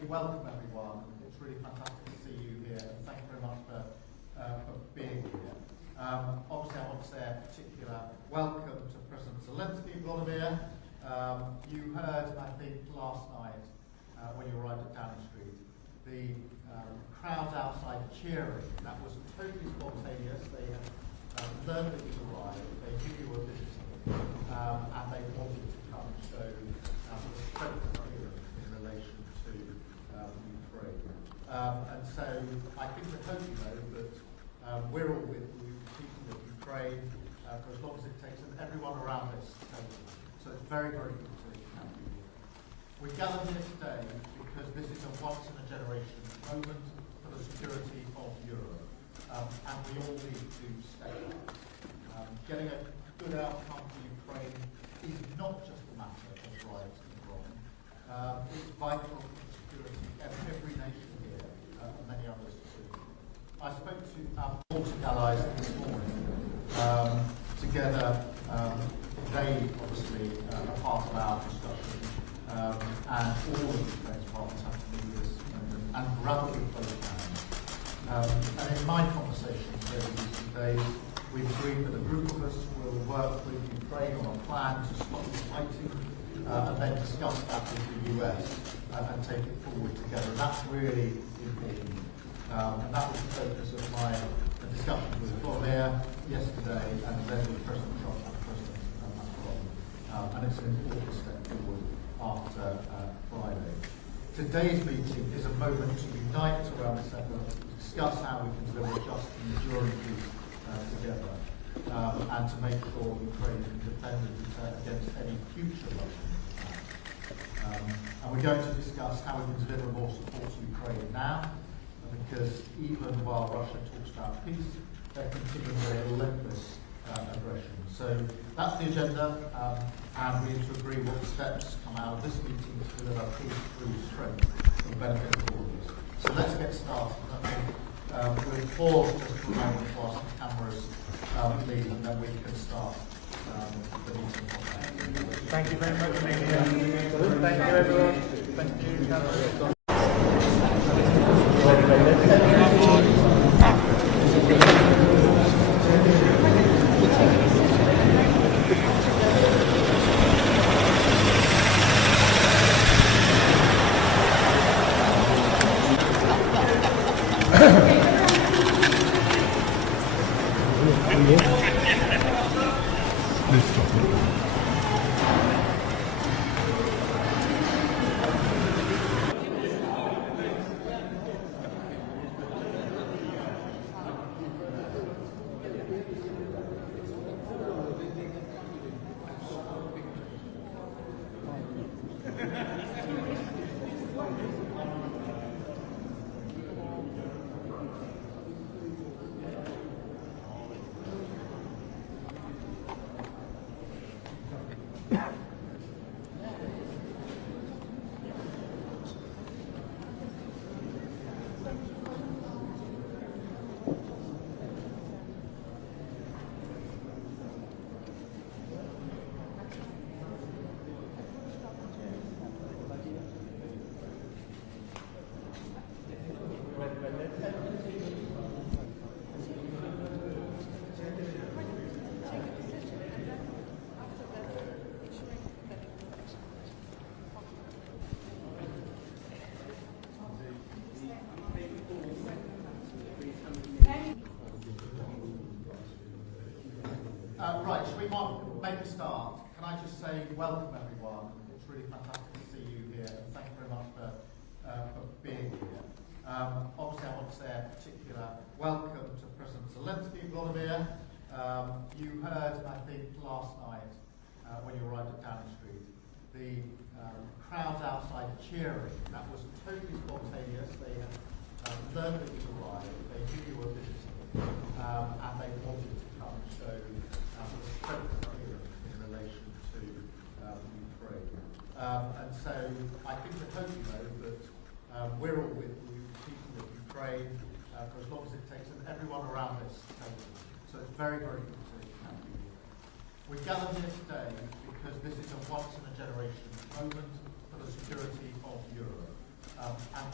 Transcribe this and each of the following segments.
welcome everyone. It's really fantastic to see you here, and thank you very much for being here. Obviously, I want to say a particular welcome to President Zelenskyy, Volodymyr. You heard, I think, last night when you arrived at Downing Street, the crowds outside cheering. That was totally spontaneous. They had learned that you arrived, they knew you were visiting, and they wanted to come and show the strength of Europe in relation to Ukraine. And so I think we hope you know that we're all with you, speaking of Ukraine for as long as it takes, and everyone around this table. So it's very, very good to have you here. We gathered here today because this is a once-in-a-generation moment for the security of Europe, and we all need to stay up. Getting a good outcome for Ukraine is not just a matter of rights and wrong. It's vital for the security of every nation here, and many others too. I spoke to our Baltic allies this morning. Together, they obviously are part of our discussion, and all of Ukraine's partners have to move this moment and grab it with both hands. And in my conversations over recent days, we've agreed that a group of us will work with Ukraine on a plan to stop the fighting, and then discuss that with the US and take it forward together. And that's really important. And that was the focus of my discussion with Volodymyr yesterday, and then with President Trump and President Macron. And it's an important step forward after Friday. Today's meeting is a moment to unite around this effort, discuss how we can deliver just and enduring peace together, and to make sure Ukraine can defend and deter against any future Russian attacks. And we're going to discuss how we can deliver more support to Ukraine now, because even while Russia talks about peace, they're continuing their relentless aggression. So that's the agenda, and we need to agree what steps come out of this meeting to deliver peace through strength for the benefit of all of us. So let's get started. We'll pause just for a moment whilst the cameras leave, and then we can start the meeting. Thank you very much, Amelia. Thank you, everyone. Thank you, cameras. Right, should we make a start? Can I just say welcome everyone. It's really fantastic to see you here, and thank you very much for being here. Obviously, I want to say a particular welcome to President Zelenskyy, Volodymyr. You heard, I think, last night when you arrived at Downing Street, the crowds outside cheering. That was totally spontaneous. They had learned that you arrived, they knew you were visiting, and they wanted to come and show the strength of Europe in relation to Ukraine. And so I think we hope you know that we're all with you, speaking of Ukraine for as long as it takes, and everyone around this table. So it's very, very good to have you here. We gathered here today because this is a once-in-a-generation moment for the security of Europe,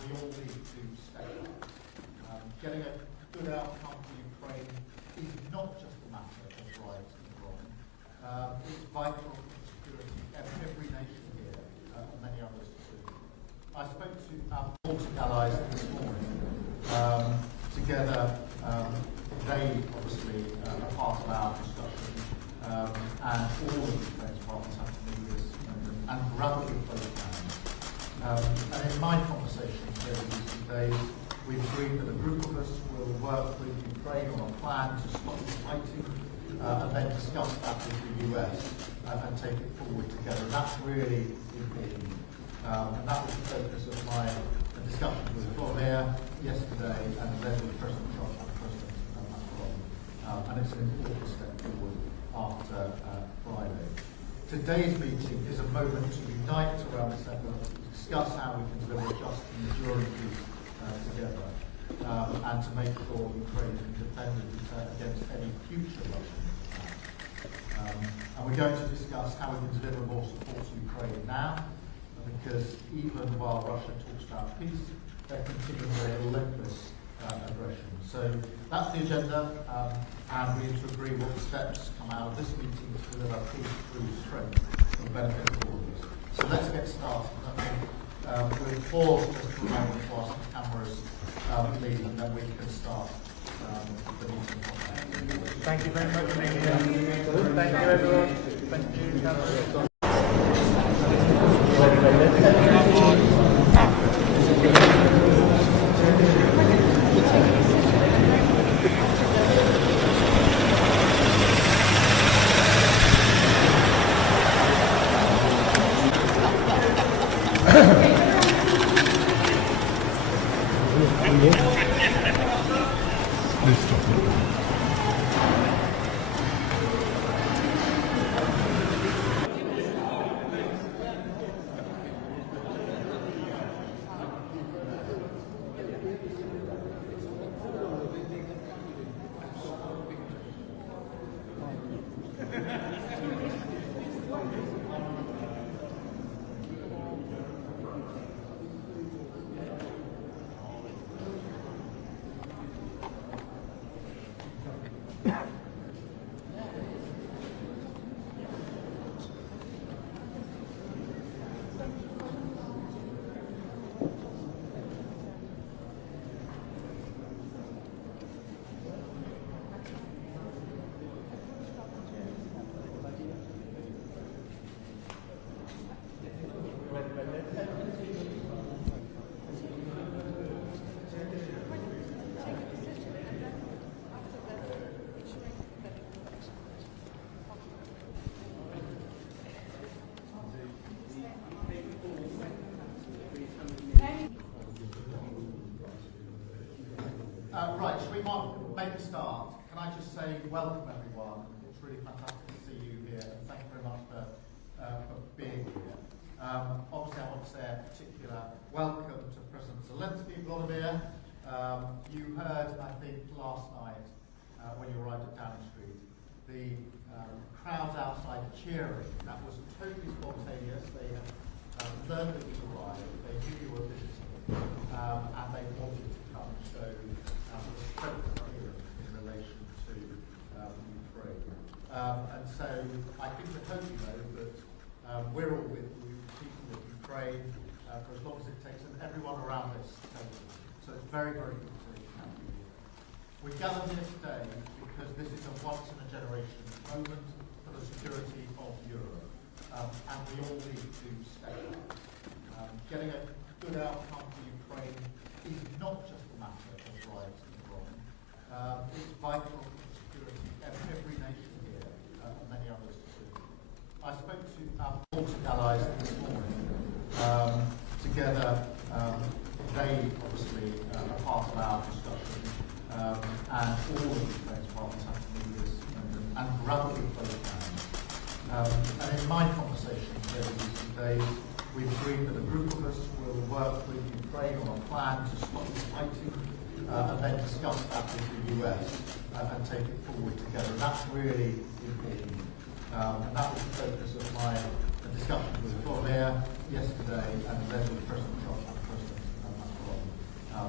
we all need to step up. Getting a good outcome for Ukraine is not just a matter of right and wrong. It's vital for the security of every nation here, and many others too. I spoke to our Baltic allies this morning. Together, they obviously are part of our discussion, and all of the defence partners have to move this moment and grab it with both hands. And in my conversations over recent days, we've agreed that a group of us will work with Ukraine on a plan to stop the fighting, and then discuss that with the US and take it forward together. And that's really important. And that was the focus of my discussion with Volodymyr yesterday, and then with President Trump and President Macron. And it's an important step forward after Friday. Today's meeting is a moment to unite around this effort, to discuss how we can deliver just and enduring peace together, and to make sure Ukraine can defend against any future Russian attacks. And we're going to discuss how we can deliver more support to Ukraine now, because even while Russia talks about peace, they're continuing their relentless aggression. So that's the agenda, and we need to agree what the steps come out of this meeting to deliver peace through strength for the benefit of all of us. So let's get started. We'll pause just for a moment whilst the cameras leave, and then we can start the meeting. Thank you very much, Amelia. Thank you, everyone. Thank you, cameras. Right, should we make a start? Can I just say welcome everyone. It's really fantastic to see you here, and thank you very much for being here. Obviously I want to say a particular welcome to President Zelenskyy, Volodymyr. You heard, I think, last night when you arrived at Downing Street, the crowds outside cheering. That was totally spontaneous. They had learned that you arrived, they knew you were visiting, and they wanted to come and show the strength here in relation to Ukraine. And so I think I hope you know that we're all with you, people of Ukraine, for as long as it takes, and everyone around this table. So it's very, very good to have you here. We gathered here today because this is a once-in-a-generation moment for the security of Europe, and we all need to step up. Getting a good outcome for Ukraine is not just a matter of right and wrong. It's vital for the security of every nation here, and many others too. I spoke to our Baltic allies this morning. Together, they obviously are part of our discussion, and all of the defence partners have to move this moment and grab it with both hands. And in my conversations over recent days, we've agreed that a group of us will work with Ukraine on a plan to stop the fighting, and then discuss that with the US and take it forward together. And that's really important. And that was the focus of my discussion with Volodymyr yesterday, and then with President Trump and President Macron.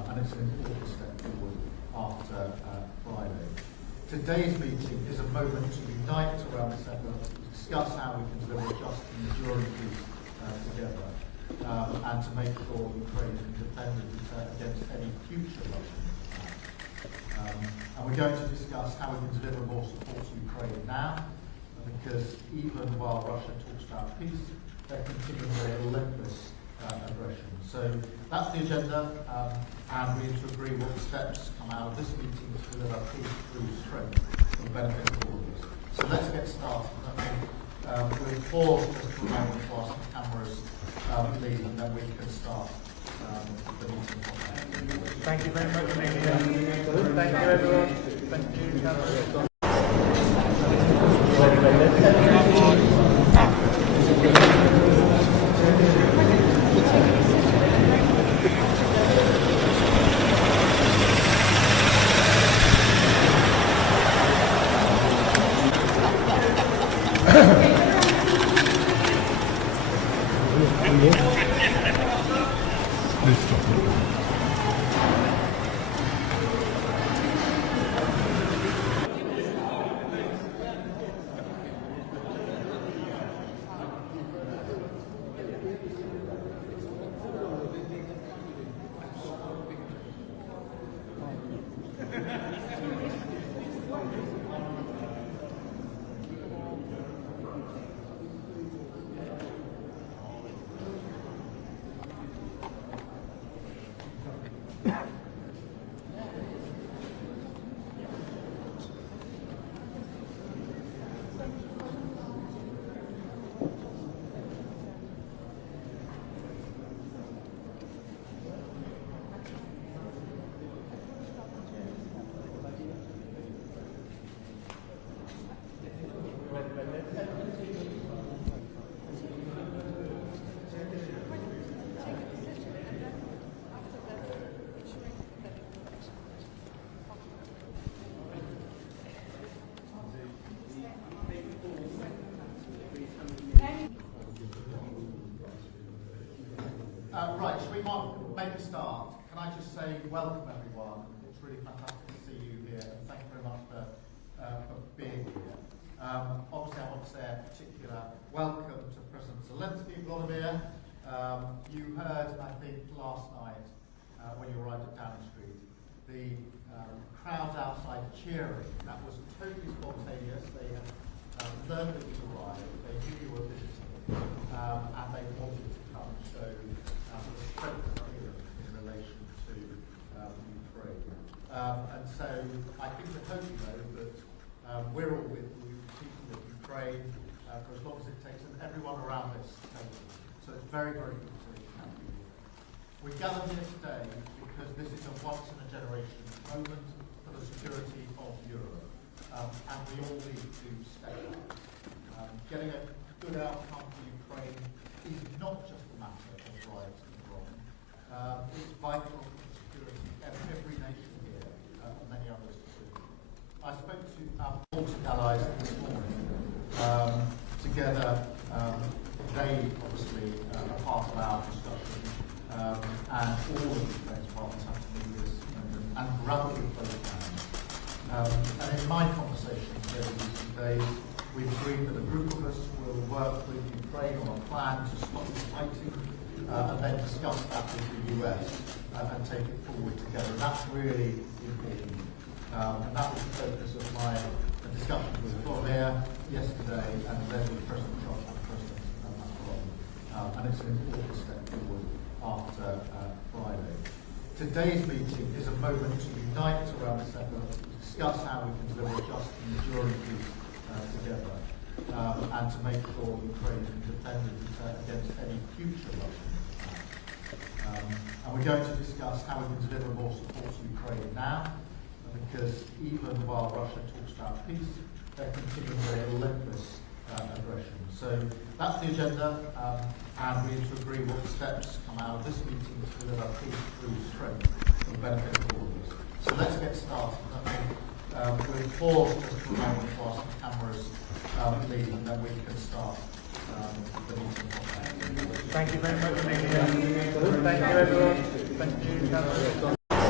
and it's an important step forward after Friday. Today's meeting is a moment to unite around this effort, to discuss how we can deliver just and enduring peace together, and to make sure Ukraine can defend and deter against any future Russian attacks. And we're going to discuss how we can deliver more support to Ukraine now, because even while Russia talks about peace, they're continuing their relentless aggression. So that's the agenda, and we need to agree what steps come out of this meeting to deliver peace through strength for the benefit of all of us. So let's get started. We'll pause just for a moment while some cameras leave, and then we can start the meeting. Thank you very much, Amelia. Thank you, everyone. Thank you. Right, should we make a start? Can I just say welcome everyone. It's really fantastic to see you here, and thank you very much for being here. Obviously I want to say a particular welcome to President Zelenskyy, Volodymyr. You heard, I think, last night when you arrived at Downing Street, the crowd outside cheering. That was totally spontaneous. They had learned that you arrived, they knew you were visiting, and they wanted to come and show strength in relation to Ukraine. And so I think the hope you know that we're all with you, people of Ukraine, for as long as it takes, and everyone around this table. So it's very, very good to have you. We gathered here today because this is a once-in-a-generation moment for the security of Europe, and we all need to step up. Getting a good outcome for Ukraine is not just a matter of right and wrong. It's vital for the security of every nation here, and many others too. I spoke to our Baltic allies this morning. Together, they obviously are part of our discussion, and all of Ukraine's partners have to do this and rapidly close down. And in my conversations over recent days, we've agreed that a group of us will work with Ukraine on a plan to stop the fighting, and then discuss that with the US and take it forward together. And that's really important. And that was the focus of my discussion with Volodymyr yesterday, and then with President Trump and President Macron. And it's an important step forward after Friday. Today's meeting is a moment to unite around this effort, to discuss how we can deliver just and enduring peace together, and to make sure Ukraine can defend and deter against any future Russian attacks. And we're going to discuss how we can deliver more support to Ukraine now, because even while Russia talks about peace, they're continuing their relentless aggression. So that's the agenda, and we need to agree what steps come out of this meeting to deliver peace through strength for the benefit of all of us. So let's get started. We'll pause just for a moment while some cameras leave, and then we can start the meeting. Thank you very much, Amelia. Thank you, everyone. Thank you.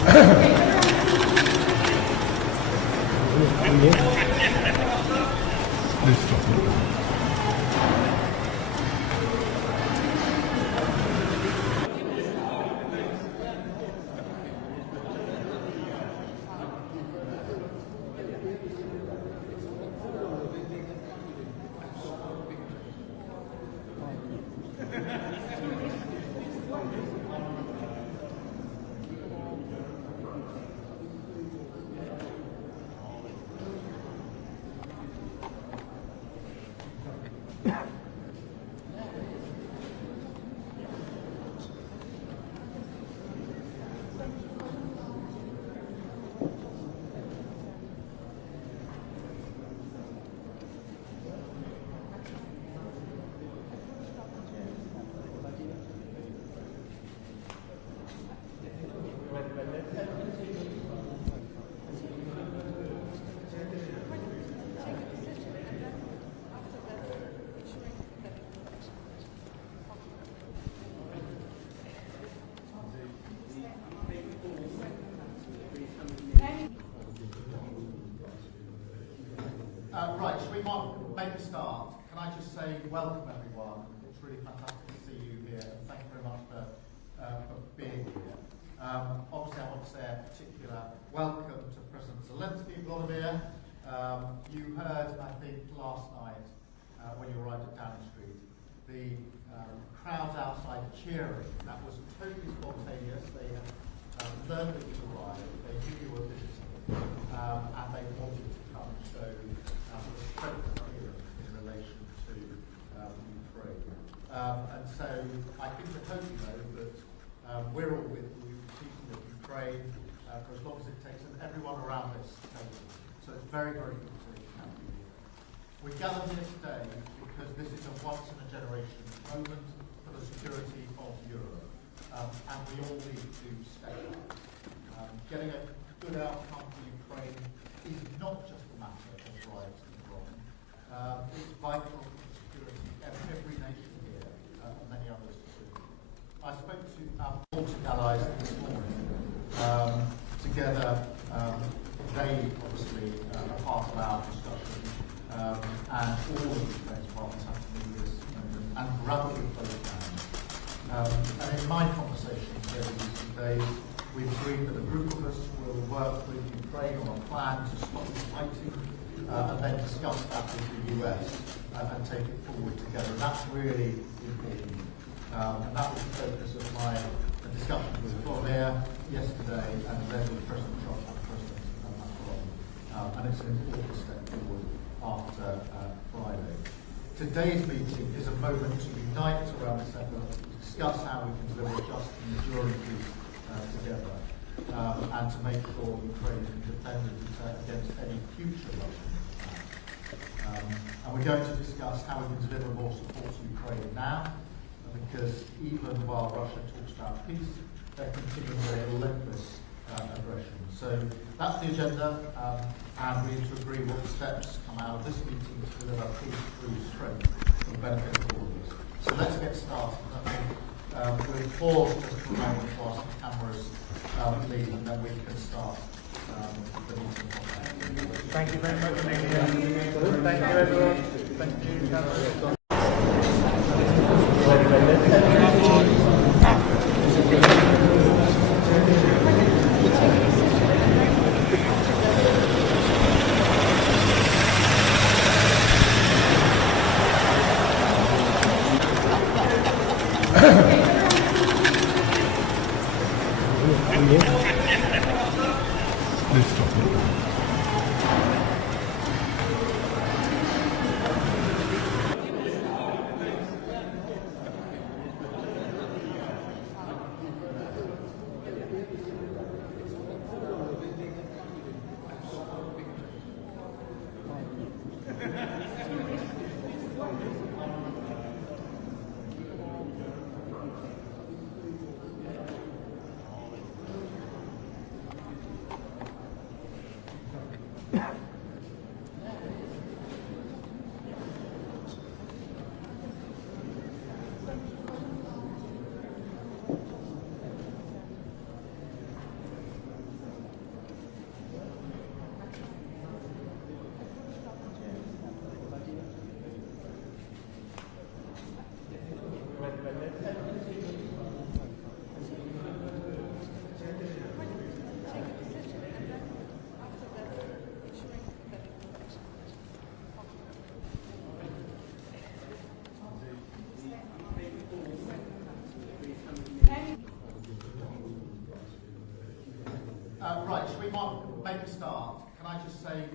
Right, should we make a start? Can I just say welcome everyone. It's really fantastic to see you here, and thank you very much for being here. Obviously I want to say a particular welcome to President Zelenskyy, Volodymyr. You heard, I think, last night when you arrived at Downing Street, the crowds outside cheering. That was totally spontaneous. They had learned that you arrived, they knew you were visiting, and they wanted to come and show strength here in relation to Ukraine. And so I think I hope you know that we're all with you, people of Ukraine, for as long as it takes, and everyone around this table. So it's very, very good to have you here. We gathered here today because this is a once-in-a-generation moment for the security of Europe, and we all need to step up. Getting a good outcome for Ukraine is not just a matter of right and wrong. It's vital for the security of every nation here, and many others too. I spoke to our Baltic allies this morning. Together, they obviously are part of our discussion, and all of the Ukraine's partners have to move this moment and grab it with both hands. And in my conversations over recent days, we've agreed that a group of us will work with Ukraine on a plan to stop the fighting, and then discuss that with the US and take it forward together. And that's really important. And that was the focus of my discussion with Volodymyr yesterday, and then with President Trump and President Macron. And it's an important step forward after Friday. Today's meeting is a moment to unite around this effort, discuss how we can deliver just and enduring peace together, and to make sure Ukraine can defend itself against any future Russian attacks. And we're going to discuss how we can deliver more support to Ukraine now, because even while Russia talks about peace, they're continuing their relentless aggression. So that's the agenda, and we need to agree what steps come out of this meeting to deliver peace through strength for the benefit of all of us. So let's get started. We'll pause just for a moment whilst the cameras leave, and then we can start the meeting. Thank you very much. Thank you, everyone. Thank you, cameras.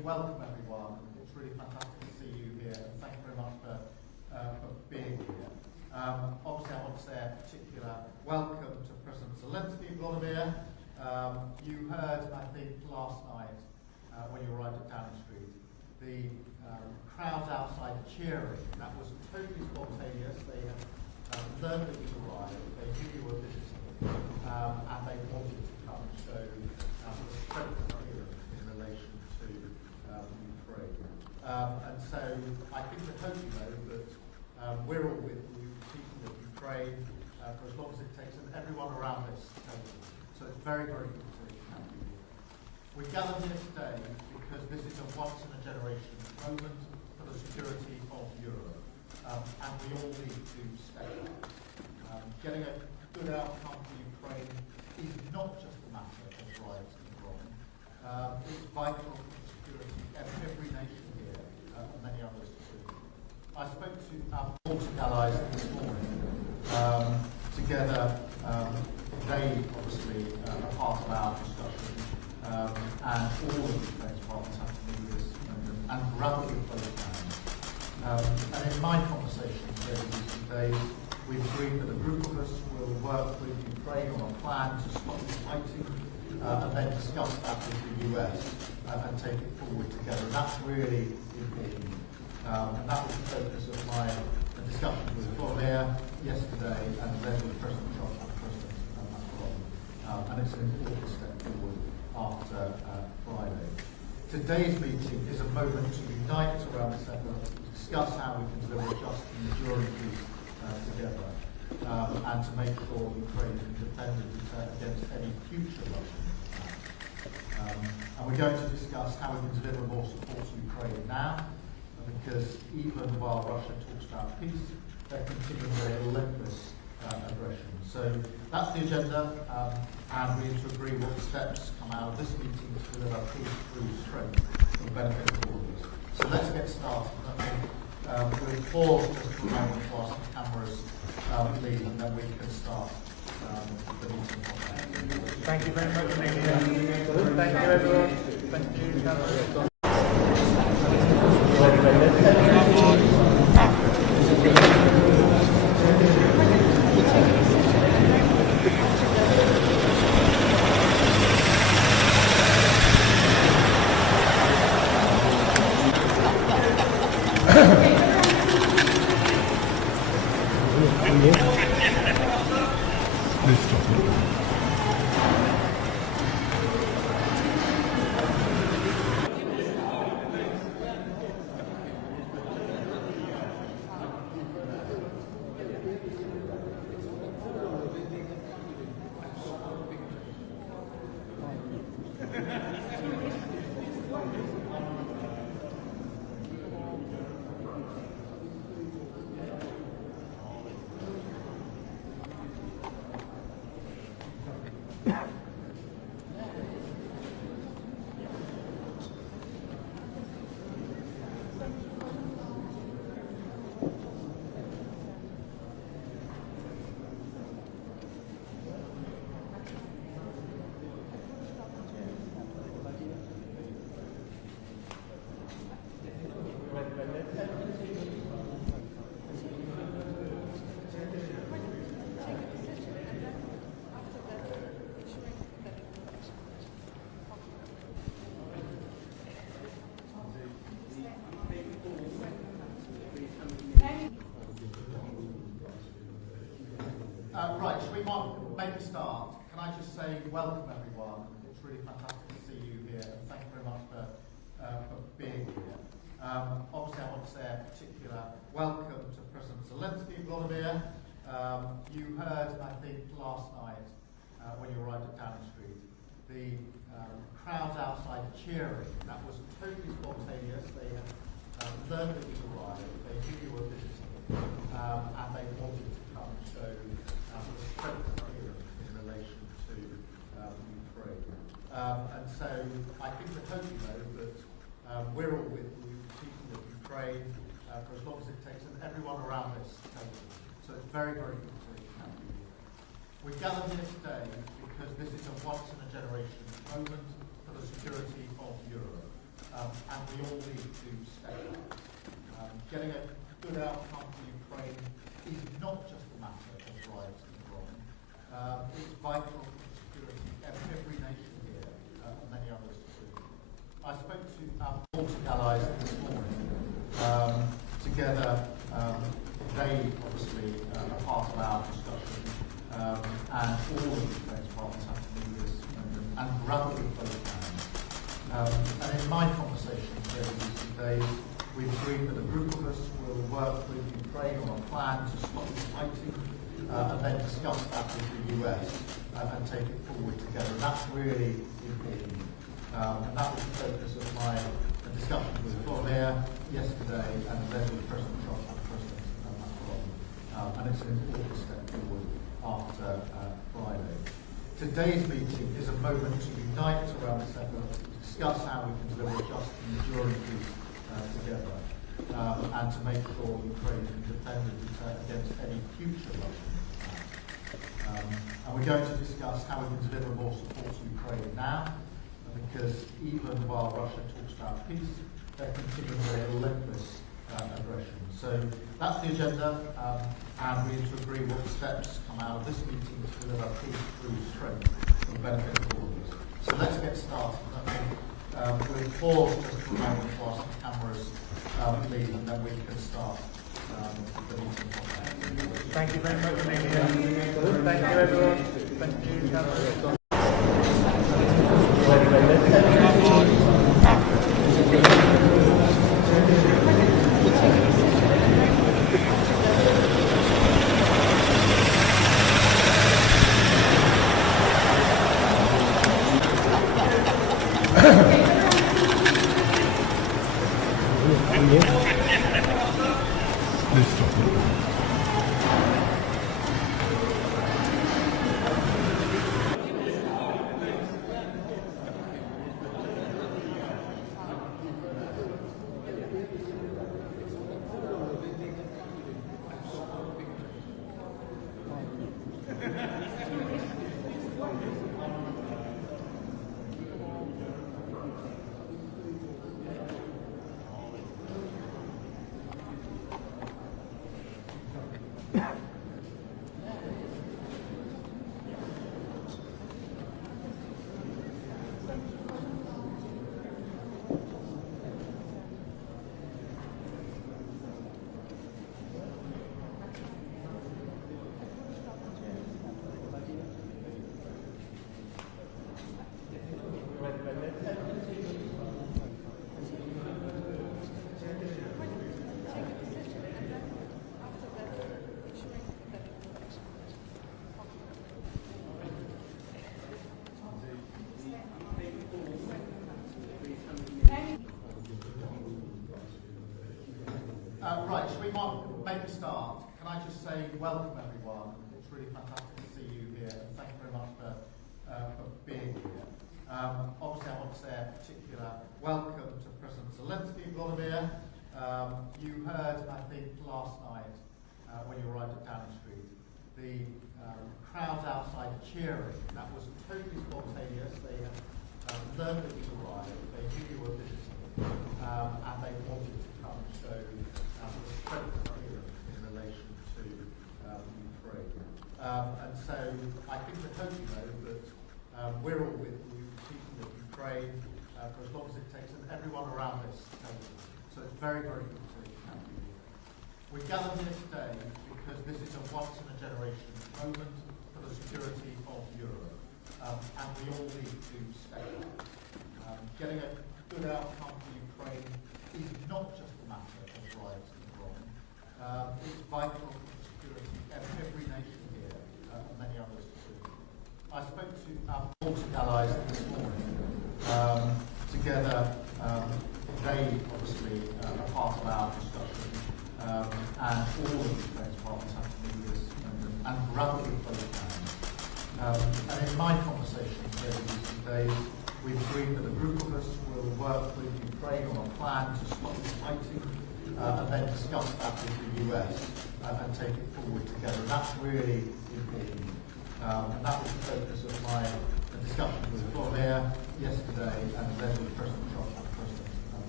welcome everyone. It's really fantastic to see you here, and thank you very much for being here. Obviously, I want to say a particular welcome to President Zelenskyy, Volodymyr. You heard, I think, last night when you arrived at Downing Street, the crowds outside cheering. That was totally spontaneous. They had learned that you arrived, they knew you were visiting, and they wanted to come and show the strength of Europe in relation to Ukraine. And so I think I hope you know that we're all with you, speaking of Ukraine for as long as it takes, and everyone around this table. So it's very, very good to have you here. We gathered here today because this is a once-in-a-generation moment for the security of Europe, and we all need to step up. Getting a good outcome for Ukraine is not just a matter of right and wrong. It's vital for the security of every nation here, and many others too. I spoke to our Baltic allies this morning. Together, they obviously are part of our discussion, and all of the defence partners have to move this moment and grab it with both hands. And in my conversations over recent days, we've agreed that a group of us will work with Ukraine on a plan to stop the fighting, and then discuss that with the US and take it forward together. And that's really important. And that was the focus of my discussion with Volodymyr yesterday, and then with President Trump and President Macron. And it's an important step forward after Friday. Today's meeting is a moment to unite around this effort, discuss how we can deliver just and enduring peace together, and to make sure Ukraine can defend against any future Russian attacks. And we're going to discuss how we can deliver more support to Ukraine now, because even while Russia talks about peace, they're continuing their relentless aggression. So that's the agenda, and we need to agree what steps come out of this meeting to deliver peace through strength for the benefit of all of us. So let's get started. We'll pause just for a moment whilst the cameras leave, and then we can start the meeting. Thank you very much, Nick. Thank you, everyone. Thank you. Right, we might make a start. Can I just say welcome everyone. It's really fantastic to see you here, and thank you very much for being here. Obviously, I want to say a particular welcome to President Zelenskyy, Volodymyr. You heard, I think, last night when you arrived at Downing Street, the crowds outside cheering. That was totally spontaneous. They had learned that you arrived, they knew you were visiting, and they wanted to come and show the strength of Europe in relation to Ukraine. And so I think I hope you know that we're all with you, speaking of Ukraine for as long as it takes, and everyone around this table. So it's very, very good to have you here. We gathered here today because this is a once-in-a-generation moment for the security of Europe, and we all need to step up. Getting a good outcome for Ukraine is not just a matter of rights and wrong. It's vital for the security of every nation here, and many others too. I spoke to our Baltic allies this morning. Together, they obviously are part of our discussion, and all of the defence partners have to do this and grab it with both hands. And in my conversations over recent days, we've agreed that a group of us will work with Ukraine on a plan to stop the fighting, and then discuss that with the US and take it forward together. And that's really important. And that was the focus of my discussion with Volodymyr yesterday, and then with President Trump and President Macron. And it's an important step forward after Friday. Today's meeting is a moment to unite around this effort, to discuss how we can deliver just and enduring peace together, and to make sure Ukraine can defend and deter against any future Russian attack. And we're going to discuss how we can deliver more support to Ukraine now, because even while Russia talks about peace, they're continuing their relentless aggression. So that's the agenda, and we need to agree what steps come out of this meeting to deliver peace through strength for the benefit of all of us. So let's get started. We'll pause just for a moment whilst the cameras leave, and then we can start the meeting. Thank you very much, Amelia. Thank you, everyone. Thank you, cameras. Right, should we make a start? Can I just say welcome everyone. It's really fantastic to see you here, and thank you very much for being here. Obviously I want to say a particular welcome to President Zelenskyy, Volodymyr. You heard, I think, last night when you arrived at Downing Street, the crowds outside cheering. That was totally spontaneous. They had learned that you arrived, they knew you were visiting, and they wanted to come and show the strength here in relation to Ukraine. And so I think we hope you know that we're all with you, people of Ukraine, for as long as it takes, and everyone around this table. So it's very, very good to have you here. We gathered here today because this is a once-in-a-generation moment for the security of Europe, and we all need to step up. Getting a good outcome for Ukraine is not just a matter of rights and wrong. It's vital for the security of every nation here, and many others too. I spoke to our Baltic allies this morning. Together, they obviously are part of our discussion, and all of the defence partners have to do this and grab it with both hands. And in my conversations over recent days, we've agreed that a group of us will work with Ukraine on a plan to stop the fighting, and then discuss that with the US and take it forward together. And that's really important. And that was the focus of my discussion with Volodymyr yesterday, and then with President Trump and President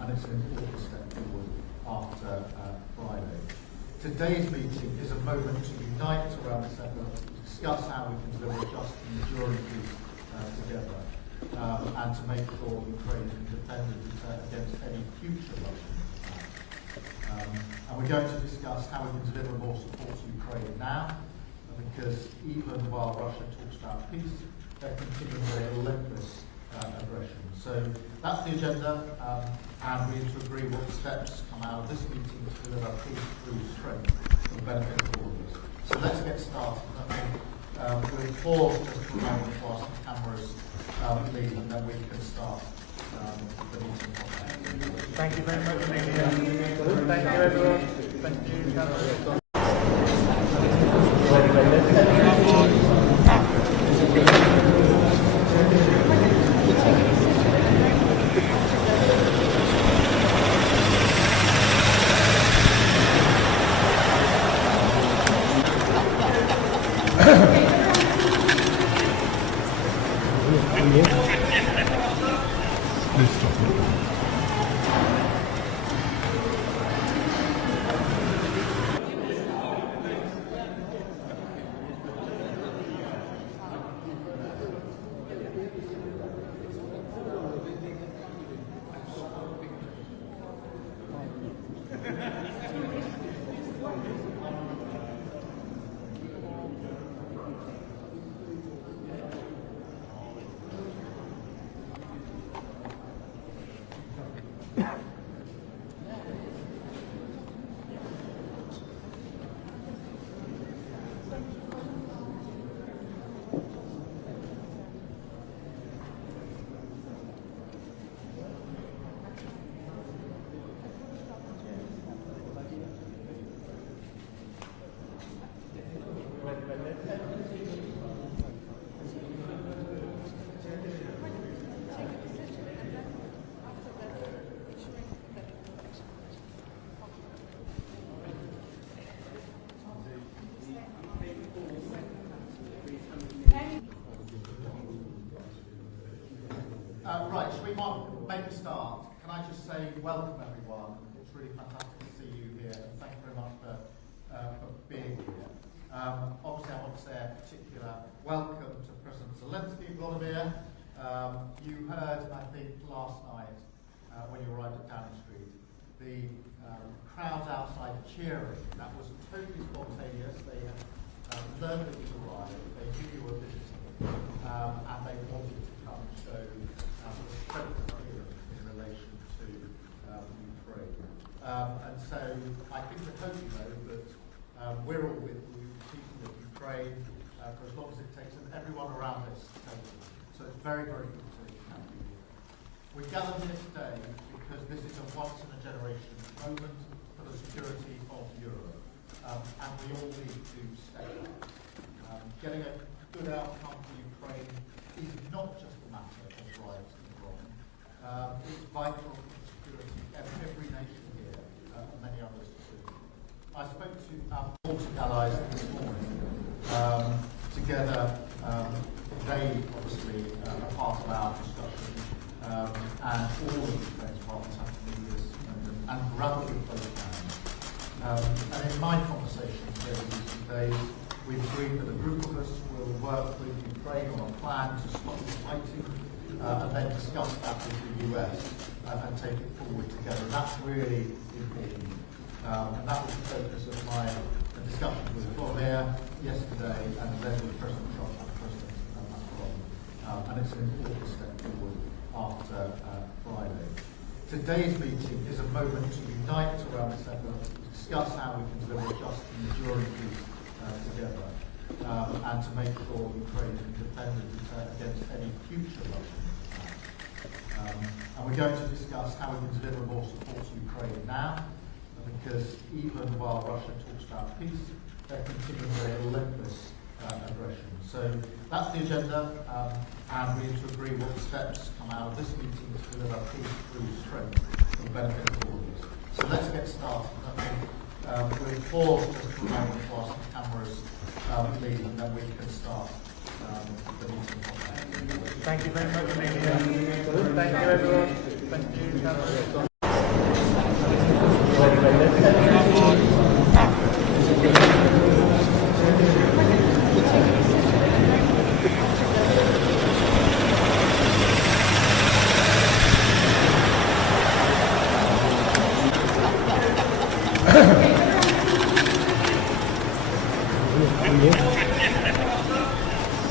and it's an important step forward after Friday. Today's meeting is a moment to unite around this effort, to discuss how we can deliver a just and enduring peace together, and to make sure Ukraine can defend against any future Russian attacks. And we're going to discuss how we can deliver more support to Ukraine now, because even while Russia talks about peace, they're continuing their relentless aggression. So that's the agenda, and we need to agree what steps come out of this meeting to deliver peace through strength for the benefit of all of us. So let's get started. I think we'll pause just for a moment while some cameras leave, and then we can start the meeting. Thank you very much, Amelia. Thank you, everyone. Thank you, cameras. Right, should we make a start? Can I just say welcome everyone. It's really fantastic to see you here, and thank you very much for being here. Obviously I want to say a particular welcome to President Zelenskyy, Volodymyr. You heard, I think, last night when you arrived at Downing Street, the crowd outside cheering. That was totally spontaneous. They had learned that you arrived, they knew you were visiting, and they wanted to come and show in relation to Ukraine. And so I think I hope you know that we're all with you, people with Ukraine, for as long as it takes, and everyone around us table. So it's very, very good to have you here. We gathered here today because this is a once-in-a-generation moment for the security of Europe, and we all need to step up. Getting a good outcome for Ukraine is not just a matter of rights and wrong. It's vital for security of every nation here, and many others too. I spoke to our Baltic allies this morning. Together, they obviously are part of our discussion, and all of Ukraine's partners have to do this and rapidly close down. And in my conversations here in recent days, we've agreed that a group of us will work with Ukraine on a plan to stop the fighting, and then discuss that with the US and take it forward together. And that's really important. And that was the focus of my discussion with Volodymyr yesterday, and then with President Trump and President Macron. And it's an important step forward after Friday. Today's meeting is a moment to unite around this effort, to discuss how we can deliver a just and enduring peace together, and to make sure Ukraine can defend against any future Russian attacks. And we're going to discuss how we can deliver more support to Ukraine now, because even while Russia talks about peace, they're continuing their relentless aggression. So that's the agenda, and we need to agree what steps come out of this meeting to deliver peace through strength for the benefit of all of us. So let's get started. I think we'll pause just for a moment while some cameras leave, and then we can start the meeting. Thank you very much, Amelia. Thank you, everyone. Thank you, cameras.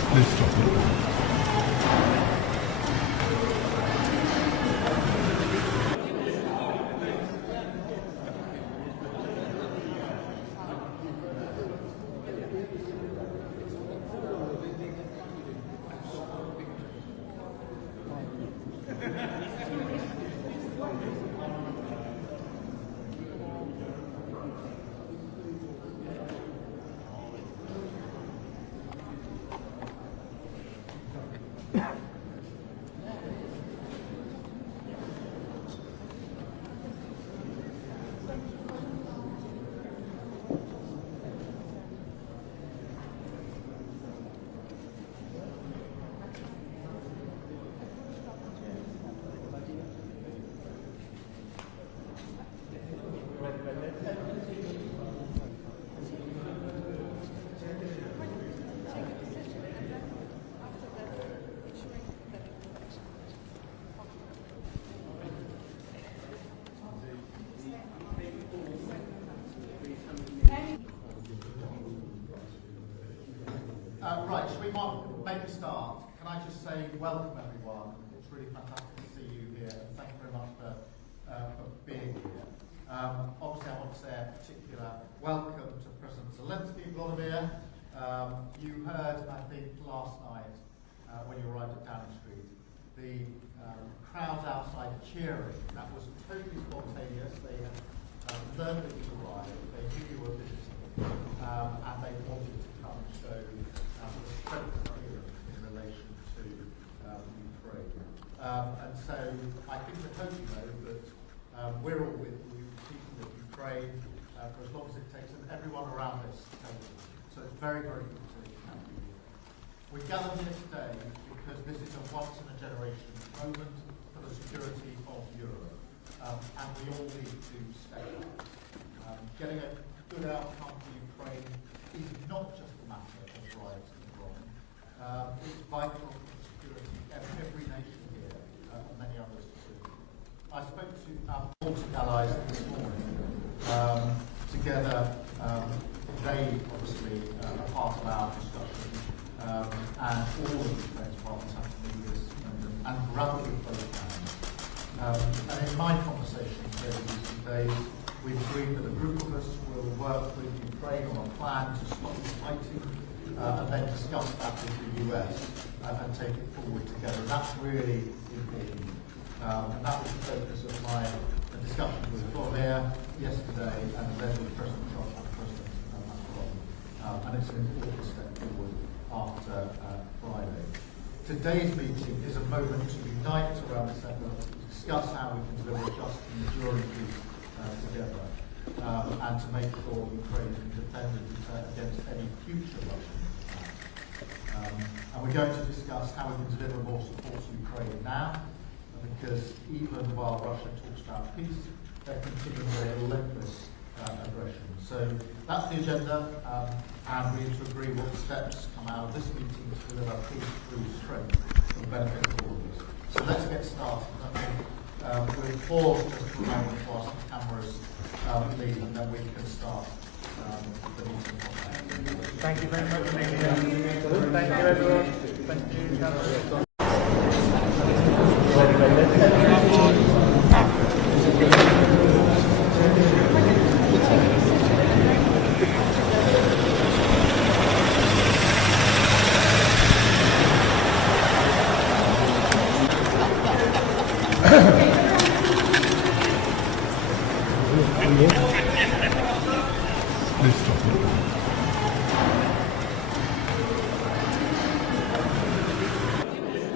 Please stop it. Right, should we make a start? Can I just say welcome everyone. It's really fantastic to see you here, and thank you very much for being here. Obviously I want to say a particular welcome to President Zelenskyy, Volodymyr. You heard, I think, last night when you arrived at Downing Street, the crowds outside cheering. That was totally spontaneous. They had learned that you arrived, they knew you were visiting, and they wanted to come and show strength in relation to Ukraine. And so I think the hope you know that we're all with you, people with Ukraine, for as long as it takes, and everyone around this table. So it's very, very good to have you. We're gathered here today because this is a once-in-a-generation moment for the security of Europe, and we all need to step up. Getting a good outcome for Ukraine is not just a matter of right and wrong. It's vital for the security of every nation here, and many others too. I spoke to our Baltic allies this morning. Together, they obviously are part of our discussion, and all of the defence partners have to do this and grab it with both hands. And in my conversations over the recent days, we've agreed that a group of us will work with Ukraine on a plan to stop the fighting, and then discuss that with the US and take it forward together. That's really important. And that was the focus of my discussion with Volodymyr yesterday, and then with President Trump and President Macron. And it's an important step forward after Friday. Today's meeting is a moment to unite around this effort, to discuss how we can deliver just and enduring peace together, and to make sure Ukraine can defend against any future Russian attacks. And we're going to discuss how we can deliver more support to Ukraine now, because even while Russia talks about peace, they're continuing their relentless aggression. So that's the agenda, and we need to agree what steps come out of this meeting to deliver peace through strength for the benefit of all of us. So let's get started. We'll pause just for a moment whilst the cameras leave, and then we can start the meeting. Thank you very much, Amelia. Thank you, everyone. Thank you, cameras. Please stop it.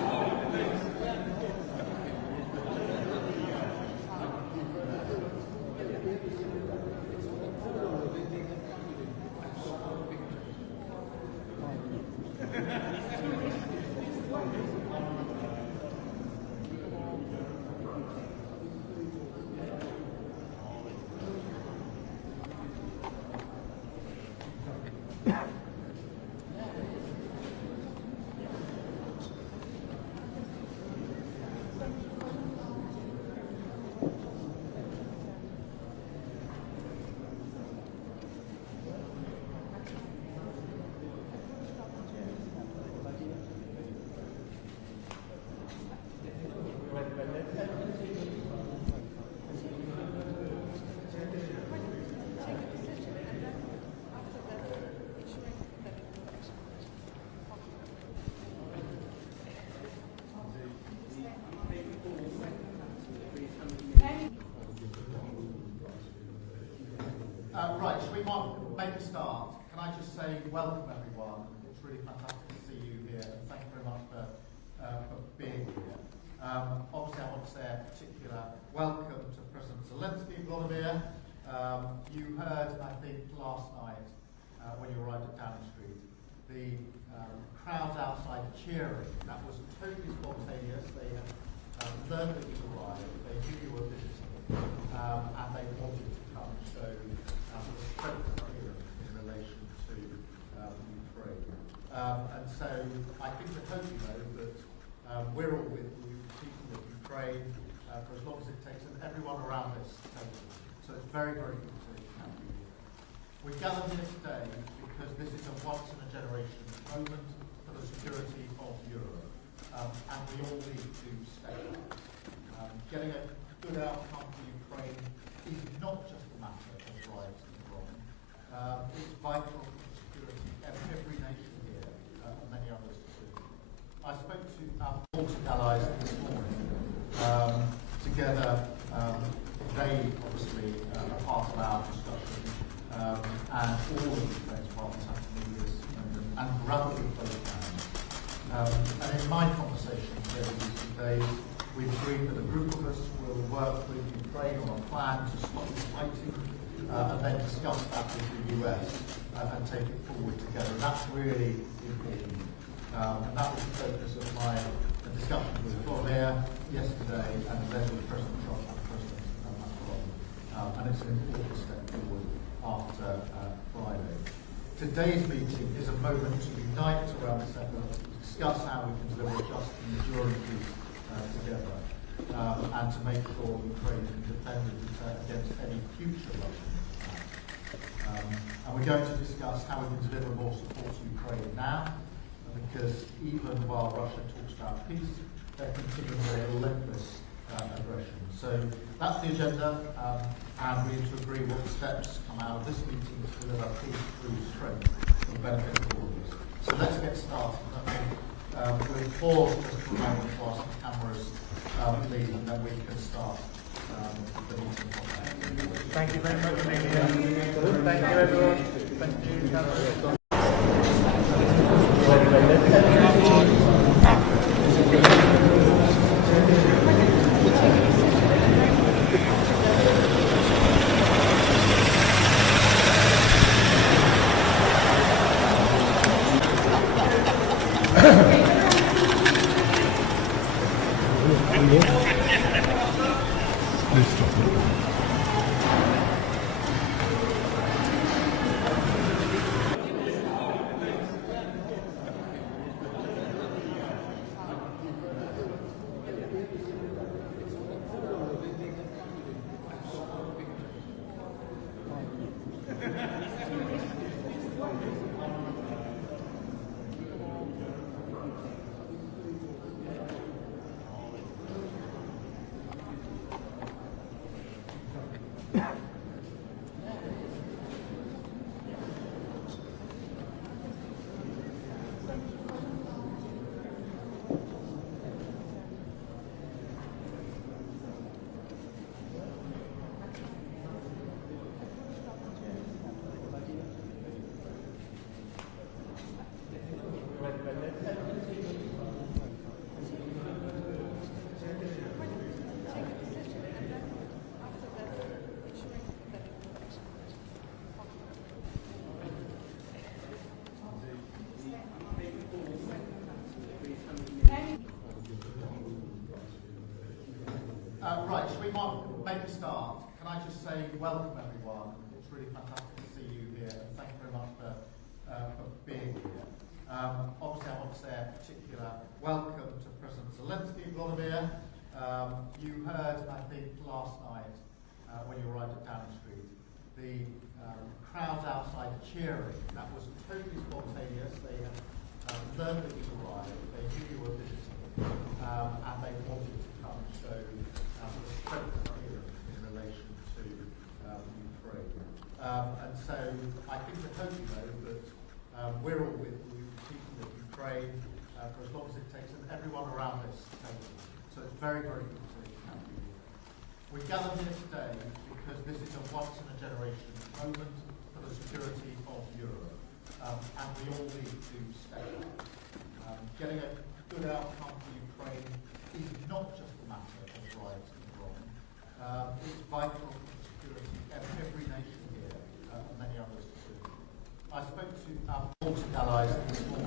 the crowds outside cheering, that was totally spontaneous. They had learned that you arrived, they knew you were visiting, and they wanted to come. So the strength here in relation to Ukraine. And so I think we hope you know that we're all with you, people of Ukraine, for as long as it takes, and everyone around this table. So it's very, very good to have you here. We gathered here today because this is a once-in-a-generation moment for the security of Europe, and we all need to stay up. Getting a good outcome for Ukraine is not just a matter of right and wrong. It's vital for the security of every nation here, and many others too. I spoke to our Baltic allies this morning. Together, they obviously are part of our discussion, and all of the Ukraine's partners have to move this moment, and rapidly both hands. And in my conversations over recent days, we've agreed that a group of us will work with Ukraine on a plan to stop the fighting, and then discuss that with the US and take it forward together. And that's really important. And that was the focus of my discussion with Volodymyr yesterday, and then with President Trump and President Macron. And it's an important step forward after Friday. Today's meeting is a moment to unite around this effort, discuss how we can deliver just and enduring peace together, and to make sure Ukraine can defend against any future Russian attacks. And we're going to discuss how we can deliver more support to Ukraine now, because even while Russia talks about peace, they're continuing their relentless aggression. So that's the agenda, and we need to agree what steps come out of this meeting to deliver peace through strength for the benefit of all of us. So let's get started. We'll pause just for a moment to ask the cameras, please, and then we can start the meeting. Thank you very much, Amelia. Thank you, everyone. Thank you, cameras. Please stop it. Right, we might make a start. Can I just say welcome everyone? It's really fantastic to see you here, and thank you very much for being here. Obviously, I want to say a particular welcome to President Zelenskyy, Volodymyr. You heard, I think, last night when you arrived at Downing Street, the crowds outside cheering. That was totally spontaneous. They had learned that you arrived, they knew you were visiting, and they wanted to come. So the strength here in relation to Ukraine. And so I think we hope you know that we're all with you, people of Ukraine, for as long as it takes, and everyone around this table. So it's very, very good to have you here. We gathered here today because this is a once-in-a-generation moment for the security of Europe, and we all need to stay up. Getting a good outcome for Ukraine is not just a matter of right and wrong. It's vital for the security of every nation here, and many others too. I spoke to our Baltic allies this morning.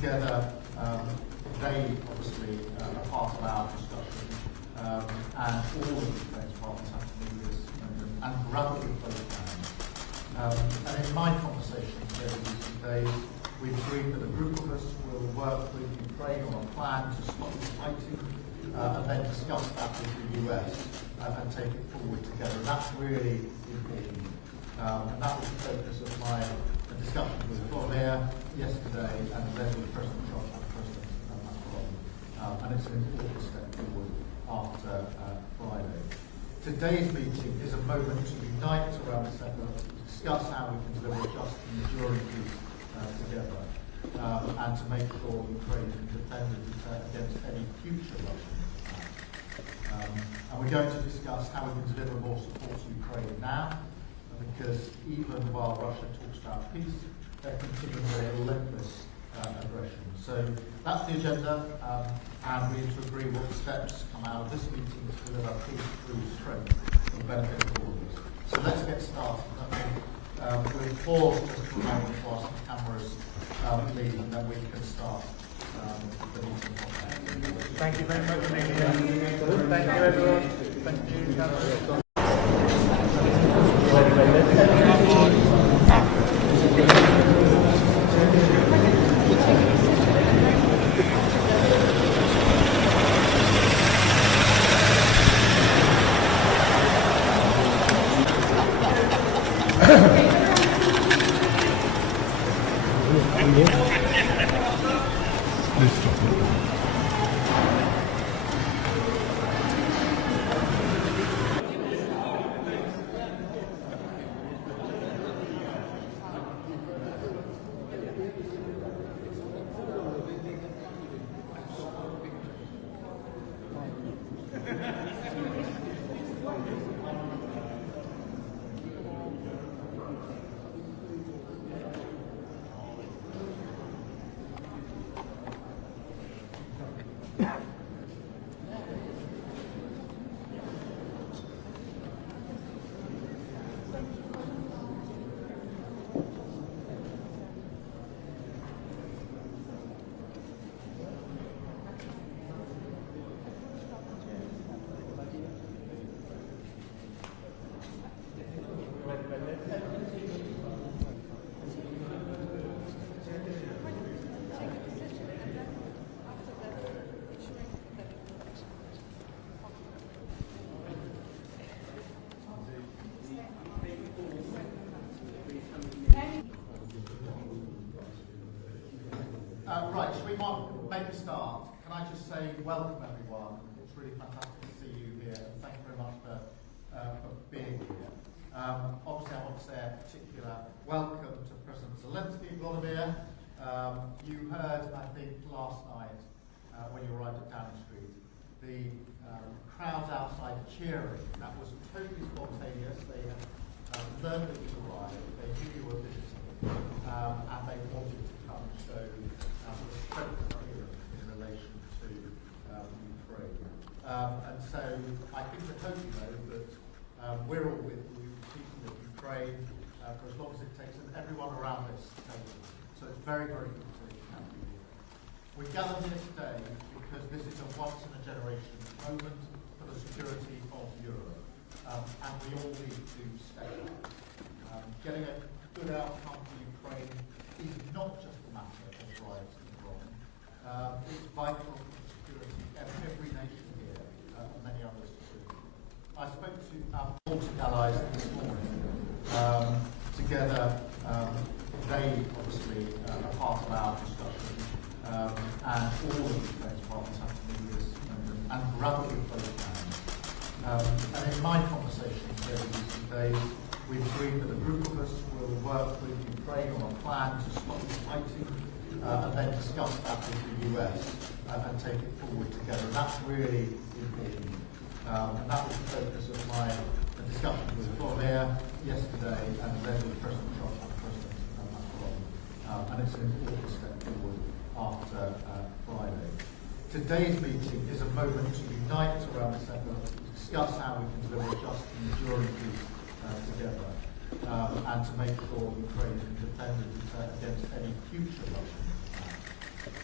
together, they obviously are part of our discussion, and all of the defence partners have to move this moment and rapidly close down. And in my conversations over recent days, we've agreed that a group of us will work with Ukraine on a plan to stop the fighting, and then discuss that with the US and take it forward together. And that's really important. And that was the focus of my discussion with Volodymyr yesterday, and then with President Trump and President Macron. And it's an important step forward after Friday. Today's meeting is a moment to unite around this effort, to discuss how we can deliver just and enduring peace together, and to make sure Ukraine can defend and deter against any future Russian attacks. And we're going to discuss how we can deliver more support to Ukraine now, because even while Russia talks about peace, they're continuing their relentless aggression. So that's the agenda, and we need to agree what steps come out of this meeting to deliver peace through strength for the benefit of all of us. So let's get started. We'll pause just for a moment whilst the cameras leave, and then we can start the meeting. Thank you very much, Amelia. Thank you, everyone. Thank you, cameras. Please stop it. Right, should we make a start? Can I just say welcome everyone. It's really fantastic to see you here, and thank you very much for being here. Obviously I want to say a particular welcome to President Zelenskyy, Volodymyr. You heard, I think, last night when you arrived at Downing Street, the crowds outside cheering. That was totally spontaneous. They had learned that you arrived, they knew you were visiting, and they wanted to come and show strength in relation to Ukraine. And so I think I hope you know that we're all with you, people of Ukraine, for as long as it takes, and everyone around this table. So it's very, very good to have you here. We gathered here today because this is a once-in-a-generation moment for the security of Europe, and we all need to stay up. Getting a good outcome for Ukraine is not just a matter of right and wrong. It's vital for the security of every nation here, and many others too. I spoke to our Baltic allies this morning. Together, they obviously are part of our discussion, and all of the defence partners have to move this moment and rapidly close down. And in my conversations over recent days, we've agreed that a group of us will work with Ukraine on a plan to stop the fighting, and then discuss that with the US and take it forward together. And that's really important. And that was the focus of my discussion with Volodymyr yesterday, and then with President Trump and President Macron. And it's an important step forward after Friday. Today's meeting is a moment to unite around this effort, to discuss how we can deliver just and enduring peace together, and to make sure Ukraine can defend and deter against any future Russian attacks.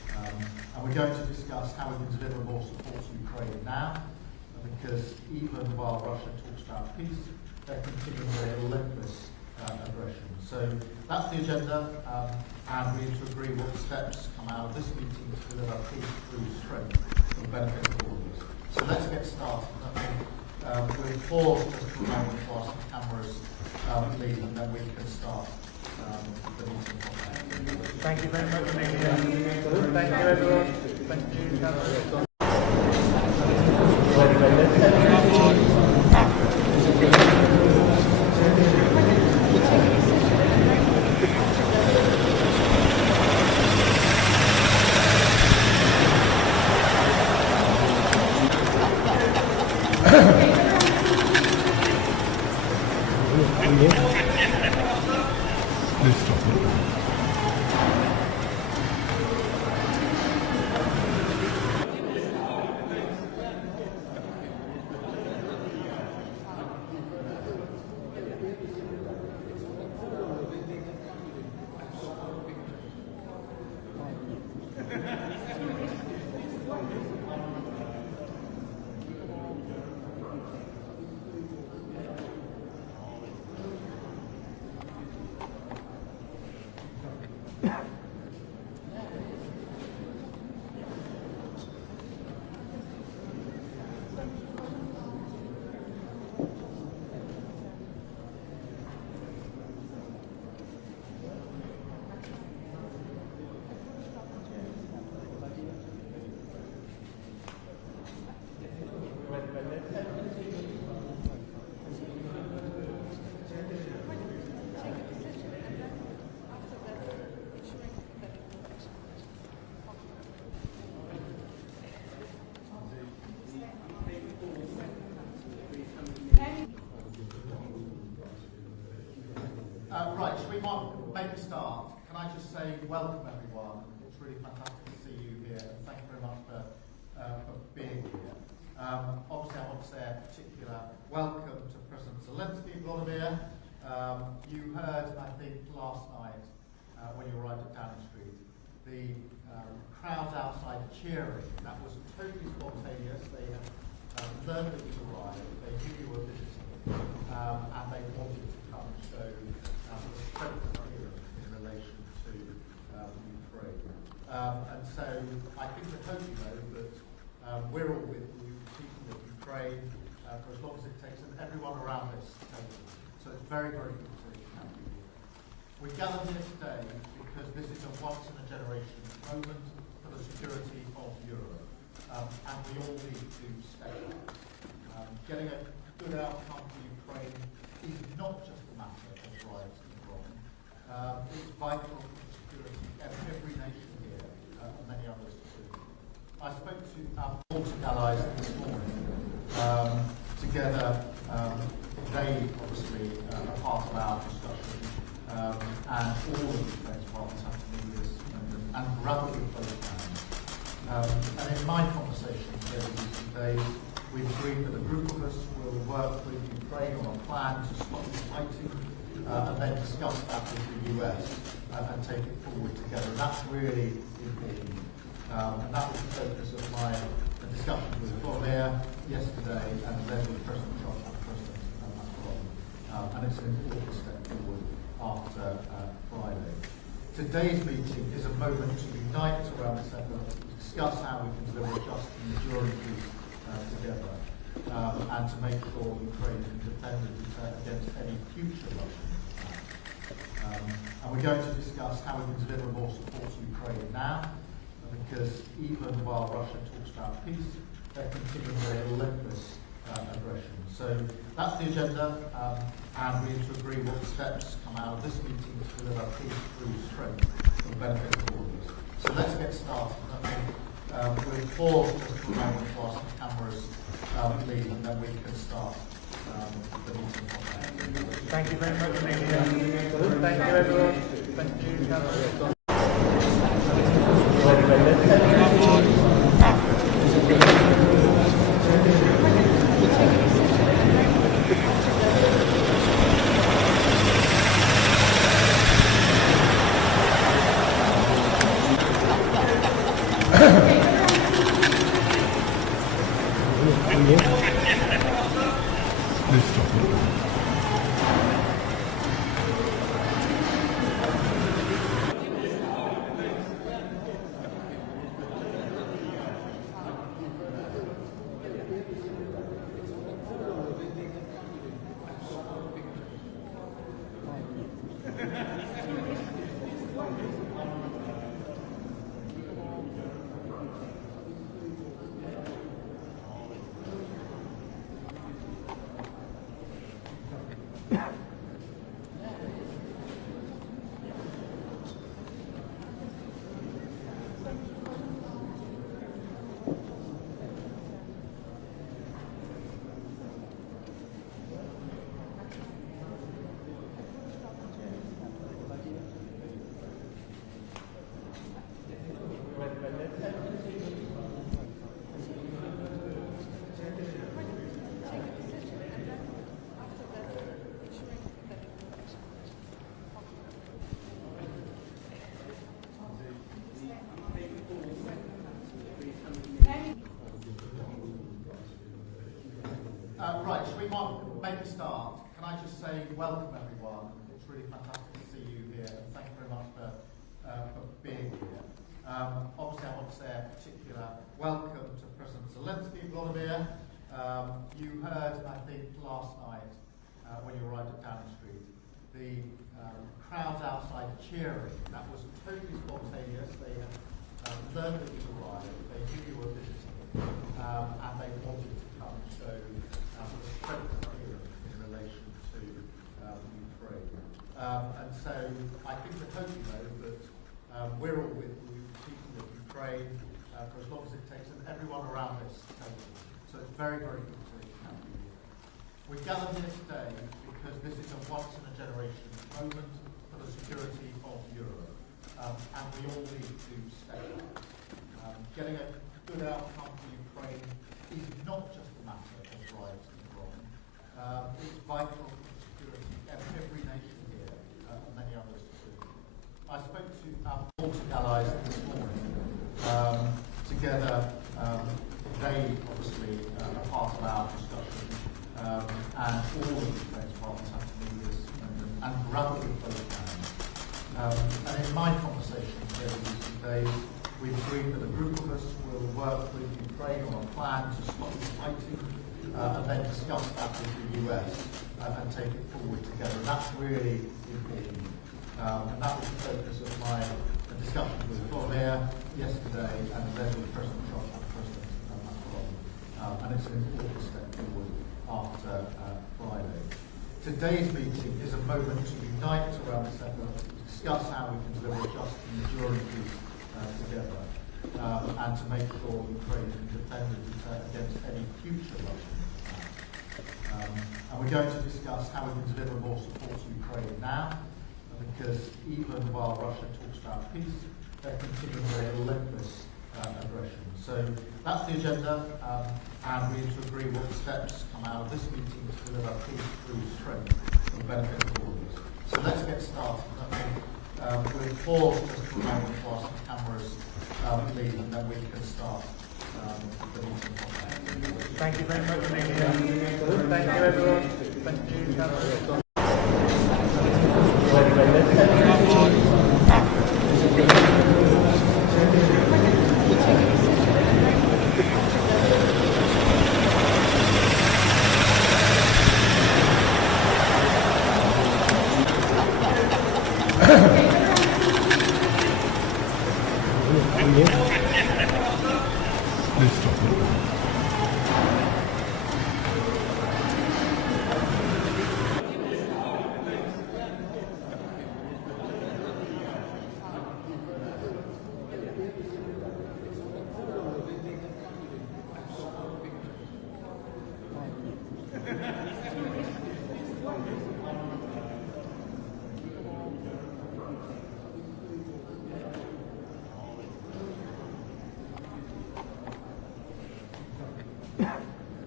we're going to discuss how we can deliver more support to Ukraine now, because even while Russia talks about peace, they're continuing their relentless aggression. So that's the agenda, and we need to agree what steps come out of this meeting to deliver peace through strength for the benefit of all of us. So let's get started. I think we'll pause just for a moment while some cameras leave, and then we can start the meeting. Thank you very much, Amelia. Thank you, everyone. Thank you, cameras. Please stop it. Right, should we make a start? Can I just say welcome everyone. It's really fantastic to see you here, and thank you very much for being here. Obviously, I want to say a particular welcome to President Zelenskyy, Volodymyr. You heard, I think, last night when you arrived at Downing Street, the crowd outside cheering. That was totally spontaneous. They had learned that you arrived, they knew you were visiting, and they wanted to come and show the strength of Europe in relation to Ukraine. And so I think I hope you know that we're all with you, people with Ukraine, for as long as it takes, and everyone around this table. So it's very, very good to have you. We gathered here today because this is a once-in-a-generation moment for the security of Europe, and we all need to step up. Getting a good outcome for Ukraine is not just a matter of right and wrong. It's vital for the security of every nation here, and many others too. I spoke to our Baltic allies this morning. Together, they obviously are part of our discussion, and all of Ukraine's partners have to move this and rapidly close down. And in my conversations here in recent days, we've agreed that a group of us will work with Ukraine on a plan to stop the fighting, and then discuss that with the US and take it forward together. And that's really important. And that was the focus of my discussion with Volodymyr yesterday, and then with President Trump and President Macron. And it's an important step forward after Friday. Today's meeting is a moment to unite around this effort, to discuss how we can deliver just and enduring peace together, and to make sure Ukraine can defend against any future Russian attacks. And we're going to discuss how we can deliver more support to Ukraine now, because even while Russia talks about peace, they're continuing their relentless aggression. So that's the agenda, and we need to agree what steps come out of this meeting to deliver peace through strength for the benefit of all of us. So let's get started. I think we'll pause just for a moment while some cameras leave, and then we can start the meeting. Thank you very much, Amelia. Thank you, everyone. Thank you, cameras. Please stop it. Right, should we make a start? Can I just say welcome everyone. It's really fantastic to see you here, and thank you very much for being here. Obviously I want to say a particular welcome to President Zelenskyy, Volodymyr. You heard, I think, last night when you arrived at Downing Street, the crowds outside cheering. That was totally spontaneous. They had learned that you arrived, they knew you were visiting, and they wanted to come and show strength here in relation to Ukraine. And so I think the hope know that we're all with you, people of Ukraine, for as long as it takes, and everyone around this table. So it's very, very good to have you here. We're gathered here today because this is a once-in-a-generation moment for the security of Europe, and we all need to step up. Getting a good outcome for Ukraine is not just a matter of right and wrong. It's vital for the security of every nation here, and many others too. I spoke to our Baltic allies this morning. Together, they obviously are part of our discussion, and all of the Ukraine's partners have to move this moment and grab it with both hands. And in my conversations over the recent days, we've agreed that a group of us will work with Ukraine on a plan to stop the fighting, and then discuss that with the US and take it forward together. And that's really important. And that was the focus of my discussion with Volodymyr yesterday, and then with President Trump and President Macron. And it's an important step forward after Friday. Today's meeting is a moment to unite around this effort, to discuss how we can deliver just and enduring peace together, and to make sure Ukraine can defend against any future Russian attacks. And we're going to discuss how we can deliver more support to Ukraine now, because even while Russia talks about peace, they're continuing their relentless aggression. So that's the agenda, and we need to agree what steps come out of this meeting to deliver peace through strength for the benefit of all of us. So let's get started. We'll pause just for a moment whilst the cameras leave, and then we can start the meeting. Thank you very much, Amelia. Thank you, everyone. Thank you, cameras. Please stop it.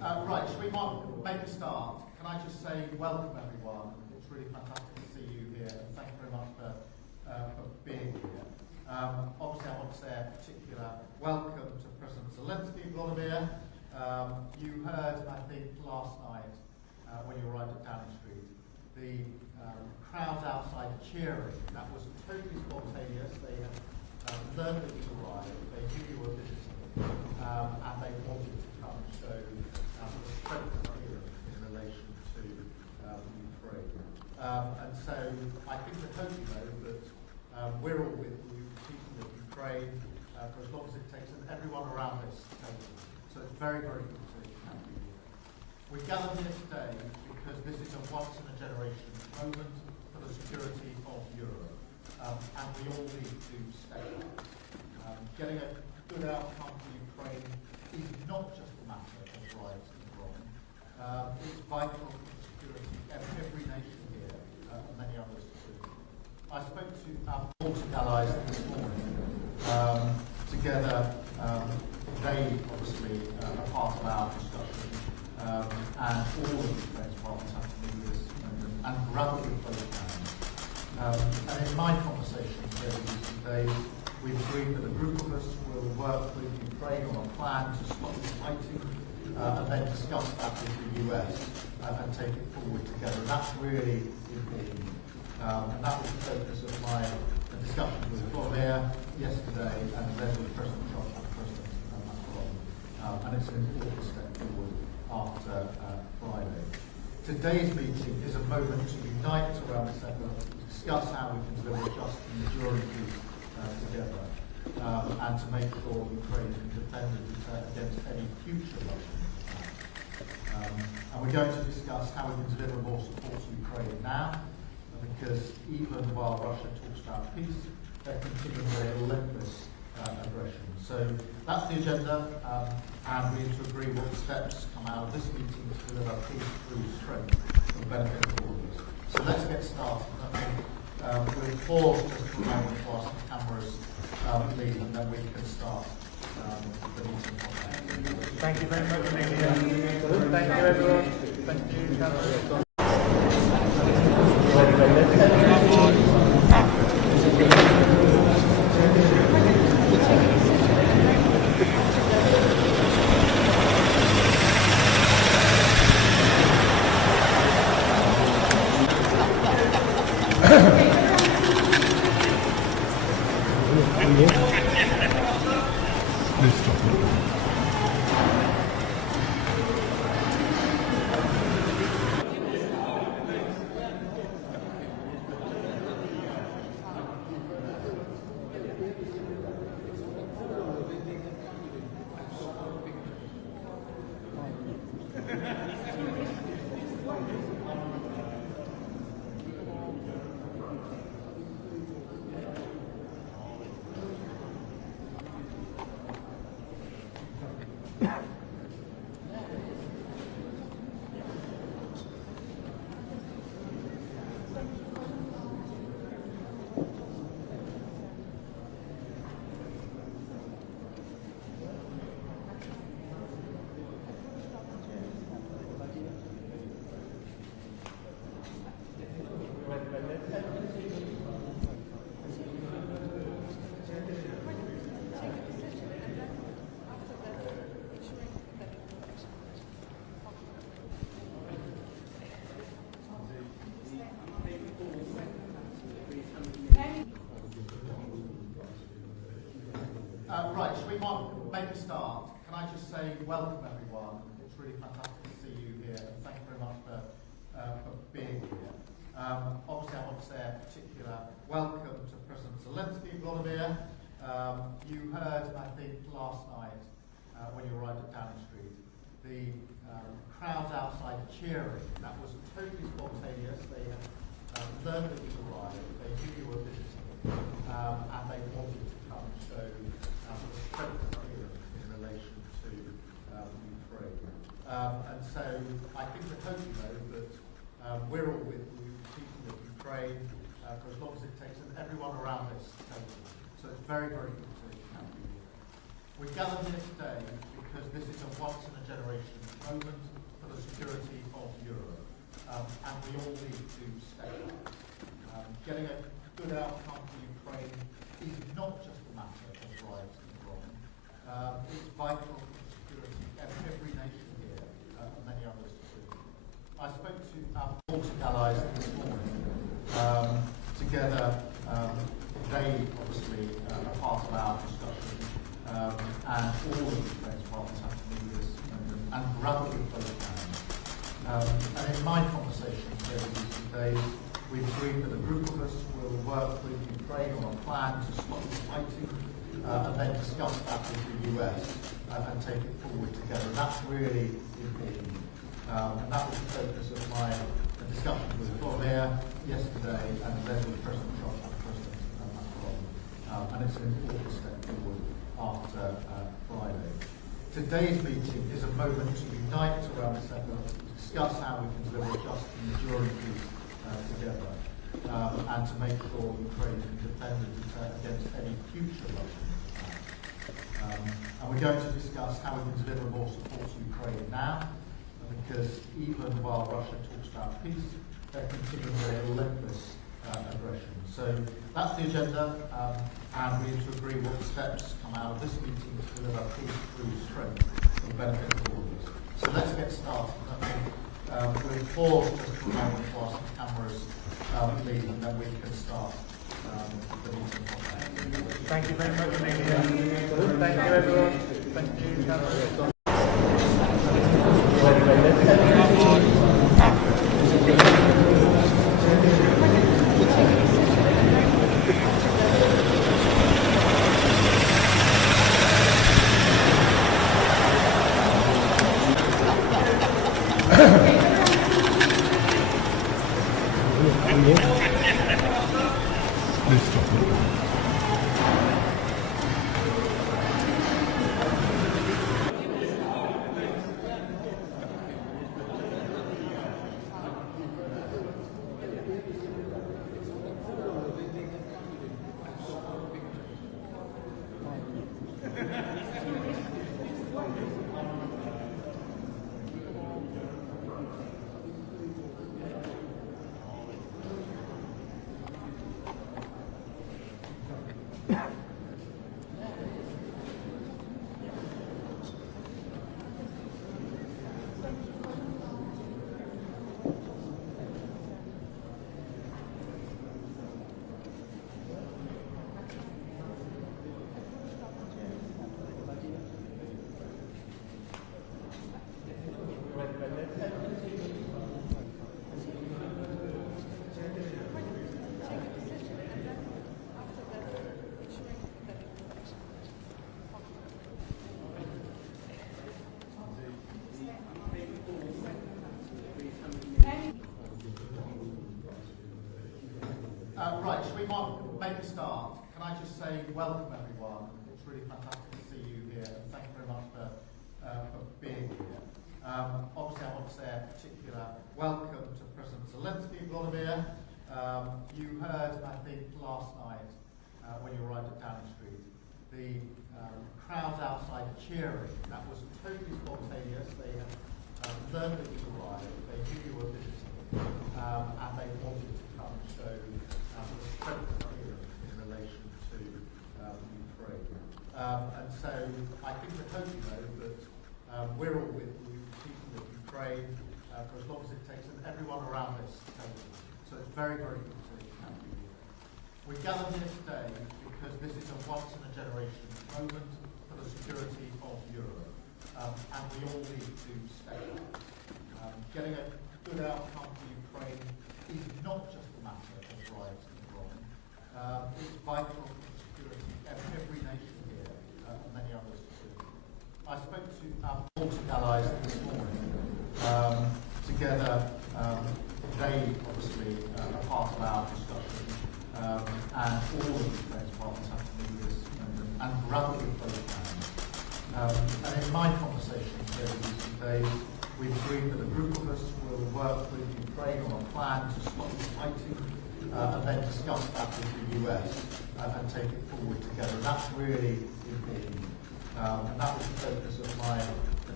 Right, should we make a start? Can I just say welcome everyone. It's really fantastic to see you here, and thank you very much for being here. Obviously I want to say a particular welcome to President Zelenskyy, Volodymyr. You heard, I think, last night when you arrived at Downing Street, the crowds outside cheering. That was totally spontaneous. They had learned that you arrived, they knew you were visiting, and they wanted to come and show the strength of Europe in relation to Ukraine. And so I think we hope you know that we're all with you, speaking of Ukraine, for as long as it takes, and everyone around this table. So it's very, very good to have you here. We gathered here today because this is a once-in-a-generation moment for the security of Europe, and we all need to stay up. Getting a good outcome for Ukraine is not just a matter of right and wrong. It's vital for the security of every nation here, and many others too. I spoke to our Baltic allies this morning. Together, they obviously are part of our discussion, and all of Ukraine's partners have to do this moment and grab it with both hands. And in my conversations over recent days, we've agreed that a group of us will work with Ukraine on a plan to stop the fighting, and then discuss that with the US and take it forward together. And that's really important. And that was the focus of my discussion with Volodymyr yesterday, and then with President Trump and President Macron. And it's an important step forward after Friday. Today's meeting is a moment to unite around this effort, discuss how we can deliver just and enduring peace together, and to make sure Ukraine can defend against any future Russian attack. And we're going to discuss how we can deliver more support to Ukraine now, because even while Russia talks about peace, they're continuing their relentless aggression. So that's the agenda, and we need to agree what steps come out of this meeting to deliver peace through strength and benefit of all of us. So let's get started. We'll pause just for a moment whilst the cameras leave, and then we can start the meeting. Thank you very much, Amelia. Thank you, everyone. Thank you, cameras. Please stop it. Right, should we make a start? Can I just say welcome everyone. It's really fantastic to see you here, and thank you very much for being here. Obviously I want to say a particular welcome to President Zelenskyy, Volodymyr. You heard, I think, last night when you arrived at Downing Street, the crowds outside cheering. That was totally spontaneous. They had learned that you arrived, they knew you were visiting, and they wanted to come and show the strength of Europe in relation to Ukraine. And so I think we hope you know that we're all with you, speaking of Ukraine, for as long as it takes, and everyone around this table. So it's very, very good to have you here. We gathered here today because this is a once-in-a-generation moment for the security of Europe, and we all need to step up. Getting a good outcome for Ukraine is not just a matter of right and wrong. It's vital for the security of every nation here, and many others too. I spoke to our Baltic allies this morning. Together, they obviously are part of our discussion, and all of Ukraine's partners have to move this moment and grab it with both hands. And in my conversations over recent days, we've agreed that a group of us will work with Ukraine on a plan to stop the fighting, and then discuss that with the US and take it forward together. And that's really important. And that was the focus of my discussion with Volodymyr yesterday, and then with President Trump and President Macron. And it's an important step forward after Friday. Today's meeting is a moment to unite around this effort, to discuss how we can deliver just and enduring peace together, and to make sure Ukraine can defend and deter against any future Russian attacks. And we're going to discuss how we can deliver more support to Ukraine now, because even while Russia talks about peace, they're continuing their relentless aggression. So that's the agenda, and we need to agree what steps come out of this meeting to deliver peace through strength for the benefit of all of us. So let's get started. We'll pause just for a moment whilst the cameras leave, and then we can start the meeting. Thank you very much, Amelia. Thank you, everyone. Thank you, cameras. Please stop it. Right, should we make a start? Can I just say welcome everyone. It's really fantastic to see you here, and thank you very much for being here. Obviously I want to say a particular welcome to President Zelenskyy, Volodymyr. You heard, I think, last night when you arrived at Downing Street, the crowds outside cheering. That was totally spontaneous. They had learned that you arrived, they knew you were visiting, and they wanted to come and show the strength here in relation to Ukraine. And so I think I hope you know that we're all with you, people of Ukraine, for as long as it takes, and everyone around this table. So it's very, very good to have you here. We gathered here today because this is a once-in-a-generation moment for the security of Europe, and we all need to step up. Getting a good outcome for Ukraine is not just a matter of right and wrong. It's vital for the security of every nation here, and many others too. I spoke to our Baltic allies this morning. Together, they obviously are part of our discussion, and all of Ukraine's partners have to move this moment and grab it with both hands. And in my conversations over recent days, we've agreed that a group of us will work with Ukraine on a plan to stop the fighting, and then discuss that with the US and take it forward together. And that's really important. And that was the focus of my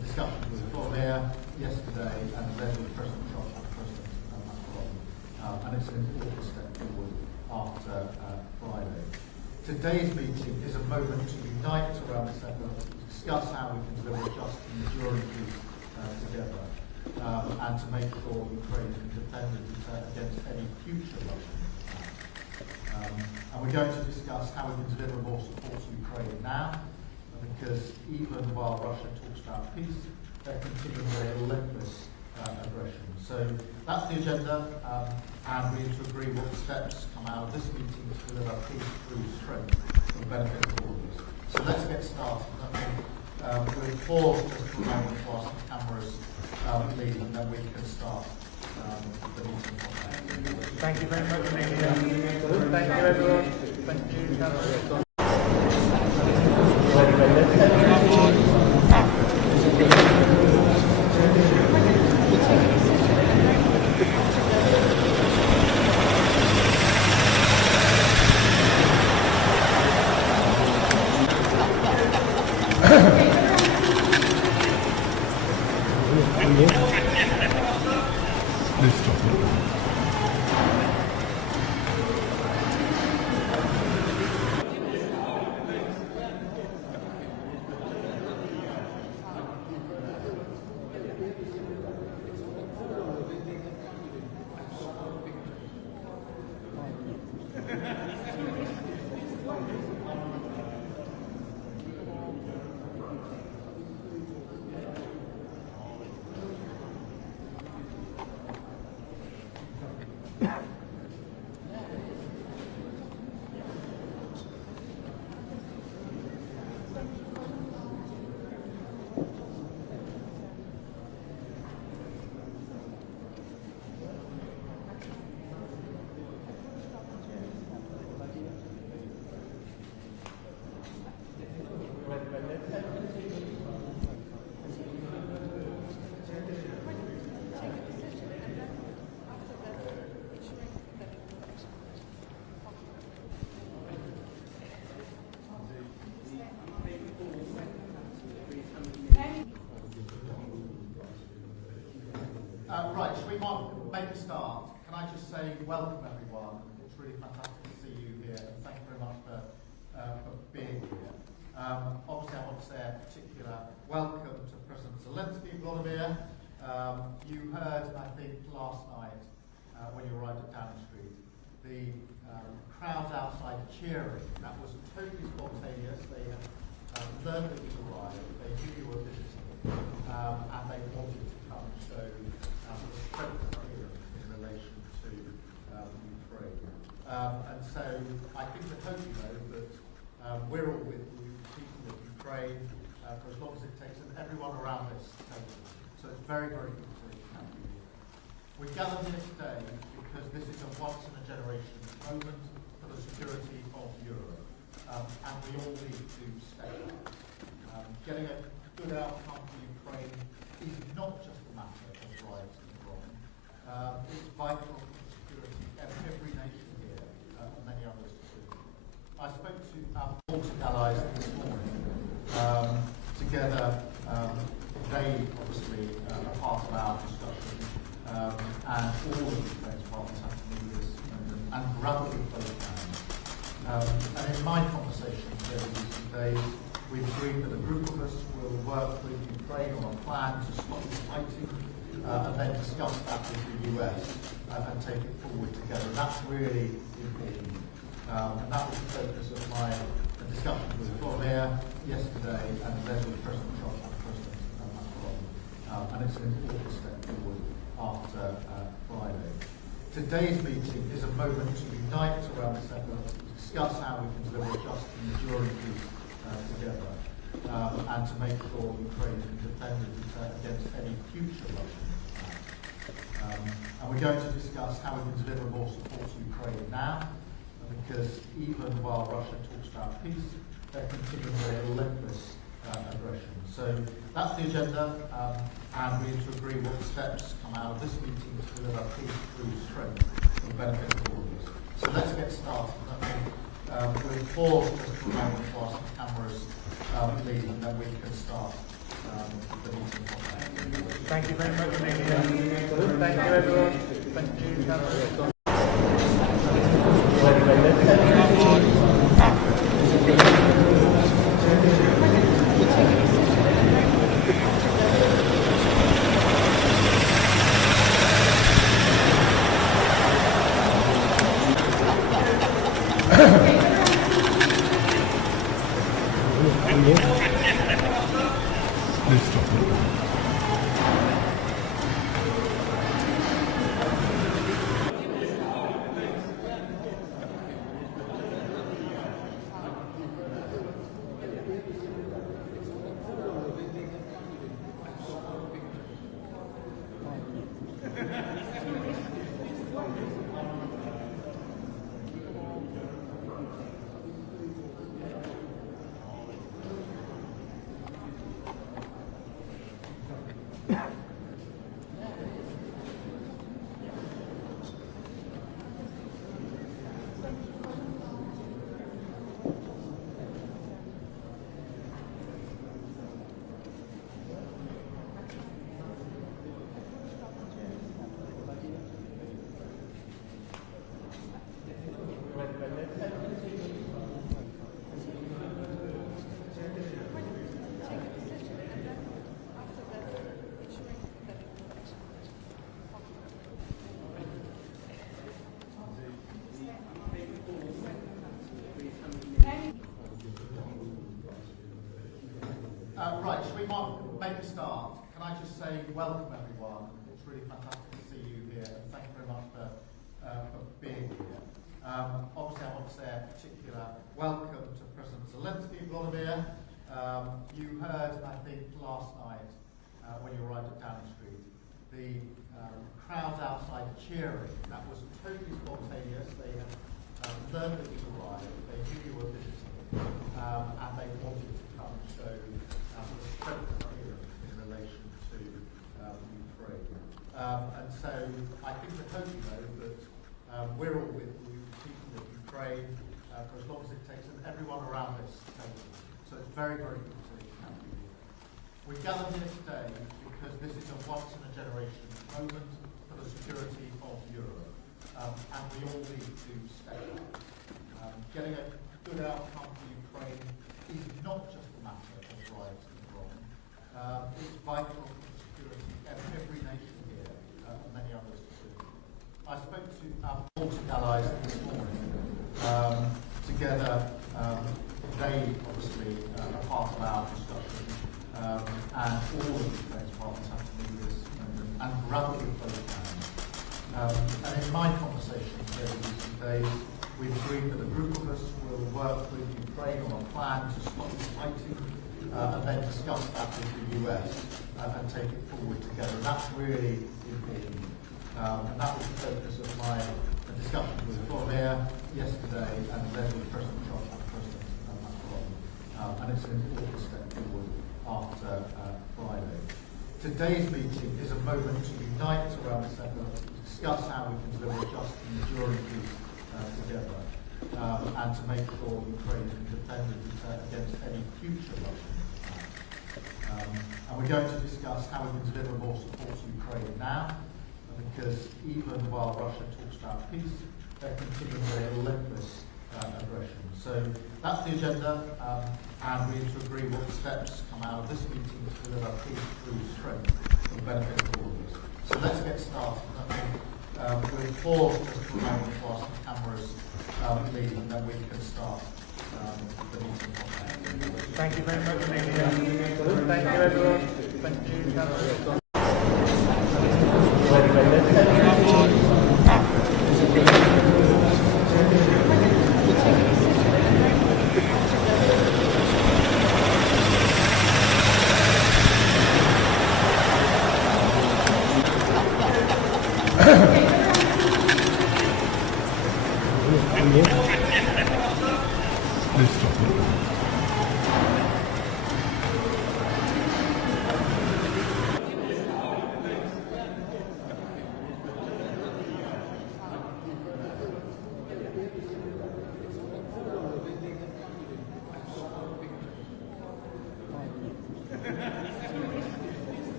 discussion with Volodymyr yesterday and then with President Trump and President Macron. And it's an important step forward after Friday. Today's meeting is a moment to unite around this effort, to discuss how we can deliver just and enduring peace together, and to make sure Ukraine can defend against any future Russian attacks. And we're going to discuss how we can deliver more support to Ukraine now, because even while Russia talks about peace, they're continuing their relentless aggression. So that's the agenda, and we need to agree what steps come out of this meeting to deliver peace through strength for the benefit of all of us. So let's get started. We'll pause just for a moment while some cameras leave, and then we can start the meeting. Thank you very much, Amelia. Thank you, everyone. Thank you, cameras. Please stop it. Right, should we make a start? Can I just say welcome everyone. It's really fantastic to see you here, and thank you very much for being here. Obviously I want to say a particular welcome to President Zelenskyy, Volodymyr. You heard, I think, last night when you arrived at Downing Street, the crowd outside cheering. That was totally spontaneous. They had learned that you arrived, they knew you were visiting, and they wanted to come. So in relation to Ukraine. And so I think that hope you know that we're all with you, people with Ukraine, for as long as it takes, and everyone around this table. So it's very, very good to have you. We gathered here today because this is a once-in-a-generation moment for the security of Europe, and we all need to step up. Getting a good outcome for Ukraine is not just a matter of right and wrong. It's vital for the security of every nation here, and many others too. I spoke to our Baltic allies this morning. Together, they obviously are part of our discussion, and all of Ukraine's partners have to move this and rapidly close down. And in my conversations over recent days, we've agreed that a group of us will work with Ukraine on a plan to stop the fighting, and then discuss that with the US and take it forward together. And that's really important. And that was the focus of my discussion with Volodymyr yesterday and then with President Trump and President Macron. And it's an important step forward after Friday. Today's meeting is a moment to unite around this effort, to discuss how we can deliver just and enduring peace together, and to make sure Ukraine can defend against any future Russian attacks. And we're going to discuss how we can deliver more support to Ukraine now, because even while Russia talks about peace, they're continuing their relentless aggression. So that's the agenda, and we need to agree what steps come out of this meeting to deliver peace through strength for the benefit of all of us. So let's get started. We'll pause just for a moment while some cameras leave, and then we can start the meeting. Thank you very much, Amelia. Thank you, everyone. Thank you, Cameron. Please stop it. Right, should we make a start? Can I just say welcome everyone. It's really fantastic to see you here, and thank you very much for being here. Obviously I want to say a particular welcome to President Zelenskyy, Volodymyr. You heard, I think, last night when you arrived at Downing Street, the crowds outside cheering. That was totally spontaneous. They had learned that you arrived, they knew you were visiting, and they wanted to come and show strength here in relation to Ukraine. And so I think the hope know that we're all with you, people of Ukraine, for as long as it takes, and everyone around this table. So it's very, very good to have you. We're gathered here today because this is a once-in-a-generation moment for the security of Europe, and we all need to step up. Getting a good outcome for Ukraine is not just a matter of right and wrong. It's vital for the security of every nation here, and many others too. I spoke to our Baltic allies this morning. Together, they obviously are part of our discussion, and all of Ukraine's partners have to move this moment and grab it with both hands. And in my conversations over recent days, we've agreed that a group of us will work with Ukraine on a plan to stop the fighting, and then discuss that with the US and take it forward together. And that's really important. And that was the focus of my discussion with Volodymyr yesterday, and then with President Trump and President Macron. And it's an important step forward after Friday. Today's meeting is a moment to unite around this effort, to discuss how we can deliver just and enduring peace together, and to make sure Ukraine can defend against any future Russian attacks. And we're going to discuss how we can deliver more support to Ukraine now, because even while Russia talks about peace, they're continuing their relentless aggression. So that's the agenda, and we need to agree what steps come out of this meeting to deliver peace through strength for the benefit of all of us. So let's get started. We'll pause just for a moment whilst the cameras leave, and then we can start the meeting. Thank you very much, Amelia. Thank you, everyone. Thank you, Cameron. Please stop it.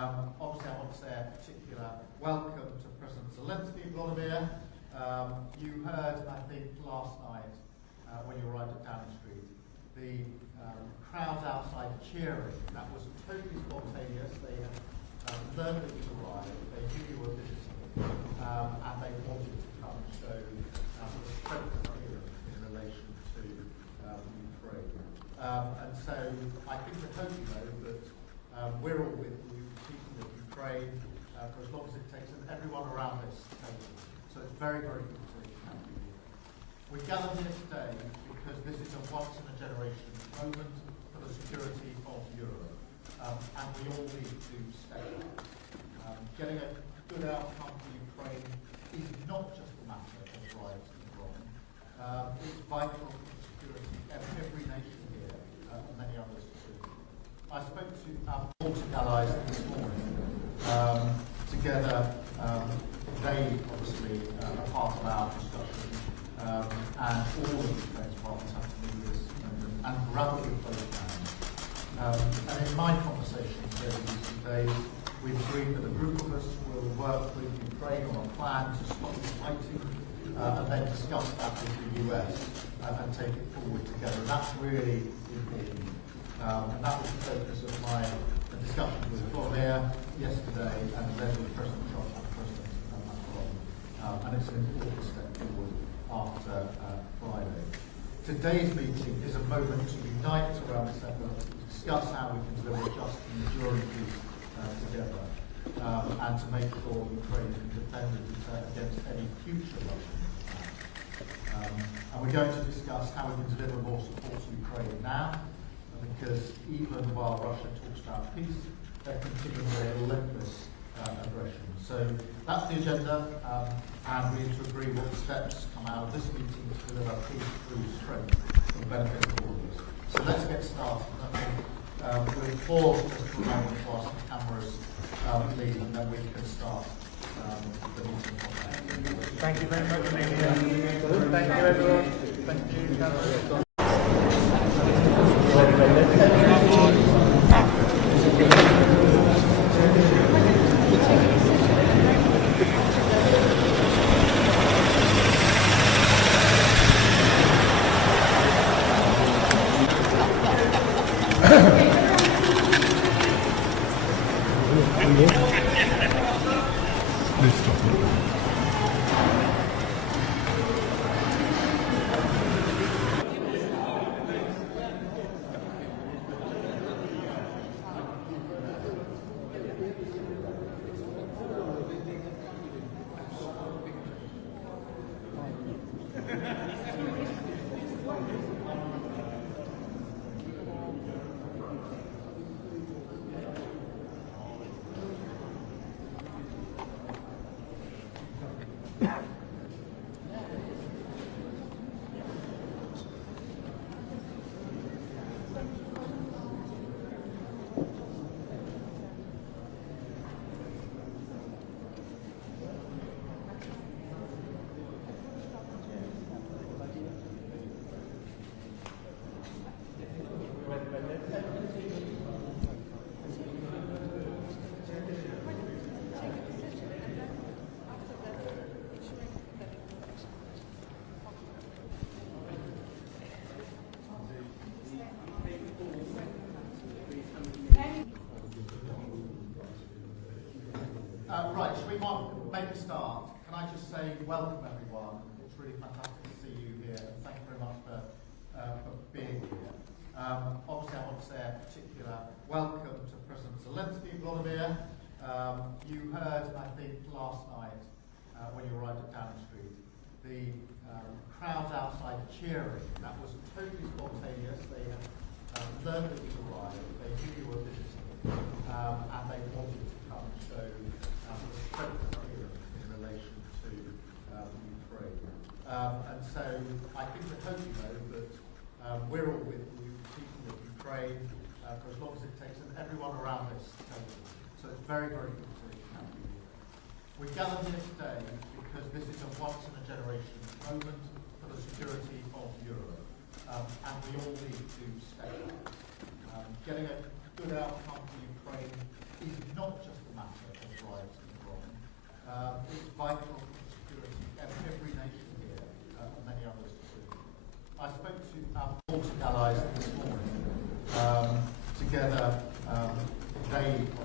Obviously, I want to say a particular welcome to President Zelenskyy, Volodymyr. You heard, I think, last night when you arrived at Downing Street, the crowds outside cheering. That was totally spontaneous. They had learned that you arrived, they knew you were visiting, and they wanted to come and show the strength of Europe in relation to Ukraine. And so I think we hope you know that we're all with you, speaking of Ukraine for as long as it takes, and everyone around this table. So it's very, very good to have you here. We gathered here today because this is a once-in-a-generation moment for the security of Europe, and we all need to step up. Getting a good outcome for Ukraine is not just a matter of right and wrong. It's vital for the security of every nation here, and many others too. I spoke to our Baltic allies this morning. Together, they obviously are part of our discussion, and all of Ukraine's partners have to move this moment and grab it with both hands. And in my conversations over these 2 days, we've agreed that a group of us will work with Ukraine on a plan to stop the fighting, and then discuss that with the US and take it forward together. And that's really important. And that was the focus of my discussion with Volodymyr yesterday, and then with President Trump and President Macron. And it's an important step forward after Friday. Today's meeting is a moment to unite around this effort, to discuss how we can deliver just and enduring peace together, and to make sure Ukraine can defend against any future Russian attack. And we're going to discuss how we can deliver more support to Ukraine now, because even while Russia talks about peace, they're continuing their relentless aggression. So that's the agenda, and we need to agree what steps come out of this meeting to deliver peace through strength for the benefit of all of us. So let's get started. We'll pause just for a moment whilst the cameras leave, and then we can start the meeting. Thank you very much, Amelia. Thank you, everyone. Thank you, cameras. Please stop it. Right, should we make a start? Can I just say welcome everyone. It's really fantastic to see you here, and thank you very much for being here. Obviously, I want to say a particular welcome to President Zelenskyy, Volodymyr. You heard, I think, last night when you arrived at Downing Street, the crowds outside cheering. That was totally spontaneous. They had learned that you arrived, they knew you were visiting, and they wanted to come and show the strength of Europe in relation to Ukraine. And so I think we hope you know that we're all with you, speaking of Ukraine for as long as it takes, and everyone around this table. So it's very, very good to have you here. We gathered here today because this is a once-in-a-generation moment for the security of Europe, and we all need to step up. Getting a good outcome for Ukraine is not just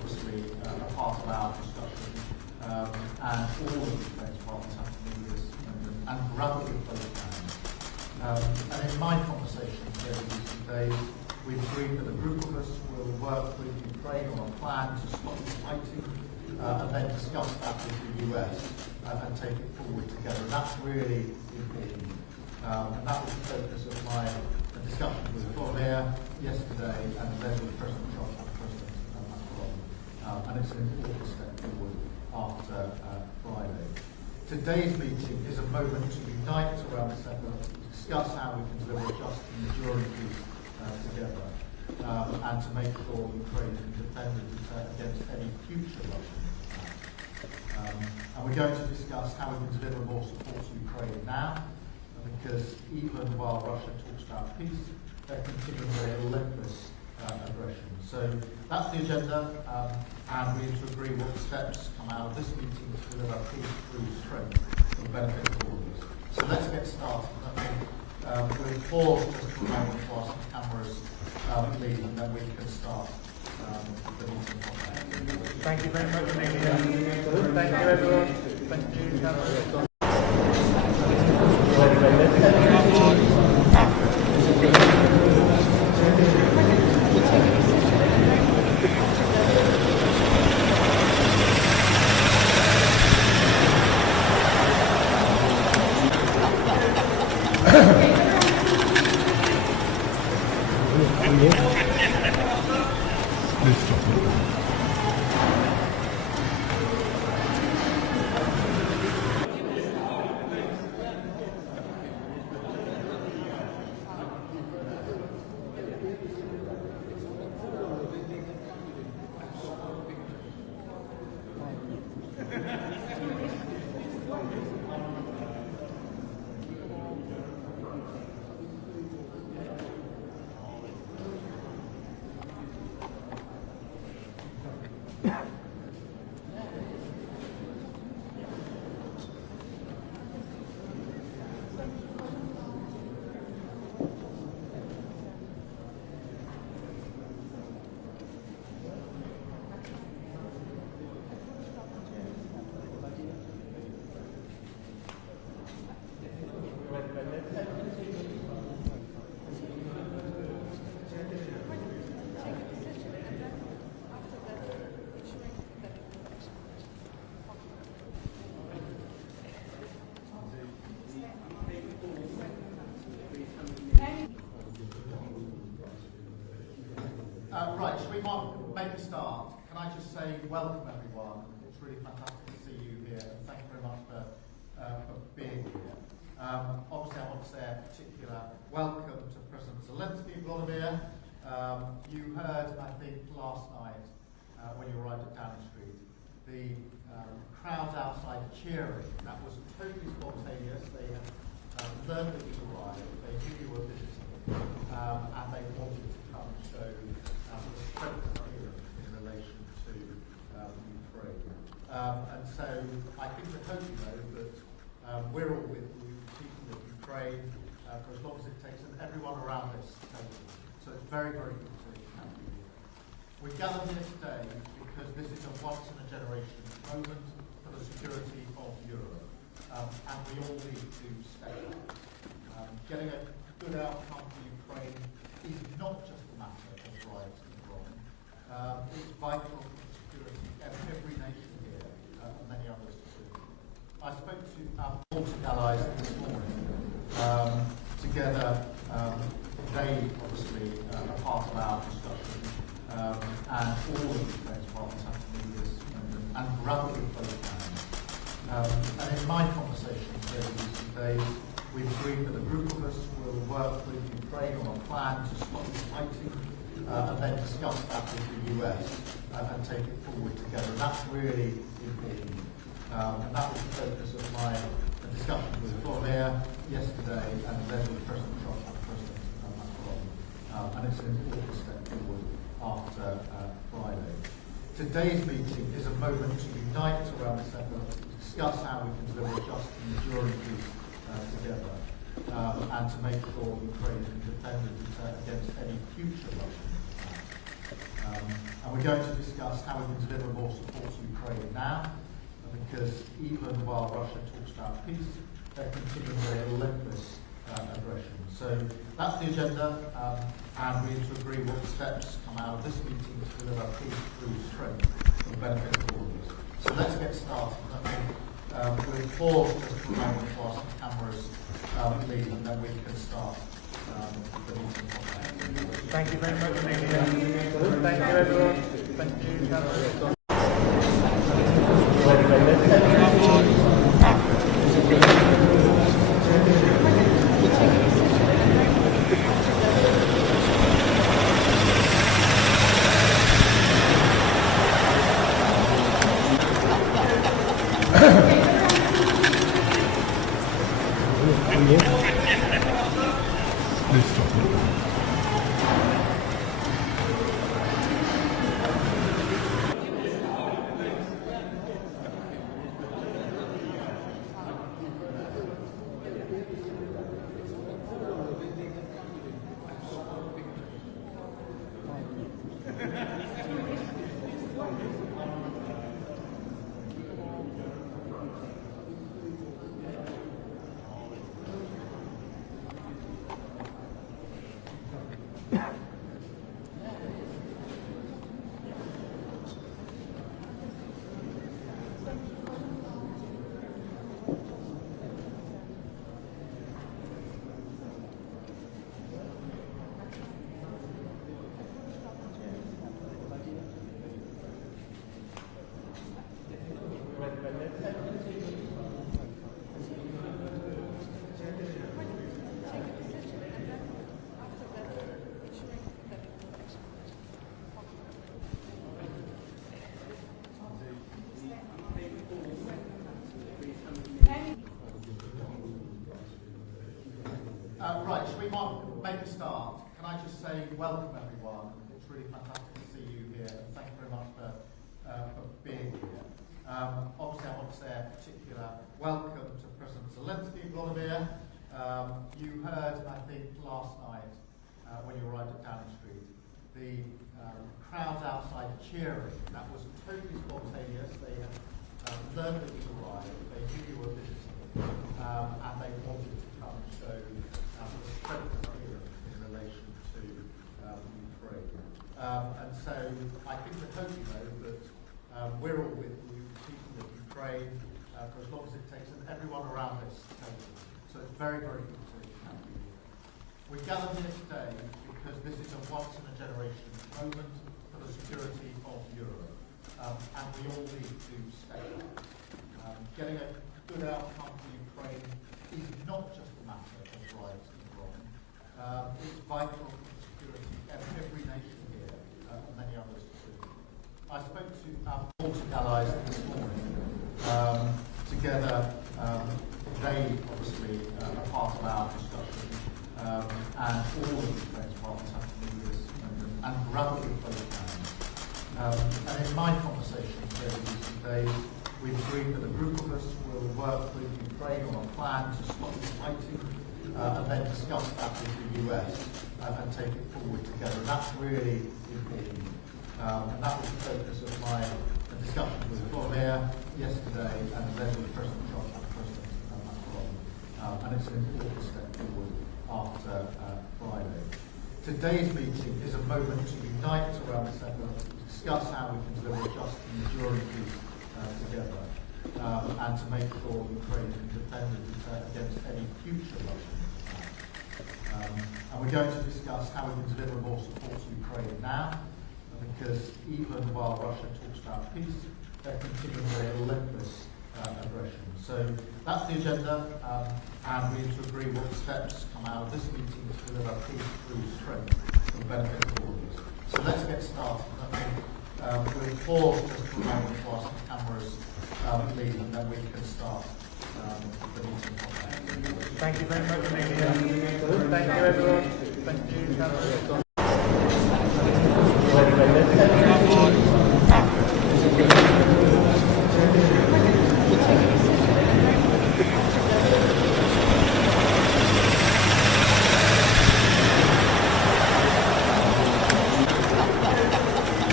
obviously a part of our discussion, and all of the defence partners have to do this and grab it with both hands. And in my conversations over recent days, we've agreed that a group of us will work with Ukraine on a plan to stop the fighting, and then discuss that with the US and take it forward together. And that's really important. And that was the focus of my discussion with Volodymyr yesterday, and then with President Trump and President Macron. And it's an important step forward after Friday. Today's meeting is a moment to unite around this effort, to discuss how we can deliver a just and enduring peace together, and to make sure Ukraine can defend and deter against any future Russian attacks. And we're going to discuss how we can deliver more support to Ukraine now, because even while Russia talks about peace, they're continuing their relentless aggression. So that's the agenda, and we need to agree what the steps come out of this meeting to deliver peace through strength for the benefit of all of us. So let's get started. We'll pause just for a moment while some cameras leave, and then we can start the meeting. Thank you very much, Amelia. Thank you, everyone. Thank you, cameras. Please stop it. Right, so we might make a start. Can I just say welcome everyone? It's really fantastic to see you here, and thank you very much for being here. Obviously I want to say a particular welcome to President Zelenskyy, Volodymyr. You heard, I think, last night when you arrived at Downing Street, the crowds outside cheering. That was totally spontaneous. They had learned that you arrived, they knew you were visiting, and they wanted to come and show the strength here in relation to Ukraine. And so I think we hope you know that we're all with you, people of Ukraine, for as long as it takes, and everyone around this table. So it's very, very good to have you here. We've gathered here today because this is a once-in-a-generation moment for the security of Europe, and we all need to stay up. Getting a good outcome for Ukraine is not just a matter of right and wrong. It's vital for the security of every nation here, and many others too. I spoke to our Baltic allies this morning. Together, they obviously are part of our discussion, and all of the defence partners have to do this and grab it with both hands. And in my conversations over recent days, we've agreed that a group of us will work with Ukraine on a plan to stop the fighting, and then discuss that with the US and take it forward together. And that's really important. And that was the focus of my discussion with Volodymyr yesterday, and then with President Trump and President Macron. And it's an important step forward after Friday. Today's meeting is a moment to unite around this effort, to discuss how we can deliver a just and enduring peace together, and to make sure Ukraine can defend and deter against any future Russian attacks. And we're going to discuss how we can deliver more support to Ukraine now, because even while Russia talks about peace, they're continuing their relentless aggression. So that's the agenda, and we need to agree what steps come out of this meeting to deliver peace through strength for the benefit of all of us. So let's get started. I think we'll pause just for a moment while some cameras leave, and then we can start the meeting. Thank you very much, Amelia. Thank you, everyone. Thank you, cameras. Please stop it. Right, should we make a start? Can I just say welcome everyone. It's really fantastic to see you here, and thank you very much for being here. Obviously I want to say a particular welcome to President Zelenskyy, Volodymyr. You heard, I think, last night when you arrived at Downing Street, the crowd outside cheering. That was totally spontaneous. They had learned that you arrived, they knew you were visiting, and they wanted to come and show the strength of Europe in relation to Ukraine. And so I think that hope you know that we're all with you, people of Ukraine, for as long as it takes, and everyone around this table. So it's very, very good to have you. We gathered here today because this is a once-in-a-generation moment for the security of Europe, and we all need to step up. Getting a good outcome for Ukraine is not just a matter of right and wrong. It's vital for the security of every nation here, and many others too. I spoke to our Baltic allies this morning. Together, they obviously are part of our discussion, and all of Ukraine's partners have to do this and grab it with both hands. And in my conversations over recent days, we've agreed that a group of us will work with Ukraine on a plan to stop the fighting, and then discuss that with the US and take it forward together. And that's really important. And that was the focus of my discussion with Volodymyr yesterday, and then with President Trump and President Macron. And it's an important step forward after Friday. Today's meeting is a moment to unite around this effort, to discuss how we can deliver just and enduring peace together, and to make sure Ukraine can defend against any future Russian attacks. And we're going to discuss how we can deliver more support to Ukraine now, because even while Russia talks about peace, they're continuing their relentless aggression. So that's the agenda, and we need to agree what steps come out of this meeting to deliver peace through strength for the benefit of all of us. So let's get started. I think we'll pause just for a moment while some cameras leave, and then we can start the meeting. Thank you very much, Amelia. Thank you, everyone. Thank you, cameras.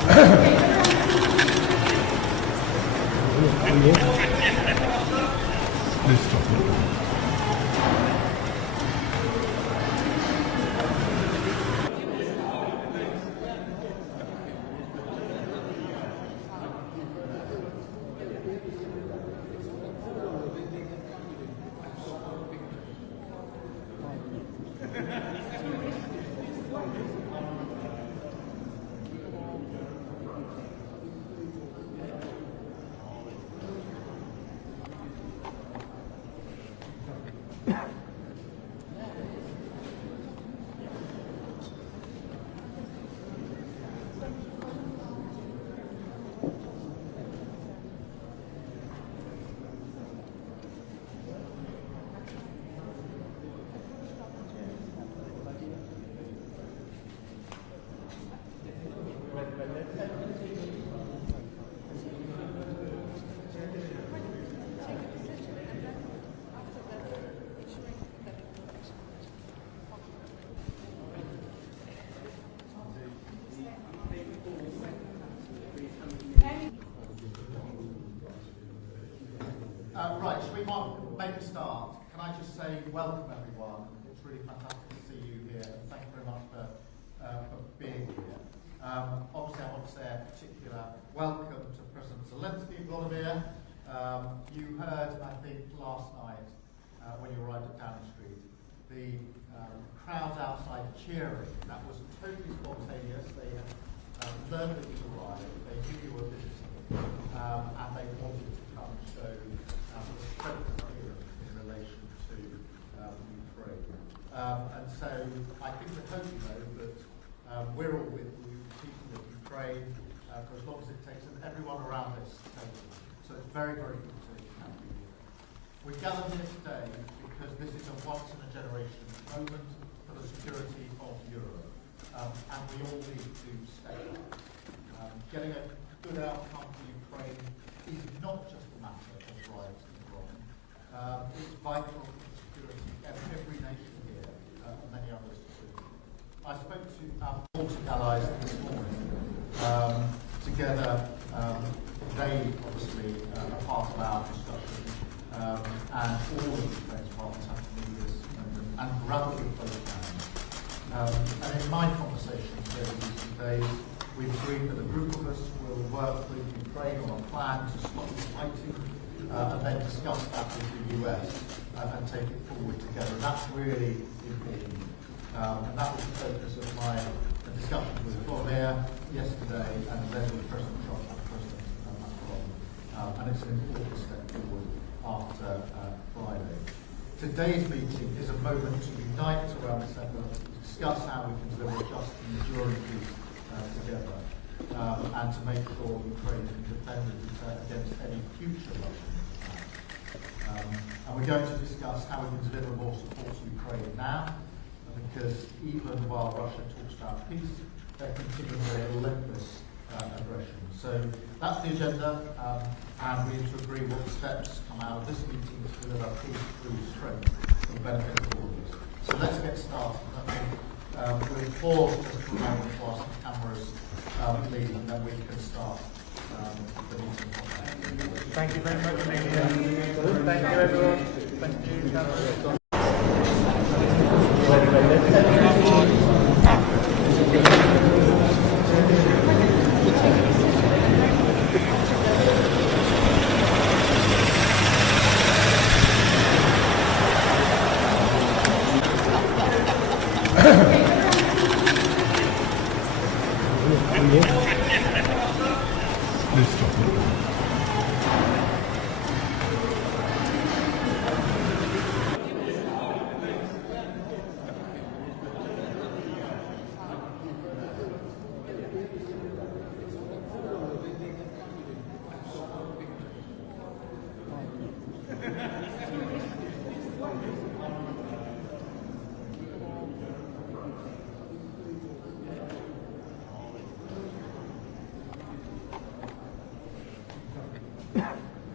Please stop it. Right, should we make a start? Can I just say welcome everyone. It's really fantastic to see you here, and thank you very much for being here. Obviously I want to say a particular welcome to President Zelenskyy, Volodymyr. You heard, I think, last night when you arrived at Downing Street, the crowds outside cheering. That was totally spontaneous. They had learned that you arrived, they knew you were visiting, and they wanted to come and show in relation to Ukraine. And so I think we hope you know that we're all with you, people of Ukraine, for as long as it takes, and everyone around this table. So it's very, very good to have you here. We gathered here today because this is a once-in-a-generation moment for the security of Europe, and we all need to step up. Getting a good outcome for Ukraine is not just a matter of right and wrong. It's vital for the security of every nation here, and many others too. I spoke to our Baltic allies this morning. Together, they obviously are part of our discussion, and all of Ukraine's partners have to move this moment and grab it with both hands. And in my conversations over recent days, we've agreed that a group of us will work with Ukraine on a plan to stop the fighting, and then discuss that with the US and take it forward together. And that's really important. And that was the focus of my discussion with Volodymyr yesterday, and then with President Trump and President Macron. And it's an important step forward after Friday. Today's meeting is a moment to unite around this effort, to discuss how we can deliver just and enduring peace together, and to make sure Ukraine can defend against any future Russian attacks. And we're going to discuss how we can deliver more support to Ukraine now, because even while Russia talks about peace, they're continuing their relentless aggression. So that's the agenda, and we need to agree what steps come out of this meeting to deliver peace through strength for the benefit of all of us. So let's get started. We'll pause just for a moment while some cameras leave, and then we can start the meeting. Thank you very much, Amelia. Thank you, everyone. Thank you, cameras. Please stop it.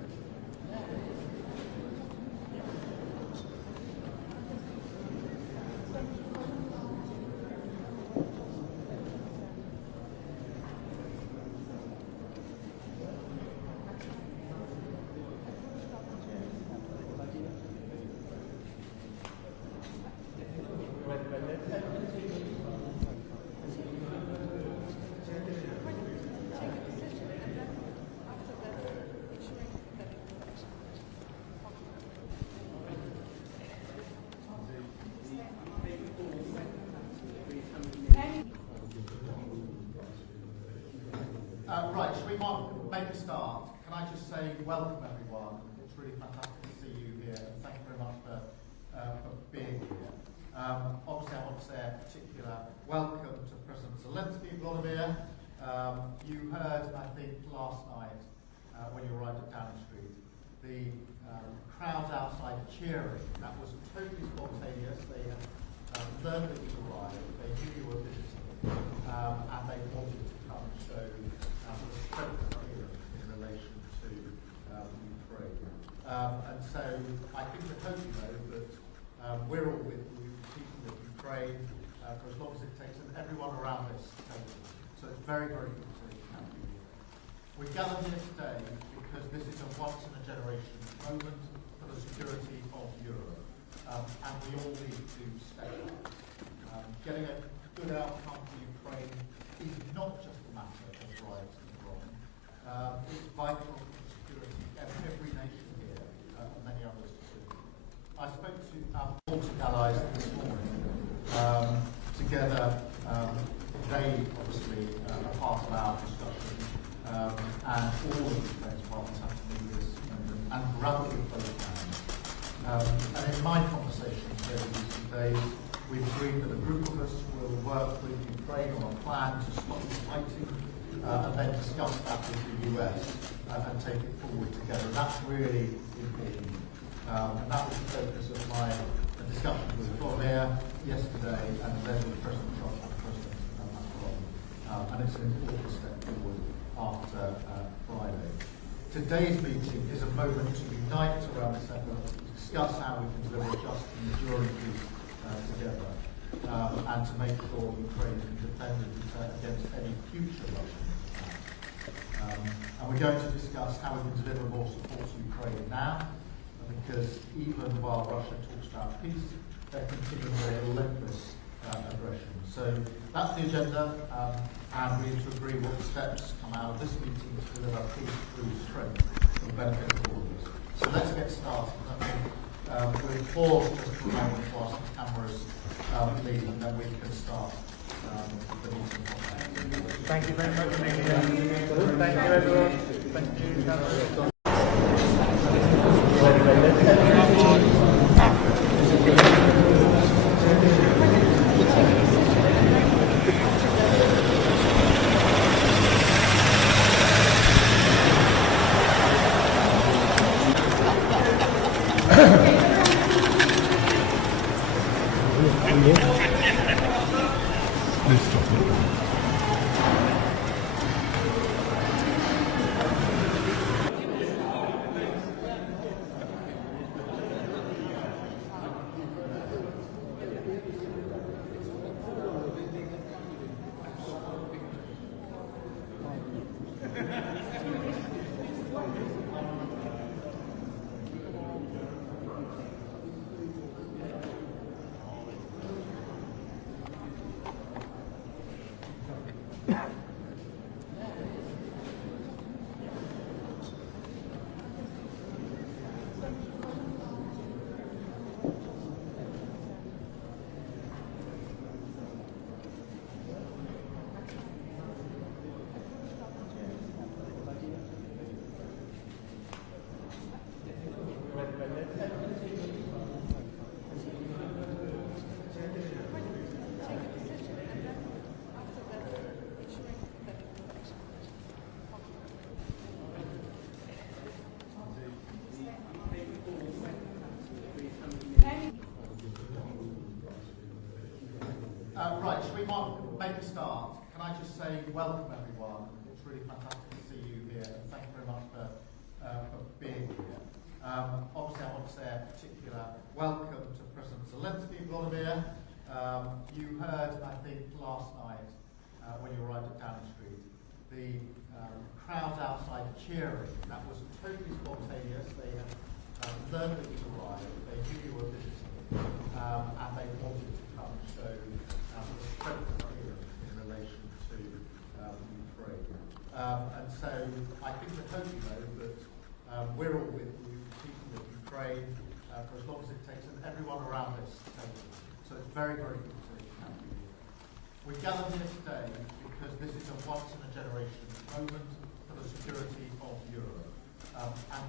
can I just say welcome everyone. It's really fantastic to see you here, and thank you very much for being here. Obviously, I want to say a particular welcome to President Zelenskyy, Volodymyr. You heard, I think, last night when you arrived at Downing Street, the crowds outside cheering. That was totally spontaneous. They had learned that you arrived, they knew you were visiting, and they wanted to come and show the strength of Europe in relation to Ukraine. And so I think we hope you know that we're all with you, keeping with Ukraine for as long as it takes, and everyone around this table. So it's very, very good to have you here. We gathered here today because this is a once-in-a-generation moment for the security of Europe, and we all need to step up. Getting a good outcome for Ukraine is not just a matter of rights and wrong. It's vital for the security of every nation here, and many others too. I spoke to our Baltic allies this morning. Together, they obviously are part of our discussion, and all of the Ukraine's partners have to do this and grab it with both hands. And in my conversations over these 2 days, we've agreed that a group of us will work with Ukraine on a plan to stop the fighting, and then discuss that with the US and take it forward together. And that's really important. And that was the focus of my discussion with Volodymyr yesterday, and then with President Trump and President Macron. And it's an important step forward after Friday. Today's meeting is a moment to unite around this effort, discuss how we can deliver just and enduring peace together, and to make sure Ukraine can defend against any future Russian attacks. And we're going to discuss how we can deliver more support to Ukraine now, because even while Russia talks about peace, they're continuing their relentless aggression. So that's the agenda, and we need to agree what steps come out of this meeting to deliver peace through strength for the benefit of all of us. So let's get started. We'll pause just for a moment whilst the cameras leave, and then we can start the meeting. Thank you very much, Amelia. Thank you, everyone. Thank you, cameras. Please stop it. Right, should we make a start? Can I just say welcome everyone. It's really fantastic to see you here, and thank you very much for being here. Obviously, I want to say a particular welcome to President Zelenskyy, Volodymyr. You heard, I think, last night when you arrived at Downing Street, the crowds outside cheering. That was totally spontaneous. They had learned that you arrived, they knew you were visiting, and they wanted to come and show the strength of Europe in relation to Ukraine. And so I think we hope you know that we're all with you, keeping with Ukraine for as long as it takes, and everyone around this table. So it's very, very good to have you here. We gathered here today because this is a once-in-a-generation moment for the security of Europe,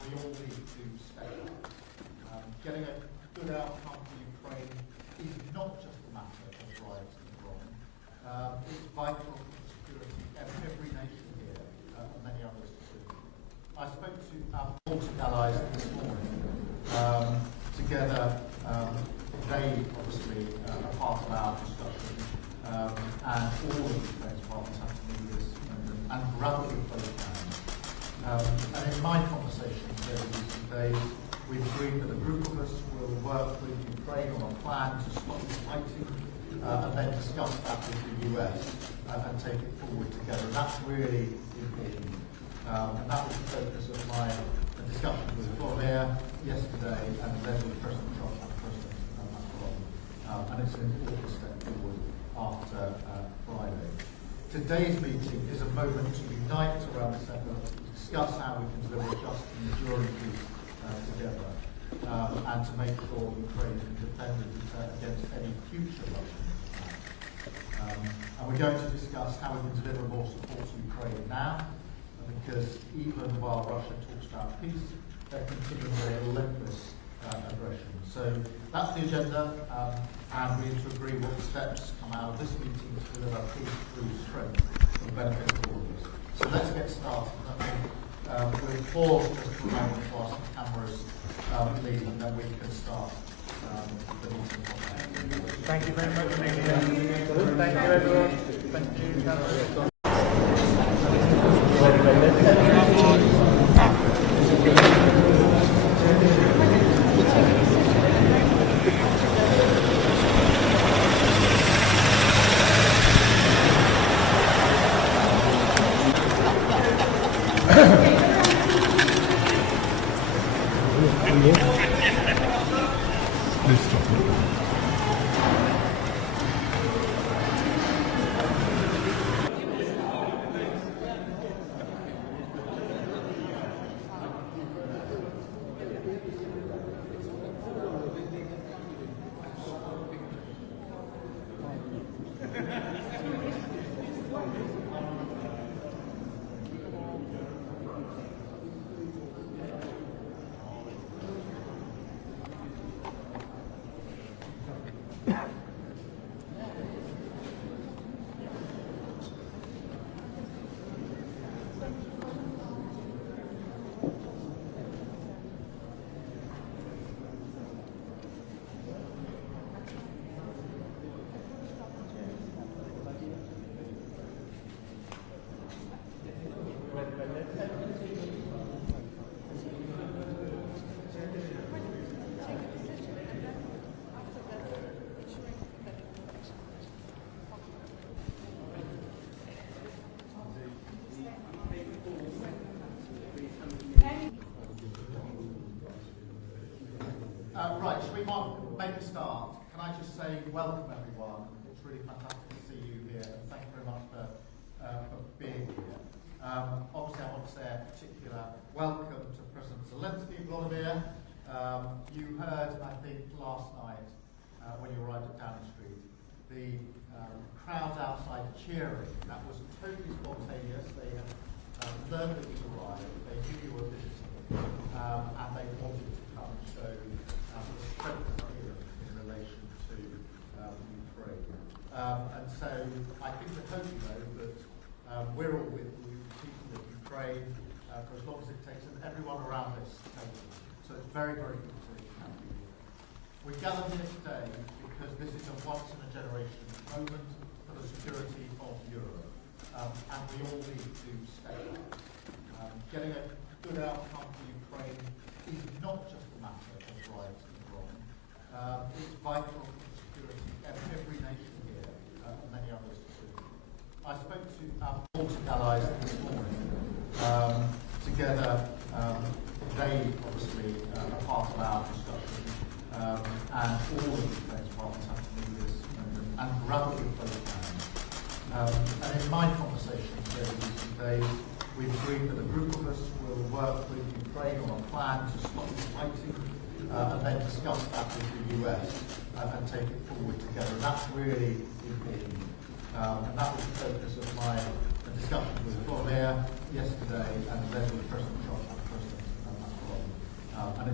we all need to step up. Getting a good outcome for Ukraine is not just a matter of right and wrong. It's vital for the security of every nation here and many others too. I spoke to our Baltic allies this morning. Together, they obviously are part of our discussion, and all of Ukraine's partners have to move this moment and grab it with both hands. And in my conversations over recent days, we've agreed that a group of us will work with Ukraine on a plan to stop the fighting, and then discuss that with the US and take it forward together. And that's really important. And that was the focus of my discussion with Volodymyr yesterday, and then with President Trump and President Macron. And it's an important step forward after Friday. Today's meeting is a moment to unite around this effort, to discuss how we can deliver a just and enduring peace together, and to make sure Ukraine can defend against any future Russian attack. And we're going to discuss how we can deliver more support to Ukraine now, because even while Russia talks about peace, they're continuing their relentless aggression. So that's the agenda, and we need to agree what the steps come out of this meeting to deliver peace through strength for the benefit of all of us. So let's get started. We'll pause just for a moment whilst the cameras leave, and then we can start the meeting. Thank you very much, Amelia. Thank you, everyone. Thank you, cameras. Please stop it. Right, should we make a start? Can I just say welcome everyone. It's really fantastic to see you here, and thank you very much for being here. Obviously I want to say a particular welcome to President Zelenskyy, Volodymyr. You heard, I think, last night when you arrived at Downing Street, the crowds outside cheering. That was totally spontaneous. They had learned that you arrived, they knew you were visiting, and they wanted to come and show the strength here in relation to Ukraine. And so I think the hope, you know, that we're all with you, people of Ukraine, for as long as it takes, and everyone around this table. So it's very, very good to have you here. We gathered here today because this is a once-in-a-generation moment for the security of Europe, and we all need to step up. Getting a good outcome for Ukraine is not just a matter of right and wrong. It's vital for the security of every nation here and many others too. I spoke to our Baltic allies this morning. Together, they obviously are part of our discussion, and all of Ukraine's partners have to move this moment and grab it with both hands. And in my conversations over recent days, we've agreed that a group of us will work with Ukraine on a plan to stop the fighting, and then discuss that with the US and take it forward together. And that's really important. And that was the focus of my discussion with Volodymyr yesterday, and then with President Trump and President Macron.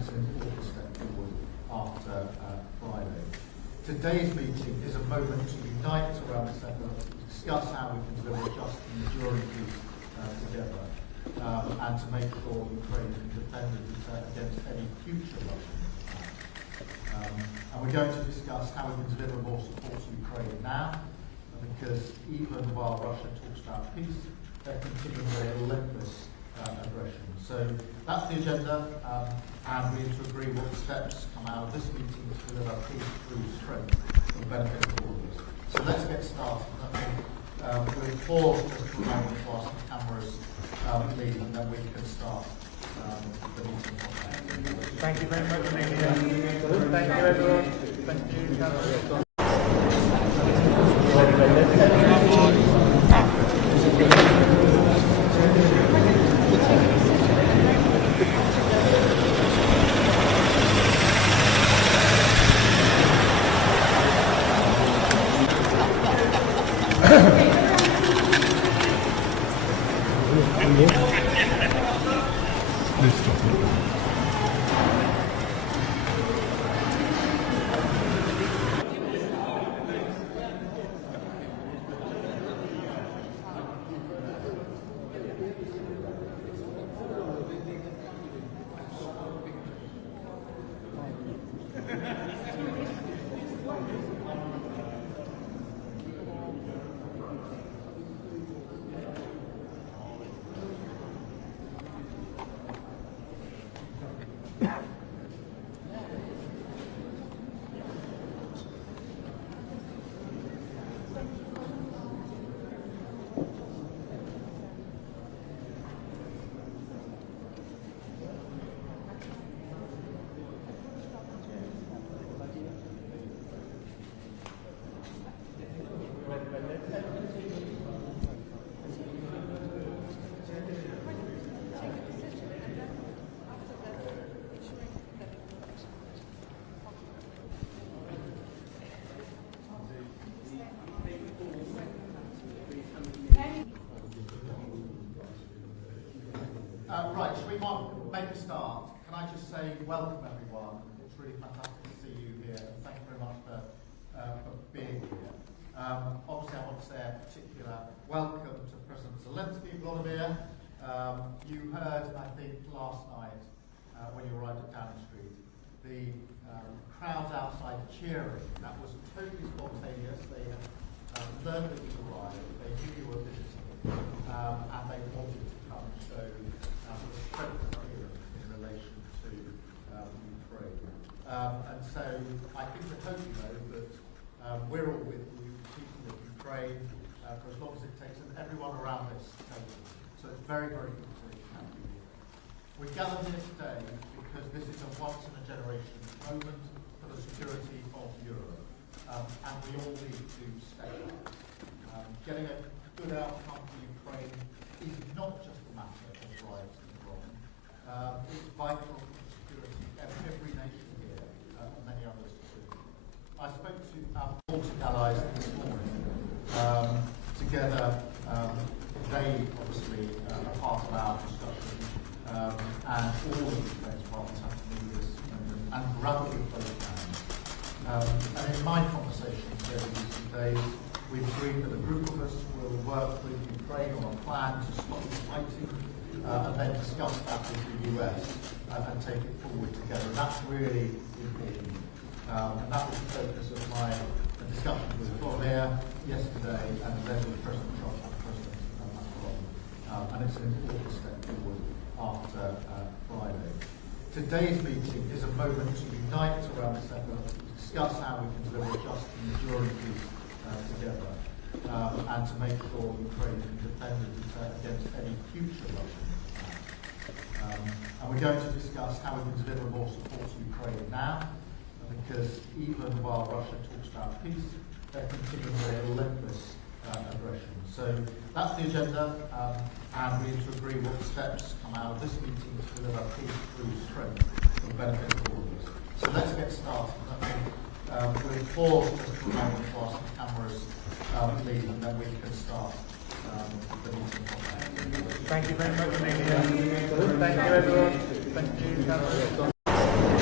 it's an important step forward after Friday. Today's meeting is a moment to unite around this effort, to discuss how we can deliver just and enduring peace together, and to make sure Ukraine can defend and deter against any future Russian attacks. And we're going to discuss how we can deliver more support to Ukraine now, because even while Russia talks about peace, they're continuing their relentless aggression. So that's the agenda, and we need to agree what steps come out of this meeting to deliver peace through strength for the benefit of all of us. So let's get started. I think we'll pause just for a moment while some cameras leave, and then we can start the meeting. Thank you very much, Amelia. Thank you, everyone. Thank you, cameras. Please stop it. Right, should we make a start? Can I just say welcome everyone. It's really fantastic to see you here, and thank you very much for being here. Obviously I want to say a particular welcome to President Zelenskyy, Volodymyr. You heard, I think, last night when you arrived at Downing Street, the crowds outside cheering. That was totally spontaneous. They had learned that you arrived, they knew you were visiting, and they wanted to come and show strength in relation to Ukraine. And so I think I hope you know that we're all with you, people with Ukraine, for as long as it takes, and everyone around this table. So it's very, very good to have you here. We're gathered here today because this is a once-in-a-generation moment for the security of Europe, and we all need to stay up. Getting a good outcome for Ukraine is not just a matter of right and wrong. It's vital for the security of every nation here, and many others too. I spoke to our Baltic allies this morning. Together, they obviously are part of our discussion, and all of Ukraine's partners have to do this and rapidly close down. And in my conversations over recent days, we've agreed that a group of us will work with Ukraine on a plan to stop the fighting, and then discuss that with the US and take it forward together. And that's really important. And that was the focus of my discussion with Volodymyr yesterday, and then with President Trump and President Macron. And it's an important step forward after Friday. Today's meeting is a moment to unite around this effort, to discuss how we can deliver just and enduring peace together, and to make sure Ukraine can defend and deter against any future Russian attacks. And we're going to discuss how we can deliver more support to Ukraine now, because even while Russia talks about peace, they're continuing their relentless aggression. So that's the agenda, and we need to agree what steps come out of this meeting to deliver peace through strength for the benefit of all of us. So let's get started. I think we'll pause just for a moment while some cameras leave, and then we can start the meeting. Thank you very much, Amelia. Thank you, everyone. Thank you, cameras.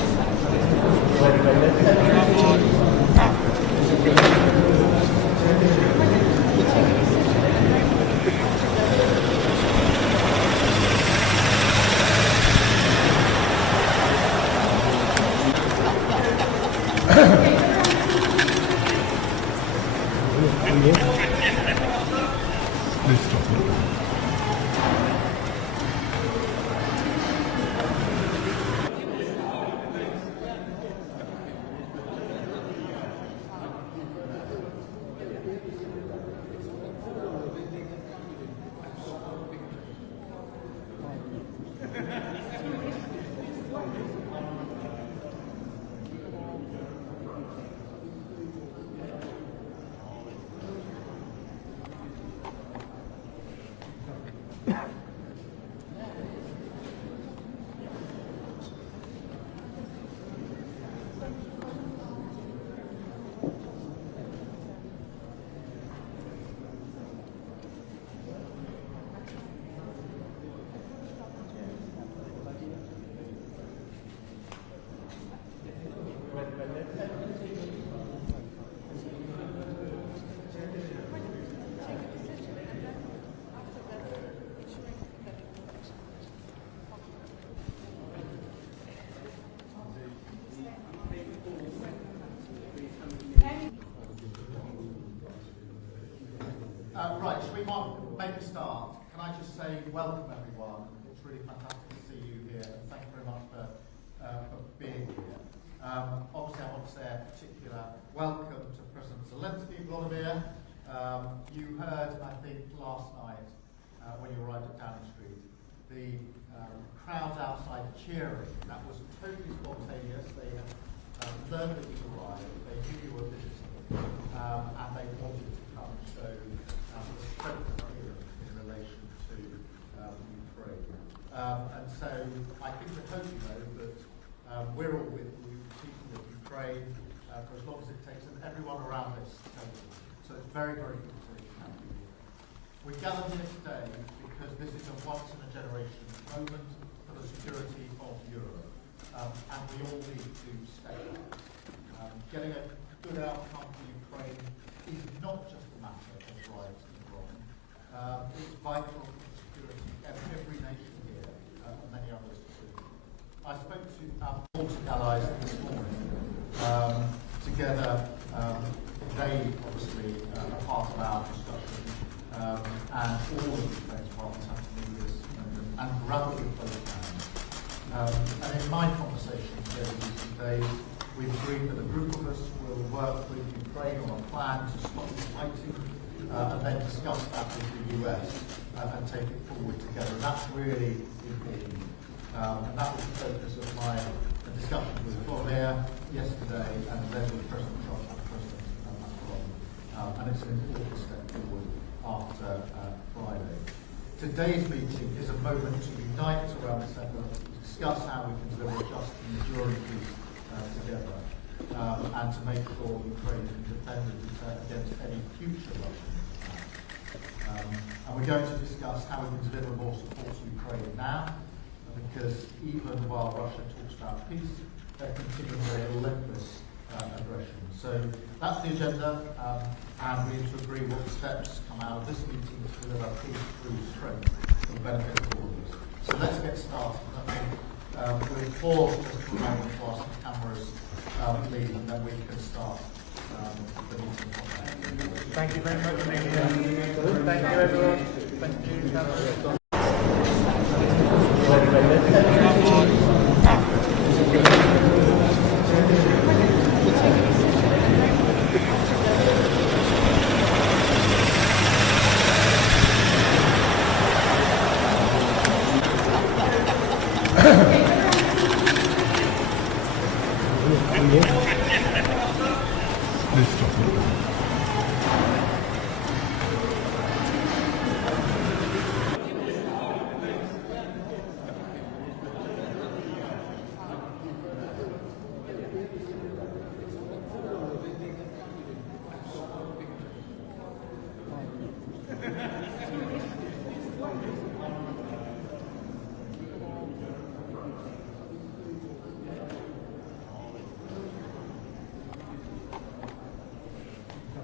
Please stop it. Right, should we make a start? Can I just say welcome everyone. It's really fantastic to see you here, and thank you very much for being here. Obviously I want to say a particular welcome to President Zelenskyy, Volodymyr. You heard, I think, last night when you arrived at Downing Street, the crowds outside cheering. That was totally spontaneous. They had learned that you arrived, they knew you were visiting, and they wanted to come and show strength here in relation to Ukraine. And so I think the hope you know that we're all with you, people with Ukraine, for as long as it takes, and everyone around this table. So it's very, very good to have you here. We gathered here today because this is a once-in-a-generation moment for the security of Europe, and we all need to step up. Getting a good outcome for Ukraine is not just a matter of right and wrong. It's vital for the security of every nation here, and many others too. I spoke to our Baltic allies this morning. Together, they obviously are part of our discussion, and all of the Ukraine's partners have to move this and rapidly close down. And in my conversation here in recent days, we've agreed that a group of us will work with Ukraine on a plan to stop the fighting, and then discuss that with the US and take it forward together. And that's really important. And that was the focus of my discussion with Volodymyr yesterday, and then with President Trump and President Macron. And it's an important step forward after Friday. Today's meeting is a moment to unite around this effort, to discuss how we can deliver just and enduring peace together, and to make sure Ukraine can defend itself against any future Russian attacks. And we're going to discuss how we can deliver more support to Ukraine now, because even while Russia talks about peace, they're continuing their relentless aggression. So that's the agenda, and we need to agree what steps come out of this meeting to deliver peace through strength for the benefit of all of us. So let's get started. We'll pause just for a moment whilst the cameras leave, and then we can start the meeting. Thank you very much, Amelia. Thank you, everyone. Thank you, cameras. Please stop it.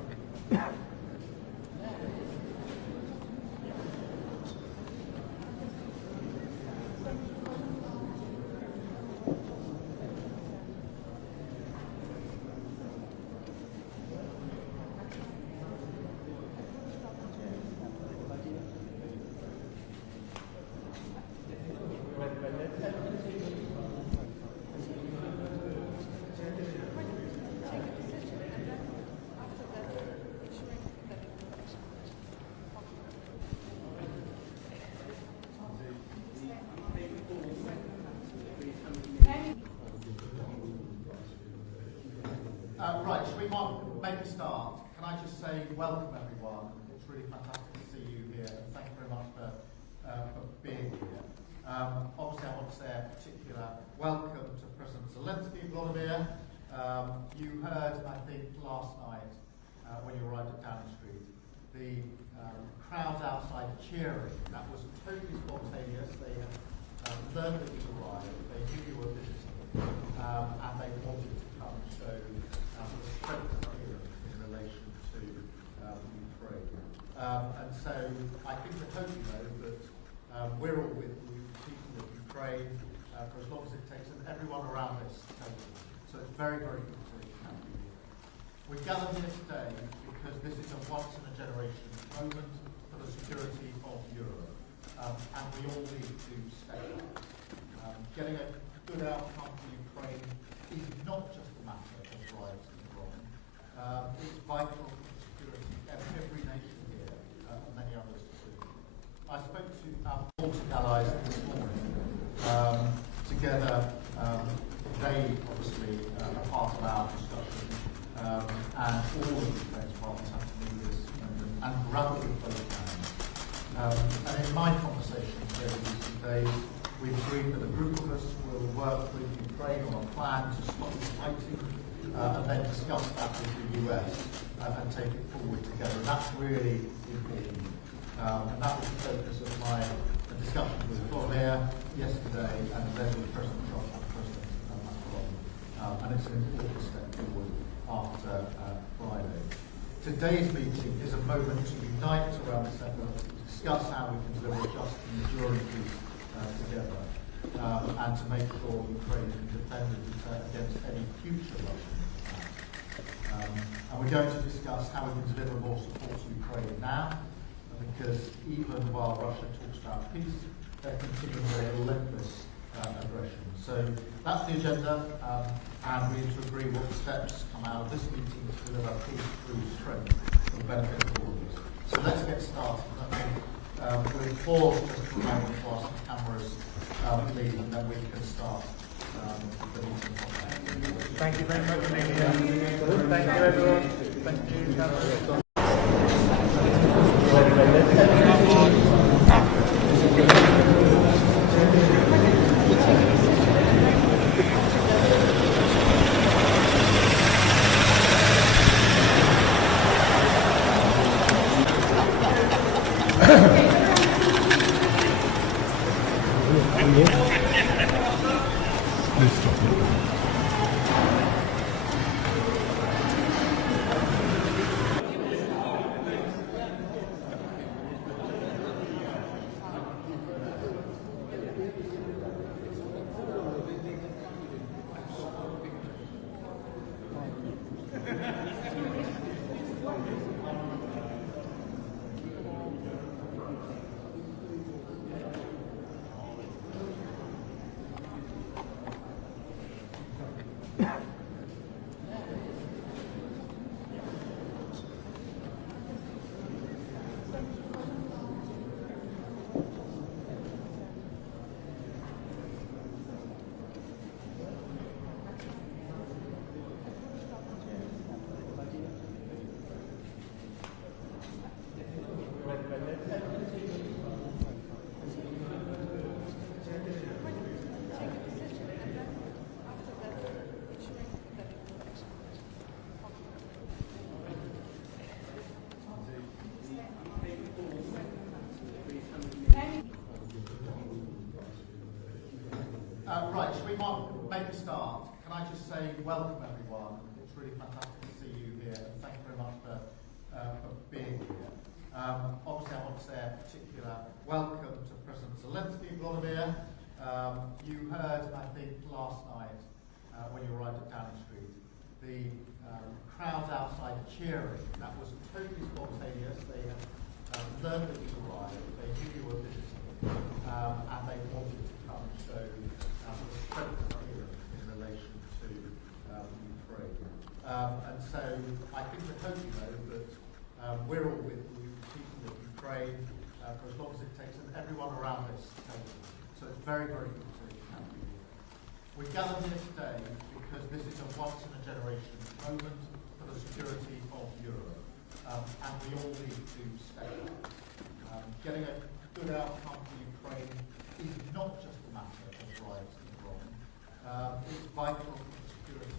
Volodymyr. You heard, I think, last night when you arrived at Downing Street, the crowds outside cheering. That was totally spontaneous. They had learned that you arrived, they knew you were visiting, and they wanted to come and show the strength of Europe in relation to Ukraine. And so I think we hope you know that we're all with you, people of Ukraine, for as long as it takes, and everyone around this table. So it's very, very good to have you here. We gathered here today because this is a once-in-a-generation moment for the security of Europe, and we all need to step up. Getting a good outcome for Ukraine is not just a matter of rights and wrong. It's vital for the security of every nation here, and many others too. I spoke to our Baltic allies this morning. Together, they obviously are part of our discussion, and all of the Ukraine's partners have to move this moment and grab it with both hands. And in my conversations over recent days, we've agreed that a group of us will work with Ukraine on a plan to stop the fighting, and then discuss that with the US and take it forward together. And that's really important. And that was the focus of my discussion with Volodymyr yesterday, and then with President Trump and President Macron. And it's an important step forward after Friday. Today's meeting is a moment to unite around this effort, to discuss how we can deliver just and enduring peace together, and to make sure Ukraine can defend and deter against any future Russian attacks. And we're going to discuss how we can deliver more support to Ukraine now, because even while Russia talks about peace, they're continuing their relentless aggression. So that's the agenda, and we need to agree what steps come out of this meeting to deliver peace through strength for the benefit of all of us. So let's get started. We'll pause just for a moment whilst the cameras leave, and then we can start the meeting. Thank you very much, Amelia. Thank you, everyone. Thank you, cameras. Please stop it. Right, should we make a start? Can I just say welcome everyone. It's really fantastic to see you here, and thank you very much for being here. Obviously I want to say a particular welcome to President Zelenskyy, Volodymyr. You heard, I think, last night when you arrived at Downing Street, the crowds outside cheering. That was totally spontaneous. They had learned that you arrived, they knew you were visiting, and they wanted to come and show the strength of Europe in relation to Ukraine. And so I think we hope you know that we're all with you, people of Ukraine, for as long as it takes, and everyone around this table. So it's very, very good to have you here. We gathered here today because this is a once-in-a-generation moment for the security of Europe, and we all need to step up. Getting a good outcome for Ukraine is not just a matter of rights and wrong. It's vital for the security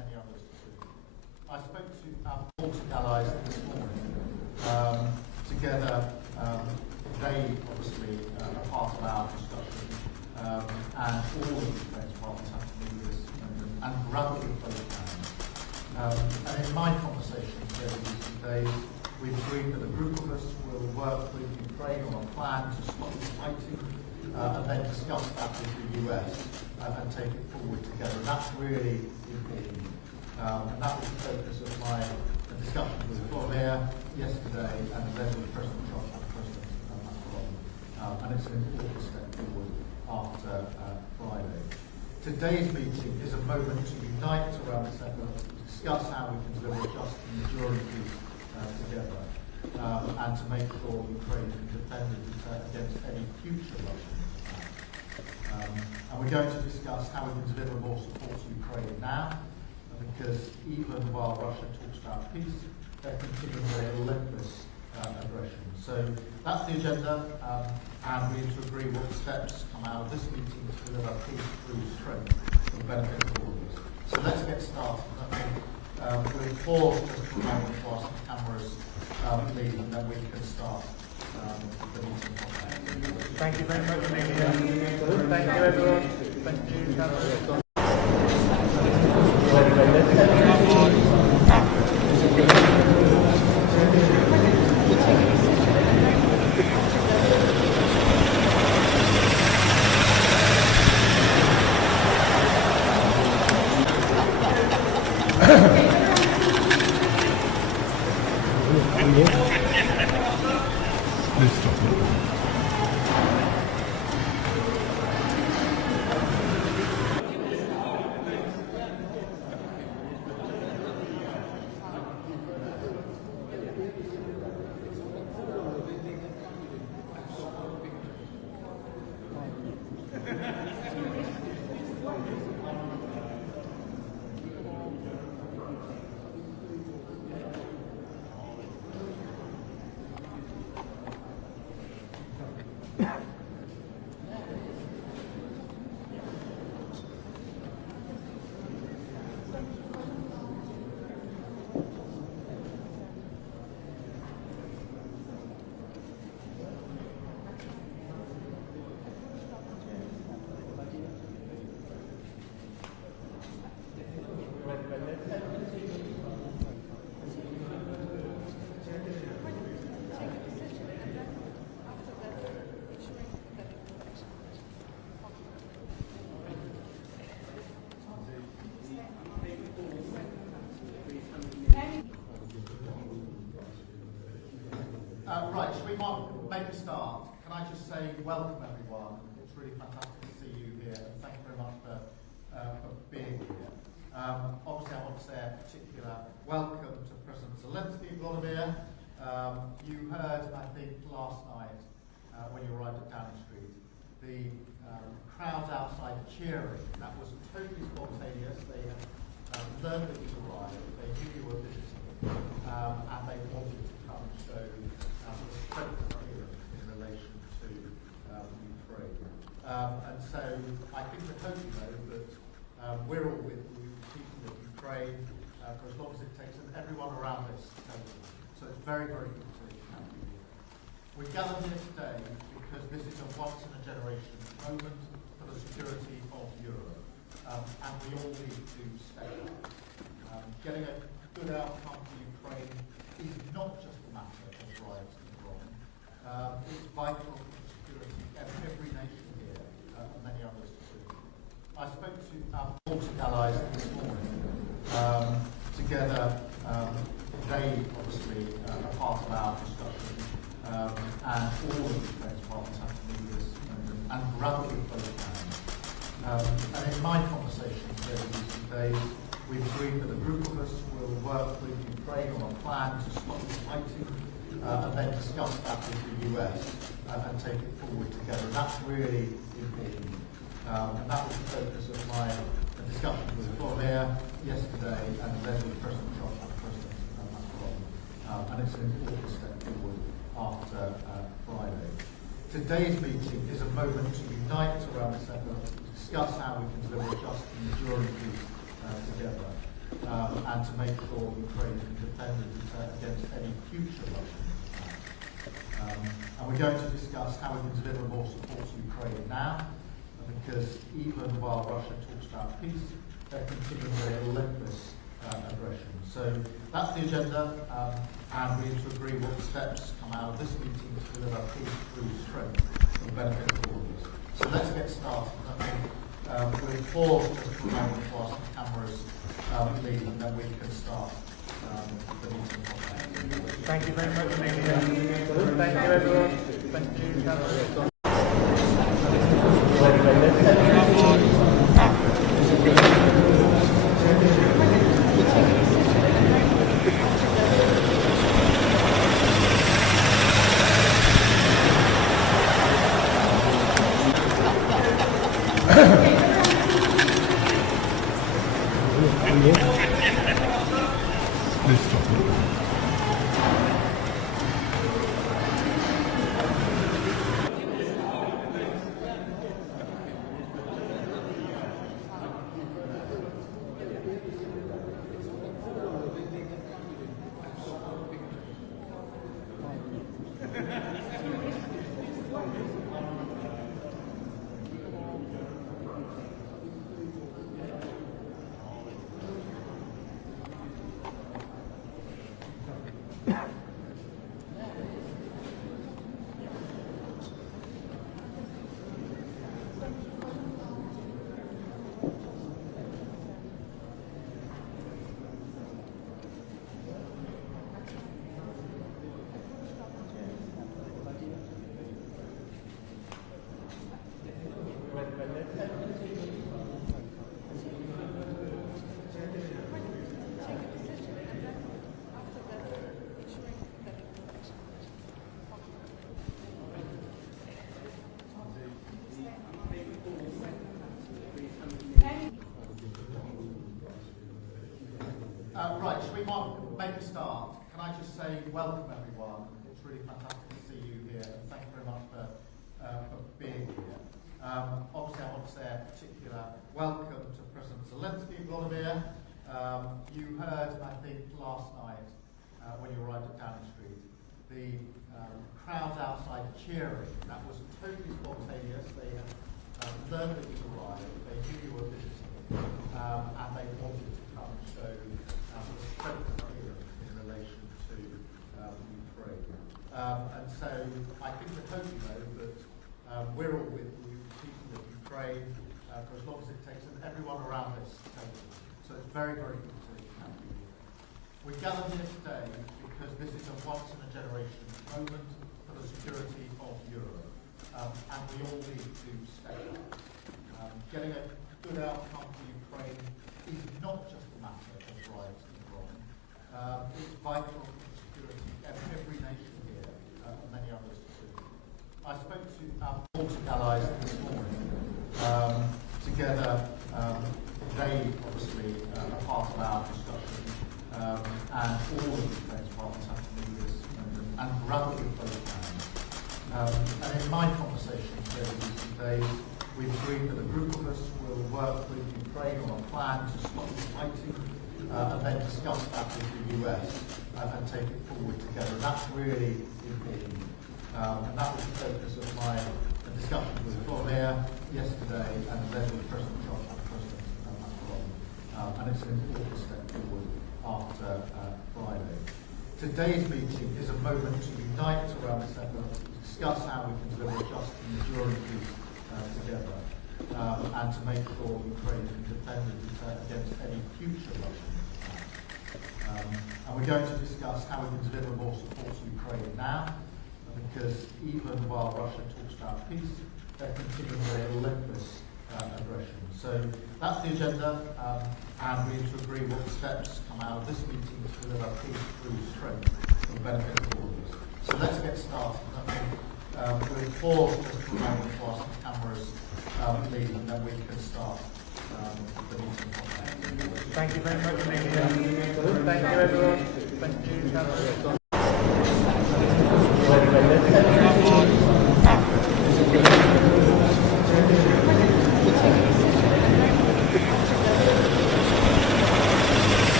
I spoke to our Baltic allies this morning. Together, they obviously are part of our discussion, and all of the defence partners have to move this moment and grab it with both hands. And in my conversations over recent days, we've agreed that a group of us will work with Ukraine on a plan to stop the fighting, and then discuss that with the US and take it forward together. And that's really important. And that was the focus of my discussion with Volodymyr yesterday, and then with President Trump and President Macron. And it's an important step forward after Friday. Today's meeting is a moment to unite around this effort, to discuss how we can deliver just and enduring peace together, and to make sure Ukraine can defend against any future Russian attack. And we're going to discuss how we can deliver more support to Ukraine now, because even while Russia talks about peace, they're continuing their relentless aggression. So that's the agenda, and we need to agree what steps come out of this meeting to deliver peace through strength for the benefit of all of us. So let's get started. We'll pause just for a moment whilst the cameras leave, and then we can start the meeting. Thank you very much, Amelia. Thank you, everyone. Thank you, cameras. Please stop it. Right, should we make a start? Can I just say welcome everyone. It's really fantastic to see you here, and thank you very much for being here. Obviously I want to say a particular welcome to President Zelenskyy, Volodymyr. You heard, I think, last night when you arrived at Downing Street, the crowds outside cheering. That was totally spontaneous. They had learned that you arrived, they knew you were visiting, and they wanted to come and show strength here in relation to Ukraine. And so I think we hope you know that we're all with you, people of Ukraine, for as long as it takes, and everyone around this table. So it's very, very good to have you here. We're gathered here today because this is a once-in-a-generation moment for the security of Europe, and we all need to step up. Getting a good outcome for Ukraine is not just a matter of rights and wrong. It's vital for the security of every nation here, and many others too. I spoke to our Baltic allies this morning. Together, they obviously are part of our discussion, and all of the defence partners have to move this moment and grab it with both hands. And in my conversations over recent days, we've agreed that a group of us will work with Ukraine on a plan to stop the fighting, and then discuss that with the US and take it forward together. And that's really important. And that was the focus of my discussion with Volodymyr yesterday, and then with President Trump and President Macron. And it's an important step forward after Friday. Today's meeting is a moment to unite around this effort, to discuss how we can deliver just and enduring peace together, and to make sure Ukraine can defend against any future Russian attacks. And we're going to discuss how we can deliver more support to Ukraine now, because even while Russia talks about peace, they're continuing their relentless aggression. So that's the agenda, and we need to agree what steps come out of this meeting to deliver peace through strength for the benefit of all of us. So let's get started. I think we'll pause just for a moment while some cameras leave, and then we can start the meeting. Thank you very much, Amelia. Thank you, everyone. Thank you, cameras. Please stop it. Right, should we make a start? Can I just say welcome everyone. It's really fantastic to see you here, and thank you very much for being here. Obviously I want to say a particular welcome to President Zelenskyy, Volodymyr. You heard, I think, last night when you arrived at Downing Street, the crowd outside cheering. That was totally spontaneous. They had learned that you arrived, they knew you were visiting, and they wanted to come and show strength here in relation to Ukraine. And so I think I hope you know that we're all with you, people of Ukraine, for as long as it takes, and everyone around this table. So it's very, very good to have you here. We gathered here today because this is a once-in-a-generation moment for the security of Europe, and we all need to step up. Getting a good outcome for Ukraine is not just a matter of right and wrong. It's vital for the security of every nation here, and many others too. I spoke to our Baltic allies this morning. Together, they obviously are part of our discussion, and all of Ukraine's partners have to do this and rapidly close plans. And in my conversations over recent days, we've agreed that a group of us will work with Ukraine on a plan to stop the fighting, and then discuss that with the US and take it forward together. And that's really important. And that was the focus of my discussion with Volodymyr yesterday, and then with President Trump and President Macron. And it's an important step forward after Friday. Today's meeting is a moment to unite around this effort, to discuss how we can deliver just and enduring peace together, and to make sure Ukraine can defend against any future Russian attacks. And we're going to discuss how we can deliver more support to Ukraine now, because even while Russia talks about peace, they're continuing their relentless aggression. So that's the agenda, and we need to agree what steps come out of this meeting to deliver peace through strength for the benefit of all of us. So let's get started. I think we'll pause just for a moment while some cameras leave, and then we can start the meeting. Thank you very much, Amelia. Thank you, everyone. Thank you, cameras.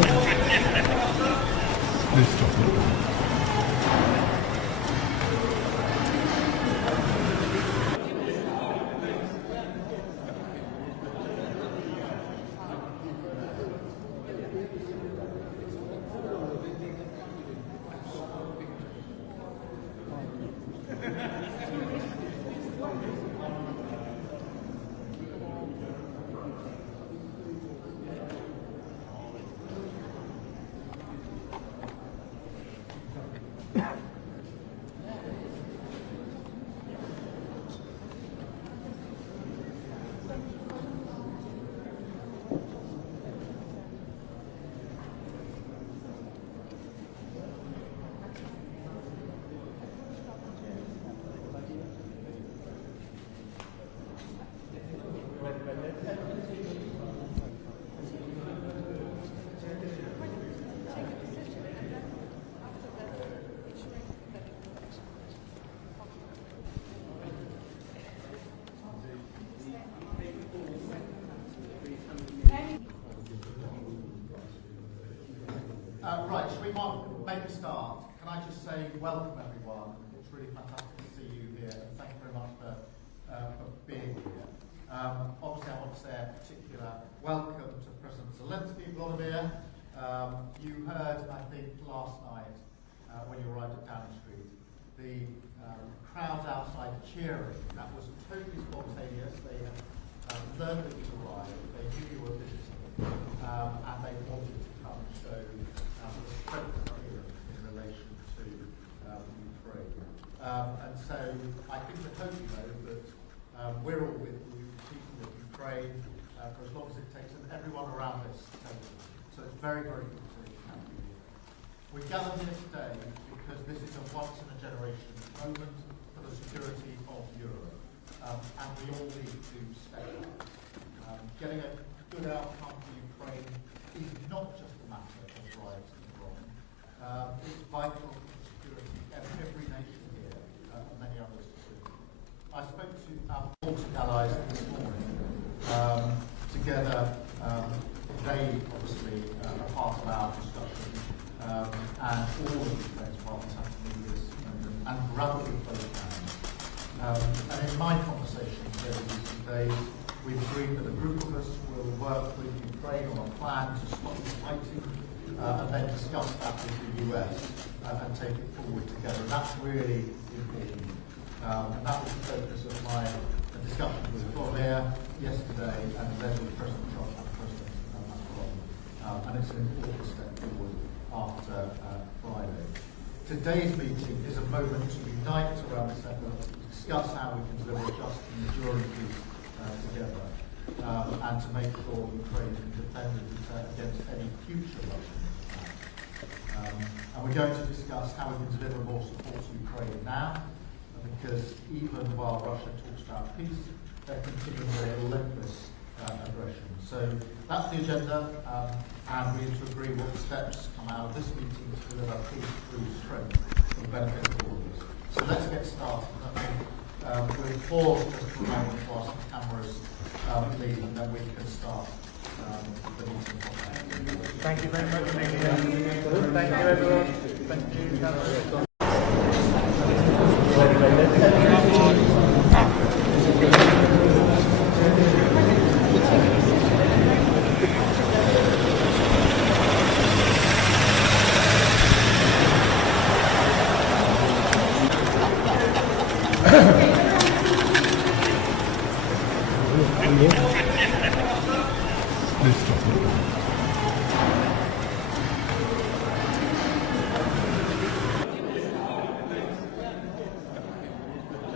Please stop it. Right, should we make a start? Can I just say welcome everyone. It's really fantastic to see you here, and thank you very much for being here. Obviously I want to say a particular welcome to President Zelenskyy, Volodymyr. You heard, I think, last night when you arrived at Downing Street, the crowd outside cheering. That was totally spontaneous. They had learned that you arrived, they knew you were visiting, and they wanted to come and show in relation to Ukraine. And so I think the hope you know that we're all with you, people of Ukraine, for as long as it takes, and everyone around this table. So it's very, very good to have you here. We gathered here today because this is a once-in-a-generation moment for the security of Europe, and we all need to step up. Getting a good outcome for Ukraine is not just a matter of right and wrong. It's vital for the security of every nation here, and many others too. I spoke to our Baltic allies this morning. Together, they obviously are part of our discussion, and all of the Ukraine's partners have to move this and rapidly close down. And in my conversations over recent days, we've agreed that a group of us will work with Ukraine on a plan to stop the fighting, and then discuss that with the US and take it forward together. And that's really important. And that was the focus of my discussion with Volodymyr yesterday, and then with President Trump and President Macron. And it's an important step forward after Friday. Today's meeting is a moment to unite around this effort, to discuss how we can deliver just and enduring peace together, and to make sure Ukraine can defend against any future Russian attacks. And we're going to discuss how we can deliver more support to Ukraine now, because even while Russia talks about peace, they're continuing their relentless aggression. So that's the agenda, and we need to agree what steps come out of this meeting to deliver peace through strength for the benefit of all of us. So let's get started. We'll pause just for a moment while some cameras leave, and then we can start the meeting. Thank you very much, Amelia. Thank you, everyone. Thank you, cameras. Please stop it.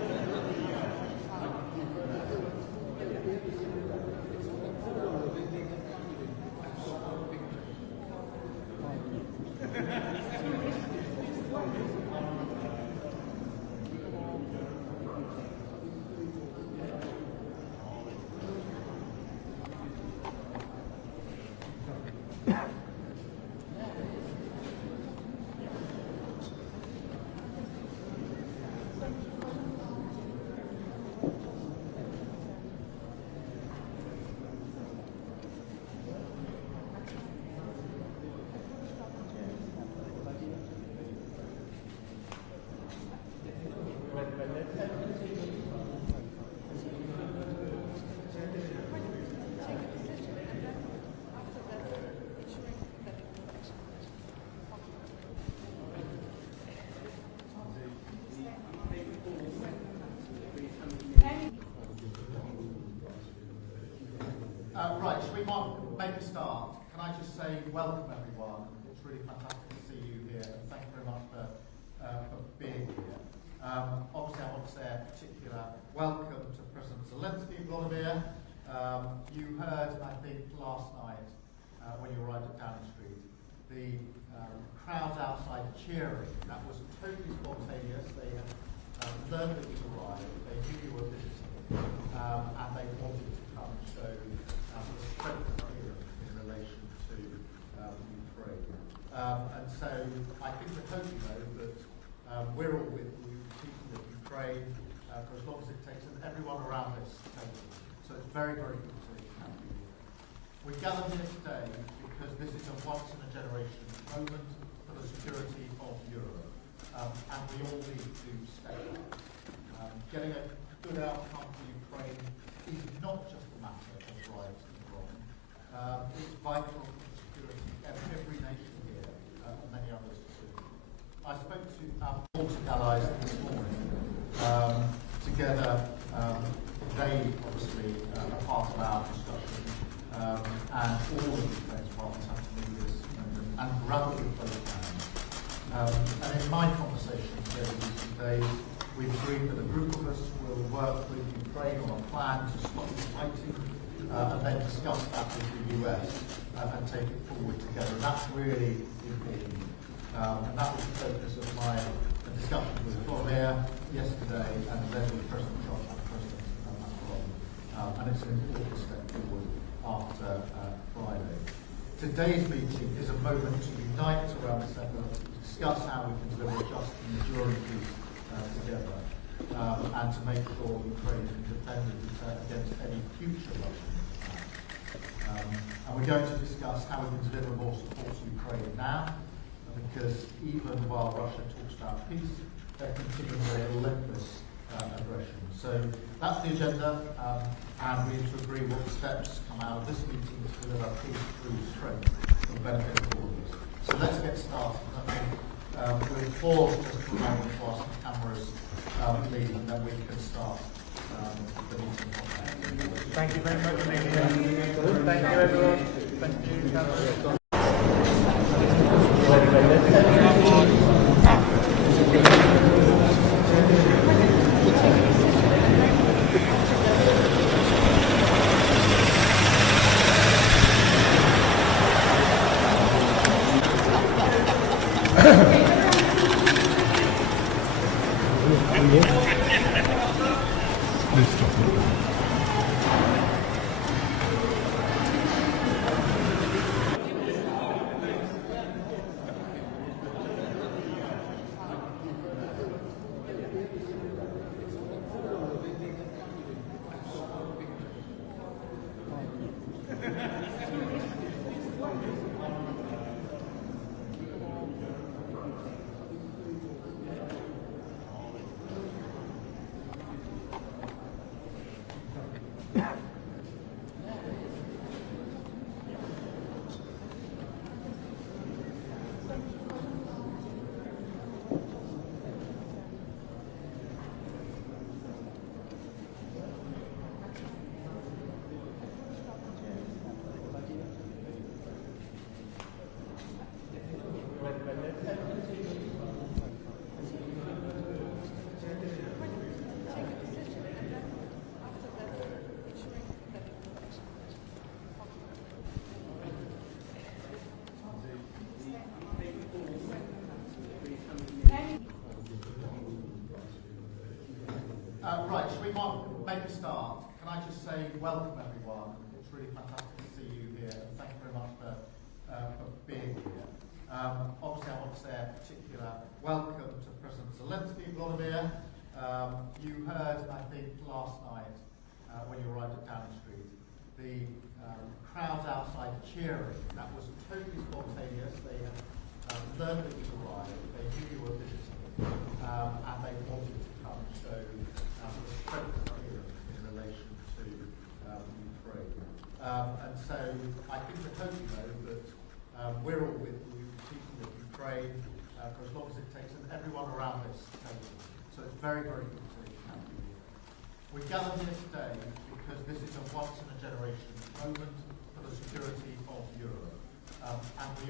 welcome everyone. It's really fantastic to see you here, and thank you very much for being here. Obviously, I want to say a particular welcome to President Zelenskyy, Volodymyr. You heard, I think, last night when you arrived at Downing Street, the crowds outside cheering. That was totally spontaneous. They had learned that you arrived, they knew you were visiting, and they wanted to come and show the strength of Europe in relation to Ukraine. And so I think we hope you know that we're all with you, speaking of Ukraine for as long as it takes, and everyone around this table. So it's very, very good to have you here. We gathered here today because this is a once-in-a-generation moment for the security of Europe, and we all need to step up. Getting a good outcome for Ukraine is not just a matter of right and wrong. It's vital for the security of every nation here, and many others too. I spoke to our Baltic allies this morning. Together, they obviously are part of our discussion, and all of the Ukraine's partners have to move this moment and grab it with both hands. And in my conversations over recent days, we've agreed that a group of us will work with Ukraine on a plan to stop the fighting, and then discuss that with the US and take it forward together. And that's really important. And that was the focus of my discussion with Volodymyr yesterday, and then with President Trump and President Macron. And it's an important step forward after Friday. Today's meeting is a moment to unite around this effort, to discuss how we can deliver a just and enduring peace together, and to make sure Ukraine can defend against any future Russian attacks. And we're going to discuss how we can deliver more support to Ukraine now, because even while Russia talks about peace, they're continuing their relentless aggression. So that's the agenda, and we need to agree what steps come out of this meeting to deliver peace through strength for the benefit of all of us. So let's get started. We'll pause just for a moment whilst the cameras leave, and then we can start the meeting. Thank you very much, Amelia. Thank you, everyone. Thank you, cameras. Please stop it. Right, should we make a start? Can I just say welcome everyone. It's really fantastic to see you here, and thank you very much for being here. Obviously, I want to say a particular welcome to President Zelenskyy, Volodymyr. You heard, I think, last night when you arrived at Downing Street, the crowds outside cheering. That was totally spontaneous. They had learned that you arrived, they knew you were visiting, and they wanted to come and show the strength of Europe in relation to Ukraine. And so I think we hope you know that we're all with you, speaking of Ukraine for as long as it takes, and everyone around this table. So it's very, very good to have you here. We gathered here today because this is a once-in-a-generation moment for the security of Europe, and we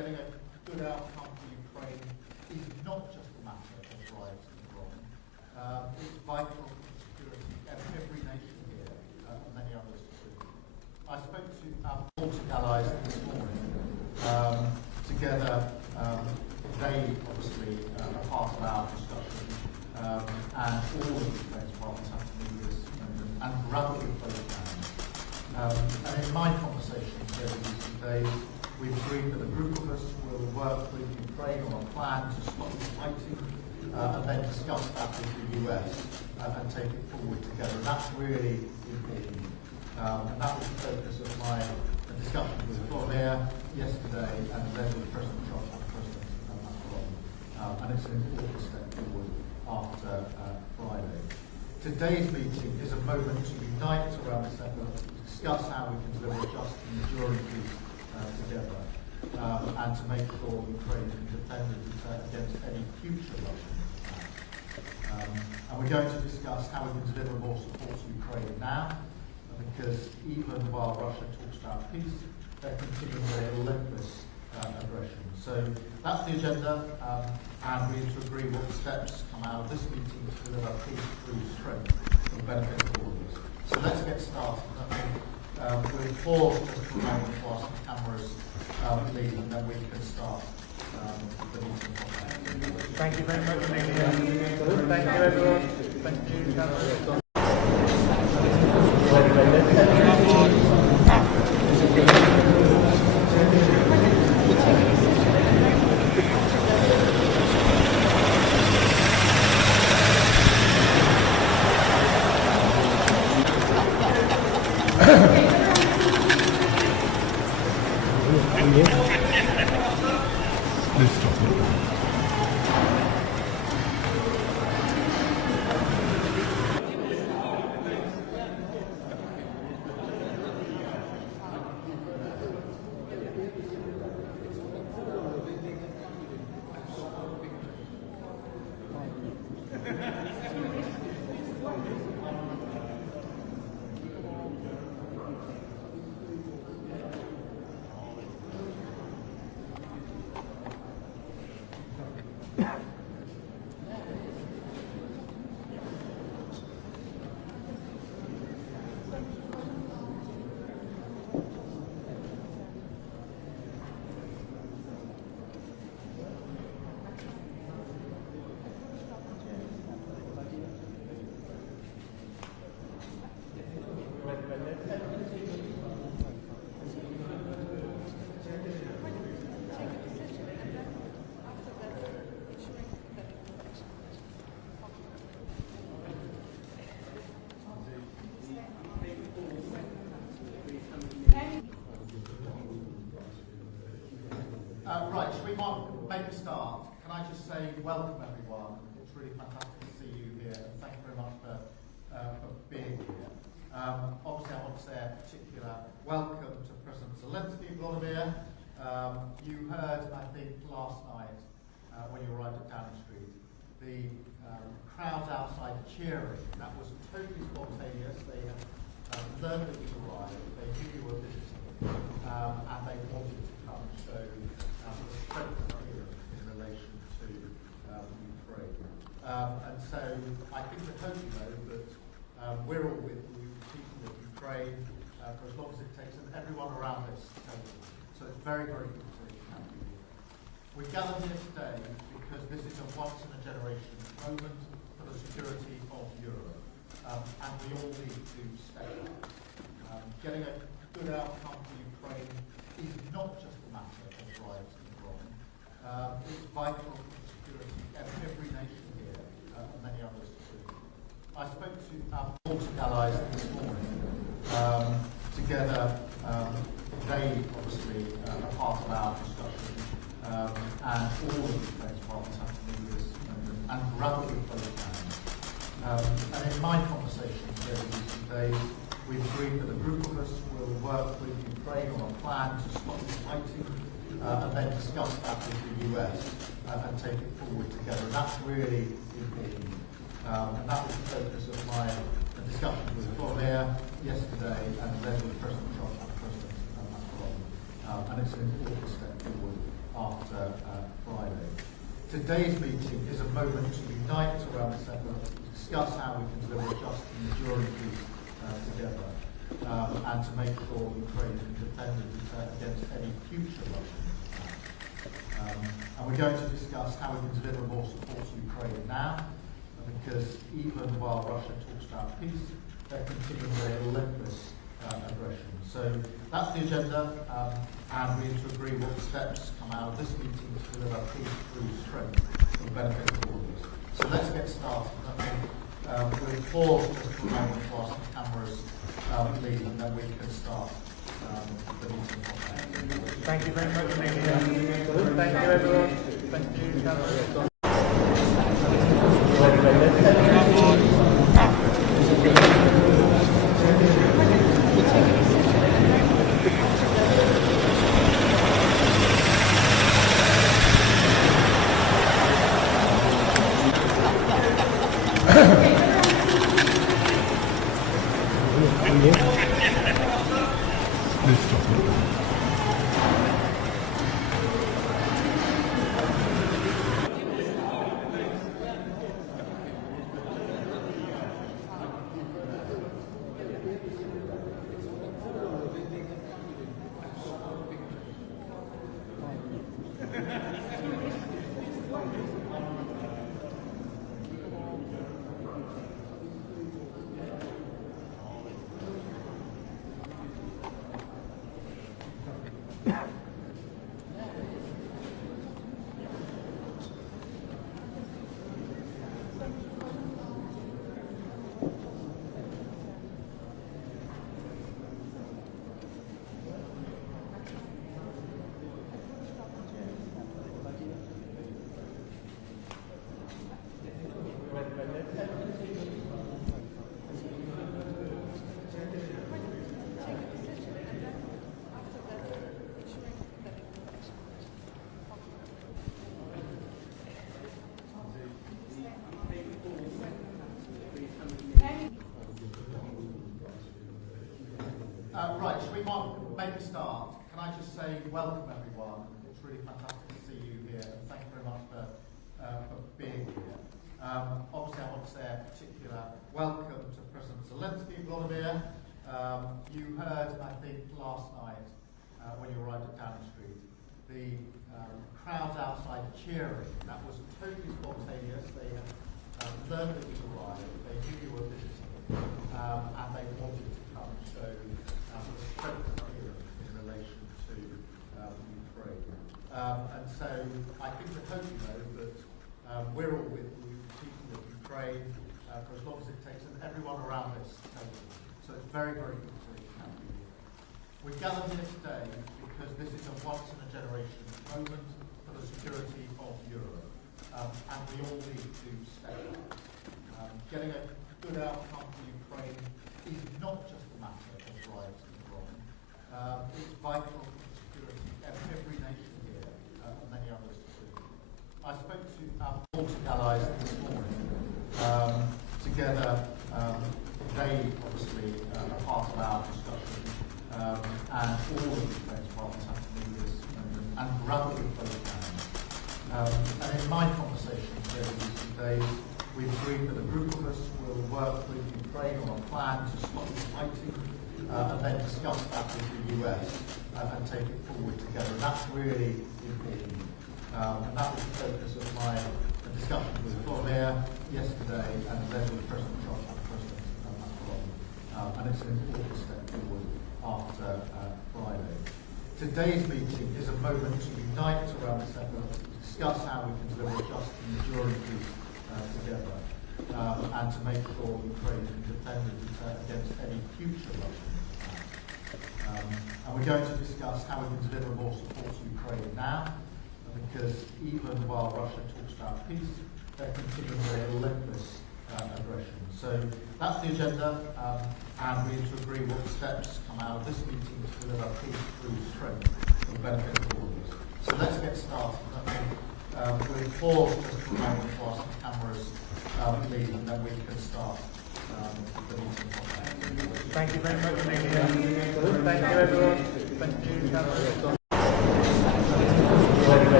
good outcome for Ukraine is not just a matter of rights and wrong. It's vital for the security of every nation here and many others too. I spoke to our Baltic allies this morning. Together, they obviously are part of our discussion, and all of Ukraine's partners have to move this moment and rapidly close down. And in my conversations over recent days, we've agreed that a group of us will work with Ukraine on a plan to stop the fighting and then discuss that with the US and take it forward together. And that's really important. And that was the focus of my discussion with Volodymyr yesterday and then with President Trump and President Macron. And it's an important step forward after Friday. Today's meeting is a moment to unite around this effort, to discuss how we can deliver just and enduring peace together, and to make sure Ukraine can defend and deter against any future Russian attacks. And we're going to discuss how we can deliver more support to Ukraine now, because even while Russia talks about peace, they're continuing their relentless aggression. So that's the agenda, and we need to agree what the steps come out of this meeting to deliver peace through strength for the benefit of all of us. So let's get started. We'll pause just for a moment whilst the cameras leave, and then we can start the meeting. Thank you very much, Amelia. Thank you, everyone. Thank you, cameras. Please stop it. Right, should we make a start? Can I just say welcome everyone. It's really fantastic to see you here, and thank you very much for being here. Obviously I want to say a particular welcome to President Zelenskyy, Volodymyr. You heard, I think, last night when you arrived at Downing Street, the crowds outside cheering. That was totally spontaneous. They had learned that you arrived, they knew you were visiting, and they wanted to come and show the strength here in relation to Ukraine. And so I think I hope you know that we're all with you, people of Ukraine, for as long as it takes, and everyone around this table. So it's very, very good to have you here. We gathered here today because this is a once-in-a-generation moment for the security of Europe, and we all need to step up. Getting a good outcome for Ukraine is not just a matter of rights and wrong. It's vital for the security of every nation here and many others too. I spoke to our Baltic allies this morning. Together, they obviously are part of our discussion, and all of Ukraine's partners have to move this moment and rapidly close down. And in my conversations over recent days, we've agreed that a group of us will work with Ukraine on a plan to stop the fighting and then discuss that with the US and take it forward together. And that's really important. And that was the focus of my discussion with Volodymyr yesterday and then with President Trump and President Macron. And it's an important step forward after Friday. Today's meeting is a moment to unite around this effort, to discuss how we can deliver a just and enduring peace together, and to make sure Ukraine can defend against any future Russian attack. And we're going to discuss how we can deliver more support to Ukraine now, because even while Russia talks about peace, they're continuing their relentless aggression. So that's the agenda, and we need to agree what steps come out of this meeting to deliver peace through strength for the benefit of all of us. So let's get started. I think we'll pause just for a moment while some cameras leave, and then we can start the meeting. Thank you very much, Amelia. Thank you, everyone. Thank you, cameras. Right, should we make a start? Can I just say welcome everyone. It's really fantastic to see you here, and thank you very much for being here. Obviously I want to say a particular welcome to President Zelenskyy, Volodymyr. You heard, I think, last night when you arrived at Downing Street, the crowd outside cheering. That was totally spontaneous. They had learned that you arrived, they knew you were visiting, and they wanted to come. So strength in relation to Ukraine. And so I think the hope you know that we're all with you, people with Ukraine, for as long as it takes, and everyone around this table. So it's very, very good to have you. We're gathered here today because this is a once-in-a-generation moment for the security of Europe. And we all need to step up. Getting a good outcome for Ukraine is not just a matter of right and wrong. It's vital for the security of every nation here, and many others too. I spoke to our Baltic allies this morning. Together, they obviously are part of our discussion, and all of Ukraine's partners have to do this and grab it with both hands. And in my conversations over the recent days, we've agreed that a group of us will work with Ukraine on a plan to stop the fighting, and then discuss that with the US and take it forward together. And that's really important. And that was the focus of my discussion with Volodymyr yesterday, and then with President Trump and President Macron. And it's an important step forward after Friday. Today's meeting is a moment to unite around this effort, to discuss how we can deliver a just and enduring peace together, and to make sure Ukraine can defend against any future Russian attack. And we're going to discuss how we can deliver more support to Ukraine now, because even while Russia talks about peace, they're continuing their relentless aggression. So that's the agenda, and we need to agree what steps come out of this meeting to deliver peace through strength for the benefit of all of us. So let's get started. I think we'll pause just for a moment while some cameras leave, and then we can start the meeting. Thank you very much, Amelia. Thank you, everyone. Thank you, cameras.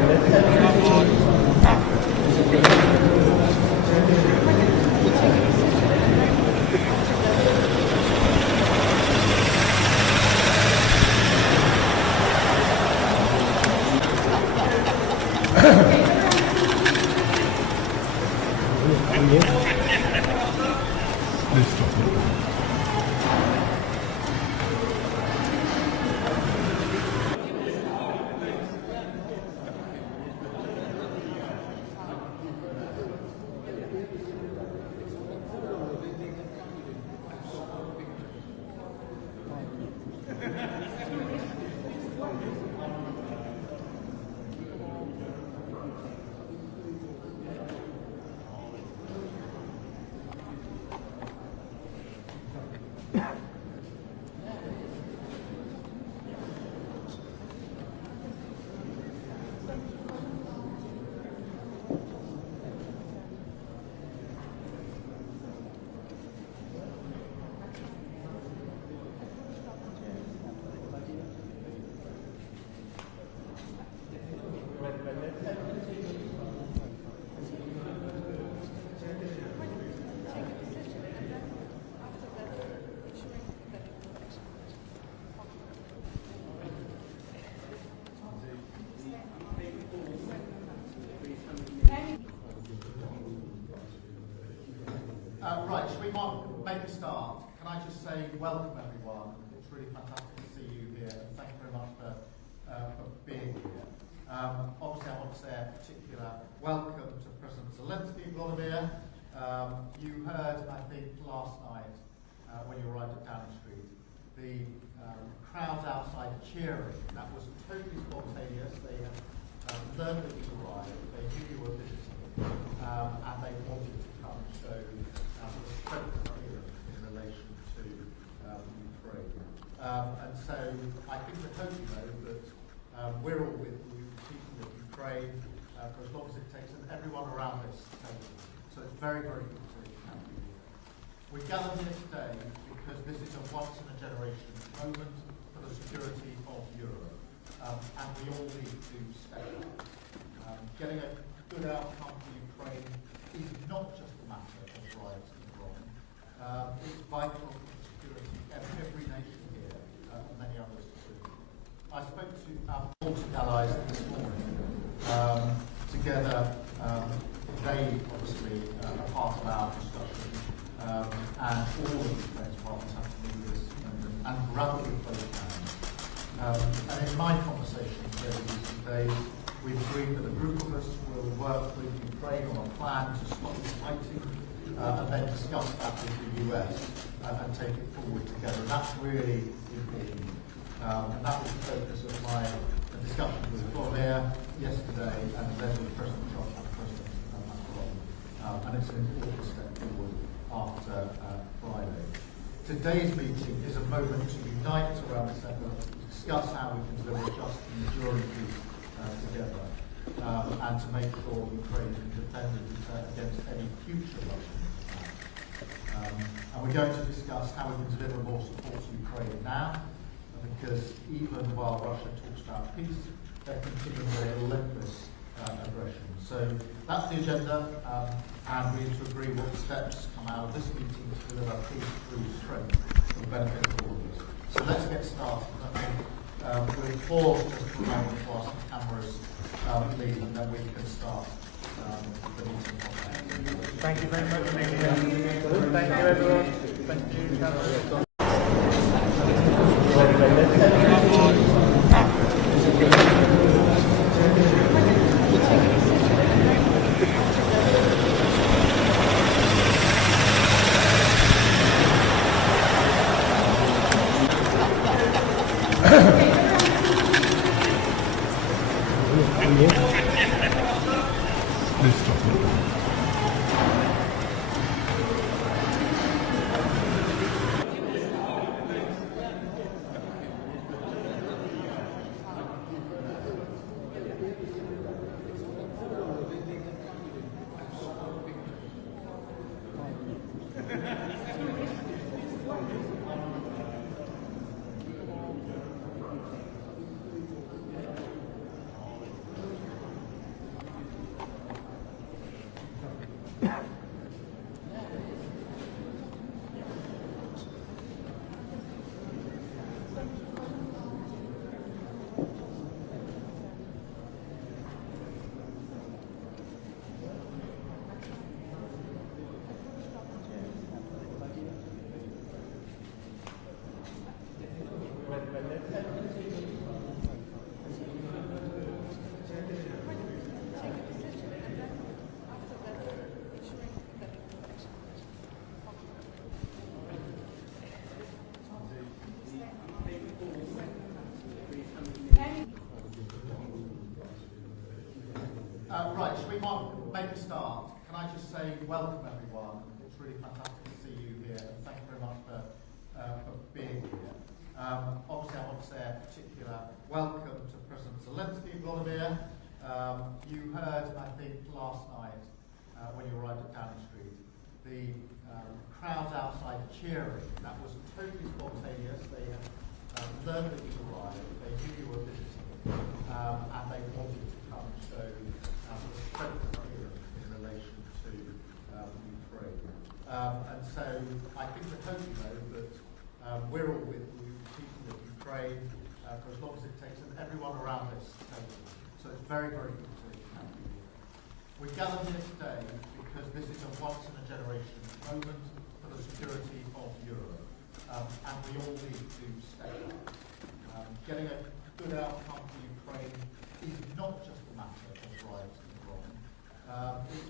Obviously, I want to say a particular welcome to President Zelenskyy, Volodymyr. You heard, I think, last night when you arrived at Downing Street, the crowds outside cheering. That was totally spontaneous. They had learned that you arrived. They knew you were visiting, and they wanted to come and show the strength of Europe in relation to Ukraine. And so I think the hope, you know, that we're all with you, people of Ukraine, for as long as it takes, and everyone around this table. So it's very, very good to have you. We gathered here today because this is a once-in-a-generation moment for the security of Europe, and we all need to step up. Getting a good outcome for Ukraine is not just a matter of right and wrong. It's vital for the security of every nation here, and many others too. I spoke to our Baltic allies this morning. Together, they obviously are part of our discussion, and all of the Ukraine's partners have to move this and rapidly close down. And in my conversations over recent days, we've agreed that a group of us will work with Ukraine on a plan to stop the fighting, and then discuss that with the US and take it forward together. And that's really important. And that was the focus of my discussion with Volodymyr yesterday, and then with President Trump and President Macron. And it's an important step forward after Friday. Today's meeting is a moment to unite around this effort, to discuss how we can deliver just and enduring peace together, and to make sure Ukraine can defend against any future Russian attack. And we're going to discuss how we can deliver more support to Ukraine now, because even while Russia talks about peace, they're continuing their relentless aggression. So that's the agenda, and we need to agree what steps come out of this meeting to deliver peace through strength for the benefit of all of us. So let's get started. We'll pause just for a moment while some cameras leave, and then we can start the meeting. Thank you very much, Amelia. Thank you, everyone. Thank you, cameras. Please stop it. Right, should we make a start? Can I just say welcome everyone. It's really fantastic to see you here, and thank you very much for being here. Obviously, I want to say a particular welcome to President Zelenskyy, Volodymyr. You heard, I think, last night when you arrived at Downing Street, the crowds outside cheering. That was totally spontaneous. They had learned that you arrived. They knew you were visiting, and they wanted to come and show the strength of Europe in relation to Ukraine. And so I think the hope, you know, that we're all with you, people of Ukraine, for as long as it takes, and everyone around this table. So it's very, very good to have you here. We gathered here today because this is a once-in-a-generation moment for the security of Europe, and we all need to step up. Getting a good outcome for Ukraine is not just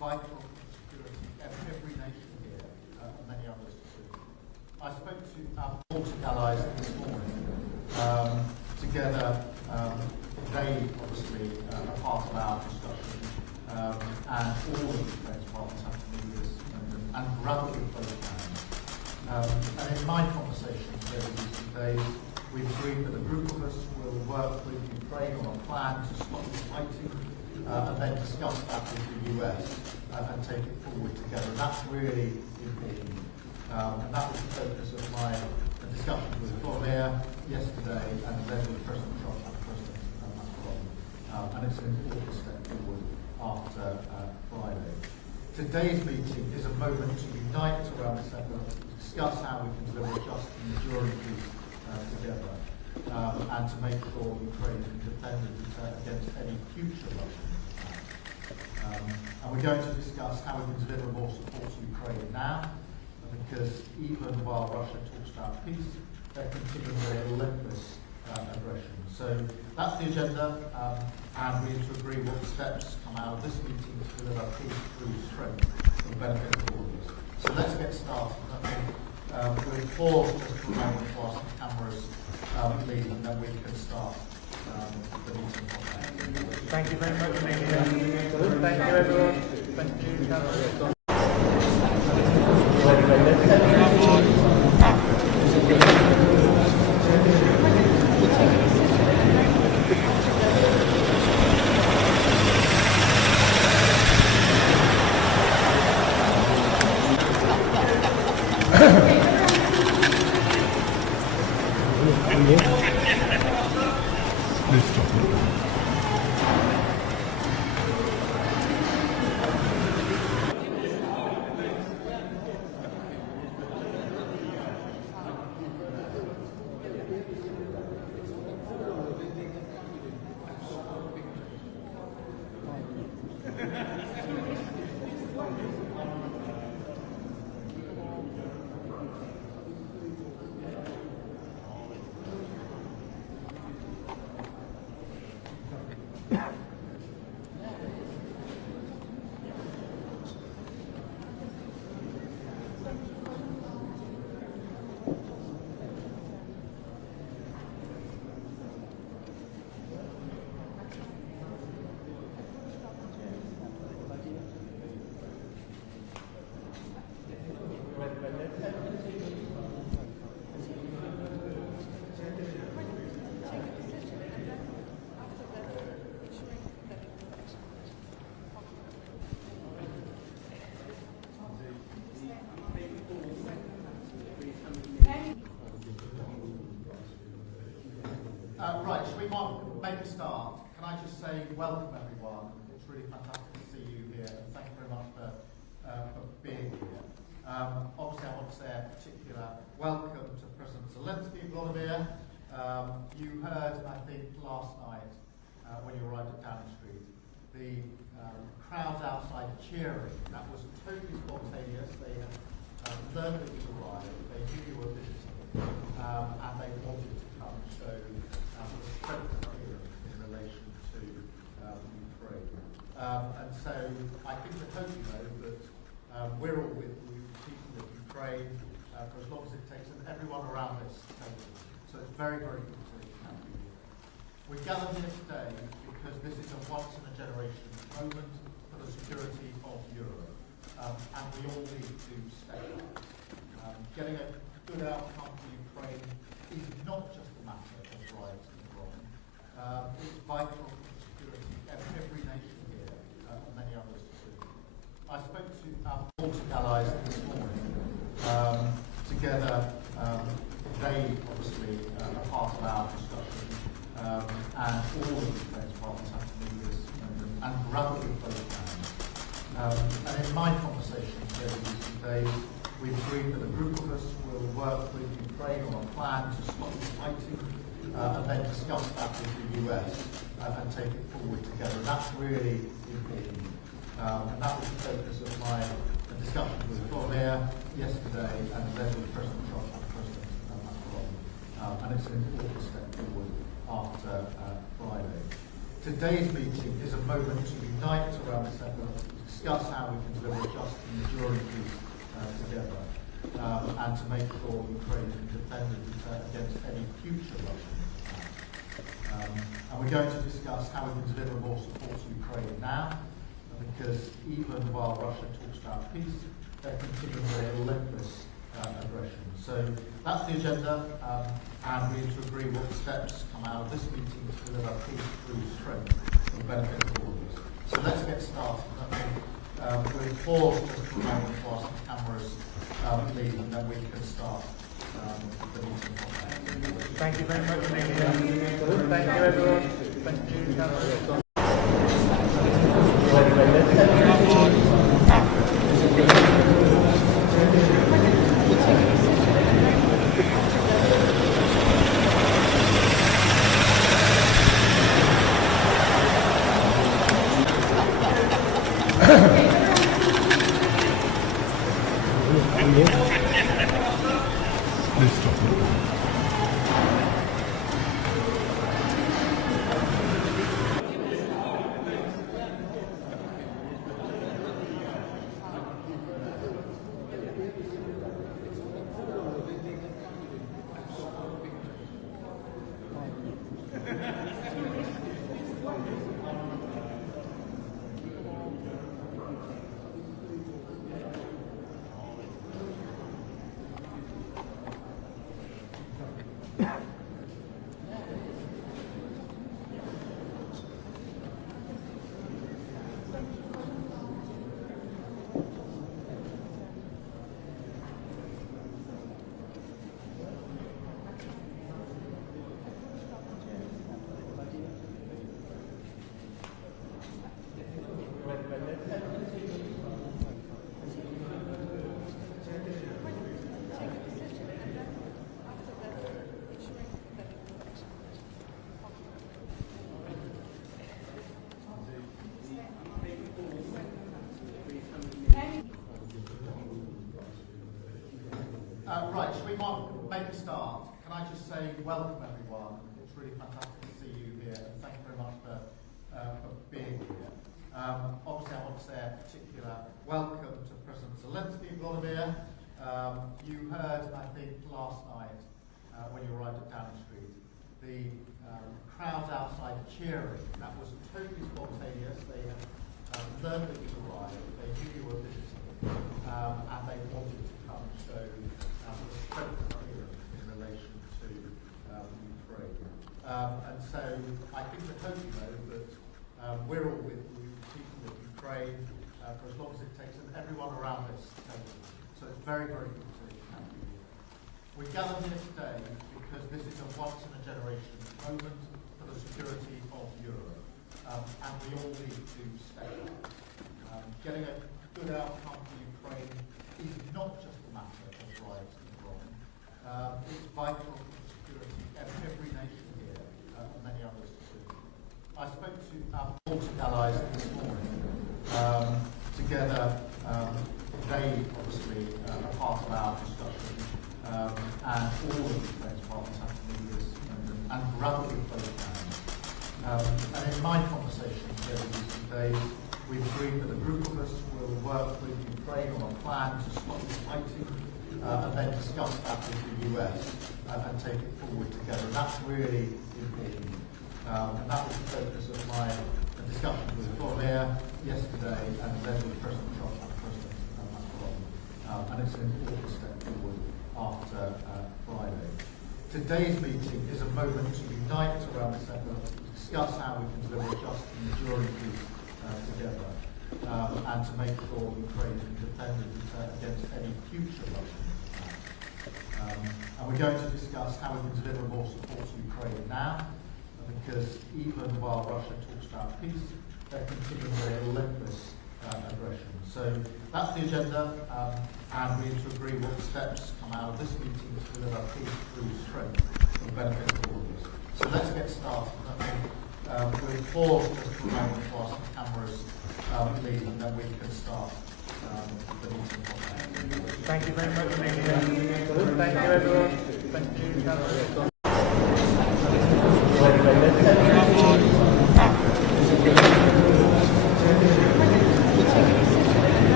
vital for the security of every nation here and many others too. I spoke to our Baltic allies this morning. Together, they obviously are part of our discussion, and all of the Ukraine's partners have to move this and rapidly both hands. And in my conversations over recent days, we've agreed that a group of us will work with Ukraine on a plan to stop the fighting, and then discuss that with the US and take it forward together. And that's really important. And that was the focus of my discussion with Volodymyr yesterday, and then with President Trump and President Macron. And it's an important step forward after Friday. Today's meeting is a moment to unite around this effort, discuss how we can deliver just and enduring peace together, and to make sure Ukraine can defend against any future Russian attacks. And we're going to discuss how we can deliver more support to Ukraine now, because even while Russia talks about peace, they're continuing their relentless aggression. So that's the agenda, and we need to agree what steps come out of this meeting to deliver peace through strength for the benefit of all of us. So let's get started. We'll pause just for a moment whilst the cameras leave, and then we can start the meeting. Thank you very much, Amelia. Thank you, everyone. Thank you, cameras. Please stop it. Right, should we make a start? Can I just say welcome everyone. It's really fantastic to see you here, and thank you very much for being here. Obviously I want to say a particular welcome to President Zelenskyy, Volodymyr. You heard, I think, last night when you arrived at Downing Street, the crowds outside cheering. That was totally spontaneous. They had learned that you arrived, they knew you were visiting, and they wanted to come and show strength here in relation to Ukraine. And so I think we hope you know that we're all with you, people of Ukraine, for as long as it takes, and everyone around this table. So it's very, very good to have you here. We gathered here today because this is a once-in-a-generation moment for the security of Europe, and we all need to step up. Getting a good outcome for Ukraine is not just a matter of right and wrong. It's vital for the security of every nation here and many others too. I spoke to our Baltic allies this morning. Together, they obviously are part of our discussion, and all of the Ukraine's partners have to move this and rapidly both hands. And in my conversations over recent days, we've agreed that a group of us will work with Ukraine on a plan to stop the fighting, and then discuss that with the US and take it forward together. And that's really important. And that was the focus of my discussion with Volodymyr yesterday, and then with President Trump and President Macron. And it's an important step forward after Friday. Today's meeting is a moment to unite around this effort, discuss how we can deliver a just and enduring peace together, and to make sure Ukraine can defend against any future Russian attack. And we're going to discuss how we can deliver more support to Ukraine now, because even while Russia talks about peace, they're continuing their relentless aggression. So that's the agenda, and we need to agree what steps come out of this meeting to deliver peace through strength for the benefit of all of us. So let's get started. We'll pause just for a moment whilst the cameras leave, and then we can start the meeting. Thank you very much, Megan. Thank you, everyone. Thank you, cameras. Please stop it. Right, should we make a start? Can I just say welcome everyone. It's really fantastic to see you here, and thank you very much for being here. Obviously I want to say a particular welcome to President Zelenskyy, Volodymyr. You heard, I think, last night when you arrived at Downing Street, the crowds outside cheering. That was totally spontaneous. They had learned that you arrived, they knew you were visiting, and they wanted to come and show the strength here in relation to Ukraine. And so I think the hope, you know, that we're all with you, people of Ukraine, for as long as it takes, and everyone around this table. So it's very, very good to have you here. We gathered here today because this is a once-in-a-generation moment for the security of Europe, and we all need to step up. Getting a good outcome for Ukraine is not just a matter of right and wrong. It's vital for the security of every nation here, and many others too. I spoke to our Baltic allies this morning. Together, they obviously are part of our discussion, and all of Ukraine's partners have to move this moment and rapidly close down. And in my conversations over these 2 days, we've agreed that a group of us will work with Ukraine on a plan to stop the fighting, and then discuss that with the US and take it forward together. And that's really important. And that was the focus of my discussion with Volodymyr yesterday, and then with President Trump and President Macron. And it's an important step forward after Friday. Today's meeting is a moment to unite around this effort, to discuss how we can deliver a just and enduring peace together, and to make sure Ukraine can defend against any future Russian attack. And we're going to discuss how we can deliver more support to Ukraine now, because even while Russia talks about peace, they're continuing their relentless aggression. So that's the agenda, and we need to agree what steps come out of this meeting to deliver peace through strength for the benefit of all of us. So let's get started. We'll pause just for a moment whilst the cameras leave, and then we can start the meeting. Thank you very much, Megan. Thank you, everyone. Thank you, cameras. Please stop it.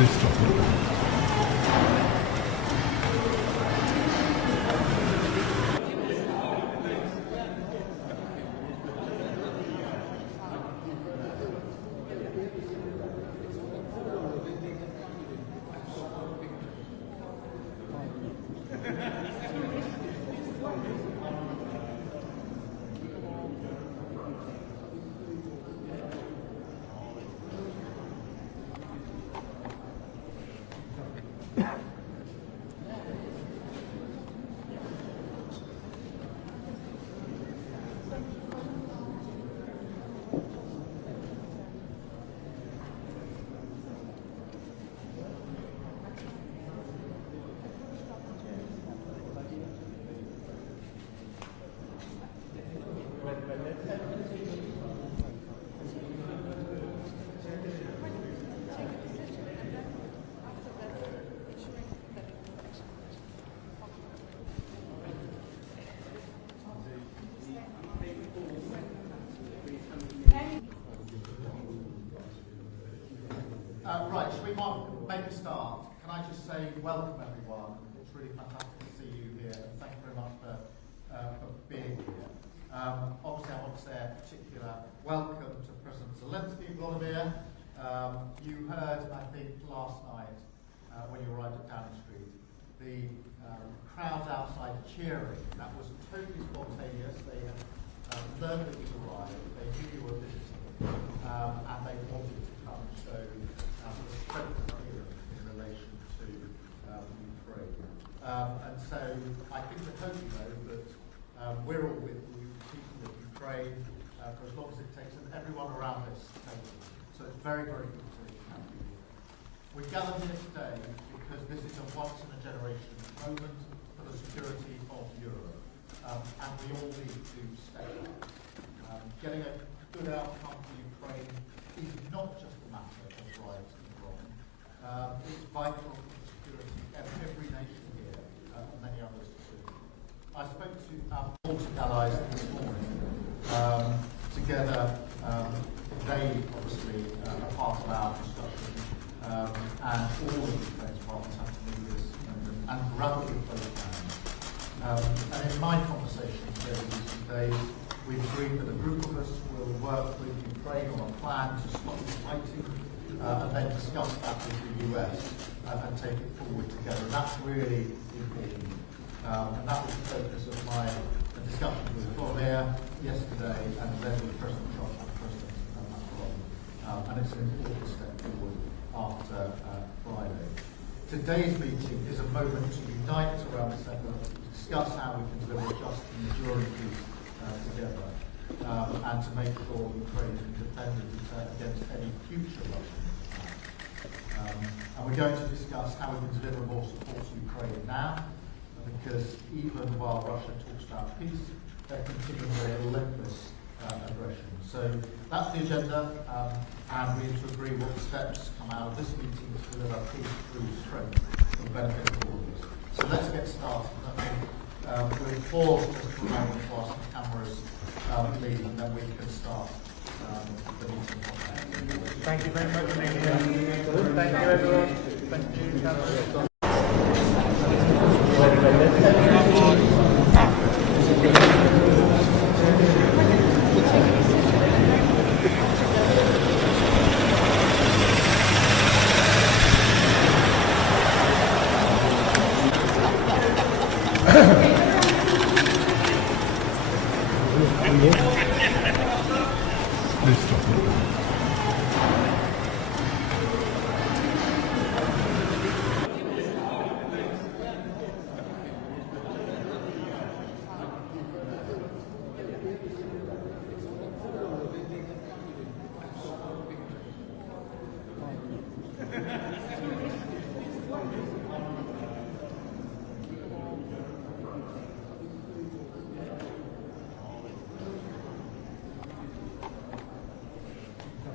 Please stop it. Right, should we make a start? Can I just say welcome everyone. It's really fantastic to see you here, and thank you very much for being here. Obviously, I want to say a particular welcome to President Zelenskyy, Volodymyr. You heard, I think, last night when you arrived at Downing Street, the crowd outside cheering. That was totally spontaneous. They had learned that you arrived, they knew you were visiting, and they wanted to come and show the strength of Europe in relation to Ukraine. And so I think I hope you know that we're all with you, people of Ukraine, for as long as it takes, and everyone around this table. So it's very, very good to have you. We gathered here today because this is a once-in-a-generation moment for the security of Europe, and we all need to step up. Getting a good outcome for Ukraine is not just a matter of right and wrong. It's vital for the security of every nation here, and many others too. I spoke to our Baltic allies this morning. Together, they obviously are part of our discussion, and all of Ukraine's partners have to do this and rapidly close down. And in my conversations over recent days, we've agreed that a group of us will work with Ukraine on a plan to stop the fighting, and then discuss that with the US and take it forward together. And that's really important. And that was the focus of my discussion with Volodymyr yesterday, and then with President Trump and President Macron. And it's an important step forward after Friday. Today's meeting is a moment to unite around this effort, to discuss how we can deliver just and enduring peace together, and to make sure Ukraine can defend and deter against any future Russian attacks. And we're going to discuss how we can deliver more support to Ukraine now, because even while Russia talks about peace, they're continuing their relentless aggression. So that's the agenda, and we need to agree what steps come out of this meeting to deliver peace through strength for the benefit of all of us. So let's get started. I think we'll pause just for a moment while some cameras leave, and then we can start the meeting. Thank you very much, Amelia. Thank you, everyone. Thank you, cameras. Please stop it.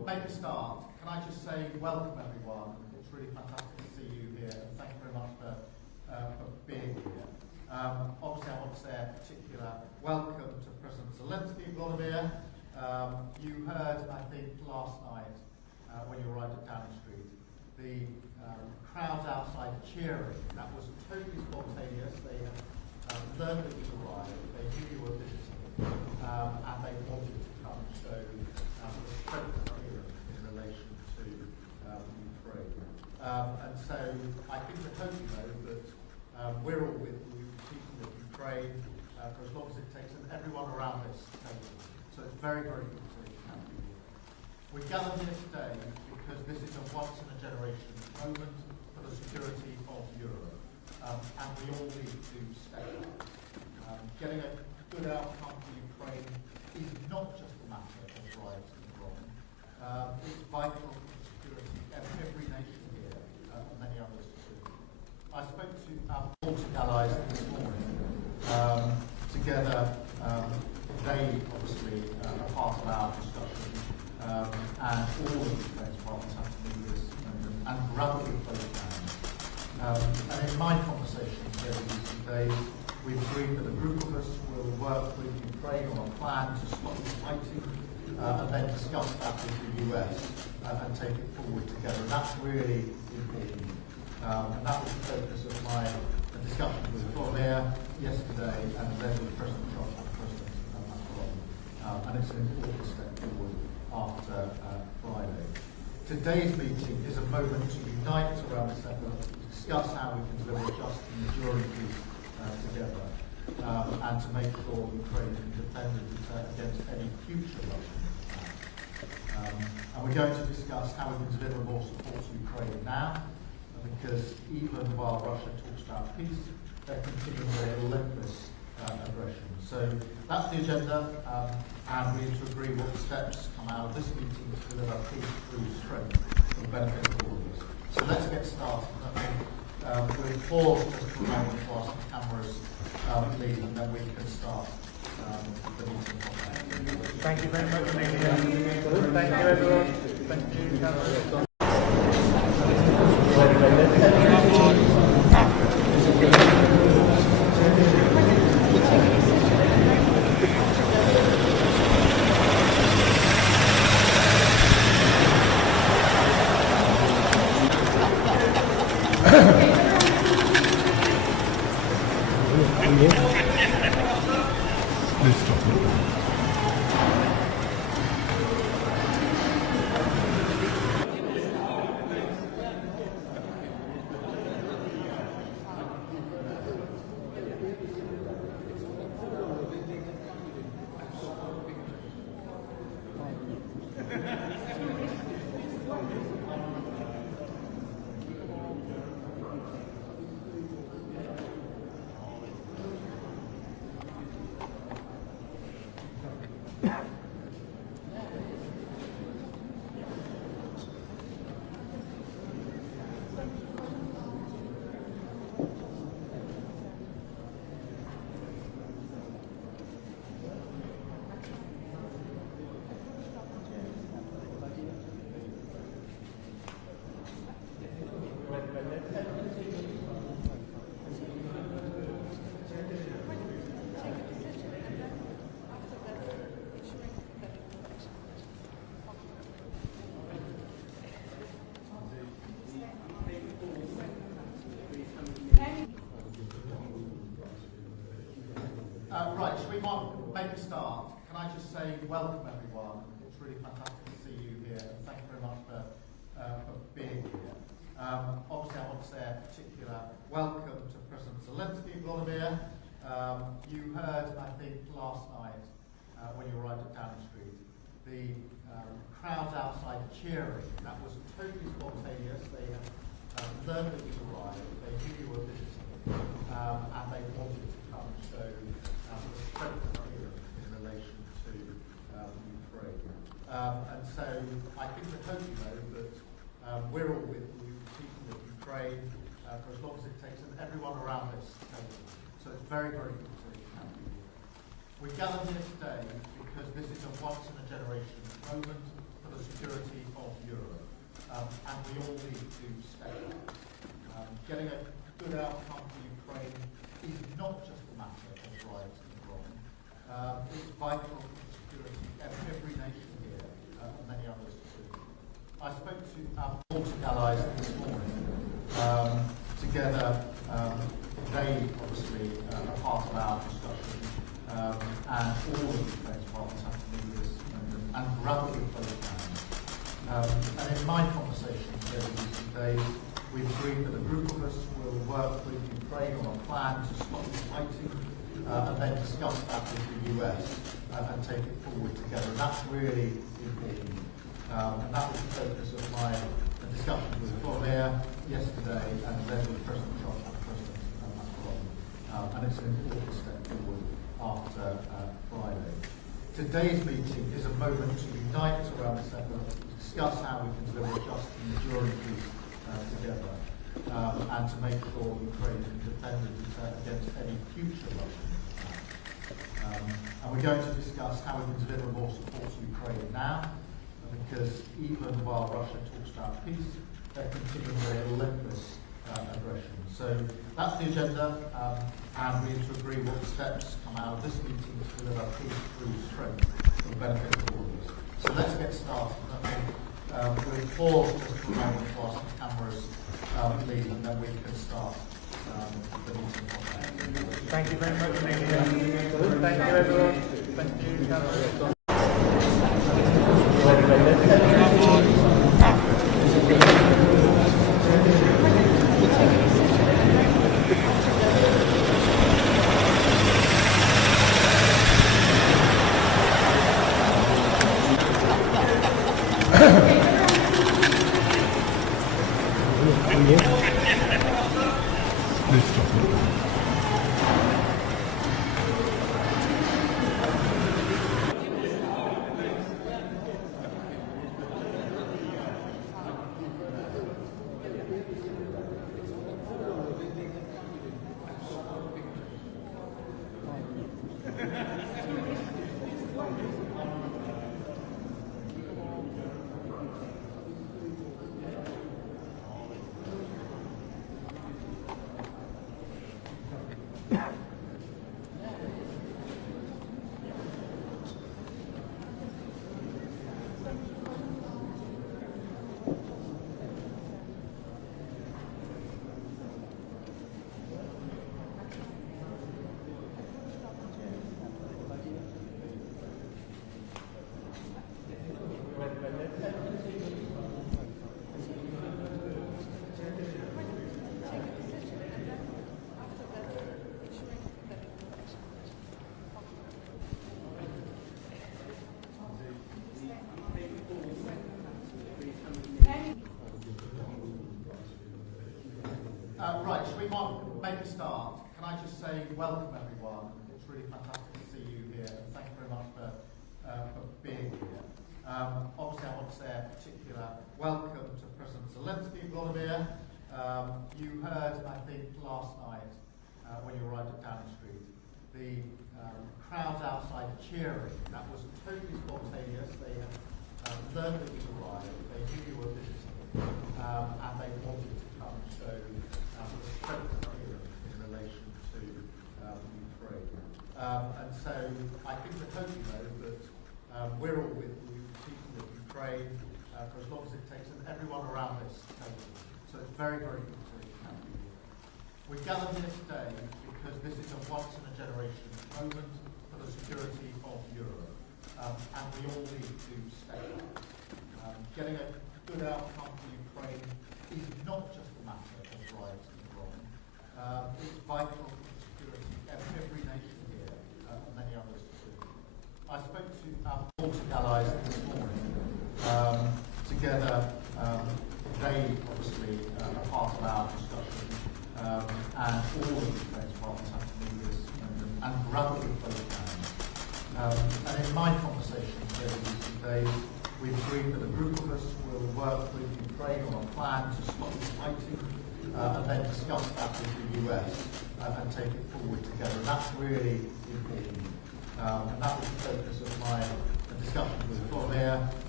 make a start, can I just say welcome everyone. It's really fantastic to see you here, and thank you very much for being here. Obviously, I want to say a particular welcome to President Zelenskyy, Volodymyr. You heard, I think, last night when you arrived at Downing Street, the crowds outside cheering. That was totally spontaneous. They had learned that you arrived, they knew you were visiting, and they wanted to come and show the strength of Europe in relation to Ukraine. And so I think the hope you know that we're all with you, people of Ukraine, for as long as it takes, and everyone around this table. So it's very, very good to have you here. We're gathered here today because this is a once-in-a-generation moment for the security of Europe, and we all need to step up. Getting a good outcome for Ukraine is not just a matter of right and wrong. It's vital for the security of every nation here, and many others too. I spoke to our Baltic allies this morning. Together, they obviously are part of our discussion, and all of Ukraine's partners have to do this and rapidly close down. And in my conversations over recent days, we've agreed that a group of us will work with Ukraine on a plan to stop the fighting, and then discuss that with the US and take it forward together. And that's really important. And that was the focus of my discussion with Volodymyr yesterday, and then with President Trump and President Macron. And it's an important step forward after Friday. Today's meeting is a moment to unite around this effort, to discuss how we can deliver just and enduring peace together, and to make sure Ukraine can defend against any future Russian attacks. And we're going to discuss how we can deliver more support to Ukraine now, because even while Russia talks about peace, they're continuing their relentless aggression. So that's the agenda, and we need to agree what steps come out of this meeting to deliver peace through strength for the benefit of all of us. So let's get started. We'll pause just for a moment while some cameras leave, and then we can start the meeting. Thank you very much, Amelia. Thank you, everyone. Thank you, cameras. Please stop it. Right, should we make a start? Can I just say welcome everyone. It's really fantastic to see you here, and thank you very much for being here. Obviously, I want to say a particular welcome to President Zelenskyy, Volodymyr. You heard, I think, last night when you arrived at Downing Street, the crowds outside cheering. That was totally spontaneous. They had learned that you arrived, they knew you were visiting, and they wanted to come and show the strength of Europe in relation to Ukraine. And so I think the hope you know that we're all with you, people of Ukraine, for as long as it takes, and everyone around this table. So it's very, very good to have you here. We're gathered here today because this is a once-in-a-generation moment for the security of Europe, and we all need to step up. Getting a good outcome for Ukraine is not just a matter of right and wrong. It's vital for the security of every nation here, and many others too. I spoke to our Baltic allies this morning. Together, they obviously are part of our discussion, and all of the Ukraine's partners have to move this moment and grab it with both hands. And in my conversations over recent days, we've agreed that a group of us will work with Ukraine on a plan to stop the fighting, and then discuss that with the US and take it forward together. And that's really important. And that was the focus of my discussion with Volodymyr yesterday, and then with President Trump and President Macron. And it's an important step forward after Friday. Today's meeting is a moment to unite around this effort, discuss how we can deliver a just and enduring peace together, and to make sure Ukraine can defend against any future Russian attacks. And we're going to discuss how we can deliver more support to Ukraine now, because even while Russia talks about peace, they're continuing their relentless aggression. So that's the agenda, and we need to agree what steps come out of this meeting to deliver peace through strength for the benefit of all of us. So let's get started. We'll pause just for a moment whilst the cameras leave, and then we can start the meeting. Thank you very much, Amelia. Thank you, everyone. Thank you, cameras. Please stop it. Right, should we make a start? Can I just say welcome everyone. It's really fantastic to see you here, and thank you very much for being here. Obviously I want to say a particular welcome to President Zelenskyy, Volodymyr. You heard, I think, last night when you arrived at Downing Street, the crowds outside cheering. That was totally spontaneous. They had learned that you arrived, they knew you were visiting, and they wanted to come and show strength here in relation to Ukraine. And so I think the hope, you know, that we're all with you, people of Ukraine, for as long as it takes, and everyone around this table. So it's very, very good to have you here. We gathered here today because this is a once-in-a-generation moment for the security of Europe, and we all need to step up. Getting a good outcome for Ukraine is not just a matter of right and wrong. It's vital for the security of every nation here, and many others too. I spoke to our Baltic allies this morning. Together, they obviously are part of our discussion, and all of the Ukraine's partners have to move this moment and grab it with both hands. And in my conversations over recent days, we've agreed that a group of us will work with Ukraine on a plan to stop the fighting, and then discuss that with the US and take it forward together. And that's really important. And that was the focus of my discussion with Volodymyr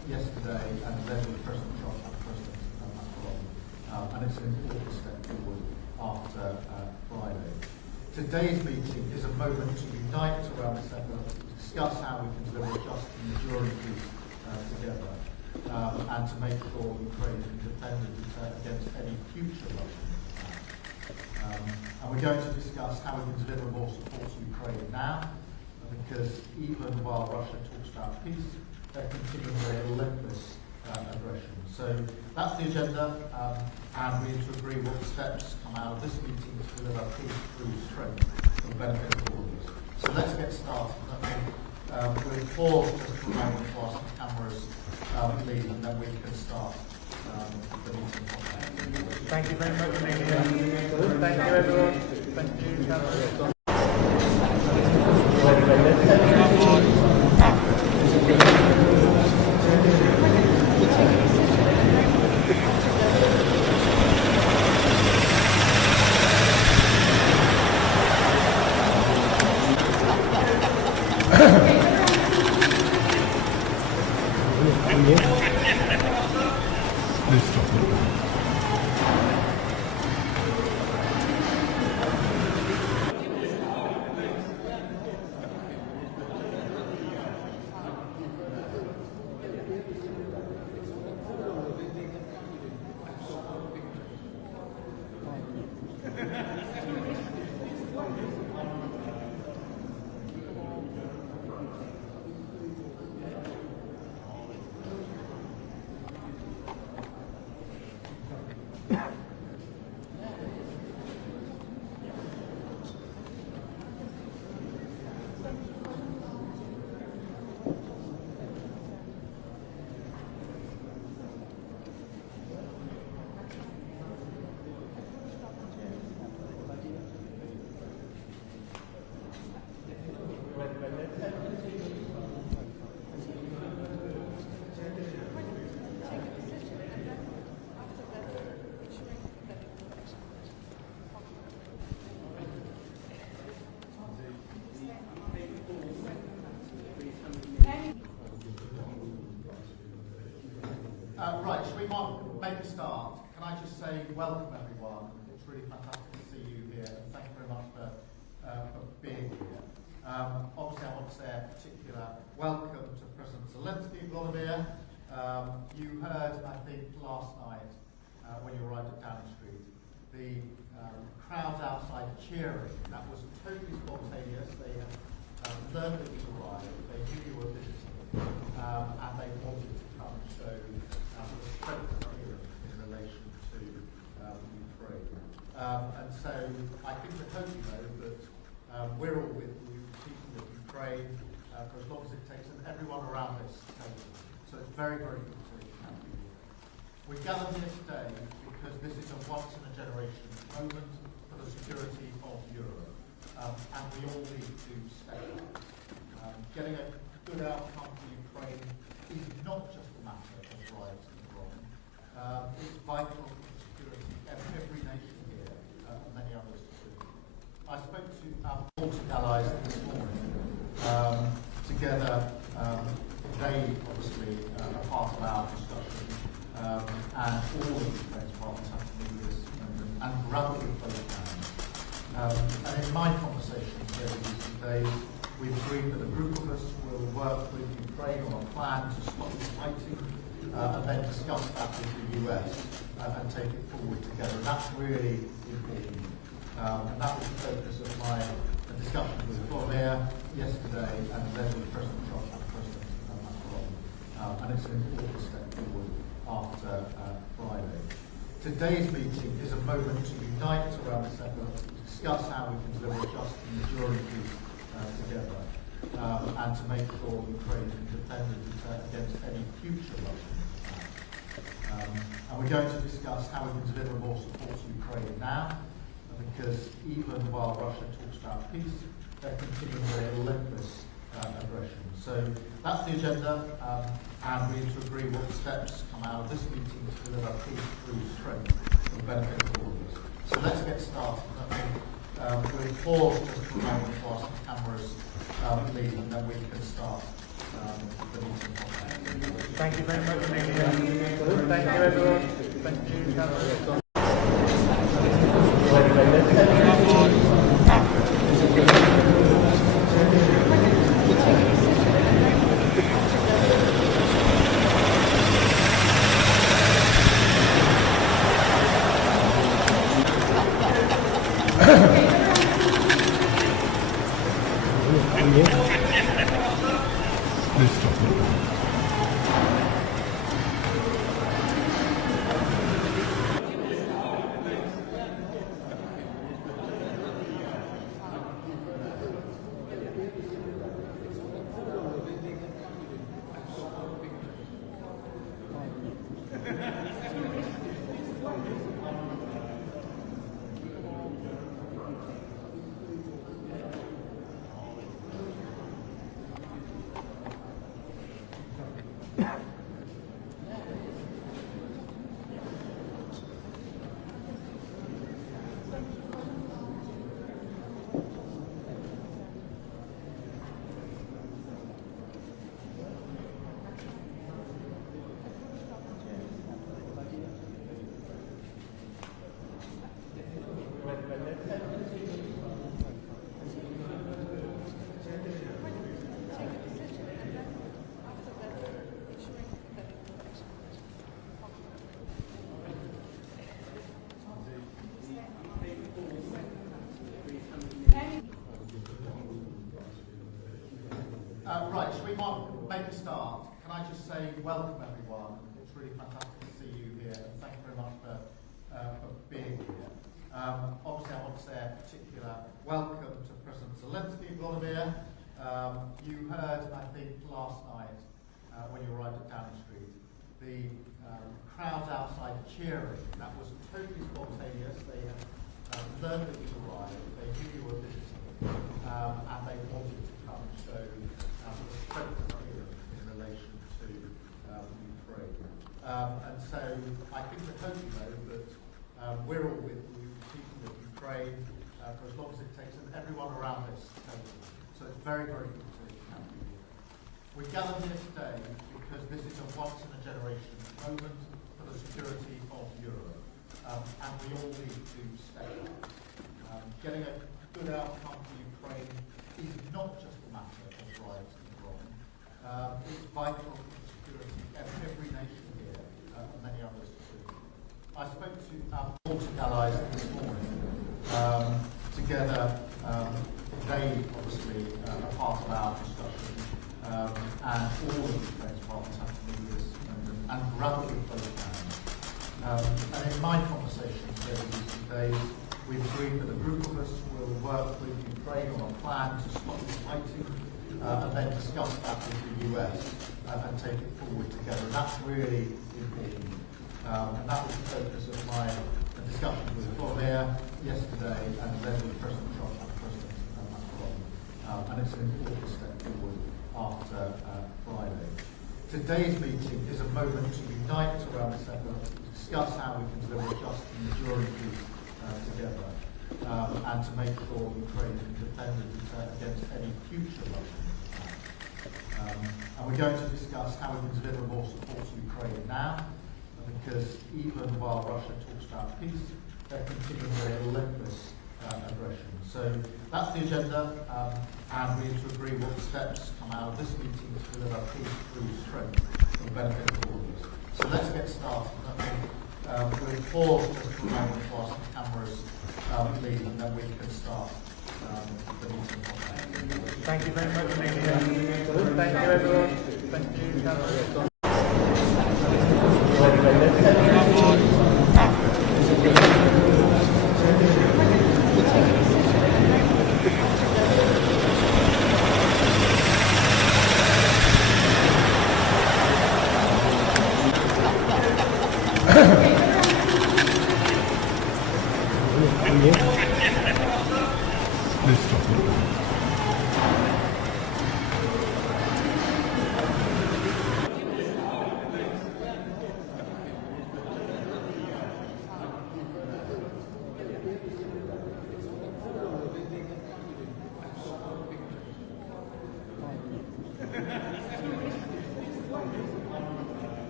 yesterday and then with President Trump and President Macron. And it's an important step forward after Friday. Today's meeting is a moment to unite around this effort, to discuss how we can deliver a just and enduring peace together, and to make sure Ukraine can defend and deter against any future Russian attack. And we're going to discuss how we can deliver more support to Ukraine now, because even while Russia talks about peace, they're continuing their relentless aggression. So that's the agenda, and we need to agree what steps come out of this meeting to deliver peace through strength for the benefit of all of us. So let's get started. We'll pause just for a moment while some cameras leave, and then we can start the meeting. Thank you very much, Amelia. Thank you, everyone. Thank you, cameras. Please stop it. Right, should we make a start? Can I just say welcome everyone. It's really fantastic to see you here, and thank you very much for being here. Obviously I want to say a particular welcome to President Zelenskyy, Volodymyr. You heard, I think, last night when you arrived at Downing Street, the crowds outside cheering. That was totally spontaneous. They had learned that you arrived, they knew you were visiting, and they wanted to come and show strength here in relation to Ukraine. And so I think the hope you know that we're all with you, people of Ukraine, for as long as it takes, and everyone around this table. So it's very, very good to have you here. We gathered here today because this is a once-in-a-generation moment for the security of Europe, and we all need to step up. Getting a good outcome for Ukraine is not just a matter of right and wrong. It's vital for the security of every nation here, and many others too. I spoke to our Baltic allies this morning. Together, they obviously are part of our discussion, and all of Ukraine's partners have to move this moment and grab it with both hands. And in my conversations over recent days, we've agreed that a group of us will work with Ukraine on a plan to stop the fighting, and then discuss that with the US and take it forward together. And that's really important. And that was the focus of my discussion with Volodymyr yesterday and then with President Trump and President Macron. And it's an important step forward after Friday. Today's meeting is a moment to unite around this effort, to discuss how we can deliver a just and enduring peace together, and to make sure Ukraine can defend and deter against any future Russian attack. And we're going to discuss how we can deliver more support to Ukraine now, because even while Russia talks about peace, they're continuing their relentless aggression. So that's the agenda, and we need to agree what steps come out of this meeting to deliver peace through strength for the benefit of all of us. So let's get started. We'll pause just for a moment while some cameras leave, and then we can start Thank you very much, Media. Thank you, everyone. Thank you, Cameron. Please stop it. Right, should we make a start? Can I just say welcome everyone. It's really fantastic to see you here and thank you very much for being here. Obviously I want to say a particular welcome to President Zelenskyy, Volodymyr. You heard, I think, last night when you arrived at Downing Street, the crowds outside cheering. That was totally spontaneous. They had learned that you arrived, they knew you were visiting, and they wanted to come and show strength here in relation to Ukraine. And so I think the hope you know that we're all with you, people of Ukraine, for as long as it takes, and everyone around this table. So it's very, very good to have you here. We gathered here today because this is a once-in-a-generation moment for the security of Europe, and we all need to step up. Getting a good outcome for Ukraine is not just a matter of right and wrong. It's vital for the security of every nation here, and many others too. I spoke to our Baltic allies this morning. Together, they obviously are part of our discussion, and all of Ukraine's partners have to move this moment and grab it with both hands. And in my conversations over recent days, we've agreed that a group of us will work with Ukraine on a plan to stop the fighting, and then discuss that with the US and take it forward together. And that's really important. And that was the focus of my discussion with Volodymyr yesterday, and then with President Trump and President Macron. And it's an important step forward after Friday. Today's meeting is a moment to unite around this effort, to discuss how we can deliver just and enduring peace together, and to make sure Ukraine can defend and deter against any future Russian attacks. And we're going to discuss how we can deliver more support to Ukraine now, because even while Russia talks about peace, they're continuing their relentless aggression. So that's the agenda, and we need to agree what steps come out of this meeting to deliver peace through strength for the benefit of all of us. So let's get started. I think we'll pause just for a moment while some cameras leave, and then we can start the meeting. Thank you very much, Media. Thank you, everyone. Thank you, Cameron. Please stop it.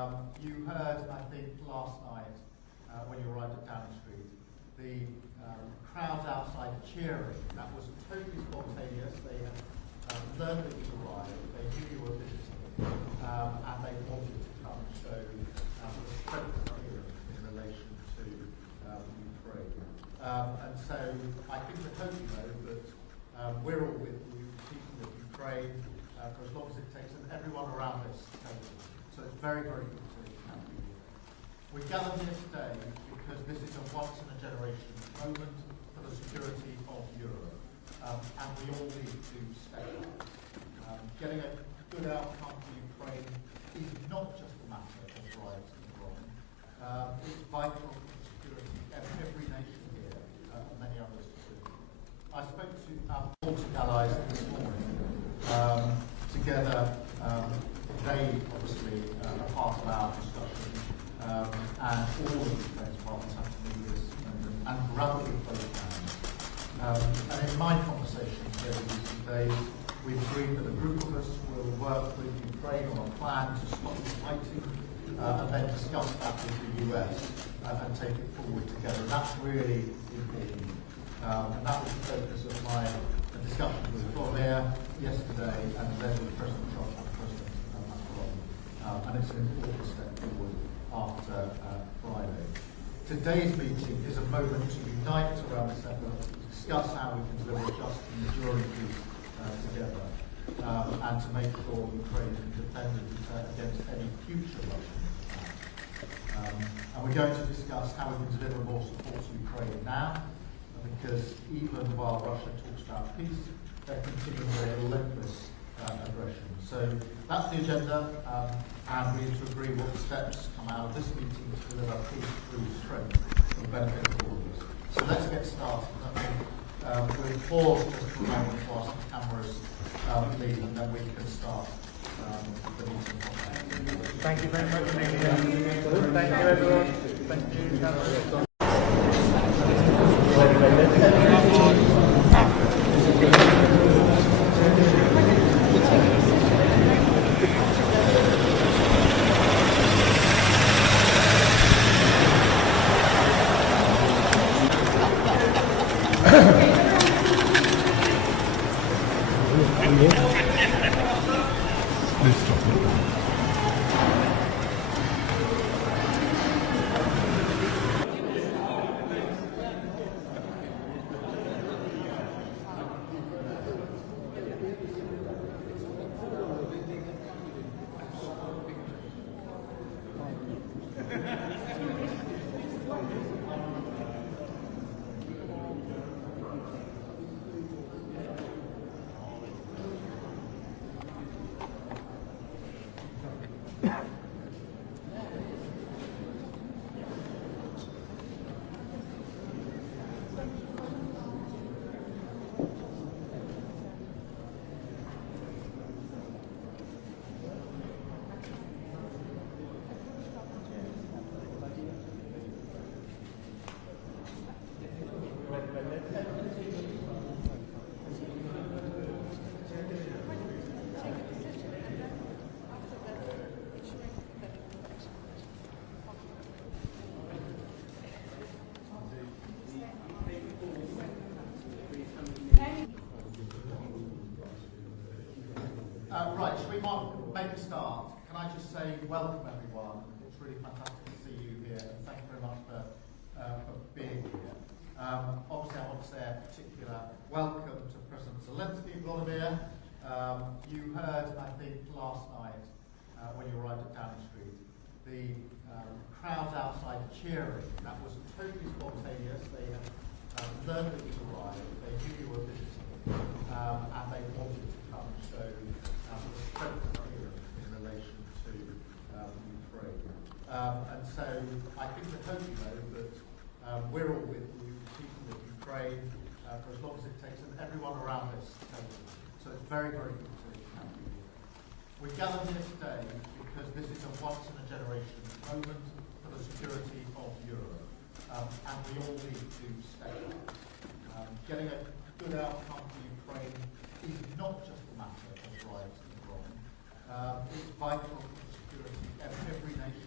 You heard, I think, last night when you arrived at Downing Street, the crowds outside cheering. That was totally spontaneous. They had learned that you arrived, they knew you were visiting, and they wanted to come and show the strength of feeling in relation to Ukraine. And so I think the hope you know that we're all with you, people of Ukraine, for as long as it takes, and everyone around this table. So it's very, very good to have you here. We gathered here today because this is a once-in-a-generation moment for the security of Europe, and we all need to step up. Getting a good outcome for Ukraine is not just a matter of right and wrong. It's vital for the security of every nation here, and many others too. I spoke to our Baltic allies this morning. Together, they obviously are part of our discussion, and all of the Ukraine's partners have to do this and rapidly close down. And in my conversations over recent days, we've agreed that a group of us will work with Ukraine on a plan to stop the fighting, and then discuss that with the US and take it forward together. And that's really important. And that was the focus of my discussion with Volodymyr yesterday, and then with President Trump and President Macron. And it's an important step forward after Friday. Today's meeting is a moment to unite around this effort, discuss how we can deliver just and enduring peace together, and to make sure Ukraine can defend against any future Russian attacks. And we're going to discuss how we can deliver more support to Ukraine now, because even while Russia talks about peace, they're continuing their relentless aggression. So that's the agenda, and we need to agree what steps come out of this meeting to deliver peace through strength for the benefit of all of us. So let's get started. We'll pause just for a moment whilst the cameras leave, and then we can start the meeting. Thank you very much, Amelia. Thank you, everyone. Thank you, cameras. Please stop it. Right, should we make a start? Can I just say welcome everyone. It's really fantastic to see you here, and thank you very much for being here. Obviously I want to say a particular welcome to President Zelenskyy, Volodymyr. You heard, I think, last night when you arrived at Downing Street, the crowds outside cheering. That was totally spontaneous. They had learned that you arrived, they knew you were visiting, and they wanted to come and show the strength of feeling in relation to Ukraine. And so I think the hope you know that we're all with you, people of Ukraine, for as long as it takes, and everyone around this table. So it's very, very good to have you here. We gathered here today because this is a once-in-a-generation moment for the security of Europe, and we all need to step up. Getting a good outcome for Ukraine is not just a matter of right and wrong. It's vital for the security of every nation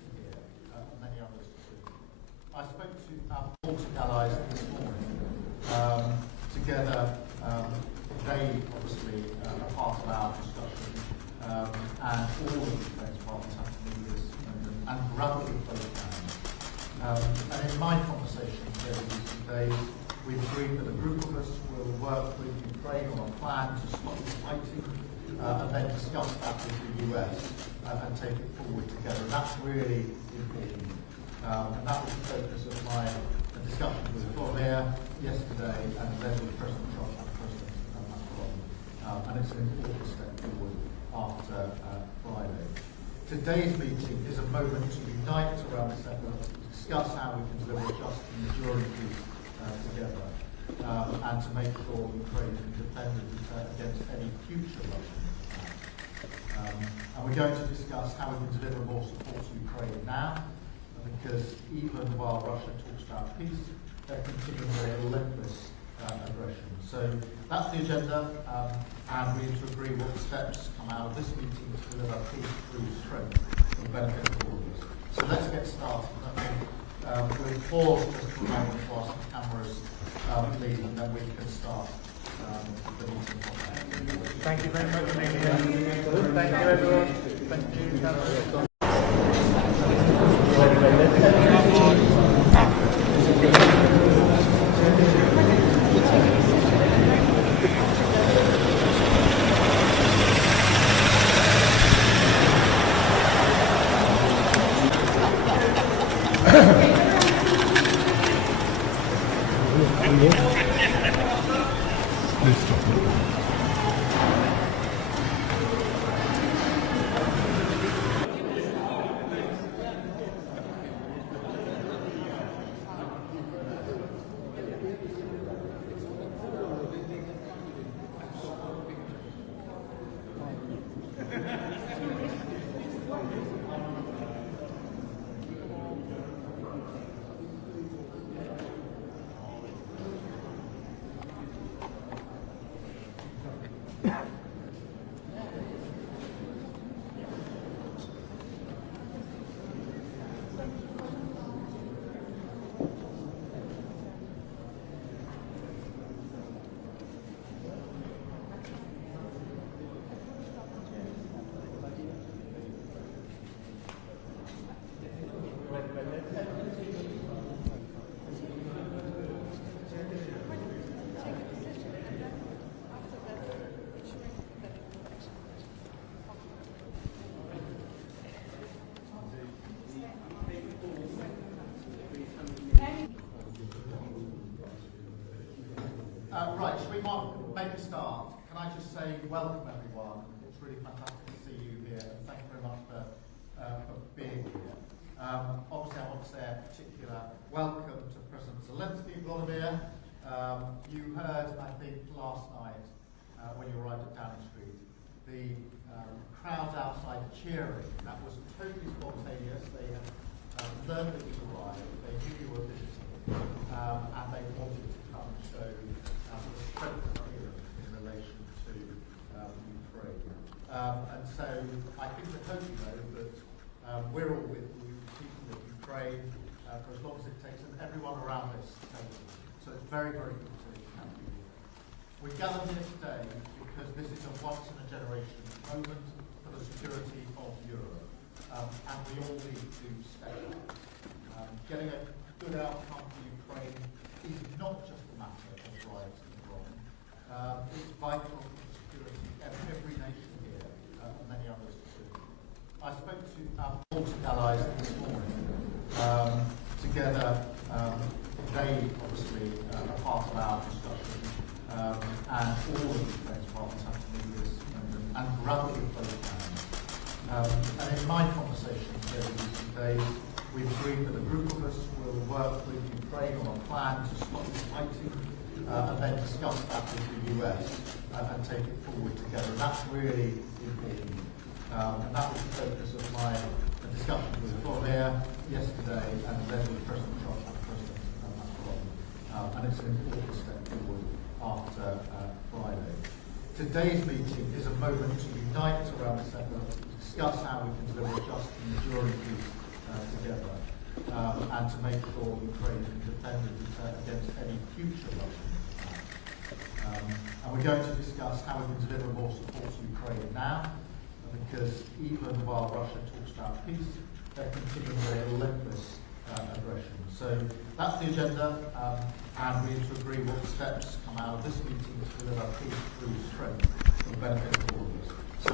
and then discuss that with the US and take it forward together. And that's really important. And that was the focus of my discussion with Volodymyr yesterday, and then with President Trump and President Macron. And it's an important step forward after Friday. Today's meeting is a moment to unite around this effort, to discuss how we can deliver just and enduring peace together, and to make sure Ukraine can defend and deter against any future Russian attack. And we're going to discuss how we can deliver more support to Ukraine now, because even while Russia talks about peace, they're continuing their relentless aggression. So that's the agenda, and we need to agree what steps come out of this meeting to deliver peace through strength for the benefit of all of us. So let's get started. We'll pause just for a moment whilst the cameras leave, and then we can start the meeting. Thank you very much, Amelia. Thank you, everyone. Thank you, cameras. Please stop it. Right, should we make a start? Can I just say welcome everyone. It's really fantastic to see you here, and thank you very much for being here. Obviously I want to say a particular welcome to President Zelenskyy, Volodymyr. You heard, I think, last night when you arrived at Downing Street, the crowds outside cheering. That was totally spontaneous. They had learned that you arrived, they knew you were visiting, and they wanted to come and show the strength of Europe in relation to Ukraine. And so I think I hope you know that we're all with you, people of Ukraine, for as long as it takes, and everyone around this table. So it's very, very good to have you here. We gathered here today because this is a once-in-a-generation moment for the security of Europe, and we all need to step up. Getting a good outcome for Ukraine is not just a matter of right and wrong. It's vital for the security of every nation here, and many others too. I spoke to our Baltic allies this morning. Together, they obviously are part of our discussion, and all of the Ukraine's partners have to move this moment and grab it with both hands. And in my conversations over recent days, we've agreed that a group of us will work with Ukraine on a plan to stop the fighting, and then discuss that with the US and take it forward together. And that's really important. And that was the focus of my discussion with Volodymyr yesterday, and then with President Trump and President Macron. And it's an important step forward after Friday. Today's meeting is a moment to unite around this effort, to discuss how we can deliver just and enduring peace together, and to make sure Ukraine can defend and deter against any future Russian attack. And we're going to discuss how we can deliver more support to Ukraine now, because even while Russia talks about peace, they're continuing their relentless aggression. So that's the agenda, and we need to agree what steps come out of this meeting to deliver peace through strength for the benefit of all of us.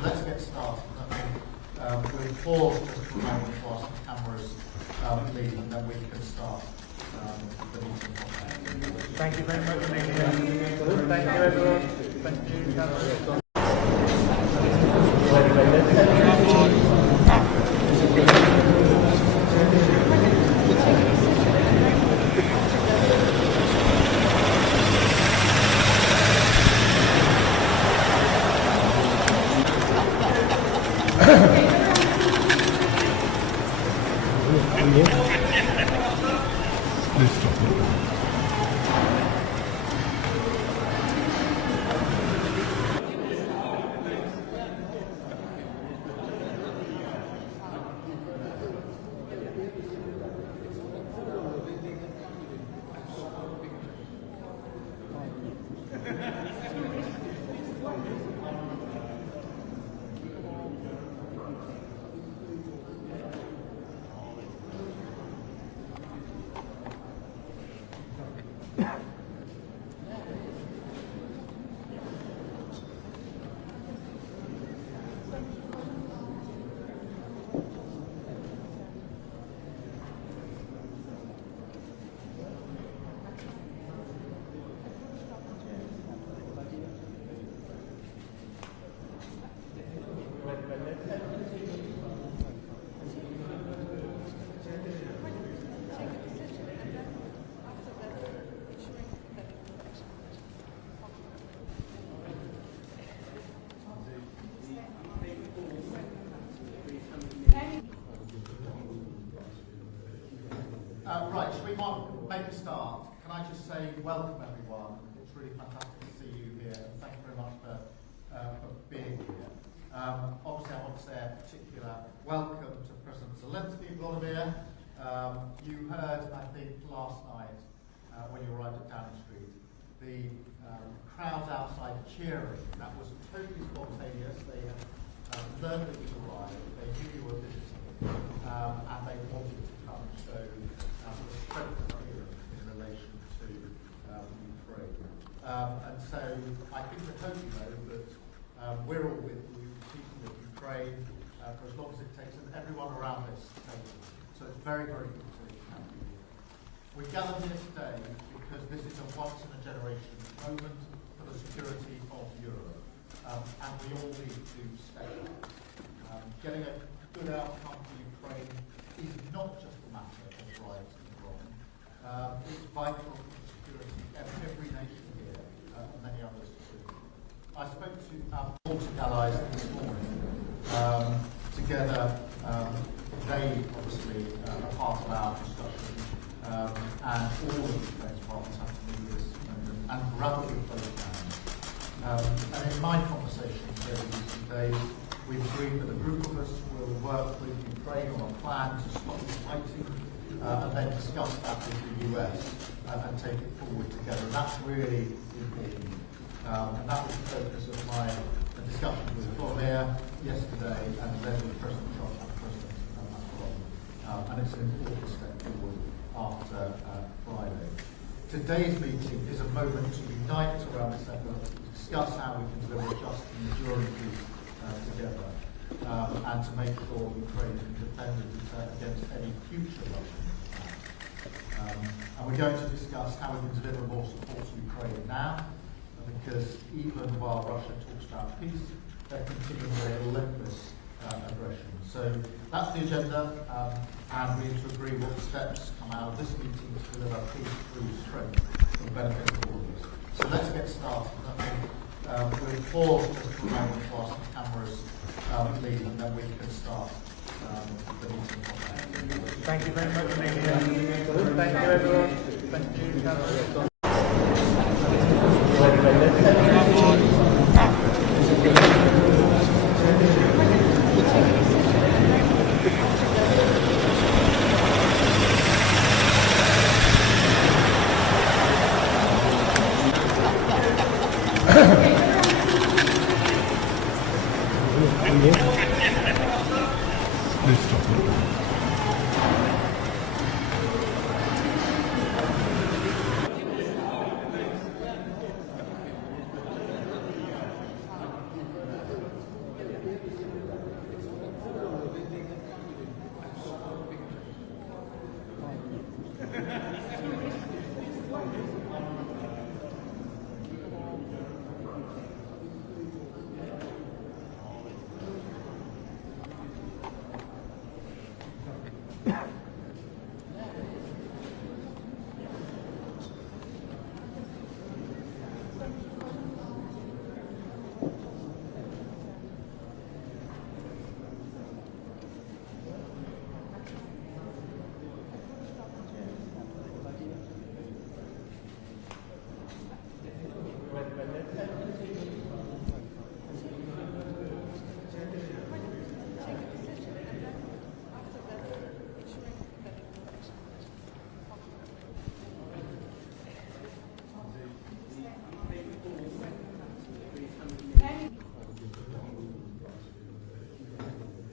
started. We'll pause just for a moment whilst the cameras leave, and then we can start the meeting. Thank you very much, Amelia. Thank you, everyone. Thank you, cameras. Please stop it. Right, should we make a start? Can I just say welcome everyone. It's really fantastic to see you here, and thank you very much for being here. Obviously I want to say a particular welcome to President Zelenskyy, Volodymyr. You heard, I think, last night when you arrived at Downing Street, the crowds outside cheering. That was totally spontaneous. They had learned that you arrived, they knew you were visiting, and they wanted to come and show the strength here in relation to Ukraine. And so I think I hope you know that we're all with you, people with Ukraine, for as long as it takes, and everyone around this table. So it's very, very good to have you here. We gathered here today because this is a once-in-a-generation moment for the security of Europe, and we all need to stay up. Getting a good outcome for Ukraine is not just a matter of right and wrong. It's vital for the security of every nation here, and many others too. I spoke to our Baltic allies this morning. Together, they obviously are part of our discussion, and all of Ukraine's partners have to move this moment and rapidly close down. And in my conversations over recent days, we've agreed that a group of us will work with Ukraine on a plan to stop the fighting, and then discuss that with the US and take it forward together. And that's really important. And that was the focus of my discussion with Volodymyr yesterday, and then with President Trump and President Macron. And it's an important step forward after Friday. Today's meeting is a moment to unite around this effort, to discuss how we can deliver just and enduring peace together, and to make sure Ukraine can defend against any future Russian attacks. And we're going to discuss how we can deliver more support to Ukraine now, because even while Russia talks about peace, they're continuing their relentless aggression. So that's the agenda, and we need to agree what steps come out of this meeting to deliver peace through strength for the benefit of all of us. So let's get started. We'll pause just for a moment whilst the cameras leave, and then we can start the meeting. Thank you very much, Amelia. Thank you, everyone. Thank you, cameras. Please stop it.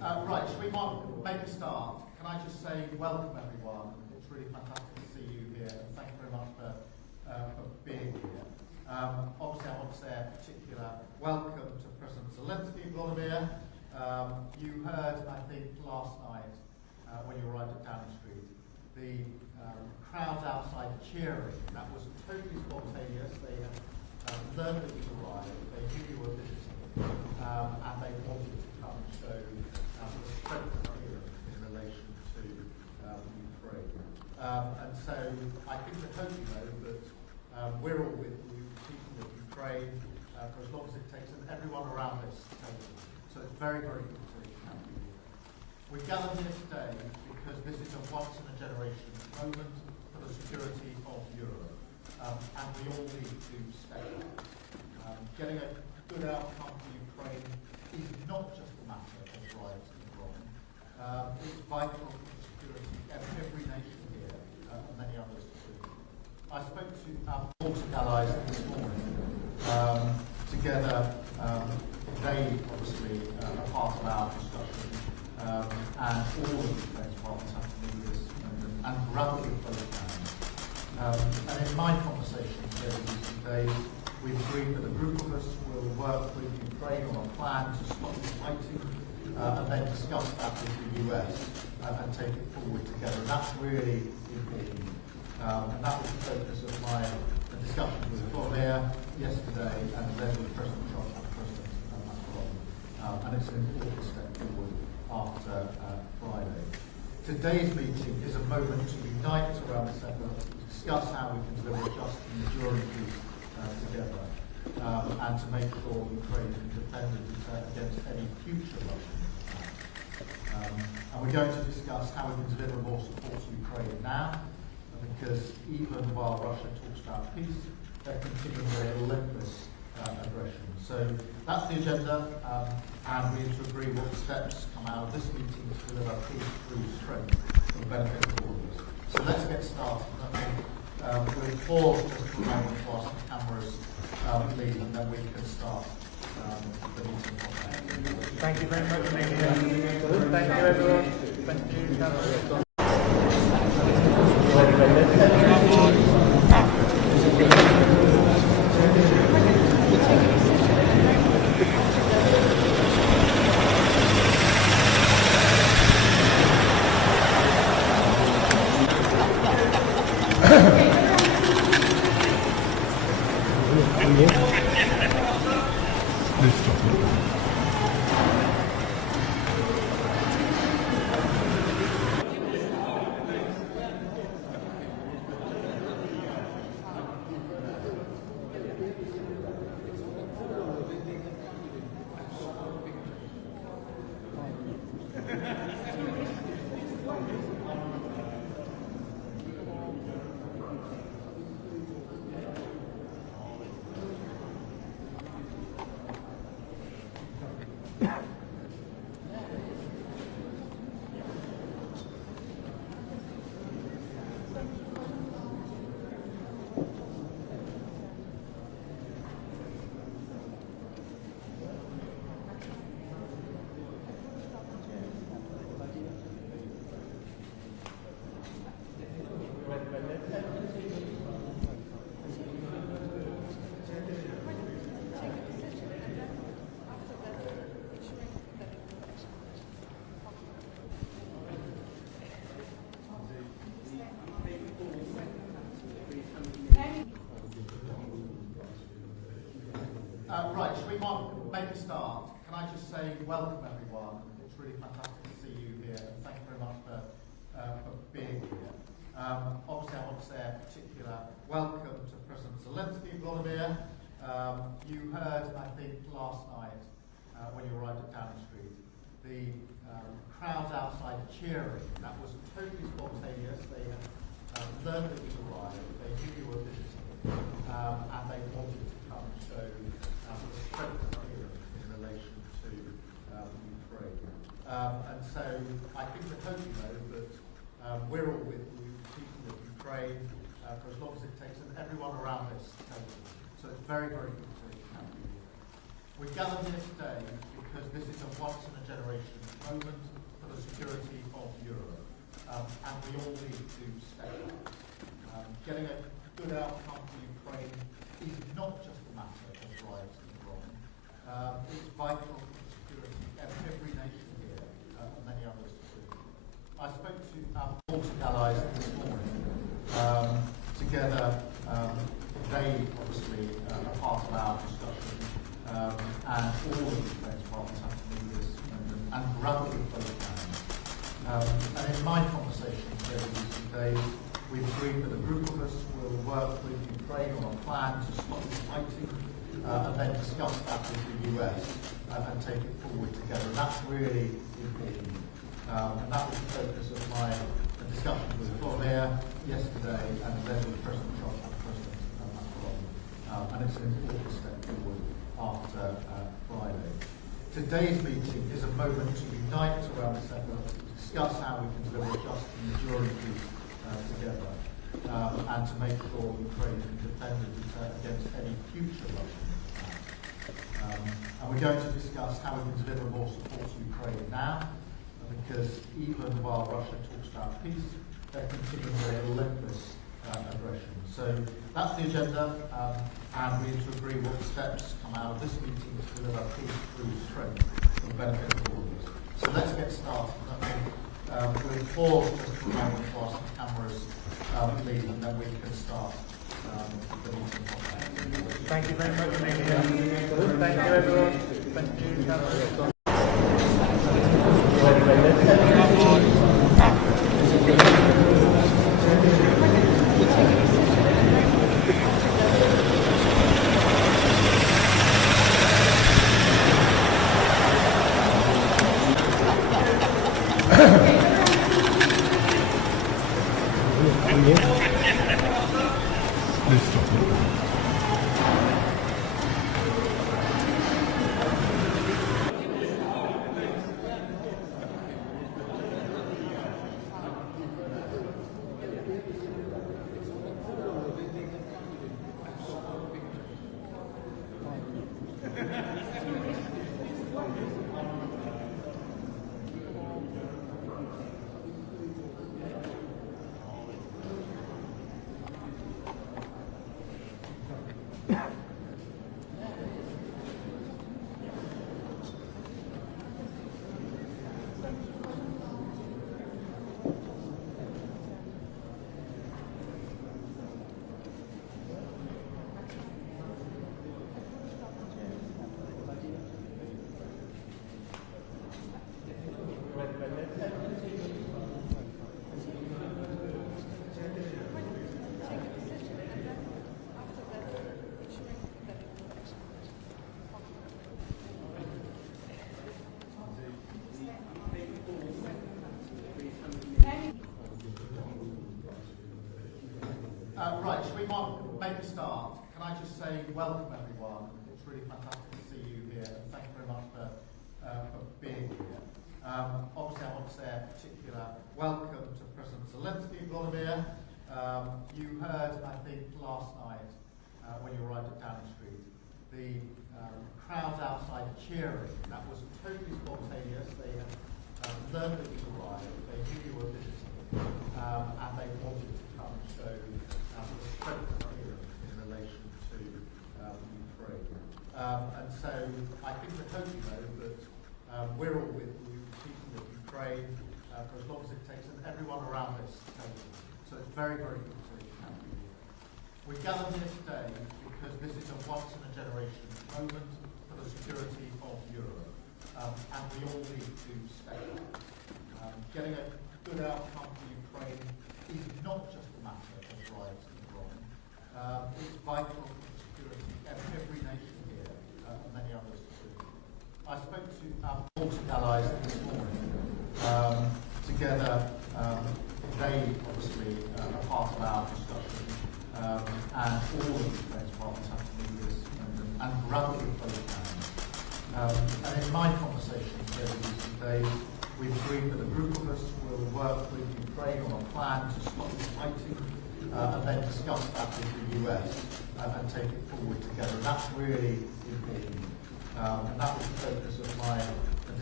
Right, should we make a start? Can I just say welcome everyone. It's really fantastic to see you here and thank you very much for being here. Obviously I want to say a particular welcome to President Zelenskyy, Volodymyr. You heard, I think, last night when you arrived at Downing Street, the crowds outside cheering. That was totally spontaneous. They had learned that you arrived, they knew you were visiting, and they wanted to come and show the strength of here in relation to Ukraine. And so I think I hope you know that we're all with you, people of Ukraine, for as long as it takes, and everyone around this table. So it's very, very good to have you. We're gathered here today because this is a once-in-a-generation moment for the security of Europe, and we all need to step up. Getting a good outcome for Ukraine is not just a matter of right and wrong. It's vital for the security of every nation here, and many others too. I spoke to our Baltic allies this morning. Together, they obviously are part of our discussion, and all of the Ukraine's partners have to move this moment and rapidly close down. And in my conversations over recent days, we've agreed that a group of us will work with Ukraine on a plan to stop the fighting, and then discuss that with the US and take it forward together. And that's really important. And that was the focus of my discussion with Volodymyr yesterday, and then with President Trump and President Macron. And it's an important step forward after Friday. Today's meeting is a moment to unite around this effort, to discuss how we can deliver just and enduring peace together, and to make sure Ukraine can defend against any future Russian attacks. And we're going to discuss how we can deliver more support to Ukraine now, because even while Russia talks about peace, they're continuing their relentless aggression. So that's the agenda, and we need to agree what steps come out of this meeting to deliver peace through strength for the benefit of all of us. So let's get started. I think we'll pause just for a moment while some cameras leave, and then we can start the meeting. Thank you very much, Amelia. Thank you, everyone. Thank you, Please stop it. Right, should we make a start? Can I just say welcome everyone. It's really fantastic to see you here, and thank you very much for being here. Obviously I want to say a particular welcome to President Zelenskyy, Volodymyr. You heard, I think, last night when you arrived at Downing Street, the crowds outside cheering. That was totally spontaneous. They had learned that you arrived, they knew you were visiting, and they wanted to come and show the strength of here in relation to Ukraine. And so I think I hope you know that we're all with you, people of Ukraine, for as long as it takes, and everyone around this table. So it's very, very good to have you. We're gathered here today because this is a once-in-a-generation moment for the security of Europe, and we all need to step up. Getting a good outcome for Ukraine is not just a matter of right and wrong. It's vital for the security of every nation here, and many others too. I spoke to our Baltic allies this morning. Together, they obviously are part of our discussion, and all of the Ukraine's partners have to move this moment and rapidly close down. And in my conversations over recent days, we've agreed that a group of us will work with Ukraine on a plan to stop the fighting, and then discuss that with the US and take it forward together. And that's really important. And that was the focus of my discussion with Volodymyr yesterday, and then with President Trump and President Macron. And it's an important step forward after Friday. Today's meeting is a moment to unite around this effort, to discuss how we can deliver just and enduring peace together, and to make sure Ukraine can defend against any future Russian attacks. And we're going to discuss how we can deliver more support to Ukraine now, because even while Russia talks about peace, they're continuing their relentless aggression. So that's the agenda, and we need to agree what steps come out of this meeting to deliver peace through strength for the benefit of all of us. So let's get started. We'll pause just for a moment while some cameras leave, and then we can start the meeting. Thank you very much, Amelia. Thank you, everyone. Thank you, cameras. Please stop it. Right, should we make a start? Can I just say welcome everyone. It's really fantastic to see you here, and thank you very much for being here. Obviously I want to say a particular welcome to President Zelenskyy, Volodymyr. You heard, I think, last night when you arrived at Downing Street, the crowds outside cheering. That was totally spontaneous. They had learned that you arrived, they knew you were visiting, and they wanted to come. So strength here in relation to Ukraine. And so I think we hope you know that we're all with you, speaking of Ukraine for as long as it takes, and everyone around this table. So it's very, very good to have you here. We gathered here today because this is a once-in-a-generation moment for the security of Europe, and we all need to step up. Getting a good outcome for Ukraine is not just a matter of right and wrong. It's vital for the security of every nation here, and many others too. I spoke to our Baltic allies this morning. Together, they obviously are part of our discussion, and all of the Ukraine's partners have to move this moment and rapidly close down. And in my conversations over recent days, we've agreed that a group of us will work with Ukraine on a plan to stop the fighting, and then discuss that with the US and take it forward together. And that's really important. And that was the focus of my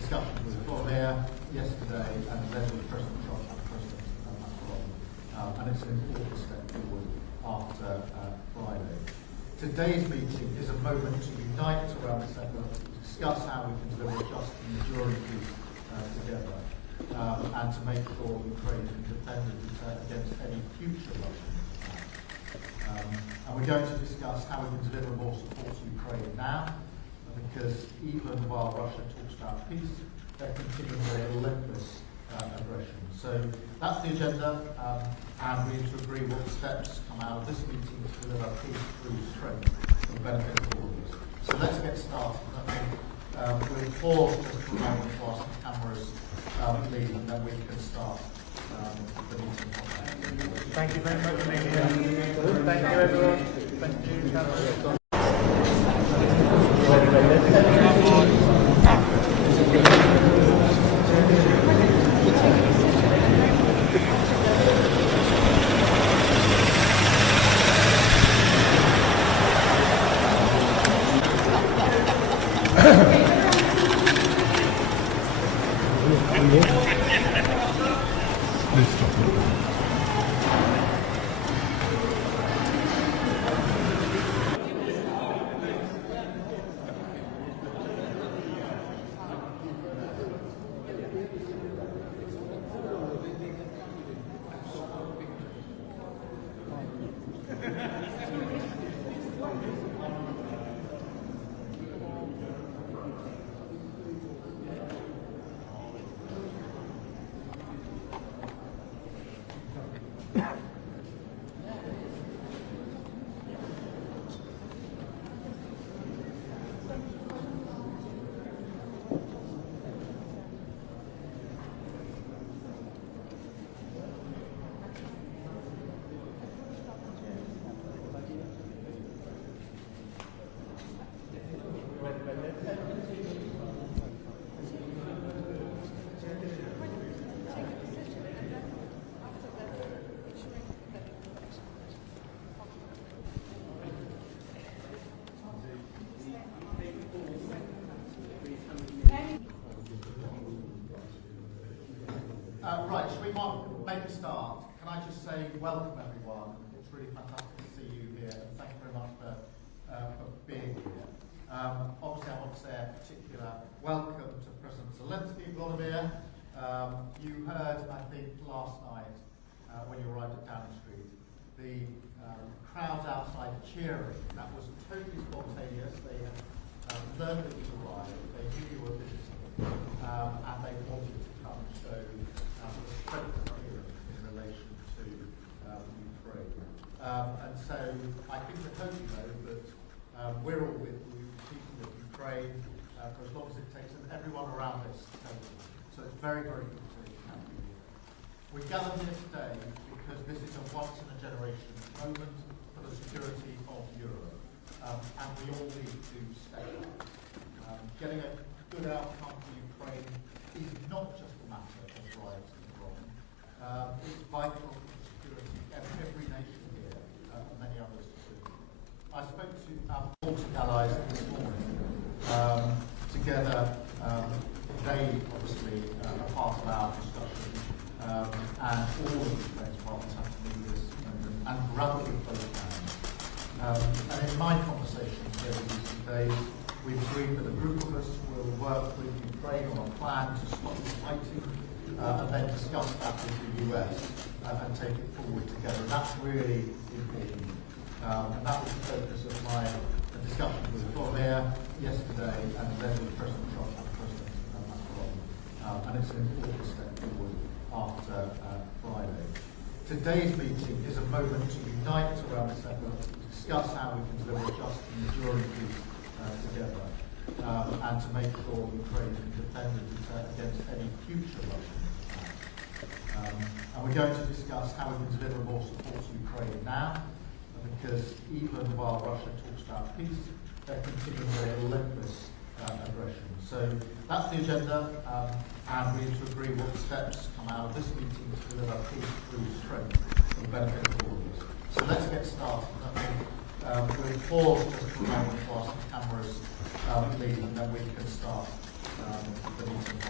discussion with Volodymyr yesterday and then with President Trump and President Macron. And it's an important step forward after Friday. Today's meeting is a moment to unite around this effort, to discuss how we can deliver just and enduring peace together, and to make sure Ukraine can defend and deter against any future Russian attack. And we're going to discuss how we can deliver more support to Ukraine now, because even while Russia talks about peace, they're continuing their relentless aggression. So that's the agenda, and we need to agree what steps come out of this meeting to deliver peace through strength for the benefit of all of us. So let's get started. We'll pause just for a moment whilst the cameras leave, and then we can start the meeting. Thank you very much, Amelia. Thank you, everyone. Thank you, cameras. Please stop it. Right, should we make a start? Can I just say welcome everyone. It's really fantastic to see you here, and thank you very much for being here. Obviously I want to say a particular welcome to President Zelenskyy, Volodymyr. You heard, I think, last night when you arrived at Downing Street, the crowds outside cheering. That was totally spontaneous. They had learned that you arrived, they knew you were visiting, and they wanted to come and show strength in relation to Ukraine. And so I think I hope you know that we're all with you, people of Ukraine, for as long as it takes, and everyone around this table. So it's very, very good to have you here. We gathered here today because this is a once-in-a-generation moment for the security of Europe, and we all need to step up. Getting a good outcome for Ukraine is not just a matter of right and wrong. It's vital for the security of every nation here, and many others too. I spoke to our Baltic allies this morning. Together, they obviously are part of our discussion, and all of Ukraine's partners have to lead this moment and grab it with both hands. And in my conversations here in recent days, we've agreed that a group of us will work with Ukraine on a plan to stop the fighting, and then discuss that with the US and take it forward together. And that's really important. And that was the focus of my discussion with Volodymyr yesterday and then with President Trump and President Macron. And it's an important step forward after Friday. Today's meeting is a moment to unite around this effort, to discuss how we can deliver just and enduring peace together, and to make sure Ukraine can defend and deter against any future Russian attack. And we're going to discuss how we can deliver more support to Ukraine now, because even while Russia talks about peace, they're continuing their relentless aggression. So that's the agenda, and we need to agree what steps come out of this meeting to deliver peace through strength for the benefit of all of us. So let's get started. We'll pause just for a moment whilst the cameras leave, and then we can start the meeting.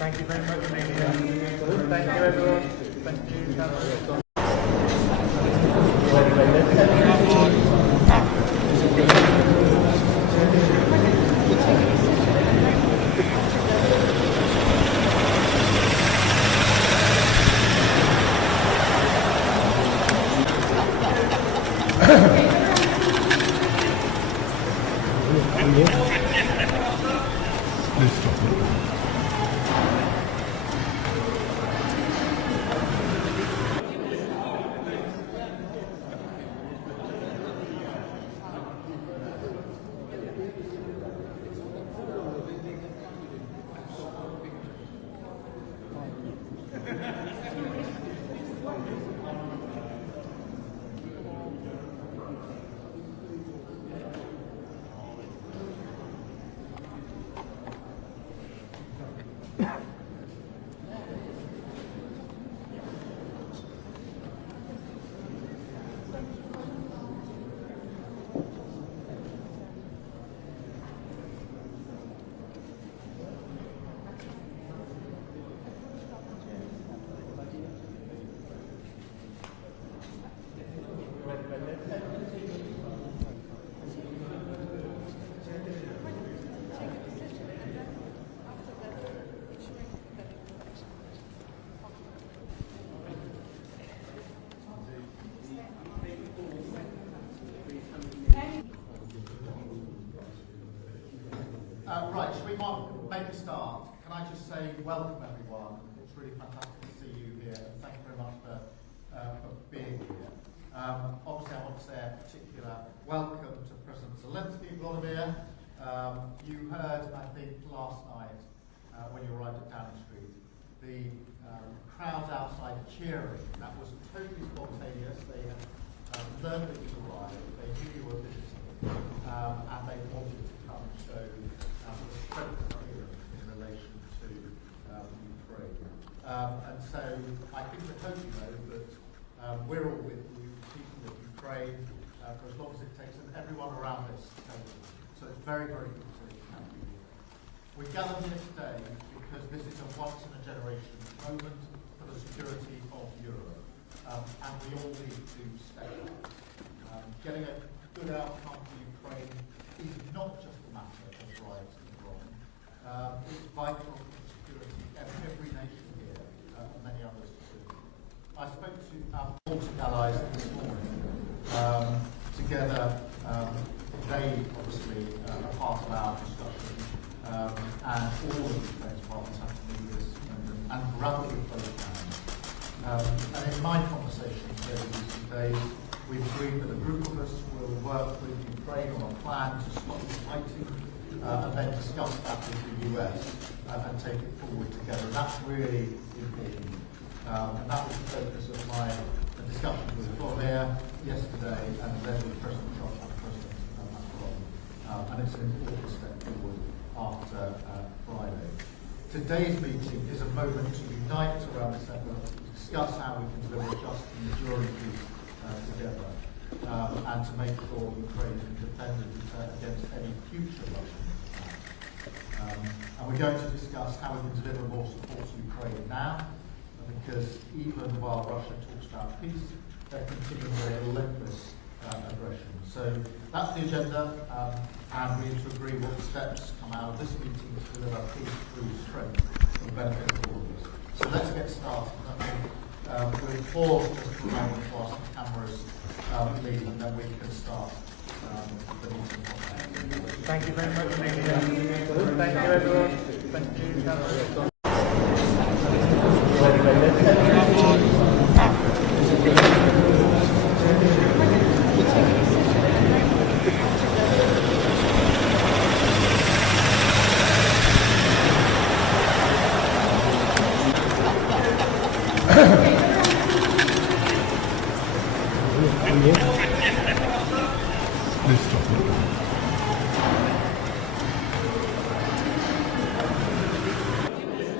Thank you very much for being here. Thank you everyone. Thank you, Cameron. Please stop it. Right, should we make a start? Can I just say welcome everyone. It's really fantastic to see you here, and thank you very much for being here. Obviously, I want to say a particular welcome to President Zelenskyy, Volodymyr. You heard, I think, last night when you arrived at Downing Street, the crowds outside cheering. That was totally spontaneous. They had learned that you arrived, they knew you were visiting, and they wanted to come and show the strength of Europe in relation to Ukraine. And so I think I hope you know that we're all with you, people of Ukraine, for as long as it takes, and everyone around this table. So it's very, very good to have you here. We gathered here today because this is a once-in-a-generation moment for the security of Europe, and we all need to step up. Getting a good outcome for Ukraine is not just a matter of right and wrong. It's vital for the security of every nation here, and many others too. I spoke to our Baltic allies this morning. Together, they obviously are part of our discussion, and all of Ukraine's partners have to move this and rapidly close down. And in my conversations over recent days, we've agreed that a group of us will work with Ukraine on a plan to stop the fighting, and then discuss that with the US and take it forward together. And that's really important. And that was the focus of my discussion with Volodymyr yesterday, and then with President Trump and President Macron. And it's an important step forward after Friday. Today's meeting is a moment to unite around this effort, to discuss how we can deliver just and enduring peace together, and to make sure Ukraine can defend and deter against any future Russian attacks. And we're going to discuss how we can deliver more support to Ukraine now, because even while Russia talks about peace, they're continuing their relentless aggression. So that's the agenda, and we need to agree what steps come out of this meeting to deliver peace through strength for the benefit of all of us. So let's get started. We'll pause just for a moment while some cameras leave, and then we can start the meeting. Thank you very much for being here. Thank you everyone. Thank you, Cameron. Please stop it.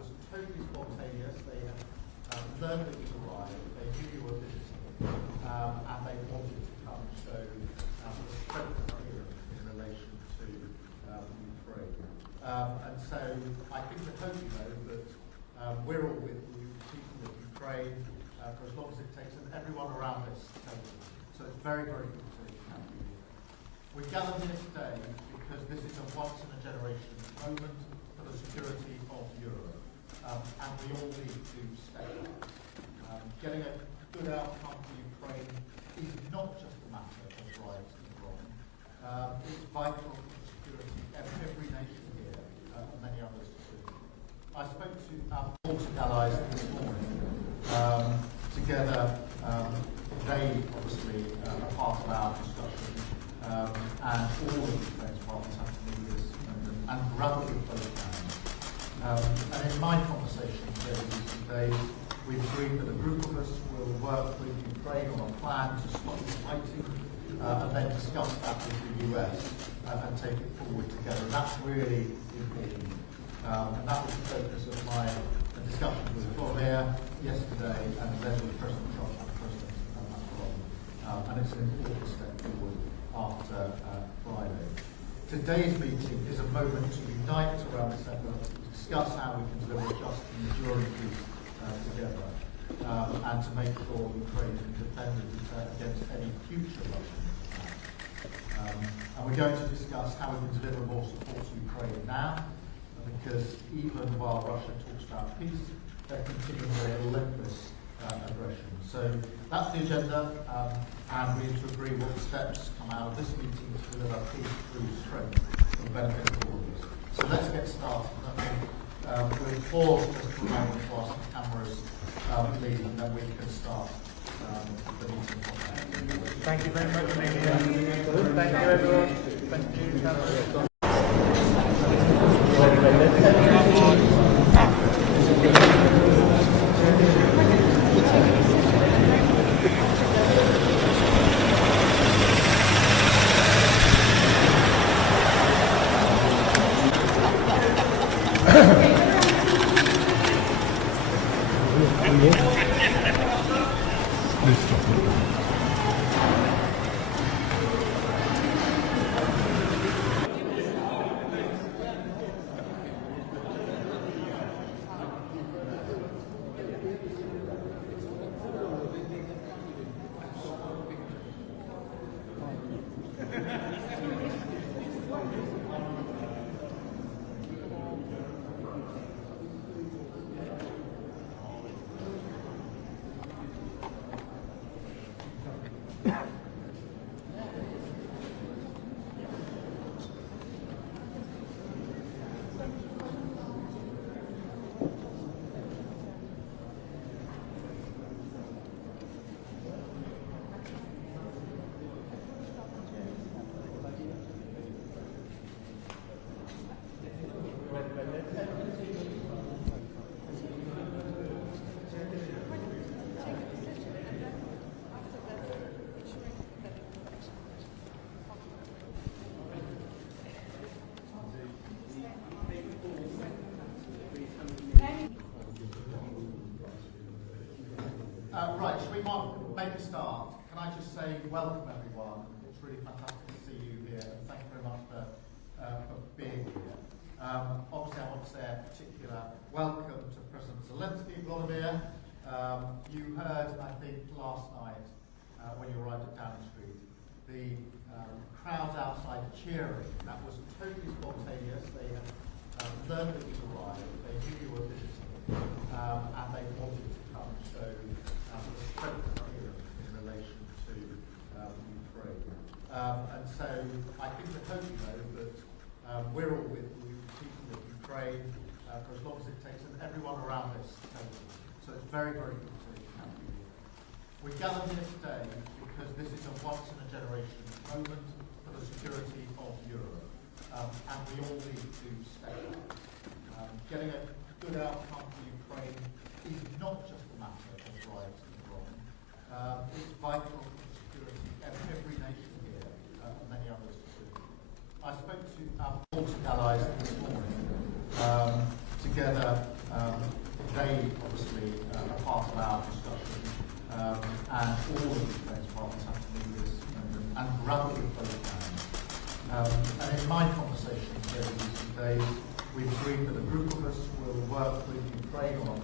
was totally spontaneous. They had learned that you arrived, they knew you were visiting, and they wanted to come and show the strength of Europe in relation to Ukraine. And so I think I hope you know that we're all with you, people of Ukraine, for as long as it takes, and everyone around this table. So it's very, very good to have you. We're gathered here today because this is a once-in-a-generation moment for the security of Europe, and we all need to step up. Getting a good outcome for Ukraine is not just a matter of right and wrong. It's vital for the security of every nation here, and many others too. I spoke to our Baltic allies this morning. Together, they obviously are part of our discussion, and all of Ukraine's partners have to do this and rapidly close down. And in my conversations here in recent days, we've agreed that a group of us will work with Ukraine on a plan to stop the fighting, and then discuss that with the US and take it forward together. And that's really important. And that was the focus of my discussion with Volodymyr yesterday, and then with President Trump and President Macron. And it's an important step forward after Friday. Today's meeting is a moment to unite around this effort, to discuss how we can deliver just and enduring peace together, and to make sure Ukraine can defend against any future Russian attacks. And we're going to discuss how we can deliver more support to Ukraine now, because even while Russia talks about peace, they're continuing their relentless aggression. So that's the agenda, and we need to agree what steps come out of this meeting to deliver peace through strength for the benefit of all of us. So let's get started. I think we'll pause just for a moment whilst the cameras leave, and then we can start the meeting. Thank you very much, Amelia. Thank you, everyone. Thank you, Please stop it. Right, should we make a start? Can I just say welcome everyone. It's really fantastic to see you here, and thank you very much for being here. Obviously I want to say a particular welcome to President Zelenskyy, Volodymyr. You heard, I think, last night when you arrived at Downing Street, the crowds outside cheering. That was totally spontaneous. They had learned that you arrived, they knew you were visiting, and they wanted to come and show the strength of Europe in relation to Ukraine. And so I think I hope you know that we're all with you, people of Ukraine, for as long as it takes, and everyone around this table. So it's very, very good to have you. We're gathered here today because this is a once-in-a-generation moment for the security of Europe, and we all need to step up. Getting a good outcome for Ukraine is not just a matter of right and wrong. It's vital for the security of every nation here, and many others too. I spoke to our Baltic allies this morning. Together,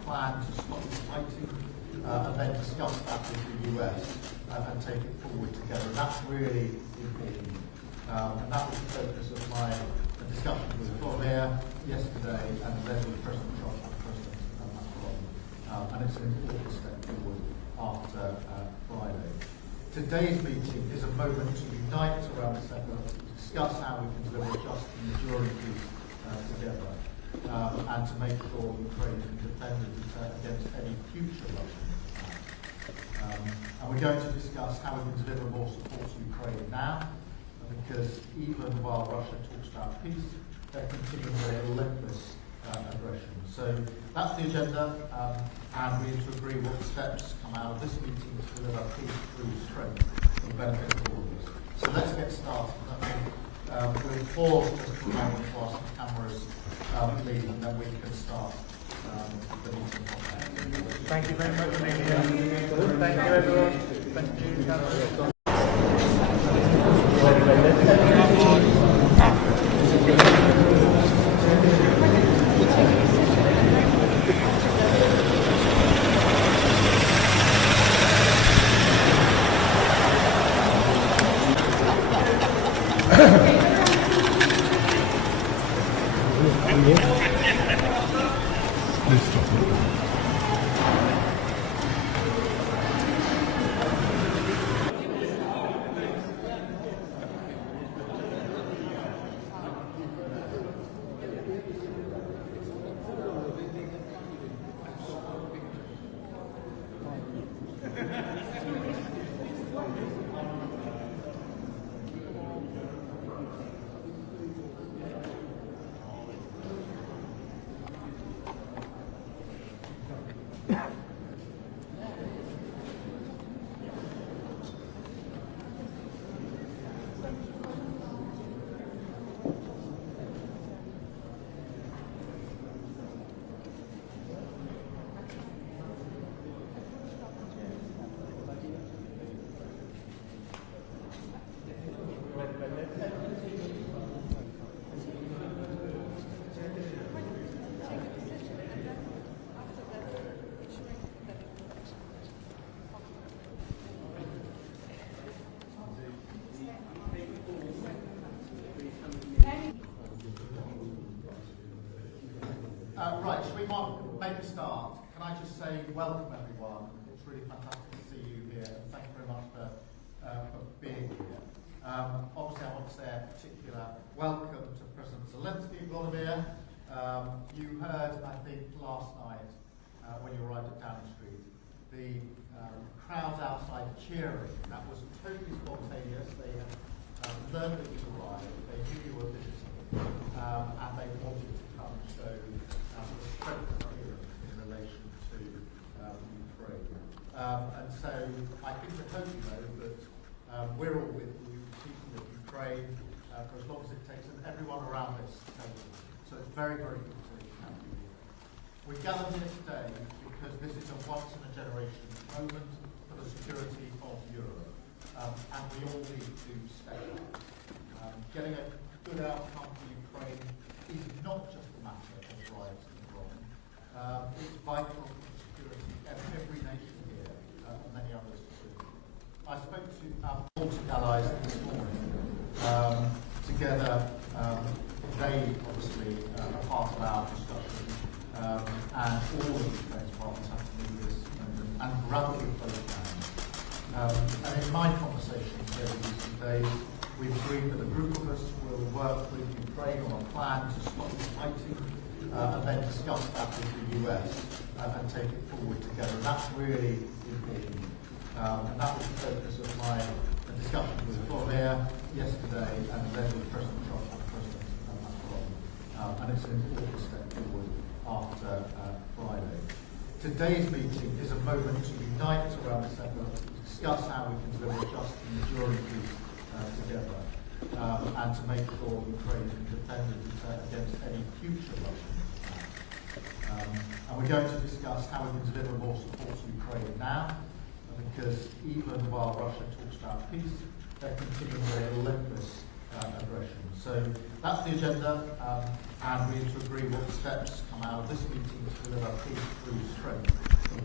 plan to stop the fighting and then discuss that with the US and take it forward together. And that's really important. And that was the focus of my discussion with Volodymyr yesterday and then with President Trump and President Macron. And it's an important step forward after Friday. Today's meeting is a moment to unite around this effort, to discuss how we can deliver just and enduring peace together, and to make sure Ukraine can defend against any future Russian attack. And we're going to discuss how we can deliver more support to Ukraine now, because even while Russia talks about peace, they're continuing their relentless aggression. So that's the agenda, and we need to agree what steps come out of this meeting to deliver peace through strength for the benefit of all of us. So let's get started. We'll pause just for a moment while some cameras leave, and then we can start the meeting. Thank you very much, Amelia. Thank you, everyone. Thank you, cameras. Please stop it. Right, should we make a start? Can I just say welcome everyone. It's really fantastic to see you here, and thank you very much for being here. Obviously I want to say a particular welcome to President Zelenskyy, Volodymyr. You heard, I think, last night when you arrived at Downing Street, the crowds outside cheering. That was totally spontaneous. They had learned that you arrived, they knew you were visiting, and they wanted to come. So strength here in relation to Ukraine. And so I think we hope you know that we're all with you, speaking of Ukraine for as long as it takes, and everyone around this table. So it's very, very good to have you here. We gathered here today because this is a once-in-a-generation moment for the security of Europe, and we all need to step up. Getting a good outcome for Ukraine is not just a matter of rights and wrong. It's vital for the security of every nation here, and many others too. I spoke to our Baltic allies this morning. Together, they obviously are part of our discussion, and all of the Ukraine's partners have to move this moment and grab it with both hands. And in my conversations over recent days, we've agreed that a group of us will work with Ukraine on a plan to stop the fighting and then discuss that with the US and take it forward together. And that's really important. And that was the focus of my discussion with Volodymyr yesterday and then with President Trump and President Macron. And it's an important step forward after Friday. Today's meeting is a moment to unite around this effort, to discuss how we can deliver just and enduring peace together, and to make sure Ukraine can defend against any future Russian attack. And we're going to discuss how we can deliver more support to Ukraine now, because even while Russia talks about peace, they're continuing their relentless aggression. So that's the agenda, and we need to agree what steps come out of this meeting to deliver peace through strength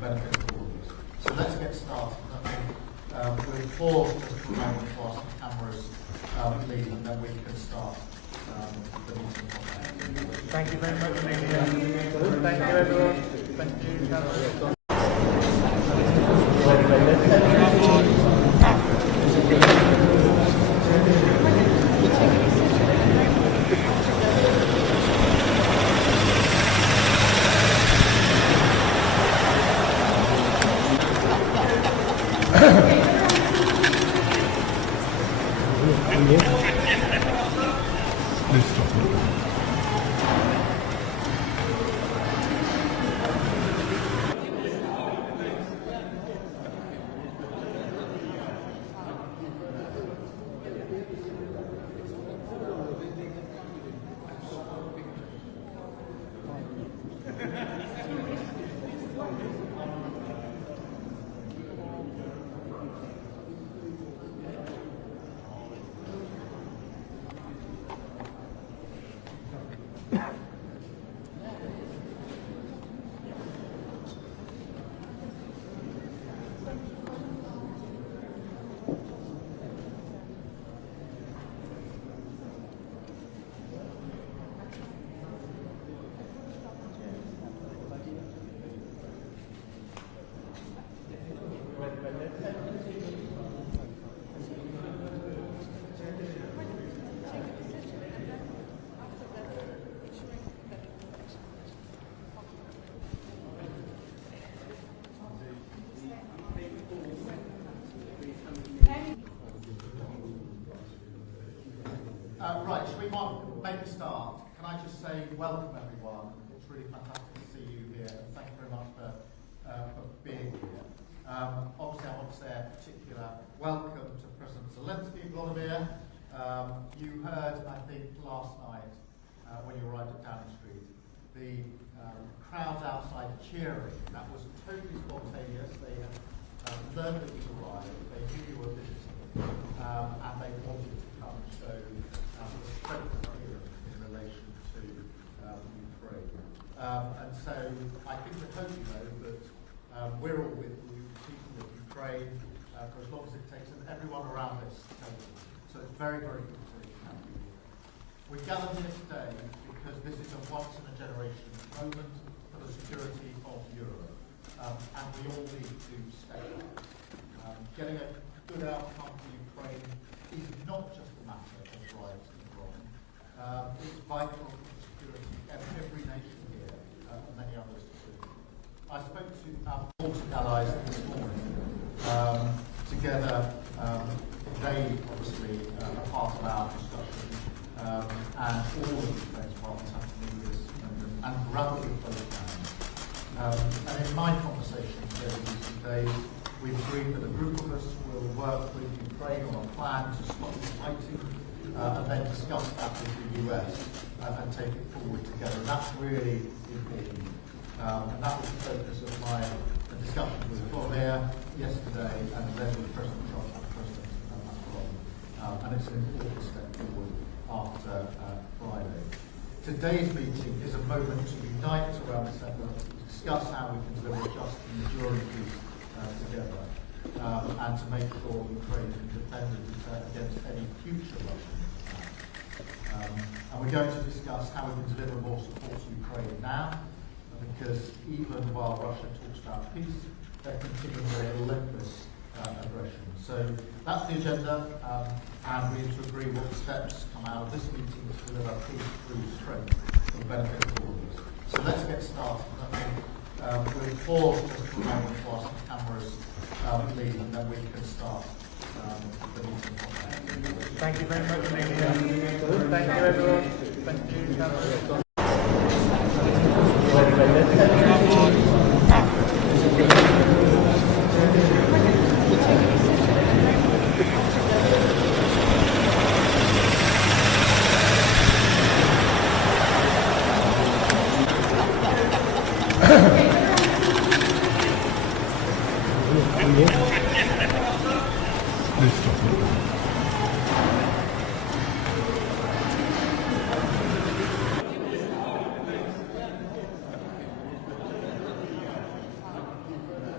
benefit of all of us. So let's get started. I think we'll pause just for a moment whilst the cameras leave, and then we can start the meeting. Thank you very much, Amelia. Thank you, everyone. Thank you, cameras. Please stop it. Right, should we make a start? Can I just say welcome everyone. It's really fantastic to see you here, and thank you very much for being here. Obviously I want to say a particular welcome to President Zelenskyy, Volodymyr. You heard, I think, last night when you arrived at Downing Street, the crowds outside cheering. That was totally spontaneous. They had learned that you arrived, they knew you were visiting, and they wanted to come and show in relation to Ukraine. And so I think we hope you know that we're all with you, people of Ukraine, for as long as it takes, and everyone around this table. So it's very, very good to have you here. We gathered here today because this is a once-in-a-generation moment for the security of Europe, and we all need to stay up. Getting a good outcome for Ukraine is not just a matter of rights and wrong. It's vital for the security of every nation here, and many others too. I spoke to our Baltic allies this morning. Together, they obviously are part of our discussion, and all of the defence partners have to do this and grab it with both hands. And in my conversations over these 2 days, we've agreed that a group of us will work with Ukraine on a plan to stop the fighting, and then discuss that with the US and take it forward together. And that's really important. And that was the focus of my discussion with Volodymyr yesterday, and then with President Trump and President Macron. And it's an important step forward after Friday. Today's meeting is a moment to unite around this effort, to discuss how we can deliver just and enduring peace together, and to make sure Ukraine can defend against any future Russian and we're going to discuss how we can deliver more support to Ukraine now, because even while Russia talks about peace, they're continuing their relentless aggression. So that's the agenda, and we need to agree what steps come out of this meeting to deliver peace through strength for the benefit of all of us. So let's get started. I think we'll pause just for a moment whilst the cameras leave, and then we can start the meeting. Thank you very much, Amelia. Thank you, everyone. Thank you, cameras. Please stop it.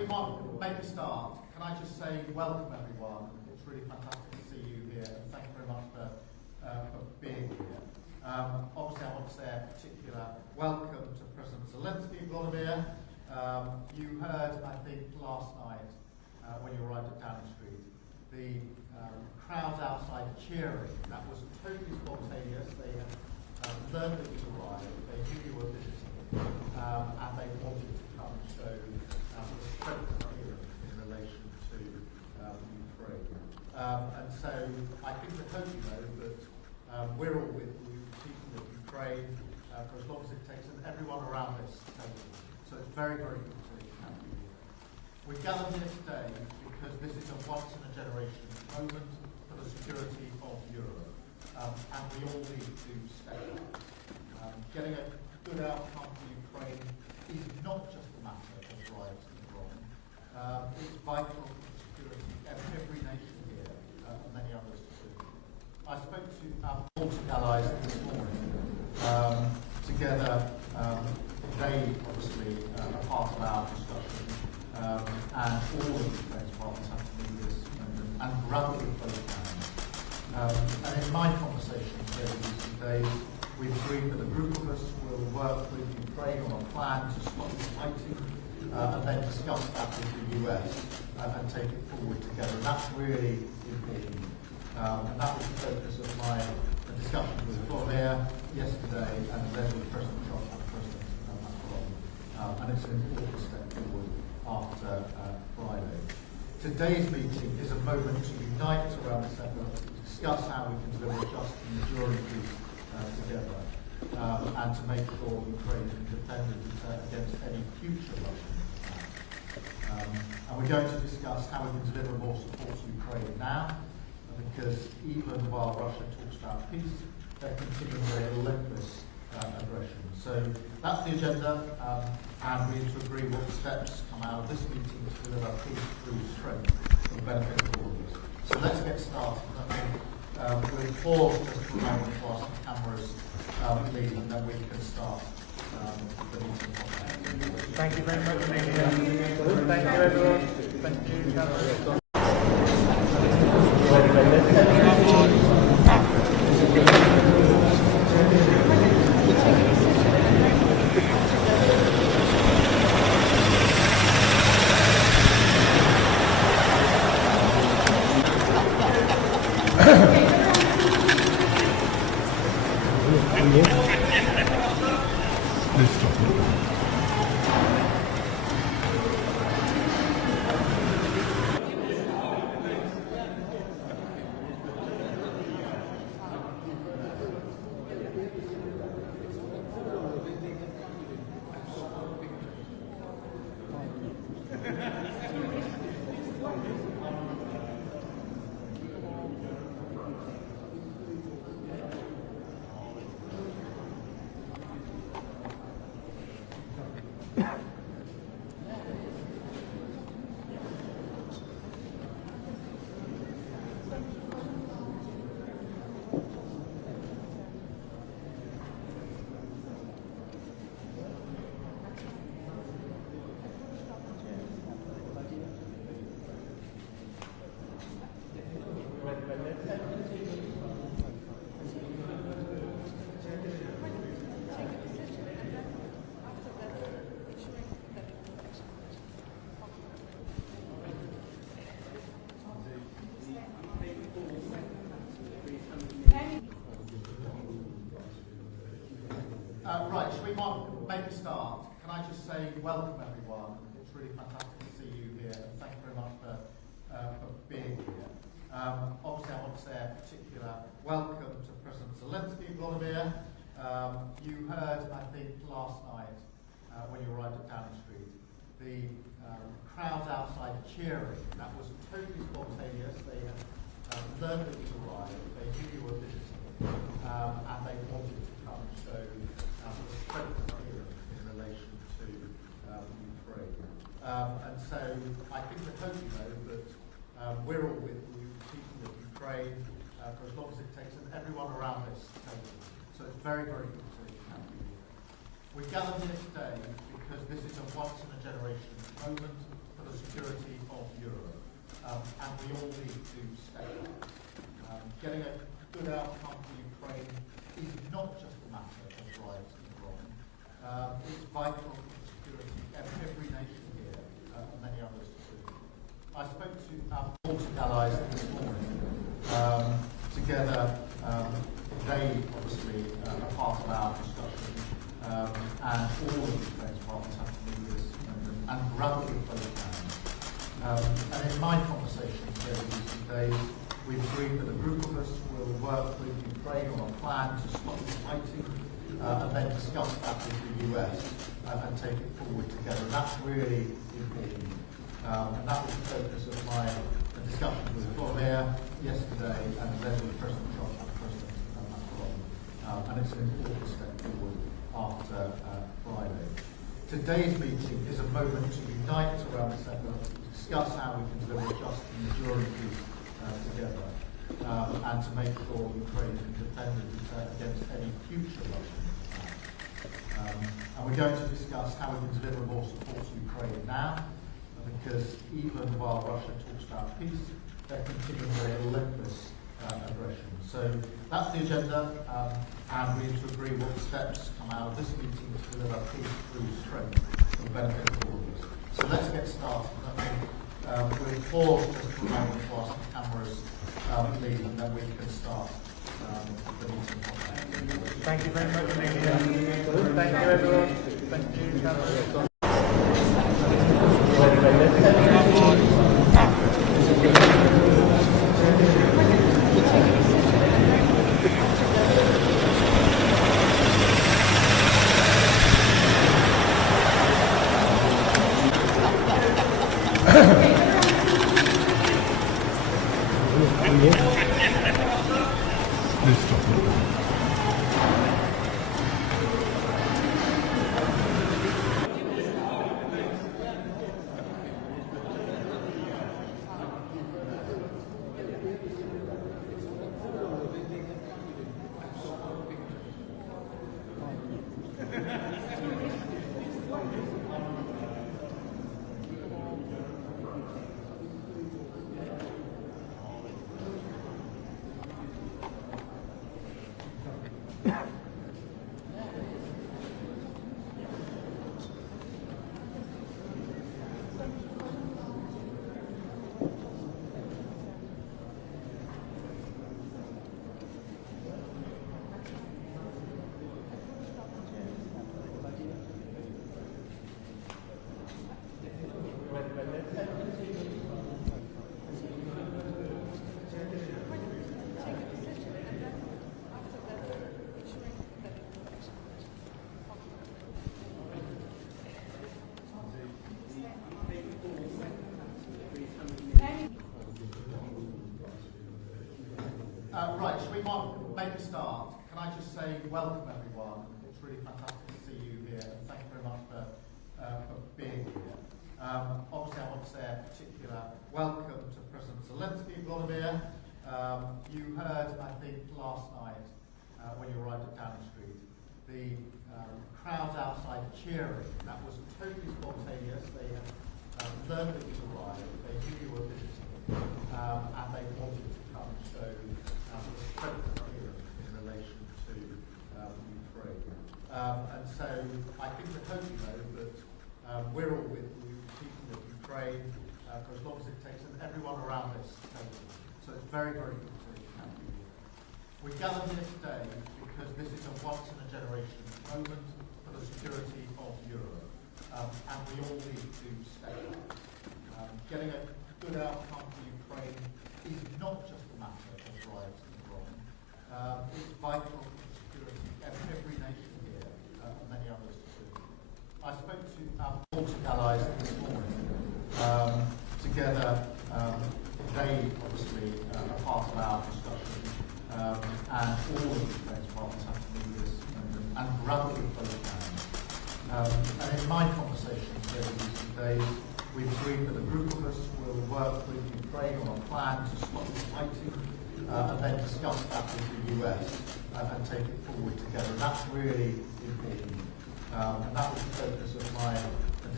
we might make a start. Can I just say welcome everyone? It's really fantastic to see you here, and thank you very much for being here. Obviously, I want to say a particular welcome to President Zelenskyy, Volodymyr. You heard, I think, last night when you arrived at Downing Street, the crowds outside cheering. That was totally spontaneous. They had learned that you arrived, they knew you were visiting, and they wanted to come and show the strength of here in relation to Ukraine. And so I think I hope you know that we're all with you, people of Ukraine, for as long as it takes, and everyone around this table. So it's very, very good to have you here. We're gathered here today because this is a once-in-a-generation moment for the security of Europe, and we all need to step up. Getting a good outcome for Ukraine is not just a matter of right and wrong. It's vital for the security of every nation here, and many others too. I spoke to our Baltic allies this morning. Together, they obviously are part of our discussion, and all of Ukraine's partners have to do this and grab it with both hands. And in my conversations over recent days, we've agreed that a group of us will work with Ukraine on a plan to stop the fighting, and then discuss that with the US and take it forward together. And that's really important. And that was the focus of my discussion with Volodymyr yesterday, and then with President Trump and President Macron. And it's an important step forward after Friday. Today's meeting is a moment to unite around this effort, to discuss how we can deliver just and enduring peace together, and to make sure Ukraine can defend against any future Russian attacks. And we're going to discuss how we can deliver more support to Ukraine now, because even while Russia talks about peace, they're continuing their relentless aggression. So that's the agenda, and we need to agree what steps come out of this meeting to deliver peace through strength for the benefit of all of us. So let's get started. We'll pause just for a moment while some cameras leave, and then we can start the meeting. Thank you very much, Amelia. Thank you, everyone. Thank you, cameras. Please stop it. Right, should we make a start? Can I just say welcome everyone? It's really fantastic to see you here, and thank you very much for being here. Obviously, I want to say a particular welcome to President Zelenskyy, Volodymyr. You heard, I think, last night when you arrived at Downing Street, the crowds outside cheering. That was totally spontaneous. They had learned that you arrived, they knew you were visiting, and they wanted to come and show the strength of here in relation to Ukraine. And so I think I hope you know that we're all with you, people of Ukraine, for as long as it takes, and everyone around this table. So it's very, very good to have you here. We're gathered here today because this is a once-in-a-generation moment for the security of Europe, and we all need to step up. Getting a good outcome for Ukraine is not just a matter of right and wrong. It's vital for the security of every nation here, and many others too. I spoke to our Baltic allies this morning. Together, they obviously are part of our discussion, and all of Ukraine's partners have to do this and rapidly close hands. And in my conversations here in recent days, we've agreed that a group of us will work with Ukraine on a plan to stop the fighting, and then discuss that with the US and take it forward together. And that's really important. And that was the focus of my discussion with Volodymyr yesterday, and then with President Trump and President Macron. And it's an important step forward after Friday. Today's meeting is a moment to unite around this effort, to discuss how we can deliver just and enduring peace together, and to make sure Ukraine can defend against any future Russian attacks. And we're going to discuss how we can deliver more support to Ukraine now, because even while Russia talks about peace, they're continuing their relentless aggression. So that's the agenda, and we need to agree what steps come out of this meeting to deliver peace through strength for the benefit of all of us. So let's get started. I think we'll pause just for a moment whilst the cameras leave, and then we can start the meeting. Thank you very much, Amelia. Thank you, everyone. Thank you, cameras. Please stop it. Right, should we make a start? Can I just say welcome everyone. It's really fantastic to see you here, and thank you very much for being here. Obviously I want to say a particular welcome to President Zelenskyy, Volodymyr. You heard, I think, last night when you arrived at Downing Street, the crowds outside cheering. That was totally spontaneous. They had learned that you arrived, they knew you were visiting, and they wanted to come and show strength here in relation to Ukraine. And so I think we hope you know that we're all with you, people of Ukraine, for as long as it takes, and everyone around this table. So it's very, very good to have you here. We gathered here today because this is a once-in-a-generation moment for the security of Europe, and we all need to step up. Getting a good outcome for Ukraine is not just a matter of right and wrong. It's vital for the security of every nation here, and many others too. I spoke to our Baltic allies this morning. Together, they obviously are part of our discussion, and all of Ukraine's partners have to do this and rapidly close hands. And in my conversations here in recent days, we've agreed that a group of us will work with Ukraine on a plan to stop the fighting, and then discuss that with the US and take it forward together. And that's really important. And that was the focus of my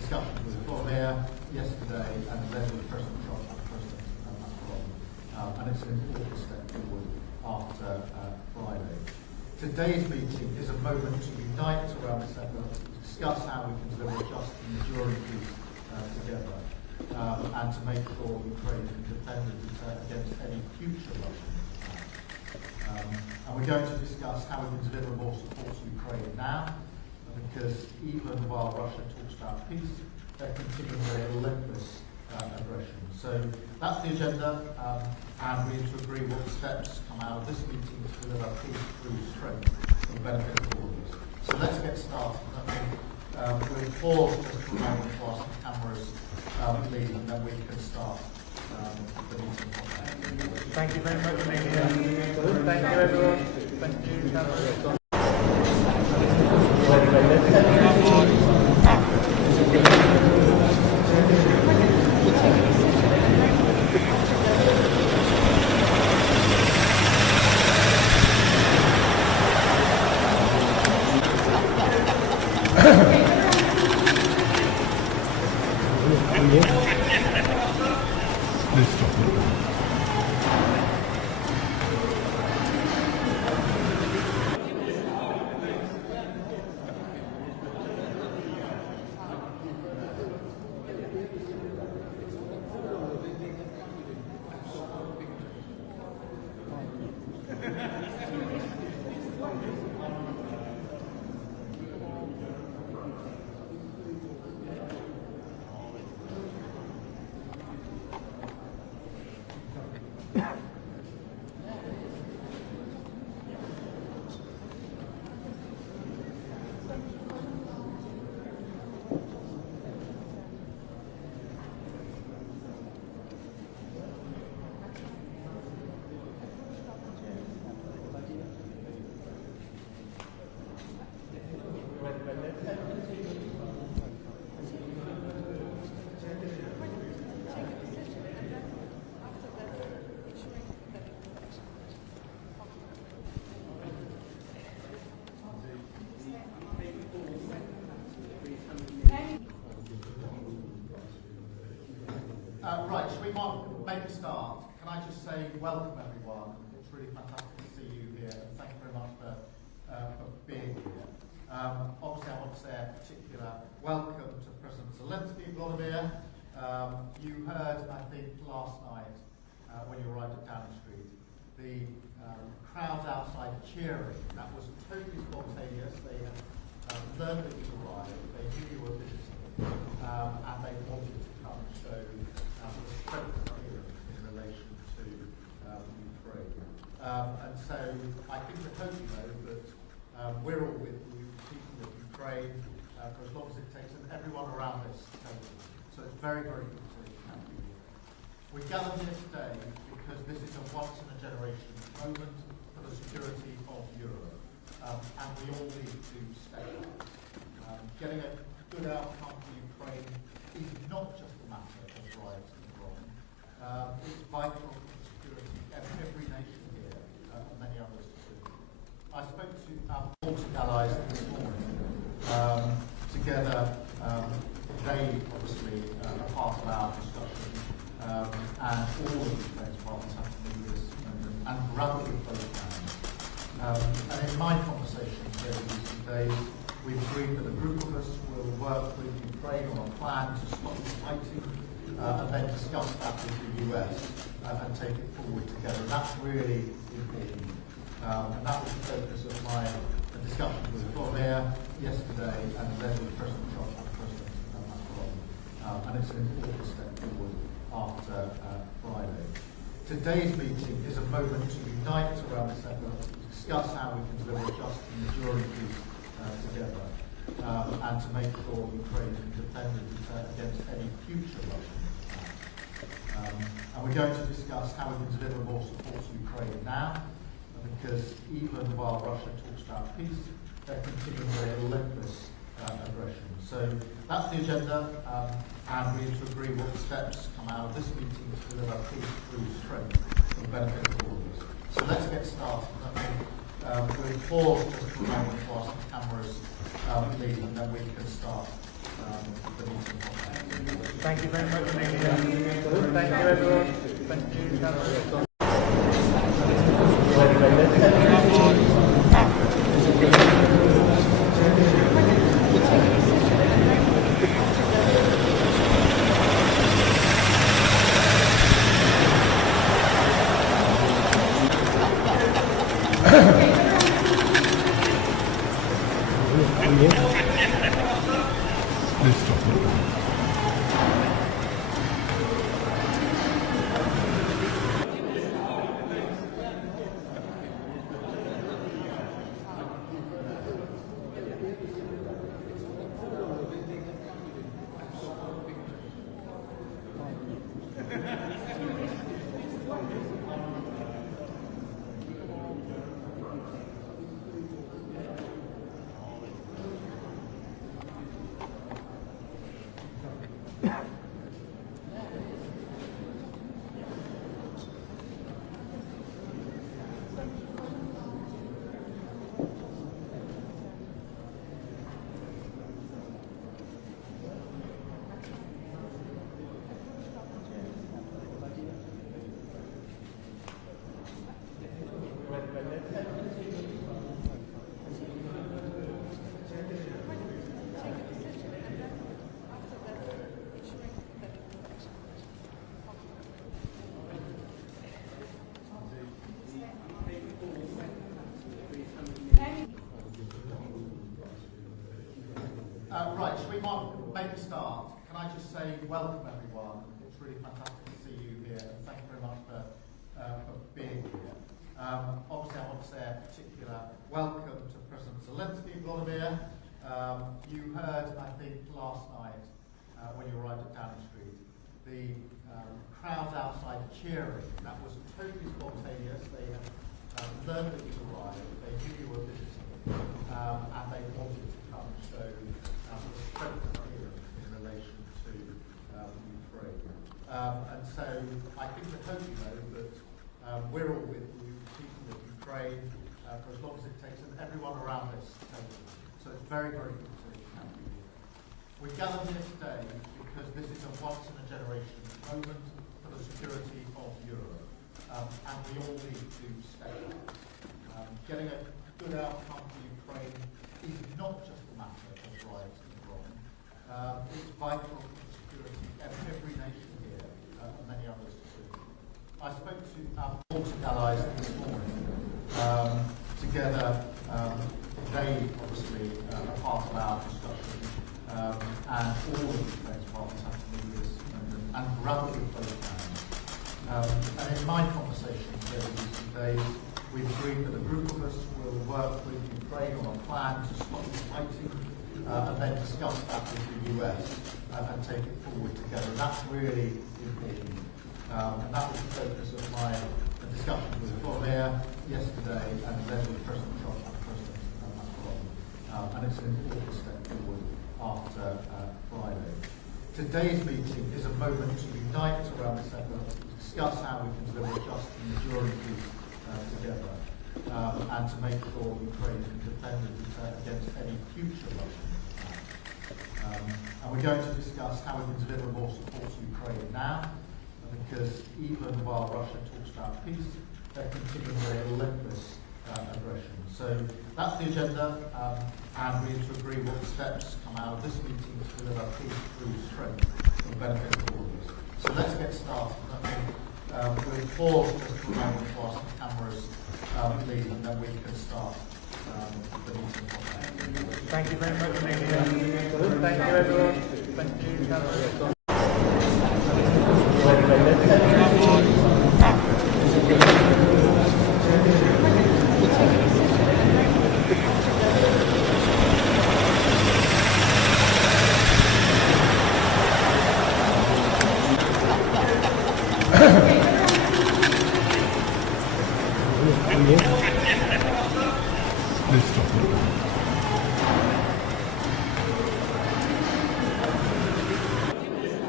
discussions with Volodymyr yesterday and then with President Trump and President Macron. And it's an important step forward after Friday. Today's meeting is a moment to unite around this effort, to discuss how we can deliver just and enduring peace together, and to make sure Ukraine can defend and deter against any future Russian attacks. And we're going to discuss how we can deliver more support to Ukraine now, because even while Russia talks about peace, they're continuing their relentless aggression. So that's the agenda, and we need to agree what steps come out of this meeting to deliver peace through strength for the benefit of all of us. So let's get started. We'll pause just for a moment whilst the cameras leave, and then we can start the meeting. Thank you very much, Amelia. Thank you, everyone. Thank you, cameras. Please stop it. Right, should we make a start? Can I just say welcome everyone. It's really fantastic to see you here, and thank you very much for being here. Obviously I want to say a particular welcome to President Zelenskyy, Volodymyr. You heard, I think, last night when you arrived at Downing Street, the crowds outside cheering. That was totally spontaneous. They had learned that you arrived, they knew you were visiting, and they wanted to come and show strength here in relation to Ukraine. And so I think we hope you know that we're all with you, people of Ukraine, for as long as it takes, and everyone around this table. So it's very, very good to have you here. We gathered here today because this is a once-in-a-generation moment for the security of Europe, and we all need to stay up. Getting a good outcome for Ukraine is not just a matter of right and wrong. It's vital for the security of every nation here, and many others too. I spoke to our Baltic allies this morning. Together, they obviously are part of our discussion, and all of the Ukraine's partners have to do this and grab it with both hands. And in my conversations over recent days, we've agreed that a group of us will work with Ukraine on a plan to stop the fighting, and then discuss that with the US and take it forward together. And that's really important. And that was the focus of my discussion with Volodymyr yesterday and then with President Trump and President Macron. And it's an important step forward after Friday. Today's meeting is a moment to unite around this effort, to discuss how we can deliver just and enduring peace together, and to make sure Ukraine can defend and deter against any future Russian attacks. And we're going to discuss how we can deliver more support to Ukraine now, because even while Russia talks about peace, they're continuing their relentless aggression. So that's the agenda, and we need to agree what steps come out of this meeting to deliver peace through strength for the benefit of all of us. So let's get started. We'll pause just for a moment whilst the cameras leave, and then we can start Thank you very much for being here. Thank you, everyone. Thank you, Cameron. Please stop it. Right, should we make a start? Can I just say welcome everyone. It's really fantastic to see you here and thank you very much for being here. Obviously I want to say a particular welcome to President Zelenskyy, Volodymyr. You heard, I think, last night when you arrived at Downing Street, the crowds outside cheering. That was totally spontaneous. They had learned that you arrived, they knew you were visiting, and they wanted to come show strength here in relation to Ukraine. And so I think I hope you know that we're all with you, people of Ukraine, for as long as it takes, and everyone around this table. So it's very, very good to have you here. We gathered here today because this is a once-in-a-generation moment for the security of Europe, and we all need to step up. Getting a good outcome for Ukraine is not just a matter of right and wrong. It's vital for the security of every nation here, and many others too. I spoke to our Baltic allies this morning. Together, they obviously are part of our discussion, and all of the defence partners have to move this and grab it with both hands. And in my conversations over these 2 days, we've agreed that a group of us will work with Ukraine on a plan to stop the fighting, and then discuss that with the US and take it forward together. And that's really important. And that was the focus of my discussion with Volodymyr yesterday, and then with President Trump and President Macron. And it's an important step forward after Friday. Today's meeting is a moment to unite around this effort, to discuss how we can deliver just and enduring peace together, and to make sure Ukraine can defend against any future Russian attack. And we're going to discuss how we can deliver more support to Ukraine now, because even while Russia talks about peace, they're continuing their relentless aggression. So that's the agenda, and we need to agree what steps come out of this meeting to deliver peace through strength for the benefit of all of us. So let's get started. We'll pause just for a moment whilst the cameras leave, and then we can start the meeting. Thank you very much for being here. Thank you, everyone. Thank you, Cameron. Please stop it.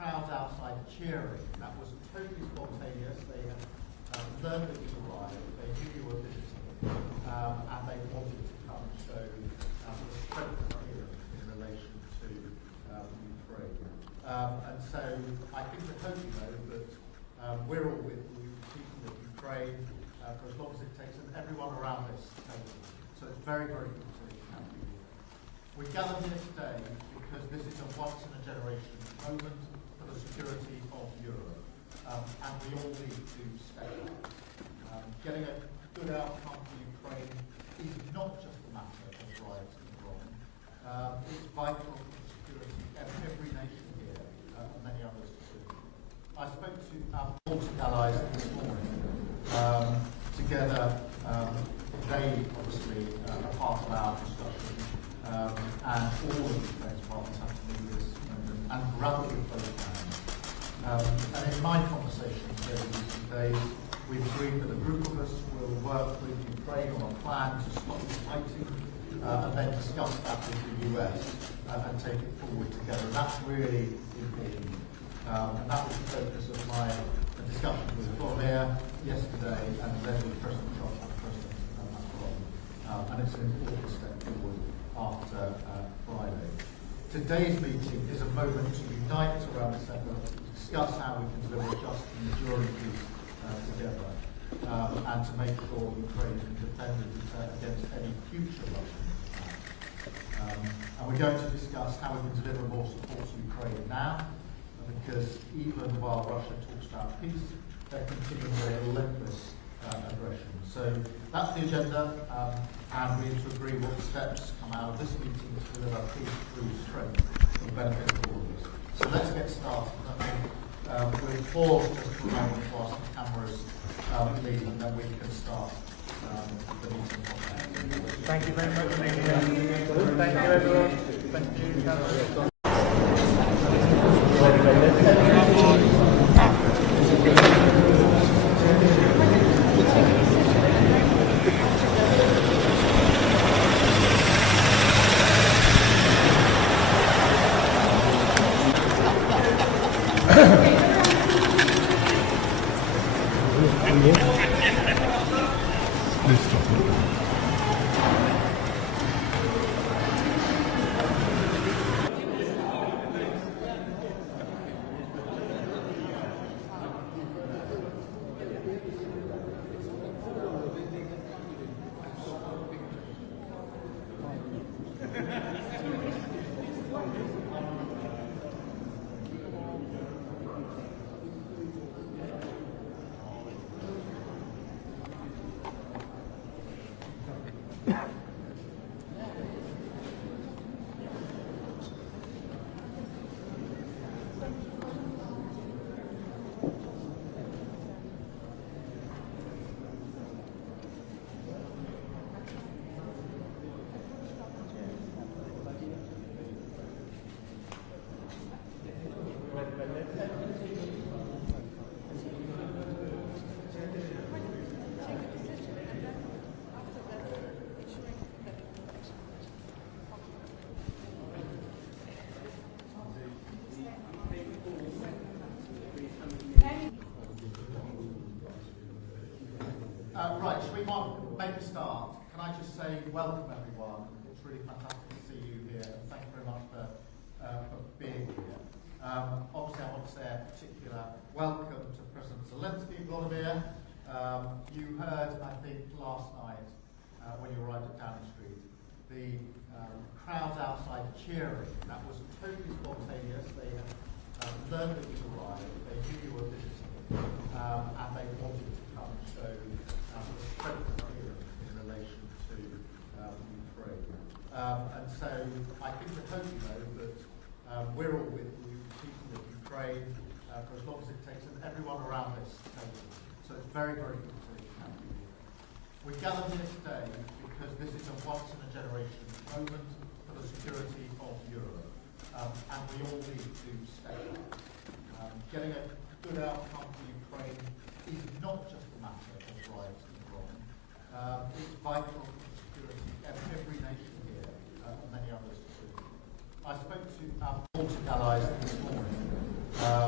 crowds outside cheering. That was totally spontaneous. They had learned that you arrived, they knew you were visiting, and they wanted to come and show the strength of here in relation to Ukraine. And so I think that hope you know that we're all with you, people of Ukraine, for as long as it takes, and everyone around this table. So it's very, very good to have you here. We gathered here today because this is a once-in-a-generation moment for the security of Europe, and we all need to step up. Getting a good outcome for Ukraine is not just a matter of right and wrong. It's vital for the security of every nation here, and many others too. I spoke to our Baltic allies this morning. Together, they obviously are part of our discussion, and all of Ukraine's partners have to move this moment and rapidly close down. And in my conversations over recent days, we've agreed that a group of us will work with Ukraine on a plan to stop the fighting, and then discuss that with the US and take it forward together. And that's really important. And that was the focus of my discussion with Volodymyr yesterday, and then with President Trump and President Macron. And it's an important step forward after Friday. Today's meeting is a moment to unite around this effort, to discuss how we can deliver a just and enduring peace together, and to make sure Ukraine can defend against any future Russian attacks. And we're going to discuss how we can deliver more support to Ukraine now, because even while Russia talks about peace, they're continuing their relentless aggression. So that's the agenda, and we need to agree what steps come out of this meeting to deliver peace through strength for the benefit of all of us. So let's get started. We'll pause just for a moment while some cameras leave, and then we can start the meeting. Thank you very much, Nicola. Thank you, everyone. Thank you, cameras. Please stop it. Right, should we make a start? Can I just say welcome everyone. It's really fantastic to see you here, and thank you very much for being here. Obviously I want to say a particular welcome to President Zelenskyy, Volodymyr. You heard, I think, last night when you arrived at Downing Street, the crowds outside cheering. That was totally spontaneous. They had learned that you arrived, they knew you were visiting, and they wanted to come and show the strength of here in relation to Ukraine. And so I think that hope you know that we're all with you, people of Ukraine, for as long as it takes, and everyone around this table. So it's very, very good to have you here. We gathered here today because this is a once-in-a-generation moment for the security of Europe, and we all need to step up. Getting a good outcome for Ukraine is not just a matter of right and wrong. It's vital for the security of every nation here, and many others too. I spoke to our Baltic allies this morning,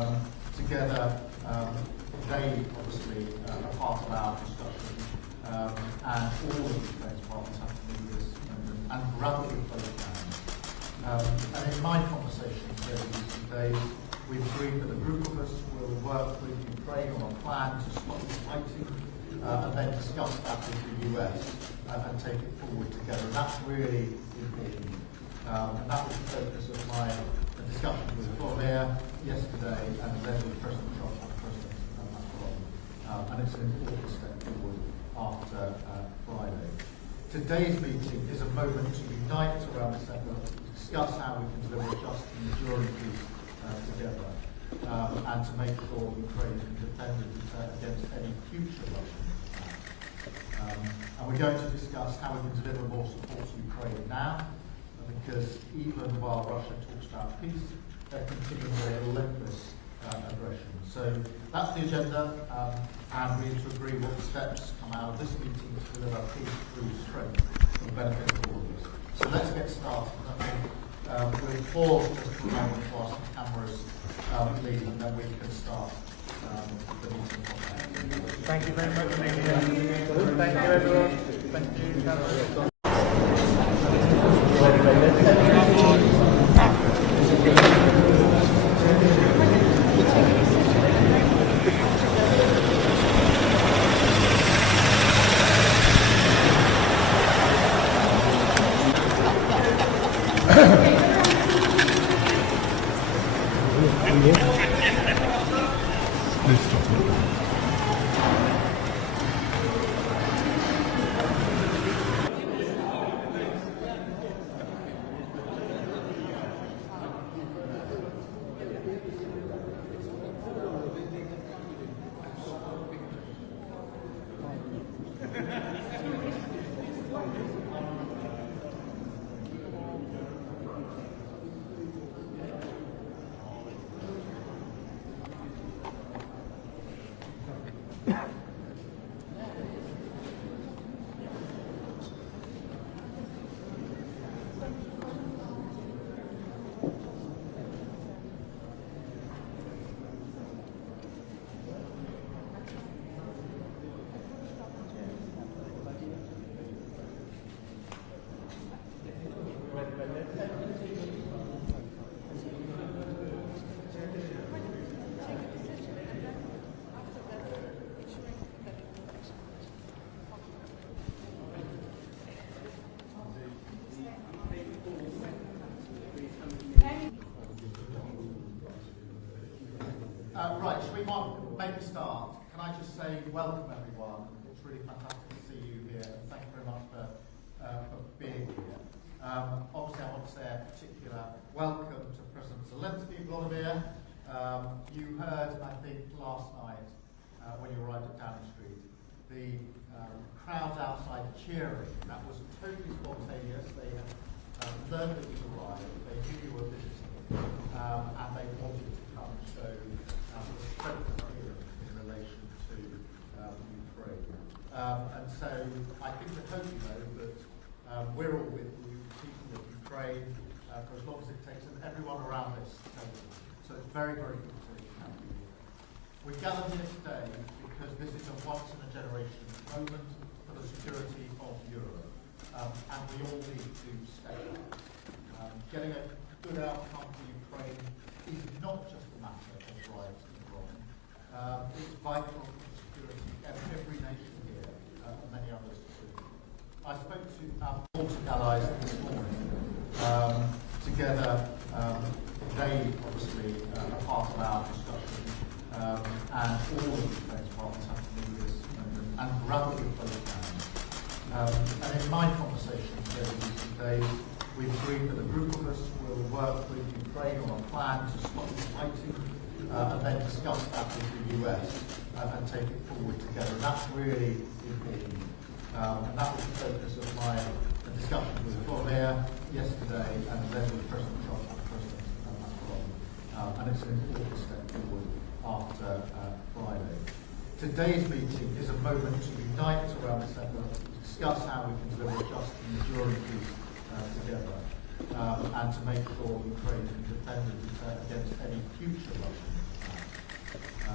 together, they obviously are part of our discussion, and all of the trade partners have to move this and rapidly close down. And in my conversations over recent days, we've agreed that a group of us will work with Ukraine on a plan to stop the fighting, and then discuss that with the US and take it forward together. And that's really important. And that was the focus of my discussion with Volodymyr yesterday, and then with President Trump and President Macron. And it's an important step forward after Friday. Today's meeting is a moment to unite around this effort, to discuss how we can deliver just and enduring peace together, and to make sure Ukraine can defend itself against any future Russian attacks. And we're going to discuss how we can deliver more support to Ukraine now, because even while Russia talks about peace, they're continuing their relentless aggression. So that's the agenda, and we need to agree what steps come out of this meeting to deliver peace through strength for the benefit of all of us. So let's get started. I think we'll pause just for a moment while some cameras leave, and then we can start the meeting. Thank you very much, Amelia. Thank you, everyone. Thank you, cameras. Please stop it. Right, should we make a start? Can I just say welcome everyone. It's really fantastic to see you here, and thank you very much for being here. Obviously I want to say a particular welcome to President Zelenskyy, Volodymyr. You heard, I think, last night when you arrived at Downing Street, the crowds outside cheering. That was totally spontaneous. They had learned that you arrived, they knew you were visiting, and they wanted to come and show strength here in relation to Ukraine. And so I think the hope you know that we're all with you, people of Ukraine, for as long as it takes, and everyone around this table. So it's very, very good to have you here. We're gathered here today because this is a once-in-a-generation moment for the security of Europe, and we all need to step up. Getting a good outcome for Ukraine is not just a matter of right and wrong. It's vital for the security of every nation here, and many others too. I spoke to our Baltic allies this morning. Together, they obviously are part of our discussion, and all of the trade partners have to move this and rapidly close down. And in my conversations over recent days, we've agreed that a group of us will work with Ukraine on a plan to stop the fighting, and then discuss that with the US and take it forward together. And that's really important. And that was the focus of my discussion with Volodymyr yesterday, and then with President Trump and President Macron. And it's an important step forward after Friday. Today's meeting is a moment to unite around this effort, to discuss how we can deliver just and enduring peace together, and to make sure Ukraine can defend itself against any future Russian attacks.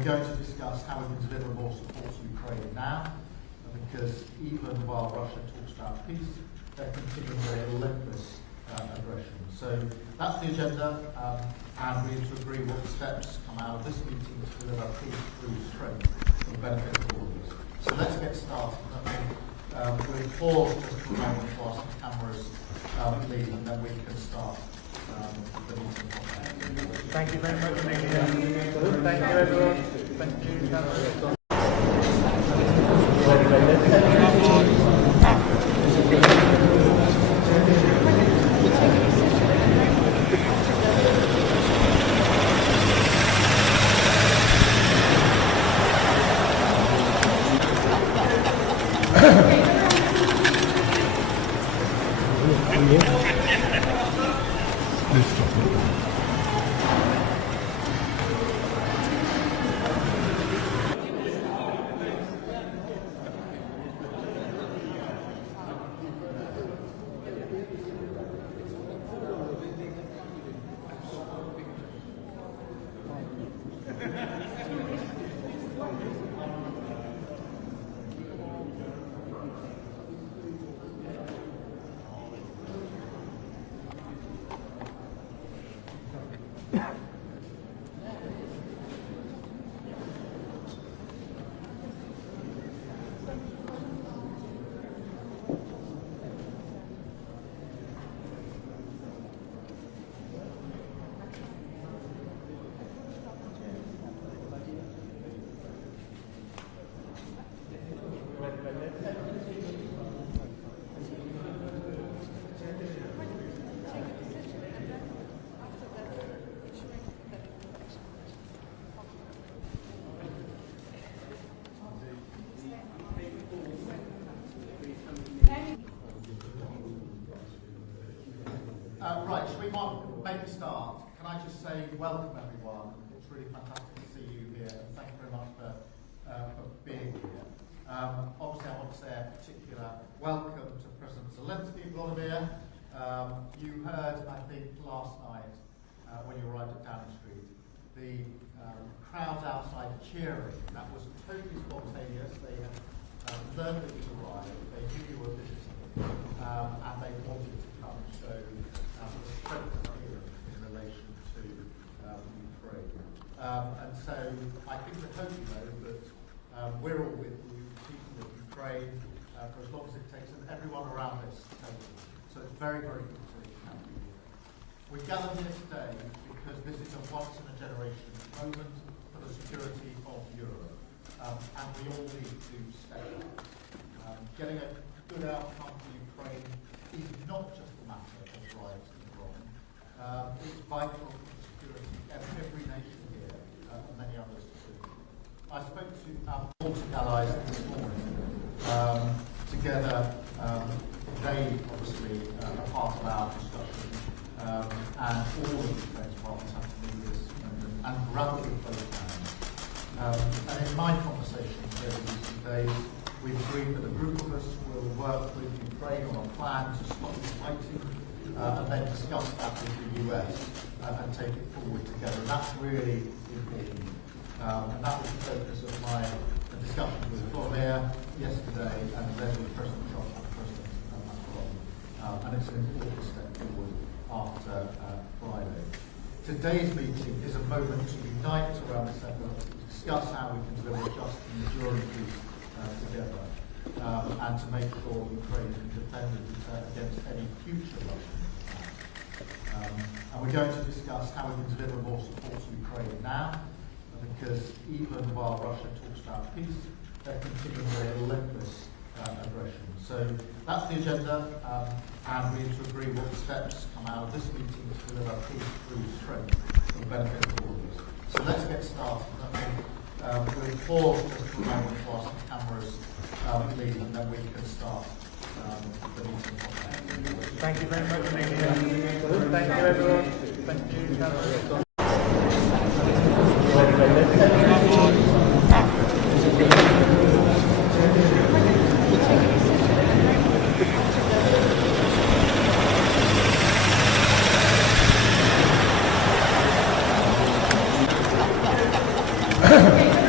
we're going to discuss how we can deliver more support to Ukraine now, because even while Russia talks about peace, they're continuing their relentless aggression. So that's the agenda, and we need to agree what steps come out of this meeting to deliver peace through strength for the benefit of all of us. So let's get started. We'll pause just for a moment while some cameras leave, and then we can start the meeting. Thank you very much, Amelia. Thank you, everyone. Thank you, cameras. Please stop it. Right, should we make a start? Can I just say welcome everyone. It's really fantastic to see you here, and thank you very much for being here. Obviously I want to say a particular welcome to President Zelenskyy, Volodymyr. You heard, I think, last night when you arrived at Downing Street, the crowds outside cheering. That was totally spontaneous. They had learned that you arrived, they knew you were visiting, and they wanted to come. So strength here in relation to Ukraine. And so I think we hope you know that we're all with you, people of Ukraine, for as long as it takes, and everyone around this table. So it's very, very good to have you here. We gathered here today because this is a once-in-a-generation moment for the security of Europe, and we all need to step up. Getting a good outcome for Ukraine is not just a matter of rights and wrong. It's vital for the security of every nation here, and many others too. I spoke to our Baltic allies this morning. Together, they obviously are part of our discussion, and all of the defence partners have to do this and grab it with both hands. And in my conversations over recent days, we've agreed that a group of us will work with Ukraine on a plan to stop the fighting, and then discuss that with the US and take it forward together. And that's really important. And that was the focus of my discussion with Volodymyr yesterday, and then with President Trump and President Macron. And it's an important step forward after Friday. Today's meeting is a moment to unite around this effort, to discuss how we can deliver just and enduring peace together, and to make sure Ukraine can defend and deter against any future Russian attacks. And we're going to discuss how we can deliver more support to Ukraine now, because even while Russia talks about peace, they're continuing their relentless aggression. So that's the agenda, and we need to agree what steps come out of this meeting to deliver peace through strength for the benefit of all of us. So let's get started. We'll pause just for a moment while some cameras leave, and then we can start the meeting. Thank you very much, Amelia. Thank you, everyone. Thank you, cameras. Okay.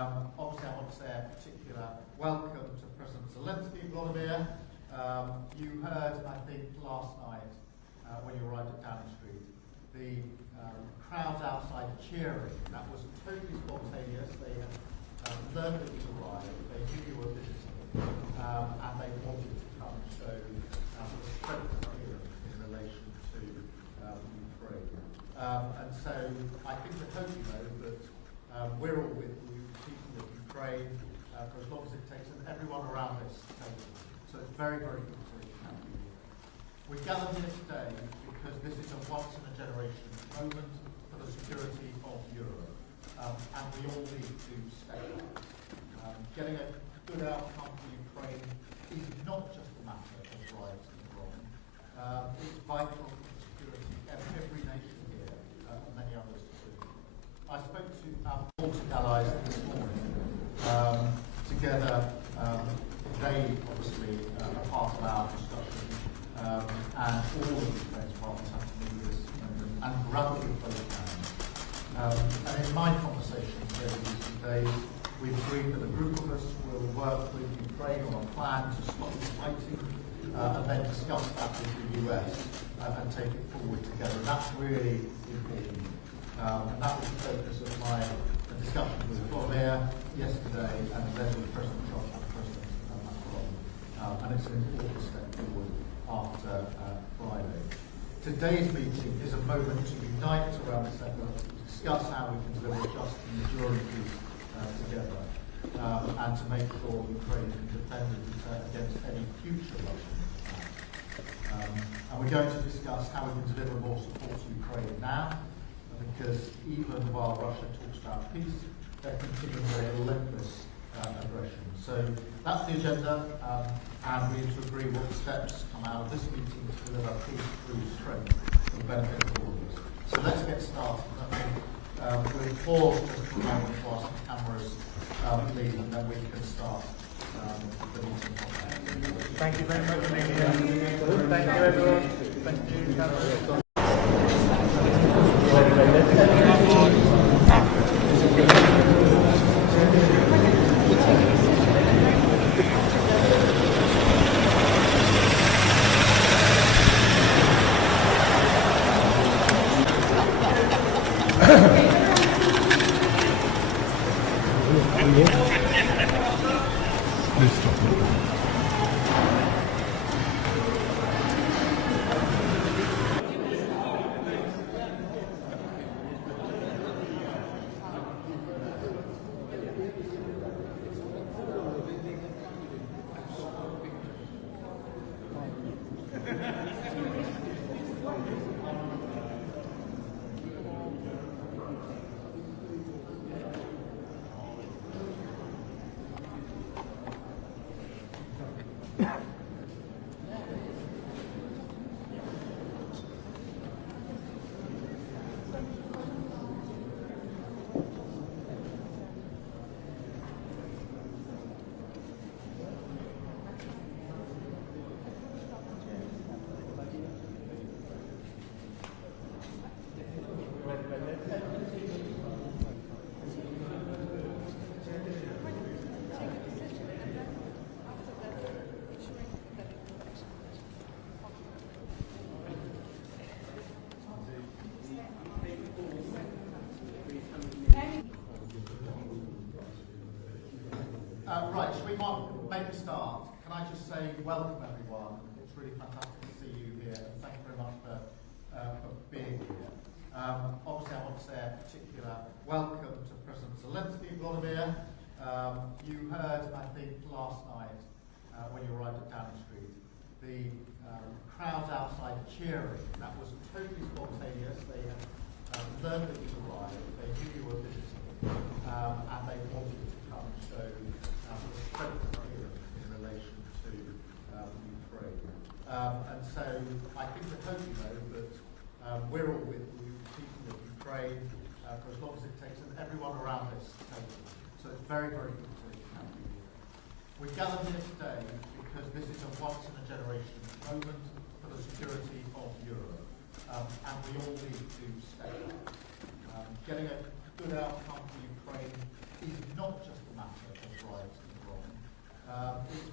Obviously, I want to say a particular welcome to President Zelenskyy, Volodymyr. You heard, I think, last night when you arrived at Downing Street, the crowds outside cheering. That was totally spontaneous. They had learned that you arrived, they knew you were visiting, and they wanted to come and show the strength of here in relation to Ukraine. And so I think we hope you know that we're all with you, people of Ukraine, for as long as it takes, and everyone around this table. So it's very, very good to have you here. We gathered here today because this is a once-in-a-generation moment for the security of Europe, and we all need to step up. Getting a good outcome for Ukraine is not just a matter of right and wrong. It's vital for the security of every nation here, and many others too. I spoke to our Baltic allies this morning. Together, they obviously are part of our discussion, and all of the Ukraine's partners have to move this moment and grab it with both hands. And in my conversations over recent days, we've agreed that a group of us will work with Ukraine on a plan to stop the fighting, and then discuss that with the US and take it forward together. And that's really important. And that was the focus of my discussion with Volodymyr yesterday, and then with President Trump and President Macron. And it's an important step forward after Friday. Today's meeting is a moment to unite around this effort, to discuss how we can deliver just and enduring peace together, and to make sure Ukraine can defend against any future Russian attacks. And we're going to discuss how we can deliver more support to Ukraine now, because even while Russia talks about peace, they're continuing their relentless aggression. So that's the agenda, and we need to agree what steps come out of this meeting to deliver peace through strength for the benefit of all of us. So let's get started. We'll pause just for a moment while some cameras leave, and then we can start the meeting. Thank you very much, Amelia. Thank you, everyone. Thank you, cameras. Please stop. Right, should we make a start? Can I just say welcome everyone. It's really fantastic to see you here, and thank you very much for being here. Obviously, I want to say a particular welcome to President Zelenskyy, Volodymyr. You heard, I think, last night when you arrived at Downing Street, the crowds outside cheering. That was totally spontaneous. They had learned that you arrived, they knew you were visiting, and they wanted to come and show the strength of here in relation to Ukraine. And so I think we hope you know that we're all with you, people of Ukraine, for as long as it takes, and everyone around this table. So it's very, very good to have you here. We gathered here today because this is a once-in-a-generation moment for the security of Europe, and we all need to step up. Getting a good outcome for Ukraine is not just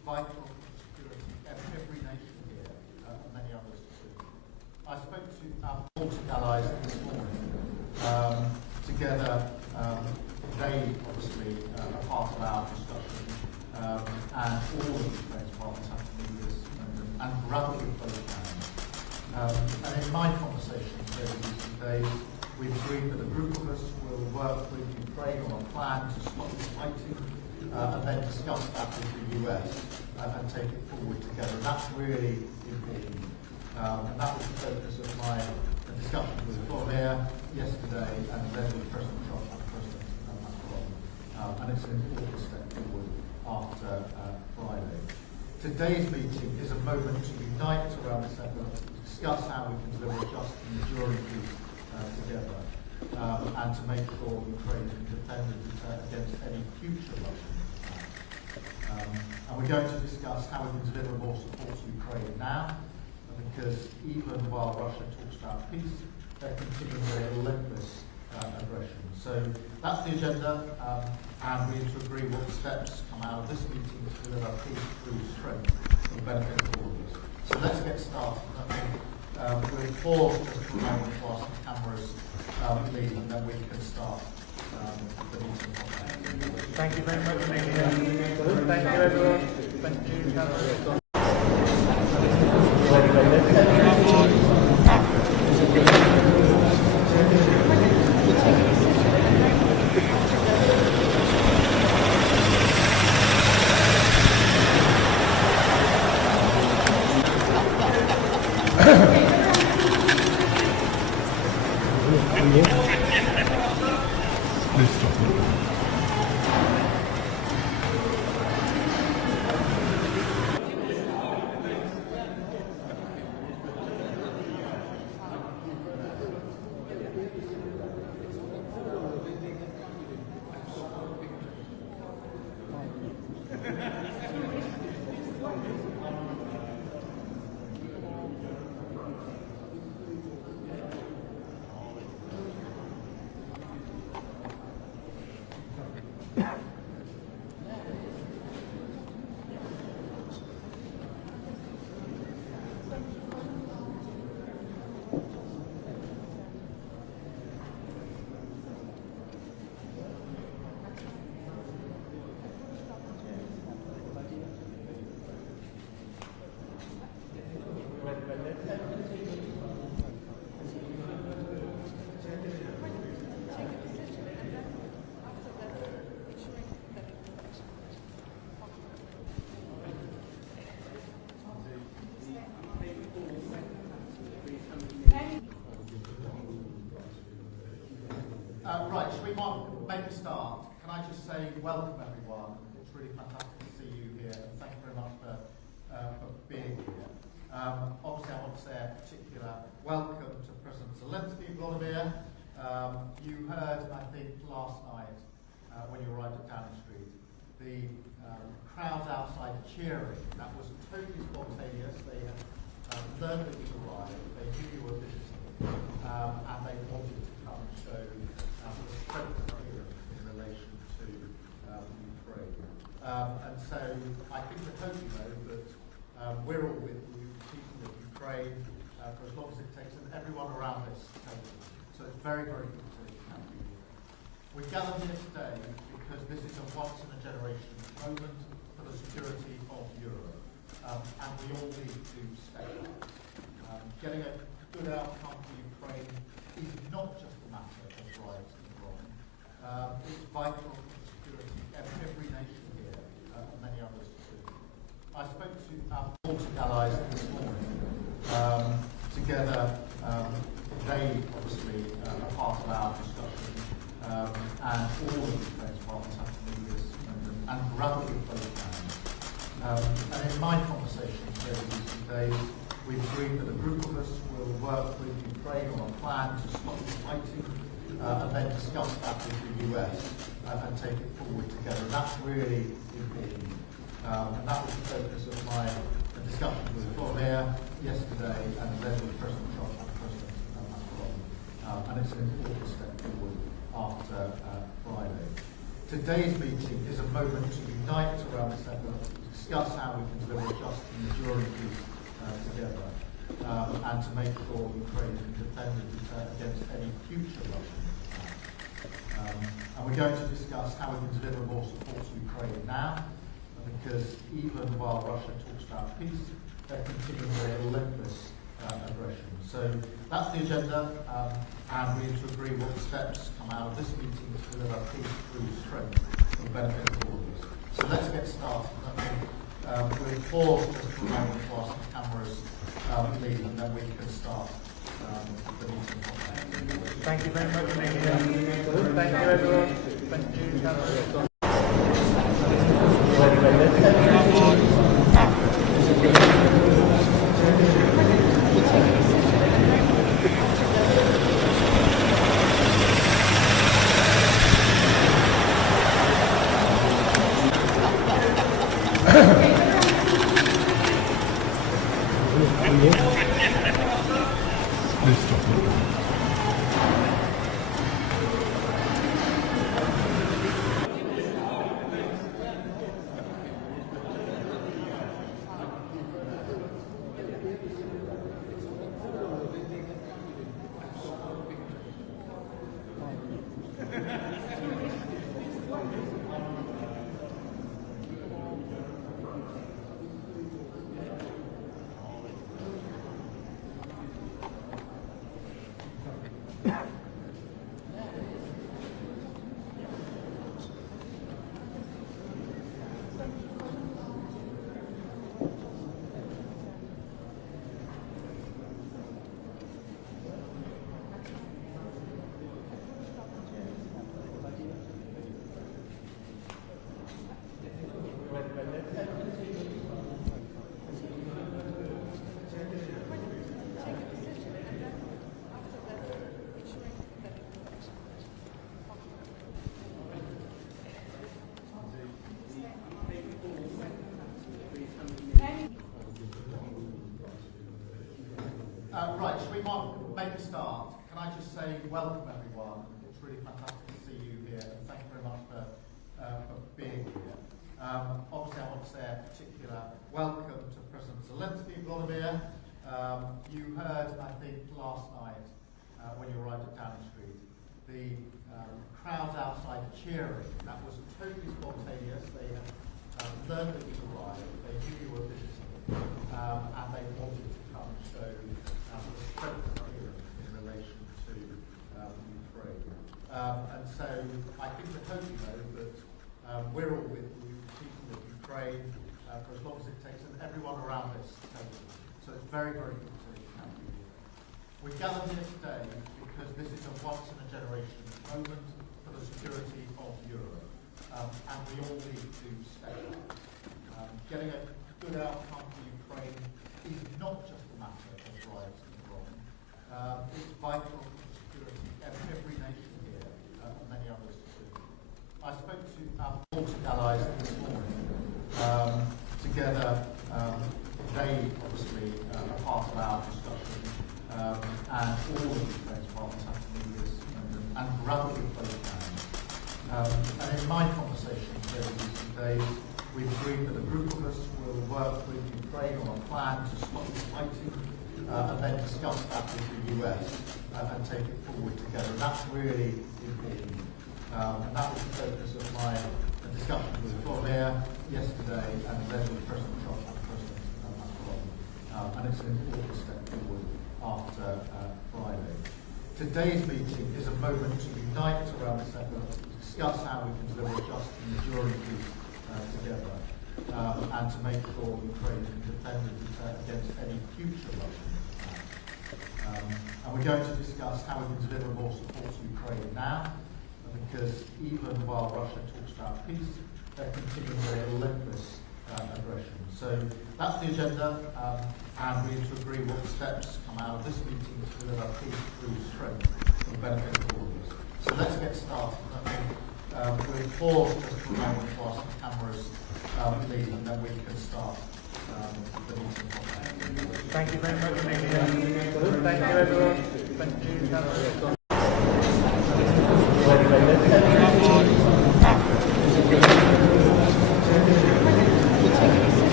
vital for the security of every nation here, and many others too. I spoke to our Baltic allies this morning. Together, they obviously are part of our discussion, and all of the friends partners have to move this moment and grab it with both hands. And in my conversations over recent days, we've agreed that a group of us will work with Ukraine on a plan to stop the fighting, and then discuss that with the US and take it forward together. And that's really important. And that was the focus of my discussion with Volodymyr yesterday, and then with President Trump and President Macron. And it's an important step forward after Friday. Today's meeting is a moment to unite around this effort, to discuss how we can deliver just and enduring peace together, and to make sure Ukraine can defend and deter against any future Russian attacks. And we're going to discuss how we can deliver more support to Ukraine now, because even while Russia talks about peace, they're continuing their relentless aggression. So that's the agenda, and we need to agree what the steps come out of this meeting to deliver peace through strength for the benefit of all of us. So let's get started. I think we'll pause just for a moment whilst the cameras leave, and then we can start the meeting. Thank you very much, Amelia. Thank you, everyone. Thank you, cameras. Please stop. Right, should we make a start? Can I just say welcome everyone? It's really fantastic to see you here, and thank you very much for being here. Obviously I want to say a particular welcome to President Zelenskyy, Volodymyr. You heard, I think, last night when you arrived at Downing Street, the crowds outside cheering. That was totally spontaneous. They had learned that you arrived, they knew you were visiting, and they wanted to come and show the strength here in relation to Ukraine. And so I think I hope you know that we're all with you, keeping with Ukraine for as long as it takes, and everyone around this table. So it's very, very good to have you here. We gathered here today because this is a once-in-a-generation moment for the security of Europe, and we all need to step up. Getting a good outcome for Ukraine is not just a matter of right and wrong. It's vital for the security of every nation here, and many others too. I spoke to our Baltic allies this morning. Together, they obviously are part of our discussion, and all of the friends partners have to move this moment and grab it with both hands. And in my conversations over recent days, we've agreed that a group of us will work with Ukraine on a plan to stop the fighting, and then discuss that with the US and take it forward together. And that's really important. And that was the focus of my discussion with Volodymyr yesterday, and then with President Trump and President Macron. And it's an important step forward after Friday. Today's meeting is a moment to unite around this effort, to discuss how we can deliver a just and enduring peace together, and to make sure Ukraine can defend and deter against any future Russian attacks. And we're going to discuss how we can deliver more support to Ukraine now, because even while Russia talks about peace, they're continuing their relentless aggression. So that's the agenda, and we need to agree what steps come out of this meeting to deliver peace through strength for the benefit of all of us. So let's get started. We'll pause just for a moment whilst the cameras leave, and then we can start the meeting. Thank you very much, Nick. Thank you, everyone. Thank you, cameras. Please stop. Right, should we make a start? Can I just say welcome everyone. It's really fantastic to see you here, and thank you very much for being here. Obviously I want to say a particular welcome to President Zelenskyy, Volodymyr. You heard, I think, last night when you arrived at Downing Street, the crowds outside cheering. That was totally spontaneous. They had learned that you arrived, they knew you were visiting, and they wanted to come and show the strength of Europe in relation to Ukraine. And so I think the hope you know that we're all with you, people of Ukraine, for as long as it takes, and everyone around this table. So it's very, very good to have you here. We gathered here today because this is a once-in-a-generation moment for the security of Europe, and we all need to step up. Getting a good outcome for Ukraine is not just a matter of rights and wrong. It's vital for the security of every nation here, and many others too. I spoke to our Baltic allies this morning. Together, they obviously are part of our discussion, and all of Ukraine's partners have to move this and rapidly close down. And in my conversations over recent days, we've agreed that a group of us will work with Ukraine on a plan to stop the fighting, and then discuss that with the US and take it forward together. And that's really important. And that was the focus of my discussion with Volodymyr yesterday, and then with President Trump and President Macron. And it's an important step forward after Friday. Today's meeting is a moment to unite around this effort, to discuss how we can deliver a just and enduring peace together, and to make sure Ukraine can defend and deter against any future Russian attacks. And we're going to discuss how we can deliver more support to Ukraine now, because even while Russia talks about peace, they're continuing their relentless aggression. So that's the agenda, and we need to agree what steps come out of this meeting to deliver peace through strength for the benefit of all of us. So let's get started. We'll pause just for a moment whilst the cameras leave, and then we can start the meeting. Thank you very much, Nick. Thank you, everyone. Thank you, cameras. Please stop.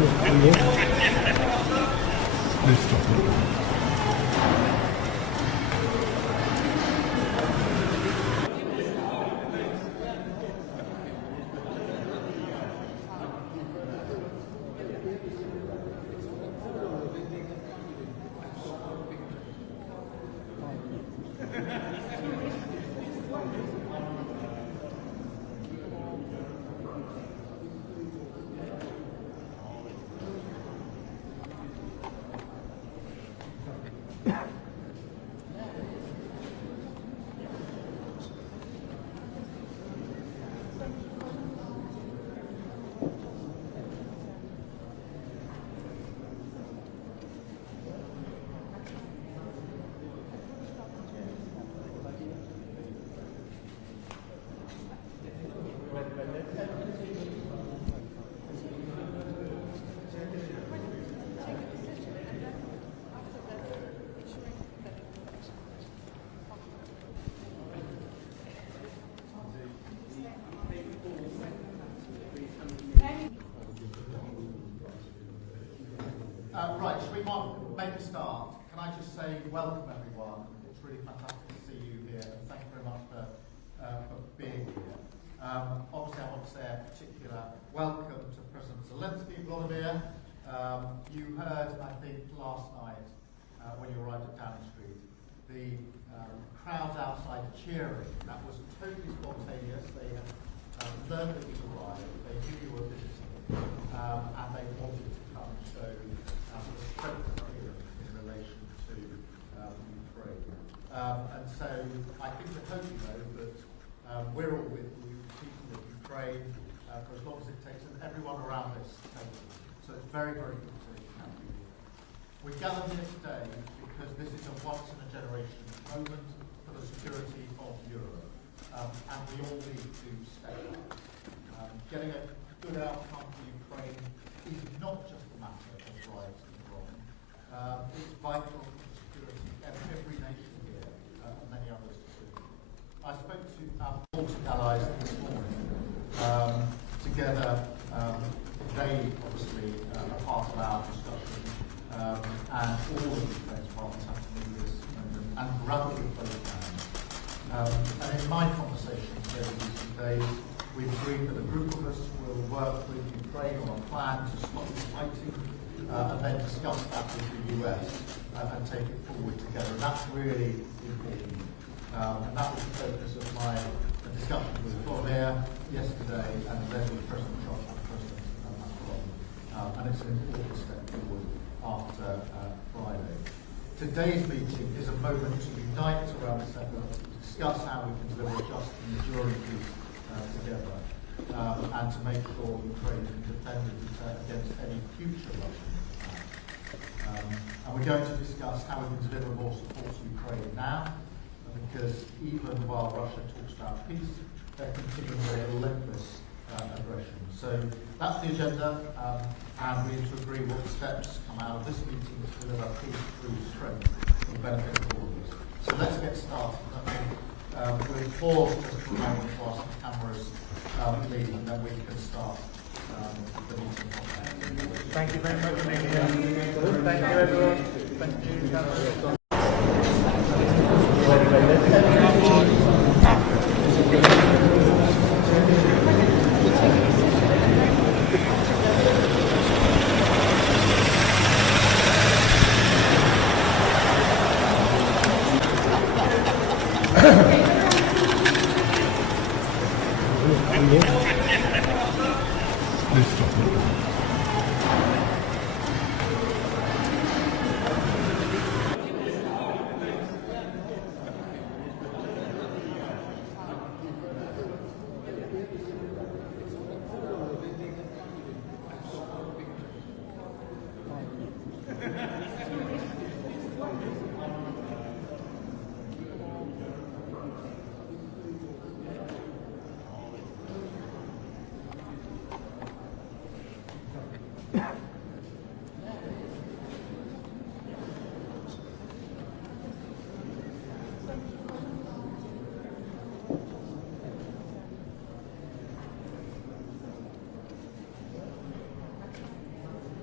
Please stop. Right, should we make a start? Can I just say welcome everyone. It's really fantastic to see you here and thank you very much for being here. Obviously I want to say a particular welcome to President Zelenskyy, Volodymyr. You heard, I think, last night when you arrived at Downing Street, the crowd outside cheering. That was totally spontaneous. They had learned that you arrived, they knew you were visiting, and they wanted to come and show the strength of Europe in relation to Ukraine. And so I think the hope, you know, that we're all with you, people of Ukraine, for as long as it takes, and everyone around this table. So it's very, very good to have you. We're gathered here today because this is a once-in-a-generation moment for the security of Europe, and we all need to step up. Getting a good outcome for Ukraine is not just a matter of right and wrong. It's vital for the security of every nation here, and many others too. I spoke to our Baltic allies this morning. Together, they obviously are part of our discussion, and all of the Ukraine's partners have to move this moment and grab it with both hands. And in my conversations over recent days, we've agreed that a group of us will work with Ukraine on a plan to stop the fighting, and then discuss that with the US and take it forward together. And that's really important. And that was the focus of my discussion with Volodymyr yesterday, and then with President Trump and President Macron. And it's an important step forward after Friday. Today's meeting is a moment to unite around this effort, to discuss how we can deliver just and enduring peace together, and to make sure Ukraine can defend itself against any future Russian attacks. And we're going to discuss how we can deliver more support to Ukraine now, because even while Russia talks about peace, they're continuing their relentless aggression. So that's the agenda, and we need to agree what steps come out of this meeting to deliver peace through strength for the benefit of all of us. So let's get started. We'll pause just for a moment whilst the cameras leave, and then we can start the meeting. Thank you very much for being here. Thank you everyone. Thank you, cameras. Please stop.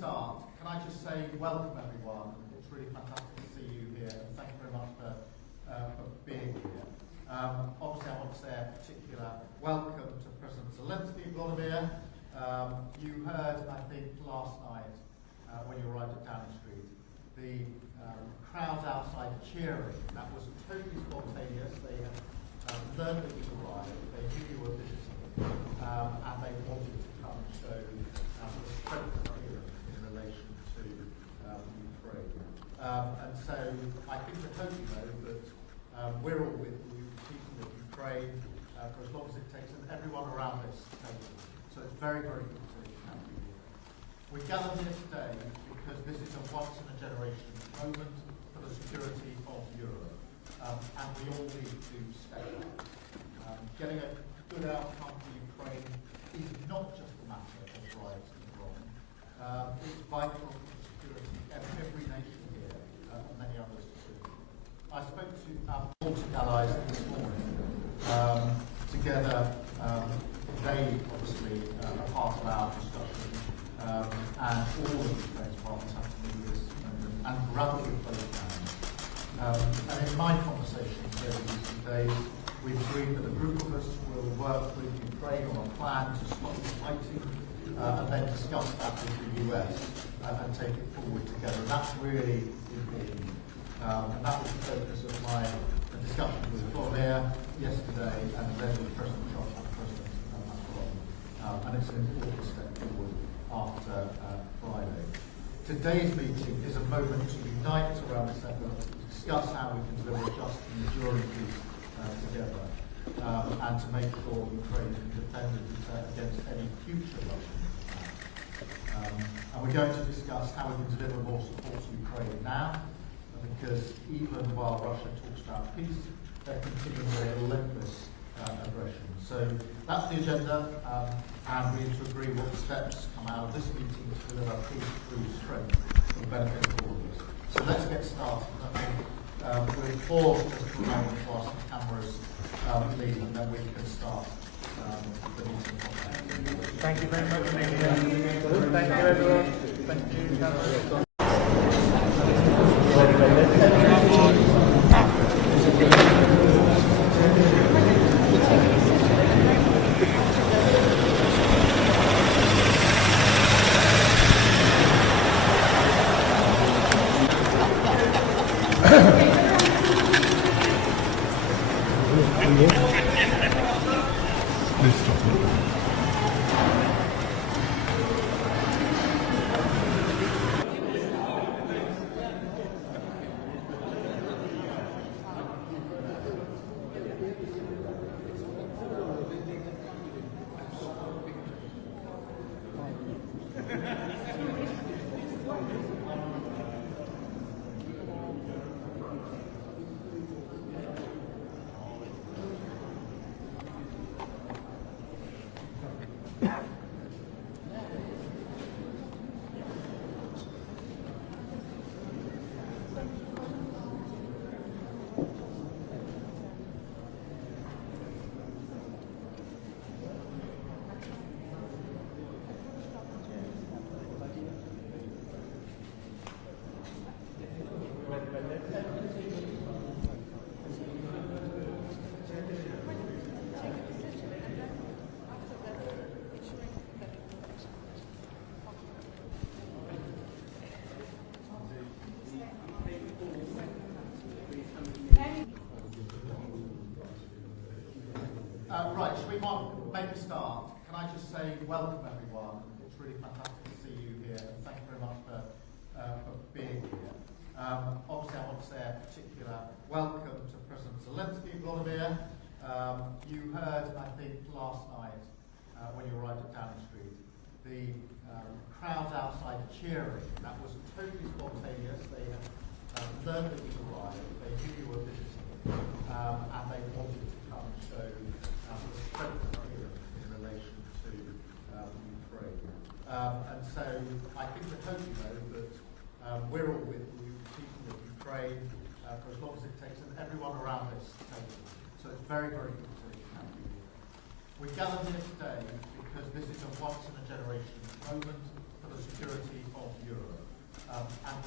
start, can I just say welcome everyone. It's really fantastic to see you here, and thank you very much for being here. Obviously, I want to say a particular welcome to President Zelenskyy, Volodymyr. You heard, I think, last night when you arrived at Downing Street, the crowds outside cheering. That was totally spontaneous. They had learned that you arrived, they knew you were visiting, and they wanted to come and show the strength of Europe in relation to Ukraine. And so I think I hope you know that we're all with you, speaking of Ukraine for as long as it takes, and everyone around this table. So it's very, very good to have you here. We gathered here today because this is a once-in-a-generation moment for the security of Europe, and we all need to step up. Getting a good outcome for Ukraine is not just a matter of right and wrong. It's vital for the security of every nation here, and many others too. I spoke to our Baltic allies this morning. Together, they obviously are part of our discussion, and all of the Ukraine's partners have to move this moment and grapple with both hands. And in my conversations over recent days, we've agreed that a group of us will work with Ukraine on a plan to stop the fighting, and then discuss that with the US and take it forward together. And that's really important. And that was the focus of my discussion with Volodymyr yesterday, and then with President Trump and President Macron. And it's an important step forward after Friday. Today's meeting is a moment to unite around this effort, to discuss how we can deliver just and enduring peace together, and to make sure Ukraine can defend against any future Russian attacks. And we're going to discuss how we can deliver more support to Ukraine now, because even while Russia talks about peace, they're continuing their relentless aggression. So that's the agenda, and we need to agree what steps come out of this meeting to deliver peace through strength for the benefit of all of us. So let's get started. We'll pause just for a moment whilst the cameras leave, and then we can start the meeting. Thank you very much, Amelia. Thank you, everyone. Thank you, cameras. Please stop. Right, should we make a start? Can I just say welcome everyone. It's really fantastic to see you here, and thank you very much for being here. Obviously, I want to say a particular welcome to President Zelenskyy, Volodymyr. You heard, I think, last night when you arrived at Downing Street, the crowds outside cheering. That was totally spontaneous. They had learned that you arrived, they knew you were visiting, and they wanted to come and show the strength of Europe in relation to Ukraine. And so I think I hope you know that we're all with you, speaking of Ukraine for as long as it takes, and everyone around this table. So it's very, very good to have you here. We gathered here today because this is a once-in-a-generation moment for the security of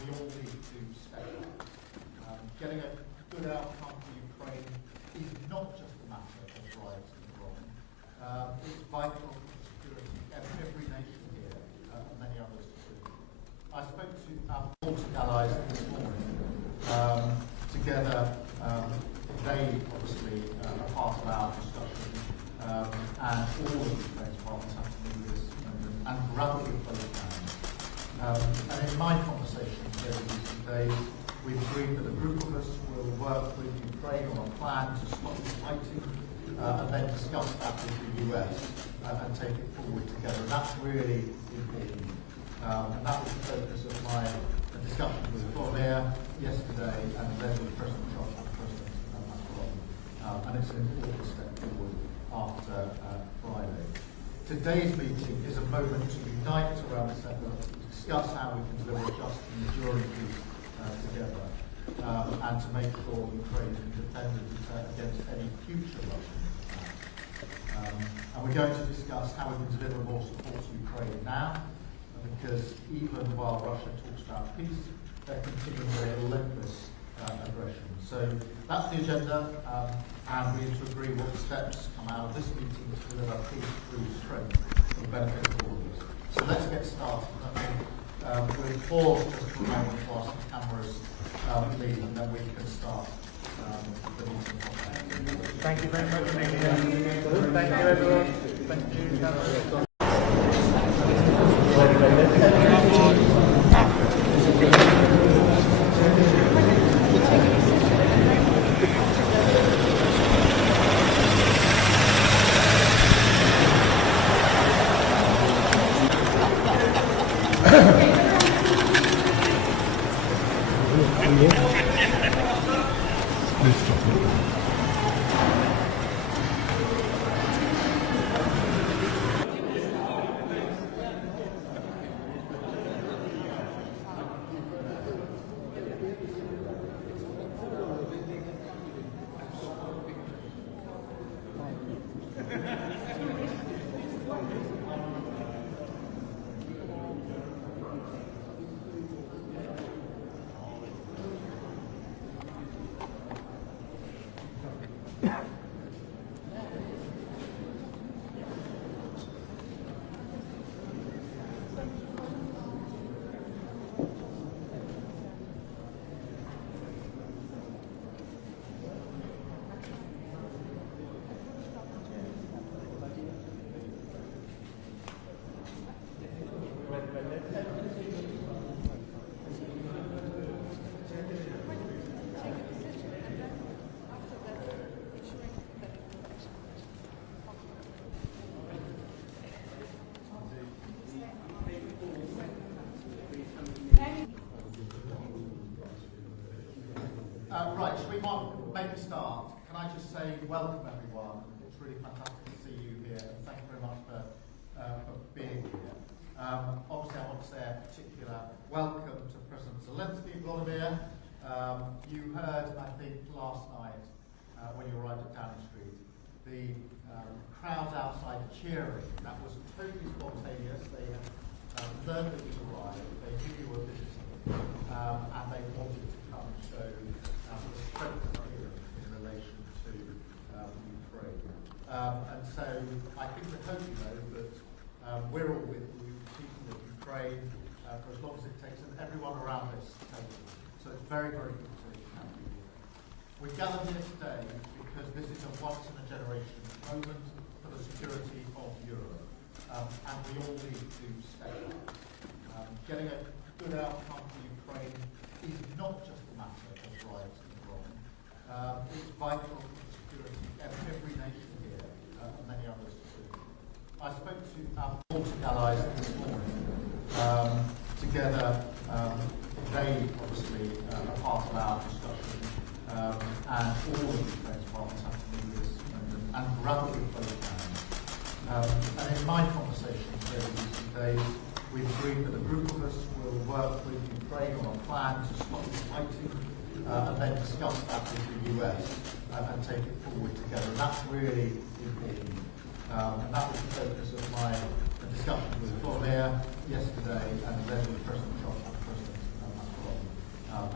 we all need to step up. Getting a good outcome for Ukraine is not just a matter of right and wrong. It's vital for the security of every nation here and many others too. I spoke to our Baltic allies this morning. Together, they obviously are part of our discussion, and all of the Ukraine's partners have to move this moment and grab it with both hands. And in my conversations over recent days, we've agreed that a group of us will work with Ukraine on a plan to stop the fighting and then discuss that with the US and take it forward together. And that's really important. And that was the focus of my discussion with Volodymyr yesterday and then with President Trump and President Macron. And it's an important step forward after Friday. Today's meeting is a moment to unite around this effort, to discuss how we can deliver a just and enduring peace together, and to make sure Ukraine can defend against any future Russian attacks. And we're going to discuss how we can deliver more support to Ukraine now, because even while Russia talks about peace, they're continuing their relentless aggression. So that's the agenda, and we need to agree what steps come out of this meeting to deliver peace through strength for the benefit of all of us. So let's get started. We'll pause just for a moment whilst the cameras leave, and then we can start the meeting. Thank you very much, Amelia. Thank you, everyone. Thank you, cameras. Please stop it. Right, should we make a start? Can I just say welcome everyone. It's really fantastic to see you here, and thank you very much for being here. Obviously I want to say a particular welcome to President Zelenskyy, Volodymyr. You heard, I think, last night when you arrived at Downing Street, the crowds outside cheering. That was totally spontaneous. They had learned that you arrived, they knew you were visiting, and they wanted to come and show the strength here in relation to Ukraine. And so I think we hope you know that we're all with you, speaking of Ukraine for as long as it takes, and everyone around this table. So it's very, very good to have you here. We gathered here today because this is a once-in-a-generation moment for the security of Europe, and we all need to step up. Getting a good outcome for Ukraine is not just a matter of right and wrong. It's vital for the security of every nation here and many others too. I spoke to our Baltic allies this morning. Together, they obviously are part of our discussion, and all of the Ukraine's partners have to move this moment and grab it with both hands. And in my conversations over recent days, we've agreed that a group of us will work with Ukraine on a plan to stop the fighting and then discuss that with the US and take it forward together. And that's really important. And that was the focus of my discussion with Volodymyr yesterday and then with President Trump and President Macron.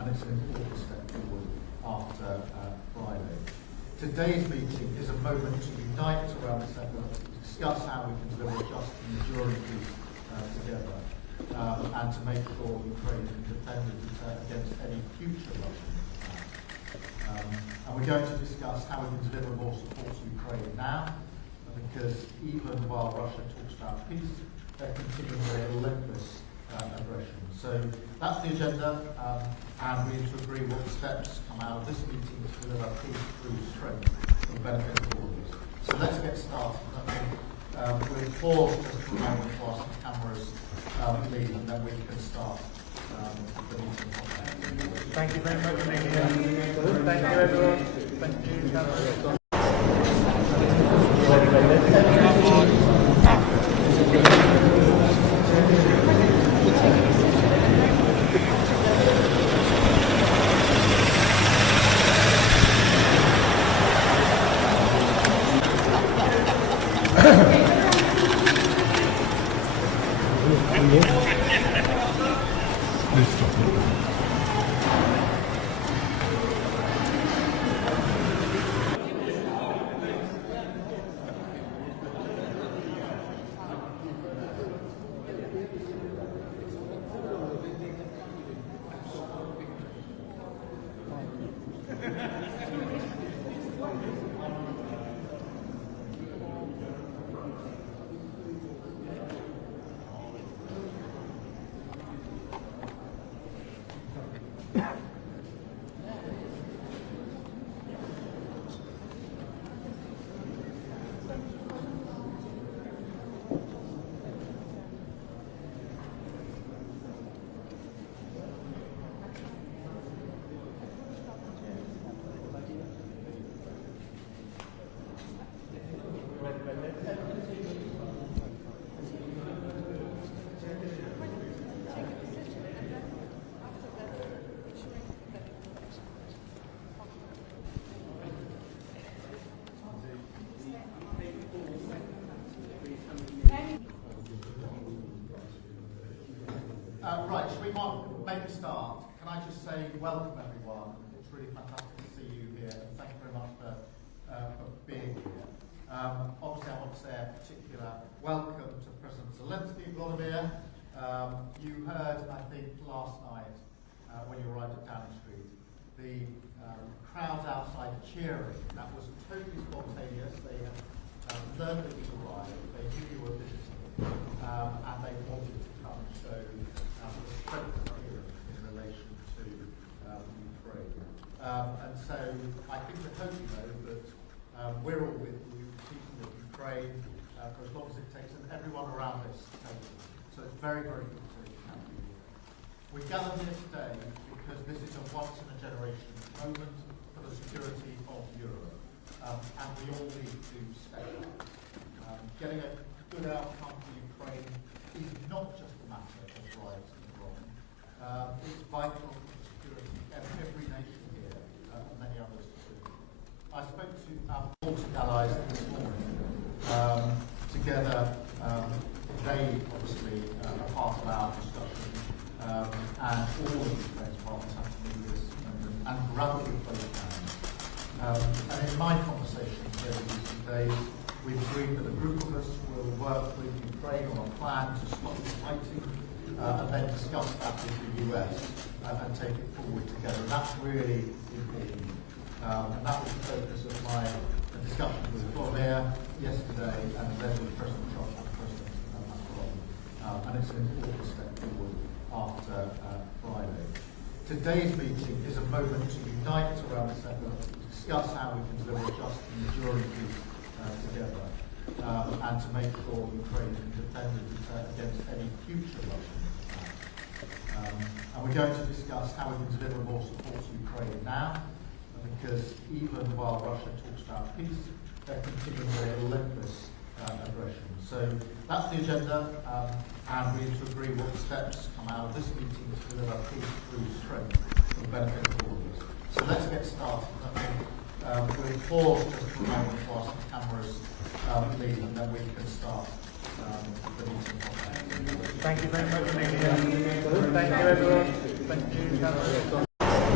it's an important step forward after Friday. Today's meeting is a moment to unite around this effort, to discuss how we can deliver just and enduring peace together, and to make sure Ukraine can defend and deter against any future Russian attack. And we're going to discuss how we can deliver more support to Ukraine now, because even while Russia talks about peace, they're continuing their relentless aggression. So that's the agenda, and we need to agree what steps come out of this meeting to deliver peace through strength for the benefit of all of us. So let's get started. We'll pause just for a moment whilst the cameras leave, and then we can start the meeting. Thank you very much, Megan. Thank you, everyone. Thank you, cameras. Please stop it. Right, should we make a start? Can I just say welcome everyone. It's really fantastic to see you here, and thank you very much for being here. Obviously I want to say a particular welcome to President Zelenskyy, Volodymyr. You heard, I think, last night when you arrived at Downing Street, the crowd outside cheering. That was totally spontaneous. They had learned that you arrived, they knew you were visiting, and they wanted to come and show the strength of Europe in relation to Ukraine. And so I think we hope you know that we're all with you, keeping with Ukraine for as long as it takes, and everyone around this table. So it's very, very good to have you here. We gathered here today because this is a once-in-a-generation moment for the security of Europe, and we all need to step up. Getting a good outcome for Ukraine is not just a matter of right and wrong. It's vital for the security of every nation here, and many others too. I spoke to our Baltic allies this morning. Together, they obviously are part of our discussion, and all of Ukraine's partners have to do this and rapidly close down. And in my conversations over recent days, we've agreed that a group of us will work with Ukraine on a plan to stop the fighting, and then discuss that with the US and take it forward together. And that's really important. And that was the focus of my discussion with Volodymyr yesterday, and then with President Trump and President Macron. And it's an important step forward after Friday. Today's meeting is a moment to unite around this effort, to discuss how we can deliver just and enduring peace together, and to make sure Ukraine can defend and deter against any future Russian attack. And we're going to discuss how we can deliver more support to Ukraine now, because even while Russia talks about peace, they're continuing their relentless aggression. So that's the agenda, and we need to agree what steps come out of this meeting to deliver peace through strength for the benefit of all of us. So let's get started. We'll pause just for a moment whilst the cameras leave, and then we can start the meeting. Thank you very much, Megan. Thank you, everyone. Thank you, cameras.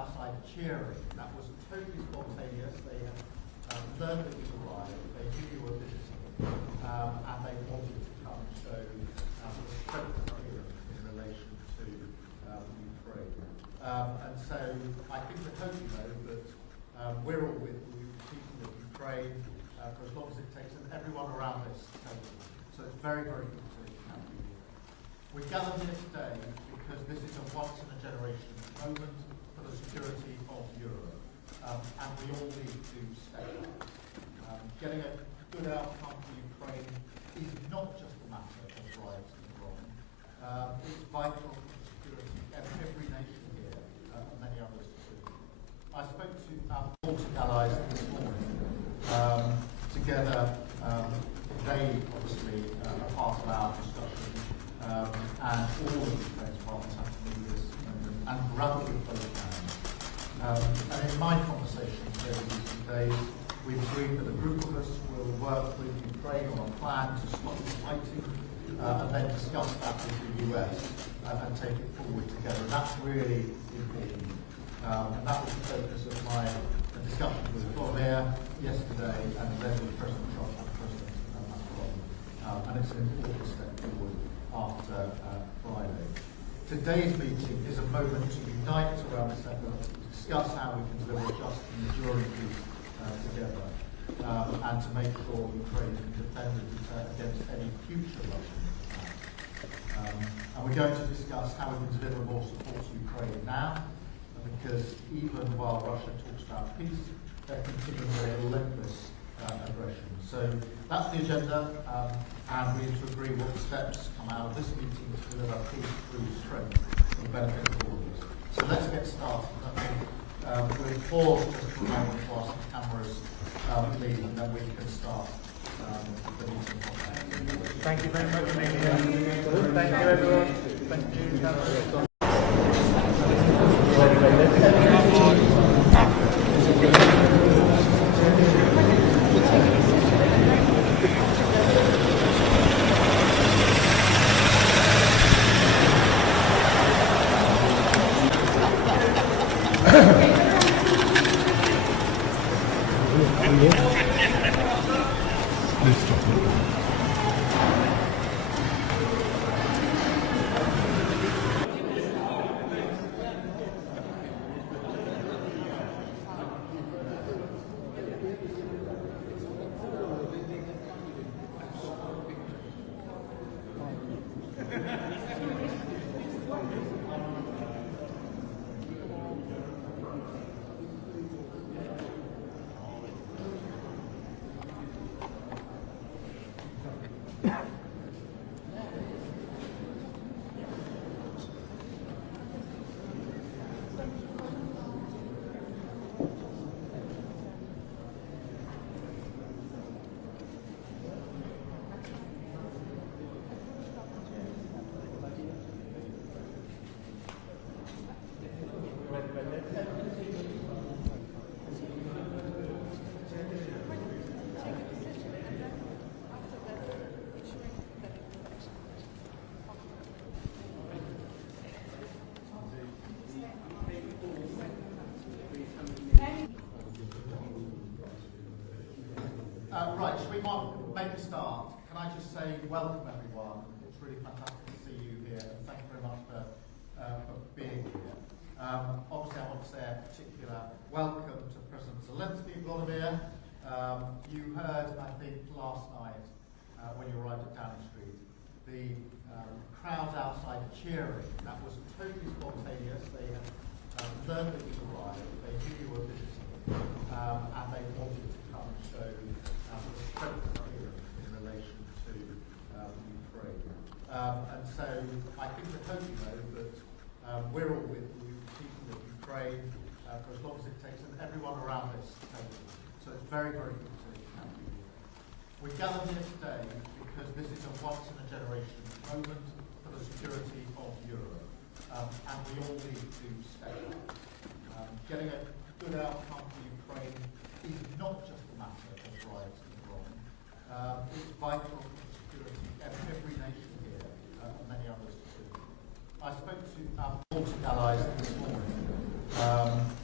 outside cheering. That was totally spontaneous. They had learned that you arrived, they knew you were visiting, and they wanted to come and show the strength of Europe in relation to Ukraine. And so I think we hope you know that we're all with you, people of Ukraine, for as long as it takes, and everyone around this table. So it's very, very good to have you. We gathered here today because this is a once-in-a-generation moment for the security of Europe, and we all need to step up. Getting a good outcome for Ukraine is not just a matter of right and wrong. It's vital for the security of every nation here, and many others too. I spoke to our Baltic allies this morning. Together, they obviously are part of our discussion, and all of Ukraine's partners have to move this moment and rapidly both hands. And in my conversations over the recent days, we've agreed that a group of us will work with Ukraine on a plan to stop the fighting, and then discuss that with the US and take it forward together. And that's really important. And that was the focus of my discussion with Volodymyr yesterday, and then with President Trump and President Macron. And it's an important step forward after Friday. Today's meeting is a moment to unite around this effort, to discuss how we can deliver just and enduring peace together, and to make sure Ukraine can defend against any future Russian attacks. And we're going to discuss how we can deliver more support to Ukraine now, because even while Russia talks about peace, they're continuing their relentless aggression. So that's the agenda, and we need to agree what steps come out of this meeting to deliver peace through strength for the benefit of all of us. So let's get started. We'll pause just for a moment whilst the cameras leave, and then we can start the meeting. Thank you very much, Amelia. Thank you, everyone. Thank you, cameras. Please stop it. Right, should we make a start? Can I just say welcome everyone. It's really fantastic to see you here, and thank you very much for being here. Obviously I want to say a particular welcome to President Zelenskyy, Volodymyr. You heard, I think, last night when you arrived at Downing Street, the crowds outside cheering. That was totally spontaneous. They had learned that you arrived, they knew you were visiting, and they wanted to come and show the strength of Europe in relation to Ukraine. And so I think we hope you know that we're all with you, people of Ukraine, for as long as it takes, and everyone around this table. So it's very, very good to have you. We gathered here today because this is a once-in-a-generation moment for the security of Europe, and we all need to step up. Getting a good outcome for Ukraine is not just a matter of right and wrong. It's vital for the security of every nation here, and many others too. I spoke to our Baltic allies this morning.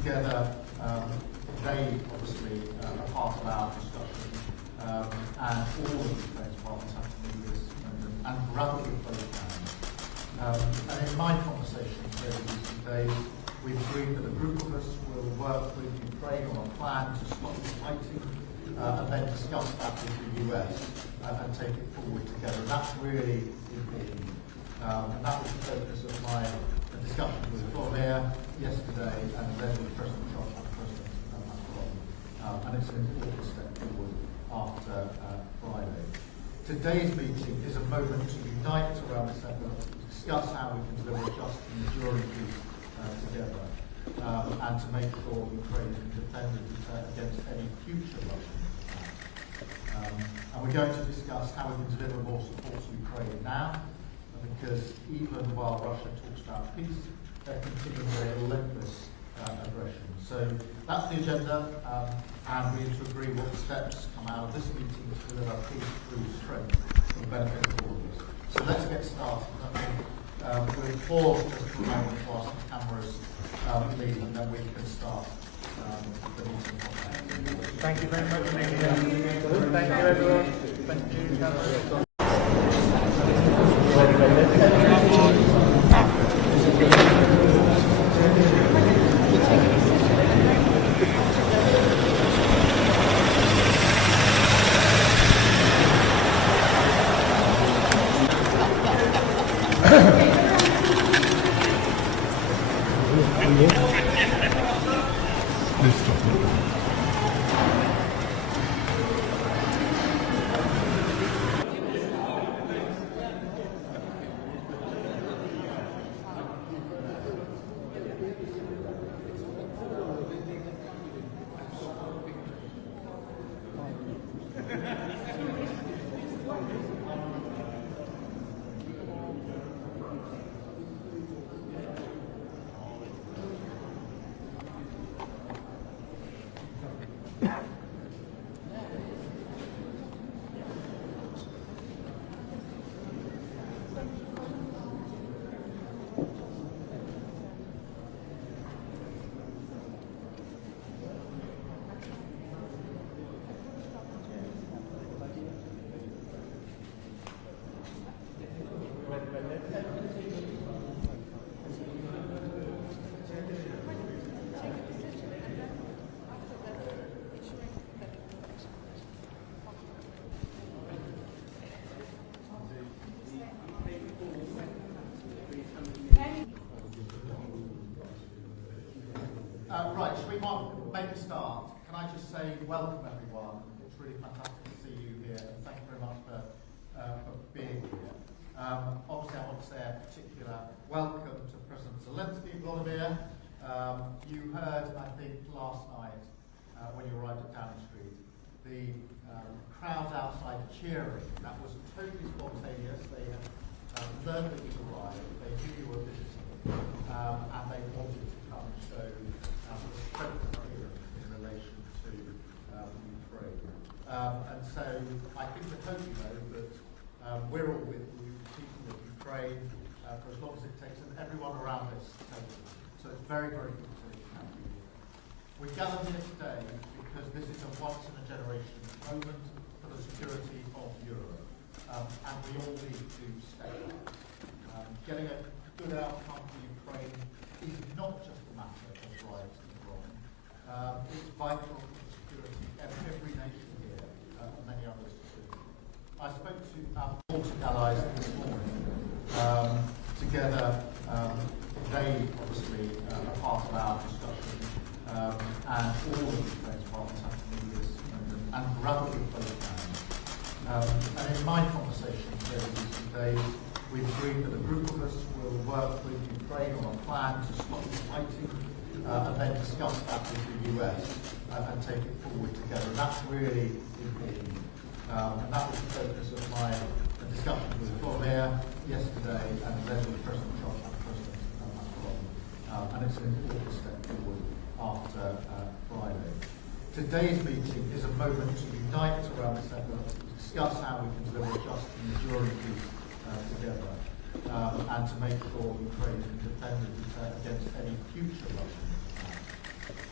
together, they obviously are part of our discussion, and all of the defence partners have to move this moment and rapidly both hands. And in my conversations over recent days, we've agreed that a group of us will work with Ukraine on a plan to stop the fighting, and then discuss that with the US and take it forward together. And that's really important. And that was the focus of my discussion with Volodymyr yesterday, and then with President Trump and President Macron. And it's an important step forward after Friday. Today's meeting is a moment to unite around this effort, discuss how we can deliver just and enduring peace together, and to make sure Ukraine can defend and deter against any future Russian attacks. And we're going to discuss how we can deliver more support to Ukraine now, because even while Russia talks about peace, they're continuing their relentless aggression. So that's the agenda, and we need to agree what steps come out of this meeting to deliver peace through strength for the benefit of all of us. So let's get started. We'll pause just for a moment whilst the cameras leave, and then we can start the meeting. Thank you very much, Amelia. Thank you, everyone. Thank you, cameras. Please stop it. Right, should we make a start? Can I just say welcome everyone. It's really fantastic to see you here, and thank you very much for being here. Obviously I want to say a particular welcome to President Zelenskyy, Volodymyr. You heard, I think, last night when you arrived at Downing Street, the crowds outside cheering. That was totally spontaneous. They had learned that you arrived, they knew you were visiting, and they wanted to come and show strength here in relation to Ukraine. And so I think I hope you know that we're all with you, people of Ukraine, for as long as it takes, and everyone around this table. So it's very, very good to have you here. We gathered here today because this is a once-in-a-generation moment for the security of Europe, and we all need to step up. Getting a good outcome for Ukraine is not just a matter of right and wrong. It's vital for the security of every nation here, and many others too. I spoke to our Baltic allies this morning. Together, they obviously are part of our discussion, and all of the defence partners have to move this moment and rapidly both hands. And in my conversations over recent days, we've agreed that a group of us will work with Ukraine on a plan to stop the fighting, and then discuss that with the US and take it forward together. And that's really important. And that was the focus of my discussion with Volodymyr yesterday, and then with President Trump and President Macron. And it's an important step forward after Friday. Today's meeting is a moment to unite around this effort, discuss how we can deliver just and enduring peace together, and to make sure Ukraine can defend and deter against any future Russian attacks.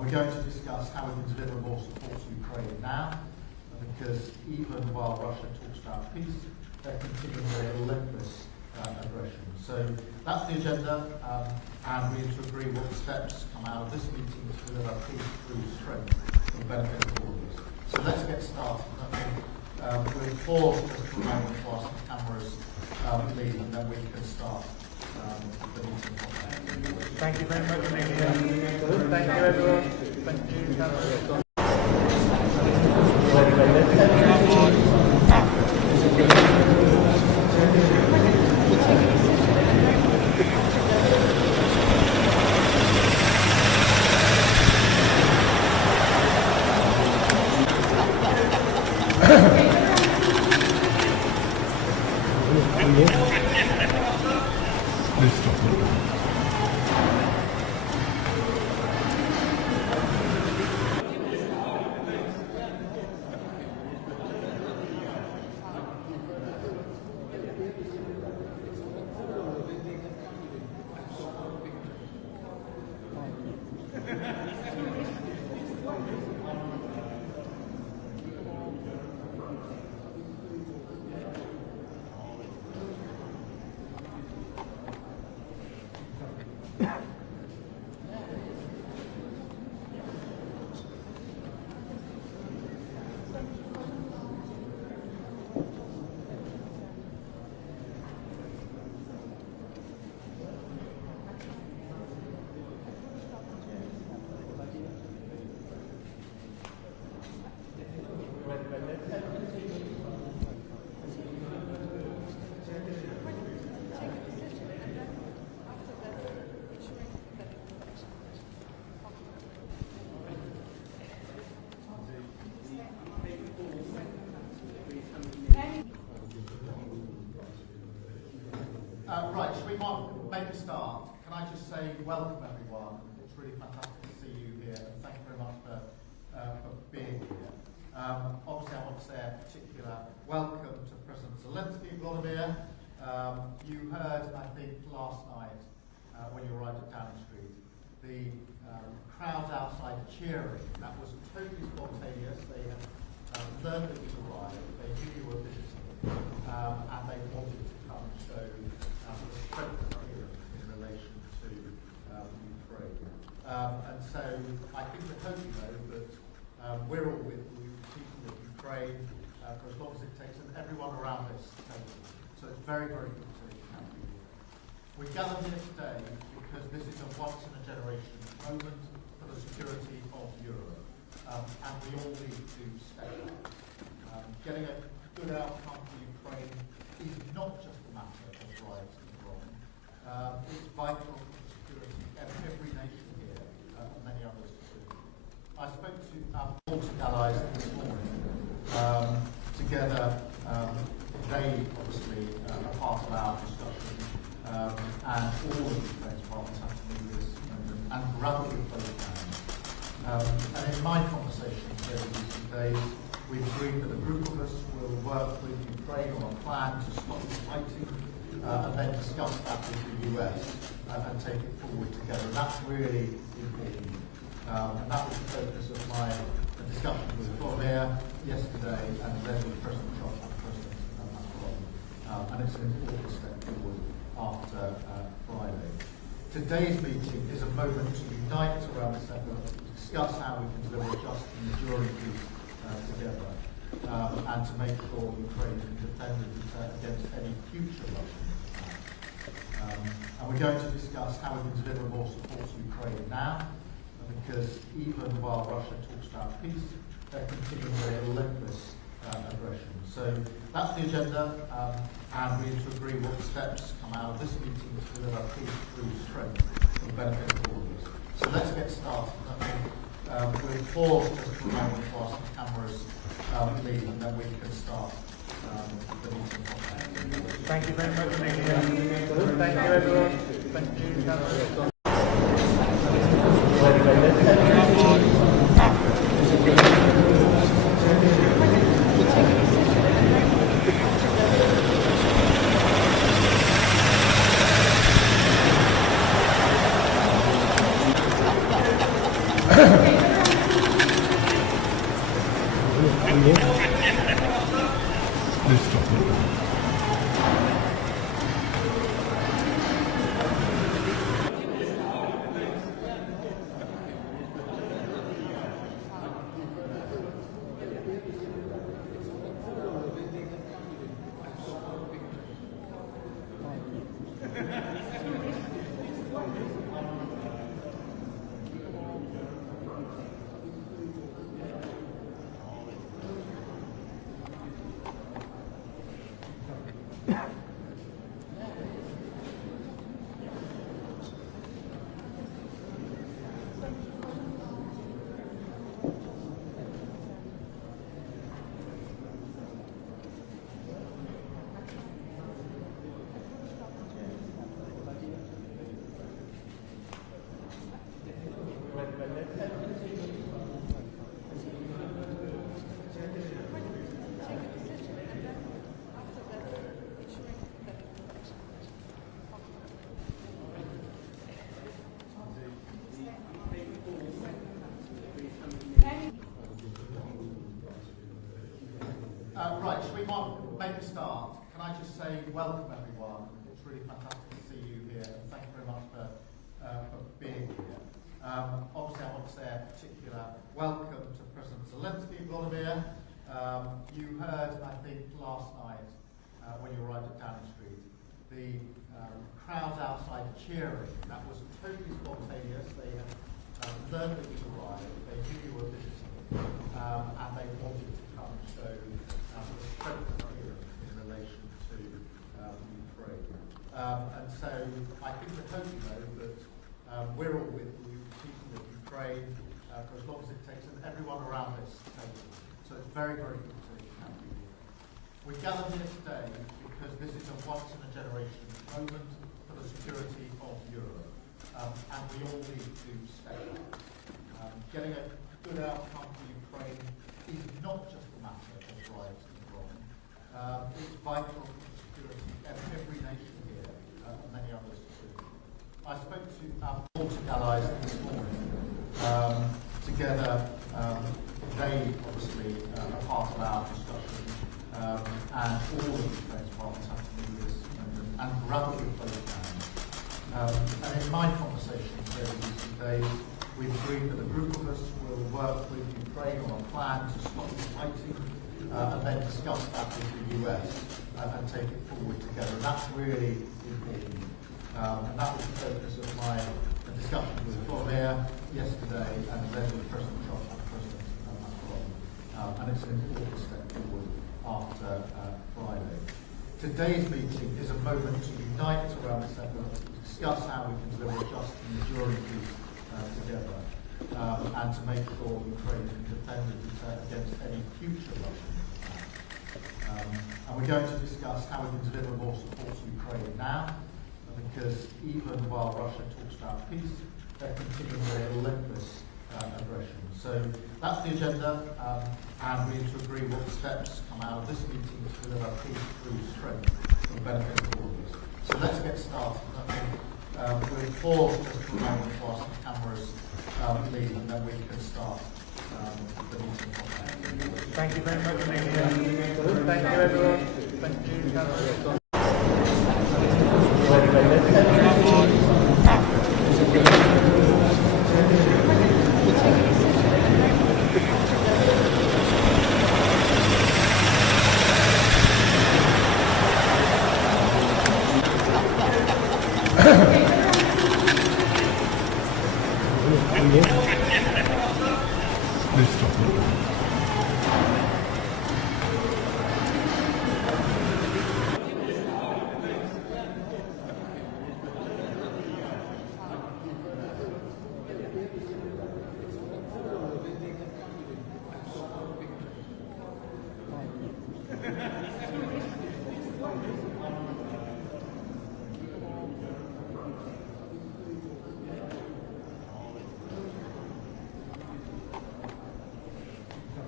we're going to discuss how we can deliver more support to Ukraine now, because even while Russia talks about peace, they're continuing their relentless aggression. So that's the agenda, and we need to agree what steps come out of this meeting to deliver peace through strength for the benefit of all of us. So let's get started. We'll pause just for a moment whilst the cameras leave, and then we can start the meeting. Thank you very much, Amelia. Thank you, everyone. Thank you, cameras. Please stop it. Right, should we make a start? Can I just say welcome everyone. It's really fantastic to see you here, and thank you very much for being here. Obviously I want to say a particular welcome to President Zelenskyy, Volodymyr. You heard, I think, last night when you arrived at Downing Street, the crowd outside cheering. That was totally spontaneous. They had learned that you arrived, they knew you were visiting, and they wanted to come and show the strength here in relation to Ukraine. And so I think we hope you know that we're all with you, people with Ukraine, for as long as it takes, and everyone around this table. So it's very, very good to have you here. We gathered here today because this is a once-in-a-generation moment for the security of Europe, and we all need to step up. Getting a good outcome for Ukraine is not just a matter of right and wrong. It's vital for the security of every nation here, and many others too. I spoke to our Baltic allies this morning. Together, they obviously are part of our discussion, and all of Ukraine's partners have to move this moment and grab it with both hands. And in my conversations over recent days, we've agreed that a group of us will work with Ukraine on a plan to stop the fighting, and then discuss that with the US and take it forward together. And that's really important. And that was the focus of my discussion with Volodymyr yesterday, and then with President Trump and President Macron. And it's an important step forward after Friday. Today's meeting is a moment to unite around this effort, to discuss how we can deliver just and enduring peace together, and to make sure Ukraine can defend and deter against any future Russian attacks. And we're going to discuss how we can deliver more support to Ukraine now, because even while Russia talks about peace, they're continuing their relentless aggression. So that's the agenda, and we need to agree what steps come out of this meeting to deliver peace through strength for the benefit of all of us. So let's get started. We'll pause just for a moment whilst the cameras leave, and then we can start the meeting. Thank you very much, Amelia. Thank you, everyone. Thank you, cameras. Please stop it. Right, should we make a start? Can I just say welcome everyone. It's really fantastic to see you here, and thank you very much for being here. Obviously, I want to say a particular welcome to President Zelenskyy, Volodymyr. You heard, I think, last night when you arrived at Downing Street, the crowds outside cheering. That was totally spontaneous. They had learned that you arrived, they knew you were visiting, and they wanted to come and show the strength here in relation to Ukraine. And so I think I hope you know that we're all with you, people with Ukraine, for as long as it takes, and everyone around this table. So it's very, very good to have you here. We gathered here today because this is a once-in-a-generation moment for the security of Europe, and we all need to step up. Getting a good outcome for Ukraine is not just a matter of right and wrong. It's vital for the security of every nation here, and many others too. I spoke to our Baltic allies this morning. Together, they obviously are part of our discussion, and all of Ukraine's partners have to do this and rapidly close down. And in my conversations over recent days, we've agreed that a group of us will work with Ukraine on a plan to stop the fighting, and then discuss that with the US and take it forward together. And that's really important. And that was the focus of my discussion with Volodymyr yesterday, and then with President Trump and President Macron. And it's an important step forward after Friday. Today's meeting is a moment to unite around this effort, to discuss how we can deliver just and enduring peace together, and to make sure Ukraine can defend against any future Russian attacks. And we're going to discuss how we can deliver more support to Ukraine now, because even while Russia talks about peace, they're continuing their relentless aggression. So that's the agenda, and we need to agree what steps come out of this meeting to deliver peace through strength for the benefit of all of us. So let's get started. I think we'll pause just for a moment while some cameras leave, and then we can start the meeting. Thank you very much, Amelia. Thank you, everyone. Thank you, cameras. Please stop it.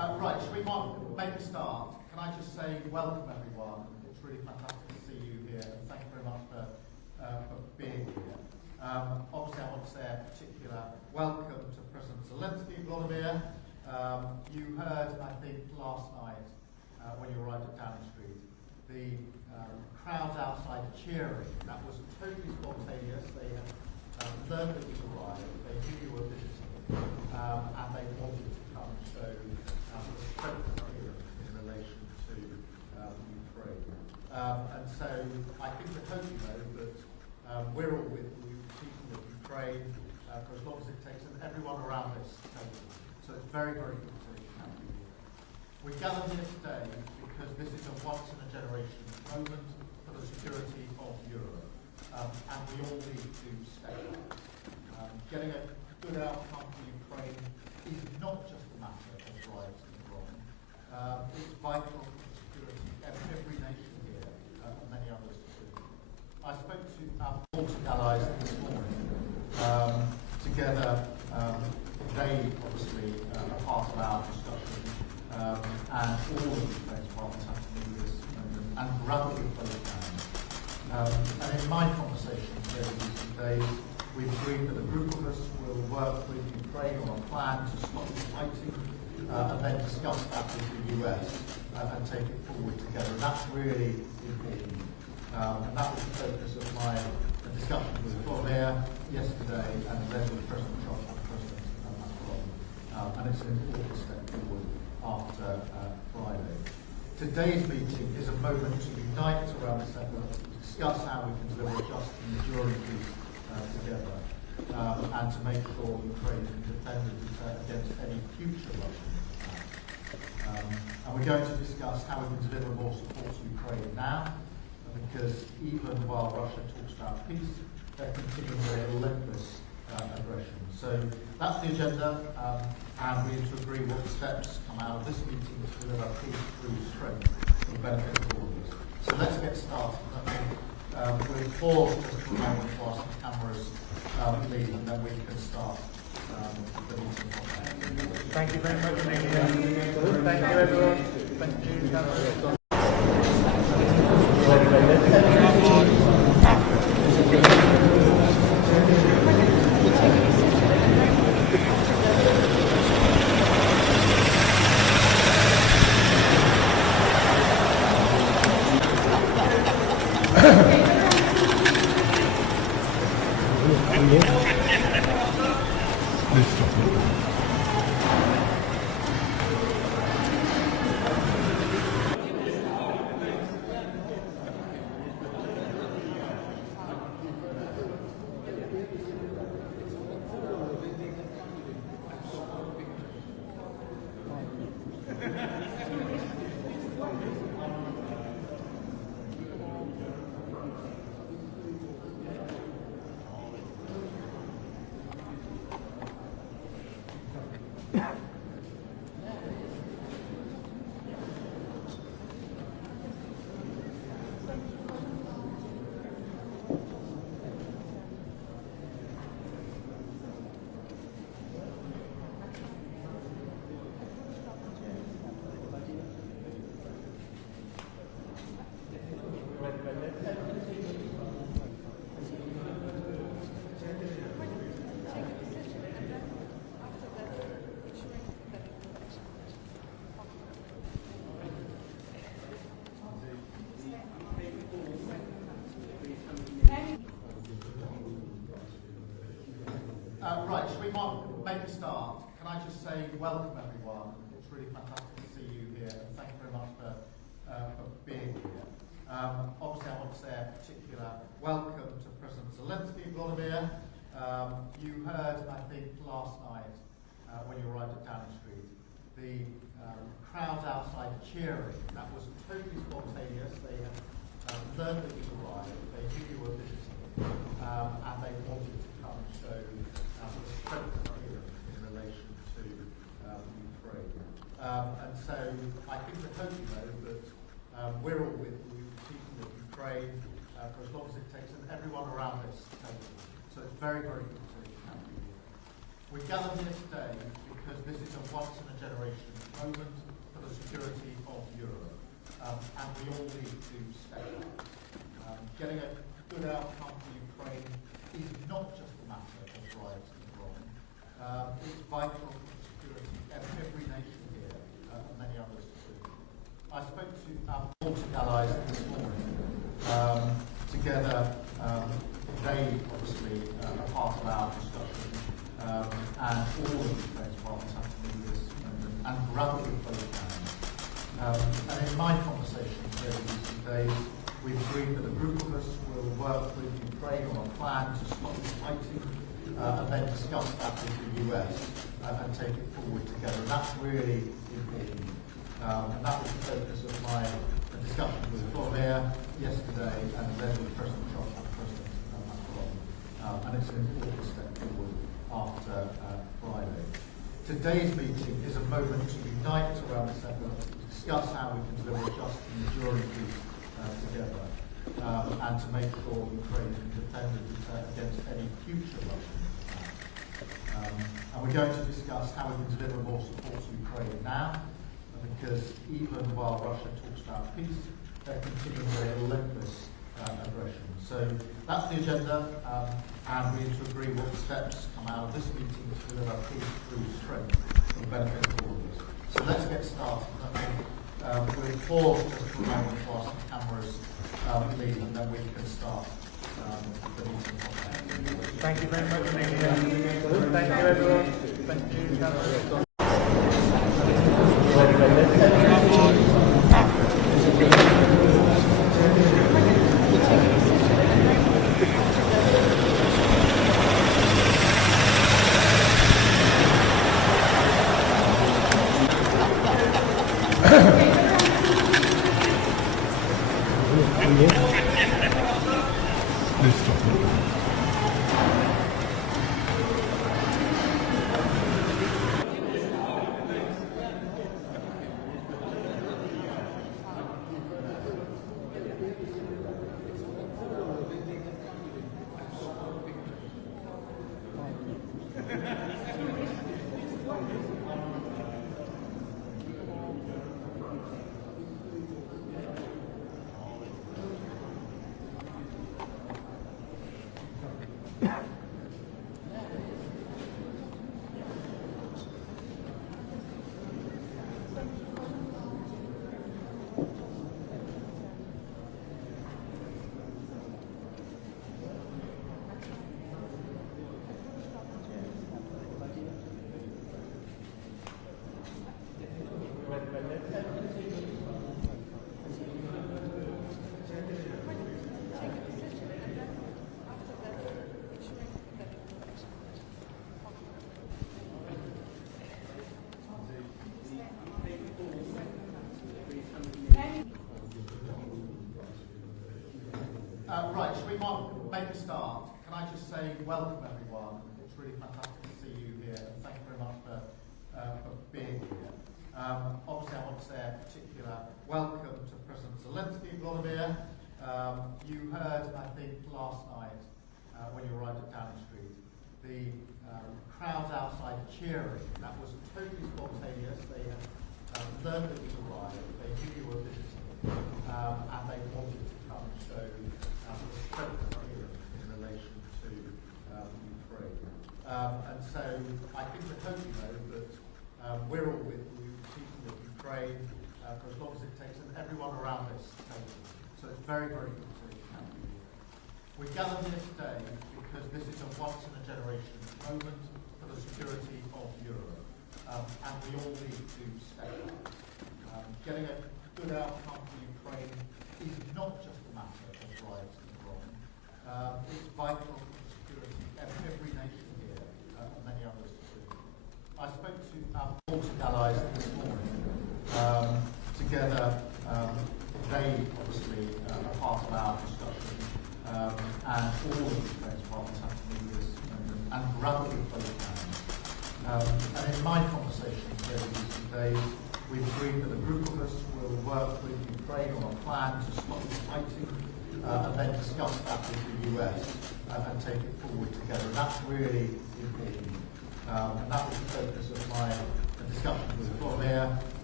Right, should we make a start? Can I just say welcome everyone? It's really fantastic to see you here, and thank you very much for being here. Obviously, I want to say a particular welcome to President Zelenskyy, Volodymyr. You heard, I think, last night when you arrived at Downing Street, the crowds outside cheering. That was totally spontaneous. They had learned that you arrived, they knew you were visiting, and they wanted to come and show the strength of Europe in relation to Ukraine. And so I think we hope you know that we're all with you, speaking of Ukraine for as long as it takes, and everyone around this table. So it's very, very good to have you. We gathered here today because this is a once-in-a-generation moment for the security of Europe, and we all need to step up. Getting a good outcome for Ukraine is not just a matter of right and wrong. It's vital for the security of every nation here, and many others too. I spoke to our Baltic allies this morning. Together, they obviously are part of our discussion, and all of the Ukraine's partners have to do this moment and rapidly close down. And in my conversations over recent days, we've agreed that a group of us will work with Ukraine on a plan to stop the fighting, and then discuss that with the US and take it forward together. And that's really important. And that was the focus of my discussion with Volodymyr yesterday, and then with President Trump and President Macron. And it's an important step forward after Friday. Today's meeting is a moment to unite around this effort, to discuss how we can deliver just and enduring peace together, and to make sure Ukraine can defend against any future Russian attacks. And we're going to discuss how we can deliver more support to Ukraine now, because even while Russia talks about peace, they're continuing their relentless aggression. So that's the agenda, and we need to agree what steps come out of this meeting to deliver peace through strength for the benefit of all of us. So let's get started. We'll pause just for a moment whilst the cameras leave, and then we can start the meeting. Thank you very much, Amelia. Thank you, everyone. Thank you, cameras. Please stop it. Right, should we make a start? Can I just say welcome everyone? It's really fantastic to see you here, and thank you very much for being here. Obviously, I want to say a particular welcome to President Zelenskyy, Volodymyr. You heard, I think, last night when you arrived at Downing Street, the crowds outside cheering. That was totally spontaneous. They had learned that you arrived, they knew you were visiting, and they wanted to come and show the strength of Europe in relation to Ukraine. And so I think we hope you know that we're all with you, speaking of Ukraine for as long as it takes, and everyone around this table. So it's very, very good to have you. We gathered here today because this is a once-in-a-generation moment for the security of Europe, and we all need to step up. Getting a good outcome for Ukraine is not just a matter of right and wrong. It's vital for the security of every nation here, and many others too. I spoke to our Baltic allies this morning. Together, they obviously are part of our discussion, and all of the Ukraine's partners have to move this moment and grab it with both hands. And in my conversations over recent days, we've agreed that a group of us will work with Ukraine on a plan to stop the fighting, and then discuss that with the US and take it forward together. And that's really important. And that was the focus of my discussion with Volodymyr yesterday, and then with President Trump and President Macron. And it's an important step forward after Friday. Today's meeting is a moment to unite around this effort, to discuss how we can deliver just and enduring peace together, and to make sure Ukraine can defend and deter against any future Russian attack. And we're going to discuss how we can deliver more support to Ukraine now, because even while Russia talks about peace, they're continuing their relentless aggression. So that's the agenda, and we need to agree what steps come out of this meeting to deliver peace through strength for the benefit of all of us. So let's get started. We'll pause just for a moment whilst the cameras leave, and then we can start the meeting. Thank you very much, Amelia. Thank you, everyone. Thank you, cameras. Please stop it. Right, should we make a start? Can I just say welcome everyone. It's really fantastic to see you here, and thank you very much for being here. Obviously I want to say a particular welcome to President Zelenskyy, Volodymyr. You heard, I think, last night when you arrived at Downing Street, the crowds outside cheering. That was totally spontaneous. They had learned that you arrived, they knew you were visiting, and they wanted to come and show strength here in relation to Ukraine. And so I think we hope you know that we're all with you, people of Ukraine, for as long as it takes, and everyone around this table. So it's very, very good to have you here. We gathered here today because this is a once-in-a-generation moment for the security of Europe, and we all need to step up. Getting a good outcome for Ukraine is not just a matter of right and wrong. It's vital for the security of every nation here, and many others too. I spoke to our Baltic allies this morning. Together, they obviously are part of our discussion, and all of the Ukraine's partners have to move this moment and grab it with both hands. And in my conversations over recent days, we've agreed that a group of us will work with Ukraine on a plan to stop the fighting, and then discuss that with the US and take it forward together. And that's really important. And that was the focus of my discussion with Volodymyr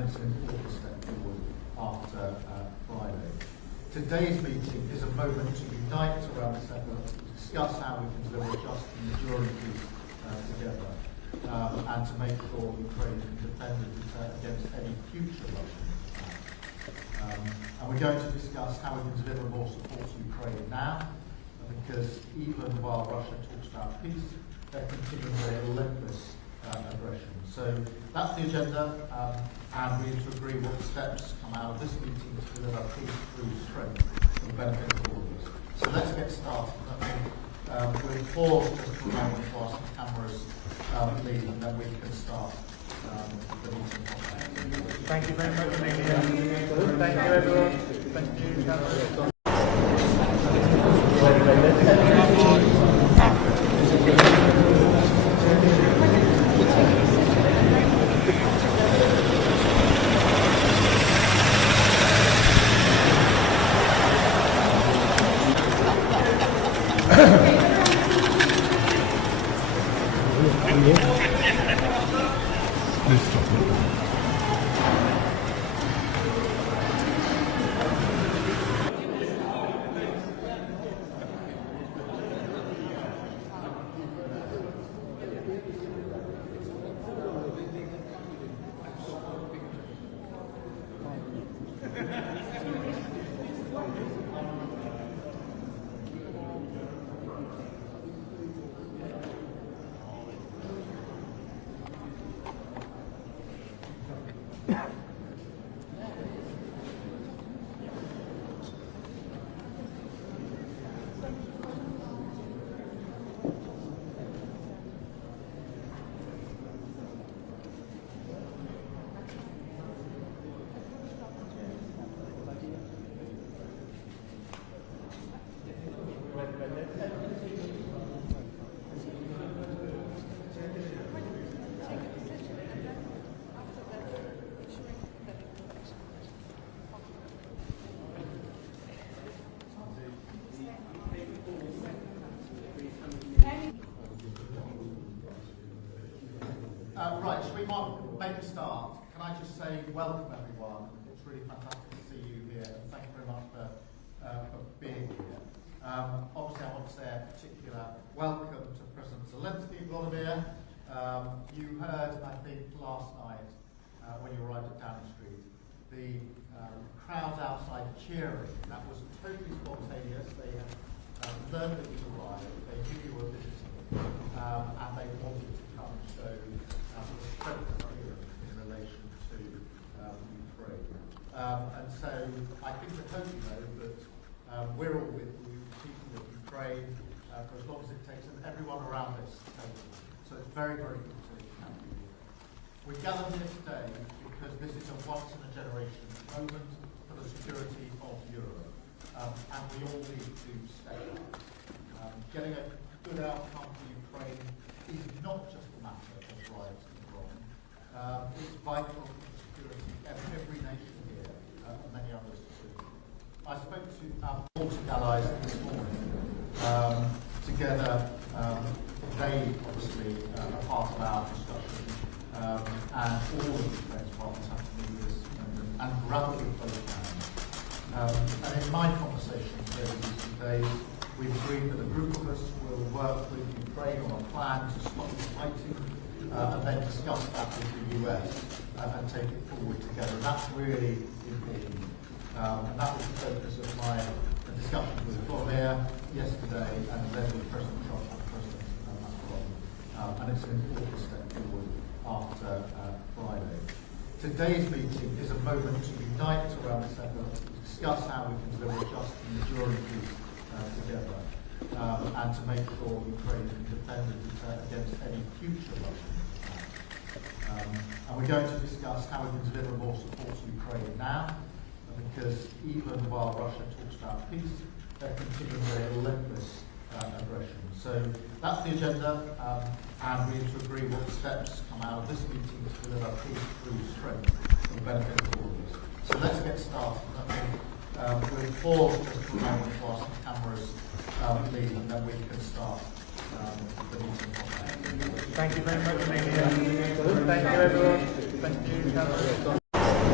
and it's an important step forward after Friday. Today's meeting is a moment to unite around this effort, to discuss how we can deliver a just and enduring peace together, and to make sure Ukraine can defend and deter against any future Russian attack. And we're going to discuss how we can deliver more support to Ukraine now, because even while Russia talks about peace, they're continuing their relentless aggression. So that's the agenda, and we need to agree what steps come out of this meeting to deliver peace through strength for the benefit of all of us. So let's get started. We'll pause just for a moment while some cameras leave, and then we can start the meeting. Thank you very much, Amelia. Thank you, everyone. Thank you, cameras. Please stop it. Right, should we make a start? Can I just say welcome everyone. It's really fantastic to see you here, and thank you very much for being here. Obviously I want to say a particular welcome to President Zelenskyy, Volodymyr. You heard, I think, last night when you arrived at Downing Street, the crowds outside cheering. That was totally spontaneous. They had learned that you arrived, they knew you were visiting, and they wanted to come and show strength in relation to Ukraine. And so I think I hope you know that we're all with you, people of Ukraine, for as long as it takes, and everyone around this table. So it's very, very good to have you here. We gathered here today because this is a once-in-a-generation moment for the security of Europe, and we all need to stay up. Getting a good outcome for Ukraine is not just a matter of right and wrong. It's vital for the security of every nation here, and many others too. I spoke to our Baltic allies this morning. Together, they obviously are part of our discussion, and all of Ukraine's partners have to move this moment and rapidly close down. And in my conversations over these 2 days, we've agreed that a group of us will work with Ukraine on a plan to stop the fighting, and then discuss that with the US and take it forward together. And that's really important. And that was the focus of my discussion with Volodymyr yesterday, and then with President Trump and President Macron. And it's an important step forward after Friday. Today's meeting is a moment to unite around this effort, to discuss how we can deliver a just and enduring peace together, and to make sure Ukraine can defend and deter against any future Russian attack. And we're going to discuss how we can deliver more support to Ukraine now, because even while Russia talks about peace, they're continuing their relentless aggression. So that's the agenda, and we need to agree what steps come out of this meeting to deliver peace through strength for the benefit of all of us. So let's get started. We'll pause just for a moment while some cameras leave, and then we can start the meeting. Thank you very much, Amelia. Thank you, everyone. Thank you, cameras.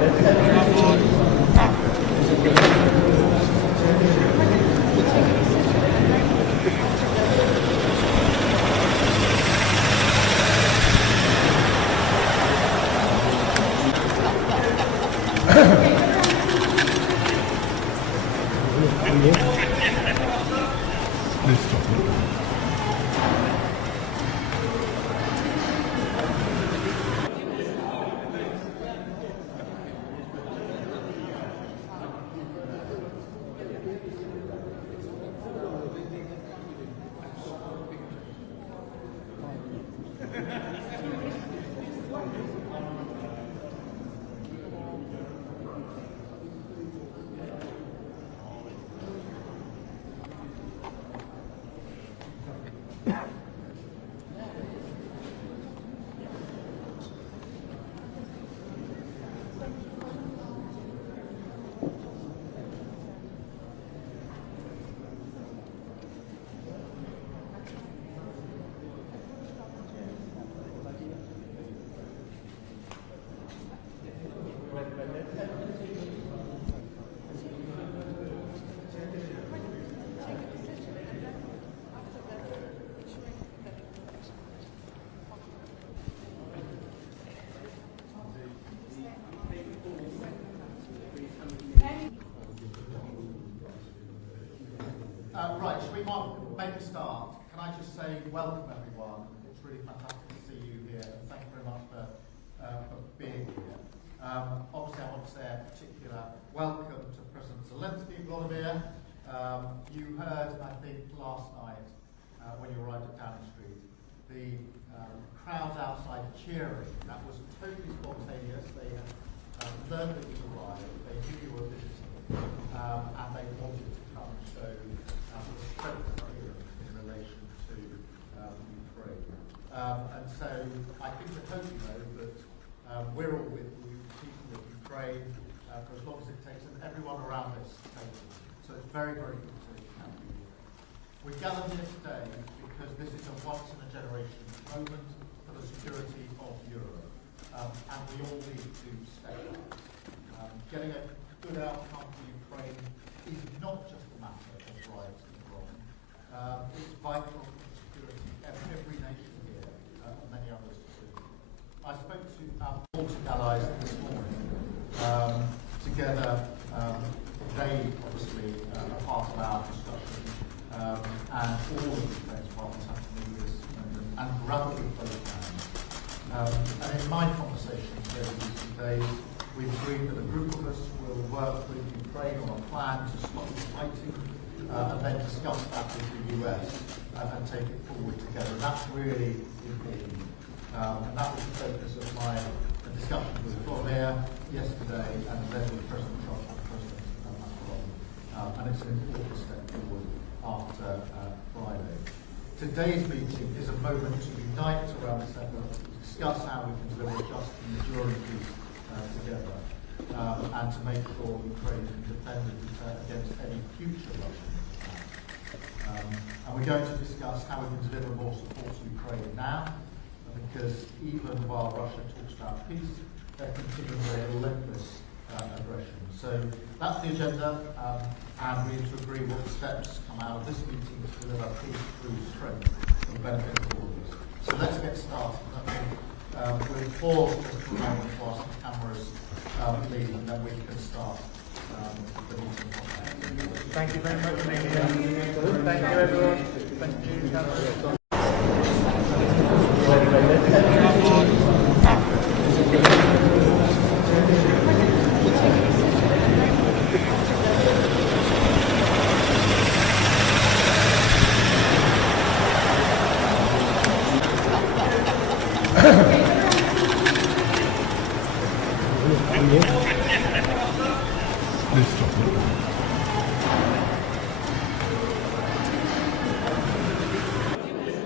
Please stop it. Right, should we make a start? Can I just say welcome everyone. It's really fantastic to see you here and thank you very much for being here. Obviously I want to say a particular welcome to President Zelenskyy, Volodymyr. You heard, I think, last night when you arrived at Downing Street, the crowd outside cheering. That was totally spontaneous. They had learned that you arrived, they knew you were visiting, and they wanted to come and show strength in relation to Ukraine. And so I think I hope you know that we're all with you, people of Ukraine, for as long as it takes, and everyone around this table. So it's very, very good to have you. We're gathered here today because this is a once-in-a-generation moment for the security of Europe, and we all need to step up. Getting a good outcome for Ukraine is not just a matter of right and wrong. It's vital for the security of every nation here, and many others too. I spoke to our Baltic allies this morning. Together, they obviously are part of our discussion, and all of the Ukraine's partners have to move this moment and rapidly close hands. And in my conversations here in recent days, we've agreed that a group of us will work with Ukraine on a plan to stop the fighting, and then discuss that with the US and take it forward together. And that's really important. And that was the focus of my discussion with Volodymyr yesterday, and then with President Trump and President Macron. And it's an important step forward after Friday. Today's meeting is a moment to unite around this effort, to discuss how we can deliver just and enduring peace together, and to make sure Ukraine can defend against any future Russian attacks. And we're going to discuss how we can deliver more support to Ukraine now, because even while Russia talks about peace, they're continuing their relentless aggression. So that's the agenda, and we need to agree what steps come out of this meeting to deliver peace through strength for the benefit of all of us. So let's get started. We'll pause just for a moment whilst the cameras leave, and then we can start the meeting. Thank you very much, Minister. Thank you, everyone. Thank you, cameras. Please stop it.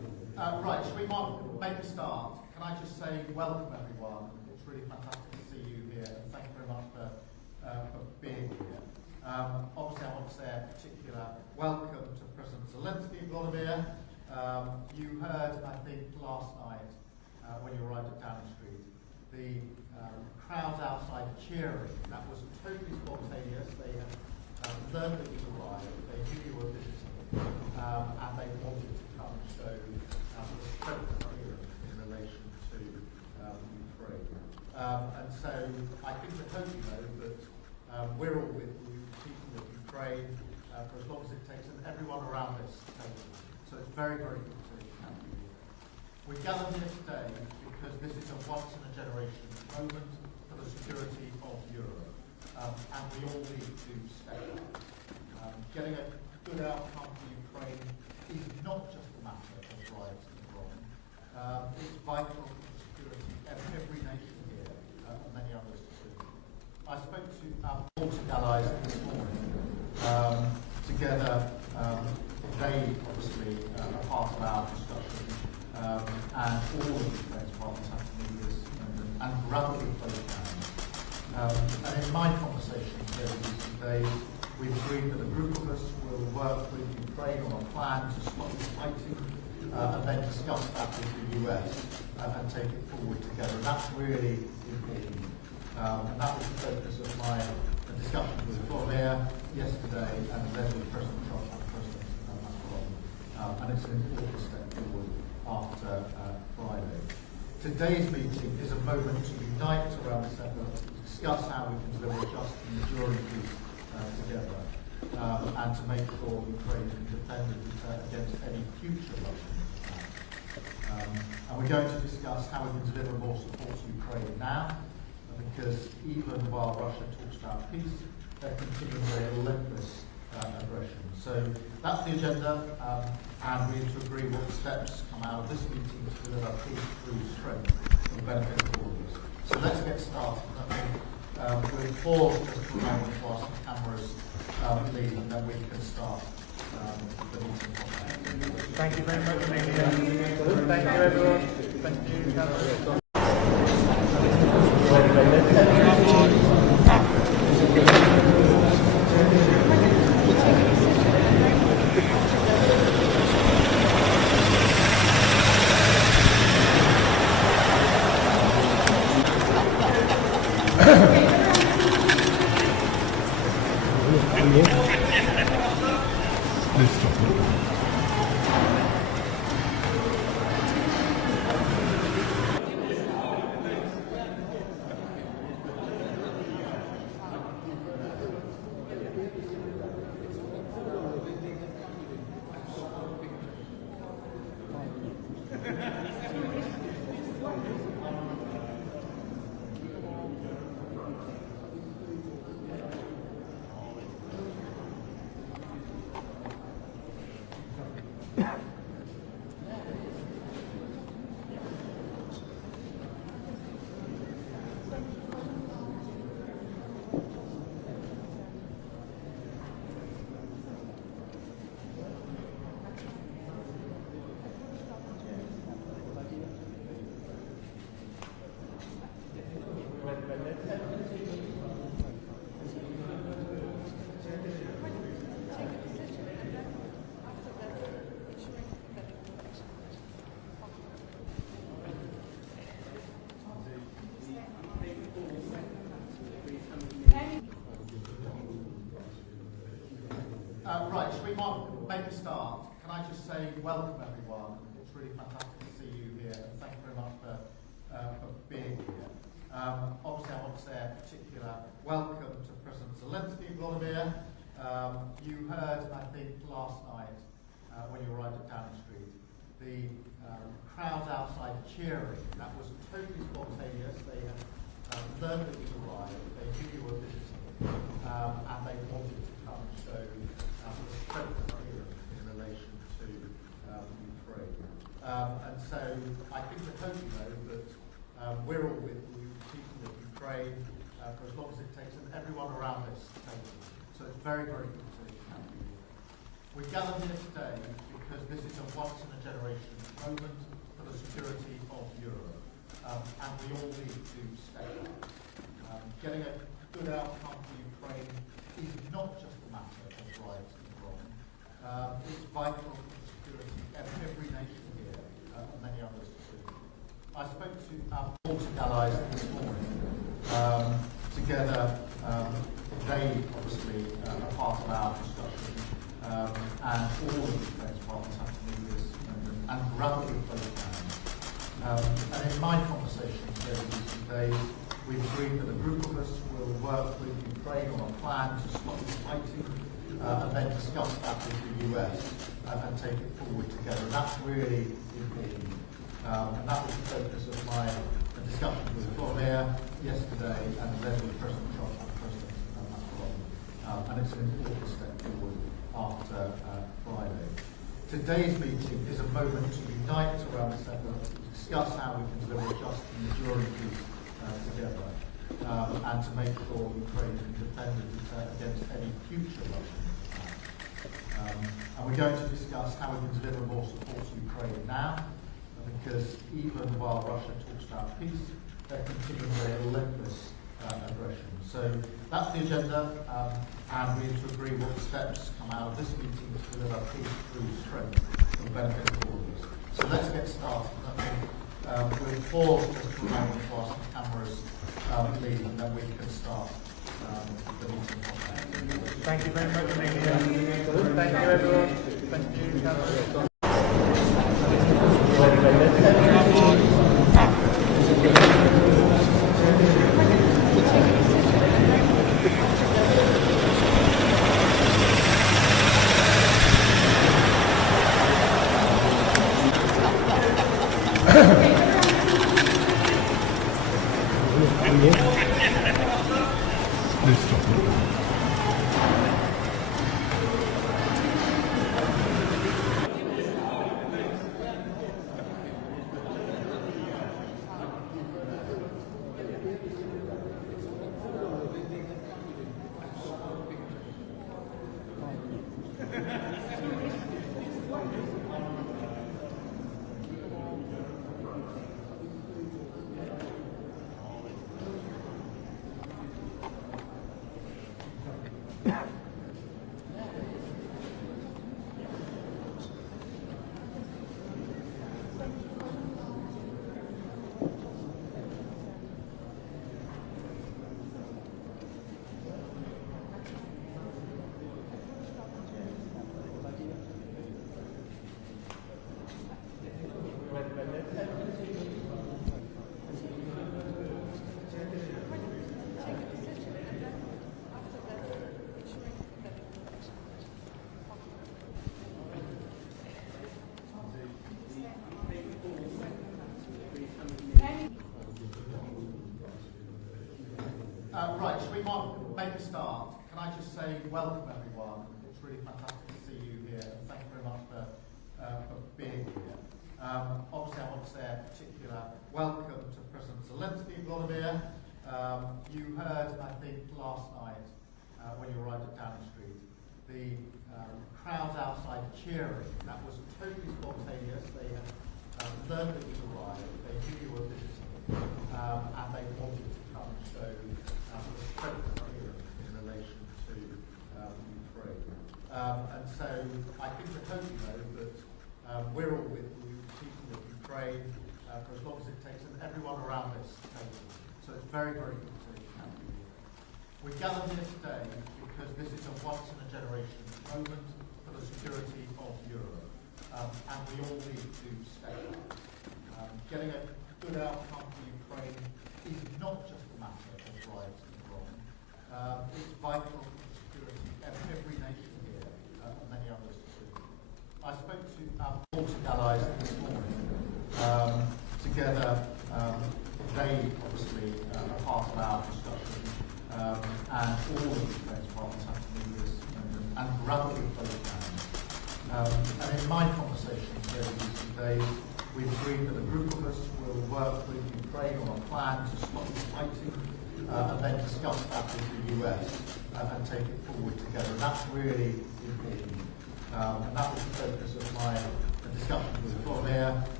a start, can I just say welcome everyone. It's really fantastic to see you here, and thank you very much for being here. Obviously, I want to say a particular welcome to President Zelenskyy, Volodymyr. You heard, I think, last night when you arrived at Downing Street, the crowds outside cheering. That was totally spontaneous. They had learned that you arrived, they knew you were visiting, and they wanted to come and show the strength of Europe in relation to Ukraine. And so I think the hope you know that we're all with you, people of Ukraine, for as long as it takes, and everyone around this table. So it's very, very good to have you here. We're gathered here today because this is a once-in-a-generation moment for the security of Europe, and we all need to step up. Getting a good outcome for Ukraine is not just a matter of rights and wrong. It's vital for the security of every nation here, and many others too. I spoke to our Baltic allies this morning. Together, they obviously are part of our discussion, and all of the Ukraine's partners have to move this moment and rapidly close down. And in my conversations here in recent days, we've agreed that a group of us will work with Ukraine on a plan to stop the fighting, and then discuss that with the US and take it forward together. And that's really important. And that was the focus of my discussion with Volodymyr yesterday, and then with President Trump and President Macron. And it's an important step forward after Friday. Today's meeting is a moment to unite around this effort, to discuss how we can deliver just and enduring peace together, and to make sure Ukraine can defend against any future Russian attack. And we're going to discuss how we can deliver more support to Ukraine now, because even while Russia talks about peace, they're continuing their relentless aggression. So that's the agenda, and we need to agree what steps come out of this meeting to deliver peace through strength for the benefit of all of us. So let's get started. We'll pause just for a moment while some cameras leave, and then we can start the meeting. Thank you very much, Amelia. Thank you, everyone. Thank you, cameras. Please stop it. Right, should we make a start? Can I just say welcome everyone. It's really fantastic to see you here, and thank you very much for being here. Obviously, I want to say a particular welcome to President Zelenskyy, Volodymyr. You heard, I think, last night when you arrived at Downing Street, the crowds outside cheering. That was totally spontaneous. They had learned that you arrived, they knew you were visiting, and they wanted to come and show the strength of Europe in relation to Ukraine. And so I think the hope you know that we're all with you, people of Ukraine, for as long as it takes, and everyone around this table. So it's very, very good to have you here. We're gathered here today because this is a once-in-a-generation moment for the security of Europe, and we all need to step up. Getting a good outcome for Ukraine is not just a matter of right and wrong. It's vital for the security of every nation here, and many others too. I spoke to our Baltic allies this morning. Together, they obviously are part of our discussion, and all of the Ukraine's partners have to move this moment and grab it with both hands. And in my conversations over recent days, we've agreed that a group of us will work with Ukraine on a plan to stop the fighting, and then discuss that with the US and take it forward together. And that's really important. And that was the focus of my discussion with Volodymyr yesterday, and then with President Trump and President Macron. And it's an important step forward after Friday. Today's meeting is a moment to unite around this effort, to discuss how we can deliver a just and enduring peace together, and to make sure Ukraine can defend against any future Russian attack. And we're going to discuss how we can deliver more support to Ukraine now, because even while Russia talks about peace, they're continuing their relentless aggression. So that's the agenda, and we need to agree what steps come out of this meeting to deliver peace through strength for the benefit of all of us. So let's get started. We'll pause just for a moment whilst the cameras leave, and then we can start the meeting. Thank you very much, Amelia. Thank you, everyone. Thank you, cameras. Please stop it. Right, should we make a start? Can I just say welcome everyone. It's really fantastic to see you here, and thank you very much for being here. Obviously I want to say a particular welcome to President Zelenskyy, Volodymyr. You heard, I think, last night when you arrived at Downing Street, the crowds outside cheering. That was totally spontaneous. They had learned that you arrived, they knew you were visiting, and they wanted to come and show strength here in relation to Ukraine. And so I think I hope you know that we're all with you, people of Ukraine, for as long as it takes, and everyone around this table. So it's very, very good to have you here. We gathered here today because this is a once-in-a-generation moment for the security of Europe, and we all need to step up. Getting a good outcome for Ukraine is not just a matter of right and wrong. It's vital for the security of every nation here, and many others too. I spoke to our Baltic allies this morning. Together, they obviously are part of our discussion, and all of the Ukraine's partners have to move this moment and grab it with both hands. And in my conversations over recent days, we've agreed that a group of us will work with Ukraine on a plan to stop the fighting, and then discuss that with the US and take it forward together. And that's really important. And that was the focus of my discussion with Volodymyr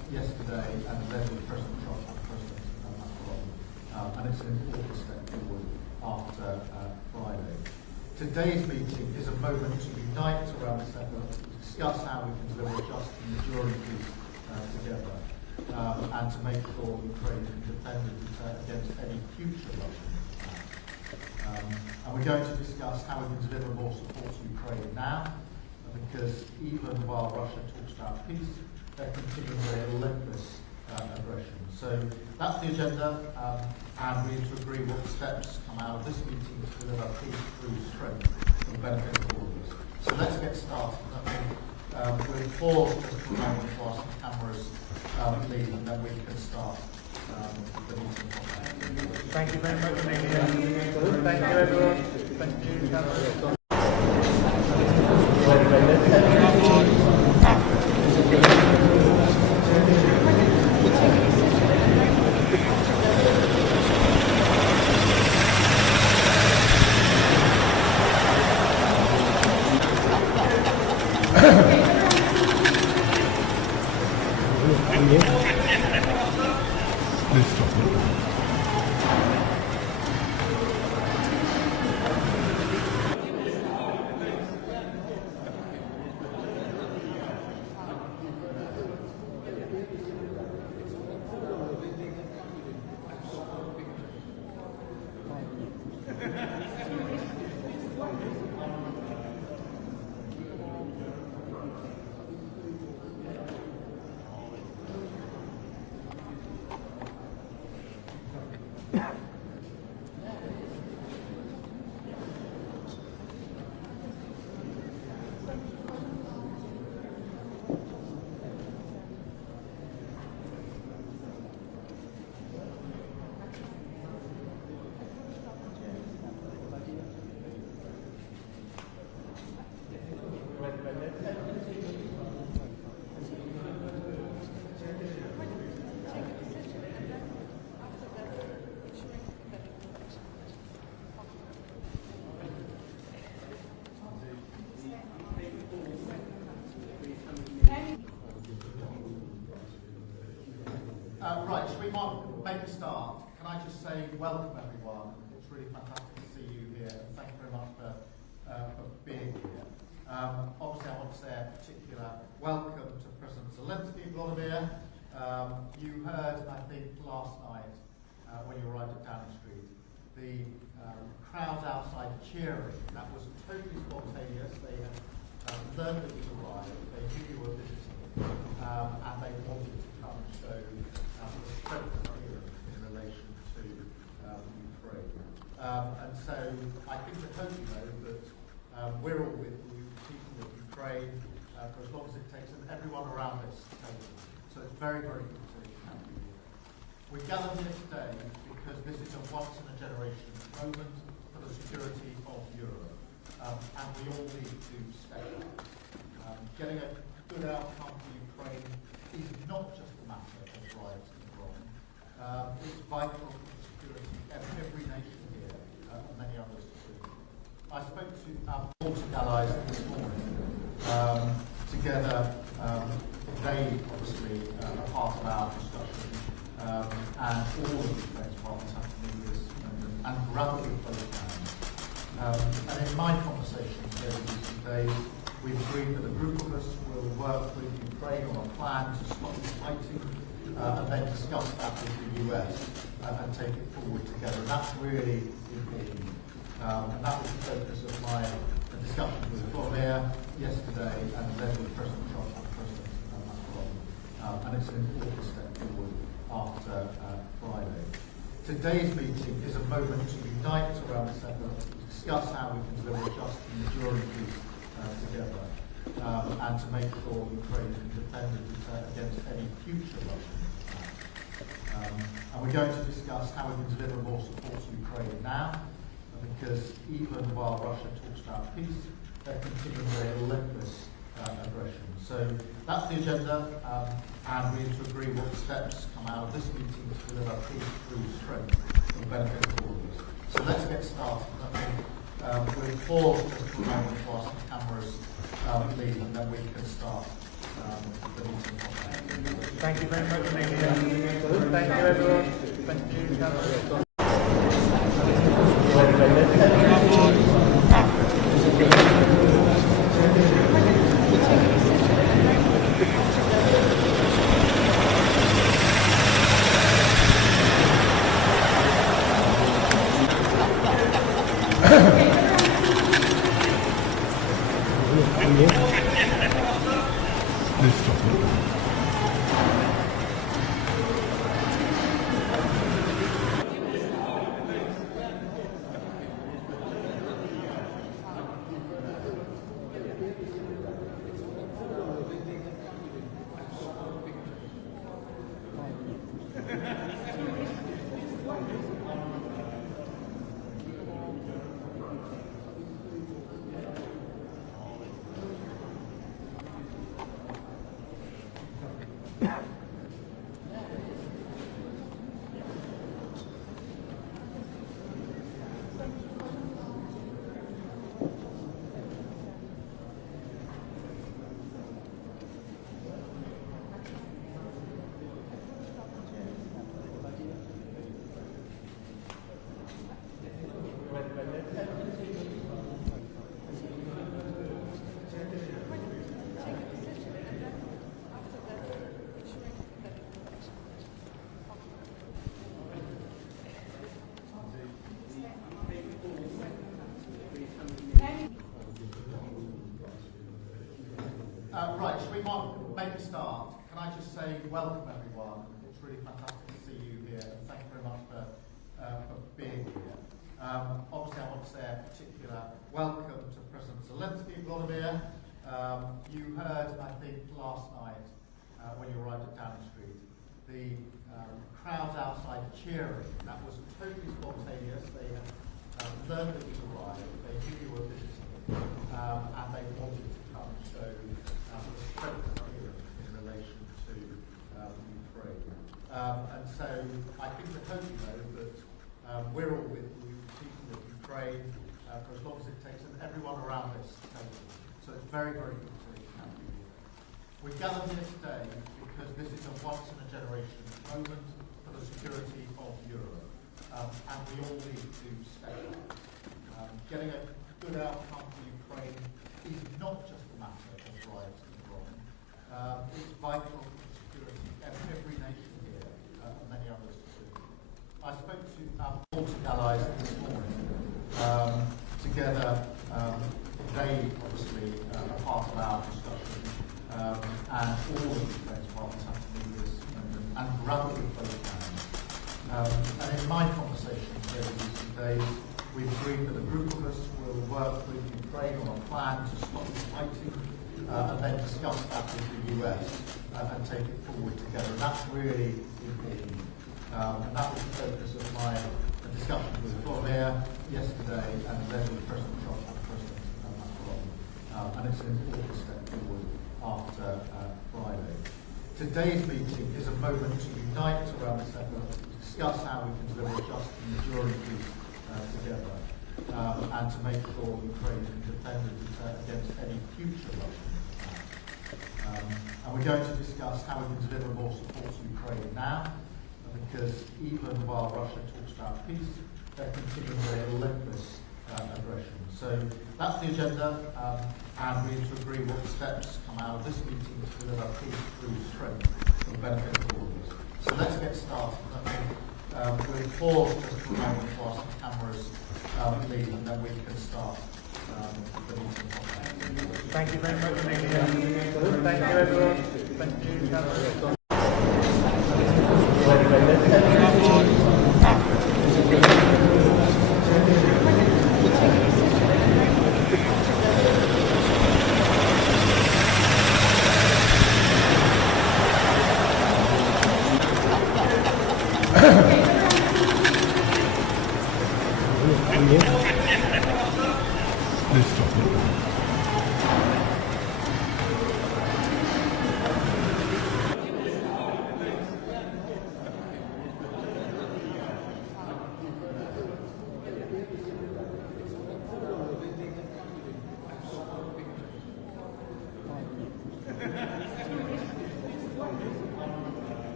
yesterday and led with President Trump and President Macron. And it's an important step forward after Friday. Today's meeting is a moment to unite around this effort, to discuss how we can deliver a just and enduring peace together, and to make sure Ukraine can defend and deter against any future Russian attack. And we're going to discuss how we can deliver more support to Ukraine now, because even while Russia talks about peace, they're continuing their relentless aggression. So that's the agenda, and we need to agree what steps come out of this meeting to deliver peace through strength for the benefit of all of us. So let's get started. I think we'll pause just for a moment while some cameras leave, and then we can start the meeting. Thank you very much, Amelia. Thank you, everyone. Thank you, cameras. Please stop it. Right, should we make a start? Can I just say welcome everyone. It's really fantastic to see you here, and thank you very much for being here. Obviously I want to say a particular welcome to President Zelenskyy, Volodymyr. You heard, I think, last night when you arrived at Downing Street, the crowds outside cheering. That was totally spontaneous. They had learned that you arrived, they knew you were visiting, and they wanted to come and show the strength of Europe in relation to Ukraine. And so I think I hope you know that we're all with you, people of Ukraine, for as long as it takes, and everyone around this table. So it's very, very good to have you here. We gathered here today because this is a once-in-a-generation moment for the security of Europe, and we all need to step up. Getting a good outcome for Ukraine is not just a matter of right and wrong. It's vital for the security of every nation here, and many others too. I spoke to our Baltic allies this morning. Together, they obviously are part of our discussion, and all of Ukraine's partners have to move this moment and rapidly close down. And in my conversations over recent days, we've agreed that a group of us will work with Ukraine on a plan to stop the fighting, and then discuss that with the US and take it forward together. And that's really important. And that was the focus of my discussion with Volodymyr yesterday and led with President Trump and President Macron. And it's an important step forward after Friday. Today's meeting is a moment to unite around this effort, to discuss how we can deliver a just and enduring peace together, and to make sure Ukraine can defend and deter against any future Russian attack. And we're going to discuss how we can deliver more support to Ukraine now, because even while Russia talks about peace, they're continuing their relentless aggression. So that's the agenda, and we need to agree what steps come out of this meeting to deliver peace through strength for the benefit of all of us. So let's get started. I think we'll pause just for a moment while some cameras leave, and then we can start Thank you very much, Media. Thank you, everyone. Thank you, Cameron. Please stop it. Right, should we make a start? Can I just say welcome everyone. It's really fantastic to see you here, and thank you very much for being here. Obviously, I want to say a particular welcome to President Zelenskyy, Volodymyr. You heard, I think, last night when you arrived at Downing Street, the crowds outside cheering. That was totally spontaneous. They had learned that you arrived, they knew you were visiting, and they wanted to come show strength here in relation to Ukraine. And so I think that hope you know that we're all with you, people of Ukraine, for as long as it takes, and everyone around this table. So it's very, very good to have you here. We're gathered here today because this is a once-in-a-generation moment for the security of Europe, and we all need to step up. Getting a good outcome for Ukraine is not just a matter of right and wrong. It's vital for the security of every nation here, and many others too. I spoke to our Baltic allies this morning. Together, they obviously are part of our discussion, and all of the Ukraine's partners have to do this and grab it with both hands. And in my conversations over recent days, we've agreed that a group of us will work with Ukraine on a plan to stop the fighting, and then discuss that with the US and take it forward together. And that's really important. And that was the focus of my discussion with Volodymyr yesterday, and then with President Trump and President Macron. And it's an important step forward after Friday. Today's meeting is a moment to unite around this effort, to discuss how we can deliver just and enduring peace together, and to make sure Ukraine can defend and deter against any future Russian attack. And we're going to discuss how we can deliver more support to Ukraine now, because even while Russia talks about peace, they're continuing their relentless aggression. So that's the agenda, and we need to agree what steps come out of this meeting to deliver peace through strength for the benefit of all of us. So let's get started. We'll pause just for a moment while some cameras leave, and then we can start the meeting. Thank you very much, Media. Thank you, everyone. Thank you, Cameron. Please stop it.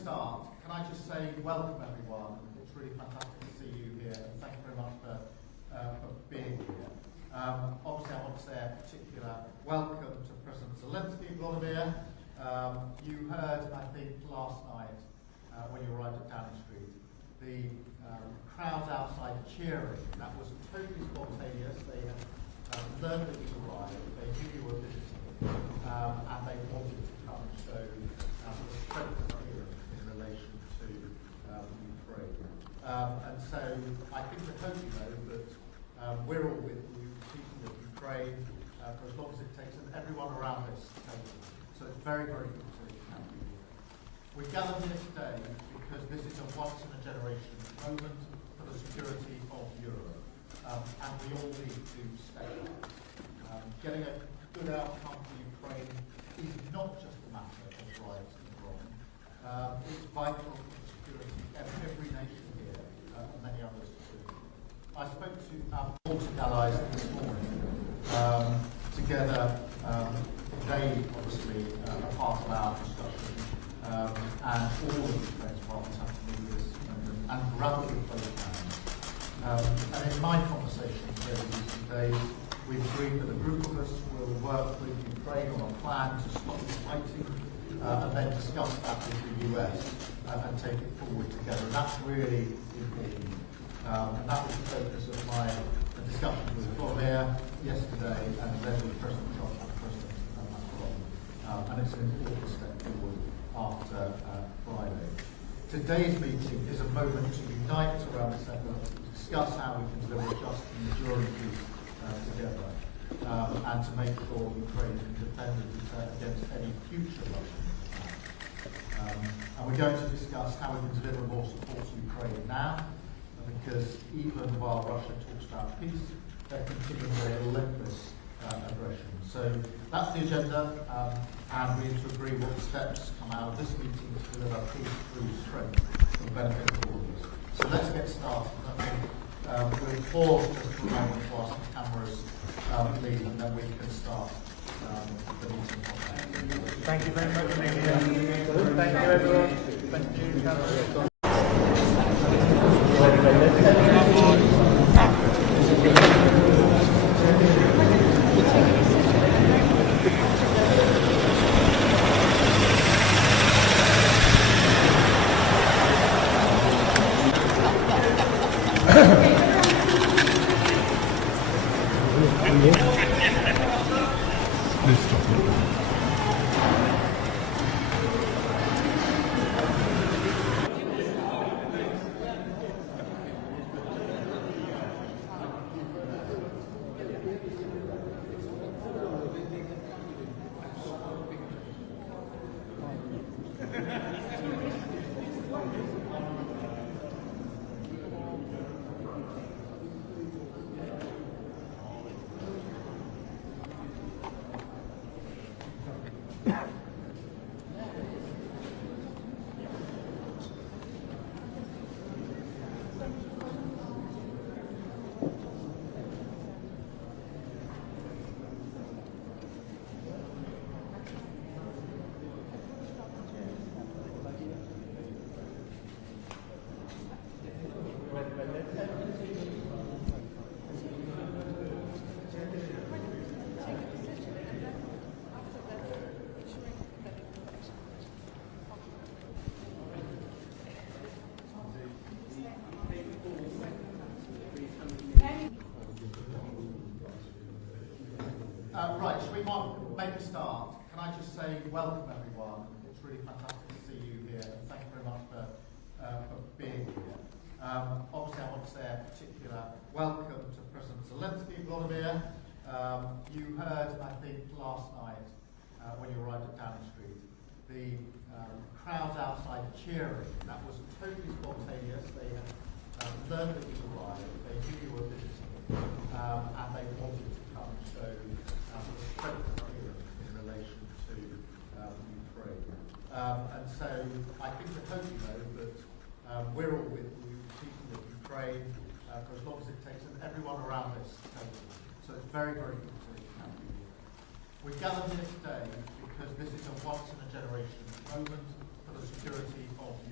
start, can I just say welcome everyone. It's really fantastic to see you here, and thank you very much for being here. Obviously, I want to say a particular welcome to President Zelensky, Volodymyr. You heard, I think, last night when you arrived at Downing Street, the crowds outside cheering. That was totally spontaneous. They had learned that you arrived, they knew you were visiting, and they wanted to come and show the strength of Europe in relation to Ukraine. And so I think I hope you know that we're all with you, people of Ukraine, for as long as it takes, and everyone around this table. So it's very, very good to have you here. We gathered here today because this is a once-in-a-generation moment for the security of Europe, and we all need to stay up. Getting a good outcome for Ukraine is not just a matter of right and wrong. It's vital for the security of every nation here, and many others too. I spoke to our Baltic allies this morning. Together, they obviously are part of our discussion, and all of Ukraine's partners have to do this and rapidly close hands. And in my conversations over recent days, we've agreed that a group of us will work with Ukraine on a plan to stop the fighting, and then discuss that with the US and take it forward together. And that's really important. And that was the focus of my discussion with Volodymyr yesterday, and then with President Trump and President Macron. And it's an important step forward after Friday. Today's meeting is a moment to unite around this effort, to discuss how we can deliver just and enduring peace together, and to make sure Ukraine can defend against any future Russian attacks. And we're going to discuss how we can deliver more support to Ukraine now, because even while Russia talks about peace, they're continuing their relentless aggression. So that's the agenda, and we need to agree what steps come out of this meeting to deliver peace through strength for the benefit of all of us. So let's get started. I think we'll pause just for a moment while some cameras leave, and then we can start the meeting. Thank you very much, Amelia. Thank you, everyone. Thank you, cameras. Please stop it. Right, shall we make a start? Can I just say welcome everyone. It's really fantastic to see you here, and thank you very much for being here. Obviously, I want to say a particular welcome to President Zelensky, Volodymyr. You heard, I think, last night when you arrived at Downing Street, the crowds outside cheering. That was totally spontaneous. They had learned that you arrived, they knew you were visiting, and they wanted to come and show the strength of Europe in relation to Ukraine. And so I think I hope you know that we're all with you, people of Ukraine, for as long as it takes, and everyone around this table. So it's very, very good to have you here. We gathered here today because this is a once-in-a-generation moment for the security of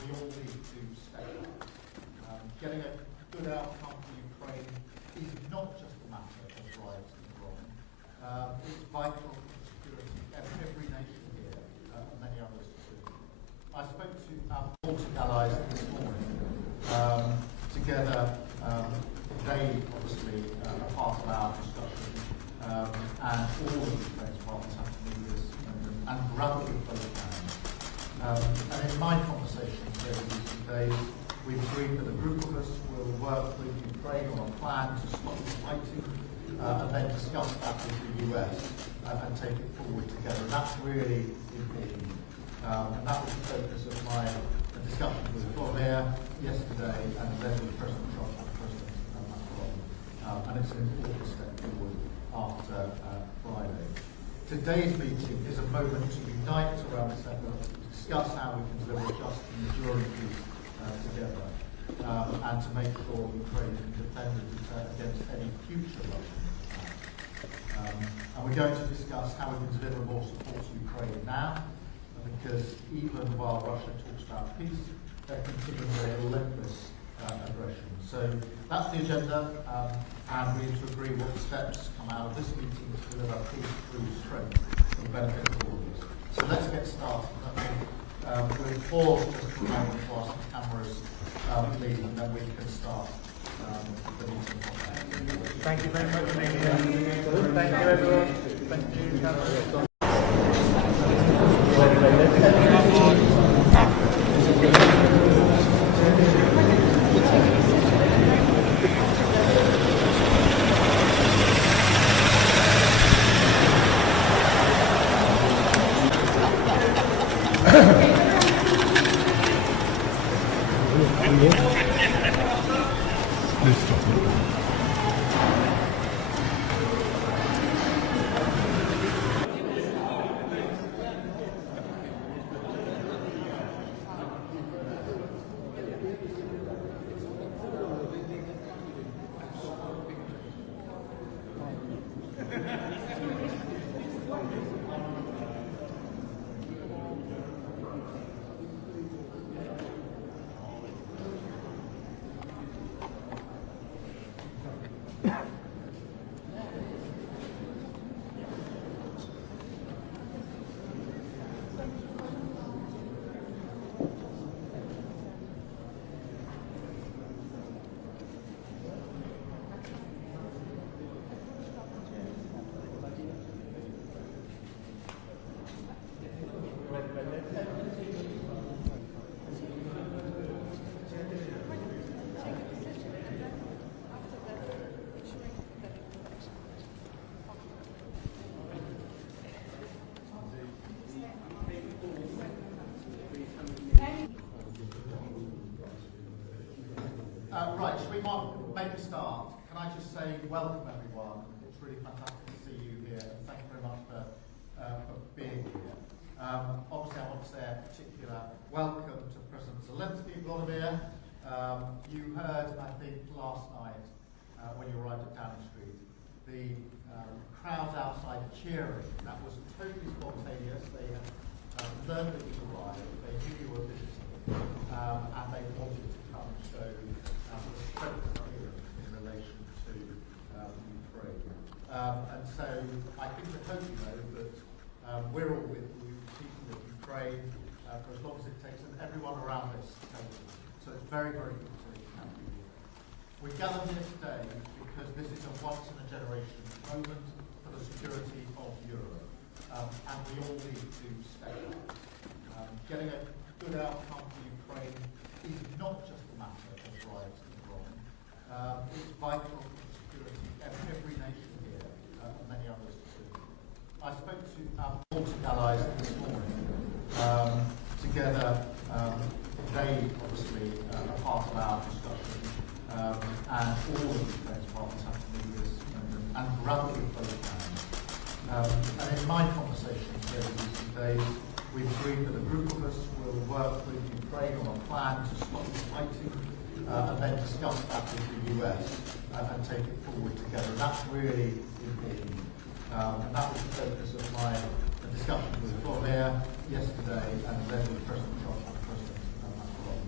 we all need to step up. Getting a good outcome for Ukraine is not just a matter of riots and wrong. It's vital for the security of every nation here and many others too. I spoke to our Baltic allies this morning. Together, they obviously are part of our discussion, and all of Ukraine's partners have to do this and grab it with both hands. And in my conversations over recent days, we've agreed that a group of us will work with Ukraine on a plan to stop the fighting, and then discuss that with the US and take it forward together. And that's really important. And that was the focus of my discussion with Volodymyr yesterday, and then with President Trump and President Macron. And it's an important step forward after Friday. Today's meeting is a moment to unite around this effort, to discuss how we can deliver just and enduring peace together, and to make sure Ukraine can defend and deter against any future Russian attacks. And we're going to discuss how we can deliver more support to Ukraine now, because even while Russia talks about peace, they're continuing their relentless aggression. So that's the agenda, and we need to agree what steps come out of this meeting to deliver peace through strength for the benefit of all of us. So let's get started. We'll pause just for a moment whilst the cameras leave, and then we can start the meeting. Thank you very much, Amelia. Thank you, everyone. Thank you, cameras. Please stop it. Right, should we make a start? Can I just say welcome everyone. It's really fantastic to see you here, and thank you very much for being here. Obviously I want to say a particular welcome to President Zelenskyy, Volodymyr. You heard, I think, last night when you arrived at Downing Street, the crowds outside cheering. That was totally spontaneous. They had learned that you arrived, they knew you were visiting, and they wanted to come and show strength in relation to Ukraine. And so I think I hope you know that we're all with you, people with Ukraine, for as long as it takes, and everyone around this table. So it's very, very good to have you here. We're gathered here today because this is a once-in-a-generation moment for the security of Europe, and we all need to step up. Getting a good outcome for Ukraine is not just a matter of riots and wrong. It's vital for the security of every nation here and many others too. I spoke to our Baltic allies this morning. Together, they obviously are part of our discussion, and all of Ukraine's partners have to do this and grab it with both hands. And in my conversations over recent days, we've agreed that a group of us will work with Ukraine on a plan to stop the fighting, and then discuss that with the US and take it forward together. And that's really important. And that was the focus of my discussion with Volodymyr yesterday, and then with President Trump and President Macron.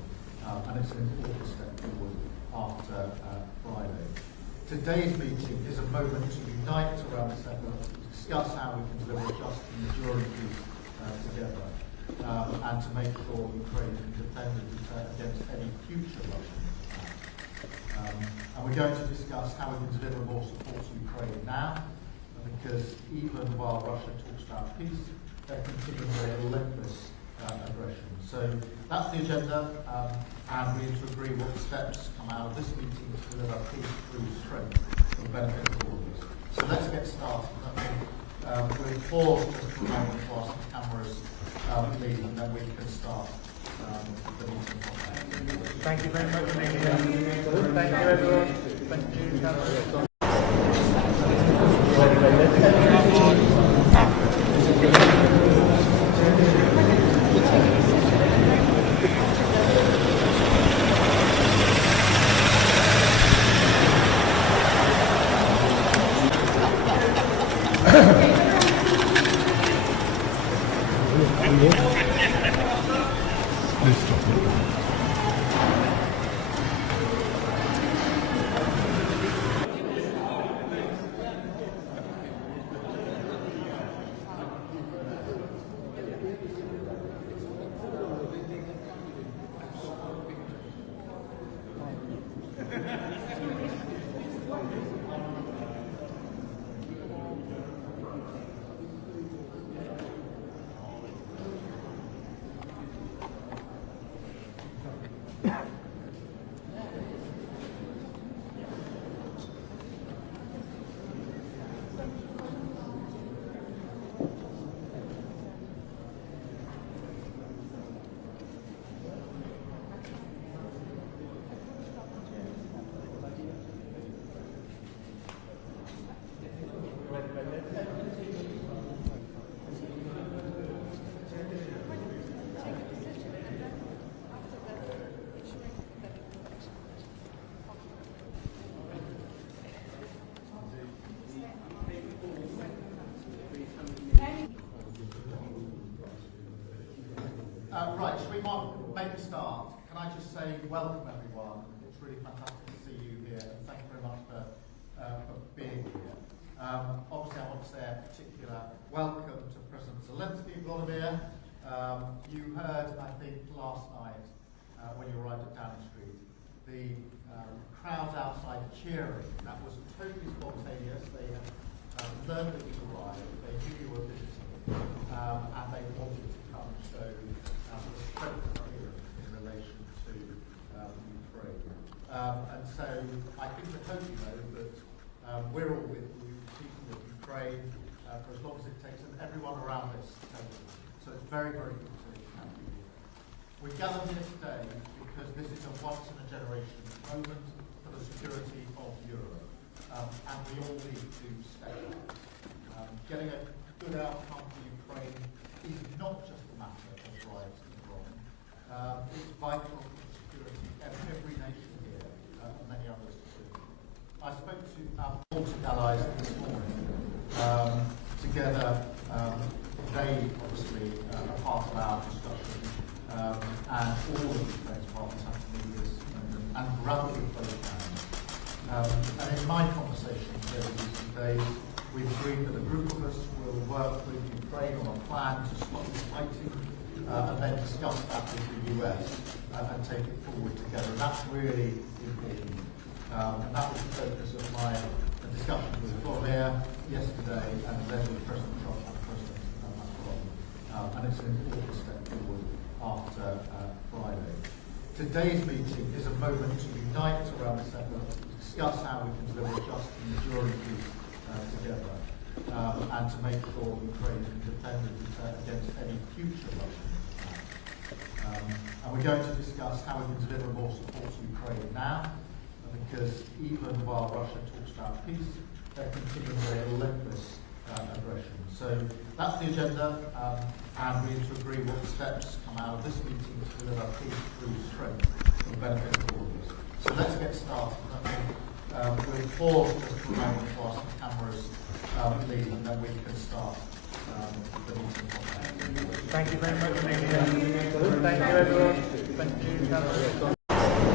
it's an important step forward after Friday. Today's meeting is a moment to unite around this effort, to discuss how we can deliver just and enduring peace together, and to make sure Ukraine can defend and deter against any future Russian attack. And we're going to discuss how we can deliver more support to Ukraine now, because even while Russia talks about peace, they're continuing their relentless aggression. So that's the agenda, and we need to agree what steps come out of this meeting to deliver peace through strength for the benefit of all of us. So let's get started. We'll pause just for a moment whilst the cameras leave, and then we can start the meeting. Thank you very much, Amelia. Thank you, everyone. Thank you, cameras. Please stop it. Right, should we make a start? Can I just say welcome everyone. It's really fantastic to see you here, and thank you very much for being here. Obviously I want to say a particular welcome to President Zelenskyy, Volodymyr. You heard, I think, last night when you arrived at Downing Street, the crowds outside cheering. That was totally spontaneous. They had learned that you arrived, they knew you were visiting, and they wanted to come. So in relation to Ukraine. And so I think I hope you know that we're all with you, people with Ukraine, for as long as it takes, and everyone around this table. So it's very, very good to have you here. We gathered here today because this is a once-in-a-generation moment for the security of Europe, and we all need to step up. Getting a good outcome for Ukraine is not just a matter of rights and wrong. It's vital for the security of every nation here, and many others too. I spoke to our Baltic allies this morning. Together, they obviously are part of our discussion, and all of the Ukraine's partners have to move this moment and grab it with both hands. And in my conversation over these 2 days, we've agreed that a group of us will work with Ukraine on a plan to stop the fighting, and then discuss that with the US and take it forward together. And that's really important. And that was the focus of my discussion with Volodymyr yesterday, and then with President Trump and President Macron. And it's an important step forward after Friday. Today's meeting is a moment to unite around this effort, to discuss how we can deliver just and enduring peace together, and to make sure Ukraine can defend and deter against any future Russian attack. And we're going to discuss how we can deliver more support to Ukraine now, because even while Russia talks about peace, they're continuing their relentless aggression. So that's the agenda, and we need to agree what steps come out of this meeting to deliver peace through strength for the benefit of all of us. So let's get started. We'll pause just for a moment whilst the cameras leave, and then we can start the meeting. Thank you very much, Amelia. Thank you, everyone. Thank you, cameras.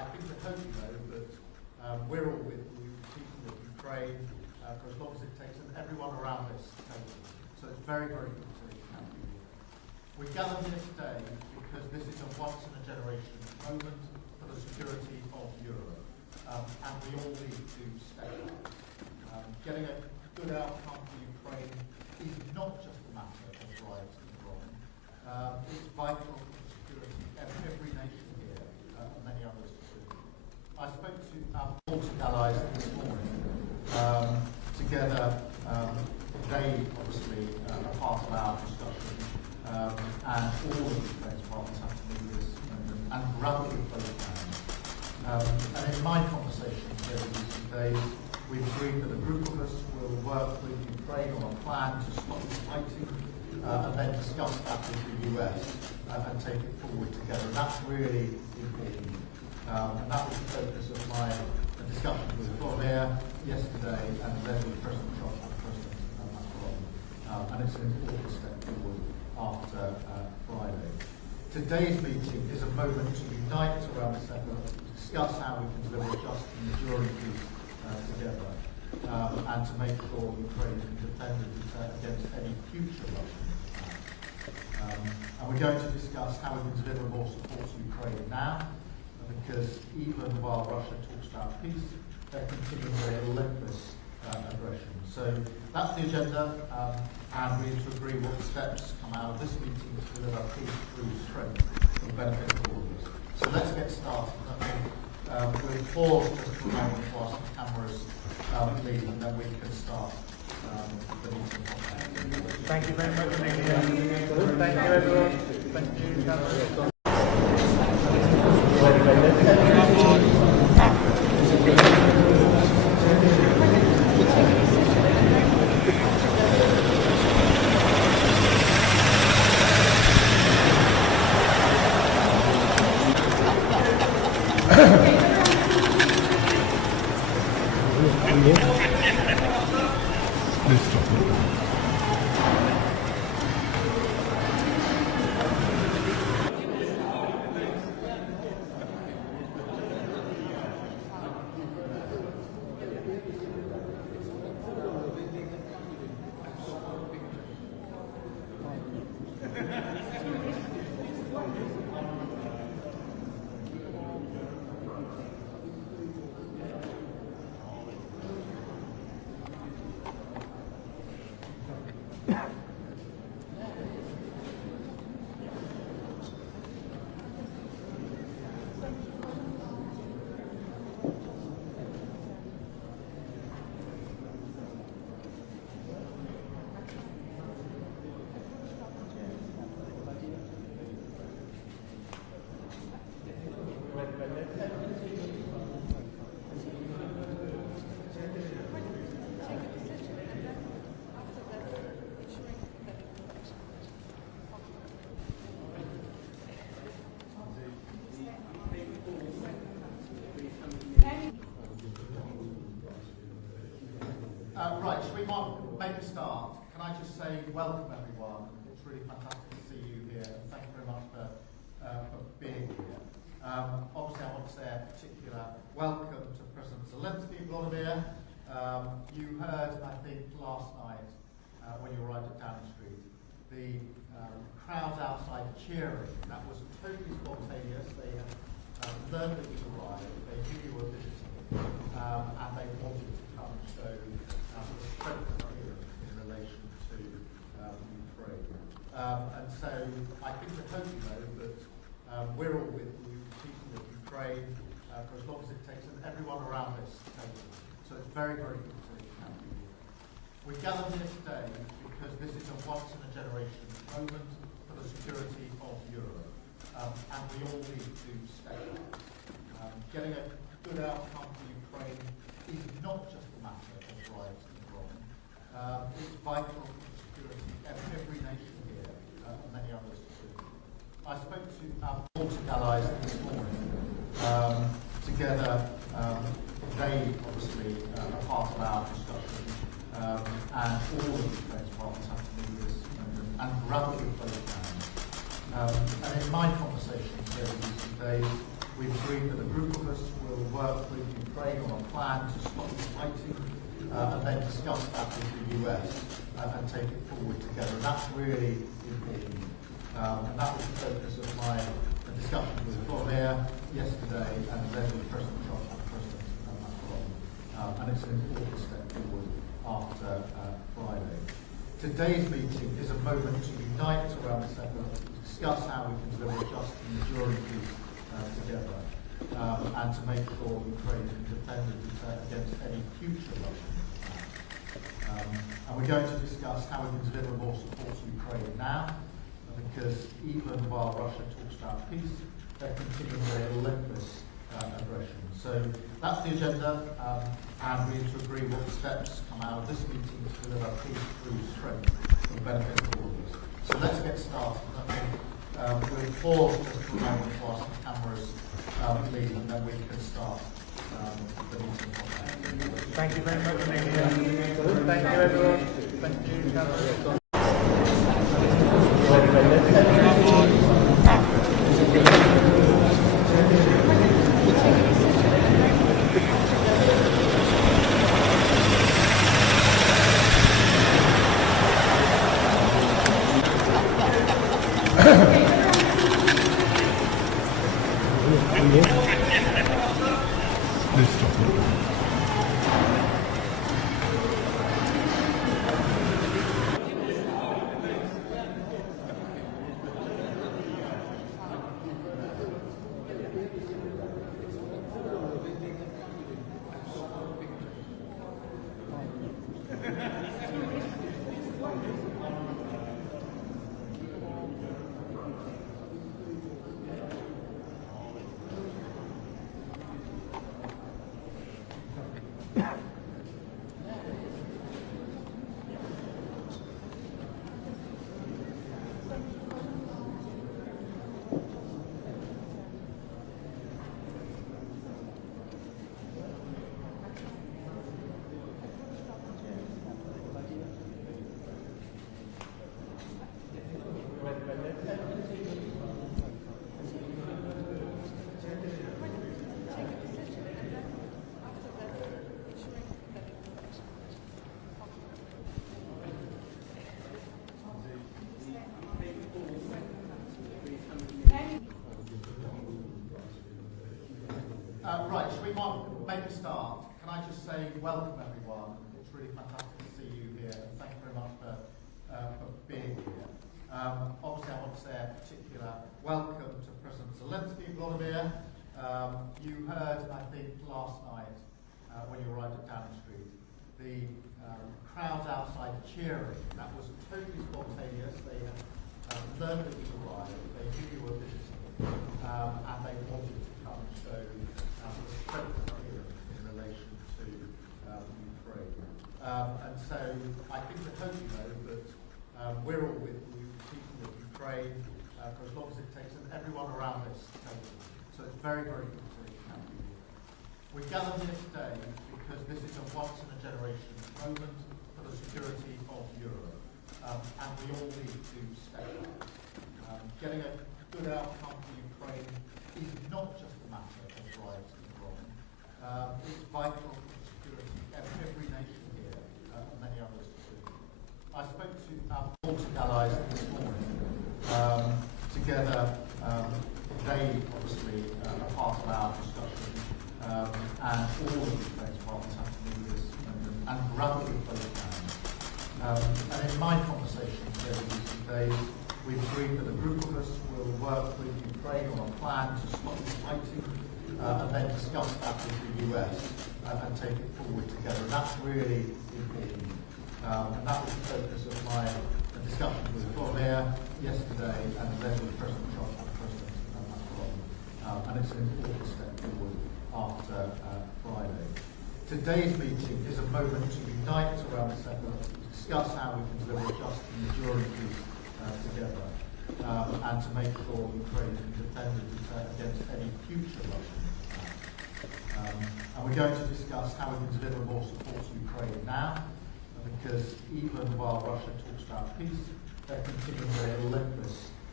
I think I hope you know that we're all with you, people of Ukraine, for as long as it takes, and everyone around this table. So it's very, very good to have you here. We gathered here today because this is a once-in-a-generation moment for the security of Europe, and we all need to step up. Getting a good outcome for Ukraine is not just a matter of right and wrong. It's vital for the security of every nation here, and many others too. I spoke to our Baltic allies this morning. Together, they obviously are part of our discussion, and all of Ukraine's partners have to move this moment and grab it with both hands. And in my conversations over recent days, we've agreed that a group of us will work with Ukraine on a plan to stop the fighting, and then discuss that with the US and take it forward together. And that's really important. And that was the focus of my discussion with Volodymyr yesterday, and then with President Trump and President Macron. And it's an important step forward after Friday. Today's meeting is a moment to unite around this effort, to discuss how we can deliver just and enduring peace together, and to make sure Ukraine can defend and deter against any future Russian attacks. And we're going to discuss how we can deliver more support to Ukraine now, because even while Russia talks about peace, they're continuing their relentless aggression. So that's the agenda, and we need to agree what steps come out of this meeting to deliver peace through strength for the benefit of all of us. So let's get started. We'll pause just for a moment whilst the cameras leave, and then we can start the meeting. Thank you very much, Amelia. Thank you, everyone. Thank you, cameras. Please stop it. Right, should we make a start? Can I just say welcome everyone. It's really fantastic to see you here, and thank you very much for being here. Obviously I want to say a particular welcome to President Zelenskyy, Volodymyr. You heard, I think, last night when you arrived at Downing Street, the crowds outside cheering. That was totally spontaneous. They had learned that you arrived, they knew you were visiting, and they wanted to come and show the strength here in relation to Ukraine. And so I think I hope you know that we're all with you, people of Ukraine, for as long as it takes, and everyone around this table. So it's very, very good to have you here. We gathered here today because this is a once-in-a-generation moment for the security of Europe, and we all need to step up. Getting a good outcome for Ukraine is not just a matter of right and wrong. It's vital for the security of every nation here, and many others too. I spoke to our Baltic allies this morning. Together, they obviously are part of our discussion, and all of Ukraine's partners have to move this moment and grab it with both hands. And in my conversations over recent days, we've agreed that a group of us will work with Ukraine on a plan to stop the fighting and then discuss that with the US and take it forward together. And that's really important. And that was the focus of my discussion with Volodymyr yesterday and then with President Trump and President Macron. And it's an important step forward after Friday. Today's meeting is a moment to unite around this effort, to discuss how we can deliver just and enduring peace together, and to make sure Ukraine can defend against any future Russian attacks. And we're going to discuss how we can deliver more support to Ukraine now, because even while Russia talks about peace, they're continuing their relentless aggression. So that's the agenda, and we need to agree what steps come out of this meeting to deliver peace through strength for the benefit of all of us. So let's get started. I think we'll pause just for a moment while some cameras leave, and then we can start the meeting. Thank you very much, Amelia. Thank you, everyone. Thank you, cameras. Right, should we make a start? Can I just say welcome everyone. It's really fantastic to see you here, and thank you very much for being here. Obviously I want to say a particular welcome to President Zelenskyy, Volodymyr. You heard, I think, last night when you arrived at Downing Street, the crowd outside cheering. That was totally spontaneous. They had learned that you arrived, they knew you were visiting, and they wanted to come and show strength here in relation to Ukraine. And so I think I hope you know that we're all with you, people with Ukraine, for as long as it takes, and everyone around this table. So it's very, very good to have you. We gathered here today because this is a once-in-a-generation moment for the security of Europe, and we all need to step up. Getting a good outcome for Ukraine is not just a matter of right and wrong. It's vital for the security of every nation here, and many others too. I spoke to our Baltic allies this morning. Together, they obviously are part of our discussion, and all of the Ukraine's partners have to do this and rapidly close down. And in my conversations over recent days, we've agreed that a group of us will work with Ukraine on a plan to stop the fighting and then discuss that with the US and take it forward together. And that's really important. And that was the focus of my discussion with Volodymyr yesterday and then with President Trump and President Macron. And it's an important step forward after Friday. Today's meeting is a moment to unite around this effort, to discuss how we can deliver just and enduring peace together, and to make sure Ukraine can defend against any future Russian attacks. And we're going to discuss how we can deliver more support to Ukraine now, because even while Russia talks about peace, they're continuing their relentless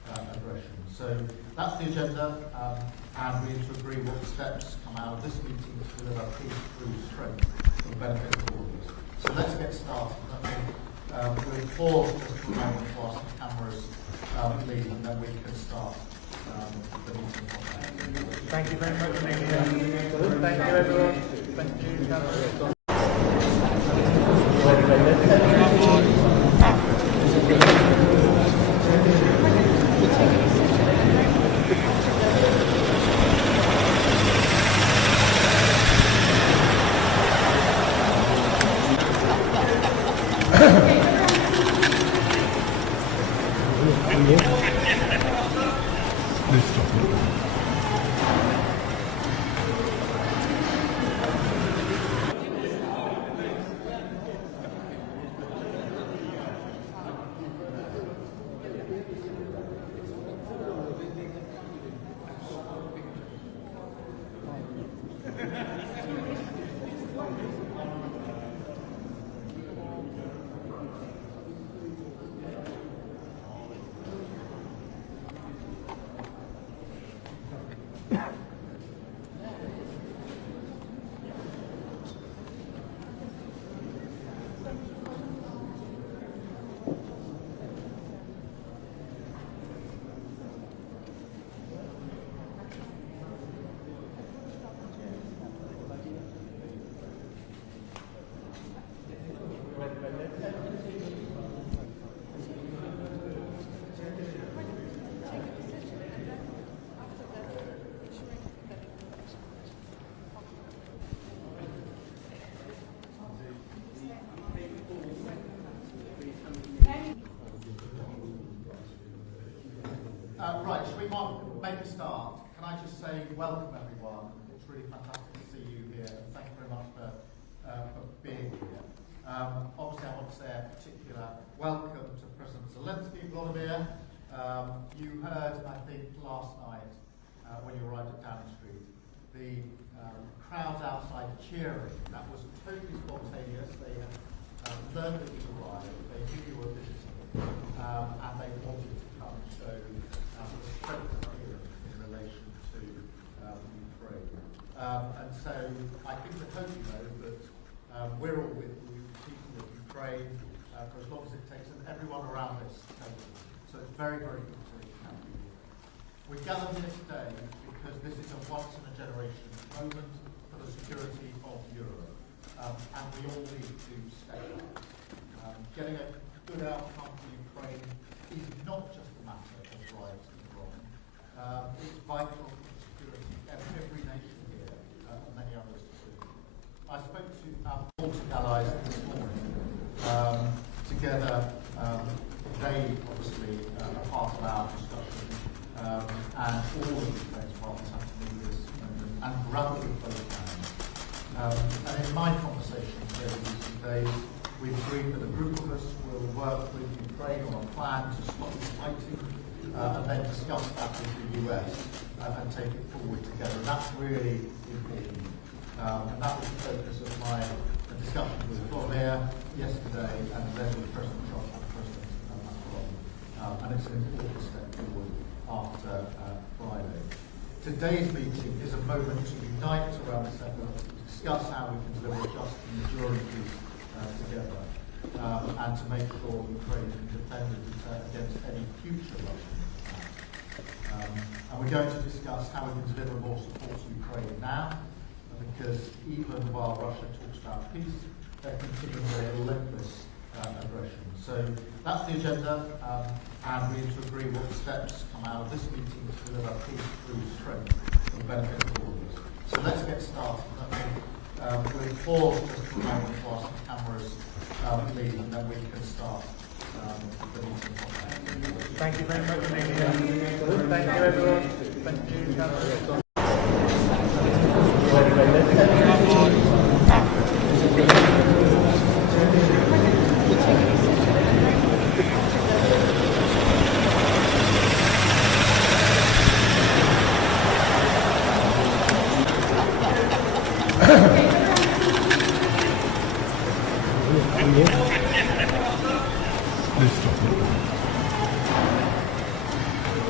aggression. So that's the agenda, and we need to agree what steps come out of this meeting to deliver peace through strength for the benefit of all of us. So let's get started. We'll pause just for a moment whilst the cameras leave, and then we can start the meeting. Thank you very much, Amelia. Thank you, everyone. Thank you, cameras. Please stop it. Right, should we make a start? Can I just say welcome everyone. It's really fantastic to see you here, and thank you very much for being here. Obviously I want to say a particular welcome to President Zelenskyy, Volodymyr. You heard, I think, last night when you arrived at Downing Street, the crowds outside cheering. That was totally spontaneous. They had learned that you arrived, they knew you were visiting, and they wanted to come. So strength here in relation to Ukraine. And so I think the hope you know that we're all with you, people with Ukraine, for as long as it takes, and everyone around this table. So it's very, very good to have you here. We gathered here today because this is a once-in-a-generation moment for the security of Europe, and we all need to step up. Getting a good outcome for Ukraine is not just a matter of right and wrong. It's vital for the security of every nation here, and many others too. I spoke to our Baltic allies this morning. Together, they obviously are part of our discussion, and all of the Ukraine's partners have to do this and grab it with both hands. And in my conversations over the recent days, we've agreed that a group of us will work with Ukraine on a plan to stop the fighting, and then discuss that with the US and take it forward together. And that's really important. And that was the focus of my discussion with Volodymyr yesterday, and then with President Trump and President Macron. And it's an important step forward after Friday. Today's meeting is a moment to unite around this effort, to discuss how we can deliver just and enduring peace together, and to make sure Ukraine can defend against any future Russian attacks. And we're going to discuss how we can deliver more support to Ukraine now, because even while Russia talks about peace, they're continuing their relentless aggression. So that's the agenda, and we need to agree what steps come out of this meeting to deliver peace through strength for the benefit of all of us. So let's get started. We'll pause just for a moment whilst the cameras leave, and then we can start the meeting. Thank you very much, Amelia. Thank you, everyone. Thank you, cameras. Please stop it.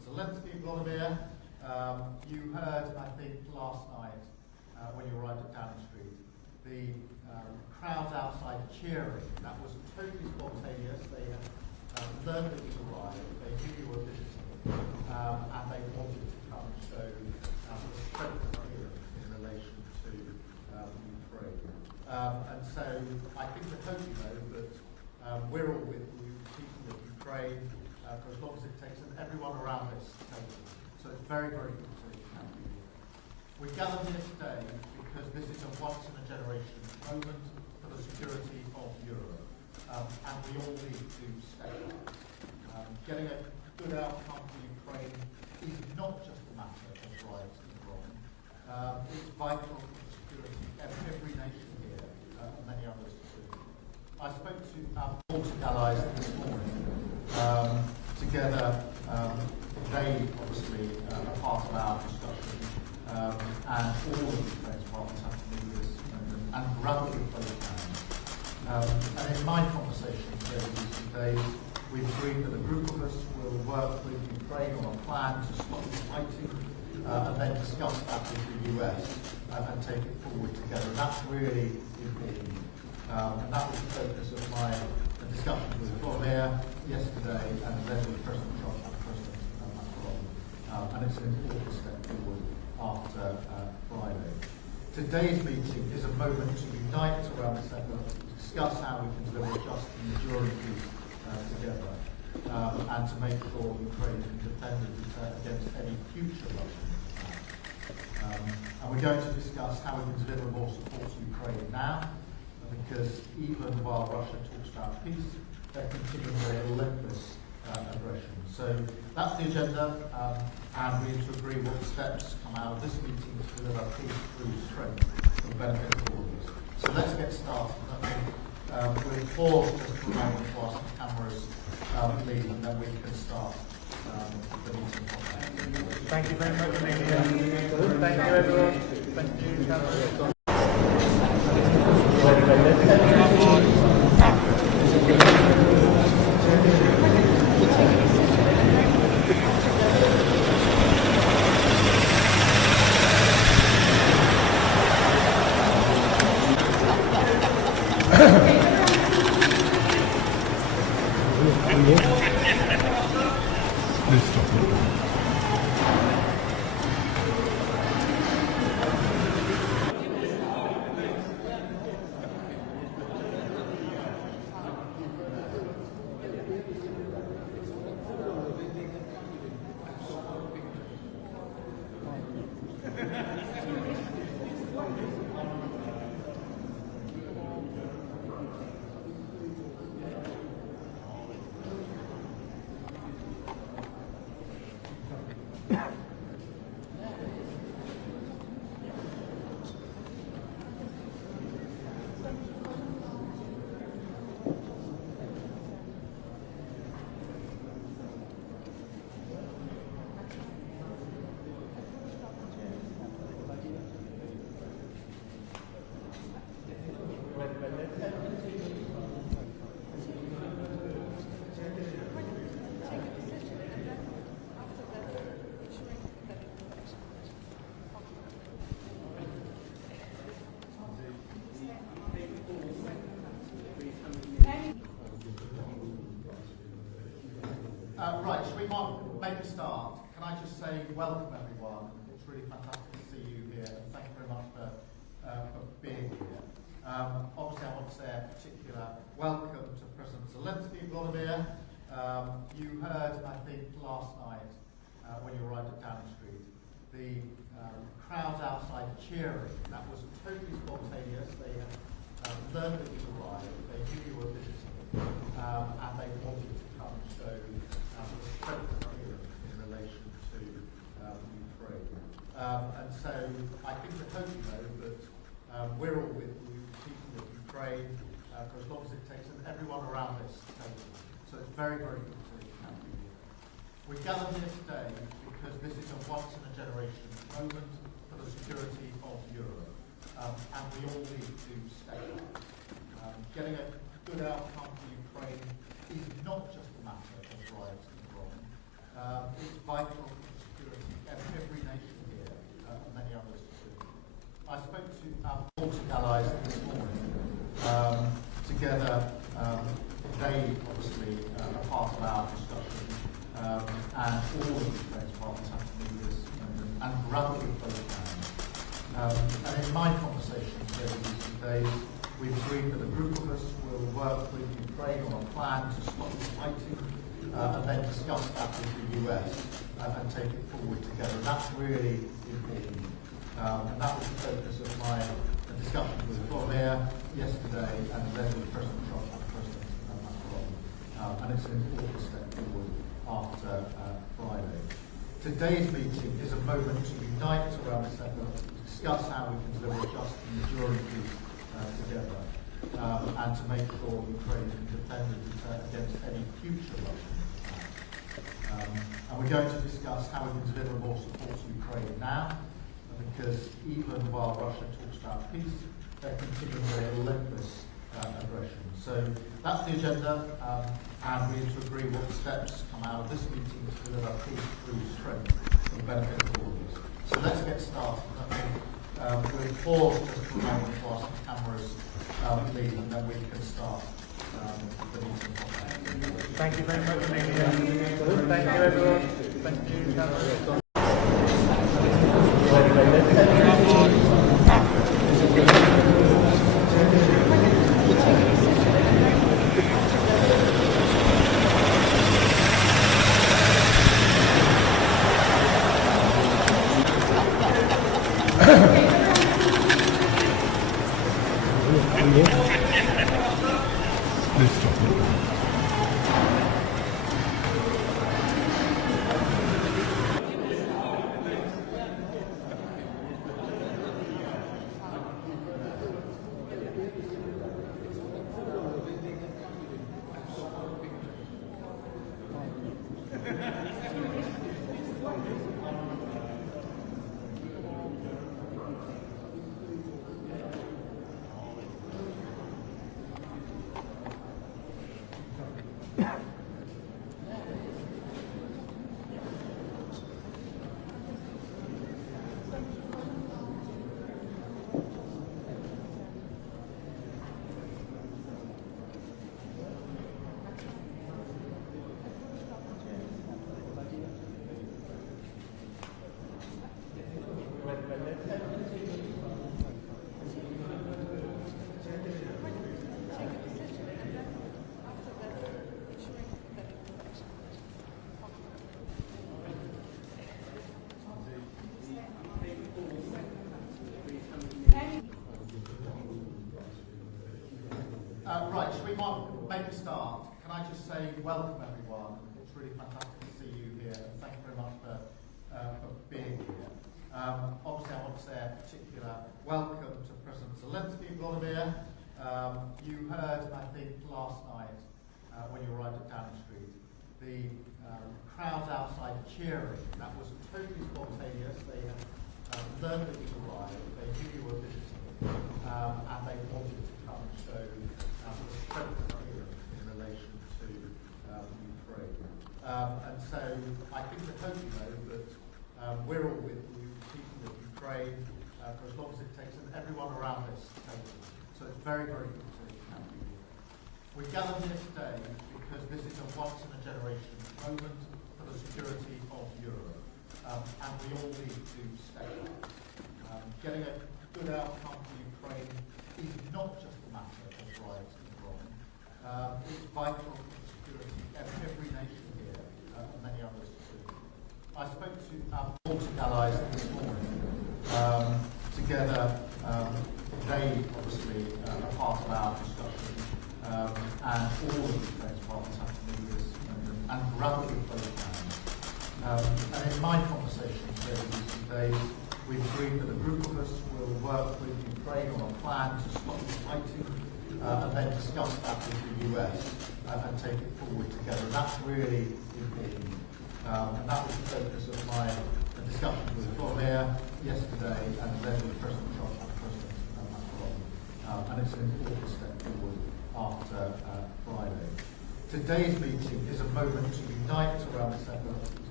Zelensky, Volodymyr. You heard, I think, last night when you arrived at Downing Street, the crowds outside cheering. That was totally spontaneous. They had learned that you arrived, they knew you were visiting, and they wanted to come and show the strength of Europe in relation to Ukraine. And so I think we hope you know that we're all with you, people of Ukraine, for as long as it takes, and everyone around this table. So it's very, very good to have you here. We gathered here today because this is a once-in-a-generation moment for the security of Europe, and we all need to step up. Getting a good outcome for Ukraine is not just a matter of right and wrong. It's vital for the security of every nation here, and many others too. I spoke to our Baltic allies this morning. Together, they obviously are part of our discussion, and all of the Ukraine's partners have to move this moment and grab it with both hands. And in my conversations over these 2 days, we've agreed that a group of us will work with Ukraine on a plan to stop the fighting, and then discuss that with the US and take it forward together. And that's really important. And that was the focus of my discussion with Volodymyr yesterday, and then with President Trump and President Macron. And it's an important step forward after Friday. Today's meeting is a moment to unite around this effort, to discuss how we can deliver just and enduring peace together, and to make sure Ukraine can defend against any future Russian attacks. And we're going to discuss how we can deliver more support to Ukraine now, because even while Russia talks about peace, they're continuing their relentless aggression. So that's the agenda, and we need to agree what steps come out of this meeting to deliver peace through strength for the benefit of all of us. So let's get started. We'll pause just for a moment whilst the cameras leave, and then we can start the meeting. Thank you very much, Amelia. Thank you, everyone. Thank you, cameras. Please stop it. Right, should we make a start? Can I just say welcome everyone. It's really fantastic to see you here, and thank you very much for being here. Obviously I want to say a particular welcome to President Zelensky, Volodymyr. You heard, I think, last night when you arrived at Downing Street, the crowds outside cheering. That was totally spontaneous. They had learned that you arrived, they knew you were visiting, and they wanted to come and show the strength of Europe in relation to Ukraine. And so I think we hope you know that we're all with you, people of Ukraine, for as long as it takes, and everyone around this table. So it's very, very good to have you here. We gathered here today because this is a once-in-a-generation moment for the security of Europe, and we all need to step up. Getting a good outcome for Ukraine is not just a matter of right and wrong. It's vital for the security of every nation here, and many others too. I spoke to our Baltic allies this morning. Together, they obviously are part of our discussion, and all of Ukraine's partners have to move this and grab it with both hands. And in my conversations over these 2 days, we've agreed that a group of us will work with Ukraine on a plan to stop the fighting, and then discuss that with the US and take it forward together. And that's really important. And that was the focus of my discussion with Volodymyr yesterday, and then with President Trump and President Macron. And it's an important step forward after Friday. Today's meeting is a moment to unite around this effort, to discuss how we can deliver a just and enduring peace together, and to make sure Ukraine can defend and deter against any future Russian attacks. And we're going to discuss how we can deliver more support to Ukraine now, because even while Russia talks about peace, they're continuing their relentless aggression. So that's the agenda, and we need to agree what steps come out of this meeting to deliver peace through strength for the benefit of all of us. So let's get started. We'll pause just for a moment whilst the cameras leave, and then we can start the meeting. Thank you very much, Amelia. Thank you, everyone. Thank you, cameras. Please stop it. Right, should we make a start? Can I just say welcome everyone. It's really fantastic to see you here, and thank you very much for being here. Obviously, I want to say a particular welcome to President Zelenskyy, Volodymyr. You heard, I think, last night when you arrived at Downing Street, the crowds outside cheering. That was totally spontaneous. They had learned that you arrived, they knew you were visiting, and they wanted to come and show the strength here in relation to Ukraine. And so I think that hope you know that we're all with you, people of Ukraine, for as long as it takes, and everyone around this table. So it's very, very good to have you here. We gathered here today because this is a once-in-a-generation moment for the security of Europe, and we all need to step up. Getting a good outcome for Ukraine is not just a matter of right and wrong. It's vital for the security of every nation here, and many others too. I spoke to our Baltic allies this morning. Together, they obviously are part of our discussion, and all of Ukraine's partners have to move this and grab it with both hands. And in my conversations over these 2 days, we've agreed that a group of us will work with Ukraine on a plan to stop the fighting, and then discuss that with the US and take it forward together. And that's really important. And that was the focus of my discussion with Volodymyr yesterday, and then with President Trump and President Macron. And it's an important step forward after Friday. Today's meeting is a moment to unite around this effort, to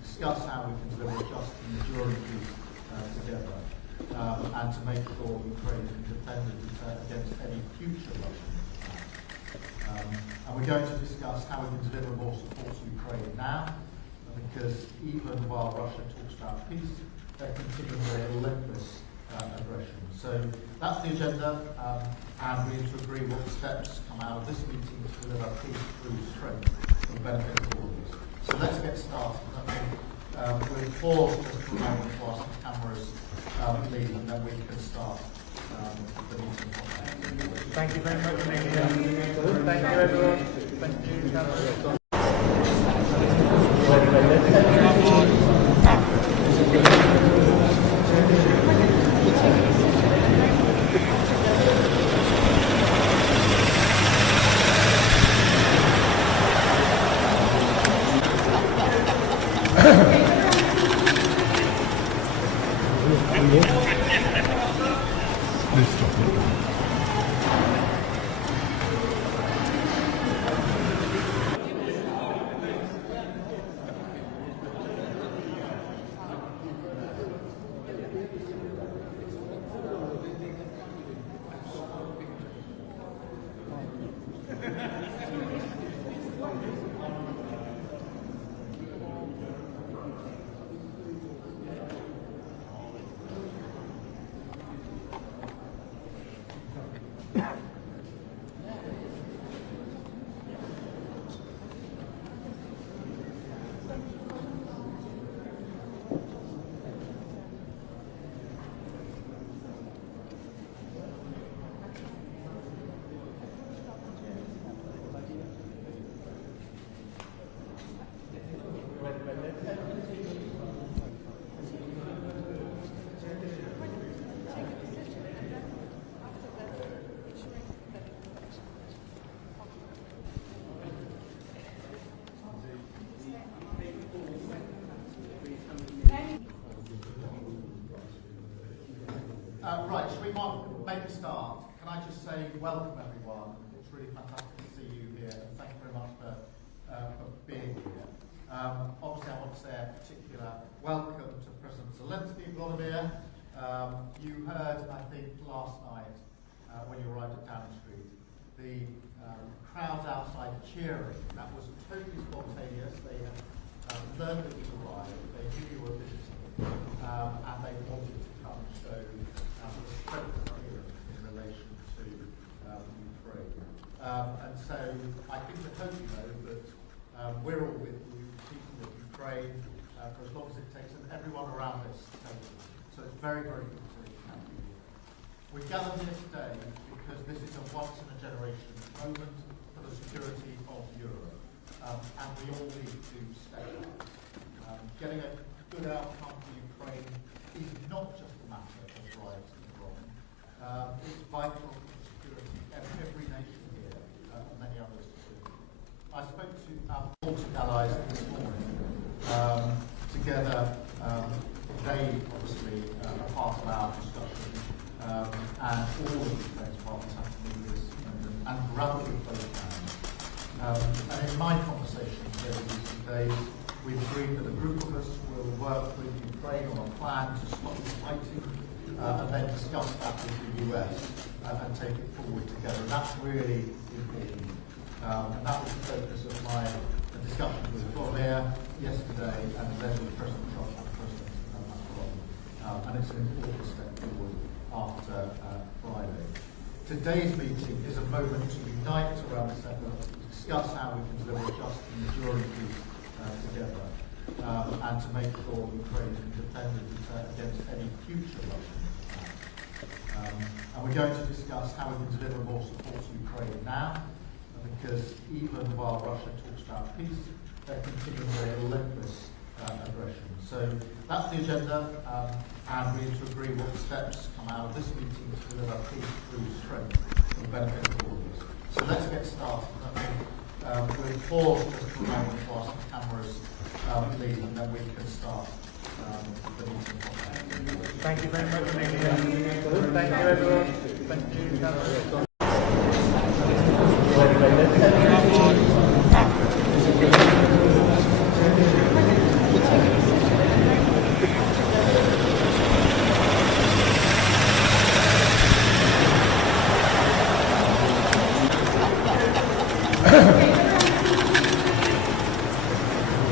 discuss how we can deliver a just and enduring peace together, and to make sure Ukraine can defend and deter against any future Russian attacks. And we're going to discuss how we can deliver more support to Ukraine now, because even while Russia talks about peace, they're continuing their relentless aggression. So that's the agenda, and we need to agree what steps come out of this meeting to deliver peace through strength for the benefit of all of us. So let's get started. I think we'll pause just for a moment while some cameras leave, and then we can start the meeting. Thank you very much, Amelia. Thank you, everyone. Thank you, cameras. Please stop it. Right, should we make a start? Can I just say welcome everyone. It's really fantastic to see you here, and thank you very much for being here. Obviously I want to say a particular welcome to President Zelenskyy, Volodymyr. You heard, I think, last night when you arrived at Downing Street, the crowds outside cheering. That was totally spontaneous. They had learned that you arrived, they knew you were visiting, and they wanted to come and show strength in relation to Ukraine. And so I think I hope you know that we're all with you, people with Ukraine, for as long as it takes, and everyone around us table. So it's very, very good to have you. We're gathered here today because this is a once-in-a-generation moment for the security of Europe, and we all need to step up. Getting a good outcome for Ukraine is not just a matter of right and wrong. It's vital for the security of every nation here, and many others too. I spoke to our Baltic allies this morning. Together, they obviously are part of our discussion, and all of the defence partners have to move this and rapidly close down. And in my conversations over recent days, we've agreed that a group of us will work with Ukraine on a plan to stop the fighting, and then discuss that with the US and take it forward together. And that's really important. And that was the focus of my discussion with Volodymyr yesterday, and then with President Trump and President Macron. And it's an important step forward after Friday. Today's meeting is a moment to unite around this effort, to discuss how we can deliver a just and enduring peace together, and to make sure Ukraine can defend and deter against any future Russian attacks. And we're going to discuss how we can deliver more support to Ukraine now, because even while Russia talks about peace, they're continuing their relentless aggression. So that's the agenda, and we need to agree what steps come out of this meeting to deliver peace through strength for the benefit of all of us. So let's get started. I think we'll pause just for a moment while some cameras leave, and then we can start the meeting. Thank you very much, Amelia. Thank you, everyone. Thank you, cameras. Please stop it.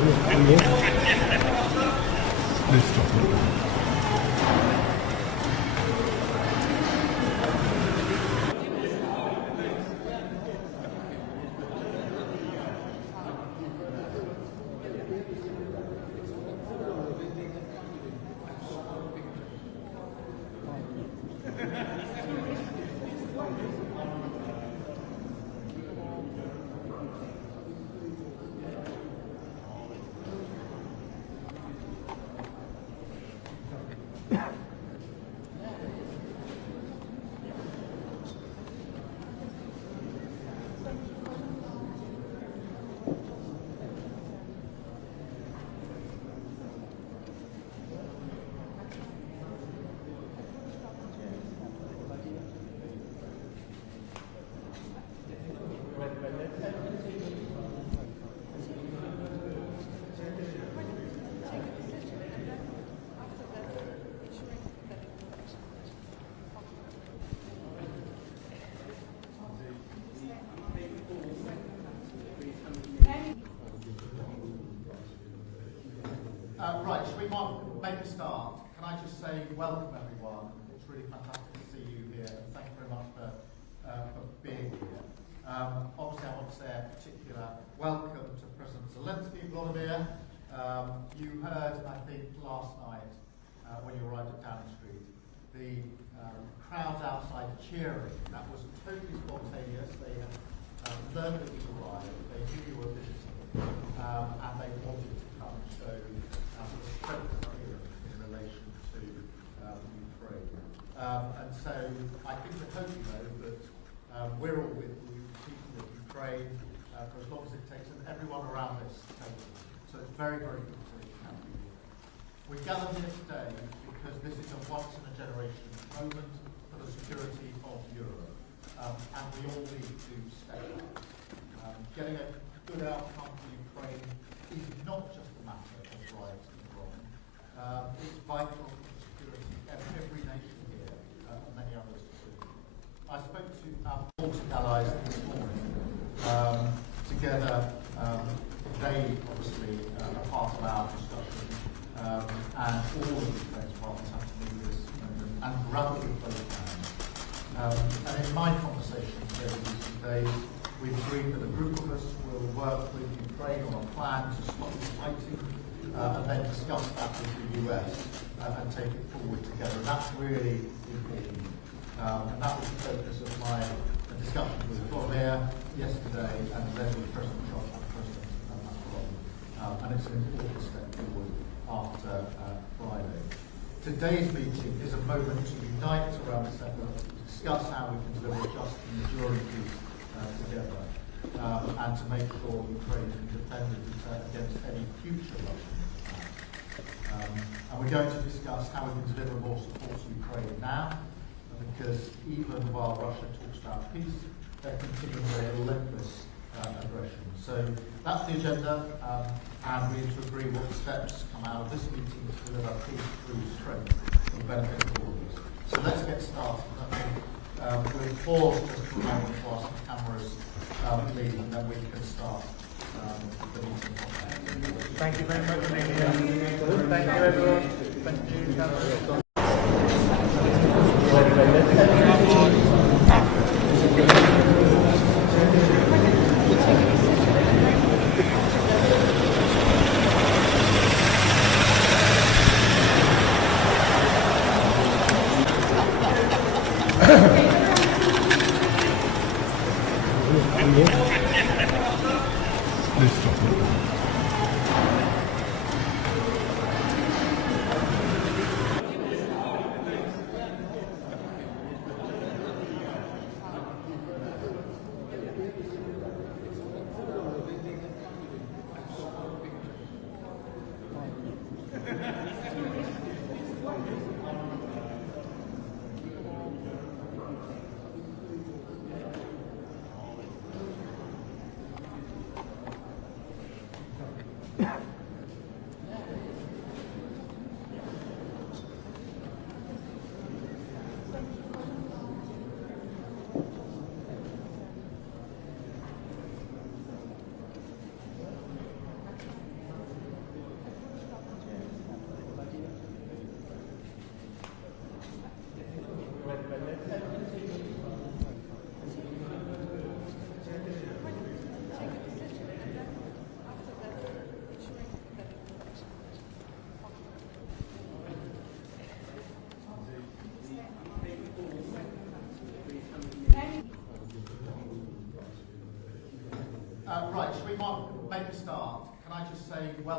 Please stop it. Right, should we make a start? Can I just say welcome everyone. It's really fantastic to see you here, and thank you very much for being here. Obviously I want to say a particular welcome to President Zelenskyy, Volodymyr. You heard, I think, last night when you arrived at Downing Street, the crowds outside cheering. That was totally spontaneous. They had learned that you arrived, they knew you were visiting, and they wanted to come. So strength here in relation to Ukraine. And so I think I hope you know that we're all with you, people of Ukraine, for as long as it takes, and everyone around this table. So it's very, very good to have you here. We gathered here today because this is a once-in-a-generation moment for the security of Europe, and we all need to step up. Getting a good outcome for Ukraine is not just a matter of right and wrong. It's vital for the security of every nation here, and many others too. I spoke to our Baltic allies this morning. Together, they obviously are part of our discussion, and all of the Ukraine's partners have to move this moment and grab it with both hands. And in my conversations over recent days, we've agreed that a group of us will work with Ukraine on a plan to stop the fighting, and then discuss that with the US and take it forward together. And that's really important. And that was the focus of my discussion with Volodymyr yesterday, and then with President Trump and President Macron. And it's an important step forward after Friday. Today's meeting is a moment to unite around this effort, to discuss how we can deliver just and enduring peace together, and to make sure Ukraine can defend itself against any future Russian attacks. And we're going to discuss how we can deliver more support to Ukraine now, because even while Russia talks about peace, they're continuing their relentless aggression. So that's the agenda, and we need to agree what steps come out of this meeting to deliver peace through strength for the benefit of all of us. So let's get started. We'll pause just for a moment while some cameras leave, and then we can start the meeting. Thank you very much, Amelia. Thank you, everyone. Thank you, cameras. Please stop it.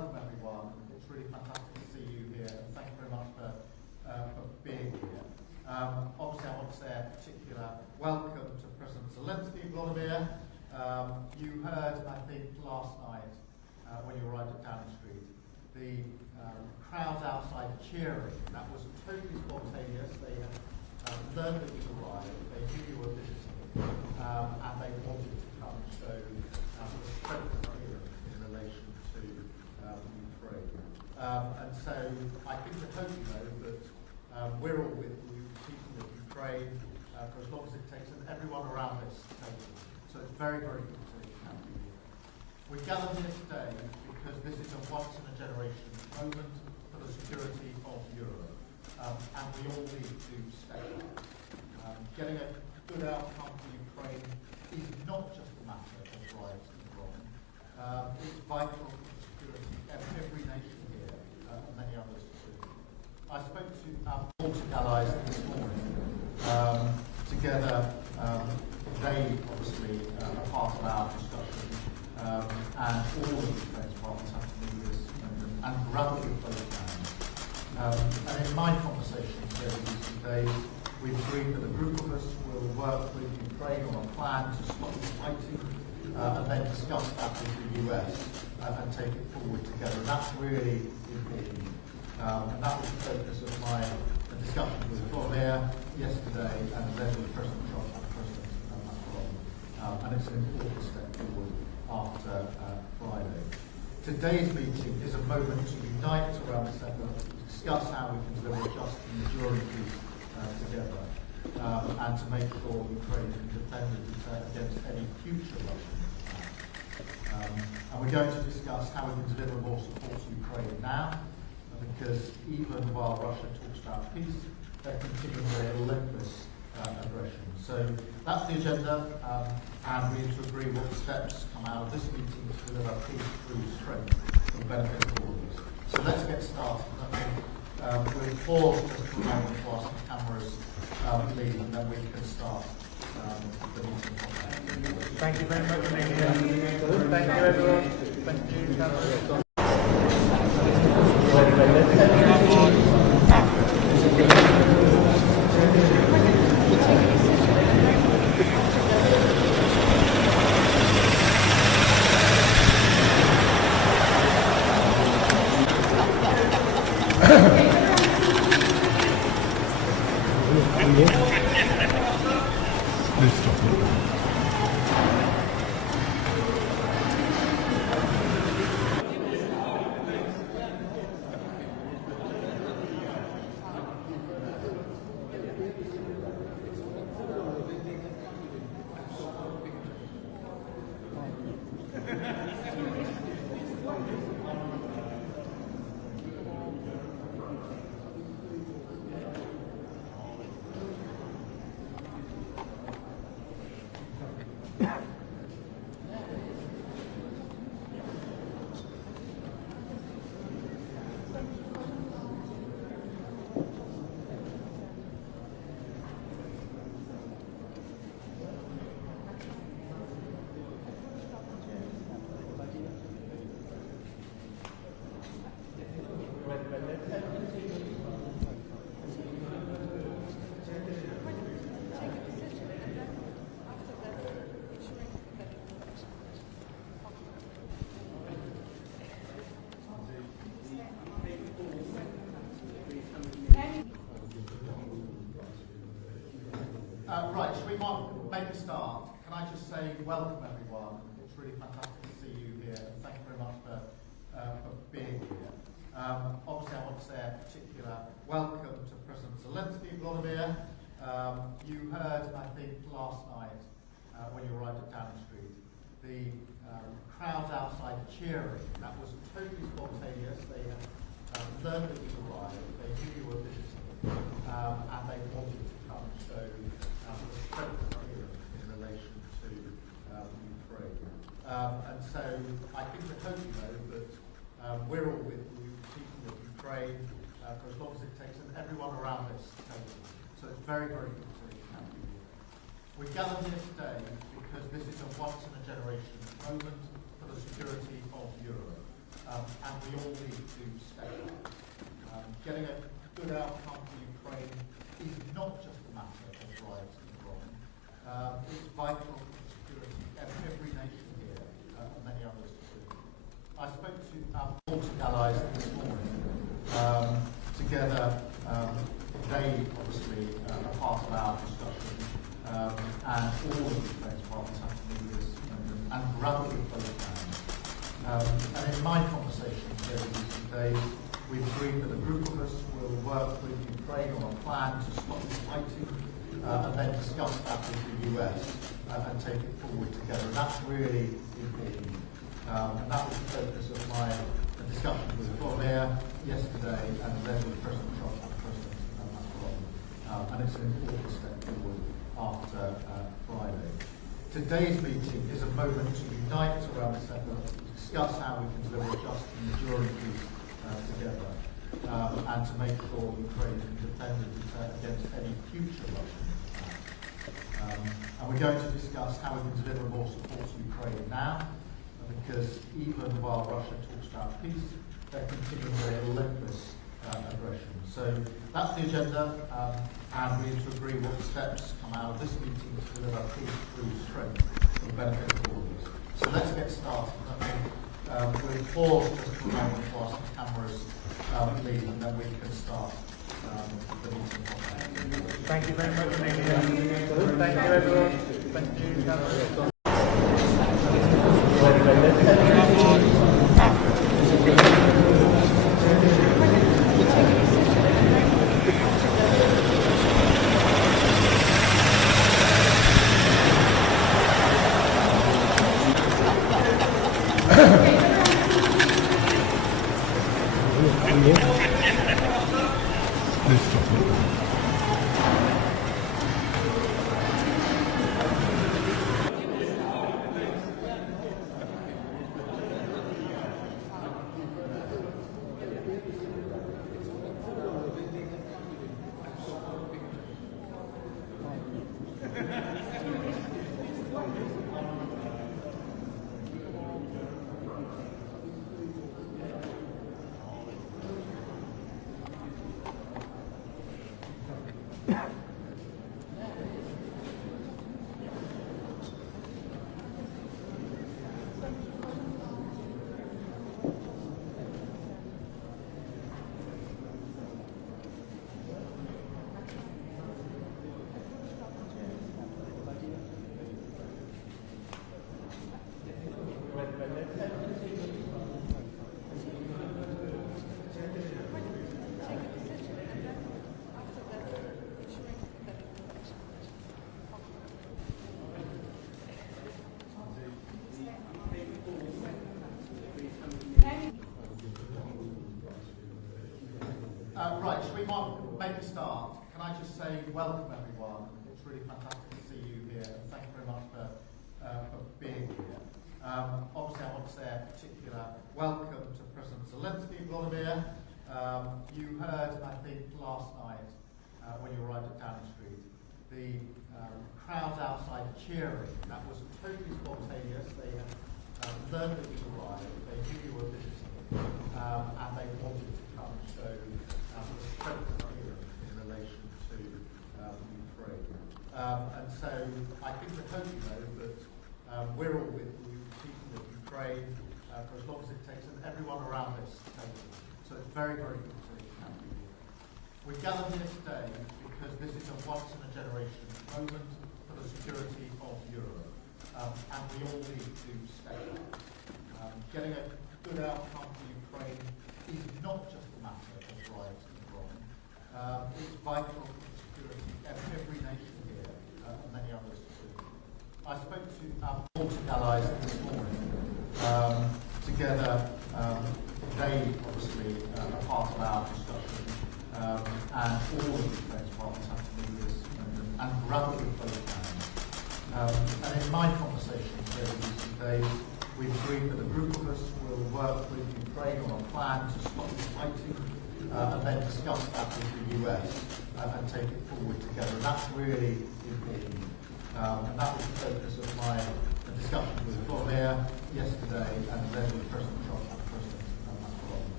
welcome everyone. It's really fantastic to see you here, and thank you very much for being here. Obviously, I want to say a particular welcome to President Zelenskyy, Volodymyr. You heard, I think, last night when you arrived at Downing Street, the crowds outside cheering. That was totally spontaneous. They had learned that you arrived, they knew you were visiting, and they wanted to come show the strength of Europe in relation to Ukraine. And so I think I hope you know that we're all with you, people of Ukraine, for as long as it takes, and everyone around this table. So it's very, very good to have you here. We gathered here today because this is a once-in-a-generation moment for the security of Europe, and we all need to step up. Getting a good outcome for Ukraine is not just a matter of right and wrong. It's vital for the security of every nation here, and many others too. I spoke to our Baltic allies this morning. Together, they obviously are part of our discussion, and all of the Ukraine's partners have to move this moment and grab it with both hands. And in my conversations over recent days, we've agreed that a group of us will work with Ukraine on a plan to stop the fighting, and then discuss that with the US and take it forward together. And that's really important. And that was the focus of my discussion with Volodymyr yesterday, and then with President Trump and President Macron. And it's an important step forward after Friday. Today's meeting is a moment to unite around this effort, to discuss how we can deliver just and enduring peace together, and to make sure Ukraine can defend against any future Russian attacks. And we're going to discuss how we can deliver more support to Ukraine now, because even while Russia talks about peace, they're continuing their relentless aggression. So that's the agenda, and we need to agree what steps come out of this meeting to deliver peace through strength for the benefit of all of us. So let's get started. We'll pause just for a moment whilst the cameras leave, and then we can start the meeting. Thank you very much, Amelia. Thank you, everyone. Thank you, cameras. Please stop it. Right, should we make a start? Can I just say welcome everyone. It's really fantastic to see you here, and thank you very much for being here. Obviously, I want to say a particular welcome to President Zelenskyy, Volodymyr. You heard, I think, last night when you arrived at Downing Street, the crowds outside cheering. That was totally spontaneous. They had learned that you arrived, they knew you were visiting, and they wanted to come show the strength of Europe in relation to Ukraine. And so I think I hope you know that we're all with you, people of Ukraine, for as long as it takes, and everyone around this table. So it's very, very good to have you here. We gathered here today because this is a once-in-a-generation moment for the security of Europe, and we all need to step up. Getting a good outcome for Ukraine is not just a matter of rights and wrong. It's vital for the security of every nation here, and many others too. I spoke to our Baltic allies this morning. Together, they obviously are part of our discussion, and all of Ukraine's partners have to do this and grab it with both hands. And in my conversations over recent days, we've agreed that a group of us will work with Ukraine on a plan to stop the fighting, and then discuss that with the US and take it forward together. And that's really important. And that was the focus of my discussion with Volodymyr yesterday, and then with President Trump and President Macron. And it's an important step forward after Friday. Today's meeting is a moment to unite around this effort, to discuss how we can deliver a just and enduring peace together, and to make sure Ukraine can defend and deter against any future Russian attacks. And we're going to discuss how we can deliver more support to Ukraine now, because even while Russia talks about peace, they're continuing their relentless aggression. So that's the agenda, and we need to agree what steps come out of this meeting to deliver peace through strength for the benefit of all of us. So let's get started. We'll pause just for a moment whilst the cameras leave, and then we can start the meeting. Thank you very much, Amelia. Thank you, everyone. Thank you, cameras. Right, should we make a start? Can I just say welcome everyone. It's really fantastic to see you here, and thank you very much for being here. Obviously I want to say a particular welcome to President Zelenskyy, Volodymyr. You heard, I think, last night when you arrived at Downing Street, the crowds outside cheering. That was totally spontaneous. They had learned that you arrived, they knew you were visiting, and they wanted to come and show strength here in relation to Ukraine. And so I think we hope you know that we're all with you, people of Ukraine, for as long as it takes, and everyone around this table. So it's very, very good to have you here. We gathered here today because this is a once-in-a-generation moment for the security of Europe, and we all need to step up. Getting a good outcome for Ukraine is not just a matter of rights and wrong. It's vital for the security of every nation here, and many others too. I spoke to our Baltic allies this morning. Together, they obviously are part of our discussion, and all of Ukraine's partners have to do this and grab it with both hands. And in my conversations over recent days, we've agreed that a group of us will work with Ukraine on a plan to stop the fighting, and then discuss that with the US and take it forward together. And that's really important. And that was the focus of my discussion with Volodymyr yesterday, and then with President Trump and President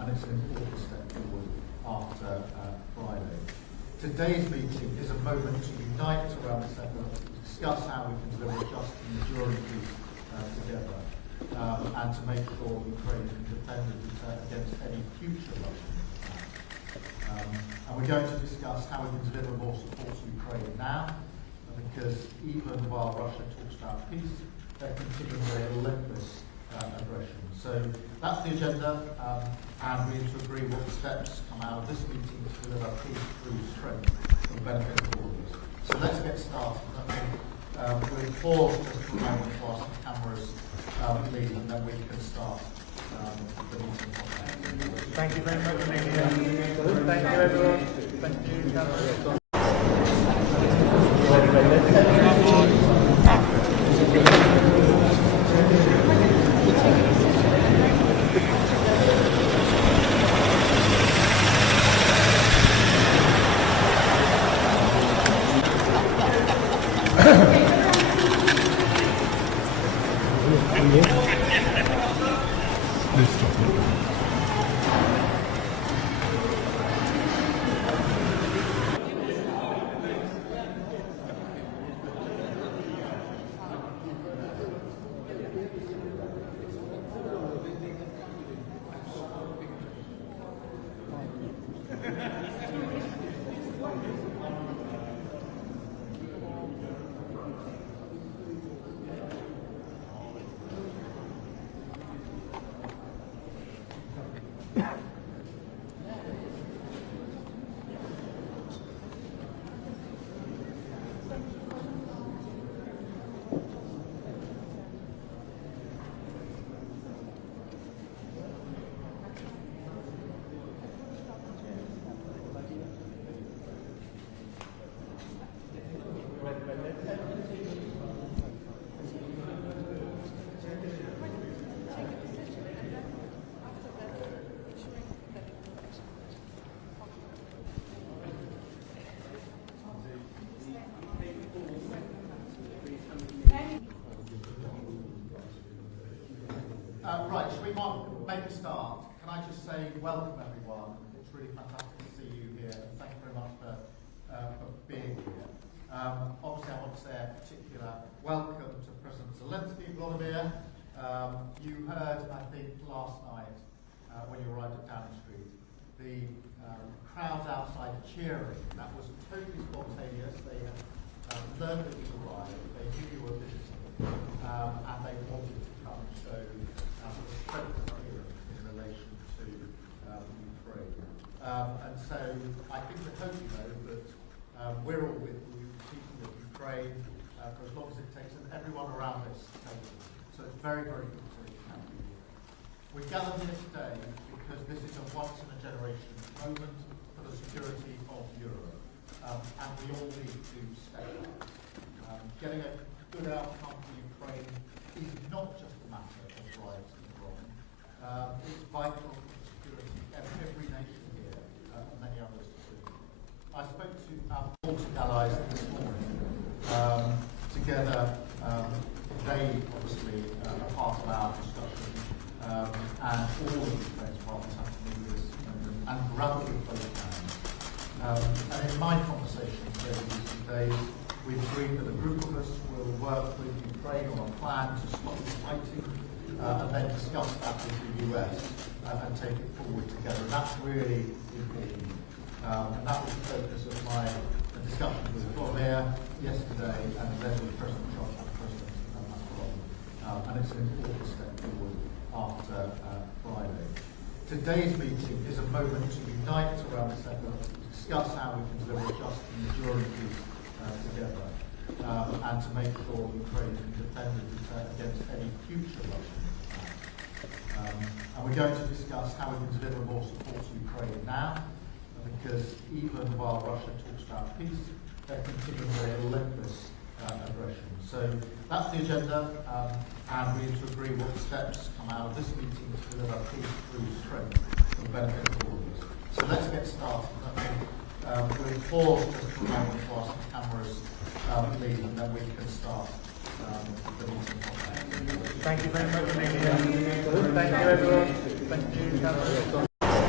and it's an important step forward after Friday. Today's meeting is a moment to unite around this effort, to discuss how we can deliver a just and enduring peace together, and to make sure Ukraine can defend and deter against any future Russian attacks. And we're going to discuss how we can deliver more support to Ukraine now, because even while Russia talks about peace, they're continuing their relentless aggression. So that's the agenda, and we need to agree what steps come out of this meeting to deliver peace through strength for the benefit of all of us. So let's get started. I think we'll pause just for a moment while some cameras leave, and then we can start the meeting. Thank you very much, Amelia. Thank you, everyone. Thank you, cameras. Please stop it. Right, should we make a start? Can I just say welcome everyone. It's really fantastic to see you here, and thank you very much for being here. Obviously I want to say a particular welcome to President Zelenskyy, Volodymyr. You heard, I think, last night when you arrived at Downing Street, the crowd outside cheering. That was totally spontaneous. They had learned that you arrived, they knew you were visiting, and they wanted to come and show strength in relation to Ukraine. And so I think we hope you know that we're all with you, keeping with Ukraine for as long as it takes, and everyone around this table. So it's very, very good to have you. We're gathered here today because this is a once-in-a-generation moment for the security of Europe, and we all need to step up. Getting a good outcome for Ukraine is not just a matter of right and wrong. It's vital for the security of every nation here, and many others too. I spoke to our Baltic allies this morning. Together, they obviously are part of our discussion, and all of Ukraine's partners have to do this and grab it with both hands. And in my conversations over recent days, we've agreed that a group of us will work with Ukraine on a plan to stop the fighting, and then discuss that with the US and take it forward together. And that's really important. And that was the focus of my discussion with Volodymyr yesterday, and then with President Trump and President Macron. And it's an important step forward after Friday. Today's meeting is a moment to unite around this effort, to discuss how we can deliver a just and enduring peace together, and to make sure Ukraine can defend and deter against any future Russian attacks. And we're going to discuss how we can deliver more support to Ukraine now, because even while Russia talks about peace, they're continuing their relentless aggression. So that's the agenda, and we need to agree what steps come out of this meeting to deliver peace through strength for the benefit of all of us. So let's get started. I think we'll pause just for a moment while some cameras leave, and then we can start the meeting. Thank you very much, Amelia. Thank you, everyone. Thank you, cameras.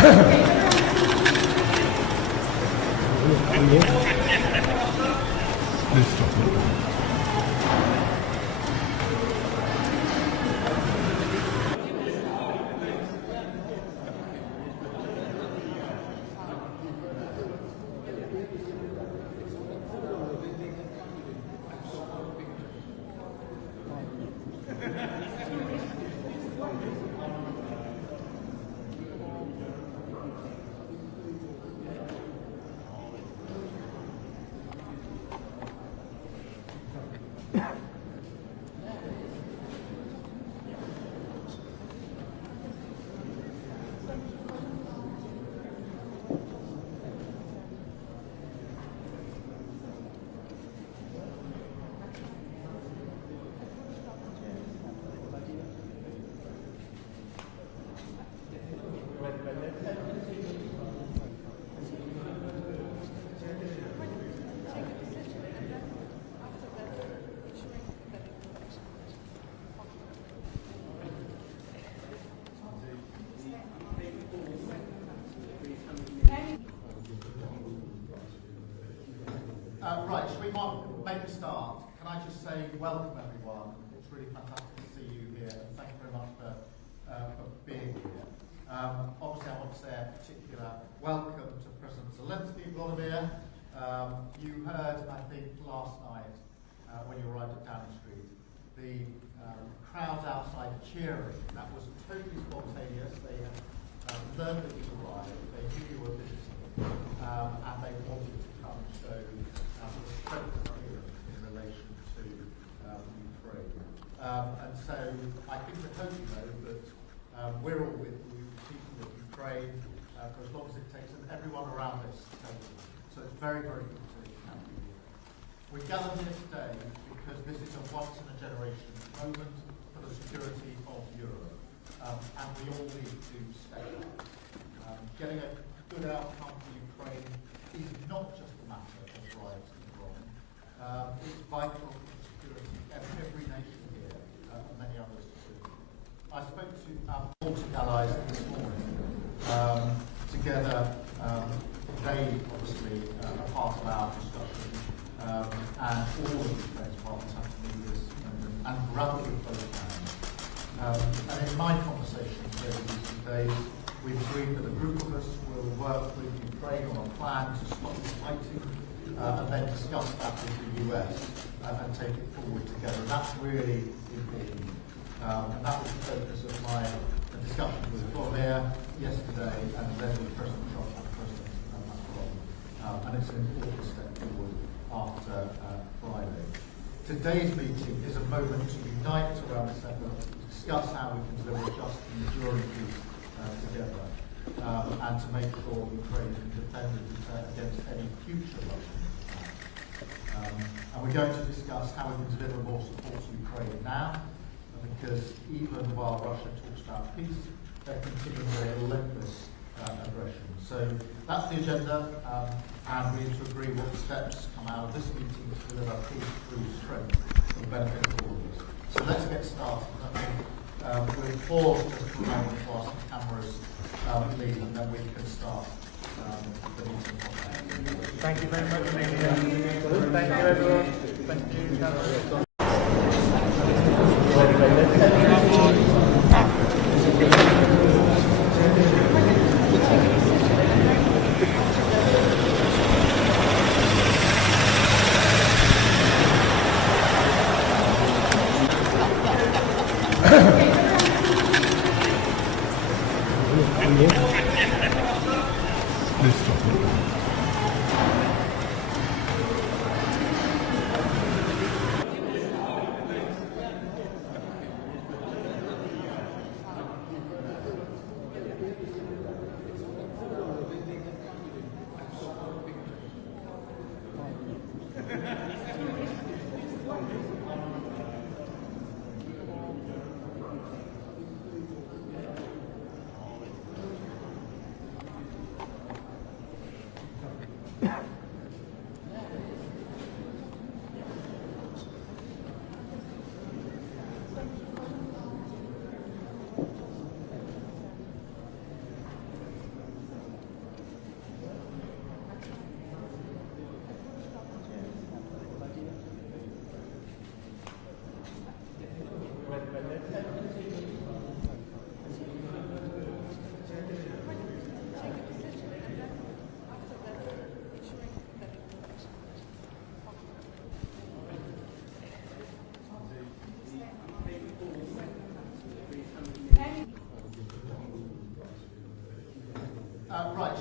Please stop it. Right, should we make a start? Can I just say welcome everyone. It's really fantastic to see you here and thank you very much for being here. Obviously I want to say a particular welcome to President Zelenskyy, Volodymyr. You heard, I think, last night when you arrived at Downing Street, the crowds outside cheering. That was totally spontaneous. They had learned that you arrived, they knew you were visiting, and they wanted to come and show strength in relation to Ukraine. And so I think I hope you know that we're all with you, people with Ukraine, for as long as it takes, and everyone around this table. So it's very, very good to have you here. We're gathered here today because this is a once-in-a-generation moment for the security of Europe, and we all need to step up. Getting a good outcome for Ukraine is not just a matter of right and wrong. It's vital for the security of every nation here, and many others too. I spoke to our Baltic allies this morning. Together, they obviously are part of our discussion, and all of Ukraine's partners have to move this moment and grab it with both hands. And in my conversations over recent days, we've agreed that a group of us will work with Ukraine on a plan to stop the fighting, and then discuss that with the US and take it forward together. And that's really important. And that was the focus of my discussion with Volodymyr yesterday, and then with President Trump and President Macron. And it's an important step forward after Friday. Today's meeting is a moment to unite around this effort, discuss how we can deliver just and enduring peace together, and to make sure Ukraine can defend against any future Russian attacks. And we're going to discuss how we can deliver more support to Ukraine now, because even while Russia talks about peace, they're continuing their relentless aggression. So that's the agenda, and we need to agree what steps come out of this meeting to deliver peace through strength for the benefit of all of us. So let's get started. We'll pause just for a moment whilst the cameras leave, and then we can start the meeting. Thank you very much, Amelia. Thank you, everyone. Thank you, cameras. Please stop it.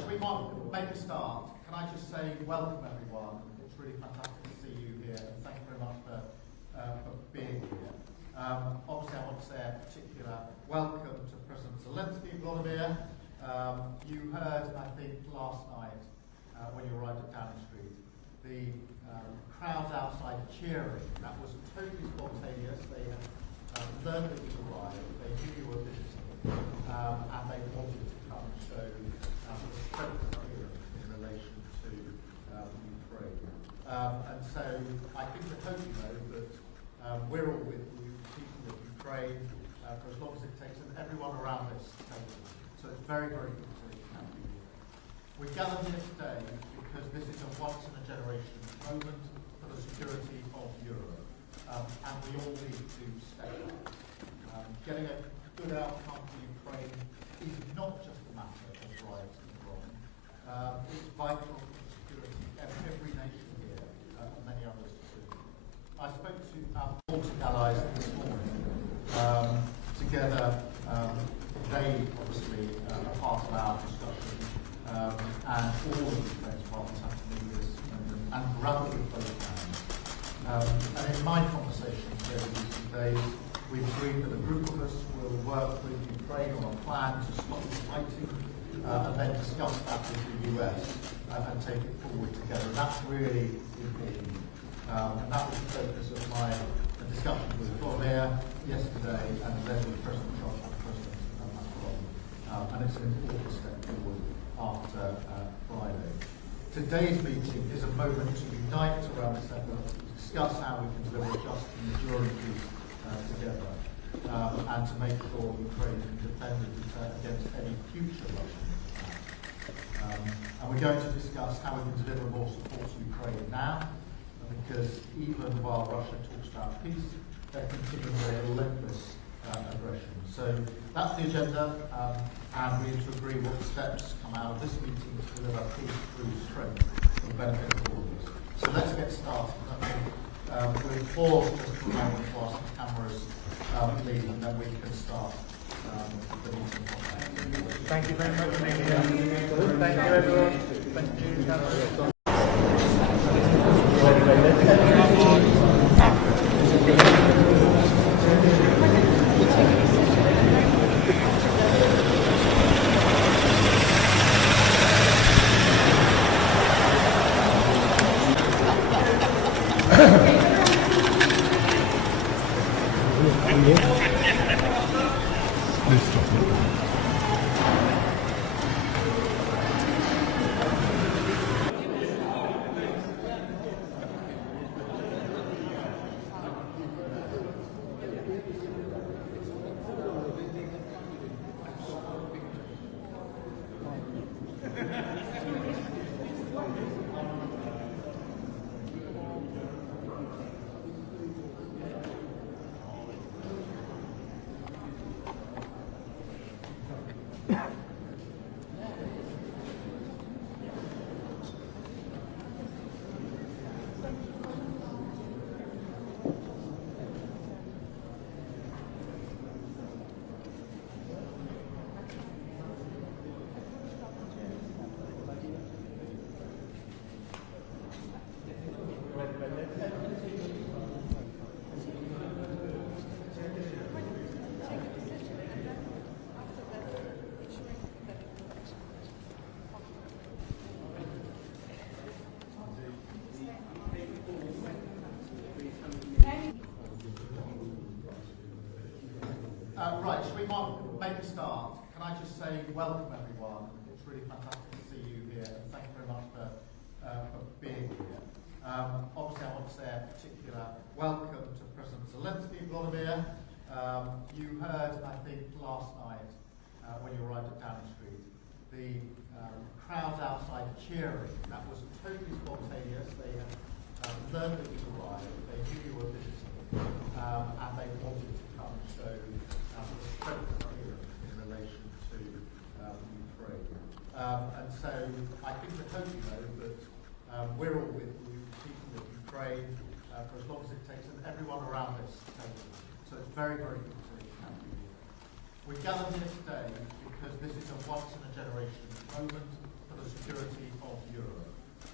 we might make a start. Can I just say welcome everyone. It's really fantastic to see you here and thank you very much for being here. Obviously I want to say a particular welcome to President Zelenskyy, Volodymyr. You heard, I think, last night when you arrived at Downing Street, the crowds outside cheering. That was totally spontaneous. They had learned that you arrived, they knew you were visiting, and they wanted to come and show the strength here in relation to Ukraine. And so I think we hope you know that we're all with you, people of Ukraine, for as long as it takes, and everyone around this table. So it's very, very good to have you here. We gathered here today because this is a once-in-a-generation moment for the security of Europe, and we all need to step up. Getting a good outcome for Ukraine is not just a matter of right and wrong. It's vital for the security of every nation here, and many others too. I spoke to our Baltic allies this morning. Together, they obviously are part of our discussion, and all of the Ukraine's partners have to move this moment and grab it with both hands. And in my conversations over recent days, we've agreed that a group of us will work with Ukraine on a plan to stop the fighting, and then discuss that with the US and take it forward together. And that's really important. And that was the focus of my discussion with Volodymyr yesterday, and then with President Trump and President Macron. And it's an important step forward after Friday. Today's meeting is a moment to unite around this effort, to discuss how we can deliver just and enduring peace together, and to make sure Ukraine can defend against any future Russian attacks. And we're going to discuss how we can deliver more support to Ukraine now, because even while Russia talks about peace, they're continuing their relentless aggression. So that's the agenda, and we need to agree what steps come out of this meeting to deliver peace through strength for the benefit of all of us. So let's get started. We'll pause just for a moment whilst the cameras leave, and then we can start the meeting. Thank you very much, Amelia. Thank you, everyone. Thank you, cameras. Please stop it. Right, so we might make a start. Can I just say welcome everyone. It's really fantastic to see you here, and thank you very much for being here. Obviously I want to say a particular welcome to President Zelenskyy, Volodymyr. You heard, I think, last night when you arrived at Downing Street, the crowds outside cheering. That was totally spontaneous. They had learned that you arrived, they knew you were visiting, and they wanted to come and show the strength here in relation to Ukraine. And so I think we hope you know that we're all with you, people of Ukraine, for as long as it takes, and everyone around this table. So it's very, very good to have you here. We gathered here today because this is a once-in-a-generation moment for the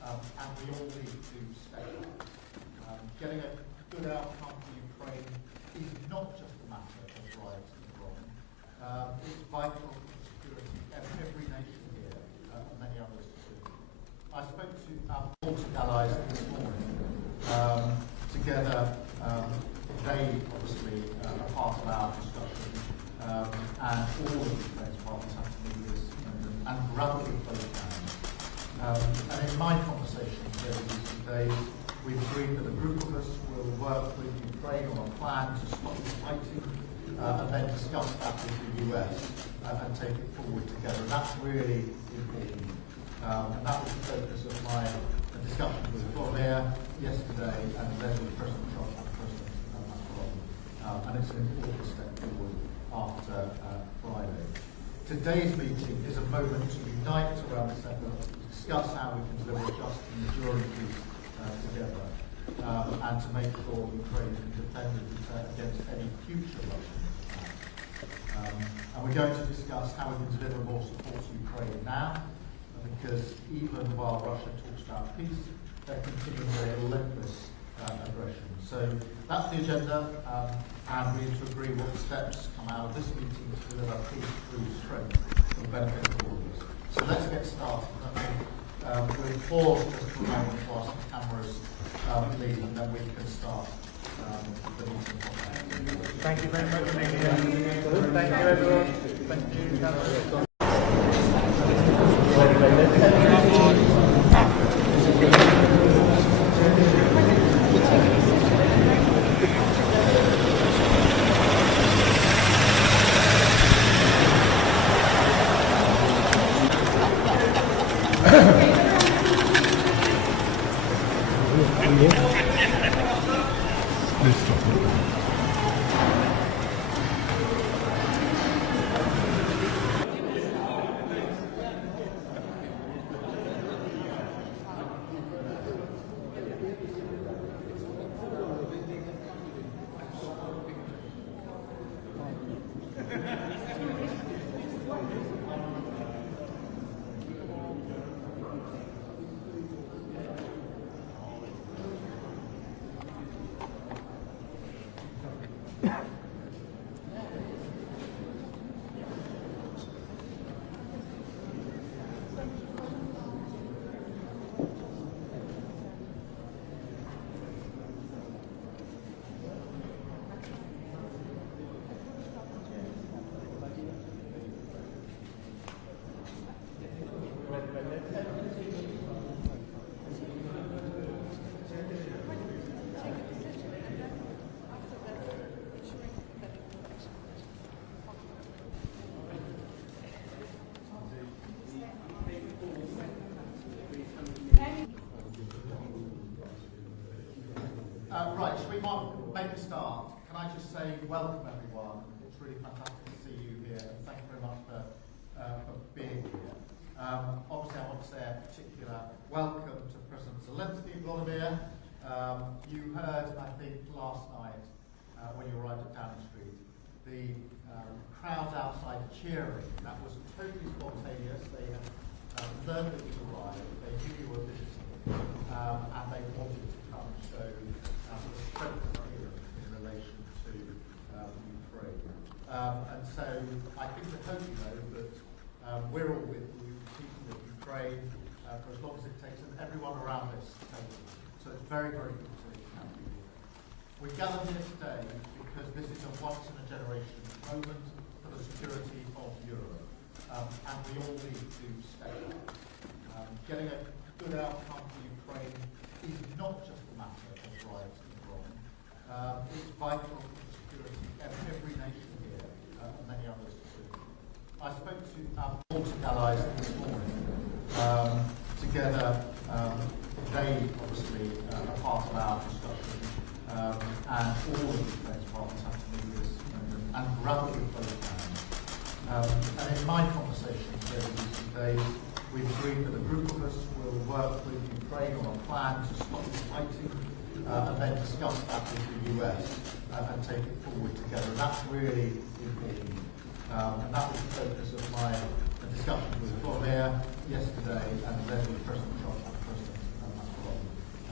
and we all need to step up. Getting a good outcome for Ukraine is not just a matter of rights and wrong. It's vital for the security of every nation here, and many others too. I spoke to our Baltic allies this morning. Together, they obviously are part of our discussion, and all of Ukraine's partners have to move this and grab it with both hands. And in my conversations over these 2 days, we've agreed that a group of us will work with Ukraine on a plan to stop the fighting, and then discuss that with the US and take it forward together. And that's really important. And that was the focus of my discussion with Volodymyr yesterday, and then with President Trump and President Macron. And it's an important step forward after Friday. Today's meeting is a moment to unite around this effort, to discuss how we can deliver a just and enduring peace together, and to make sure Ukraine can defend against any future Russian attacks. And we're going to discuss how we can deliver more support to Ukraine now, because even while Russia talks about peace, they're continuing their relentless aggression. So that's the agenda, and we need to agree what steps come out of this meeting to deliver peace through strength for the benefit of all of us. So let's get started. We'll pause just for a moment while some cameras leave, and then we can start the meeting. Thank you very much, Amelia. Thank you, everyone. Thank you, cameras. Please stop it. Right, should we make a start? Can I just say welcome everyone. It's really fantastic to see you here, and thank you very much for being here. Obviously I want to say a particular welcome to President Zelenskyy, Volodymyr. You heard, I think, last night when you arrived at Downing Street, the crowd outside cheering. That was totally spontaneous. They had learned that you arrived, they knew you were visiting, and they wanted to come and show the strength here in relation to Ukraine. And so I think I hope you know that we're all with you, people with Ukraine, for as long as it takes, and everyone around this table. So it's very, very good to have you here. We gathered here today because this is a once-in-a-generation moment for the security of Europe, and we all need to step up. Getting a good outcome for Ukraine is not just a matter of rights and wrong. It's vital for the security of every nation here, and many others too. I spoke to our Baltic allies this morning. Together, they obviously are part of our discussion, and all of Ukraine's partners have to move this and grab it with both hands. And in my conversations over these 2 days, we've agreed that a group of us will work with Ukraine on a plan to stop the fighting, and then discuss that with the US and take it forward together. And that's really important. And that was the focus of my discussion with Volodymyr yesterday, and then with President Trump and President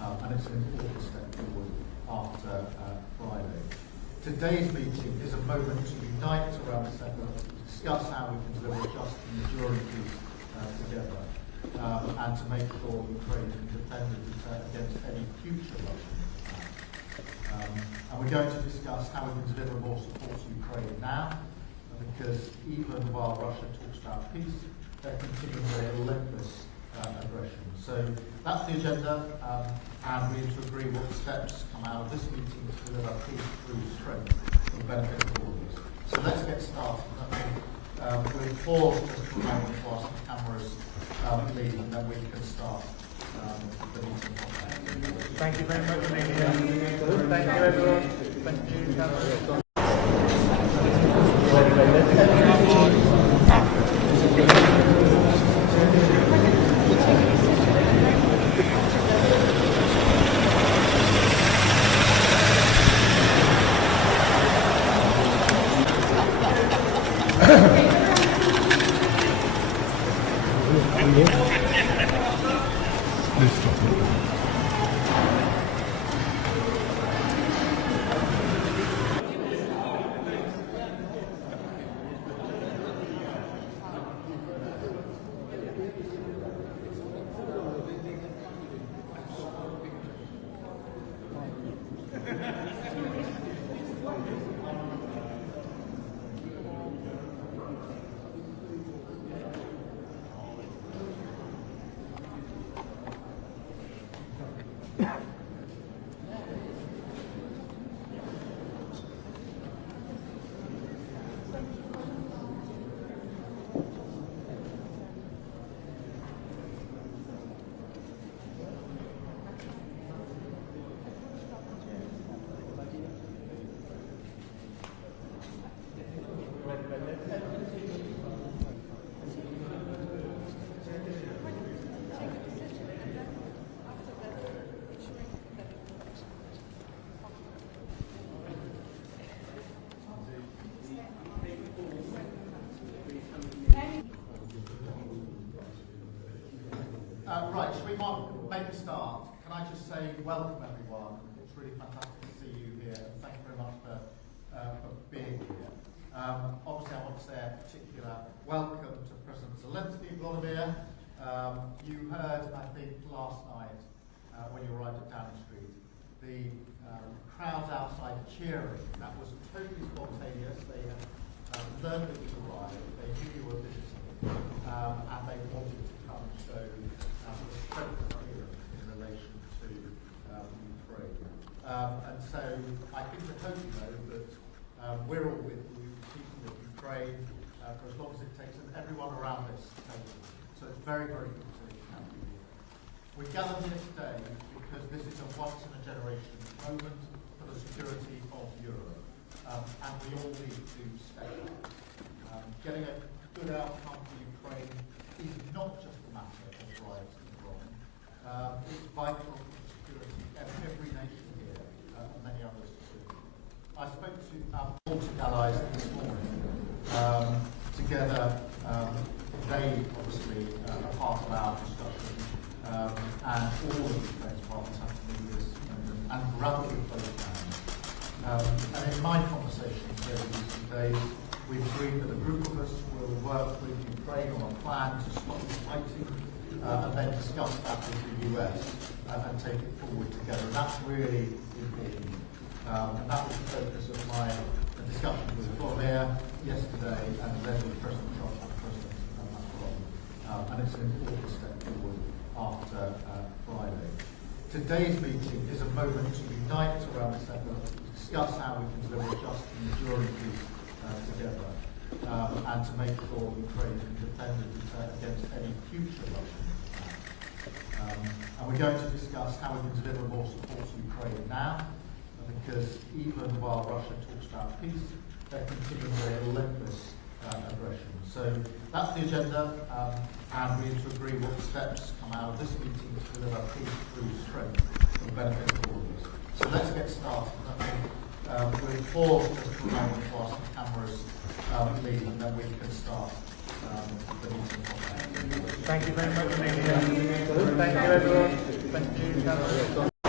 and it's an important step forward after Friday. Today's meeting is a moment to unite around this effort, to discuss how we can deliver a just and enduring peace together, and to make sure Ukraine can defend and deter against any future Russian attacks. And we're going to discuss how we can deliver more support to Ukraine now, because even while Russia talks about peace, they're continuing their relentless aggression. So that's the agenda, and we need to agree what steps come out of this meeting to deliver peace through strength for the benefit of all of us. So let's get started. I think we'll pause just for a moment while some cameras leave, and then we can start the meeting. Thank you very much, Amelia. Thank you, everyone. Thank you, cameras. Please stop it. Right, should we make a start? Can I just say welcome everyone? It's really fantastic to see you here, and thank you very much for being here. Obviously I want to say a particular welcome to President Zelenskyy, Volodymyr. You heard, I think, last night when you arrived at Downing Street, the crowds outside cheering. That was totally spontaneous. They had learned that you arrived, they knew you were visiting, and they wanted to come and show strength in relation to Ukraine. And so I think the hope, you know, that we're all with you, keeping with Ukraine for as long as it takes, and everyone around this table. So it's very, very good to have you. We gathered here today because this is a once-in-a-generation moment for the security of Europe, and we all need to step up. Getting a good outcome for Ukraine is not just a matter of right and wrong. It's vital for the security of every nation here, and many others too. I spoke to our Baltic allies this morning. Together, they obviously are part of our discussion, and all of the Ukraine's partners have to do this and rapidly close down. And in my conversations over the recent days, we've agreed that a group of us will work with Ukraine on a plan to stop the fighting, and then discuss that with the US and take it forward together. And that's really important. And that was the focus of my discussion with Volodymyr yesterday, and then with President Trump and President Macron. And it's an important step forward after Friday. Today's meeting is a moment to unite around this effort, to discuss how we can deliver a just and enduring peace together, and to make sure Ukraine can defend and deter against any future Russian attacks. And we're going to discuss how we can deliver more support to Ukraine now, because even while Russia talks about peace, they're continuing their relentless aggression. So that's the agenda, and we need to agree what steps come out of this meeting to deliver peace through strength for the benefit of all of us. So let's get started. I think we'll pause just for a moment while some cameras leave, and then we can start the meeting. Thank you very much, Amelia. Thank you, everyone. Thank you, cameras.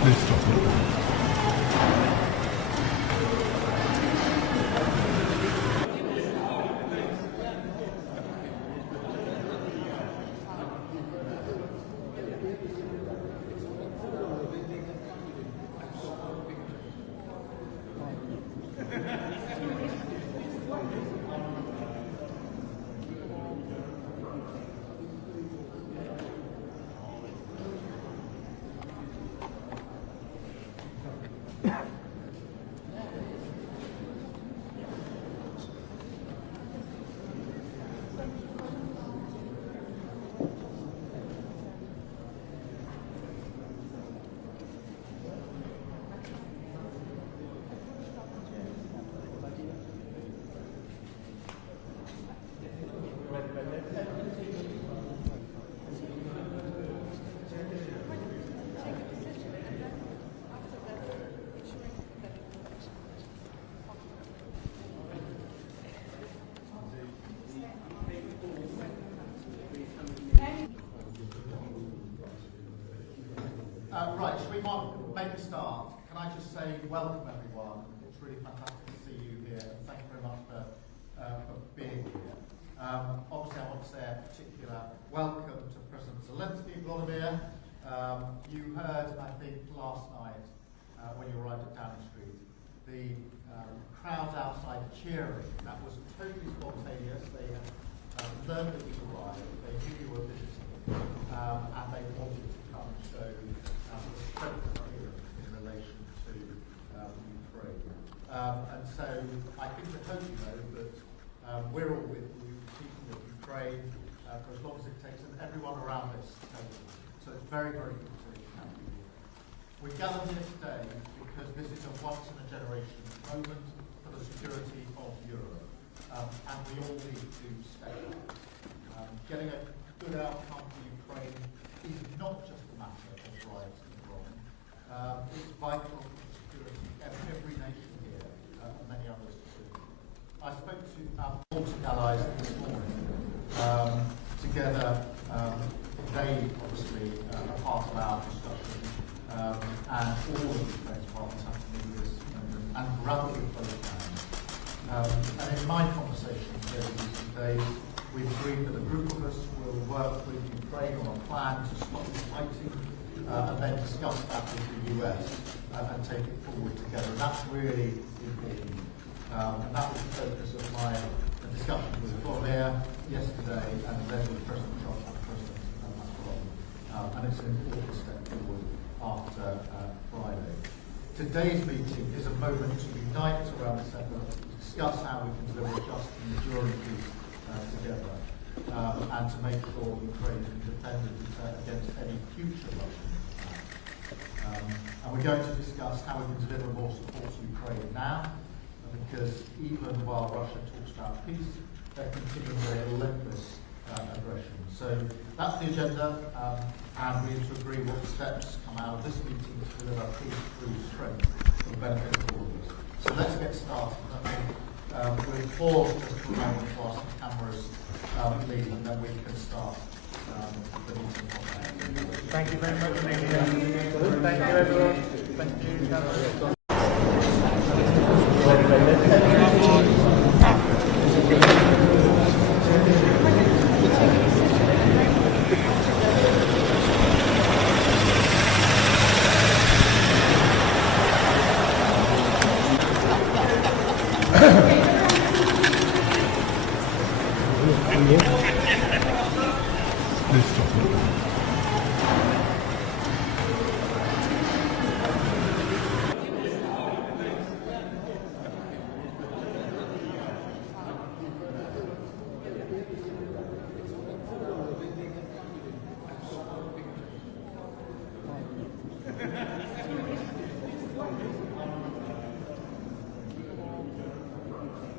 Please stop it. Right, should we make a start? Can I just say welcome everyone. It's really fantastic to see you here, and thank you very much for being here. Obviously I want to say a particular welcome to President Zelenskyy, Volodymyr. You heard, I think, last night when you arrived at Downing Street, the crowds outside cheering. That was totally spontaneous. They had learned that you arrived, they knew you were visiting, and they wanted to come and show strength here in relation to Ukraine. And so I think I hope you know that we're all with you, speaking of Ukraine for as long as it takes, and everyone around this table. So it's very, very good to have you. We're gathered here today because this is a once-in-a-generation moment for the security of Europe, and we all need to step up. Getting a good outcome for Ukraine is not just a matter of right and wrong. It's vital for the security of every nation here, and many others too. I spoke to our Baltic allies this morning. Together, they obviously are part of our discussion, and all of the defence partners have to move this moment and grab it with both hands. And in my conversations over the recent days, we've agreed that a group of us will work with Ukraine on a plan to stop the fighting, and then discuss that with the US and take it forward together. And that's really important. And that was the focus of my discussion with Volodymyr yesterday, and then with President Trump and President Macron. And it's an important step forward after Friday. Today's meeting is a moment to unite around this effort, discuss how we can deliver just and enduring peace together, and to make sure Ukraine can defend against any future Russian attacks. And we're going to discuss how we can deliver more support to Ukraine now, because even while Russia talks about peace, they're continuing their relentless aggression. So that's the agenda, and we need to agree what steps come out of this meeting to deliver peace through strength for the benefit of all of us. So let's get started. We'll pause just for a moment while some cameras leave, and then we can start the meeting. Thank you very much, Amelia. Thank you, everyone. Thank you, cameras. Please stop it.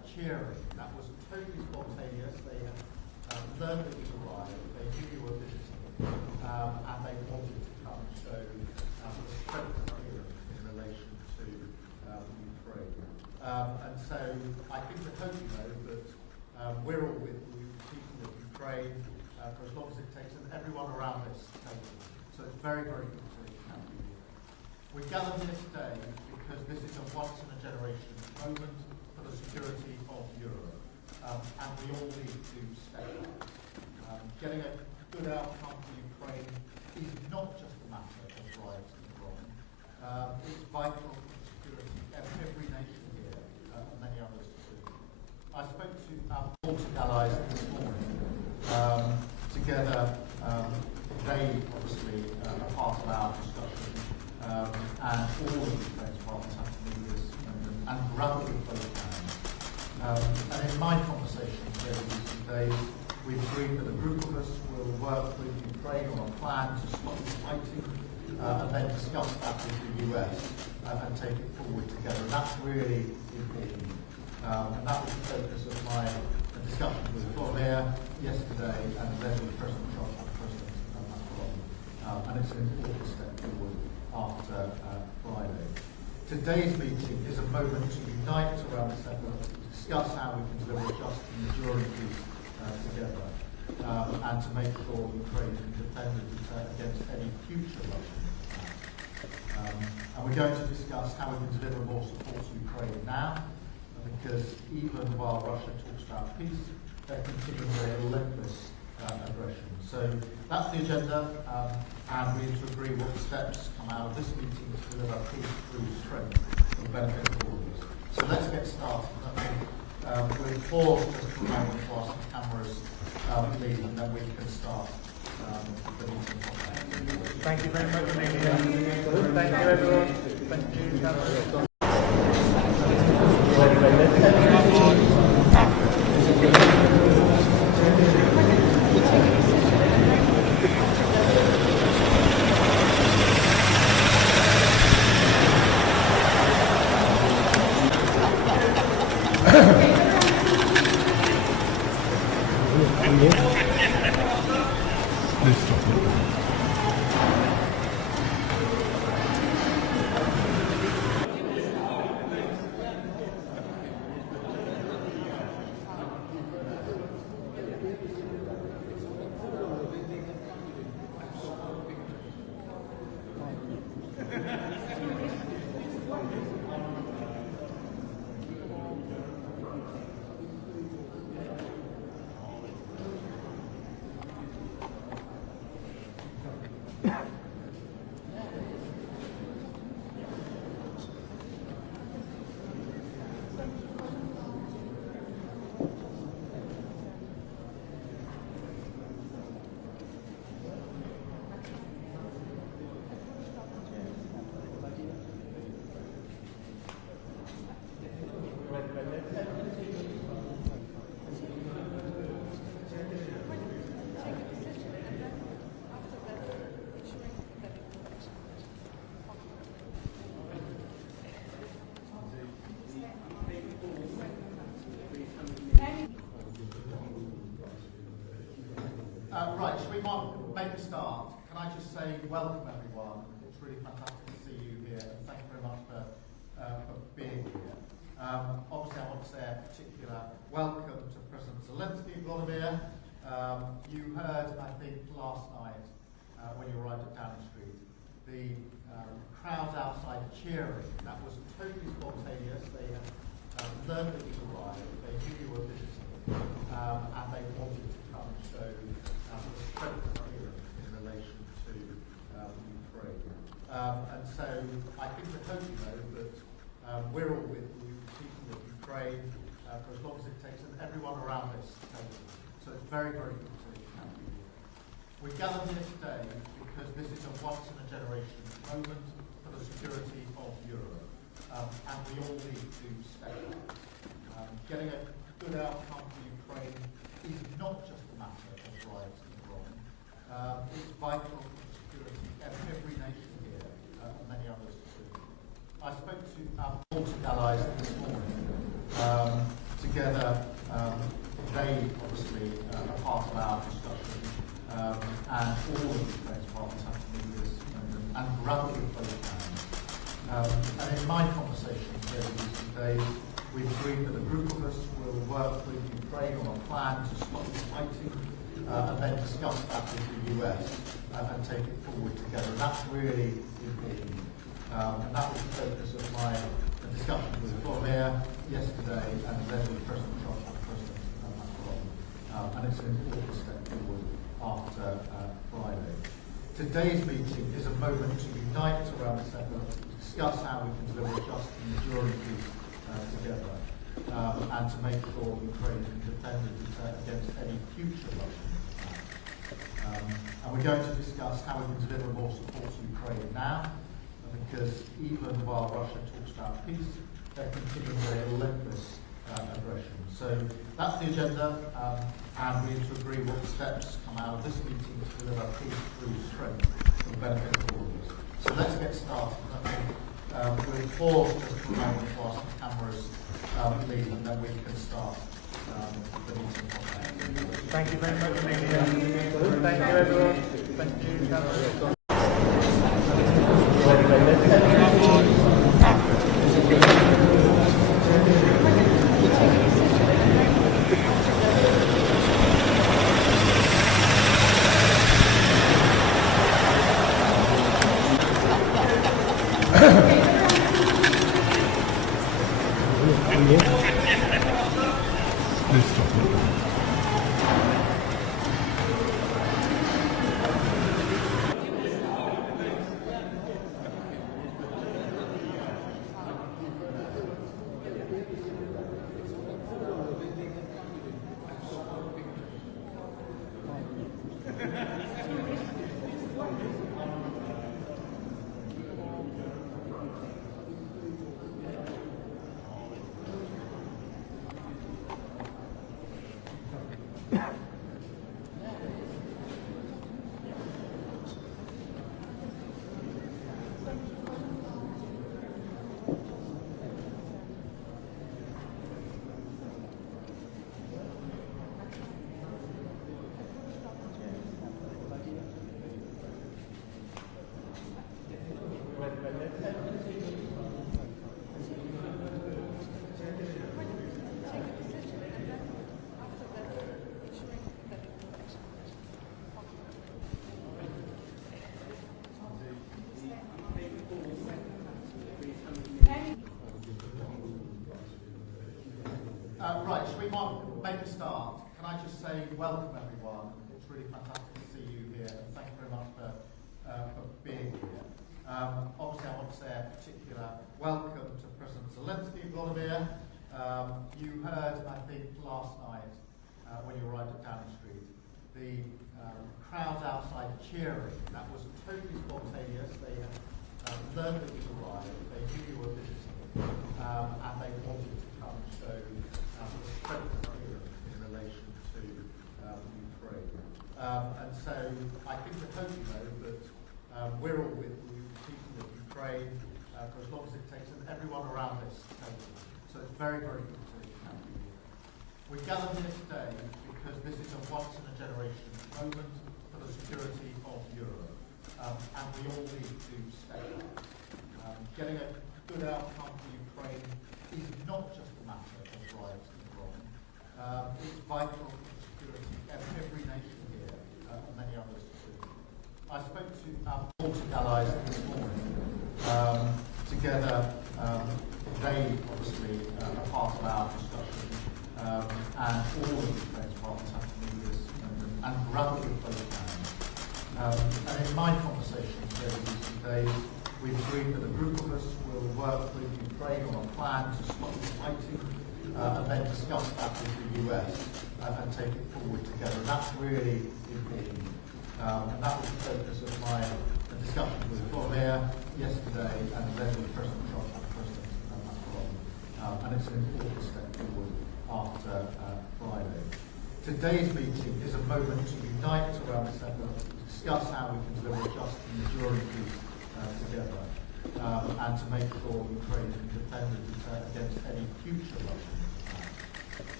cheering. That was totally spontaneous. They had learned that you arrived, they knew you were visiting, and they wanted to come and show the strength of Europe in relation to Ukraine. And so I think we hope you know that we're all with you, people of Ukraine, for as long as it takes, and everyone around this table. So it's very, very good to have you here. We gathered here today because this is a once-in-a-generation moment for the security of Europe, and we all need to step up. Getting a good outcome for Ukraine is not just a matter of rights and wrong. It's vital for the security of every nation here, and many others too. I spoke to our Baltic allies this morning. Together, they obviously are part of our discussion, and all of the Ukraine's partners have to move this moment and grab it with both hands. And in my conversations over recent days, we've agreed that a group of us will work with Ukraine on a plan to stop the fighting, and then discuss that with the US and take it forward together. And that's really important. And that was the focus of my discussion with Volodymyr yesterday, and then with President Trump and President Macron. And it's an important step forward after Friday. Today's meeting is a moment to unite around this effort, to discuss how we can deliver a just and enduring peace together, and to make sure Ukraine can defend and deter against any future Russian attacks. And we're going to discuss how we can deliver more support to Ukraine now, because even while Russia talks about peace, they're continuing their relentless aggression. So that's the agenda, and we need to agree what steps come out of this meeting to deliver peace through strength for the benefit of all of us. So let's get started. We'll pause just for a moment whilst the cameras leave, and then we can start the meeting. Thank you very much, Amelia. Thank you, everyone. Thank you, cameras. Please stop it. Right, should we make a start? Can I just say welcome everyone. It's really fantastic to see you here, and thank you very much for being here. Obviously I want to say a particular welcome to President Zelenskyy, Volodymyr. You heard, I think, last night when you arrived at Downing Street, the crowds outside cheering. That was totally spontaneous. They had learned that you arrived, they knew you were visiting, and they wanted to come and show the strength of Europe in relation to Ukraine. And so I think we hope you know that we're all with you, people of Ukraine, for as long as it takes, and everyone around this table. So it's very, very good to have you here. We gathered here today because this is a once-in-a-generation moment for the security of Europe, and we all need to step up. Getting a good outcome for Ukraine is not just a matter of rights and wrong. It's vital for the security of every nation here, and many others too. I spoke to our Baltic allies this morning. together, they obviously are part of our discussion, and all of the Ukraine's partners have to move this and grab it with both hands. And in my conversations over recent days, we've agreed that a group of us will work with Ukraine on a plan to stop the fighting, and then discuss that with the US and take it forward together. And that's really important. And that was the focus of my discussion with Volodymyr yesterday, and then with President Trump and President Macron. And it's an important step forward after Friday. Today's meeting is a moment to unite around this effort, to discuss how we can deliver a just and enduring peace together, and to make sure Ukraine can defend and deter against any future Russian attacks. And we're going to discuss how we can deliver more support to Ukraine now, because even while Russia talks about peace, they're continuing their relentless aggression. So that's the agenda, and we need to agree what steps come out of this meeting to deliver peace through strength for the benefit of all of us. So let's get started. We'll pause just for a moment whilst the cameras leave, and then we can start the meeting. Thank you very much, Amelia. Thank you, everyone. Thank you, cameras. Right, should we make a start? Can I just say welcome everyone. It's really fantastic to see you here, and thank you very much for being here. Obviously I want to say a particular welcome to President Zelenskyy, Volodymyr. You heard, I think, last night when you arrived at Downing Street, the crowds outside cheering. That was totally spontaneous. They had learned that you arrived, they knew you were visiting, and they wanted to come and show strength in relation to Ukraine. And so I think I hope you know that we're all with you, people of Ukraine, for as long as it takes, and everyone around this table. So it's very, very good to have you here. We gathered here today because this is a once-in-a-generation moment for the security of Europe, and we all need to step up. Getting a good outcome for Ukraine is not just a matter of right and wrong. It's vital for the security of every nation here, and many others too. I spoke to our Baltic allies this morning. Together, they obviously are part of our discussion, and all of the Ukraine's partners have to move this and grab it with both hands. And in my conversations over recent days, we've agreed that a group of us will work with Ukraine on a plan to stop the fighting, and then discuss that with the US and take it forward together. And that's really important. And that was the focus of my discussion with Volodymyr yesterday, and then with President Trump and President Macron. And it's an important step forward after Friday. Today's meeting is a moment to unite around this effort, to discuss how we can deliver a just and enduring peace together, and to make sure Ukraine can defend and deter against any future Russian attacks.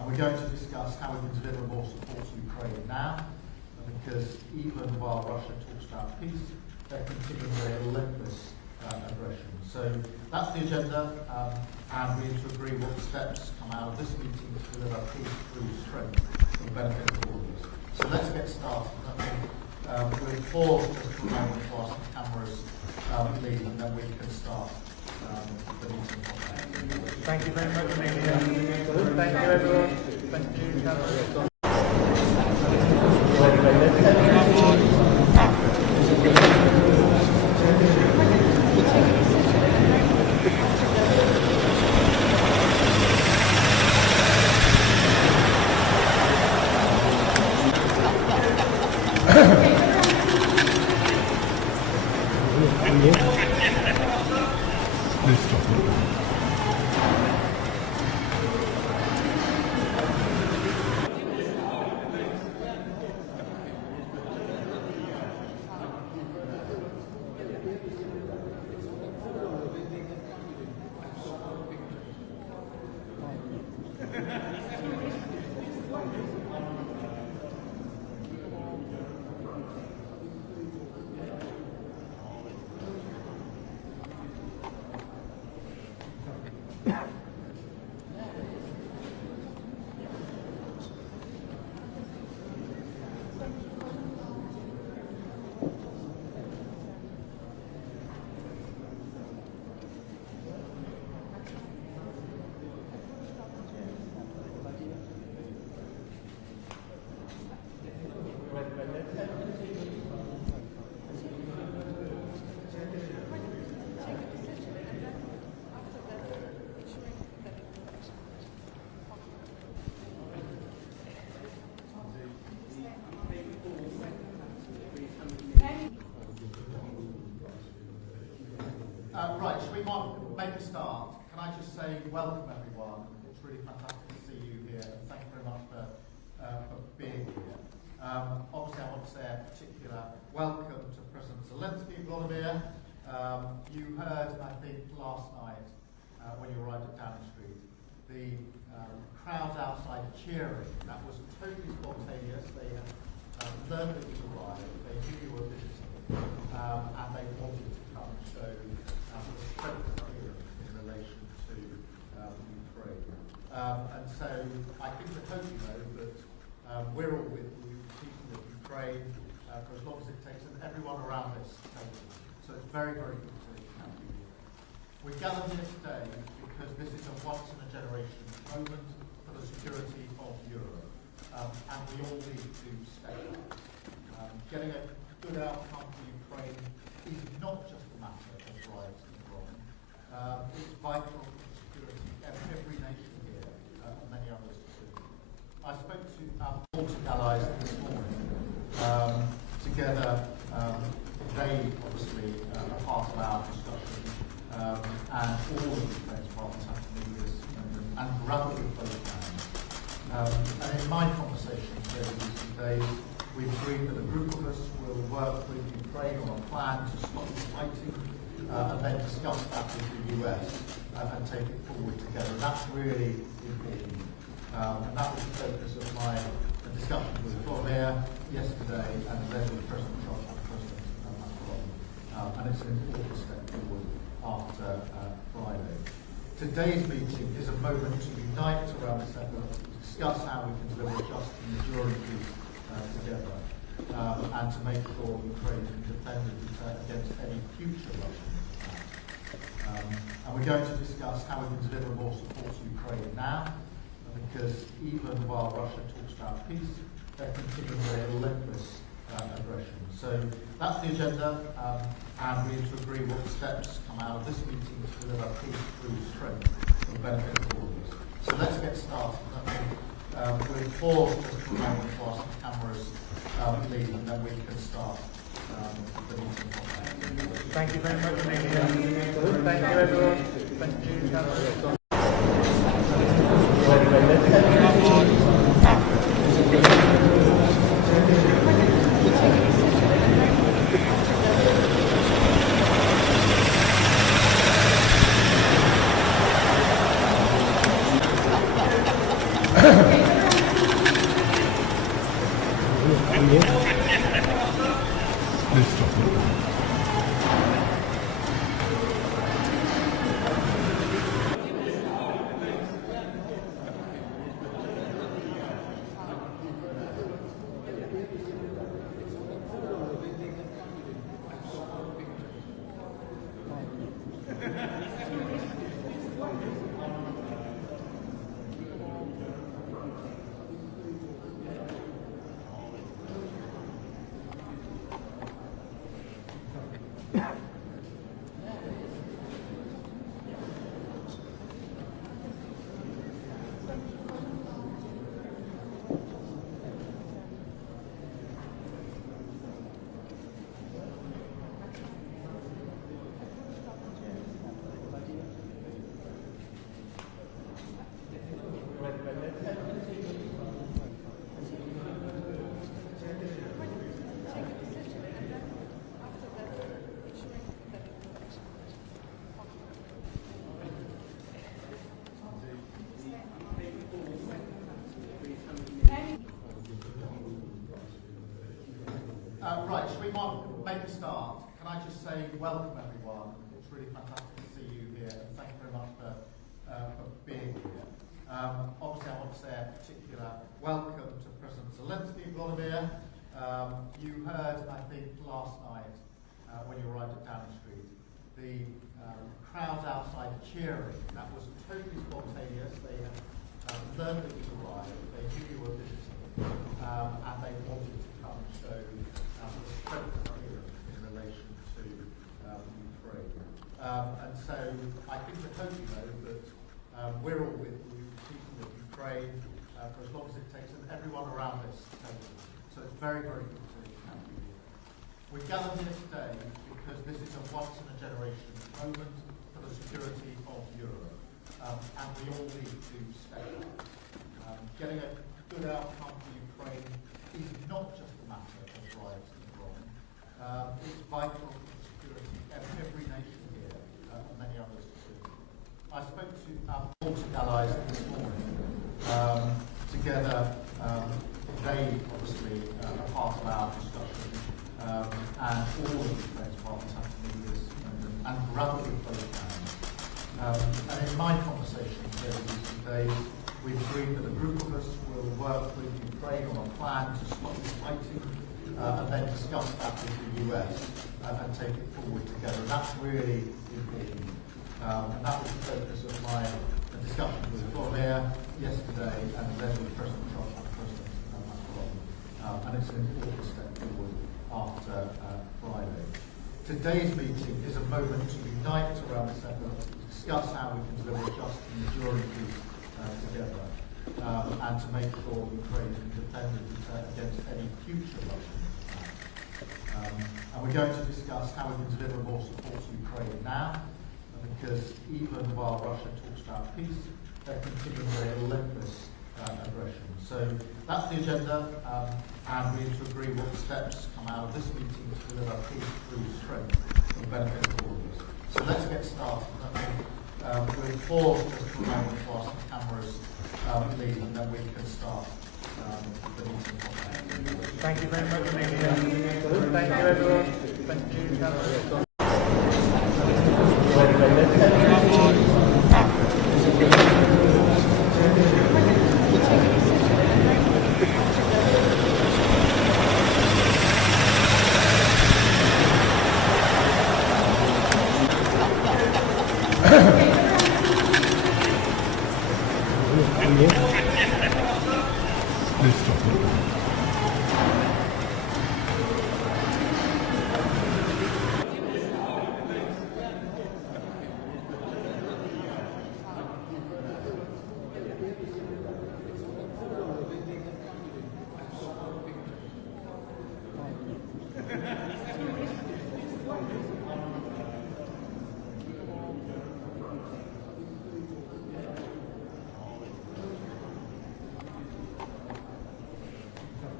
And we're going to discuss how we can deliver more support to Ukraine now, because even while Russia talks about peace, they're continuing their relentless aggression. So that's the agenda, and we need to agree what steps come out of this meeting to deliver peace through strength for the benefit of all of us. So let's get started. I think we'll pause just for a moment while some cameras leave, and then we can start the meeting. Thank you very much, Amelia. Thank you, everyone. Thank you, cameras. Please stop it. Right, should we make a start? Can I just say welcome everyone. It's really fantastic to see you here, and thank you very much for being here. Obviously I want to say a particular welcome to President Zelenskyy, Volodymyr. You heard, I think, last night when you arrived at Downing Street, the crowd outside cheering. That was totally spontaneous. They had learned that you arrived, they knew you were visiting, and they wanted to come and show strength here in relation to Ukraine. And so I think the hope you know that we're all with you, people with Ukraine, for as long as it takes, and everyone around this table. So it's very, very good to have you here. We're gathered here today because this is a once-in-a-generation moment for the security of Europe, and we all need to step up. Getting a good outcome for Ukraine is not just a matter of right and wrong. It's vital for the security of every nation here, and many others too. I spoke to our Baltic allies this morning. Together, they obviously are part of our discussion, and all of the defence partners have to do this and rapidly close plans. And in my conversations over recent days, we've agreed that a group of us will work with Ukraine on a plan to stop the fighting, and then discuss that with the US and take it forward together. And that's really important. And that was the focus of my discussion with Volodymyr yesterday, and then with President Trump and President Macron. And it's an important step forward after Friday. Today's meeting is a moment to unite around this effort, to discuss how we can deliver just and enduring peace together, and to make sure Ukraine can defend against any future Russian attacks. And we're going to discuss how we can deliver more support to Ukraine now, because even while Russia talks about peace, they're continuing their relentless aggression. So that's the agenda, and we need to agree what steps come out of this meeting to deliver peace through strength for the benefit of all of us. So let's get started. I think we'll pause just for a moment while some cameras leave, and then we can start the meeting. Thank you very much, Amelia. Thank you, everyone. Thank you, cameras. Please stop it. Right, should we make a start? Can I just say welcome everyone. It's really fantastic to see you here and thank you very much for being here. Obviously I want to say a particular welcome to President Zelenskyy, Volodymyr. You heard, I think, last night when you arrived at Downing Street, the crowds outside cheering. That was totally spontaneous. They had learned that you arrived, they knew you were visiting, and they wanted to come. So strength here in relation to Ukraine. And so I think I hope you know that we're all with you, people with Ukraine, for as long as it takes, and everyone around this table. So it's very, very good to have you here. We're gathered here today because this is a once-in-a-generation moment for the security of Europe, and we all need to step up. Getting a good outcome for Ukraine is not just a matter of rights and wrong. It's vital for the security of every nation here, and many others too. I spoke to our Baltic allies this morning. Together, they obviously are part of our discussion, and all of the defence partners have to move this moment and grab it with both hands. And in my conversation here in recent days, we've agreed that a group of us will work with Ukraine on a plan to stop the fighting, and then discuss that with the US and take it forward together. And that's really important. And that was the focus of my discussion with Volodymyr yesterday, and then with President Trump and President Macron. And it's an important step forward after Friday. Today's meeting is a moment to unite around this effort, to discuss how we can deliver just and enduring peace together, and to make sure Ukraine can defend against any future Russian attacks. And we're going to discuss how we can deliver more support to Ukraine now, because even while Russia talks about peace, they're continuing their relentless aggression. So that's the agenda, and we need to agree what steps come out of this meeting to deliver peace through strength for the benefit of all of us. So let's get started. We'll pause just for a moment whilst the cameras leave, and then we can start the meeting. Thank you very much, Amelia. Thank you, everyone. Thank you, cameras. Please stop it.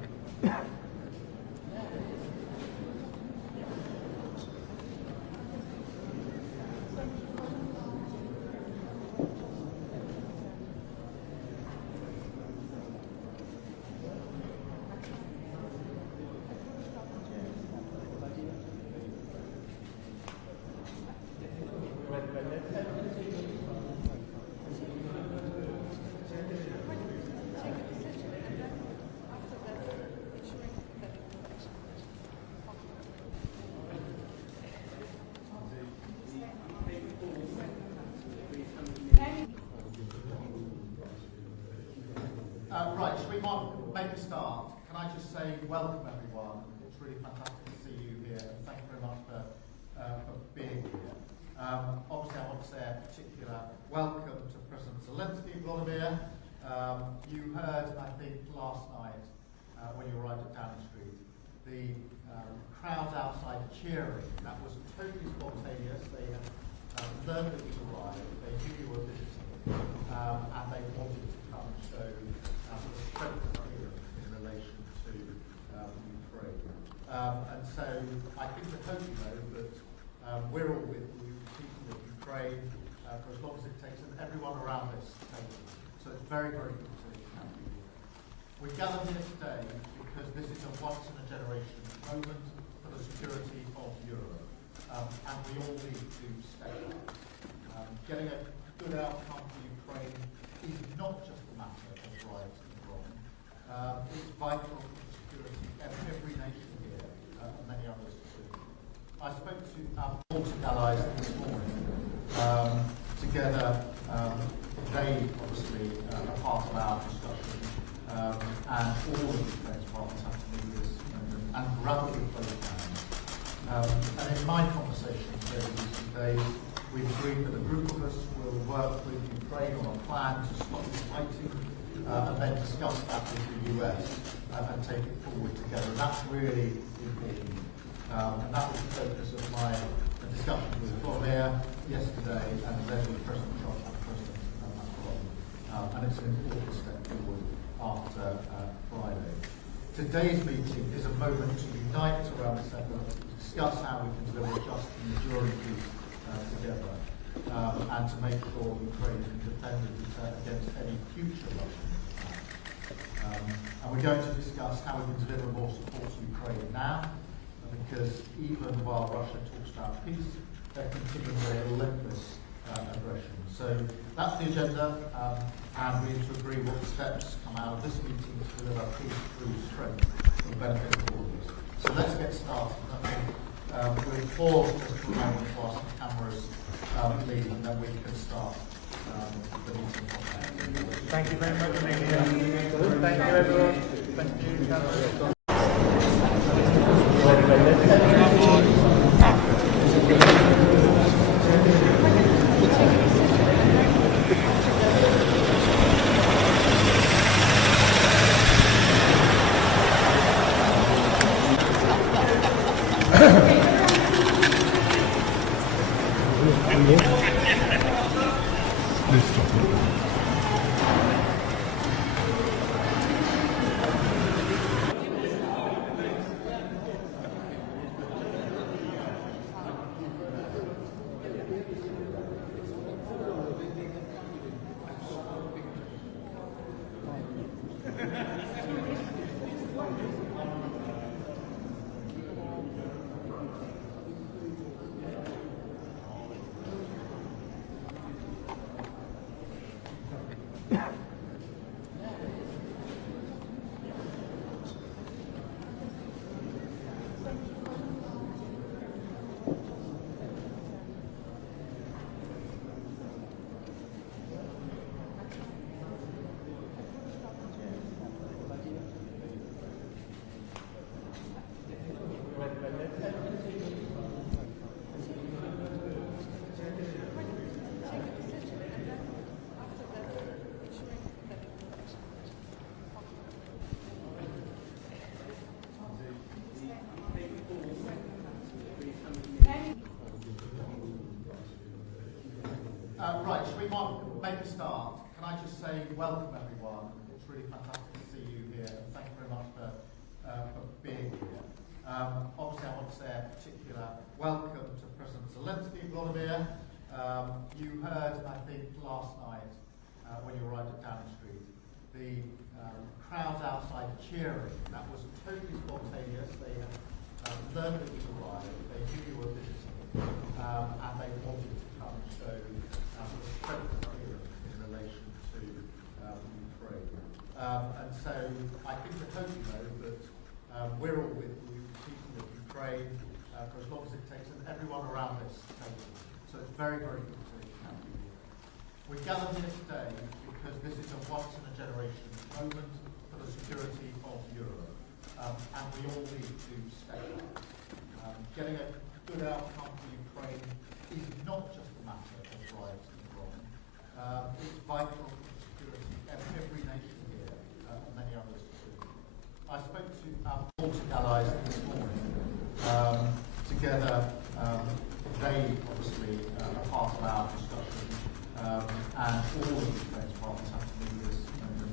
start, can I just say welcome everyone. It's really fantastic to see you here, and thank you very much for being here. Obviously, I want to say a particular welcome to President Zelenskyy, Volodymyr. You heard, I think, last night when you arrived at Downing Street, the crowds outside cheering. That was totally spontaneous. They had learned that you arrived, they knew you were visiting, and they wanted to come and show the strength of Europe in relation to Ukraine. And so I think we hope you know that we're all with you, people of Ukraine, for as long as it takes, and everyone around this table. So it's very, very good to have you here. We gathered here today because this is a once-in-a-generation moment for the security of Europe, and we all need to step up. Getting a good outcome for Ukraine is not just a matter of right and wrong. It's vital for the security of every nation here, and many others too. I spoke to our Baltic allies this morning. Together, they obviously are part of our discussion, and all of the defence partners have to move this moment and grab it with both hands. And in my conversations over recent days, we've agreed that a group of us will work with Ukraine on a plan to stop the fighting, and then discuss that with the US and take it forward together. And that's really important. And that was the focus of my discussion with Volodymyr yesterday, and then with President Trump and President Macron. And it's an important step forward after Friday. Today's meeting is a moment to unite around this effort, to discuss how we can deliver just and enduring peace together, and to make sure Ukraine can defend against any future Russian attacks. And we're going to discuss how we can deliver more support to Ukraine now, because even while Russia talks about peace, they're continuing their relentless aggression. So that's the agenda, and we need to agree what steps come out of this meeting to deliver peace through strength for the benefit of all of us. So let's get started. We'll pause just for a moment whilst the cameras leave, and then we can start the meeting. Thank you very much, Amelia. Thank you, everyone. Thank you, cameras. Please stop it. Right, should we make a start? Can I just say welcome everyone. It's really fantastic to see you here, and thank you very much for being here. Obviously, I want to say a particular welcome to President Zelenskyy, Volodymyr. You heard, I think, last night when you arrived at Downing Street, the crowds outside cheering. That was totally spontaneous. They had learned that you arrived, they knew you were visiting, and they wanted to come and show the strength of Europe in relation to Ukraine. And so I think we hope you know that we're all with you, people of Ukraine, for as long as it takes, and everyone around this table. So it's very, very good to have you here. We gathered here today because this is a once-in-a-generation moment for the security of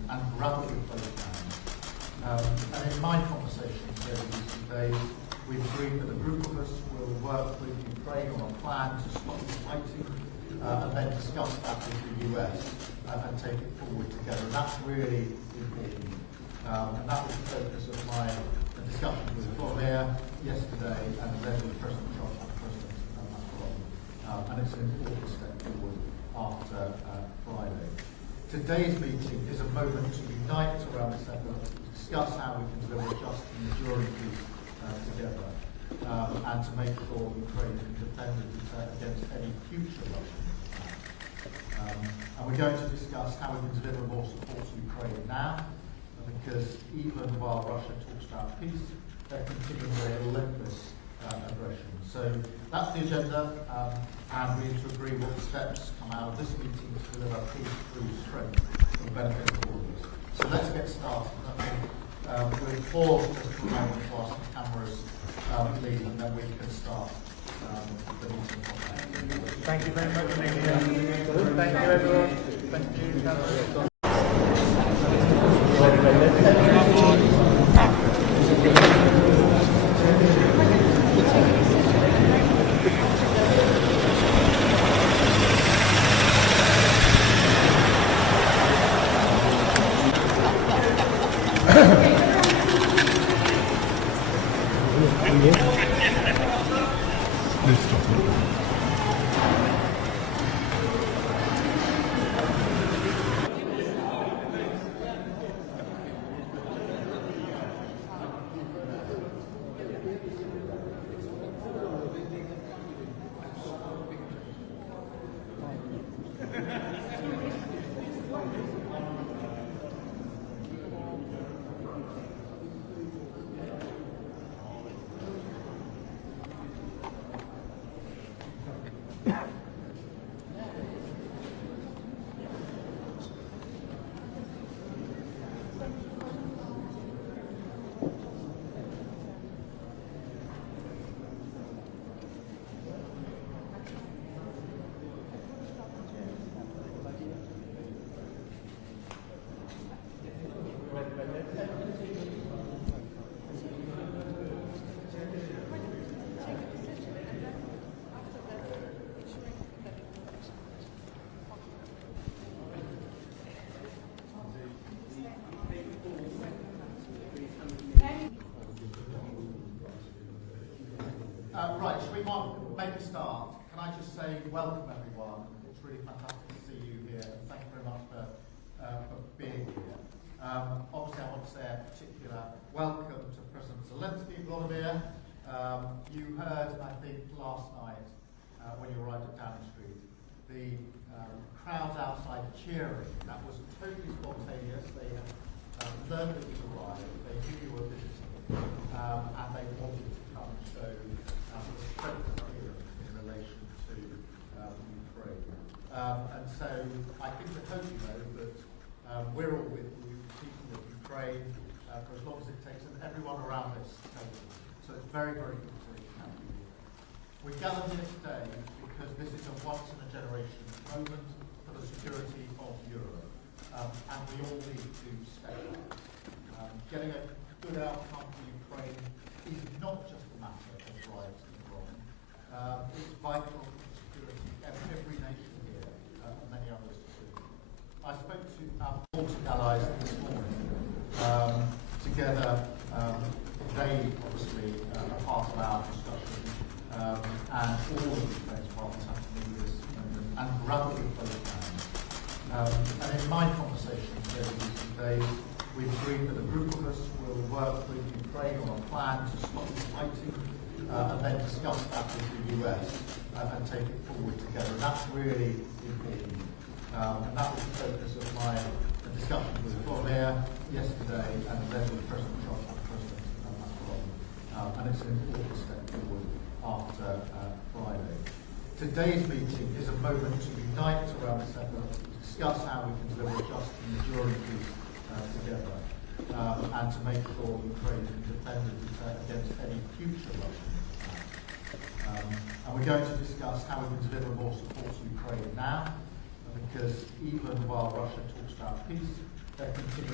and rapidly close down. And in my conversations over recent days, we've agreed that a group of us will work with Ukraine on a plan to stop the fighting and then discuss that with the US and take it forward together. And that's really important. And that was the focus of my discussion with Volodymyr yesterday and then with President Trump and President Macron. And it's an important step forward after Friday. Today's meeting is a moment to unite around this effort, to discuss how we can deliver just and enduring peace together, and to make sure Ukraine can defend and deter against any future Russian attack. And we're going to discuss how we can deliver more support to Ukraine now, because even while Russia talks about peace, they're continuing their relentless aggression. So that's the agenda, and we need to agree what steps come out of this meeting to deliver peace through strength for the benefit of all of us. So let's get started. We'll pause just for a moment while some cameras leave, and then we can start the meeting. Thank you very much, Amelia. Thank you, everyone. Thank you, cameras. Please stop it. Right, should we make a start? Can I just say welcome everyone. It's really fantastic to see you here, and thank you very much for being here. Obviously I want to say a particular welcome to President Zelenskyy, Volodymyr. You heard, I think, last night when you arrived at Downing Street, the crowds outside cheering. That was totally spontaneous. They had learned that you arrived, they knew you were visiting, and they wanted to come and show the strength of Europe in relation to Ukraine. And so I think I hope you know that we're all with you, people of Ukraine, for as long as it takes, and everyone around this table. So it's very, very good to have you. We gathered here today because this is a once-in-a-generation moment for the security of Europe, and we all need to step up. Getting a good outcome for Ukraine is not just a matter of right and wrong. It's vital for the security of every nation here, and many others too. I spoke to our Baltic allies this morning. Together, they obviously are part of our discussion, and all of Ukraine's partners have to move this moment and rapidly close down. And in my conversations over recent days, we've agreed that a group of us will work with Ukraine on a plan to stop the fighting and then discuss that with the US and take it forward together. And that's really important. And that was the focus of my discussion with Volodymyr yesterday and then with President Trump and President Macron. And it's an important step forward after Friday. Today's meeting is a moment to unite around this effort, to discuss how we can deliver just and enduring peace together, and to make sure Ukraine can defend and deter against any future Russian attack. And we're going to discuss how we can deliver more support to Ukraine now, because even while Russia talks about peace, they're continuing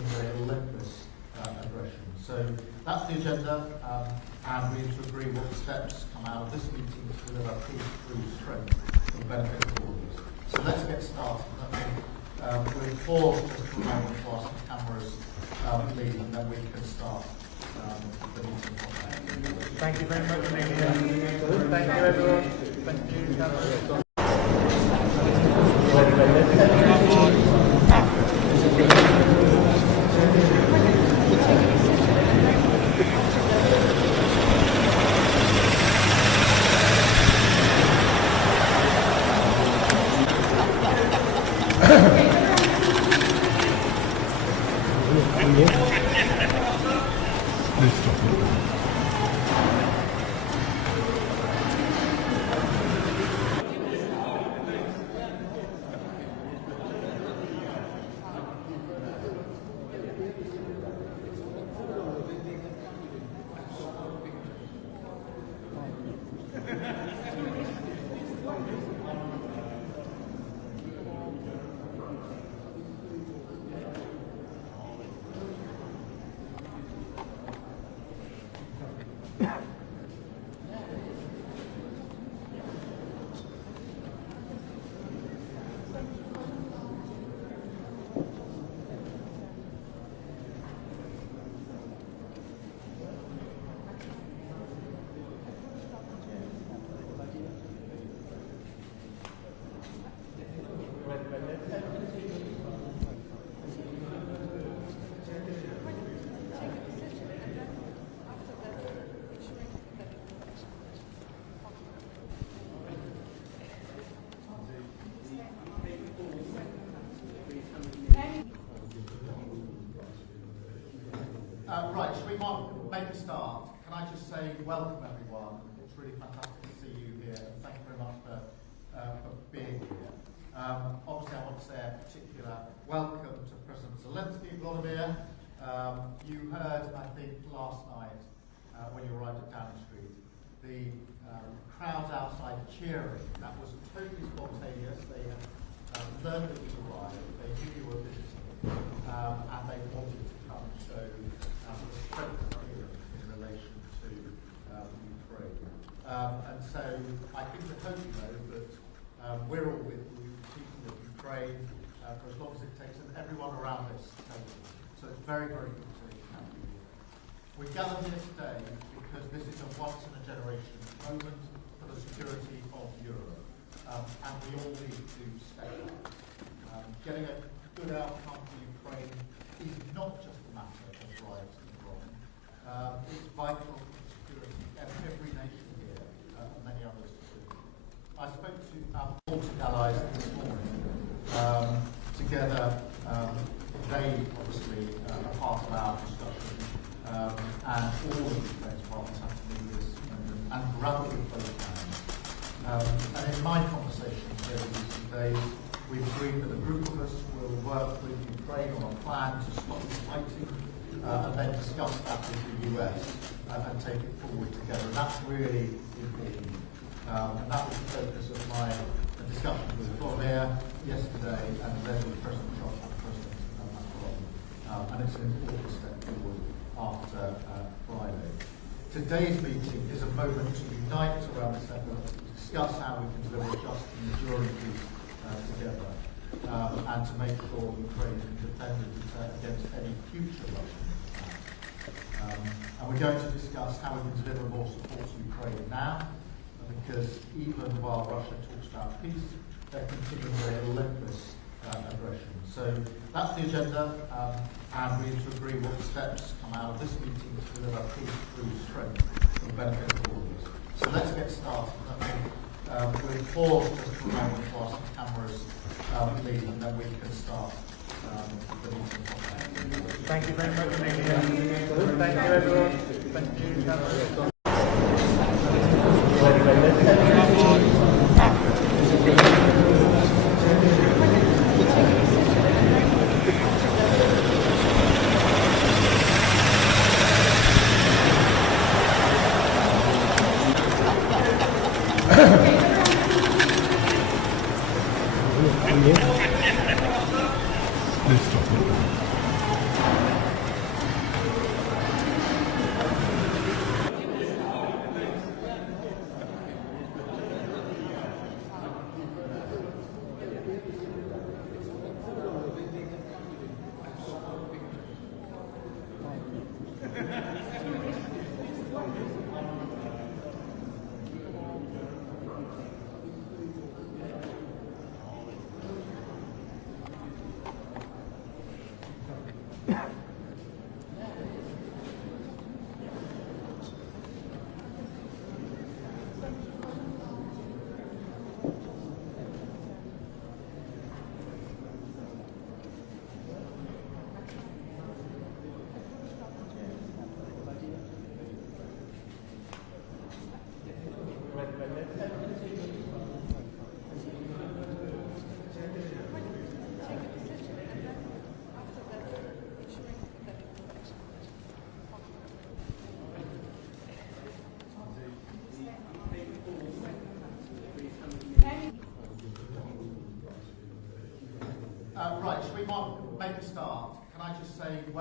that's the agenda, and we need to agree what steps come out of this meeting to deliver peace through strength for the benefit of all of us. So let's get started. I think we'll pause just for a moment while some cameras leave, and then we can start the meeting. Thank you very much, Amelia. Thank you, everyone. Thank you, cameras. Please stop it. Right, should we make a start? Can I just say welcome everyone. It's really fantastic to see you here, and thank you very much for being here. Obviously I want to say a particular welcome to President Zelenskyy, Volodymyr. You heard, I think, last night when you arrived at Downing Street, the crowds outside cheering. That was totally spontaneous. They had learned that you arrived, they knew you were visiting, and they wanted to come and show the strength of Europe in relation to Ukraine. And so I think the hope, you know, that we're all with you, people of Ukraine, for as long as it takes, and everyone around this table. So it's very, very good to have you. We're gathered here today because this is a once-in-a-generation moment for the security of Europe, and we all need to step up. Getting a good outcome for Ukraine is not just a matter of right and wrong. It's vital for the security of every nation here, and many others too. I spoke to our Baltic allies this morning. Together, they obviously are part of our discussion, and all of the Ukraine's partners have to do this and grab it with both hands. And in my conversations over recent days, we've agreed that a group of us will work with Ukraine on a plan to stop the fighting, and then discuss that with the US and take it forward together. And that's really important. And that was the focus of my discussion with Volodymyr yesterday, and then with President Trump and President Macron. And it's an important step forward after Friday. Today's meeting is a moment to unite around this effort, to discuss how we can deliver just and enduring peace together, and to make sure Ukraine can defend itself against any future Russian attack. And we're going to discuss how we can deliver more support to Ukraine now, because even while Russia talks about peace, they're continuing their relentless aggression. So that's the agenda, and we need to agree what steps come out of this meeting to deliver peace through strength for the benefit of all of us. So let's get started. I think we'll pause just for a moment while some cameras leave, and then we can start the meeting. Thank you very much, Amelia. Thank you, everyone. Thank you, cameras. Please stop it.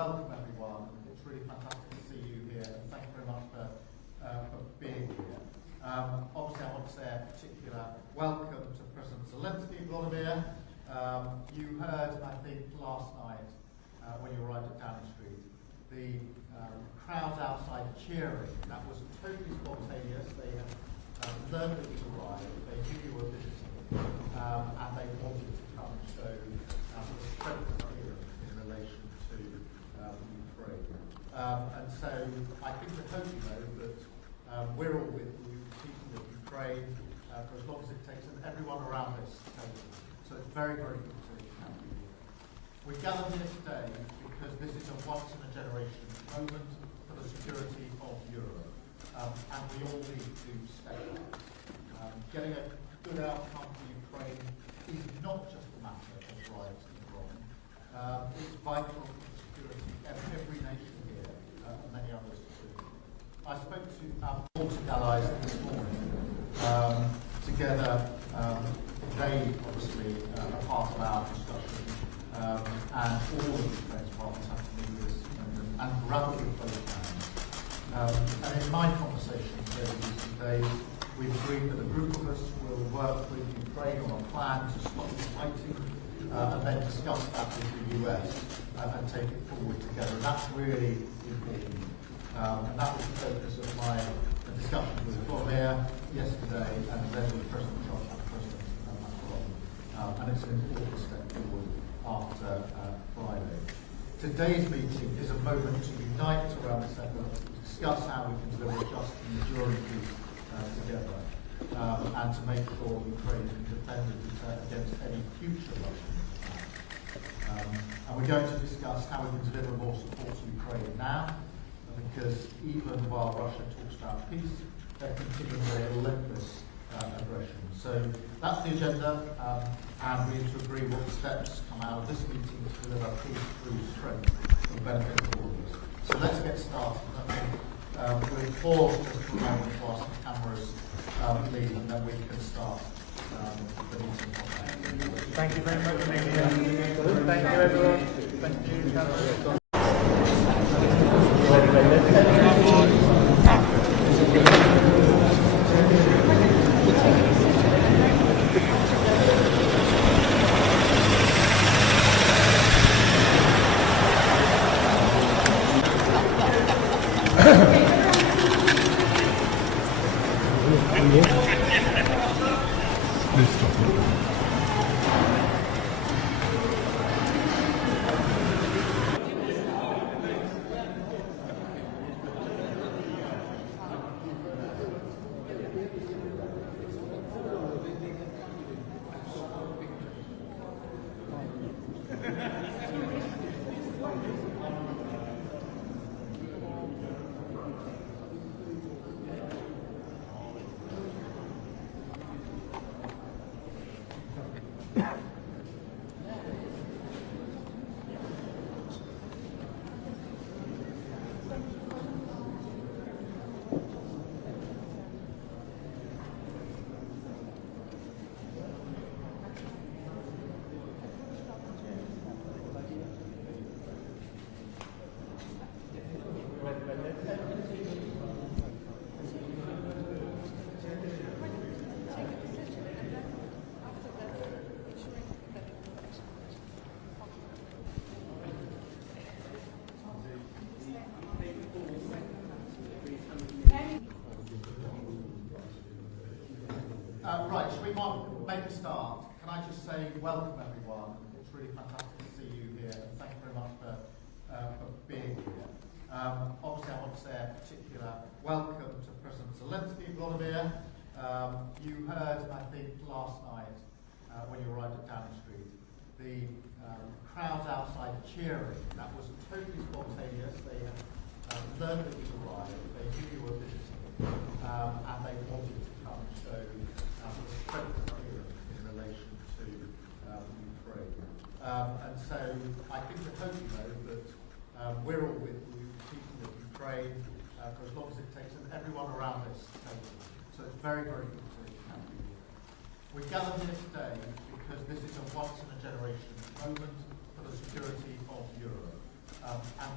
welcome everyone. It's really fantastic to see you here, and thank you very much for being here. Obviously, I want to say a particular welcome to President Zelenskyy, Volodymyr. You heard, I think, last night when you arrived at Downing Street, the crowds outside cheering. That was totally spontaneous. They had learned that you arrived, they knew you were visiting, and they wanted to come and show the strength of Europe in relation to Ukraine. And so I think we hope you know that we're all with you, speaking of Ukraine for as long as it takes, and everyone around this table. So it's very, very good to have you here. We're gathered here today because this is a once-in-a-generation moment for the security of Europe, and we all need to step up. Getting a good outcome for Ukraine is not just a matter of rights and wrong. It's vital for the security of every nation here, and many others too. I spoke to our Baltic allies this morning. Together, they obviously are part of our discussion, and all of Ukraine's partners have to move this and rapidly both hands. And in my conversations over recent days, we've agreed that a group of us will work with Ukraine on a plan to stop the fighting, and then discuss that with the US and take it forward together. And that's really important. And that was the focus of my discussion with Volodymyr yesterday, and then with President Trump and President Macron. And it's an important step forward after Friday. Today's meeting is a moment to unite around this effort, discuss how we can deliver just and enduring peace together, and to make sure Ukraine can defend against any future Russian attacks. And we're going to discuss how we can deliver more support to Ukraine now, because even while Russia talks about peace, they're continuing their relentless aggression. So that's the agenda, and we need to agree what steps come out of this meeting to deliver peace through strength for the benefit of all of us. So let's get started. We'll pause just for a moment whilst the cameras leave, and then we can start the meeting. Thank you very much, Amelia. Thank you, everyone. Thank you, cameras. Please stop it. Right, should we make a start? Can I just say welcome everyone. It's really fantastic to see you here, and thank you very much for being here. Obviously, I want to say a particular welcome to President Zelenskyy, Volodymyr. You heard, I think, last night when you arrived at Downing Street, the crowds outside cheering. That was totally spontaneous. They had learned that you arrived, they knew you were visiting, and they wanted to come and show the strength of Europe in relation to Ukraine. And so I think we hope you know that we're all with you, speaking of Ukraine for as long as it takes, and everyone around this table. So it's very, very good to have you here. We're gathered here today because this is a once-in-a-generation moment for the security of Europe, and we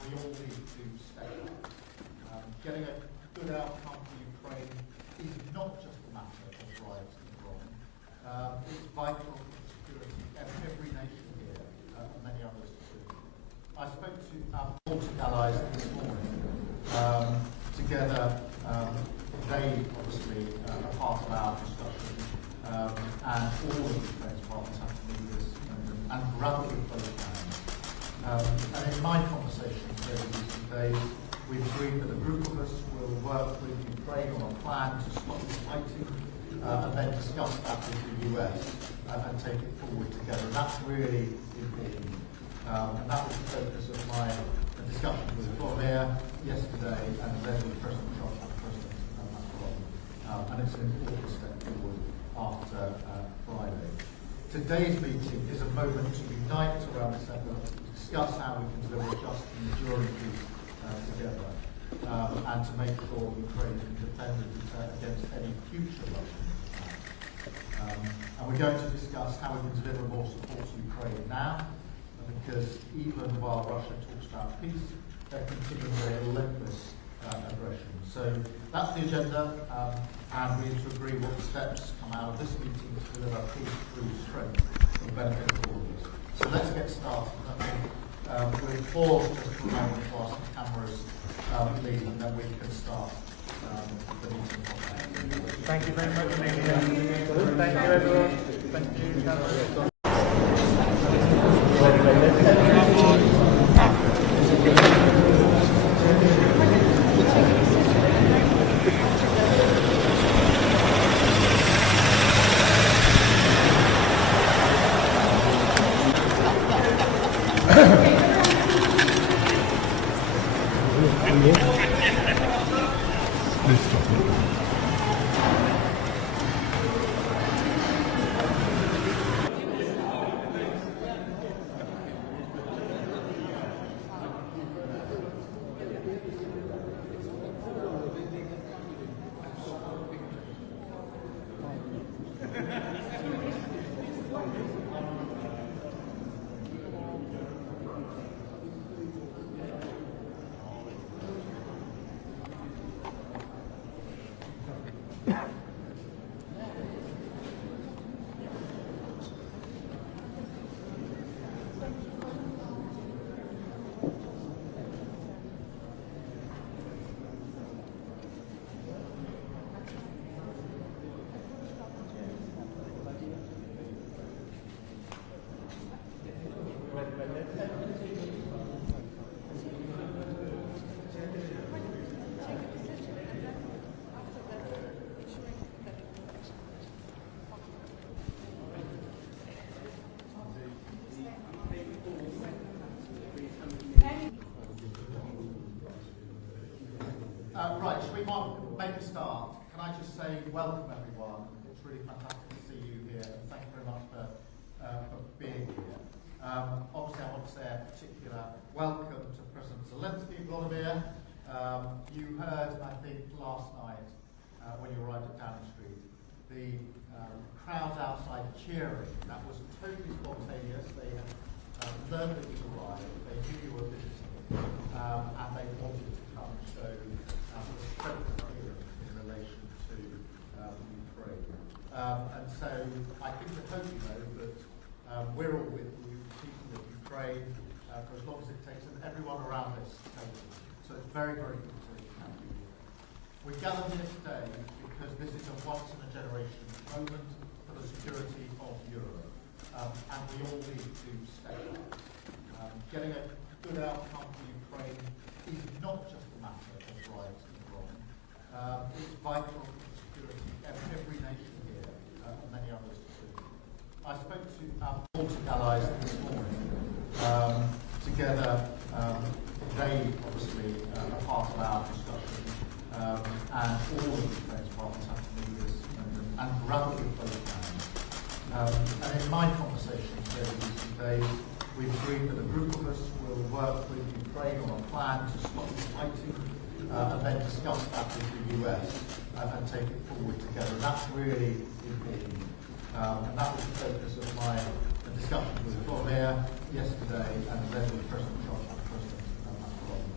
we all need to step up. Getting a good outcome for Ukraine is not just a matter of right and wrong. It's vital for the security of every nation here and many others too. I spoke to our Baltic allies this morning. Together, they obviously are part of our discussion, and all of Ukraine's partners have to move this moment and grab it with both hands. And in my conversations over recent days, we've agreed that a group of us will work with Ukraine on a plan to stop the fighting, and then discuss that with the US and take it forward together. And that's really important. And that was the focus of my discussion with Volodymyr yesterday, and then with President Trump and President Macron. And it's an important step forward after Friday. Today's meeting is a moment to unite around this effort, to discuss how we can deliver just and enduring peace together, and to make sure Ukraine can defend against any future Russian attacks. And we're going to discuss how we can deliver more support to Ukraine now, because even while Russia talks about peace, they're continuing their relentless aggression. So that's the agenda, and we need to agree what the steps come out of this meeting to deliver peace through strength for the benefit of all of us. So let's get started. We'll pause just for a moment whilst the cameras leave, and then we can start the meeting. Thank you very much, Amelia. Thank you, everyone. Thank you, cameras. Please stop it. Right, should we make a start? Can I just say welcome everyone. It's really fantastic to see you here, and thank you very much for being here. Obviously I want to say a particular welcome to President Zelenskyy, Volodymyr. You heard, I think, last night when you arrived at Downing Street, the crowds outside cheering. That was totally spontaneous. They had learned that you arrived, they knew you were visiting, and they wanted to come and show strength here in relation to Ukraine. And so I think I hope you know that we're all with you, people of Ukraine, for as long as it takes, and everyone around this table. So it's very, very good to have you here. We gathered here today because this is a once-in-a-generation moment for the security of Europe, and we all need to step up. Getting a good outcome for Ukraine is not just a matter of right and wrong. It's vital for the security of every nation here and many others too. I spoke to our Baltic allies this morning. Together, they obviously are part of our discussion, and all of Ukraine's partners have to move this moment and grab it with both hands. And in my conversations over recent days, we've agreed that a group of us will work with Ukraine on a plan to stop the fighting, and then discuss that with the US and take it forward together. And that's really important. And that was the focus of my discussion with Volodymyr yesterday, and then with President Trump and President Macron.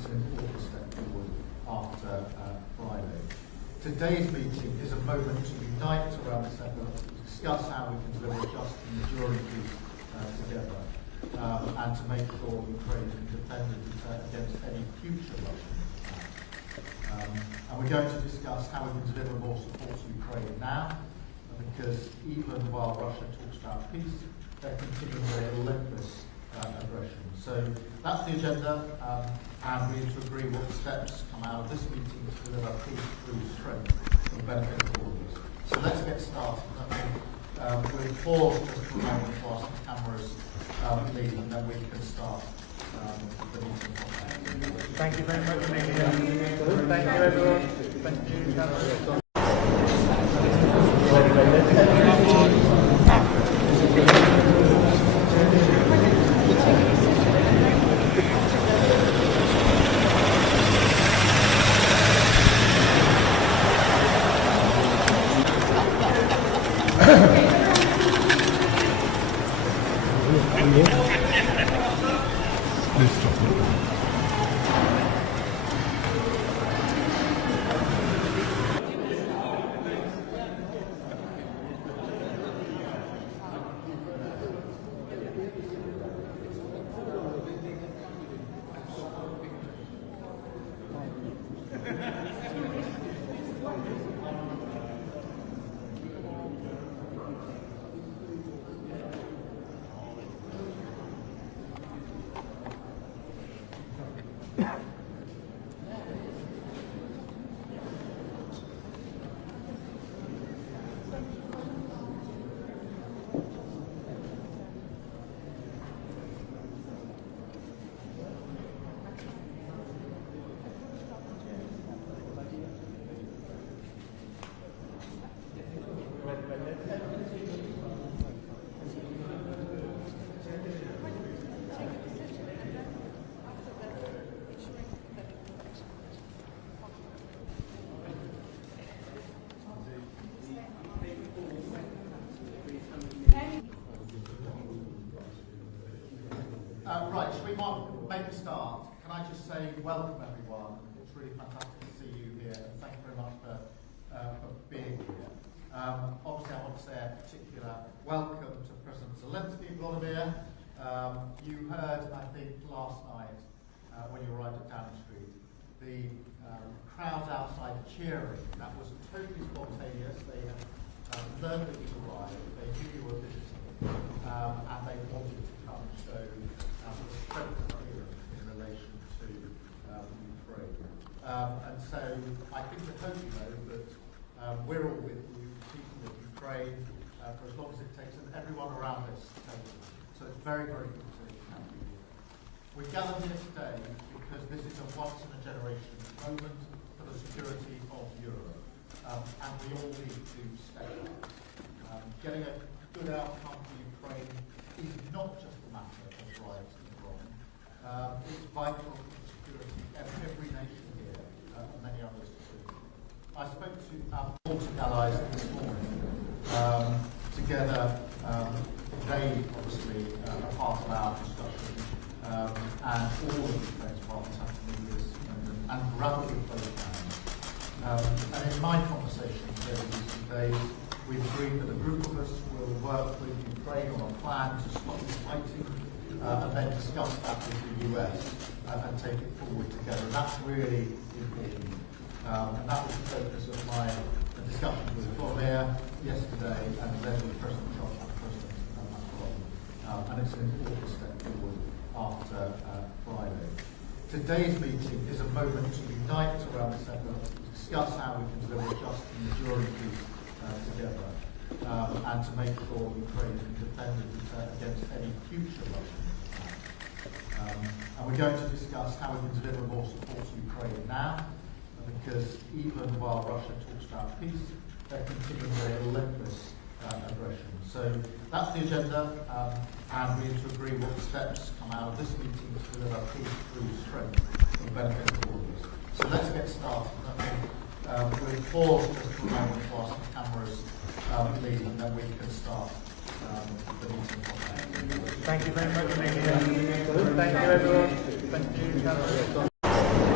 it's an important step forward after Friday. Today's meeting is a moment to unite around this effort, to discuss how we can deliver just and enduring peace together, and to make sure Ukraine can defend and deter against any future Russian attack. And we're going to discuss how we can deliver more support to Ukraine now, because even while Russia talks about peace, they're continuing their relentless aggression. So that's the agenda, and we need to agree what steps come out of this meeting to deliver peace through strength for the benefit of all of us. So let's get started. We'll pause just for a moment whilst the cameras leave, and then we can start the meeting. Thank you very much, Media. Thank you, everyone. Thank you, cameras. Please stop it. Right, should we make a start? Can I just say welcome everyone. It's really fantastic to see you here, and thank you very much for being here. Obviously I want to say a particular welcome to President Zelenskyy, Volodymyr. You heard, I think, last night when you arrived at Downing Street, the crowds outside cheering. That was totally spontaneous. They had learned that you arrived, they knew you were visiting, and they wanted to come and show strength in relation to Ukraine. And so I think I hope you know that we're all with you, people of Ukraine, for as long as it takes, and everyone around this table. So it's very, very good to have you here. We gathered here today because this is a once-in-a-generation moment for the security of Europe, and we all need to step up. Getting a good outcome for Ukraine is not just a matter of rights and wrong. It's vital for the security of every nation here, and many others too. I spoke to our Baltic allies this morning. Together, they obviously are part of our discussion, and all of Ukraine's partners have to move this moment and rapidly close down. And in my conversations over recent days, we've agreed that a group of us will work with Ukraine on a plan to stop the fighting, and then discuss that with the US and take it forward together. And that's really important. And that was the focus of my discussion with Volodymyr yesterday, and then with President Trump and President Macron. And it's an important step forward after Friday. Today's meeting is a moment to unite around this effort, to discuss how we can deliver just and enduring peace together, and to make sure Ukraine can defend and deter against any future Russian attack. And we're going to discuss how we can deliver more support to Ukraine now, because even while Russia talks about peace, they're continuing their relentless aggression. So that's the agenda, and we need to agree what steps come out of this meeting to deliver peace through strength for the benefit of all of us. So let's get started. We'll pause just for a moment whilst the cameras leave, and then we can start the meeting. Thank you very much, Media. Thank you, everyone. Thank you, cameras.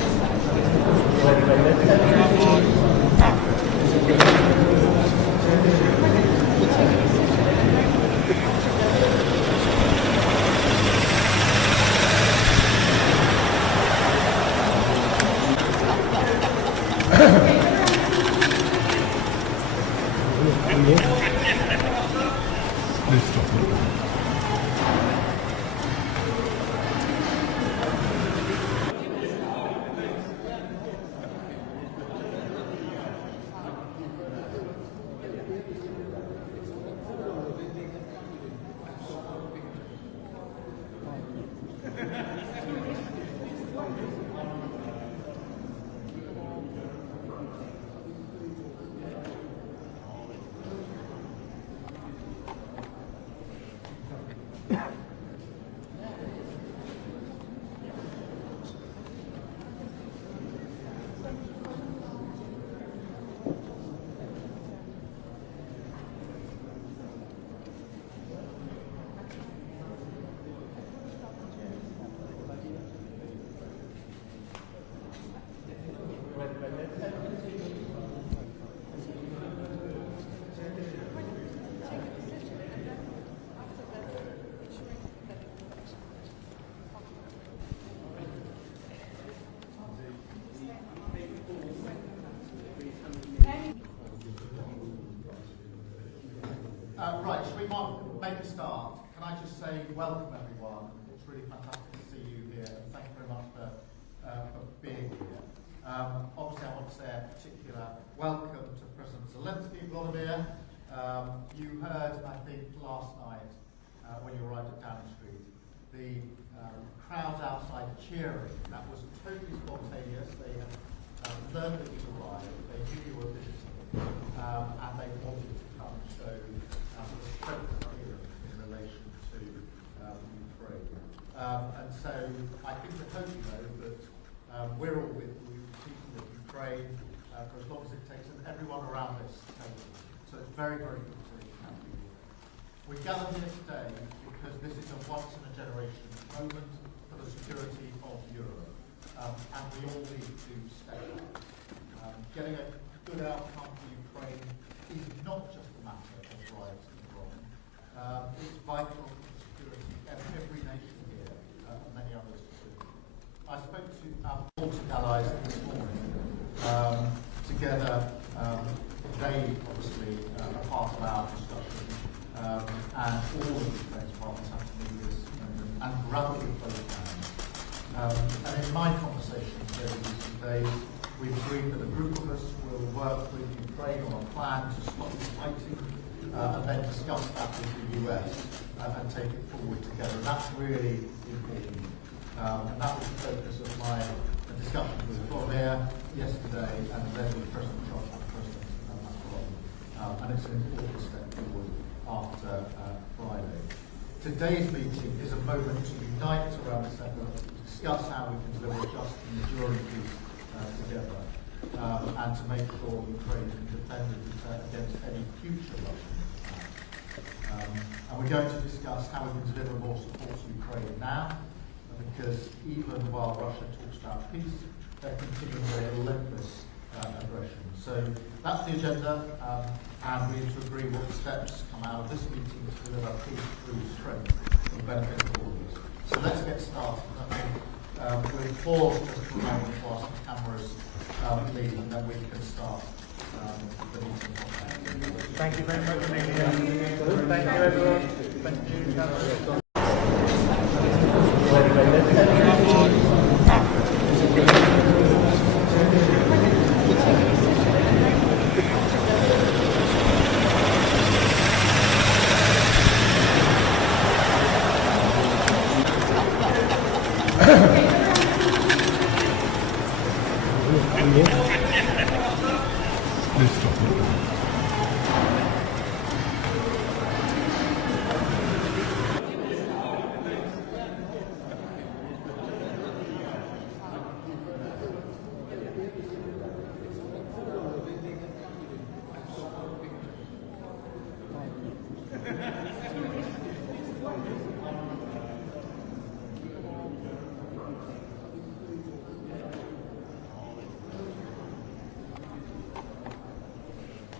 Please stop it. Right, should we make a start? Can I just say welcome everyone. It's really fantastic to see you here, and thank you very much for being here. Obviously I want to say a particular welcome to President Zelenskyy, Volodymyr. You heard, I think, last night when you arrived at Downing Street, the crowd outside cheering. That was totally spontaneous. They had learned that you arrived, they knew you were visiting, and they wanted to come and show the strength of Europe in relation to Ukraine. And so I think I hope you know that we're all with you, people with Ukraine, for as long as it takes, and everyone around this table. So it's very, very good to have you. We gathered here today because this is a once-in-a-generation moment for the security of Europe, and we all need to step up. Getting a good outcome for Ukraine is not just a matter of right and wrong. It's vital for the security of every nation here, and many others too. I spoke to our Baltic allies this morning. Together, they obviously are part of our discussion, and all of the Ukraine's partners have to do this and rapidly close down. And in my conversations over recent days, we've agreed that a group of us will work with Ukraine on a plan to stop the fighting, and then discuss that with the US and take it forward together. And that's really important. And that was the focus of my discussion with Volodymyr yesterday, and then with President Trump and President Macron. And it's an important step forward after Friday. Today's meeting is a moment to unite around this effort, to discuss how we can deliver just and enduring peace together, and to make sure Ukraine can defend against any future Russian attacks. And we're going to discuss how we can deliver more support to Ukraine now, because even while Russia talks about peace, they're continuing their relentless aggression. So that's the agenda, and we need to agree what steps come out of this meeting to deliver peace through strength for the benefit of all of us. So let's get started. We'll pause just for a moment whilst the cameras leave, and then we can start the meeting. Thank you very much, Amelia. Thank you, everyone. Thank you, cameras. Please stop it.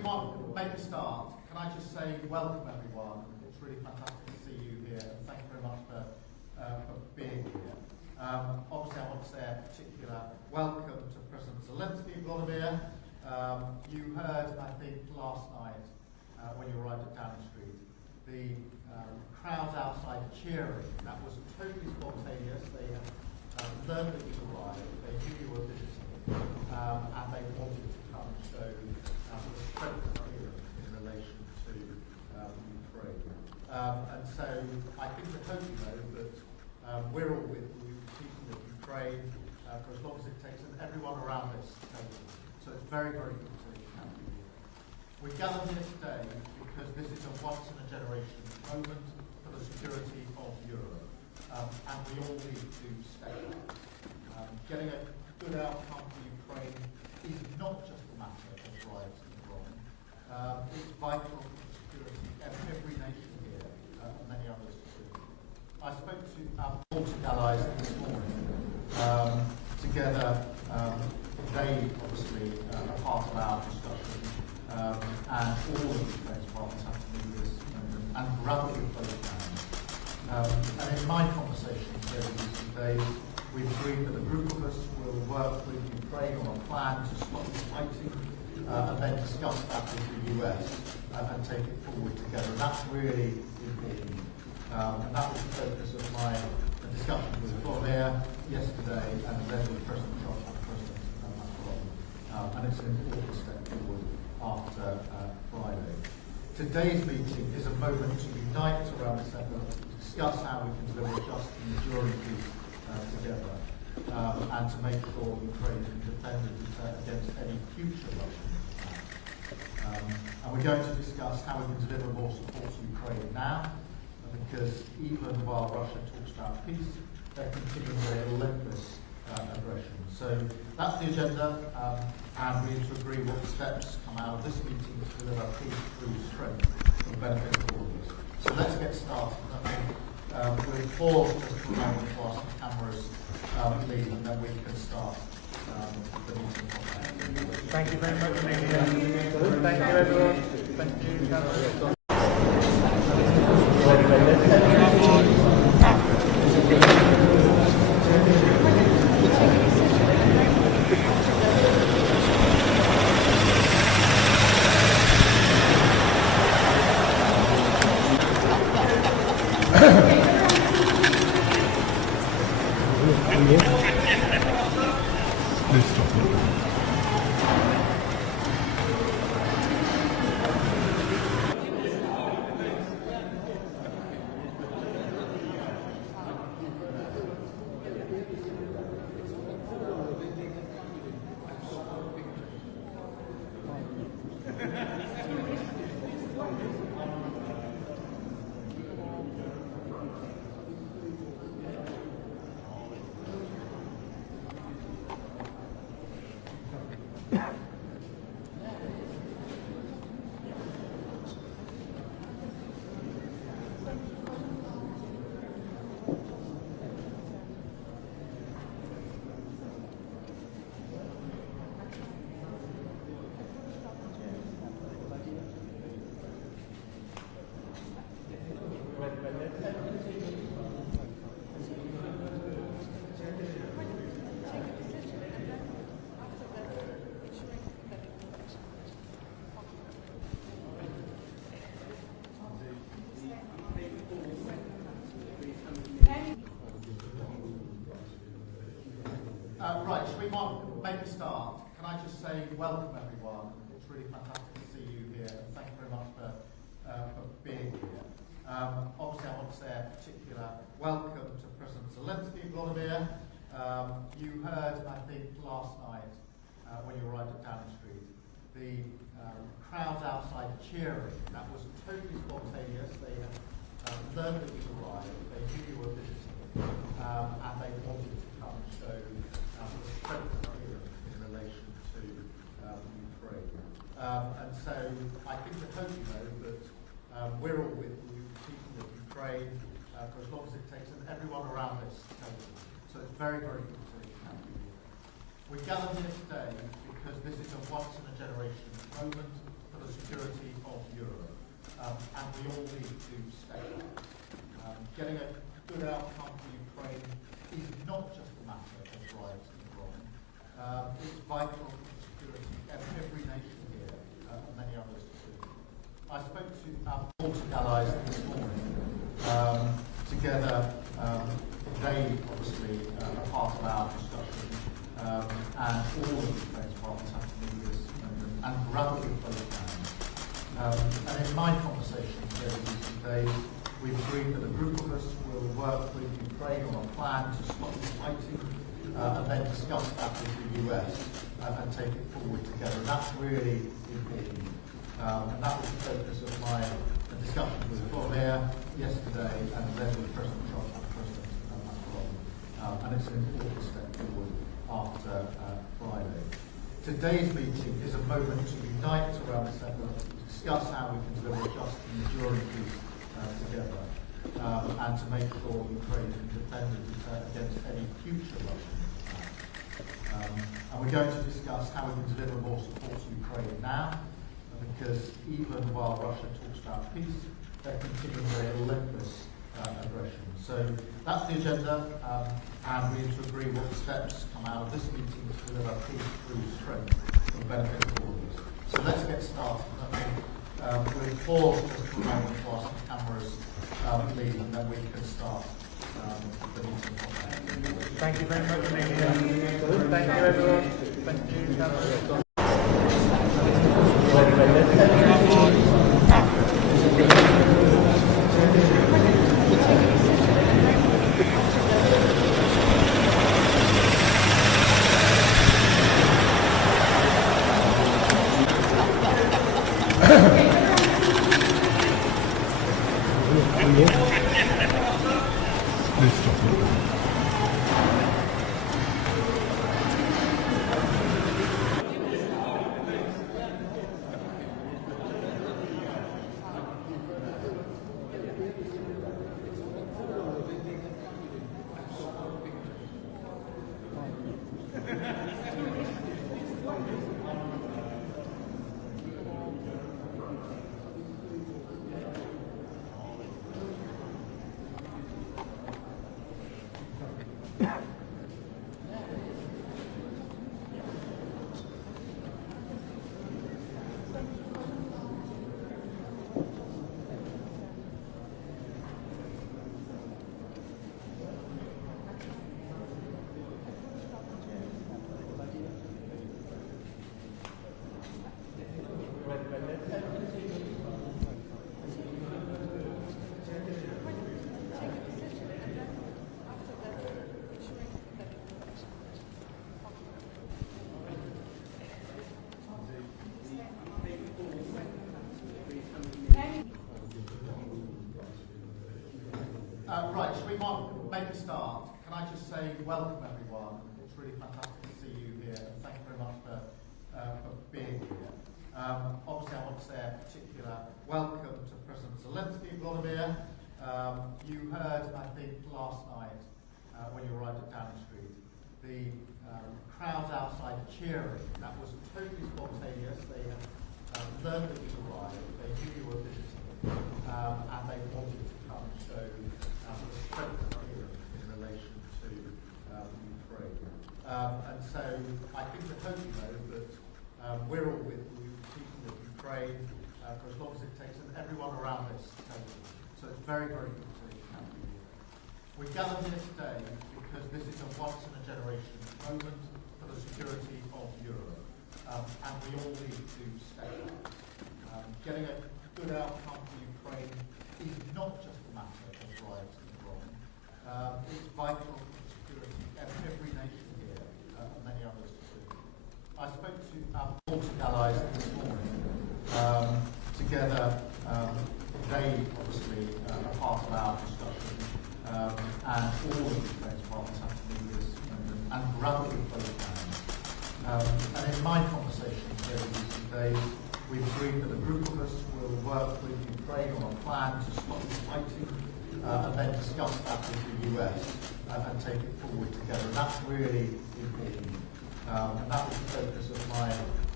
we might make a start, can I just say welcome everyone. It's really fantastic to see you here, and thank you very much for being here. Obviously, I want to say a particular welcome to President Zelenskyy, Volodymyr. You heard, I think, last night when you arrived at Downing Street, the crowds outside cheering. That was totally spontaneous. They had learned that you arrived, they knew you were visiting, and they wanted to come. So there was strength here in relation to Ukraine. And so I think the hope, you know, that we're all with you, speaking of Ukraine for as long as it takes, and everyone around this table. So it's very, very good to have you here. We gathered here today because this is a once-in-a-generation moment for the security of Europe, and we all need to step up. Getting a good outcome for Ukraine is not just a matter of right and wrong. It's vital for the security of every nation here, and many others too. I spoke to our Baltic allies this morning. Together, they obviously are part of our discussion, and all of the defence partners have to move this moment and grab it with both hands. And in my conversations over recent days, we've agreed that a group of us will work with Ukraine on a plan to stop the fighting, and then discuss that with the US and take it forward together. And that's really important. And that was the focus of my discussion with Volodymyr yesterday, and then with President Trump and President Macron. And it's an important step forward after Friday. Today's meeting is a moment to unite around this effort, to discuss how we can deliver just and enduring peace together, and to make sure Ukraine can defend against any future Russian attacks. And we're going to discuss how we can deliver more support to Ukraine now, because even while Russia talks about peace, they're continuing their relentless aggression. So that's the agenda, and we need to agree what steps come out of this meeting to deliver peace through strength for the benefit of all of us. So let's get started. We'll pause just for a moment while some cameras leave, and then we can start the meeting. Thank you very much, Amelia. Thank you, everyone. Thank you, cameras. Please stop it. Right, should we make a start? Can I just say welcome everyone. It's really fantastic to see you here, and thank you very much for being here. Obviously, I want to say a particular welcome to President Zelenskyy, Volodymyr. You heard, I think, last night when you arrived at Downing Street, the crowds outside cheering. That was totally spontaneous. They had learned that you arrived, they knew you were visiting, and they wanted to come. So strength here in relation to Ukraine. And so I think the hope, you know, that we're all with you, speaking of Ukraine for as long as it takes, and everyone around this table. So it's very, very good to have you here. We gathered here today because this is a once-in-a-generation moment for the the security of Europe, and we all need to step up. Getting a good outcome for Ukraine is not just a matter of right and wrong. It's vital for the security of every nation here, and many others too. I spoke to our Baltic allies this morning. Together, they obviously are part of our discussion, and all of the defence partners have to move this moment and grab it with both hands. And in my conversation over recent days, we've agreed that a group of us will work with Ukraine on a plan to stop the fighting, and then discuss that with the US and take it forward together. And that's really important. And that was the focus of my discussion with Volodymyr yesterday, and then with President Trump and President Macron. And it's an important step forward after Friday. Today's meeting is a moment to unite around this effort, to discuss how we can deliver a just and enduring peace together, and to make sure Ukraine can defend against any future Russian attacks. And we're going to discuss how we can deliver more support to Ukraine now, because even while Russia talks about peace, they're continuing their relentless aggression. So that's the agenda, and we need to agree what steps come out of this meeting to deliver peace through strength for the benefit of all of us. So let's get started. We'll pause just for a moment whilst the cameras leave, and then we can start the meeting. Thank you very much, Amelia. Thank you, everyone. Thank you, cameras. Please stop it. Right, should we make a start? Can I just say welcome everyone. It's really fantastic to see you here, and thank you very much for being here. Obviously I want to say a particular welcome to President Zelenskyy, Volodymyr. You heard, I think, last night when you arrived at Downing Street, the crowds outside cheering. That was totally spontaneous. They had learned that you arrived, they knew you were visiting, and they wanted to come show strength here in relation to Ukraine. And so I think the hope you know that we're all with you, people of Ukraine, for as long as it takes, and everyone around this table. So it's very, very good to have you here. We gathered here today because this is a once-in-a-generation moment for the security of Europe, and we all need to step up. Getting a good outcome for Ukraine is not just a matter of right and wrong. It's vital for the security of every nation here, and many others too. I spoke to our Baltic allies this morning. Together, they obviously are part of our discussion, and all of the defence partners have to move this moment and grab it with both hands. And in my conversation over recent days, we've agreed that a group of us will work with Ukraine on a plan to stop the fighting, and then discuss that with the US and take it forward together. And that's really important. And that was the focus of my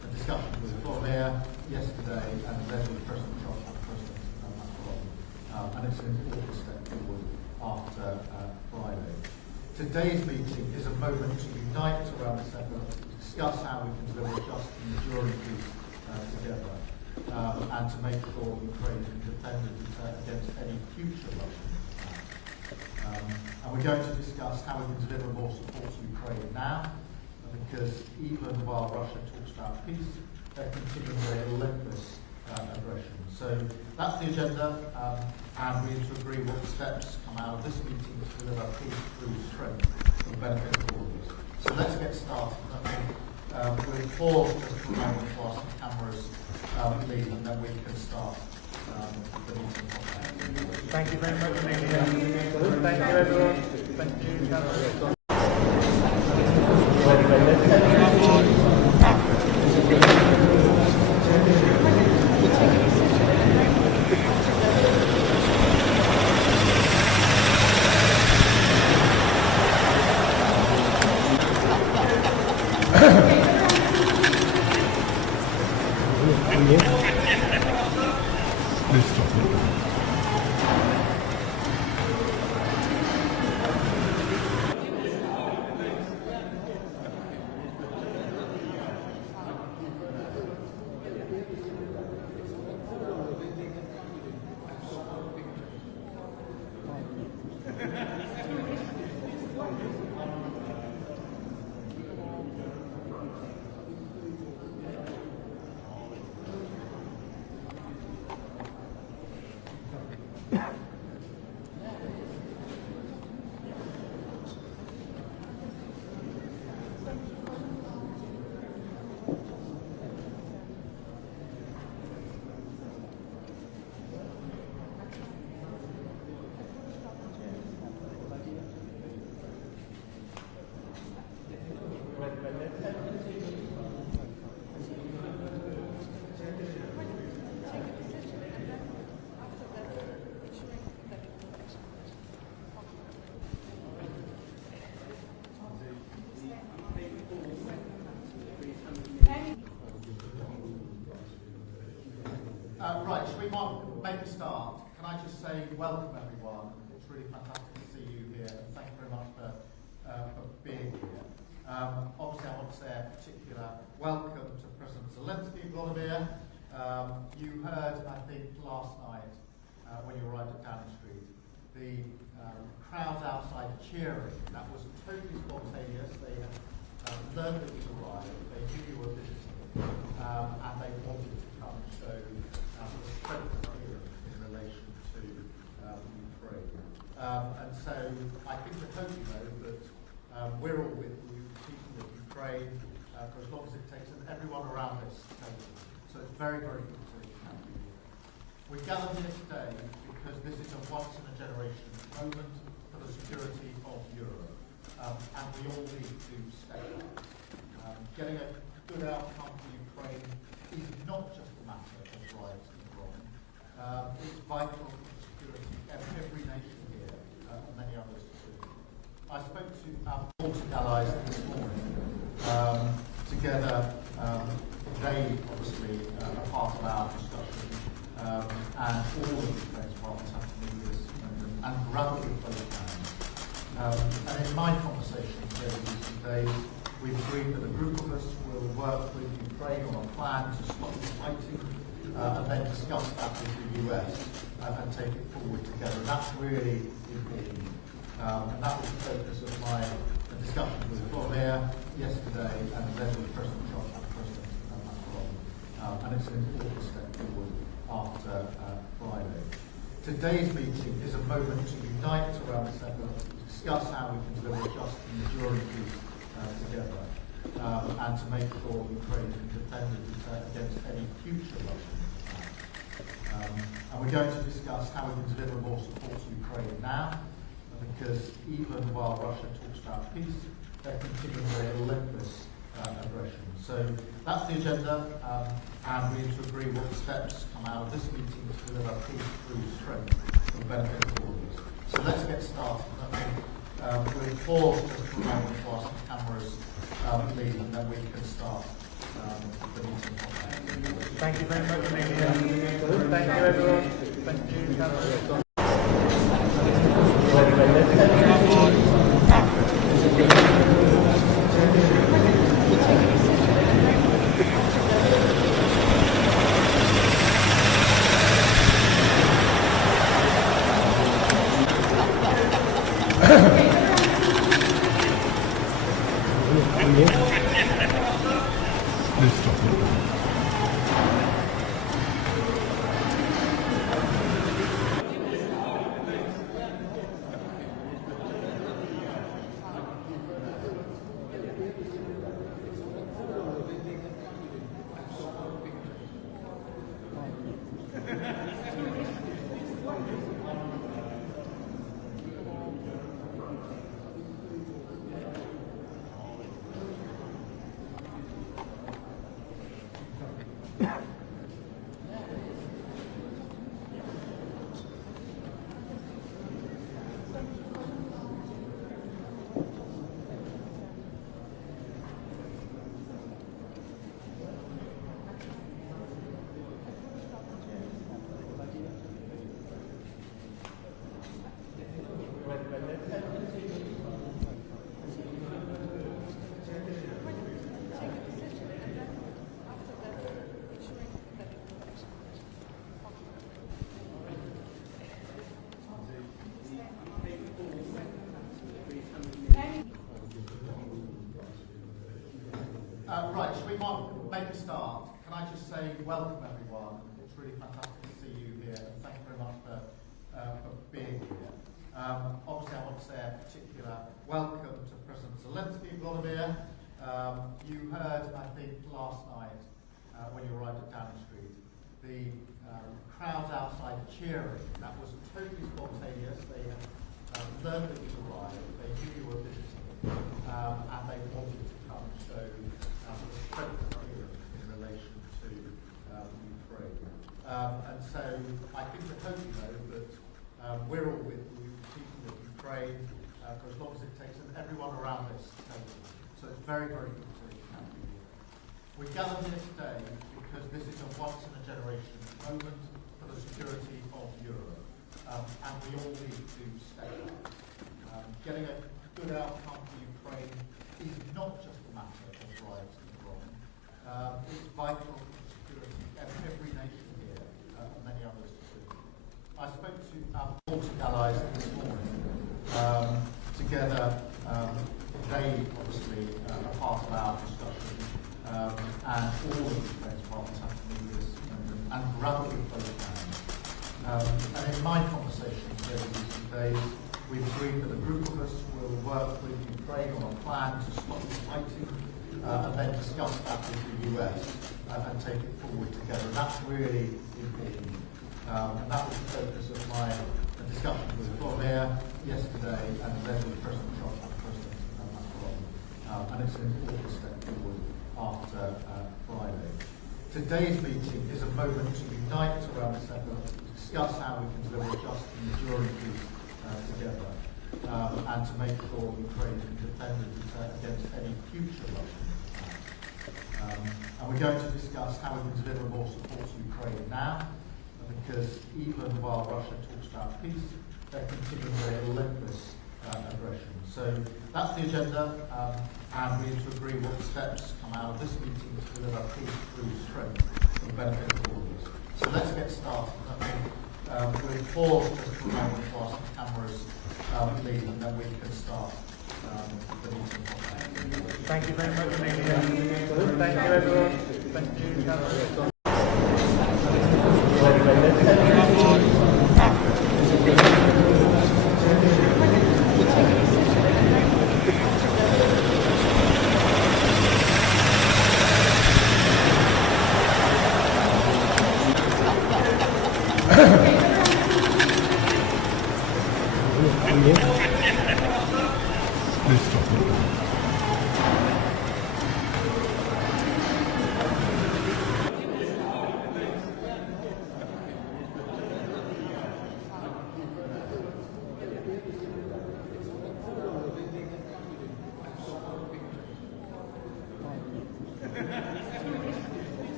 a discussion with Volodymyr yesterday and then with President Trump and President Macron. And it's an important step forward after Friday. Today's meeting is a moment to unite around this effort, to discuss how we can deliver just and enduring peace together, and to make sure Ukraine can defend and deter against any future Russian attacks. And we're going to discuss how we can deliver more support to Ukraine now, because even while Russia talks about peace, they're continuing their relentless aggression. So that's the agenda, and we need to agree what steps come out of this meeting to deliver peace through strength for the benefit of all of us. So let's get started. We'll pause just for a moment while some cameras leave, and then we can start the meeting. Thank you very much, Amelia. Thank you, everyone. Thank you, cameras. Please stop it. Right, should we make a start? Can I just say welcome everyone. It's really fantastic to see you here, and thank you very much for being here. Obviously I want to say a particular welcome to President Zelenskyy, Volodymyr. You heard, I think, last night when you arrived at Downing Street, the crowds outside cheering. That was totally spontaneous. They had learned that you arrived, they knew you were visiting, and they wanted to come and show strength in relation to Ukraine. And so I think we hope you know that we're all with you, keeping with Ukraine for as long as it takes, and everyone around this table. So it's very, very good to have you here. We gathered here today because this is a once-in-a-generation moment for the security of Europe, and we all need to step up. Getting a good outcome for Ukraine is not just a matter of right and wrong. It's vital for the security of every nation here, and many others too. I spoke to our Baltic allies this morning. Together, they obviously are part of our discussion, and all of Ukraine's partners have to move this moment and rapidly close down. And in my conversations here in recent days, we've agreed that a group of us will work with Ukraine on a plan to stop the fighting, and then discuss that with the US and take it forward together. And that's really important. And that was the focus of my discussion with Volodymyr yesterday and then with President Trump and President Macron. And it's an important step forward after Friday. Today's meeting is a moment to unite around this effort, to discuss how we can deliver just and enduring peace together, and to make sure Ukraine can defend and deter against any future Russian attacks. And we're going to discuss how we can deliver more support to Ukraine now, because even while Russia talks about peace, they're continuing their relentless aggression. So that's the agenda, and we need to agree what steps come out of this meeting to deliver peace through strength for the benefit of all of us. So let's get started. We'll pause just for a moment while some cameras leave, and then we can start Thank you very much, Amelia. Thank you, everyone. Thank you, Cameron. Please stop it. Right, should we make a start? Can I just say welcome everyone. It's really fantastic to see you here, and thank you very much for being here. Obviously I want to say a particular welcome to President Zelenskyy, Volodymyr. You heard, I think, last night when you arrived at Downing Street, the crowd outside cheering. That was totally spontaneous. They had learned that you arrived, they knew you were visiting, and they wanted to come show strength in relation to Ukraine. And so I think I hope you know that we're all with you, people of Ukraine, for as long as it takes, and everyone around this table. So it's very, very good to have you. We gathered here today because this is a once-in-a-generation moment for the security of Europe, and we all need to step up. Getting a good outcome for Ukraine is not just a matter of right and wrong. It's vital for the security of every nation here, and many others too. I spoke to our Baltic allies this morning. Together, they obviously are part of our discussion, and all of the Ukraine's partners have to move this and rapidly close down. And in my conversations over the recent days, we've agreed that a group of us will work with Ukraine on a plan to stop the fighting, and then discuss that with the US and take it forward together. And that's really important. And that was the focus of my discussion with Volodymyr yesterday, and then with President Trump and President Macron. And it's an important step forward after Friday. Today's meeting is a moment to unite around this effort, to discuss how we can deliver just and enduring peace together, and to make sure Ukraine can defend against any future Russian attacks. And we're going to discuss how we can deliver more support to Ukraine now, because even while Russia talks about peace, they're continuing their relentless aggression. So that's the agenda, and we need to agree what steps come out of this meeting to deliver peace through strength for the benefit of all of us. So let's get started. We'll pause just for a moment whilst the cameras leave, and then we can start the meeting. Thank you very much, Amelia. Thank you, everyone. Thank you, Cameron. Please stop it.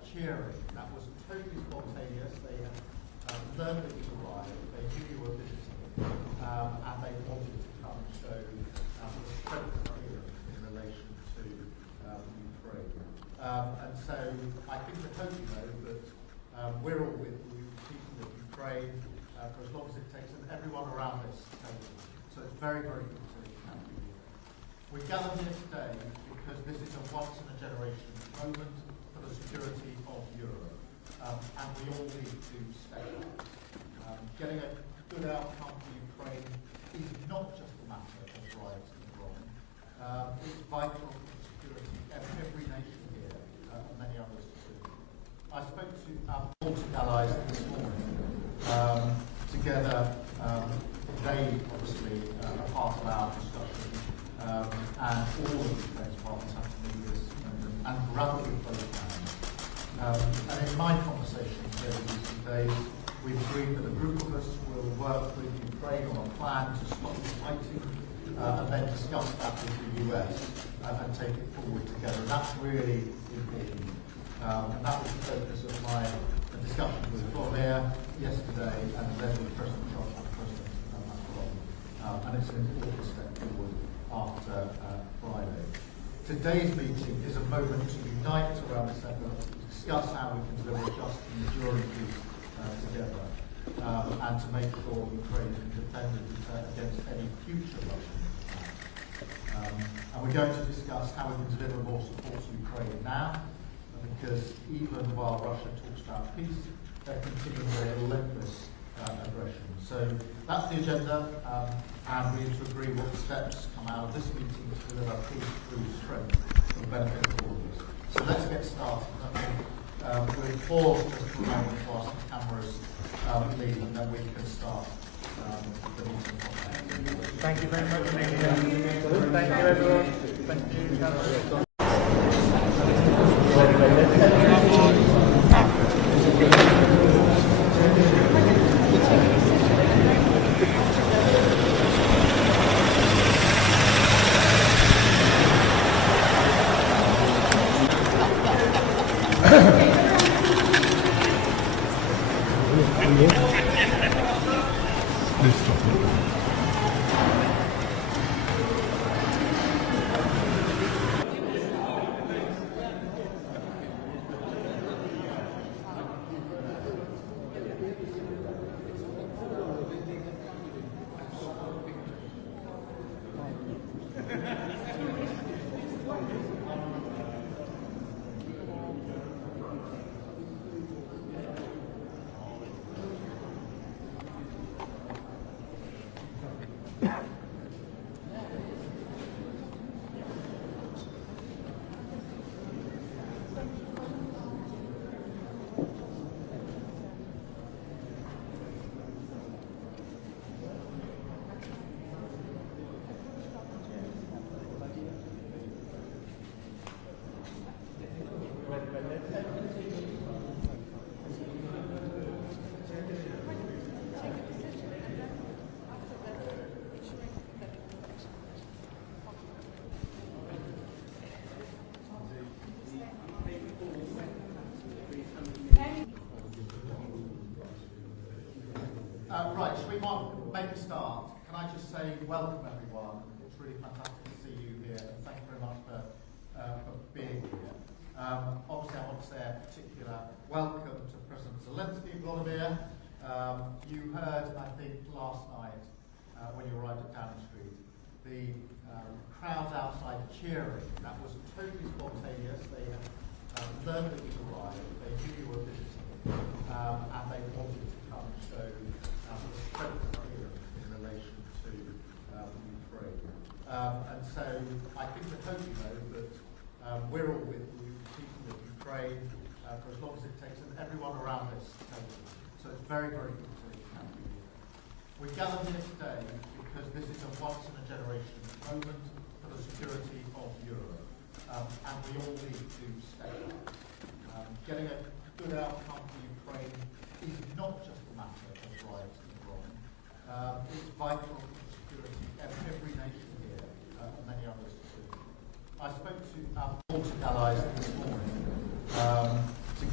cheering. That was totally spontaneous. They had learned that you arrived, they knew you were visiting, and they wanted to come and show the strength of Europe in relation to Ukraine. And so I think the hope, you know, that we're all with you, speaking of Ukraine for as long as it takes, and everyone around this table. So it's very, very good to have you here. We're gathered here today because this is a once-in-a-generation moment for the security of Europe, and we all need to step up. Getting a good outcome for Ukraine is not just a matter of right and wrong. It's vital for the security of every nation here, and many others too. I spoke to our Baltic allies this morning. Together, they obviously are part of our discussion, and all of the defence partners have to move this moment and grab it with both hands. And in my conversations over the recent days, we've agreed that a group of us will work with Ukraine on a plan to stop the fighting, and then discuss that with the US and take it forward together. And that's really important. And that was the focus of my discussion with Volodymyr yesterday, and then with President Trump and President Macron. And it's an important step forward after Friday. Today's meeting is a moment to unite around this effort, discuss how we can deliver just and enduring peace together, and to make sure Ukraine can defend against any future Russian attacks. And we're going to discuss how we can deliver more support to Ukraine now, because even while Russia talks about peace, they're continuing their relentless aggression. So that's the agenda, and we need to agree what steps come out of this meeting to deliver peace through strength for the benefit of all of us. So let's get started. We'll pause just for a moment whilst the cameras leave, and then we can start the meeting. Thank you very much, Amelia. Thank you, everyone. Thank you, cameras. Please stop it. Right, should we make a start? Can I just say welcome everyone. It's really fantastic to see you here, and thank you very much for being here. Obviously I want to say a particular welcome to President Zelenskyy, Volodymyr. You heard, I think, last night when you arrived at Downing Street, the crowds outside cheering. That was totally spontaneous. They had learned that you arrived, they knew you were visiting, and they wanted to come and show the strength of Europe in relation to Ukraine. And so I think the hope, you know, that we're all with you, speaking of Ukraine for as long as it takes, and everyone around this table. So it's very, very good to have you here. We're gathered here today because this is a once-in-a-generation moment for the security of Europe, and we all need to step up. Getting a good outcome for Ukraine is not just a matter of right and wrong. It's vital for the security of every nation here, and many others too. I spoke to our Baltic allies this morning. Together,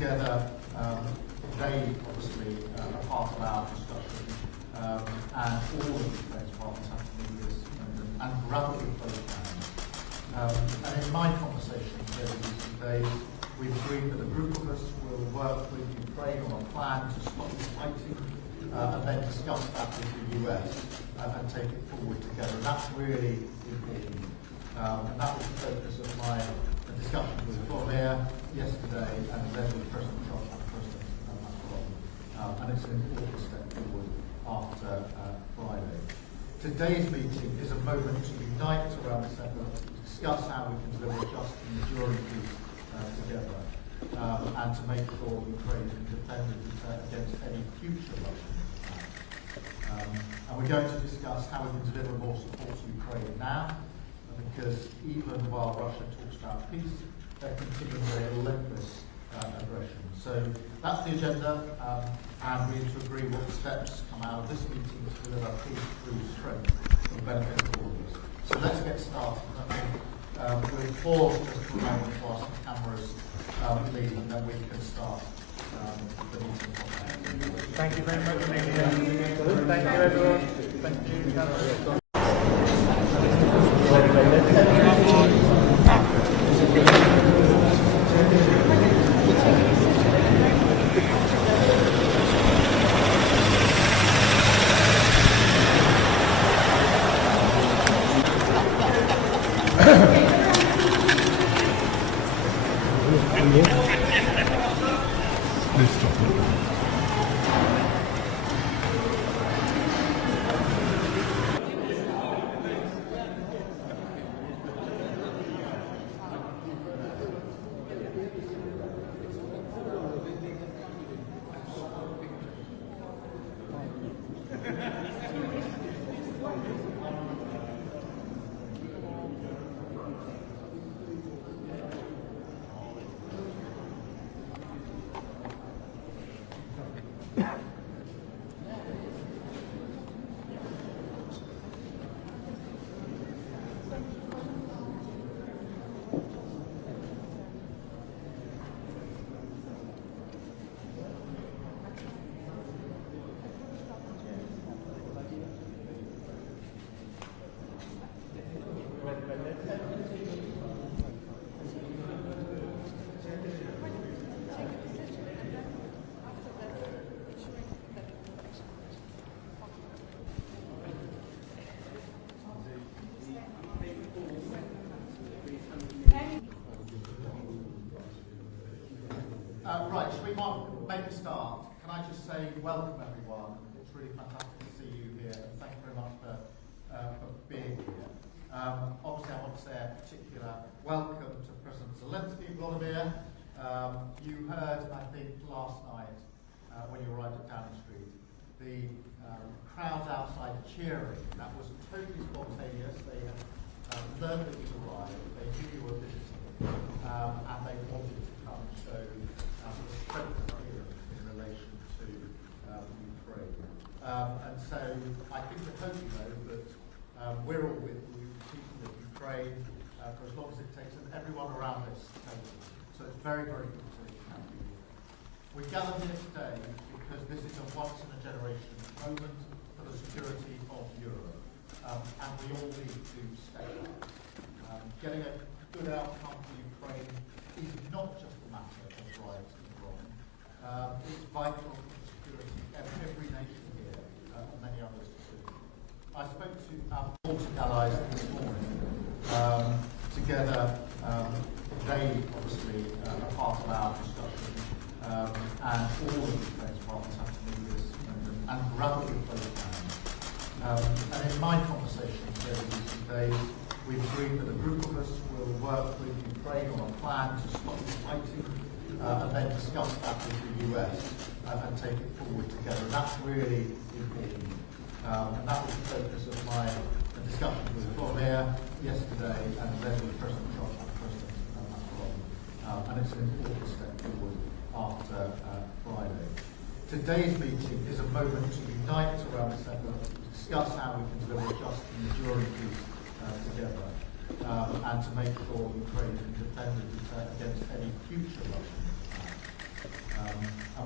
together, they obviously are part of our discussion, and all of the defence departments have to move this moment and rapidly close down. And in my conversations over recent days, we've agreed that a group of us will work with Ukraine on a plan to stop the fighting, and then discuss that with the US and take it forward together. And that's really important. And that was the focus of my discussion with Volodymyr yesterday, and then with President Trump and President Macron. And it's an important step forward after Friday. Today's meeting is a moment to unite around this effort, to discuss how we can deliver just and enduring peace together, and to make sure Ukraine can defend and deter against any future Russian attacks. And we're going to discuss how we can deliver more support to Ukraine now, because even while Russia talks about peace, they're continuing their relentless aggression. So that's the agenda, and we need to agree what steps come out of this meeting to deliver peace through strength for the benefit of all of us. So let's get started. We'll pause just for a moment whilst the cameras leave, and then we can start the meeting. Thank you very much, Amelia. Thank you, everyone. Thank you, cameras. Please stop it. Right, should we make a start? Can I just say welcome everyone. It's really fantastic to see you here, and thank you very much for being here. Obviously I want to say a particular welcome to President Zelenskyy, Volodymyr. You heard, I think, last night when you arrived at Downing Street, the crowds outside cheering. That was totally spontaneous. They had learned that you arrived, they knew you were visiting, and they wanted to come and show strength here in relation to Ukraine. And so I think we hope you know that we're all with you, speaking of Ukraine, for as long as it takes, and everyone around this table. So it's very, very good to have you here. We gathered here today because this is a once-in-a-generation moment for the security of Europe, and we all need to step up. Getting a good outcome for Ukraine is not just a matter of right and wrong. It's vital for the security of every nation here, and many others too. I spoke to our Baltic allies this morning. Together, they obviously are part of our discussion, and all of the defence departments have to move this moment and rapidly close down. And in my conversations over recent days, we've agreed that a group of us will work with Ukraine on a plan to stop the fighting, and then discuss that with the US and take it forward together. And that's really important. And that was the focus of my discussion with Volodymyr yesterday, and then with President Trump and President Macron. And it's an important step forward after Friday. Today's meeting is a moment to unite around this effort, to discuss how we can deliver just and enduring peace together, and to make sure Ukraine can defend and deter against any future Russian attacks.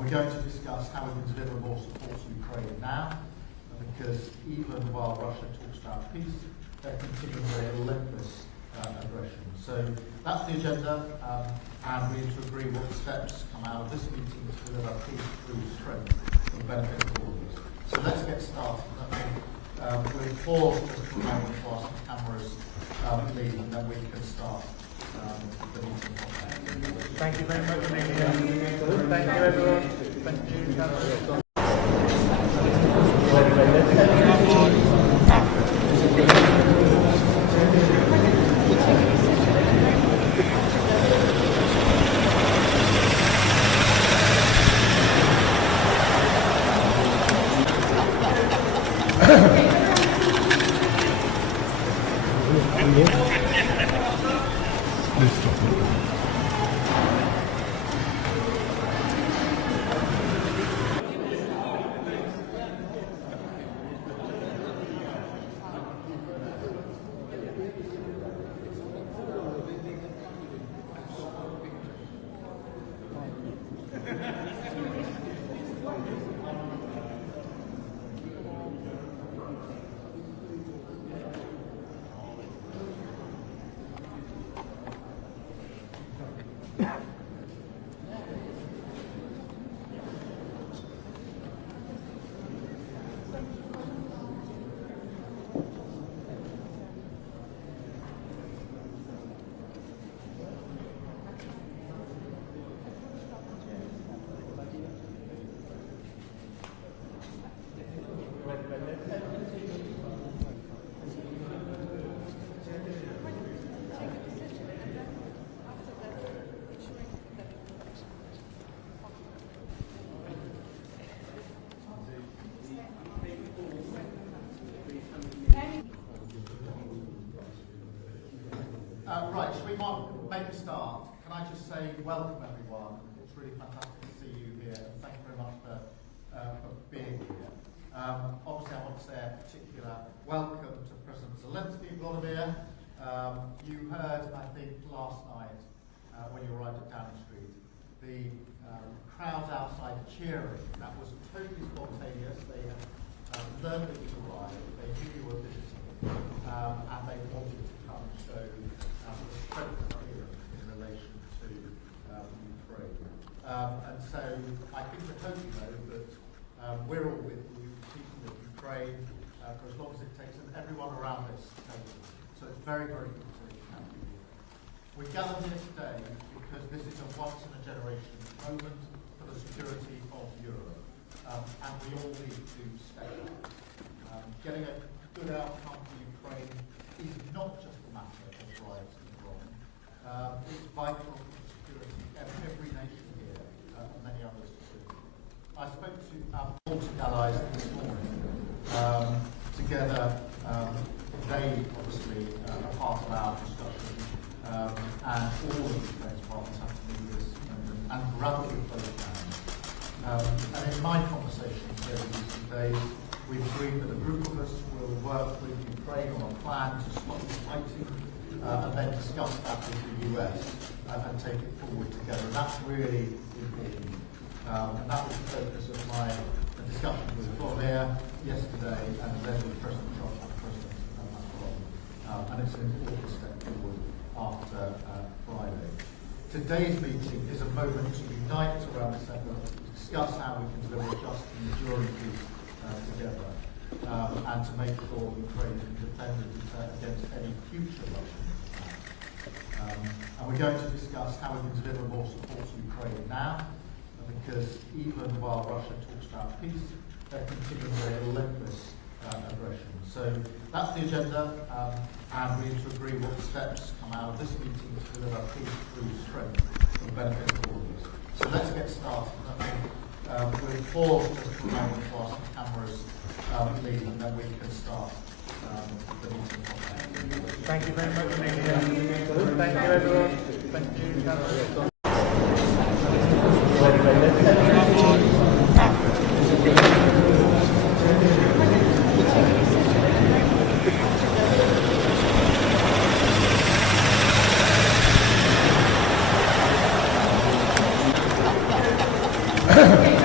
we're going to discuss how we can deliver more support to Ukraine now, because even while Russia talks about peace, they're continuing their relentless aggression. So that's the agenda, and we need to agree what steps come out of this meeting to deliver peace through strength for the benefit of all of us. So let's get started. We'll pause just for a moment while some cameras leave, and then we can start the meeting. Thank you very much, Amelia. Thank you, everyone. Thank you, cameras. Please stop it. Right, should we make a start? Can I just say welcome everyone. It's really fantastic to see you here, and thank you very much for being here. Obviously I want to say a particular welcome to President Zelenskyy, Volodymyr. You heard, I think, last night when you arrived at Downing Street, the crowds outside cheering. That was totally spontaneous. They had learned that you arrived, they knew you were visiting, and they wanted to come and show the strength here in relation to Ukraine. And so I think the hope you know that we're all with you, people of Ukraine, for as long as it takes, and everyone around this table. So it's very, very good to have you here. We gathered here today because this is a once-in-a-generation moment for the security of Europe, and we all need to step up. Getting a good outcome for Ukraine is not just a matter of right and wrong. It's vital for the security of every nation here, and many others too. I spoke to our Baltic allies this morning. Together, they obviously are part of our discussion, and all of Ukraine's partners have to do this and rapidly close down. And in my conversations over recent days, we've agreed that a group of us will work with Ukraine on a plan to stop the fighting, and then discuss that with the US and take it forward together. And that's really important. And that was the focus of my discussion with Volodymyr yesterday, and then with President Trump and President Macron. And it's an important step forward after Friday. Today's meeting is a moment to unite around this effort, to discuss how we can deliver just and enduring peace together, and to make sure Ukraine can defend against any future Russian attacks. And we're going to discuss how we can deliver more support to Ukraine now, because even while Russia talks about peace, they're continuing their relentless aggression. So that's the agenda, and we need to agree what steps come out of this meeting to deliver peace through strength for the benefit of all of us. So let's get started. We'll pause just for a moment while some cameras leave, and then we can start the meeting. Thank you very much, Amelia. Thank you, everyone. Thank you, cameras. Please stop it.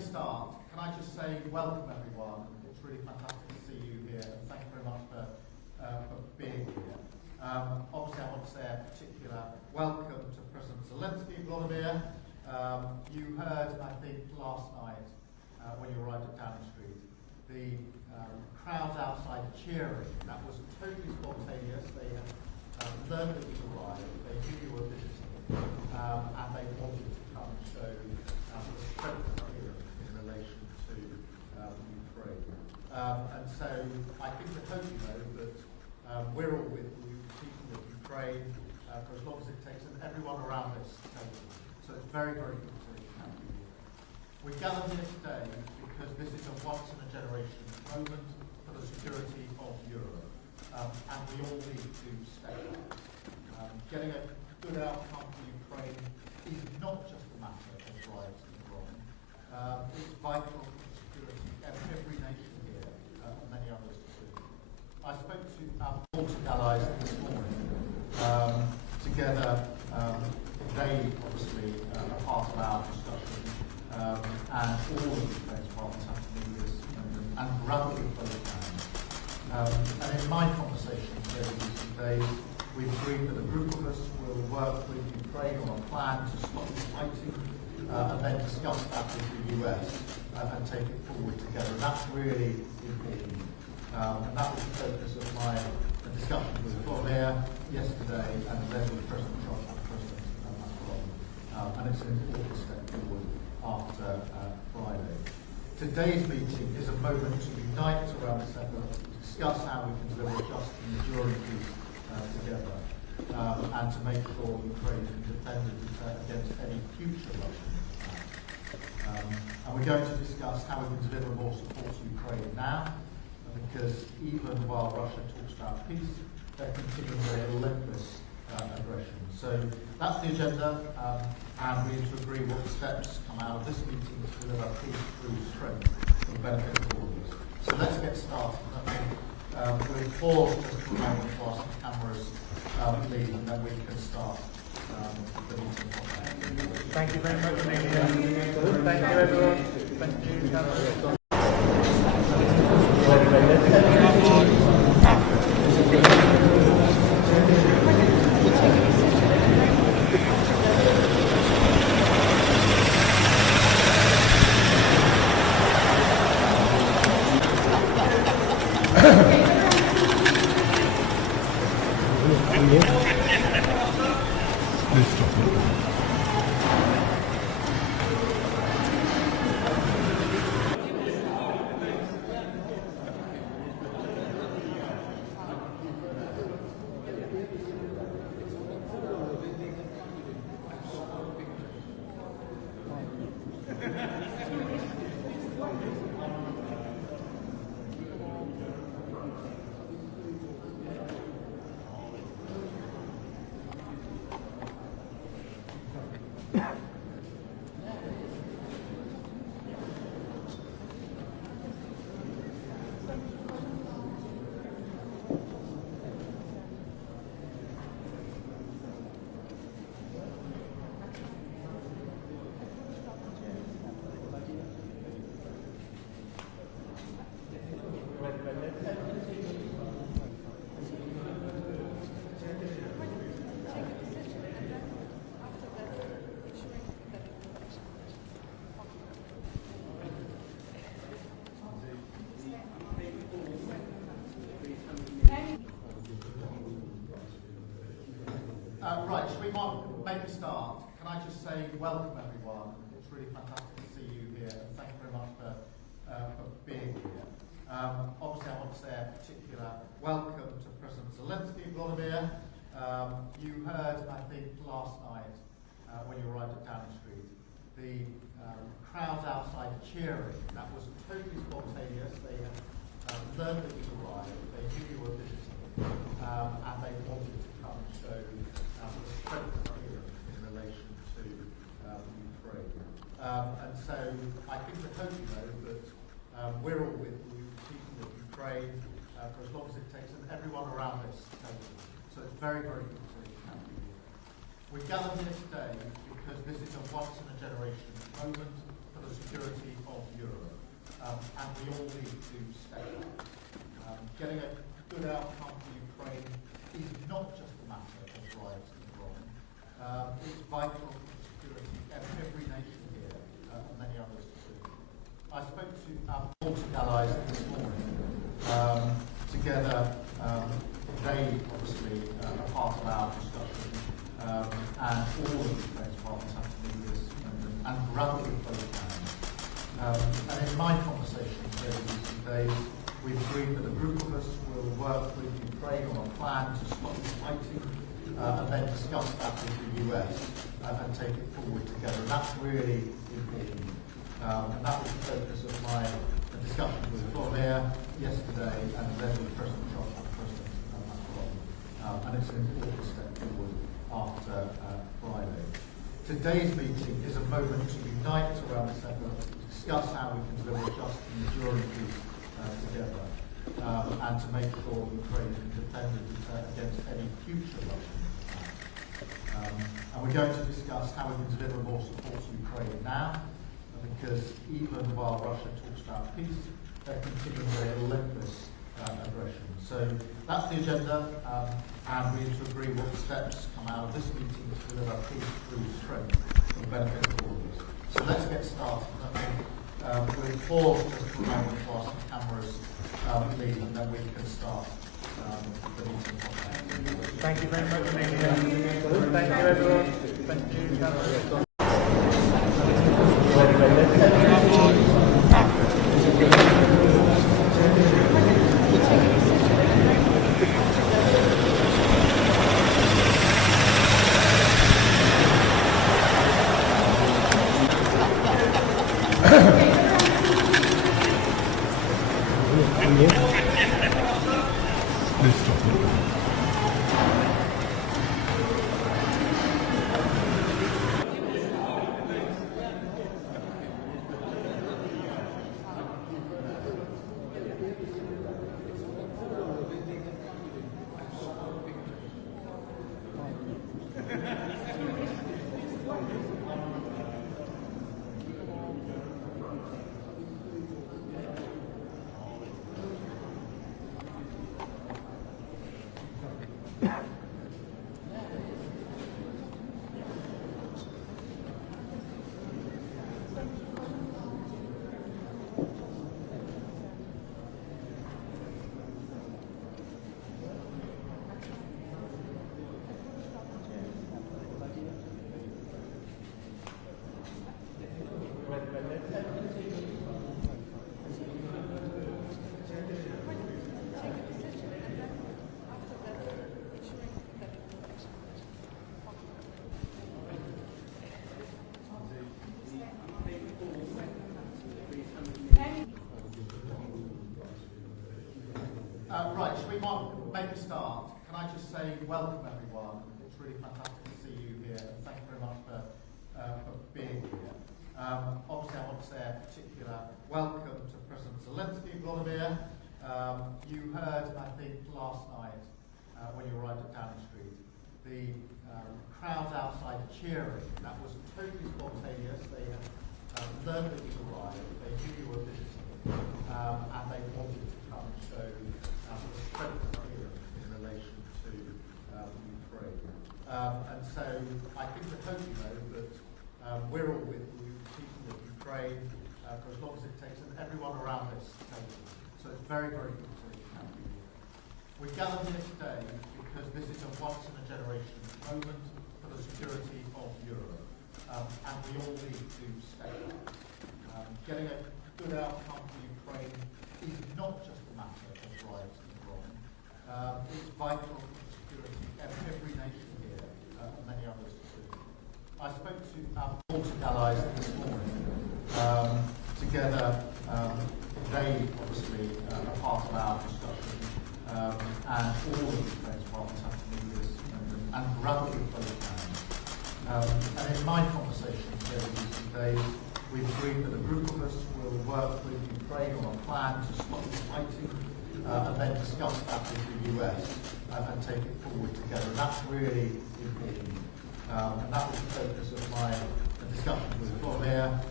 a start, can I just say welcome everyone. It's really fantastic to see you here, and thank you very much for being here. Obviously, I want to say a particular welcome to President Zelenskyy, Volodymyr. You heard, I think, last night when you arrived at Downing Street, the crowds outside cheering. That was totally spontaneous. They had learned that you arrived, they knew you were visiting, and they wanted to come and show the strength of Europe in relation to Ukraine. And so I think I hope you know that we're all with you, people with Ukraine, for as long as it takes, and everyone around this table. So it's very, very good to have you. We gathered here today because this is a once-in-a-generation moment for the security of Europe, and we all need to step up. Getting a good outcome for Ukraine is not just a matter of right and wrong. It's vital for the security of every nation here, and many others too. I spoke to our Baltic allies this morning. Together, they obviously are part of our discussion, and all of the Ukraine's partners have to do this and rapidly close down. And in my conversations over recent days, we've agreed that a group of us will work with Ukraine on a plan to stop the fighting, and then discuss that with the US and take it forward together. And that's really important. And that was the focus of my discussion with Volodymyr yesterday, and then with President Trump and President Macron. And it's an important step forward after Friday. Today's meeting is a moment to unite around this effort, to discuss how we can deliver just and enduring peace together, and to make sure Ukraine can defend itself against any future Russian attacks. And we're going to discuss how we can deliver more support to Ukraine now, because even while Russia talks about peace, they're continuing their relentless aggression. So that's the agenda, and we need to agree what steps come out of this meeting to deliver peace through strength for the benefit of all of us. So let's get started. We'll pause just for a moment whilst the cameras leave, and then we can start the meeting. Thank you very much, Amelia. Thank you, everyone. Thank you, cameras. Right, should we make a start? Can I just say welcome everyone. It's really fantastic to see you here, and thank you very much for being here. Obviously, I want to say a particular welcome to President Zelenskyy, Volodymyr. You heard, I think, last night when you arrived at Downing Street, the crowds outside cheering. That was totally spontaneous. They had learned that you arrived, they knew you were visiting, and they wanted to come and show the strength of Europe in relation to Ukraine. And so I think I hope you know that we're all with you, people with Ukraine, for as long as it takes, and everyone around this table. So it's very, very good to have you. We gathered here today because this is a once-in-a-generation moment for the security of Europe, and we all need to step up. Getting a good outcome for Ukraine is not just a matter of right and wrong. It's vital for the security of every nation here, and many others too. I spoke to our Baltic allies this morning. Together, they obviously are part of our discussion, and all of the Ukraine's partners have to do this and grab it with both hands. And in my conversations over recent days, we've agreed that a group of us will work with Ukraine on a plan to stop the fighting, and then discuss that with the US and take it forward together. And that's really important. And that was the focus of my discussion with Volodymyr yesterday, and then with President Trump and President Macron. And it's an important step forward after Friday. Today's meeting is a moment to unite around this effort, to discuss how we can deliver just and enduring peace together, and to make sure Ukraine can defend against any future Russian attacks. And we're going to discuss how we can deliver more support to Ukraine now, because even while Russia talks about peace, they're continuing their relentless aggression. So that's the agenda, and we need to agree what steps come out of this meeting to deliver peace through strength for the benefit of all of us. So let's get started. We'll pause just for a moment while some cameras leave, and then we can start the meeting. Thank you very much, Amelia. Thank you, everyone. Thank you, cameras. Please stop it. Right, should we make a start? Can I just say welcome everyone. It's really fantastic to see you here, and thank you very much for being here. Obviously I want to say a particular welcome to President Zelenskyy, Volodymyr. You heard, I think, last night when you arrived at Downing Street, the crowds outside cheering. That was totally spontaneous. They had learned that you arrived, they knew you were visiting, and they wanted to come. So strength here in relation to Ukraine. And so I think we hope you know that we're all with you, people of Ukraine, for as long as it takes, and everyone around this table. So it's very, very good to have you here. We gathered here today because this is a once-in-a-generation moment for the security of Europe, and we all need to step up. Getting a good outcome for Ukraine is not just a matter of right and wrong. It's vital for the security of every nation here, and many others too. I spoke to our Baltic allies this morning. Together, they obviously are part of our discussion, and all of the Ukraine's partners have to do this and grab it with both hands. And in my conversations over recent days, we've agreed that a group of us will work with Ukraine on a plan to stop the fighting, and then discuss that with the US and take it forward together. And that's really important. And that was the focus of my discussion with Volodymyr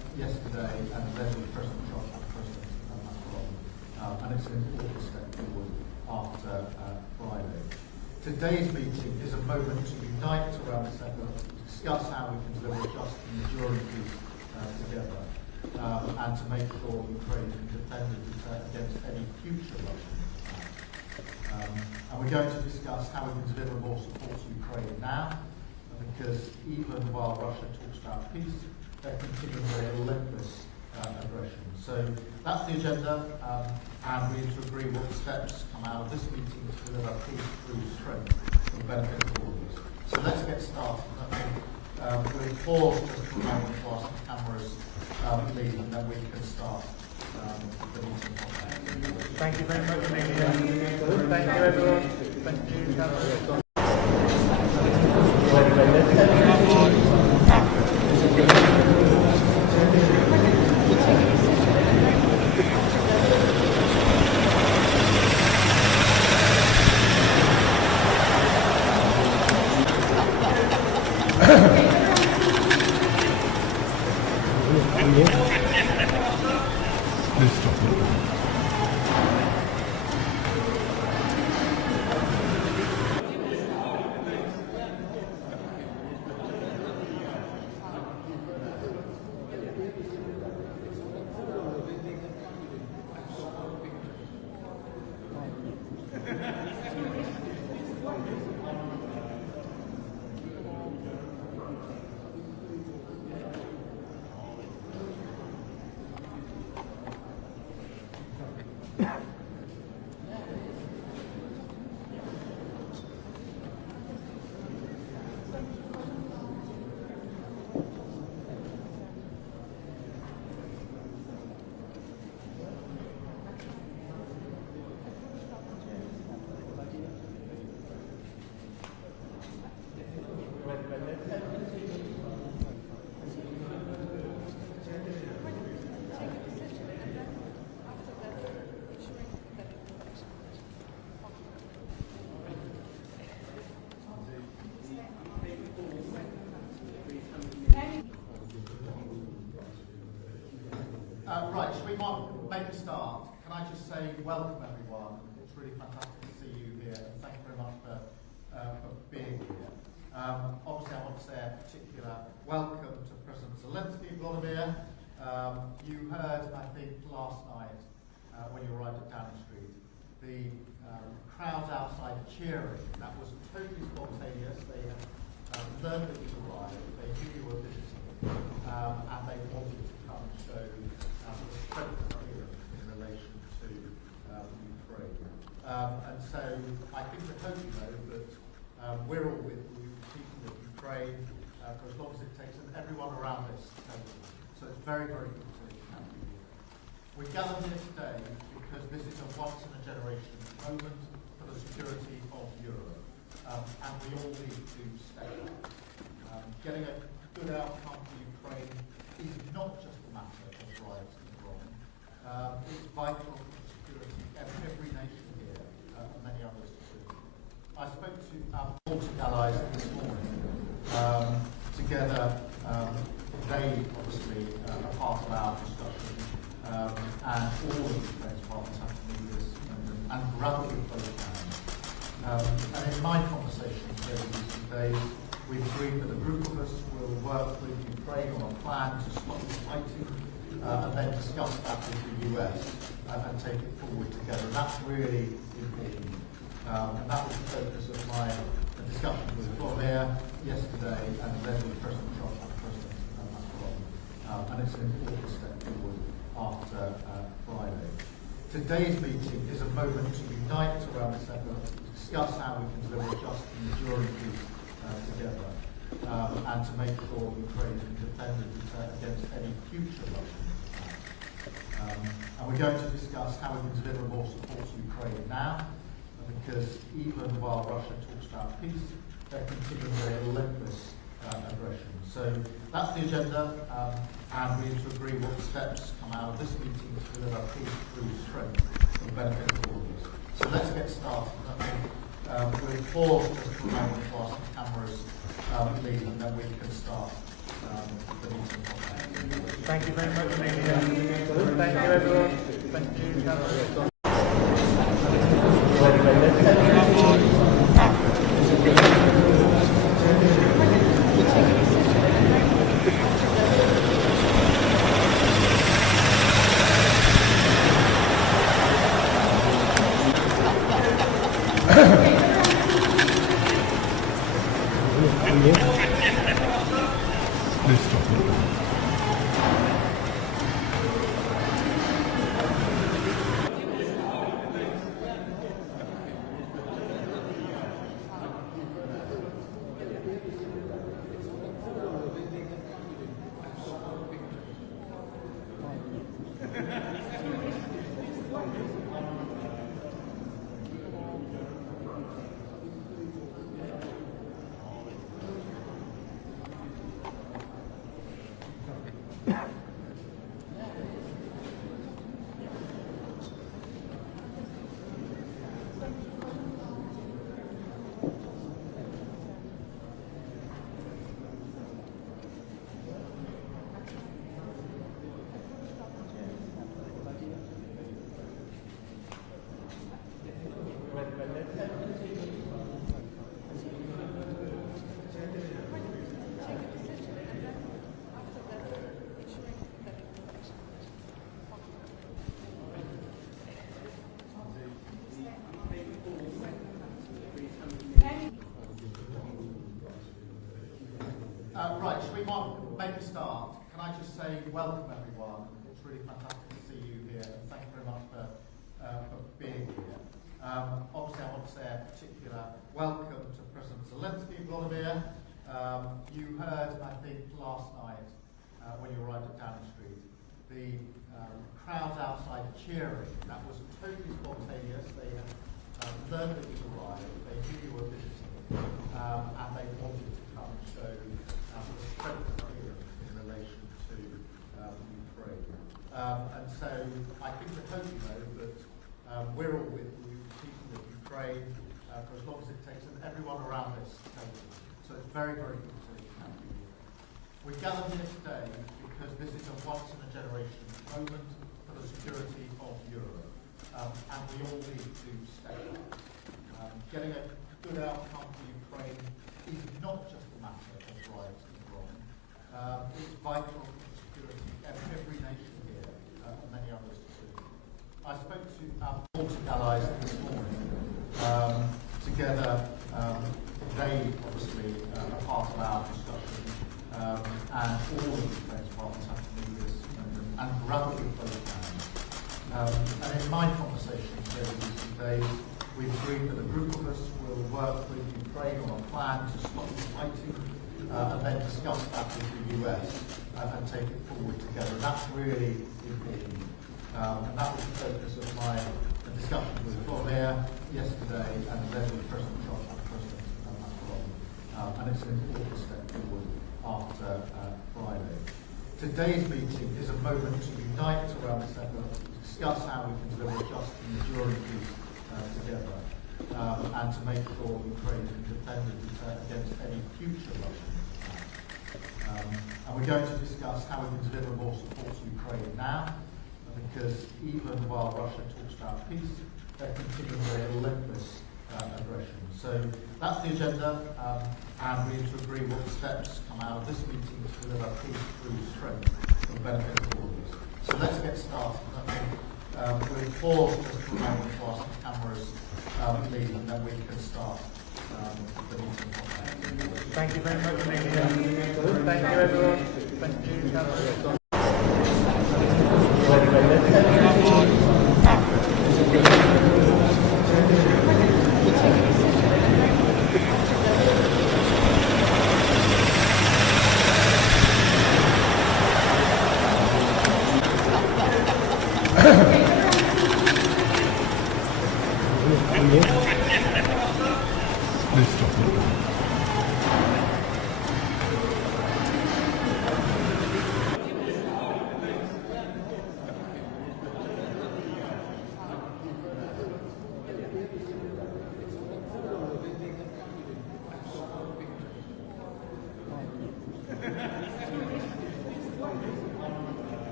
yesterday, and then with President Trump and President Macron. And it's an important step forward after Friday. Today's meeting is a moment to unite around this effort, to discuss how we can deliver just and enduring peace together, and to make sure Ukraine can defend and deter against any future Russian attack. And we're going to discuss how we can deliver more support to Ukraine now, because even while Russia talks about peace, they're continuing their relentless aggression. So that's the agenda, and we need to agree what steps come out of this meeting to deliver peace through strength for the benefit of all of us. So let's get started. We'll pause just for a moment whilst the cameras leave, and then we can start the meeting. Thank you very much, Amelia. Thank you, everyone. Thank you, cameras. Please stop it. Right, should we make a start? Can I just say welcome everyone. It's really fantastic to see you here, and thank you very much for being here. Obviously I want to say a particular welcome to President Zelenskyy, Volodymyr. You heard, I think, last night when you arrived at Downing Street, the crowds outside cheering. That was totally spontaneous. They had learned that you arrived, they knew you were visiting, and they wanted to come and show strength here in relation to Ukraine. And so I think we hope you know that we're all with you, people of Ukraine, for as long as it takes, and everyone around this table. So it's very, very good to have you here. We gathered here today because this is a once-in-a-generation moment for the security of Europe, and we all need to step up. Getting a good outcome for Ukraine is not just a matter of rights and wrong. It's vital for the security of every nation here, and many others too. I spoke to our Baltic allies this morning. Together, they obviously are part of our discussion, and all of Ukraine's partners have to move this and grab it with both hands. And in my conversations over recent days, we've agreed that a group of us will work with Ukraine on a plan to stop the fighting, and then discuss that with the US and take it forward together. And that's really important. And that was the focus of my discussion with Volodymyr yesterday, and then with President Trump and President Macron. And it's an important step forward after Friday. Today's meeting is a moment to unite around this effort, to discuss how we can deliver just and enduring peace together, and to make sure Ukraine can defend and deter against any future Russian attack. And we're going to discuss how we can deliver more support to Ukraine now, because even while Russia talks about peace, they're continuing their relentless aggression. So that's the agenda, and we need to agree what steps come out of this meeting to deliver peace through strength for the benefit of all of us. So let's get started. We'll pause just for a moment whilst the cameras leave, and then we can start the meeting. Thank you very much for being here. Thank you, everyone. Thank you, Cameron. Please stop it. Right, should we make a start? Can I just say welcome everyone. It's really fantastic to see you here and thank you very much for being here. Obviously I want to say a particular welcome to President Zelenskyy, Volodymyr. You heard, I think, last night when you arrived at Downing Street, the crowds outside cheering. That was totally spontaneous. They had learned that you arrived, they knew you were visiting, and they wanted to come and show the strength of Europe in relation to Ukraine. And so I think we hope you know that we're all with you, people with Ukraine, for as long as it takes, and everyone around this table. So it's very, very good to have you here. We gathered here today because this is a once-in-a-generation moment for the security of Europe, and we all need to step up. Getting a good outcome for Ukraine is not just a matter of right and wrong. It's vital for the security of every nation here, and many others too. I spoke to our Baltic allies this morning. Together, they obviously are part of our discussion, and all of Ukraine's partners have to do this and rapidly close down. And in my conversations over recent days, we've agreed that a group of us will work with Ukraine on a plan to stop the fighting, and then discuss that with the US and take it forward together. And that's really important. And that was the focus of my discussion with Volodymyr yesterday, and then with President Trump and President Macron. And it's an important step forward after Friday. Today's meeting is a moment to unite around this effort, to discuss how we can deliver just and enduring peace together, and to make sure Ukraine can defend against any future Russian attacks. And we're going to discuss how we can deliver more support to Ukraine now, because even while Russia talks about peace, they're continuing their relentless aggression. So that's the agenda, and we need to agree what steps come out of this meeting to deliver peace through strength for the benefit of all of us. So let's get started. I think we'll pause just for a moment while some cameras leave, and then we can start the meeting. Thank you very much for being here. Thank you, everyone. Thank you, Cameron. Please stop it.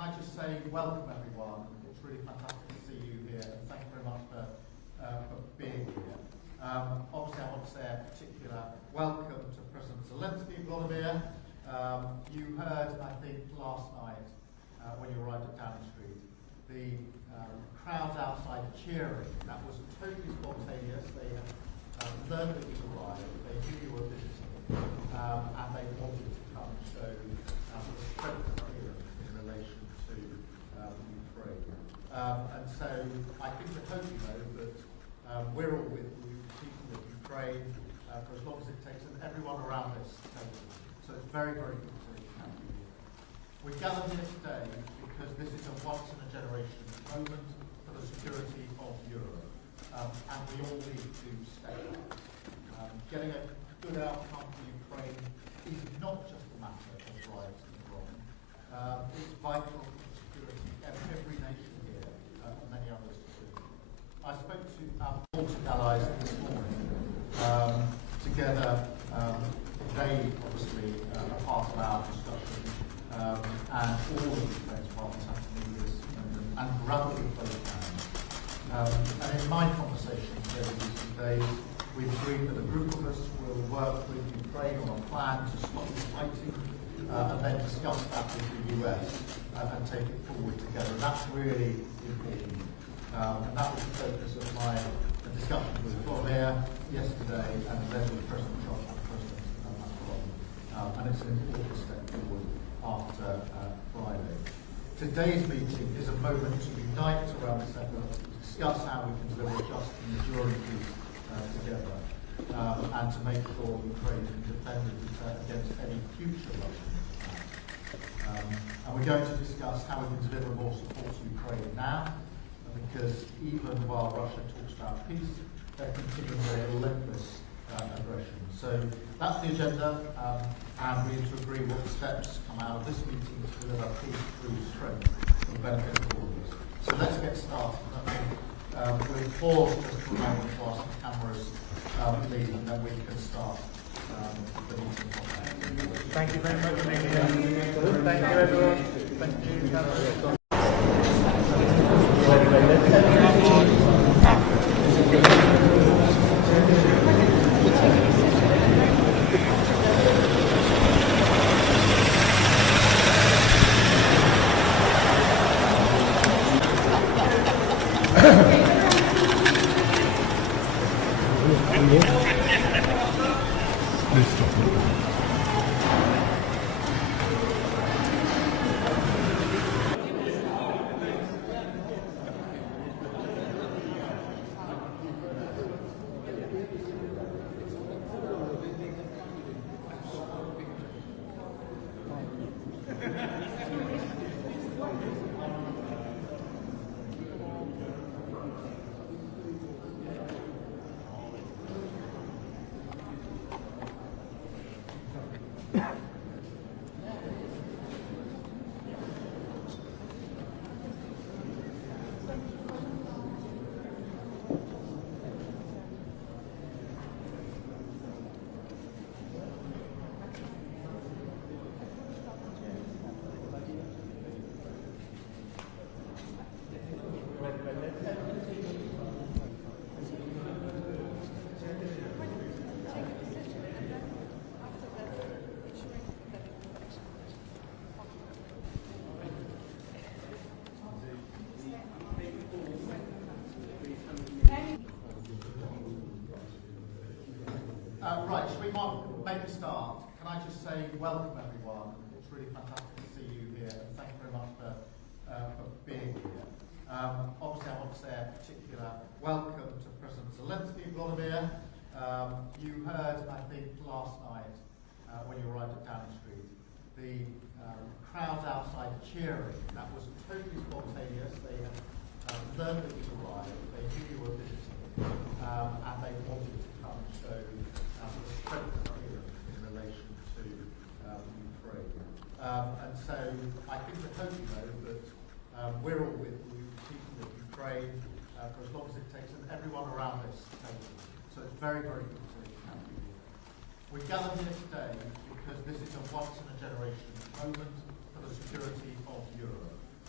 can I just say welcome everyone. It's really fantastic to see you here, and thank you very much for being here. Obviously, I want to say a particular welcome to President Zelenskyy, Volodymyr. You heard, I think, last night when you arrived at Downing Street, the crowds outside cheering. That was totally spontaneous. They had learned that you arrived. They knew you were visiting, and they wanted to come and show the strength of feeling in relation to Ukraine. And so I think I hope you know that we're all with you, people with Ukraine, for as long as it takes, and everyone around this table. So it's very, very good to have you. We're gathered here today because this is a once-in-a-generation moment for the security of Europe, and we all need to step up. Getting a good outcome for Ukraine is not just a matter of right and wrong. It's vital for the security of every nation here, and many others too. I spoke to our Baltic allies this morning. Together, they obviously are part of our discussion, and all of the Ukraine's partners have to do this and rapidly close down. And in my conversations over recent days, we've agreed that a group of us will work with Ukraine on a plan to stop the fighting, and then discuss that with the US and take it forward together. And that's really important. And that was the focus of my discussion with Volodymyr yesterday, and then with President Trump and President Macron. And it's an important step forward after Friday. Today's meeting is a moment to unite around this effort, to discuss how we can deliver just and enduring peace together, and to make sure Ukraine can defend against any future Russian attacks. And we're going to discuss how we can deliver more support to Ukraine now, because even while Russia talks about peace, they're continuing their relentless aggression. So that's the agenda, and we need to agree what steps come out of this meeting to deliver peace through strength for the benefit of all of us. So let's get started. We'll pause just for a moment whilst the cameras leave, and then we can start the meeting. Thank you very much for being here. Thank you, everyone. Thank you, cameras. Please stop it. Right, should we make a start? Can I just say welcome everyone. It's really fantastic to see you here, and thank you very much for being here. Obviously, I want to say a particular welcome to President Zelenskyy, Volodymyr. You heard, I think, last night when you arrived at Downing Street, the crowds outside cheering. That was totally spontaneous. They had learned that you arrived. They knew you were visiting, and they wanted to come and show the strength of feeling in relation to Ukraine. And so I think I hope you know that we're all with you, people with Ukraine, for as long as it takes, and everyone around this table. So it's very, very good to have you. We're gathered here today because this is a once-in-a-generation moment for the security of Europe,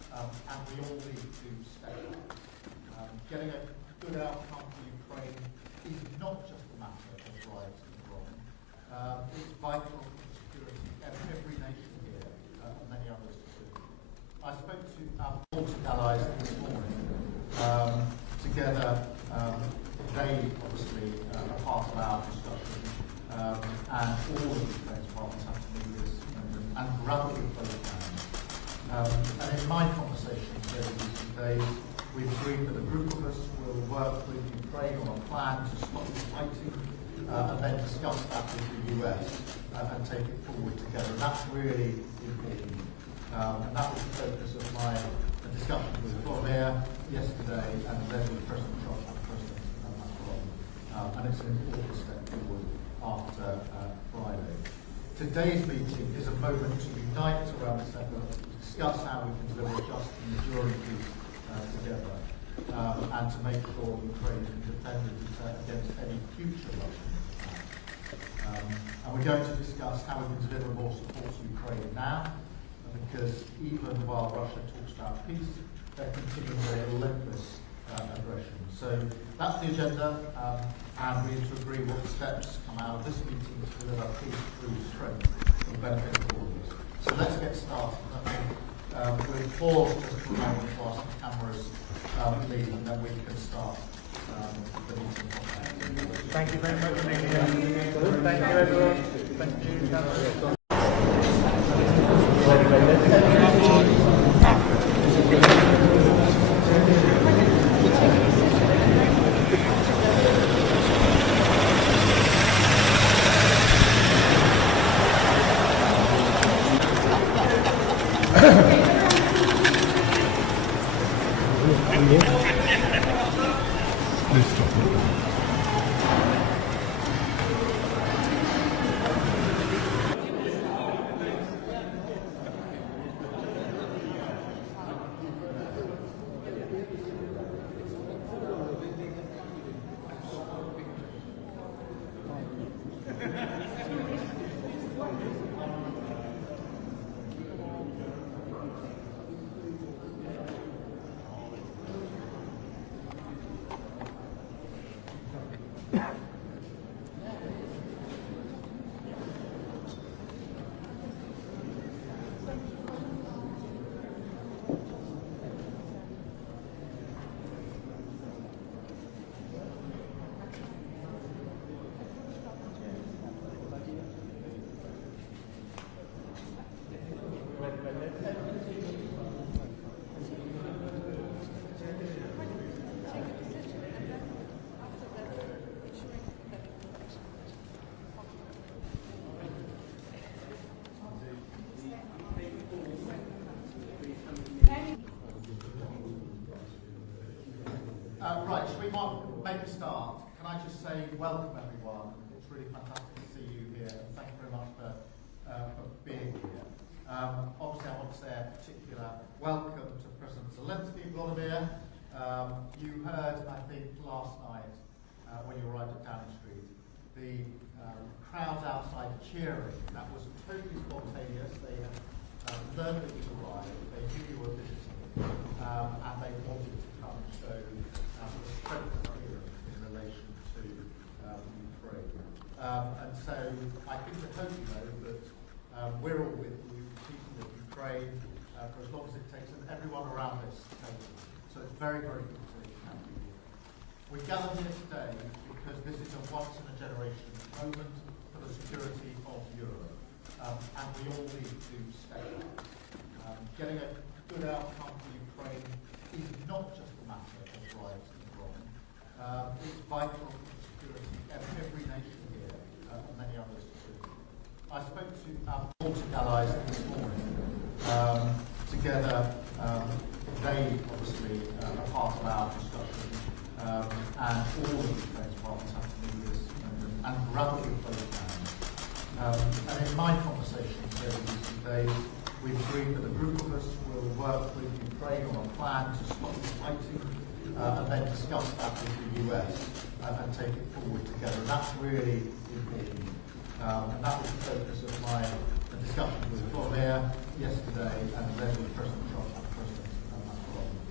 all need to step up. Getting a good outcome for Ukraine is not just a matter of right and wrong. It's vital for the security of every nation here and many others too. I spoke to our Baltic allies this morning. Together, they obviously are part of our discussion, and all of Ukraine's partners have to move this moment and grapple with both hands. And in my conversations over recent days, we've agreed that a group of us will work with Ukraine on a plan to stop the fighting, and then discuss that with the US and take it forward together. And that's really important. And that was the focus of my discussion with Volodymyr yesterday, and then with President Trump and President Macron. And it's an important step forward after Friday. Today's meeting is a moment to unite around this effort, discuss how we can deliver just and enduring peace together, and to make sure Ukraine can defend against any future Russian attacks. And we're going to discuss how we can deliver more support to Ukraine now, because even while Russia talks about peace, they're continuing their relentless aggression. So that's the agenda, and we need to agree what steps come out of this meeting to deliver peace through strength for the benefit of all of us. So let's get started. We'll pause just for a moment whilst the cameras leave, and then we can start the meeting. Thank you very much, Amelia. Thank you, everyone. Thank you, cameras. Please stop it. Right, should we make a start? Can I just say welcome everyone. It's really fantastic to see you here, and thank you very much for being here. Obviously I want to say a particular welcome to President Zelenskyy, Volodymyr. You heard, I think, last night when you arrived at Downing Street, the crowds outside cheering. That was totally spontaneous. They had learned that you arrived, they knew you were visiting, and they wanted to come. So in relation to Ukraine. And so I think we hope you know that we're all with you, keeping with Ukraine for as long as it takes, and everyone around this table. So it's very, very good to have you here. We gathered here today because this is a once-in-a-generation moment for the security of Europe, and we all need to step up. Getting a good outcome for Ukraine is not just a matter of right and wrong. It's vital for the security of every nation here and many others too. I spoke to our Baltic allies this morning. Together, they obviously are part of our discussion, and all of Ukraine's partners have to move this moment and grapple with both hands. And in my conversations over recent days, we've agreed that a group of us will work with Ukraine on a plan to stop the fighting, and then discuss that with the US and take it forward together. And that's really important. And that was the focus of my discussion with Volodymyr yesterday, and then with President Trump and President Macron.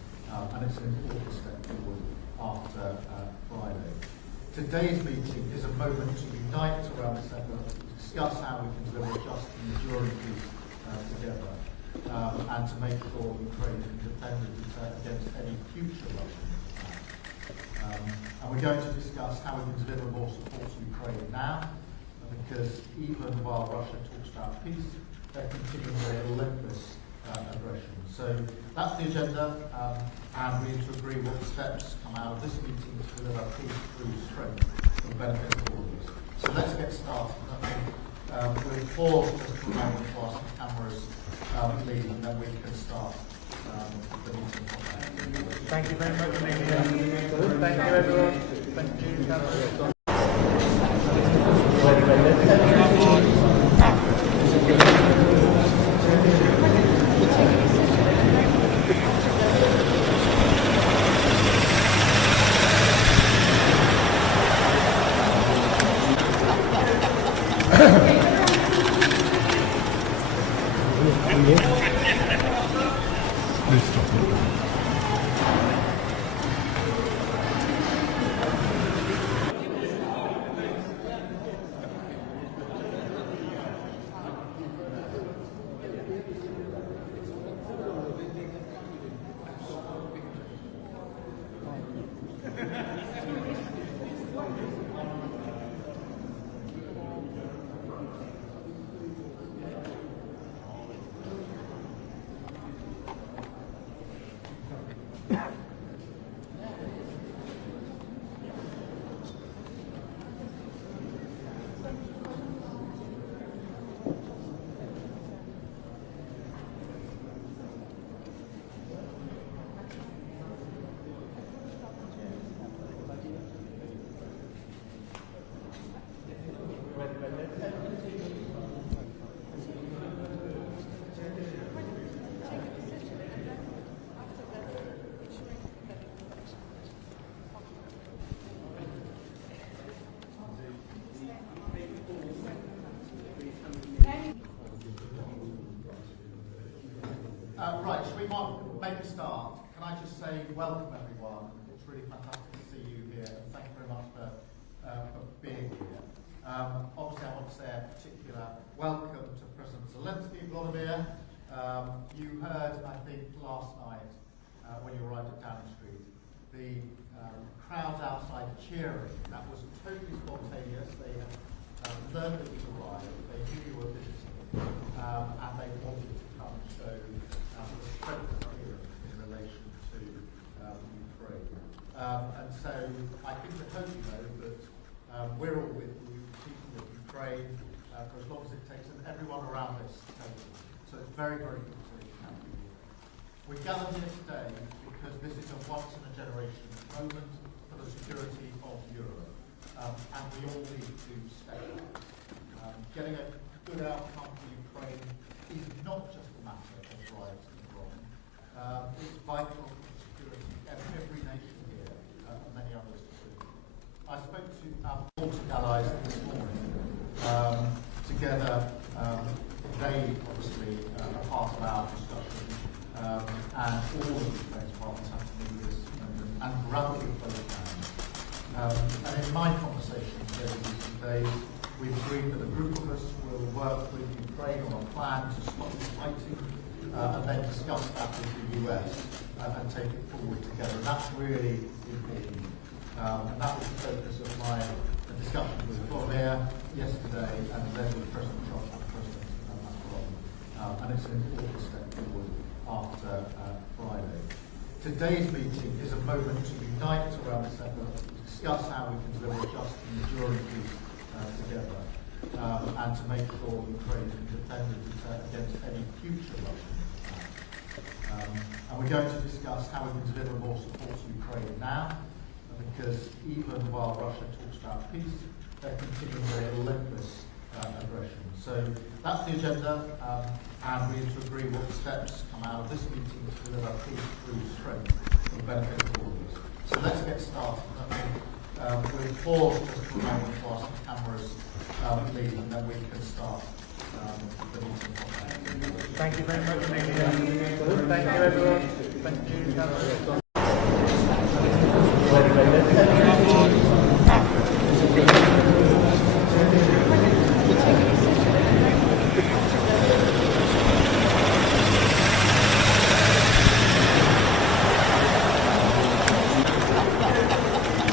it's an important step forward after Friday. Today's meeting is a moment to unite around this effort, to discuss how we can deliver just and enduring peace together, and to make sure Ukraine can defend and deter against any future Russian attacks. And we're going to discuss how we can deliver more support to Ukraine now, because even while Russia talks about peace, they're continuing their relentless aggression. So that's the agenda, and we need to agree what steps come out of this meeting to deliver peace through strength for the benefit of all of us. So let's get started. We'll pause just for a moment whilst the cameras leave, and then we can start the meeting. Thank you very much, Amelia. Thank you, everyone. Thank you, cameras. Please stop it. Right, should we make a start? Can I just say welcome everyone. It's really fantastic to see you here, and thank you very much for being here. Obviously I want to say a particular welcome to President Zelenskyy, Volodymyr. You heard, I think, last night when you arrived at Downing Street, the crowds outside cheering. That was totally spontaneous. They had learned that you arrived, they knew you were visiting, and they wanted to come and show the strength here in relation to Ukraine. And so I think I hope you know that we're all with you, keeping with Ukraine for as long as it takes, and everyone around this table. So it's very, very good to have you here. We're gathered here today because this is a once-in-a-generation moment for the security of Europe, and we all need to step up. Getting a good outcome for Ukraine is not just a matter of right and wrong. It's vital for the security of every nation here, and many others too. I spoke to our Baltic allies this morning. Together, they obviously are part of our discussion, and all of Ukraine's partners have to do this and grab your both hands. And in my conversations over these 2 days, we've agreed that a group of us will work with Ukraine on a plan to stop the fighting, and then discuss that with the US and take it forward together. And that's really important. And that was the focus of my discussion with Volodymyr yesterday, and then with President Trump and President Macron. And it's an important step forward after Friday. Today's meeting is a moment to unite around this effort, to discuss how we can deliver just and enduring peace together, and to make sure Ukraine can defend and deter against any future Russian attacks. And we're going to discuss how we can deliver more support to Ukraine now, because even while Russia talks about peace, they're continuing their relentless aggression. So that's the agenda, and we need to agree what steps come out of this meeting to deliver peace through strength for the benefit of all of us. So let's get started. We'll pause just for a moment whilst the cameras leave, and then we can start the meeting. Thank you very much, Amelia. Thank you, everyone. Thank you, cameras.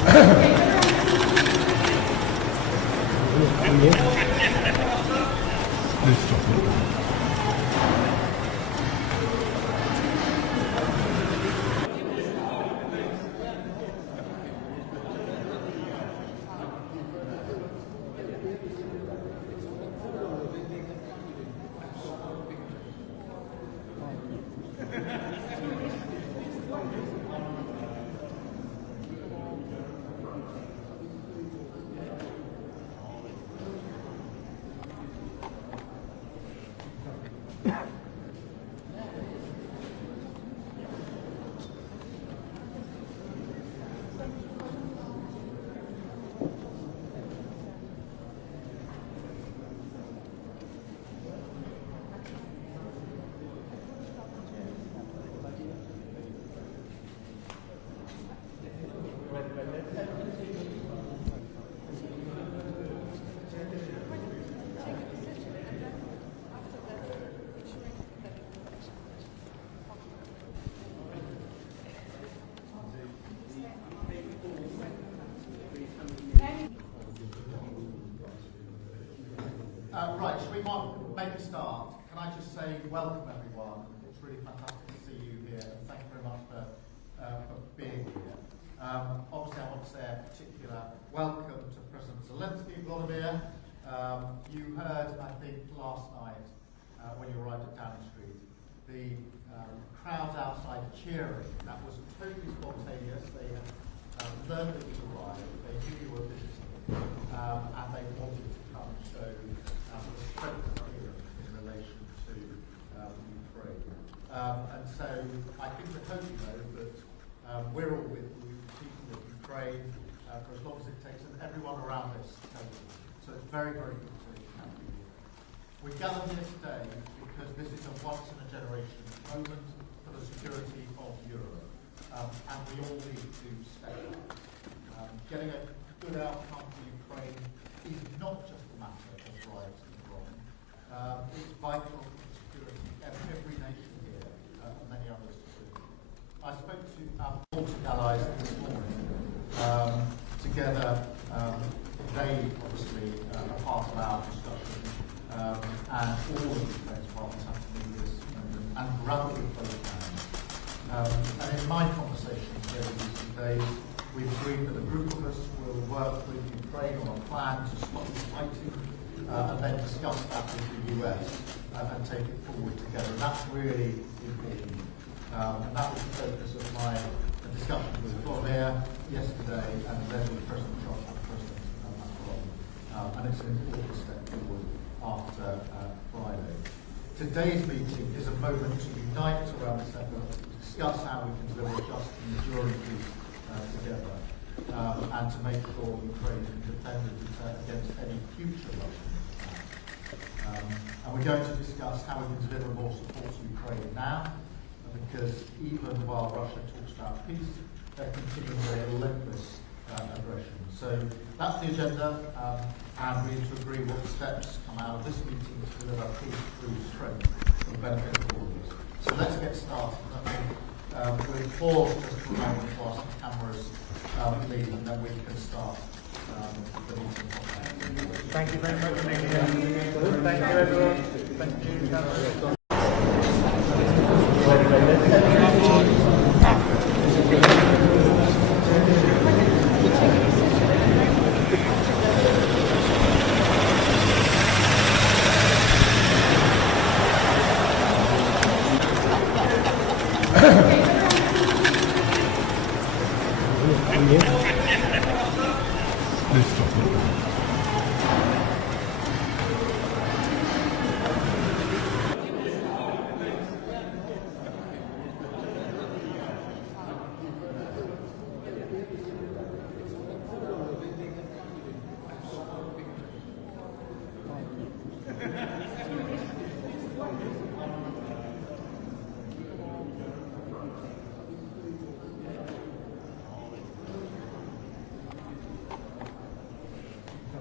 Please stop it. Right, should we make a start? Can I just say welcome everyone. It's really fantastic to see you here and thank you very much for being here. Obviously I want to say a particular welcome to President Zelenskyy, Volodymyr. You heard, I think, last night when you arrived at Downing Street, the crowds outside cheering. That was totally spontaneous. They had learned that you arrived, they knew you were visiting, and they wanted to come and show the strength of Europe in relation to Ukraine. And so I think the hope, you know, that we're all with you, people with Ukraine, for as long as it takes, and everyone around this table. So it's very, very good to have you here. We gathered here today because this is a once-in-a-generation moment for the security of Europe, and we all need to step up. Getting a good outcome for Ukraine is not just a matter of right and wrong. It's vital for the security of every nation here, and many others too. I spoke to our Baltic allies this morning. Together, they obviously are part of our discussion, and all of Ukraine's partners have to do this and run with both hands. And in my conversations here in recent days, we've agreed that a group of us will work with Ukraine on a plan to stop the fighting, and then discuss that with the US and take it forward together. And that's really important. And that was the focus of my discussion with Volodymyr yesterday, and then with President Trump and President Macron. And it's an important step forward after Friday. Today's meeting is a moment to unite around this effort, to discuss how we can deliver just and enduring peace together, and to make sure Ukraine can defend itself against any future Russian attack. And we're going to discuss how we can deliver more support to Ukraine now, because even while Russia talks about peace, they're continuing their relentless aggression. So that's the agenda, and we need to agree what steps come out of this meeting to deliver peace through strength for the benefit of all of us. So let's get started. I think we'll pause just for a moment while some cameras leave, and then we can start the meeting. Thank you very much, Amelia. Thank you, everyone. Thank you, cameras. Please stop it.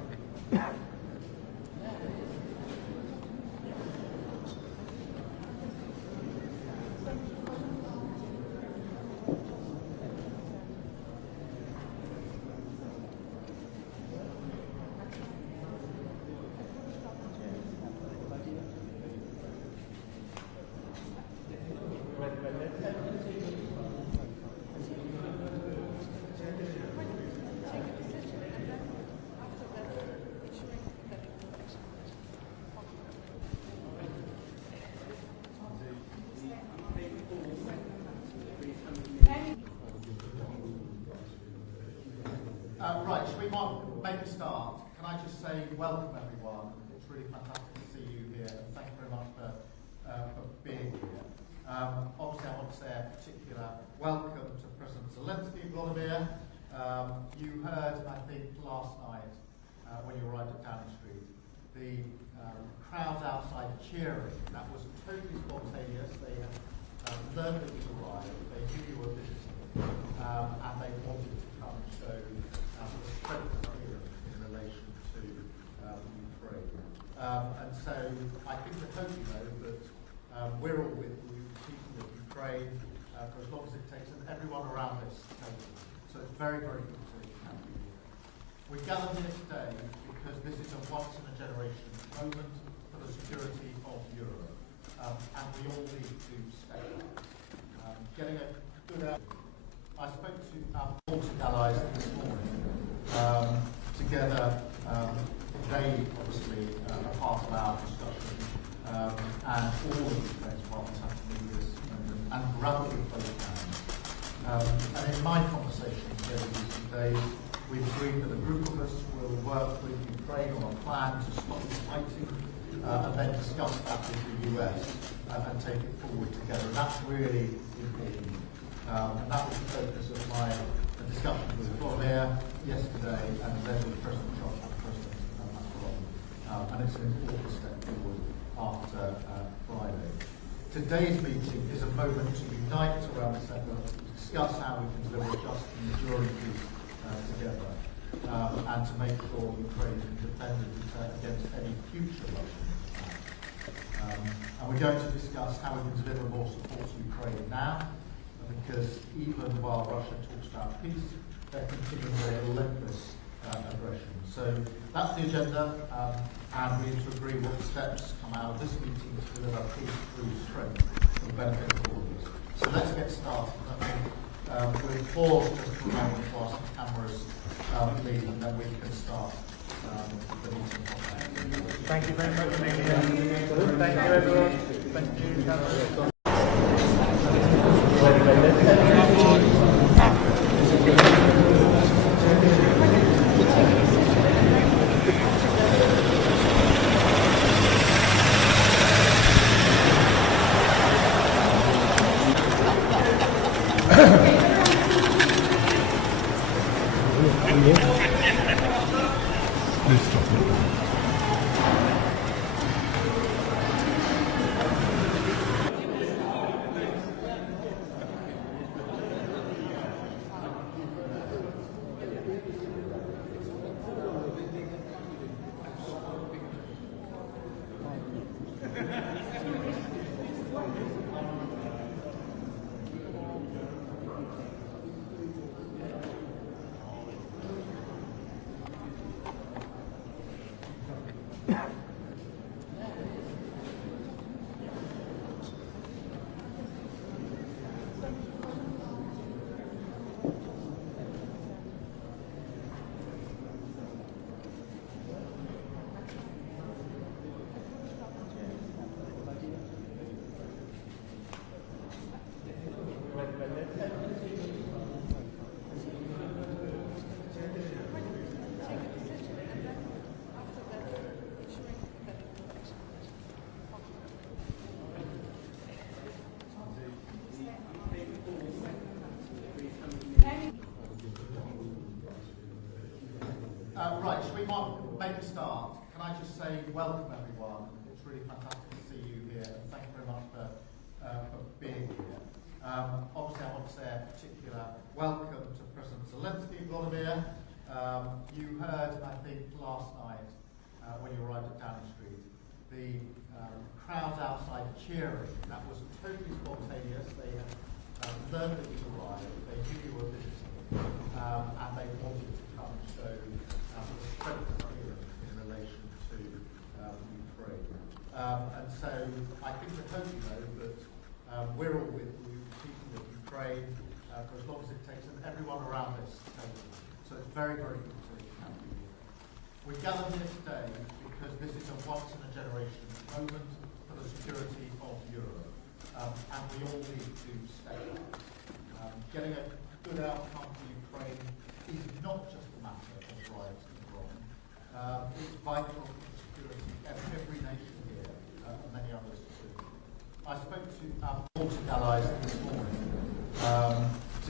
really fantastic to see you here, and thank you very much for being here. Obviously, I want to say a particular welcome to President Zelenskyy, Volodymyr. You heard, I think, last night when you arrived at Downing Street, the crowds outside cheering. That was totally spontaneous. They had learned that you arrived, they knew you were visiting, and they wanted to come and show the strength of Europe in relation to Ukraine. And so I think I hope you know that we're all with you, keeping with Ukraine for as long as it takes, and everyone around this table. So it's very, very good to have you here. We gathered here today because this is a once-in-a-generation moment for the security of Europe, and we all need to step up. Getting a good out. I spoke to our Baltic allies this morning. Together, they obviously are part of our discussion, and all of the defence partners have to move this moment and grab it with both hands. And in my conversations over recent days, we've agreed that a group of us will work with Ukraine on a plan to stop the fighting, and then discuss that with the US and take it forward together. And that's really important. And that was the focus of my discussion with Volodymyr yesterday, and then with President Trump and President Macron. And it's an important step forward after Friday. Today's meeting is a moment to unite around this effort, to discuss how we can deliver just and enduring peace together, and to make sure Ukraine can defend itself against any future Russian attack. And we're going to discuss how we can deliver more support to Ukraine now, because even while Russia talks about peace, they're continuing their relentless aggression. So that's the agenda, and we need to agree what steps come out of this meeting to deliver peace through strength for the benefit of all of us. So let's get started. We'll pause just for a moment whilst the cameras leave, and then we can start the meeting. Thank you very much, Amelia. Thank you, everyone. Thank you, cameras. Please stop it. Right, should we make a start? Can I just say welcome everyone. It's really fantastic to see you here, and thank you very much for being here. Obviously, I want to say a particular welcome to President Zelenskyy, Volodymyr. You heard, I think, last night when you arrived at Downing Street, the crowds outside cheering. That was totally spontaneous. They had learned that you arrived, they knew you were visiting, and they wanted to come and show the strength of Europe in relation to Ukraine. And so I think I hope you know that we're all with you, keeping with Ukraine for as long as it takes, and everyone around this table. So it's very, very good to have you here. We gathered here today because this is a once-in-a-generation moment for the security of Europe, and we all need to step up. Getting a good outcome for Ukraine is not just a matter of right and wrong. It's vital for the security of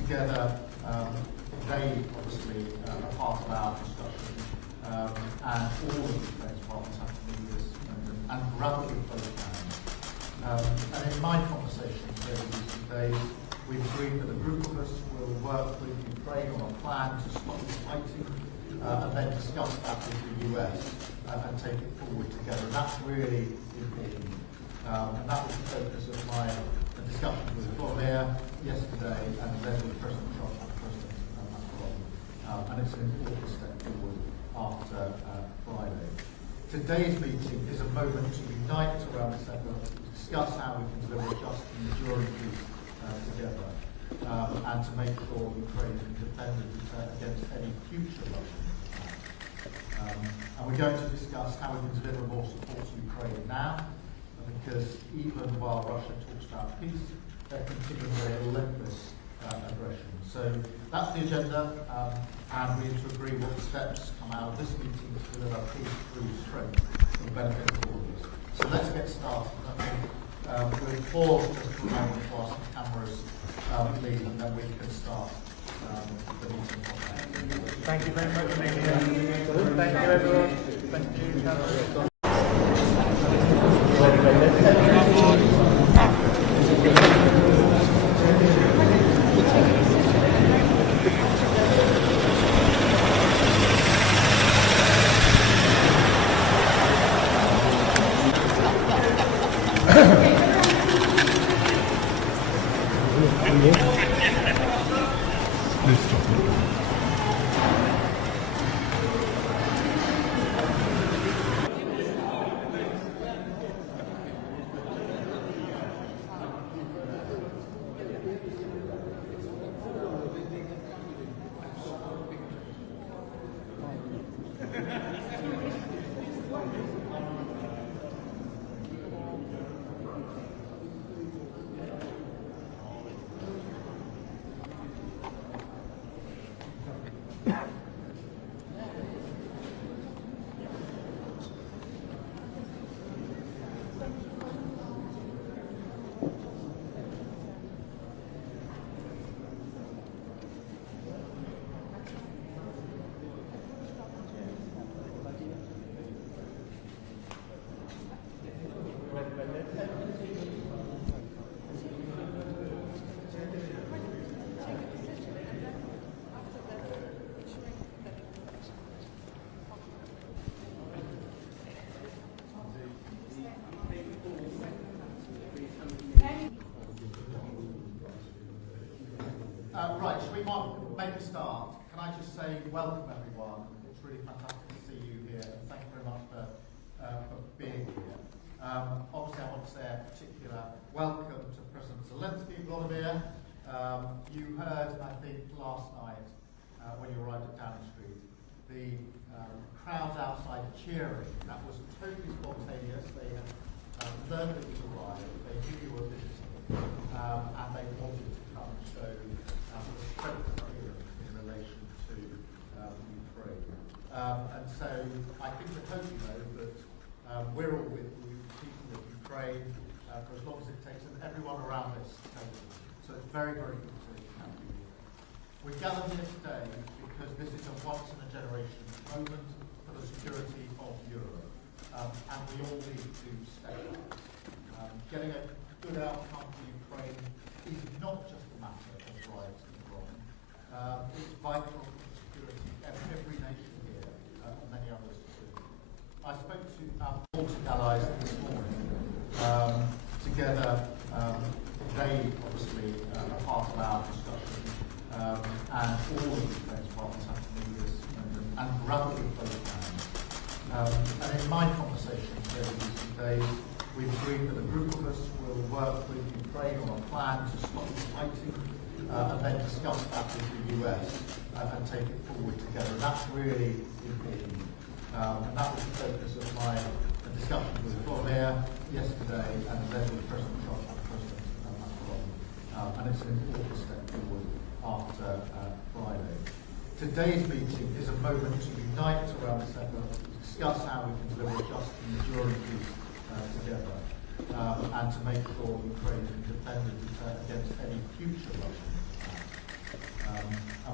together, they obviously are part of our discussion, and all of the defence departments have to meet this moment and rapidly both can. And in my conversations over recent days, we've agreed that a group of us will work with Ukraine on a plan to stop the fighting, and then discuss that with the US and take it forward together. And that's really important. And that was the focus of my discussion with Volodymyr yesterday, and then with President Trump and President Macron. And it's an important step forward after Friday. Today's meeting is a moment to unite around this effort, to discuss how we can deliver just and enduring peace together, and to make sure Ukraine can defend and deter against any future Russian attacks. And we're going to discuss how we can deliver more support to Ukraine now, because even while Russia talks about peace, they're continuing their relentless aggression. So that's the agenda, and we need to agree what steps come out of this meeting to deliver peace through strength for the benefit of all of us. So let's get started. We'll pause just for a moment whilst the cameras leave, and then we can start the meeting. Thank you very much, Amelia. Thank you, everyone. Thank you, cameras. Please stop it. Right, should we make a start? Can I just say welcome everyone. It's really fantastic to see you here, and thank you very much for being here. Obviously I want to say a particular welcome to President Zelenskyy, Volodymyr. You heard, I think, last night when you arrived at Downing Street, the crowds outside cheering. That was totally spontaneous. They had learned that you arrived, they knew you were visiting, and they wanted to come and show the strength of Europe in relation to Ukraine. And so I think we hope you know that we're all with you, people of Ukraine, for as long as it takes, and everyone around this table. So it's very, very good to have you here. We're gathered here today because this is a once-in-a-generation moment for the security of Europe, and we all need to step up. Getting a good outcome for Ukraine is not just a matter of right and wrong. It's vital for the security of every nation here, and many others too. I spoke to our Baltic allies this morning. Together, they obviously are part of our discussion, and all of the defence departments have to meet this moment and rapidly both can. And in my conversations over recent days, we've agreed that a group of us will work with Ukraine on a plan to stop the fighting, and then discuss that with the US and take it forward together. And that's really important. And that was the focus of my discussion with Volodymyr yesterday, and then with President Trump and President Macron. And it's an important step forward after Friday. Today's meeting is a moment to unite around this effort, to discuss how we can deliver just and enduring peace together, and to make sure Ukraine can defend and deter against any future Russian attacks.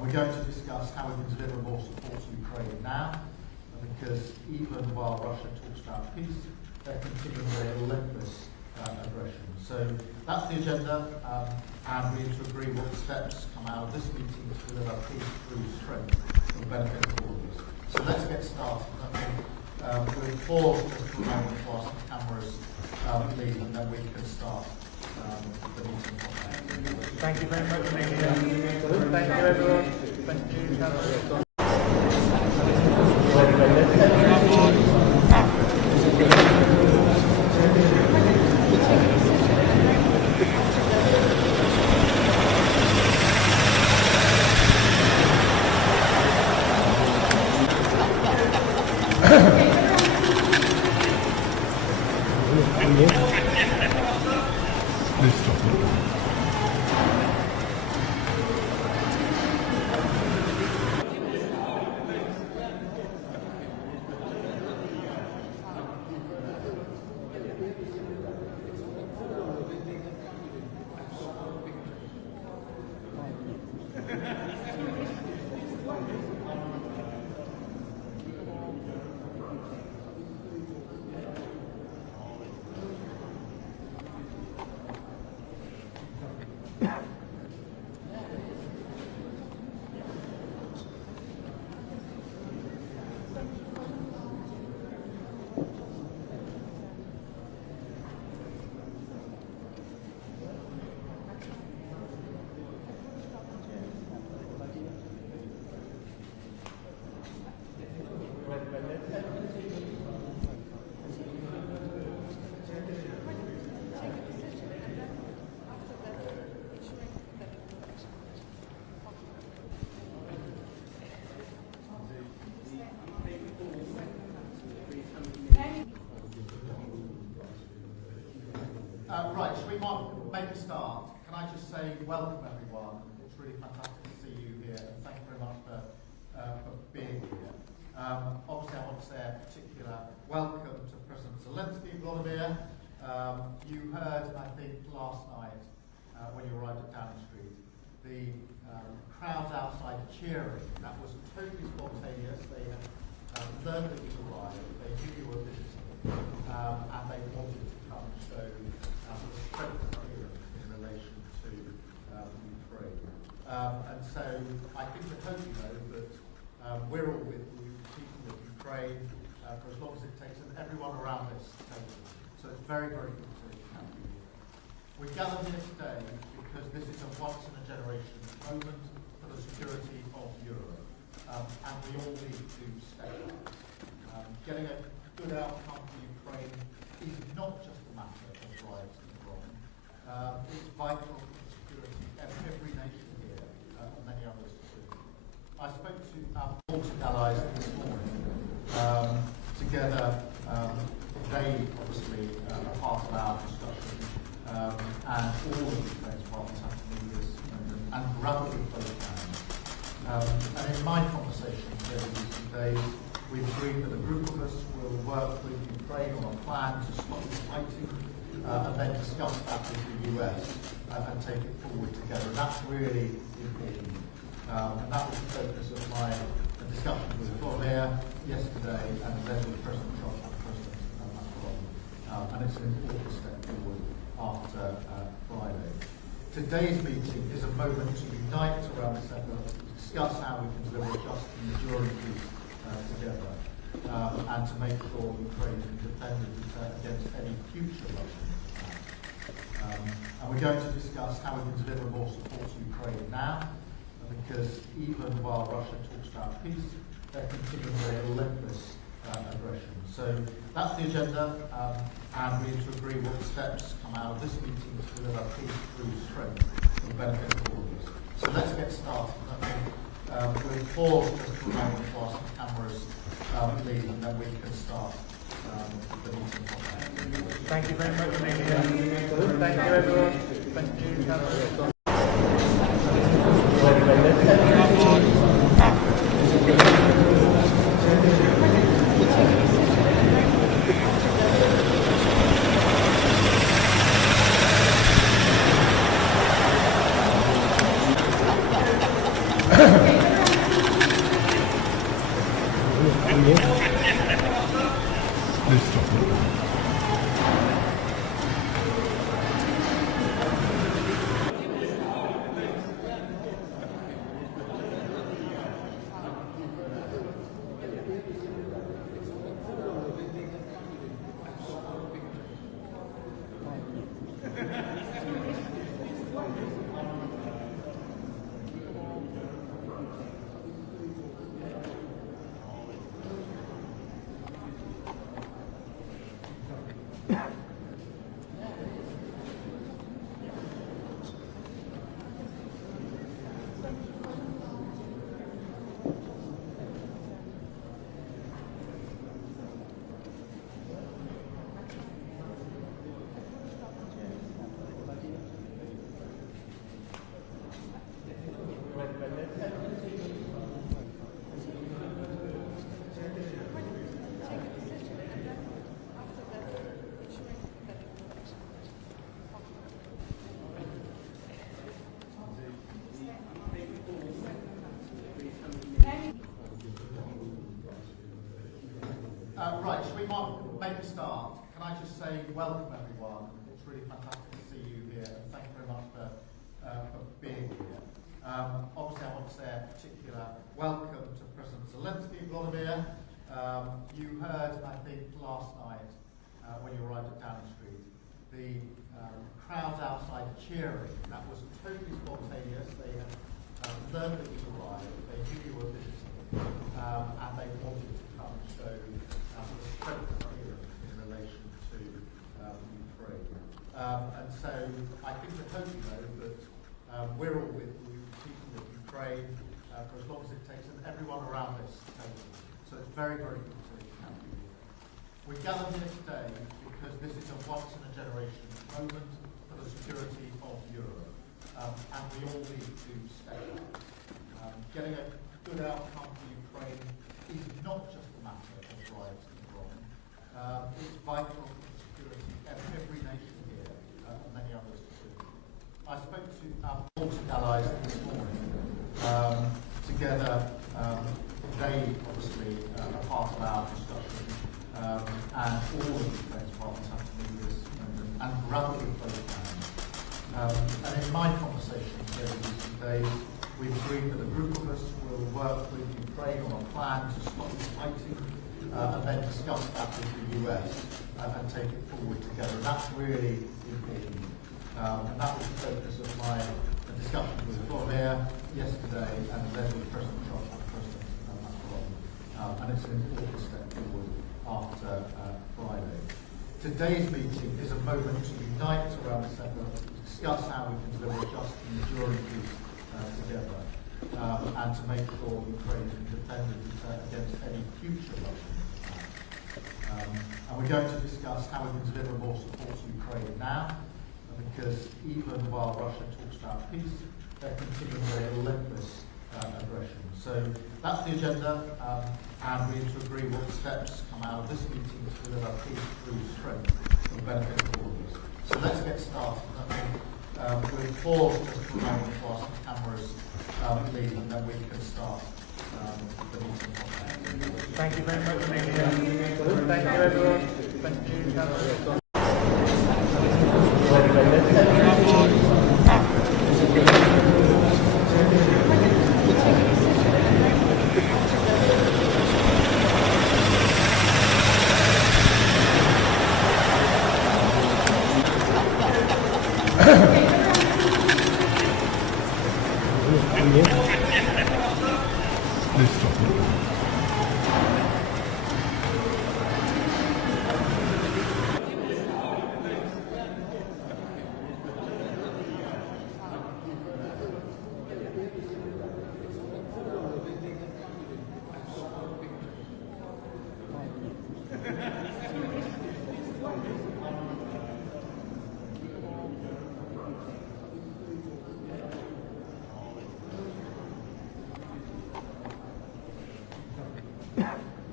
we're going to discuss how we can deliver more support to Ukraine now, because even while Russia talks about peace, they're continuing their relentless aggression. So that's the agenda, and we need to agree what steps come out of this meeting to deliver peace through strength for the benefit of all of us. So let's get started. We'll pause just for a moment whilst the cameras leave, and then we can start the meeting. Thank you very much, Media. Thank you, everyone. Thank you, cameras. Please stop it. Right, should we make a start? Can I just say welcome everyone. It's really fantastic to see you here, and thank you very much for being here. Obviously I want to say a particular welcome to President Zelenskyy, Volodymyr. You heard, I think, last night when you arrived at Downing Street, the crowds outside cheering. That was totally spontaneous. They had learned that you arrived, they knew you were visiting, and they wanted to come and show strength here in relation to Ukraine. And so I think I hope you know that we're all with you, people of Ukraine, for as long as it takes, and everyone around this table. So it's very, very good to have you here. We gathered here today because this is a once-in-a-generation moment for the security of Europe, and we all need to step up. Getting a good outcome for Ukraine is not just a matter of right and wrong. It's vital for the security of every nation here, and many others too. I spoke to our Baltic allies this morning. Together, they obviously are part of our discussion, and all of Ukraine's partners have to move this moment and rapidly close down. And in my conversation here in recent days, we've agreed that a group of us will work with Ukraine on a plan to stop the fighting, and then discuss that with the US and take it forward together. And that's really important. And that was the focus of my discussion with Volodymyr yesterday, and then with President Trump and President Macron. And it's an important step forward after Friday. Today's meeting is a moment to unite around this effort, to discuss how we can deliver just and enduring peace together, and to make sure Ukraine can defend itself against any future Russian attacks. And we're going to discuss how we can deliver more support to Ukraine now, because even while Russia talks about peace, they're continuing their relentless aggression. So that's the agenda, and we need to agree what steps come out of this meeting to deliver peace through strength for the benefit of all of us. So let's get started. We'll pause just for a moment whilst the cameras leave, and then we can start the meeting. Thank you very much, Media. Thank you, everyone. Thank you, cameras. Please stop it. Right, should we make a start? Can I just say welcome everyone. It's really fantastic to see you here and thank you very much for being here. Obviously I want to say a particular welcome to President Zelenskyy, Volodymyr. You heard, I think, last night when you arrived at Downing Street, the crowd outside cheering. That was totally spontaneous. They had learned that you arrived, they knew you were visiting, and they wanted to come and show the strength of Europe in relation to Ukraine. And so I think I hope you know that we're all with you, people with Ukraine, for as long as it takes, and everyone around this table. So it's very, very good to have you. We're gathered here today because this is a once-in-a-generation moment for the security of Europe, and we all need to step up. Getting a good outcome for Ukraine is not just a matter of right and wrong. It's vital for the security of every nation here, and many others too. I spoke to our Baltic allies this morning. Together, they obviously are part of our discussion, and all of the Ukraine's partners have to move this moment and rapidly close down. And in my conversations over recent days, we've agreed that a group of us will work with Ukraine on a plan to stop the fighting, and then discuss that with the US and take it forward together. And that's really important. And that was the focus of my discussion with Volodymyr yesterday, and then with President Trump and President Macron. And it's an important step forward after Friday. Today's meeting is a moment to unite around this effort, to discuss how we can deliver just and enduring peace together, and to make sure Ukraine can defend against any future Russian attacks. And we're going to discuss how we can deliver more support to Ukraine now, because even while Russia talks about peace, they're continuing their relentless aggression. So that's the agenda, and we need to agree what steps come out of this meeting to deliver peace through strength for the benefit of all of us. So let's get started. We'll pause just for a moment while some cameras leave, and then we can start the meeting. Thank you very much for being here. Thank you everyone. Thank you, cameras. Please stop it.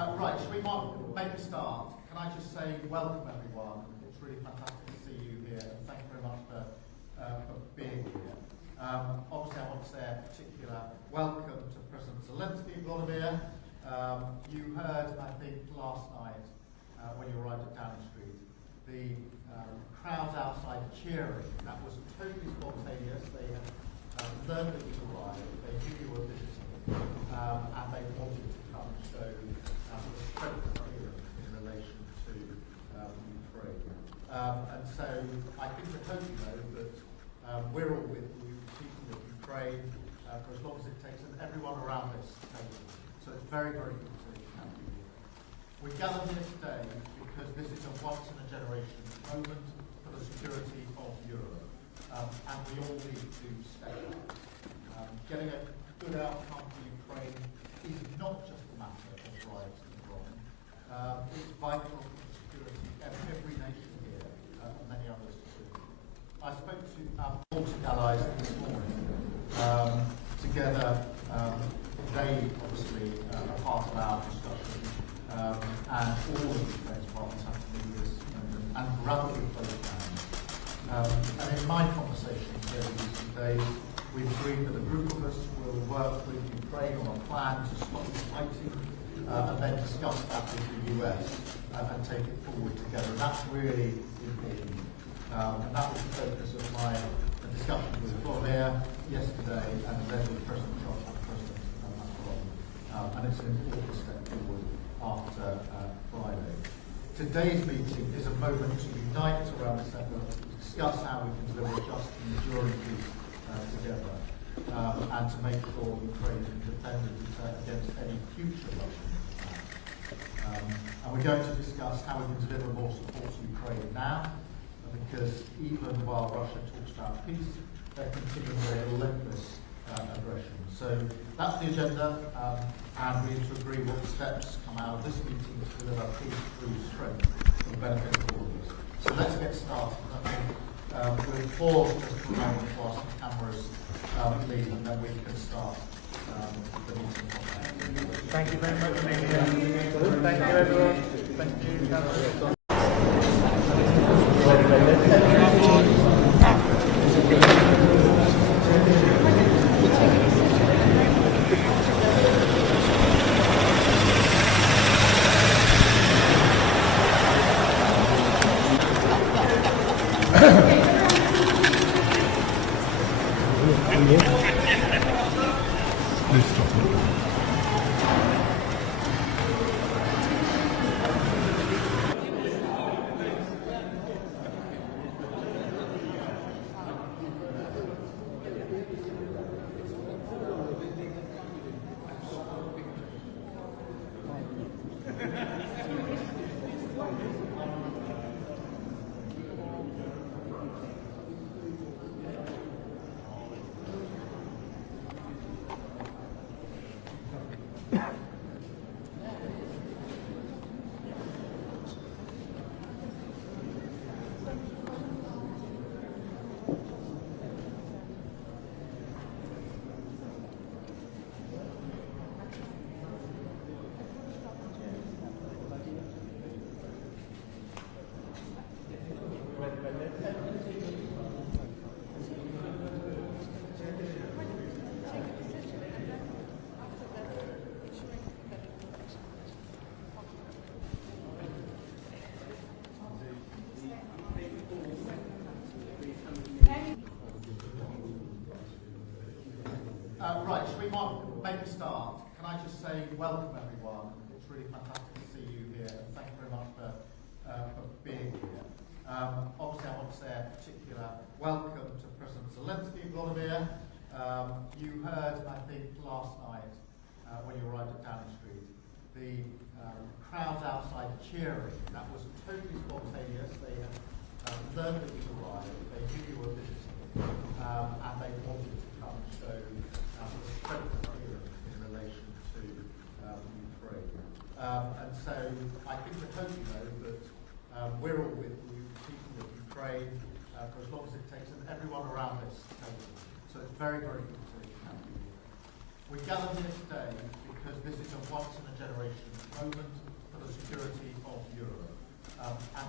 Right, should we make a start? Can I just say welcome everyone. It's really fantastic to see you here and thank you very much for being here. Obviously I want to say a particular welcome to President Zelenskyy, Volodymyr. You heard, I think, last night when you arrived at Downing Street, the crowds outside cheering. That was totally spontaneous. They had learned that you arrived, they knew you were visiting, and they wanted to come and show the strength of Europe in relation to Ukraine. And so I think I hope you know that we're all with you, speaking of Ukraine for as long as it takes, and everyone around this table. So it's very, very good to have you here. We gathered here today because this is a once-in-a-generation moment for the security of Europe, and we all need to step up. Getting a good outcome for Ukraine is not just a matter of right and wrong. It's vital for the security of every nation here, and many others too. I spoke to our Baltic allies this morning. Together, they obviously are part of our discussion, and all of the defence partners have to do this and rapidly close down. And in my conversations over the recent days, we've agreed that a group of us will work with Ukraine on a plan to stop the fighting, and then discuss that with the US and take it forward together. And that's really important. And that was the focus of my discussion with Volodymyr yesterday, and then with President Trump and President Macron. And it's an important step forward after Friday. Today's meeting is a moment to unite around this effort, discuss how we can deliver just and enduring peace together, and to make sure Ukraine can defend against any future Russian attacks. And we're going to discuss how we can deliver more support to Ukraine now, because even while Russia talks about peace, they're continuing their relentless aggression. So that's the agenda, and we need to agree what steps come out of this meeting to deliver peace through strength for the benefit of all of us. So let's get started. We'll pause just for a moment while some cameras leave, and then we can start the meeting. Thank you very much, Amelia. Thank you, everyone. Thank you, cameras. Please stop it. Right, should we make a start? Can I just say welcome everyone. It's really fantastic to see you here, and thank you very much for being here. Obviously I want to say a particular welcome to President Zelenskyy, Volodymyr. You heard, I think, last night when you arrived at Downing Street, the crowds outside cheering. That was totally spontaneous. They had learned that you arrived, they knew you were visiting, and they wanted to come and show the strength of Europe in relation to Ukraine. And so I think I hope you know that we're all with you, speaking of Ukraine for as long as it takes, and everyone around this table. So it's very, very good to have you here. We gathered here today because this is a once-in-a-generation moment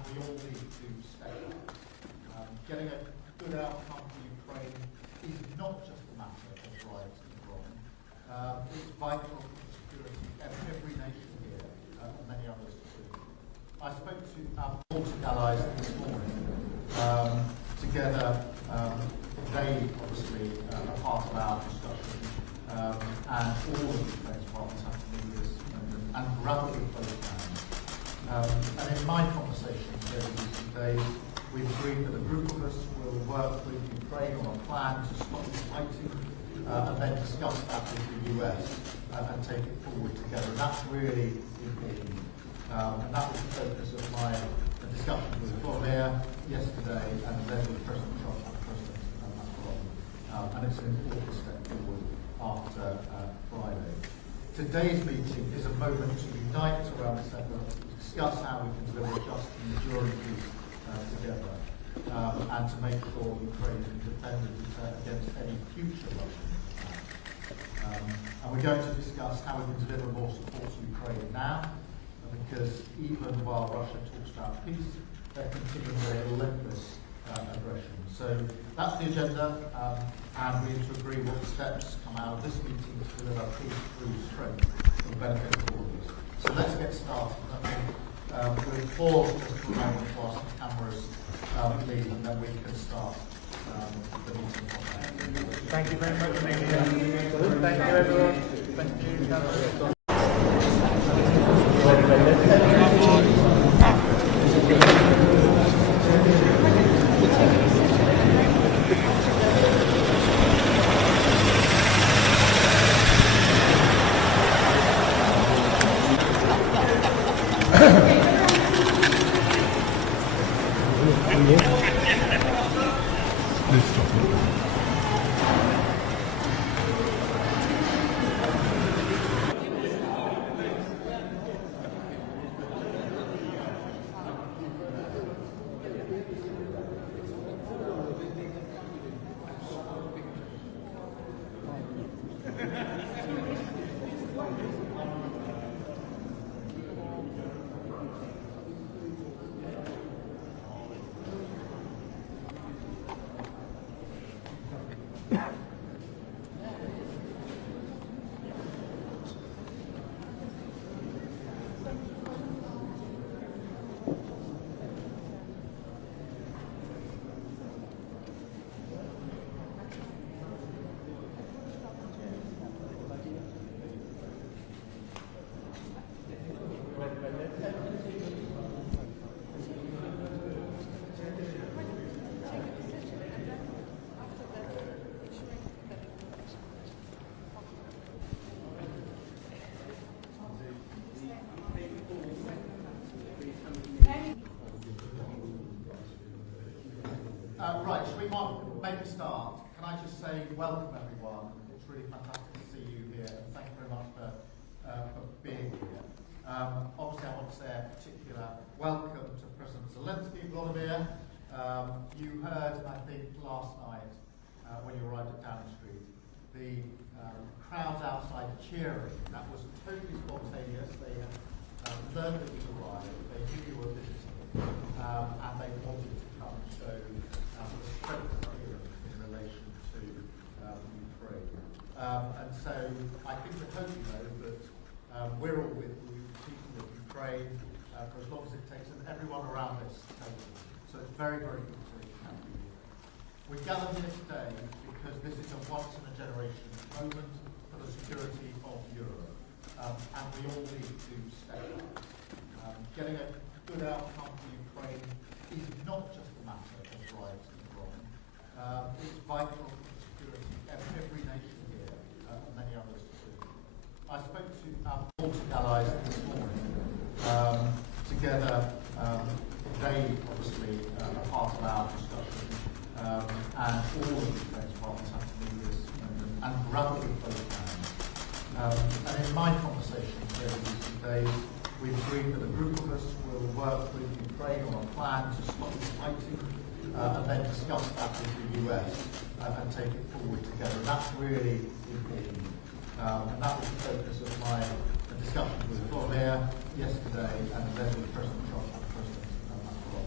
we all need to step up. Getting a good outcome for Ukraine is not just a matter of right and wrong. It's vital for the security of every nation here and many others too. I spoke to our Baltic allies this morning. Together, they obviously are part of our discussion, and all of the defence partners have to move this moment and rapidly close down. And in my conversation over recent days, we've agreed that a group of us will work with Ukraine on a plan to stop the fighting and then discuss that with the US and take it forward together. And that's really important. And that was the focus of my discussion with Volodymyr yesterday and then with President Trump and President Macron. And it's an important step forward after Friday. Today's meeting is a moment to unite around this effort, discuss how we can deliver a just and enduring peace together, and to make sure Ukraine can defend against any future Russian attack. And we're going to discuss how we can deliver more support to Ukraine now, because even while Russia talks about peace, they're continuing their relentless aggression. So that's the agenda, and we need to agree what steps come out of this meeting to deliver peace through strength for the benefit of all of us. So let's get started. We'll pause just for a moment whilst the cameras leave, and then we can start the meeting. Thank you very much, Amelia. Thank you, everyone. Thank you, cameras. Please stop it. Right, should we make a start? Can I just say welcome everyone. It's really fantastic to see you here, and thank you very much for being here. Obviously I want to say a particular welcome to President Zelenskyy, Volodymyr. You heard, I think, last night when you arrived at Downing Street, the crowds outside cheering. That was totally spontaneous. They had learned that you arrived, they knew you were visiting, and they wanted to come and show the strength here in relation to Ukraine. And so I think we hope you know that we're all with you, speaking of Ukraine, for as long as it takes, and everyone around this table. So it's very, very good to have you here. We gathered here today because this is a once-in-a-generation moment for the security of Europe, and we all need to step up. Getting a good outcome for Ukraine is not just a matter of right and wrong. It's vital for the security of every nation here and many others too. I spoke to our Baltic allies this morning. Together, they obviously are part of our discussion, and all of the defence partners have to move this moment and rapidly close down. And in my conversation over recent days, we've agreed that a group of us will work with Ukraine on a plan to stop the fighting and then discuss that with the US and take it forward together. And that's really important. And that was the focus of my discussion with Volodymyr yesterday and then with President Trump and President Macron.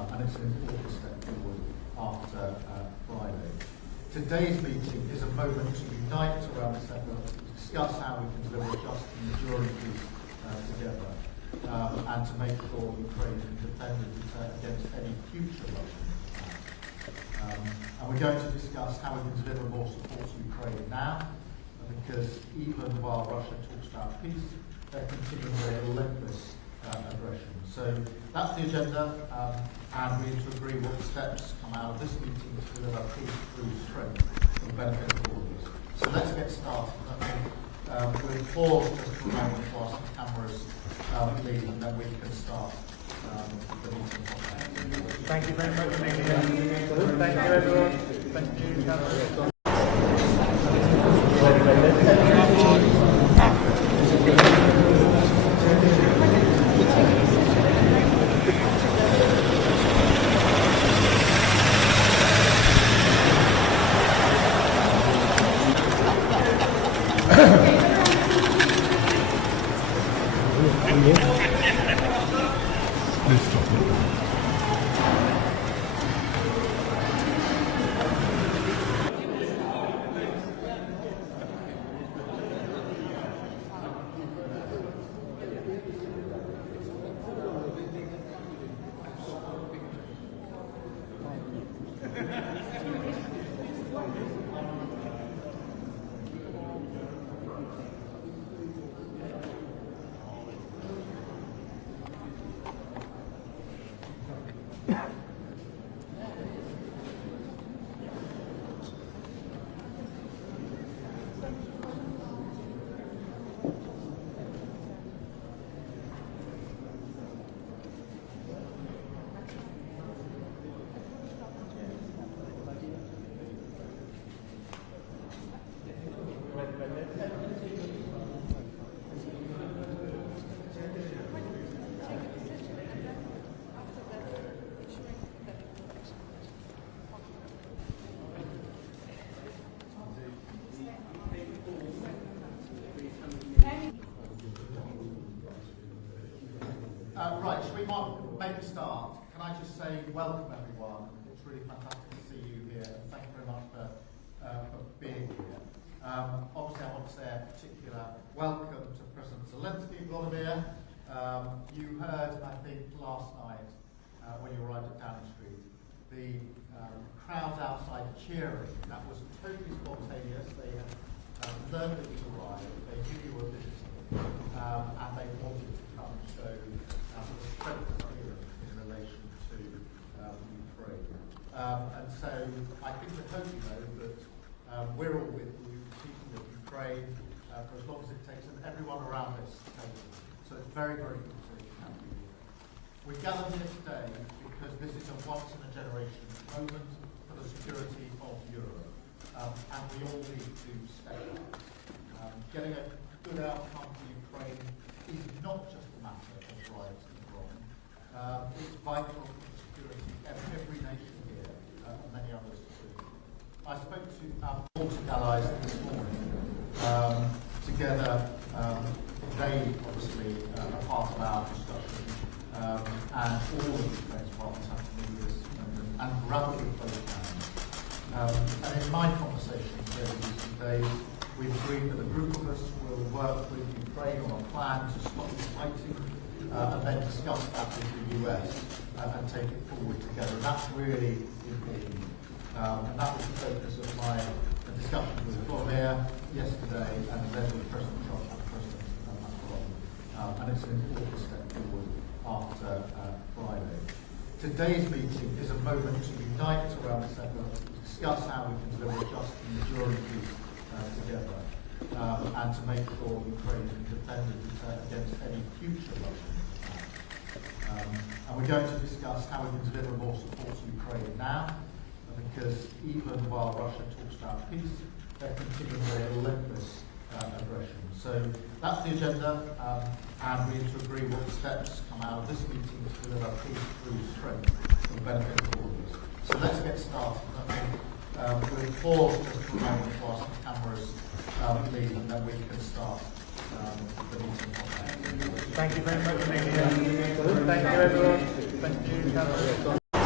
and it's an important step forward after Friday. Today's meeting is a moment to unite around this effort, to discuss how we can deliver a just and enduring peace together, and to make sure Ukraine can defend and deter against any future Russian attack. And we're going to discuss how we can deliver more support to Ukraine now, because even while Russia talks about peace, they're continuing their relentless aggression. So that's the agenda, and we need to agree what steps come out of this meeting to deliver peace through strength for the benefit of all of us. So let's get started. We'll pause just for a moment whilst the cameras leave, and then we can start the meeting. Thank you very much, Amelia. Thank you, everyone. Thank you, cameras. Please stop it. Right, should we make a start? Can I just say welcome everyone. It's really fantastic to see you here, and thank you very much for being here. Obviously I want to say a particular welcome to President Zelenskyy, Volodymyr. You heard, I think, last night when you arrived at Downing Street, the crowds outside cheering. That was totally spontaneous. They had learned that you arrived, they knew you were visiting, and they wanted to come and show the strength of Europe in relation to Ukraine. And so I think we hope you know that we're all with you, people of Ukraine, for as long as it takes, and everyone around this table. So it's very, very good to have you here. We gathered here today because this is a once-in-a-generation moment for the security of Europe, and we all need to step up. Getting a good outcome for Ukraine is not just a matter of right and wrong. It's vital for the security of every nation here, and many others too. I spoke to our Baltic allies this morning. Together, they obviously are part of our discussion, and all of Ukraine's partners have to move this moment and rapidly close down. And in my conversations here in recent days, we've agreed that a group of us will work with Ukraine on a plan to stop the fighting, and then discuss that with the US and take it forward together. And that's really important. And that was the focus of my discussion with Volodymyr yesterday, and then with President Trump and President Macron. And it's an important step forward after Friday. Today's meeting is a moment to unite around this effort, to discuss how we can deliver a just and enduring peace together, and to make sure Ukraine can defend and deter against any future Russian attack. And we're going to discuss how we can deliver more support to Ukraine now, because even while Russia talks about peace, they're continuing their relentless aggression. So that's the agenda, and we need to agree what steps come out of this meeting to deliver peace through strength for the benefit of all of us. So let's get started. We'll pause just for a moment whilst the cameras leave, and then we can start the meeting. Thank you very much, Amelia. Thank you, everyone. Thank you, cameras.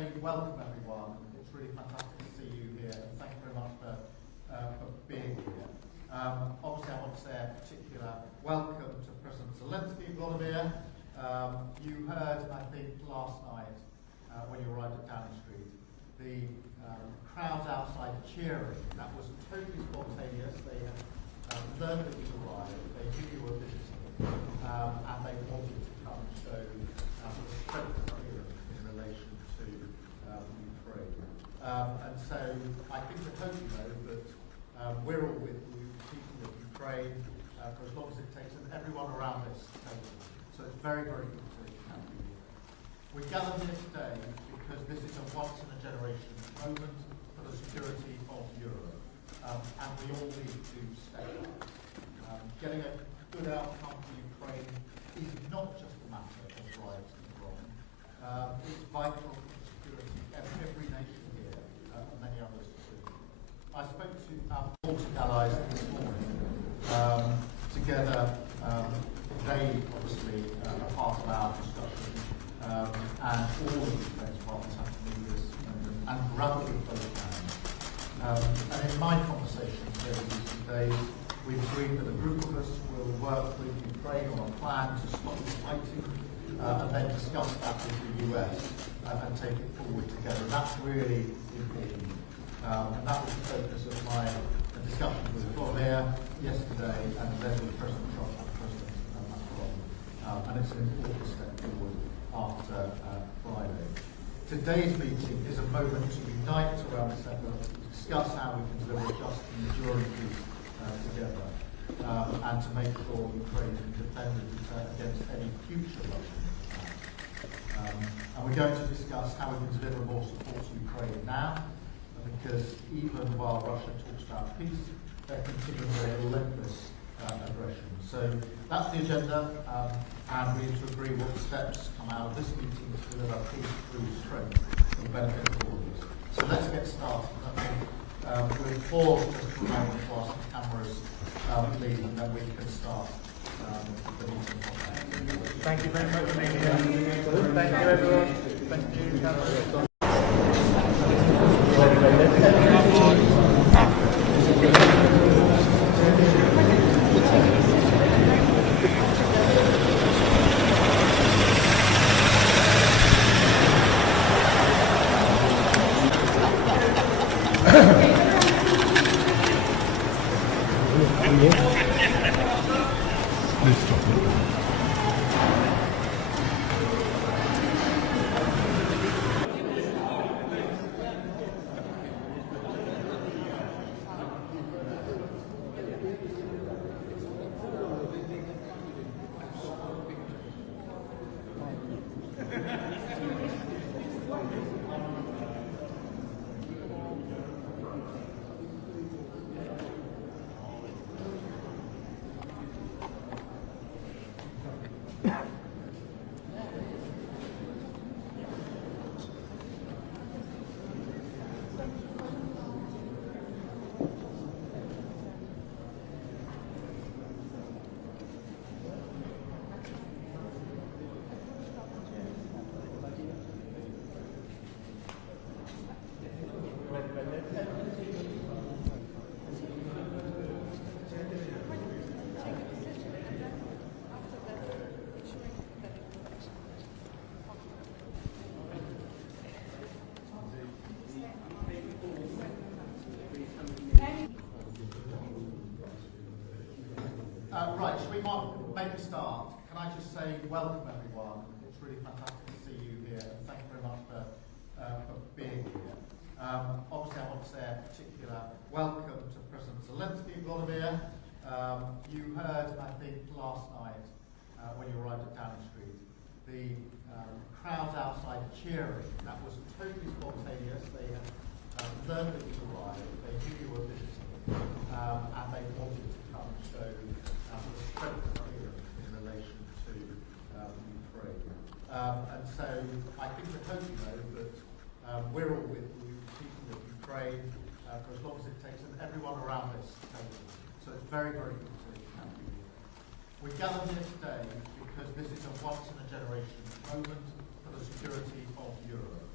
say welcome everyone. It's really fantastic to see you here, and thank you very much for being here. Obviously, I want to say a particular welcome to President Zelenskyy, Volodymyr. You heard, I think, last night when you arrived at Downing Street, the crowds outside cheering. That was totally spontaneous. They had learned that you arrived. They knew you were visiting, and they wanted to come and show the strength of Europe in relation to Ukraine. And so I think I hope you know that we're all with you, people of Ukraine, for as long as it takes, and everyone around this table. So it's very, very good to have you here. We're gathered here today because this is a once-in-a-generation moment for the security of Europe, and we all need to step up. Getting a good outcome for Ukraine is not just a matter of right and wrong. It's vital for the security of every nation here, and many others too. I spoke to our Baltic allies this morning. Together, they obviously are part of our discussion, and all of the Ukraine's partners have to do this and rapidly close down. And in my conversations here with you today, we've agreed that a group of us will work with Ukraine on a plan to stop the fighting, and then discuss that with the US and take it forward together. And that's really important. And that was the focus of my discussion with Volodymyr yesterday, and then with President Trump and President Macron. And it's an important step forward after Friday. Today's meeting is a moment to unite around this effort, to discuss how we can deliver just and enduring peace together, and to make sure Ukraine can defend against any future Russian attacks. And we're going to discuss how we can deliver more support to Ukraine now, because even while Russia talks about peace, they're continuing their relentless aggression. So that's the agenda, and we need to agree what steps come out of this meeting to deliver peace through strength for the benefit of all of us. So let's get started. We'll pause just for a moment whilst the cameras leave, and then we can start the meeting. Thank you very much, Amelia. Thank you, everyone. Thank you, cameras. Please stop it. Right, should we make a start? Can I just say welcome everyone. It's really fantastic to see you here, and thank you very much for being here. Obviously, I want to say a particular welcome to President Zelenskyy, Volodymyr. You heard, I think, last night when you arrived at Downing Street, the crowds outside cheering. That was totally spontaneous. They had learned that you arrived. They knew you were visiting, and they wanted to come and show the strength of Europe in relation to Ukraine. And so I think I hope you know that we're all with you, people of Ukraine, for as long as it takes, and everyone around this table. So it's very, very good to have you here. We're gathered here today because this is a once-in-a-generation moment for the security of Europe,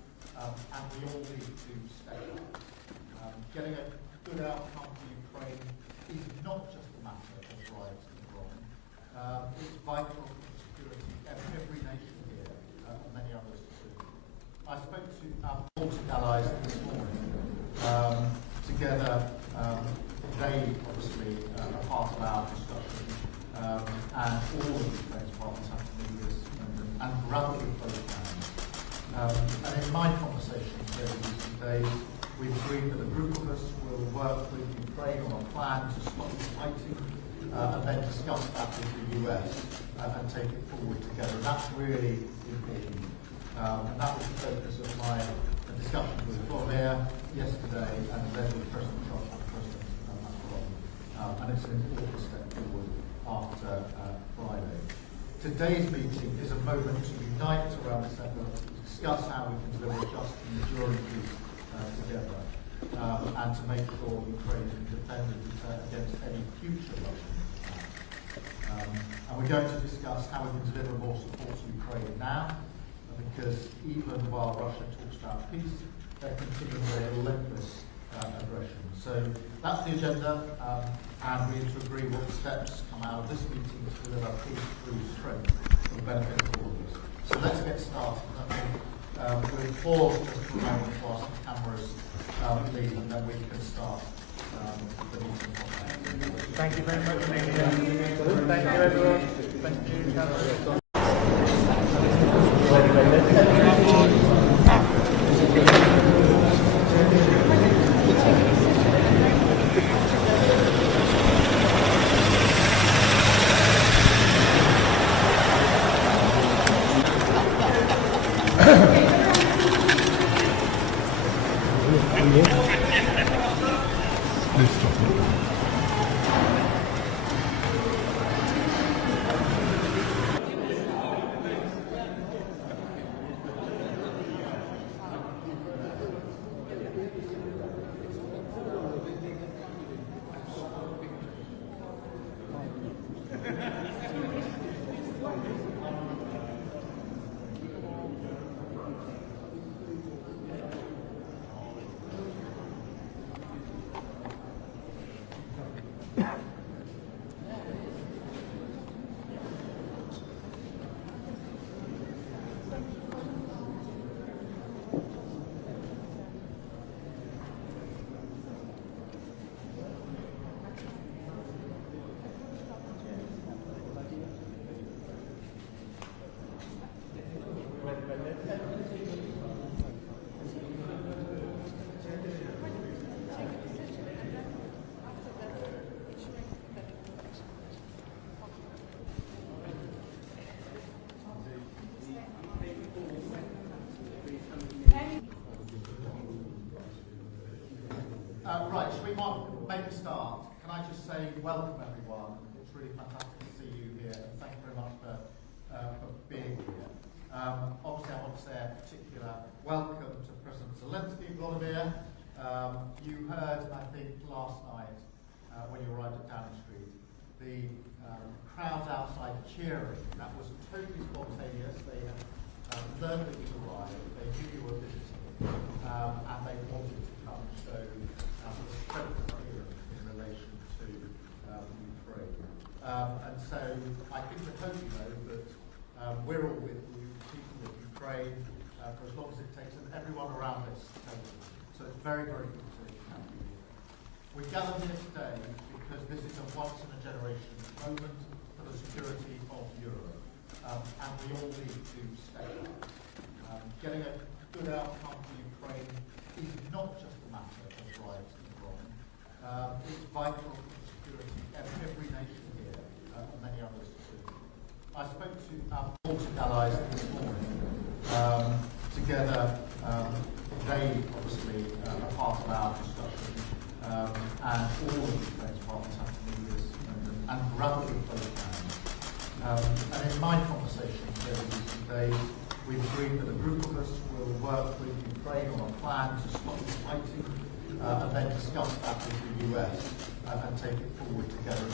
agreed that a group of us will work with Ukraine on a plan to stop the fighting and then discuss that with the US and take it forward together. And that's really important. And that was the focus of my discussion with Volodymyr yesterday and then with President Trump and President Macron. And it's an important step forward after Friday. Today's meeting is a moment to unite around this effort, to discuss how we can deliver just and enduring peace together, and to make sure Ukraine can defend against any future Russian attack. And we're going to discuss how we can deliver more support to Ukraine now, because even while Russia talks about peace, they're continuing their relentless aggression. So that's the agenda, and we need to agree what steps come out of this meeting to deliver peace through strength for the benefit of all of us. So let's get started. We'll pause just for a moment whilst the cameras leave, and then we can start the meeting. Thank you very much, Amelia. Thank you, everyone. Thank you, cameras. Please stop it. Right, should we make a start? Can I just say welcome everyone. It's really fantastic to see you here, and thank you very much for being here. Obviously I want to say a particular welcome to President Zelenskyy, Volodymyr. You heard, I think, last night when you arrived at Downing Street, the crowds outside cheering. That was totally spontaneous. They had learned that you arrived, they knew you were visiting, and they wanted to come. So in relation to Ukraine. And so I think we hope you know that we're all with you, people with Ukraine, for as long as it takes, and everyone around this table. So it's very, very good to have you here. We gathered here today because this is a once-in-a-generation moment for the security of Europe, and we all need to step up. Getting a good outcome for Ukraine is not just a matter of rights and wrong. It's vital for the security of every nation here, and many others too. I spoke to our Baltic allies this morning. Together, they obviously are part of our discussion, and all of the Ukraine's partners have to move this moment and grab it with both hands. And in my conversation over these 2 days, we've agreed that a group of us will work with Ukraine on a plan to stop the fighting and then discuss that with the US and take it forward together.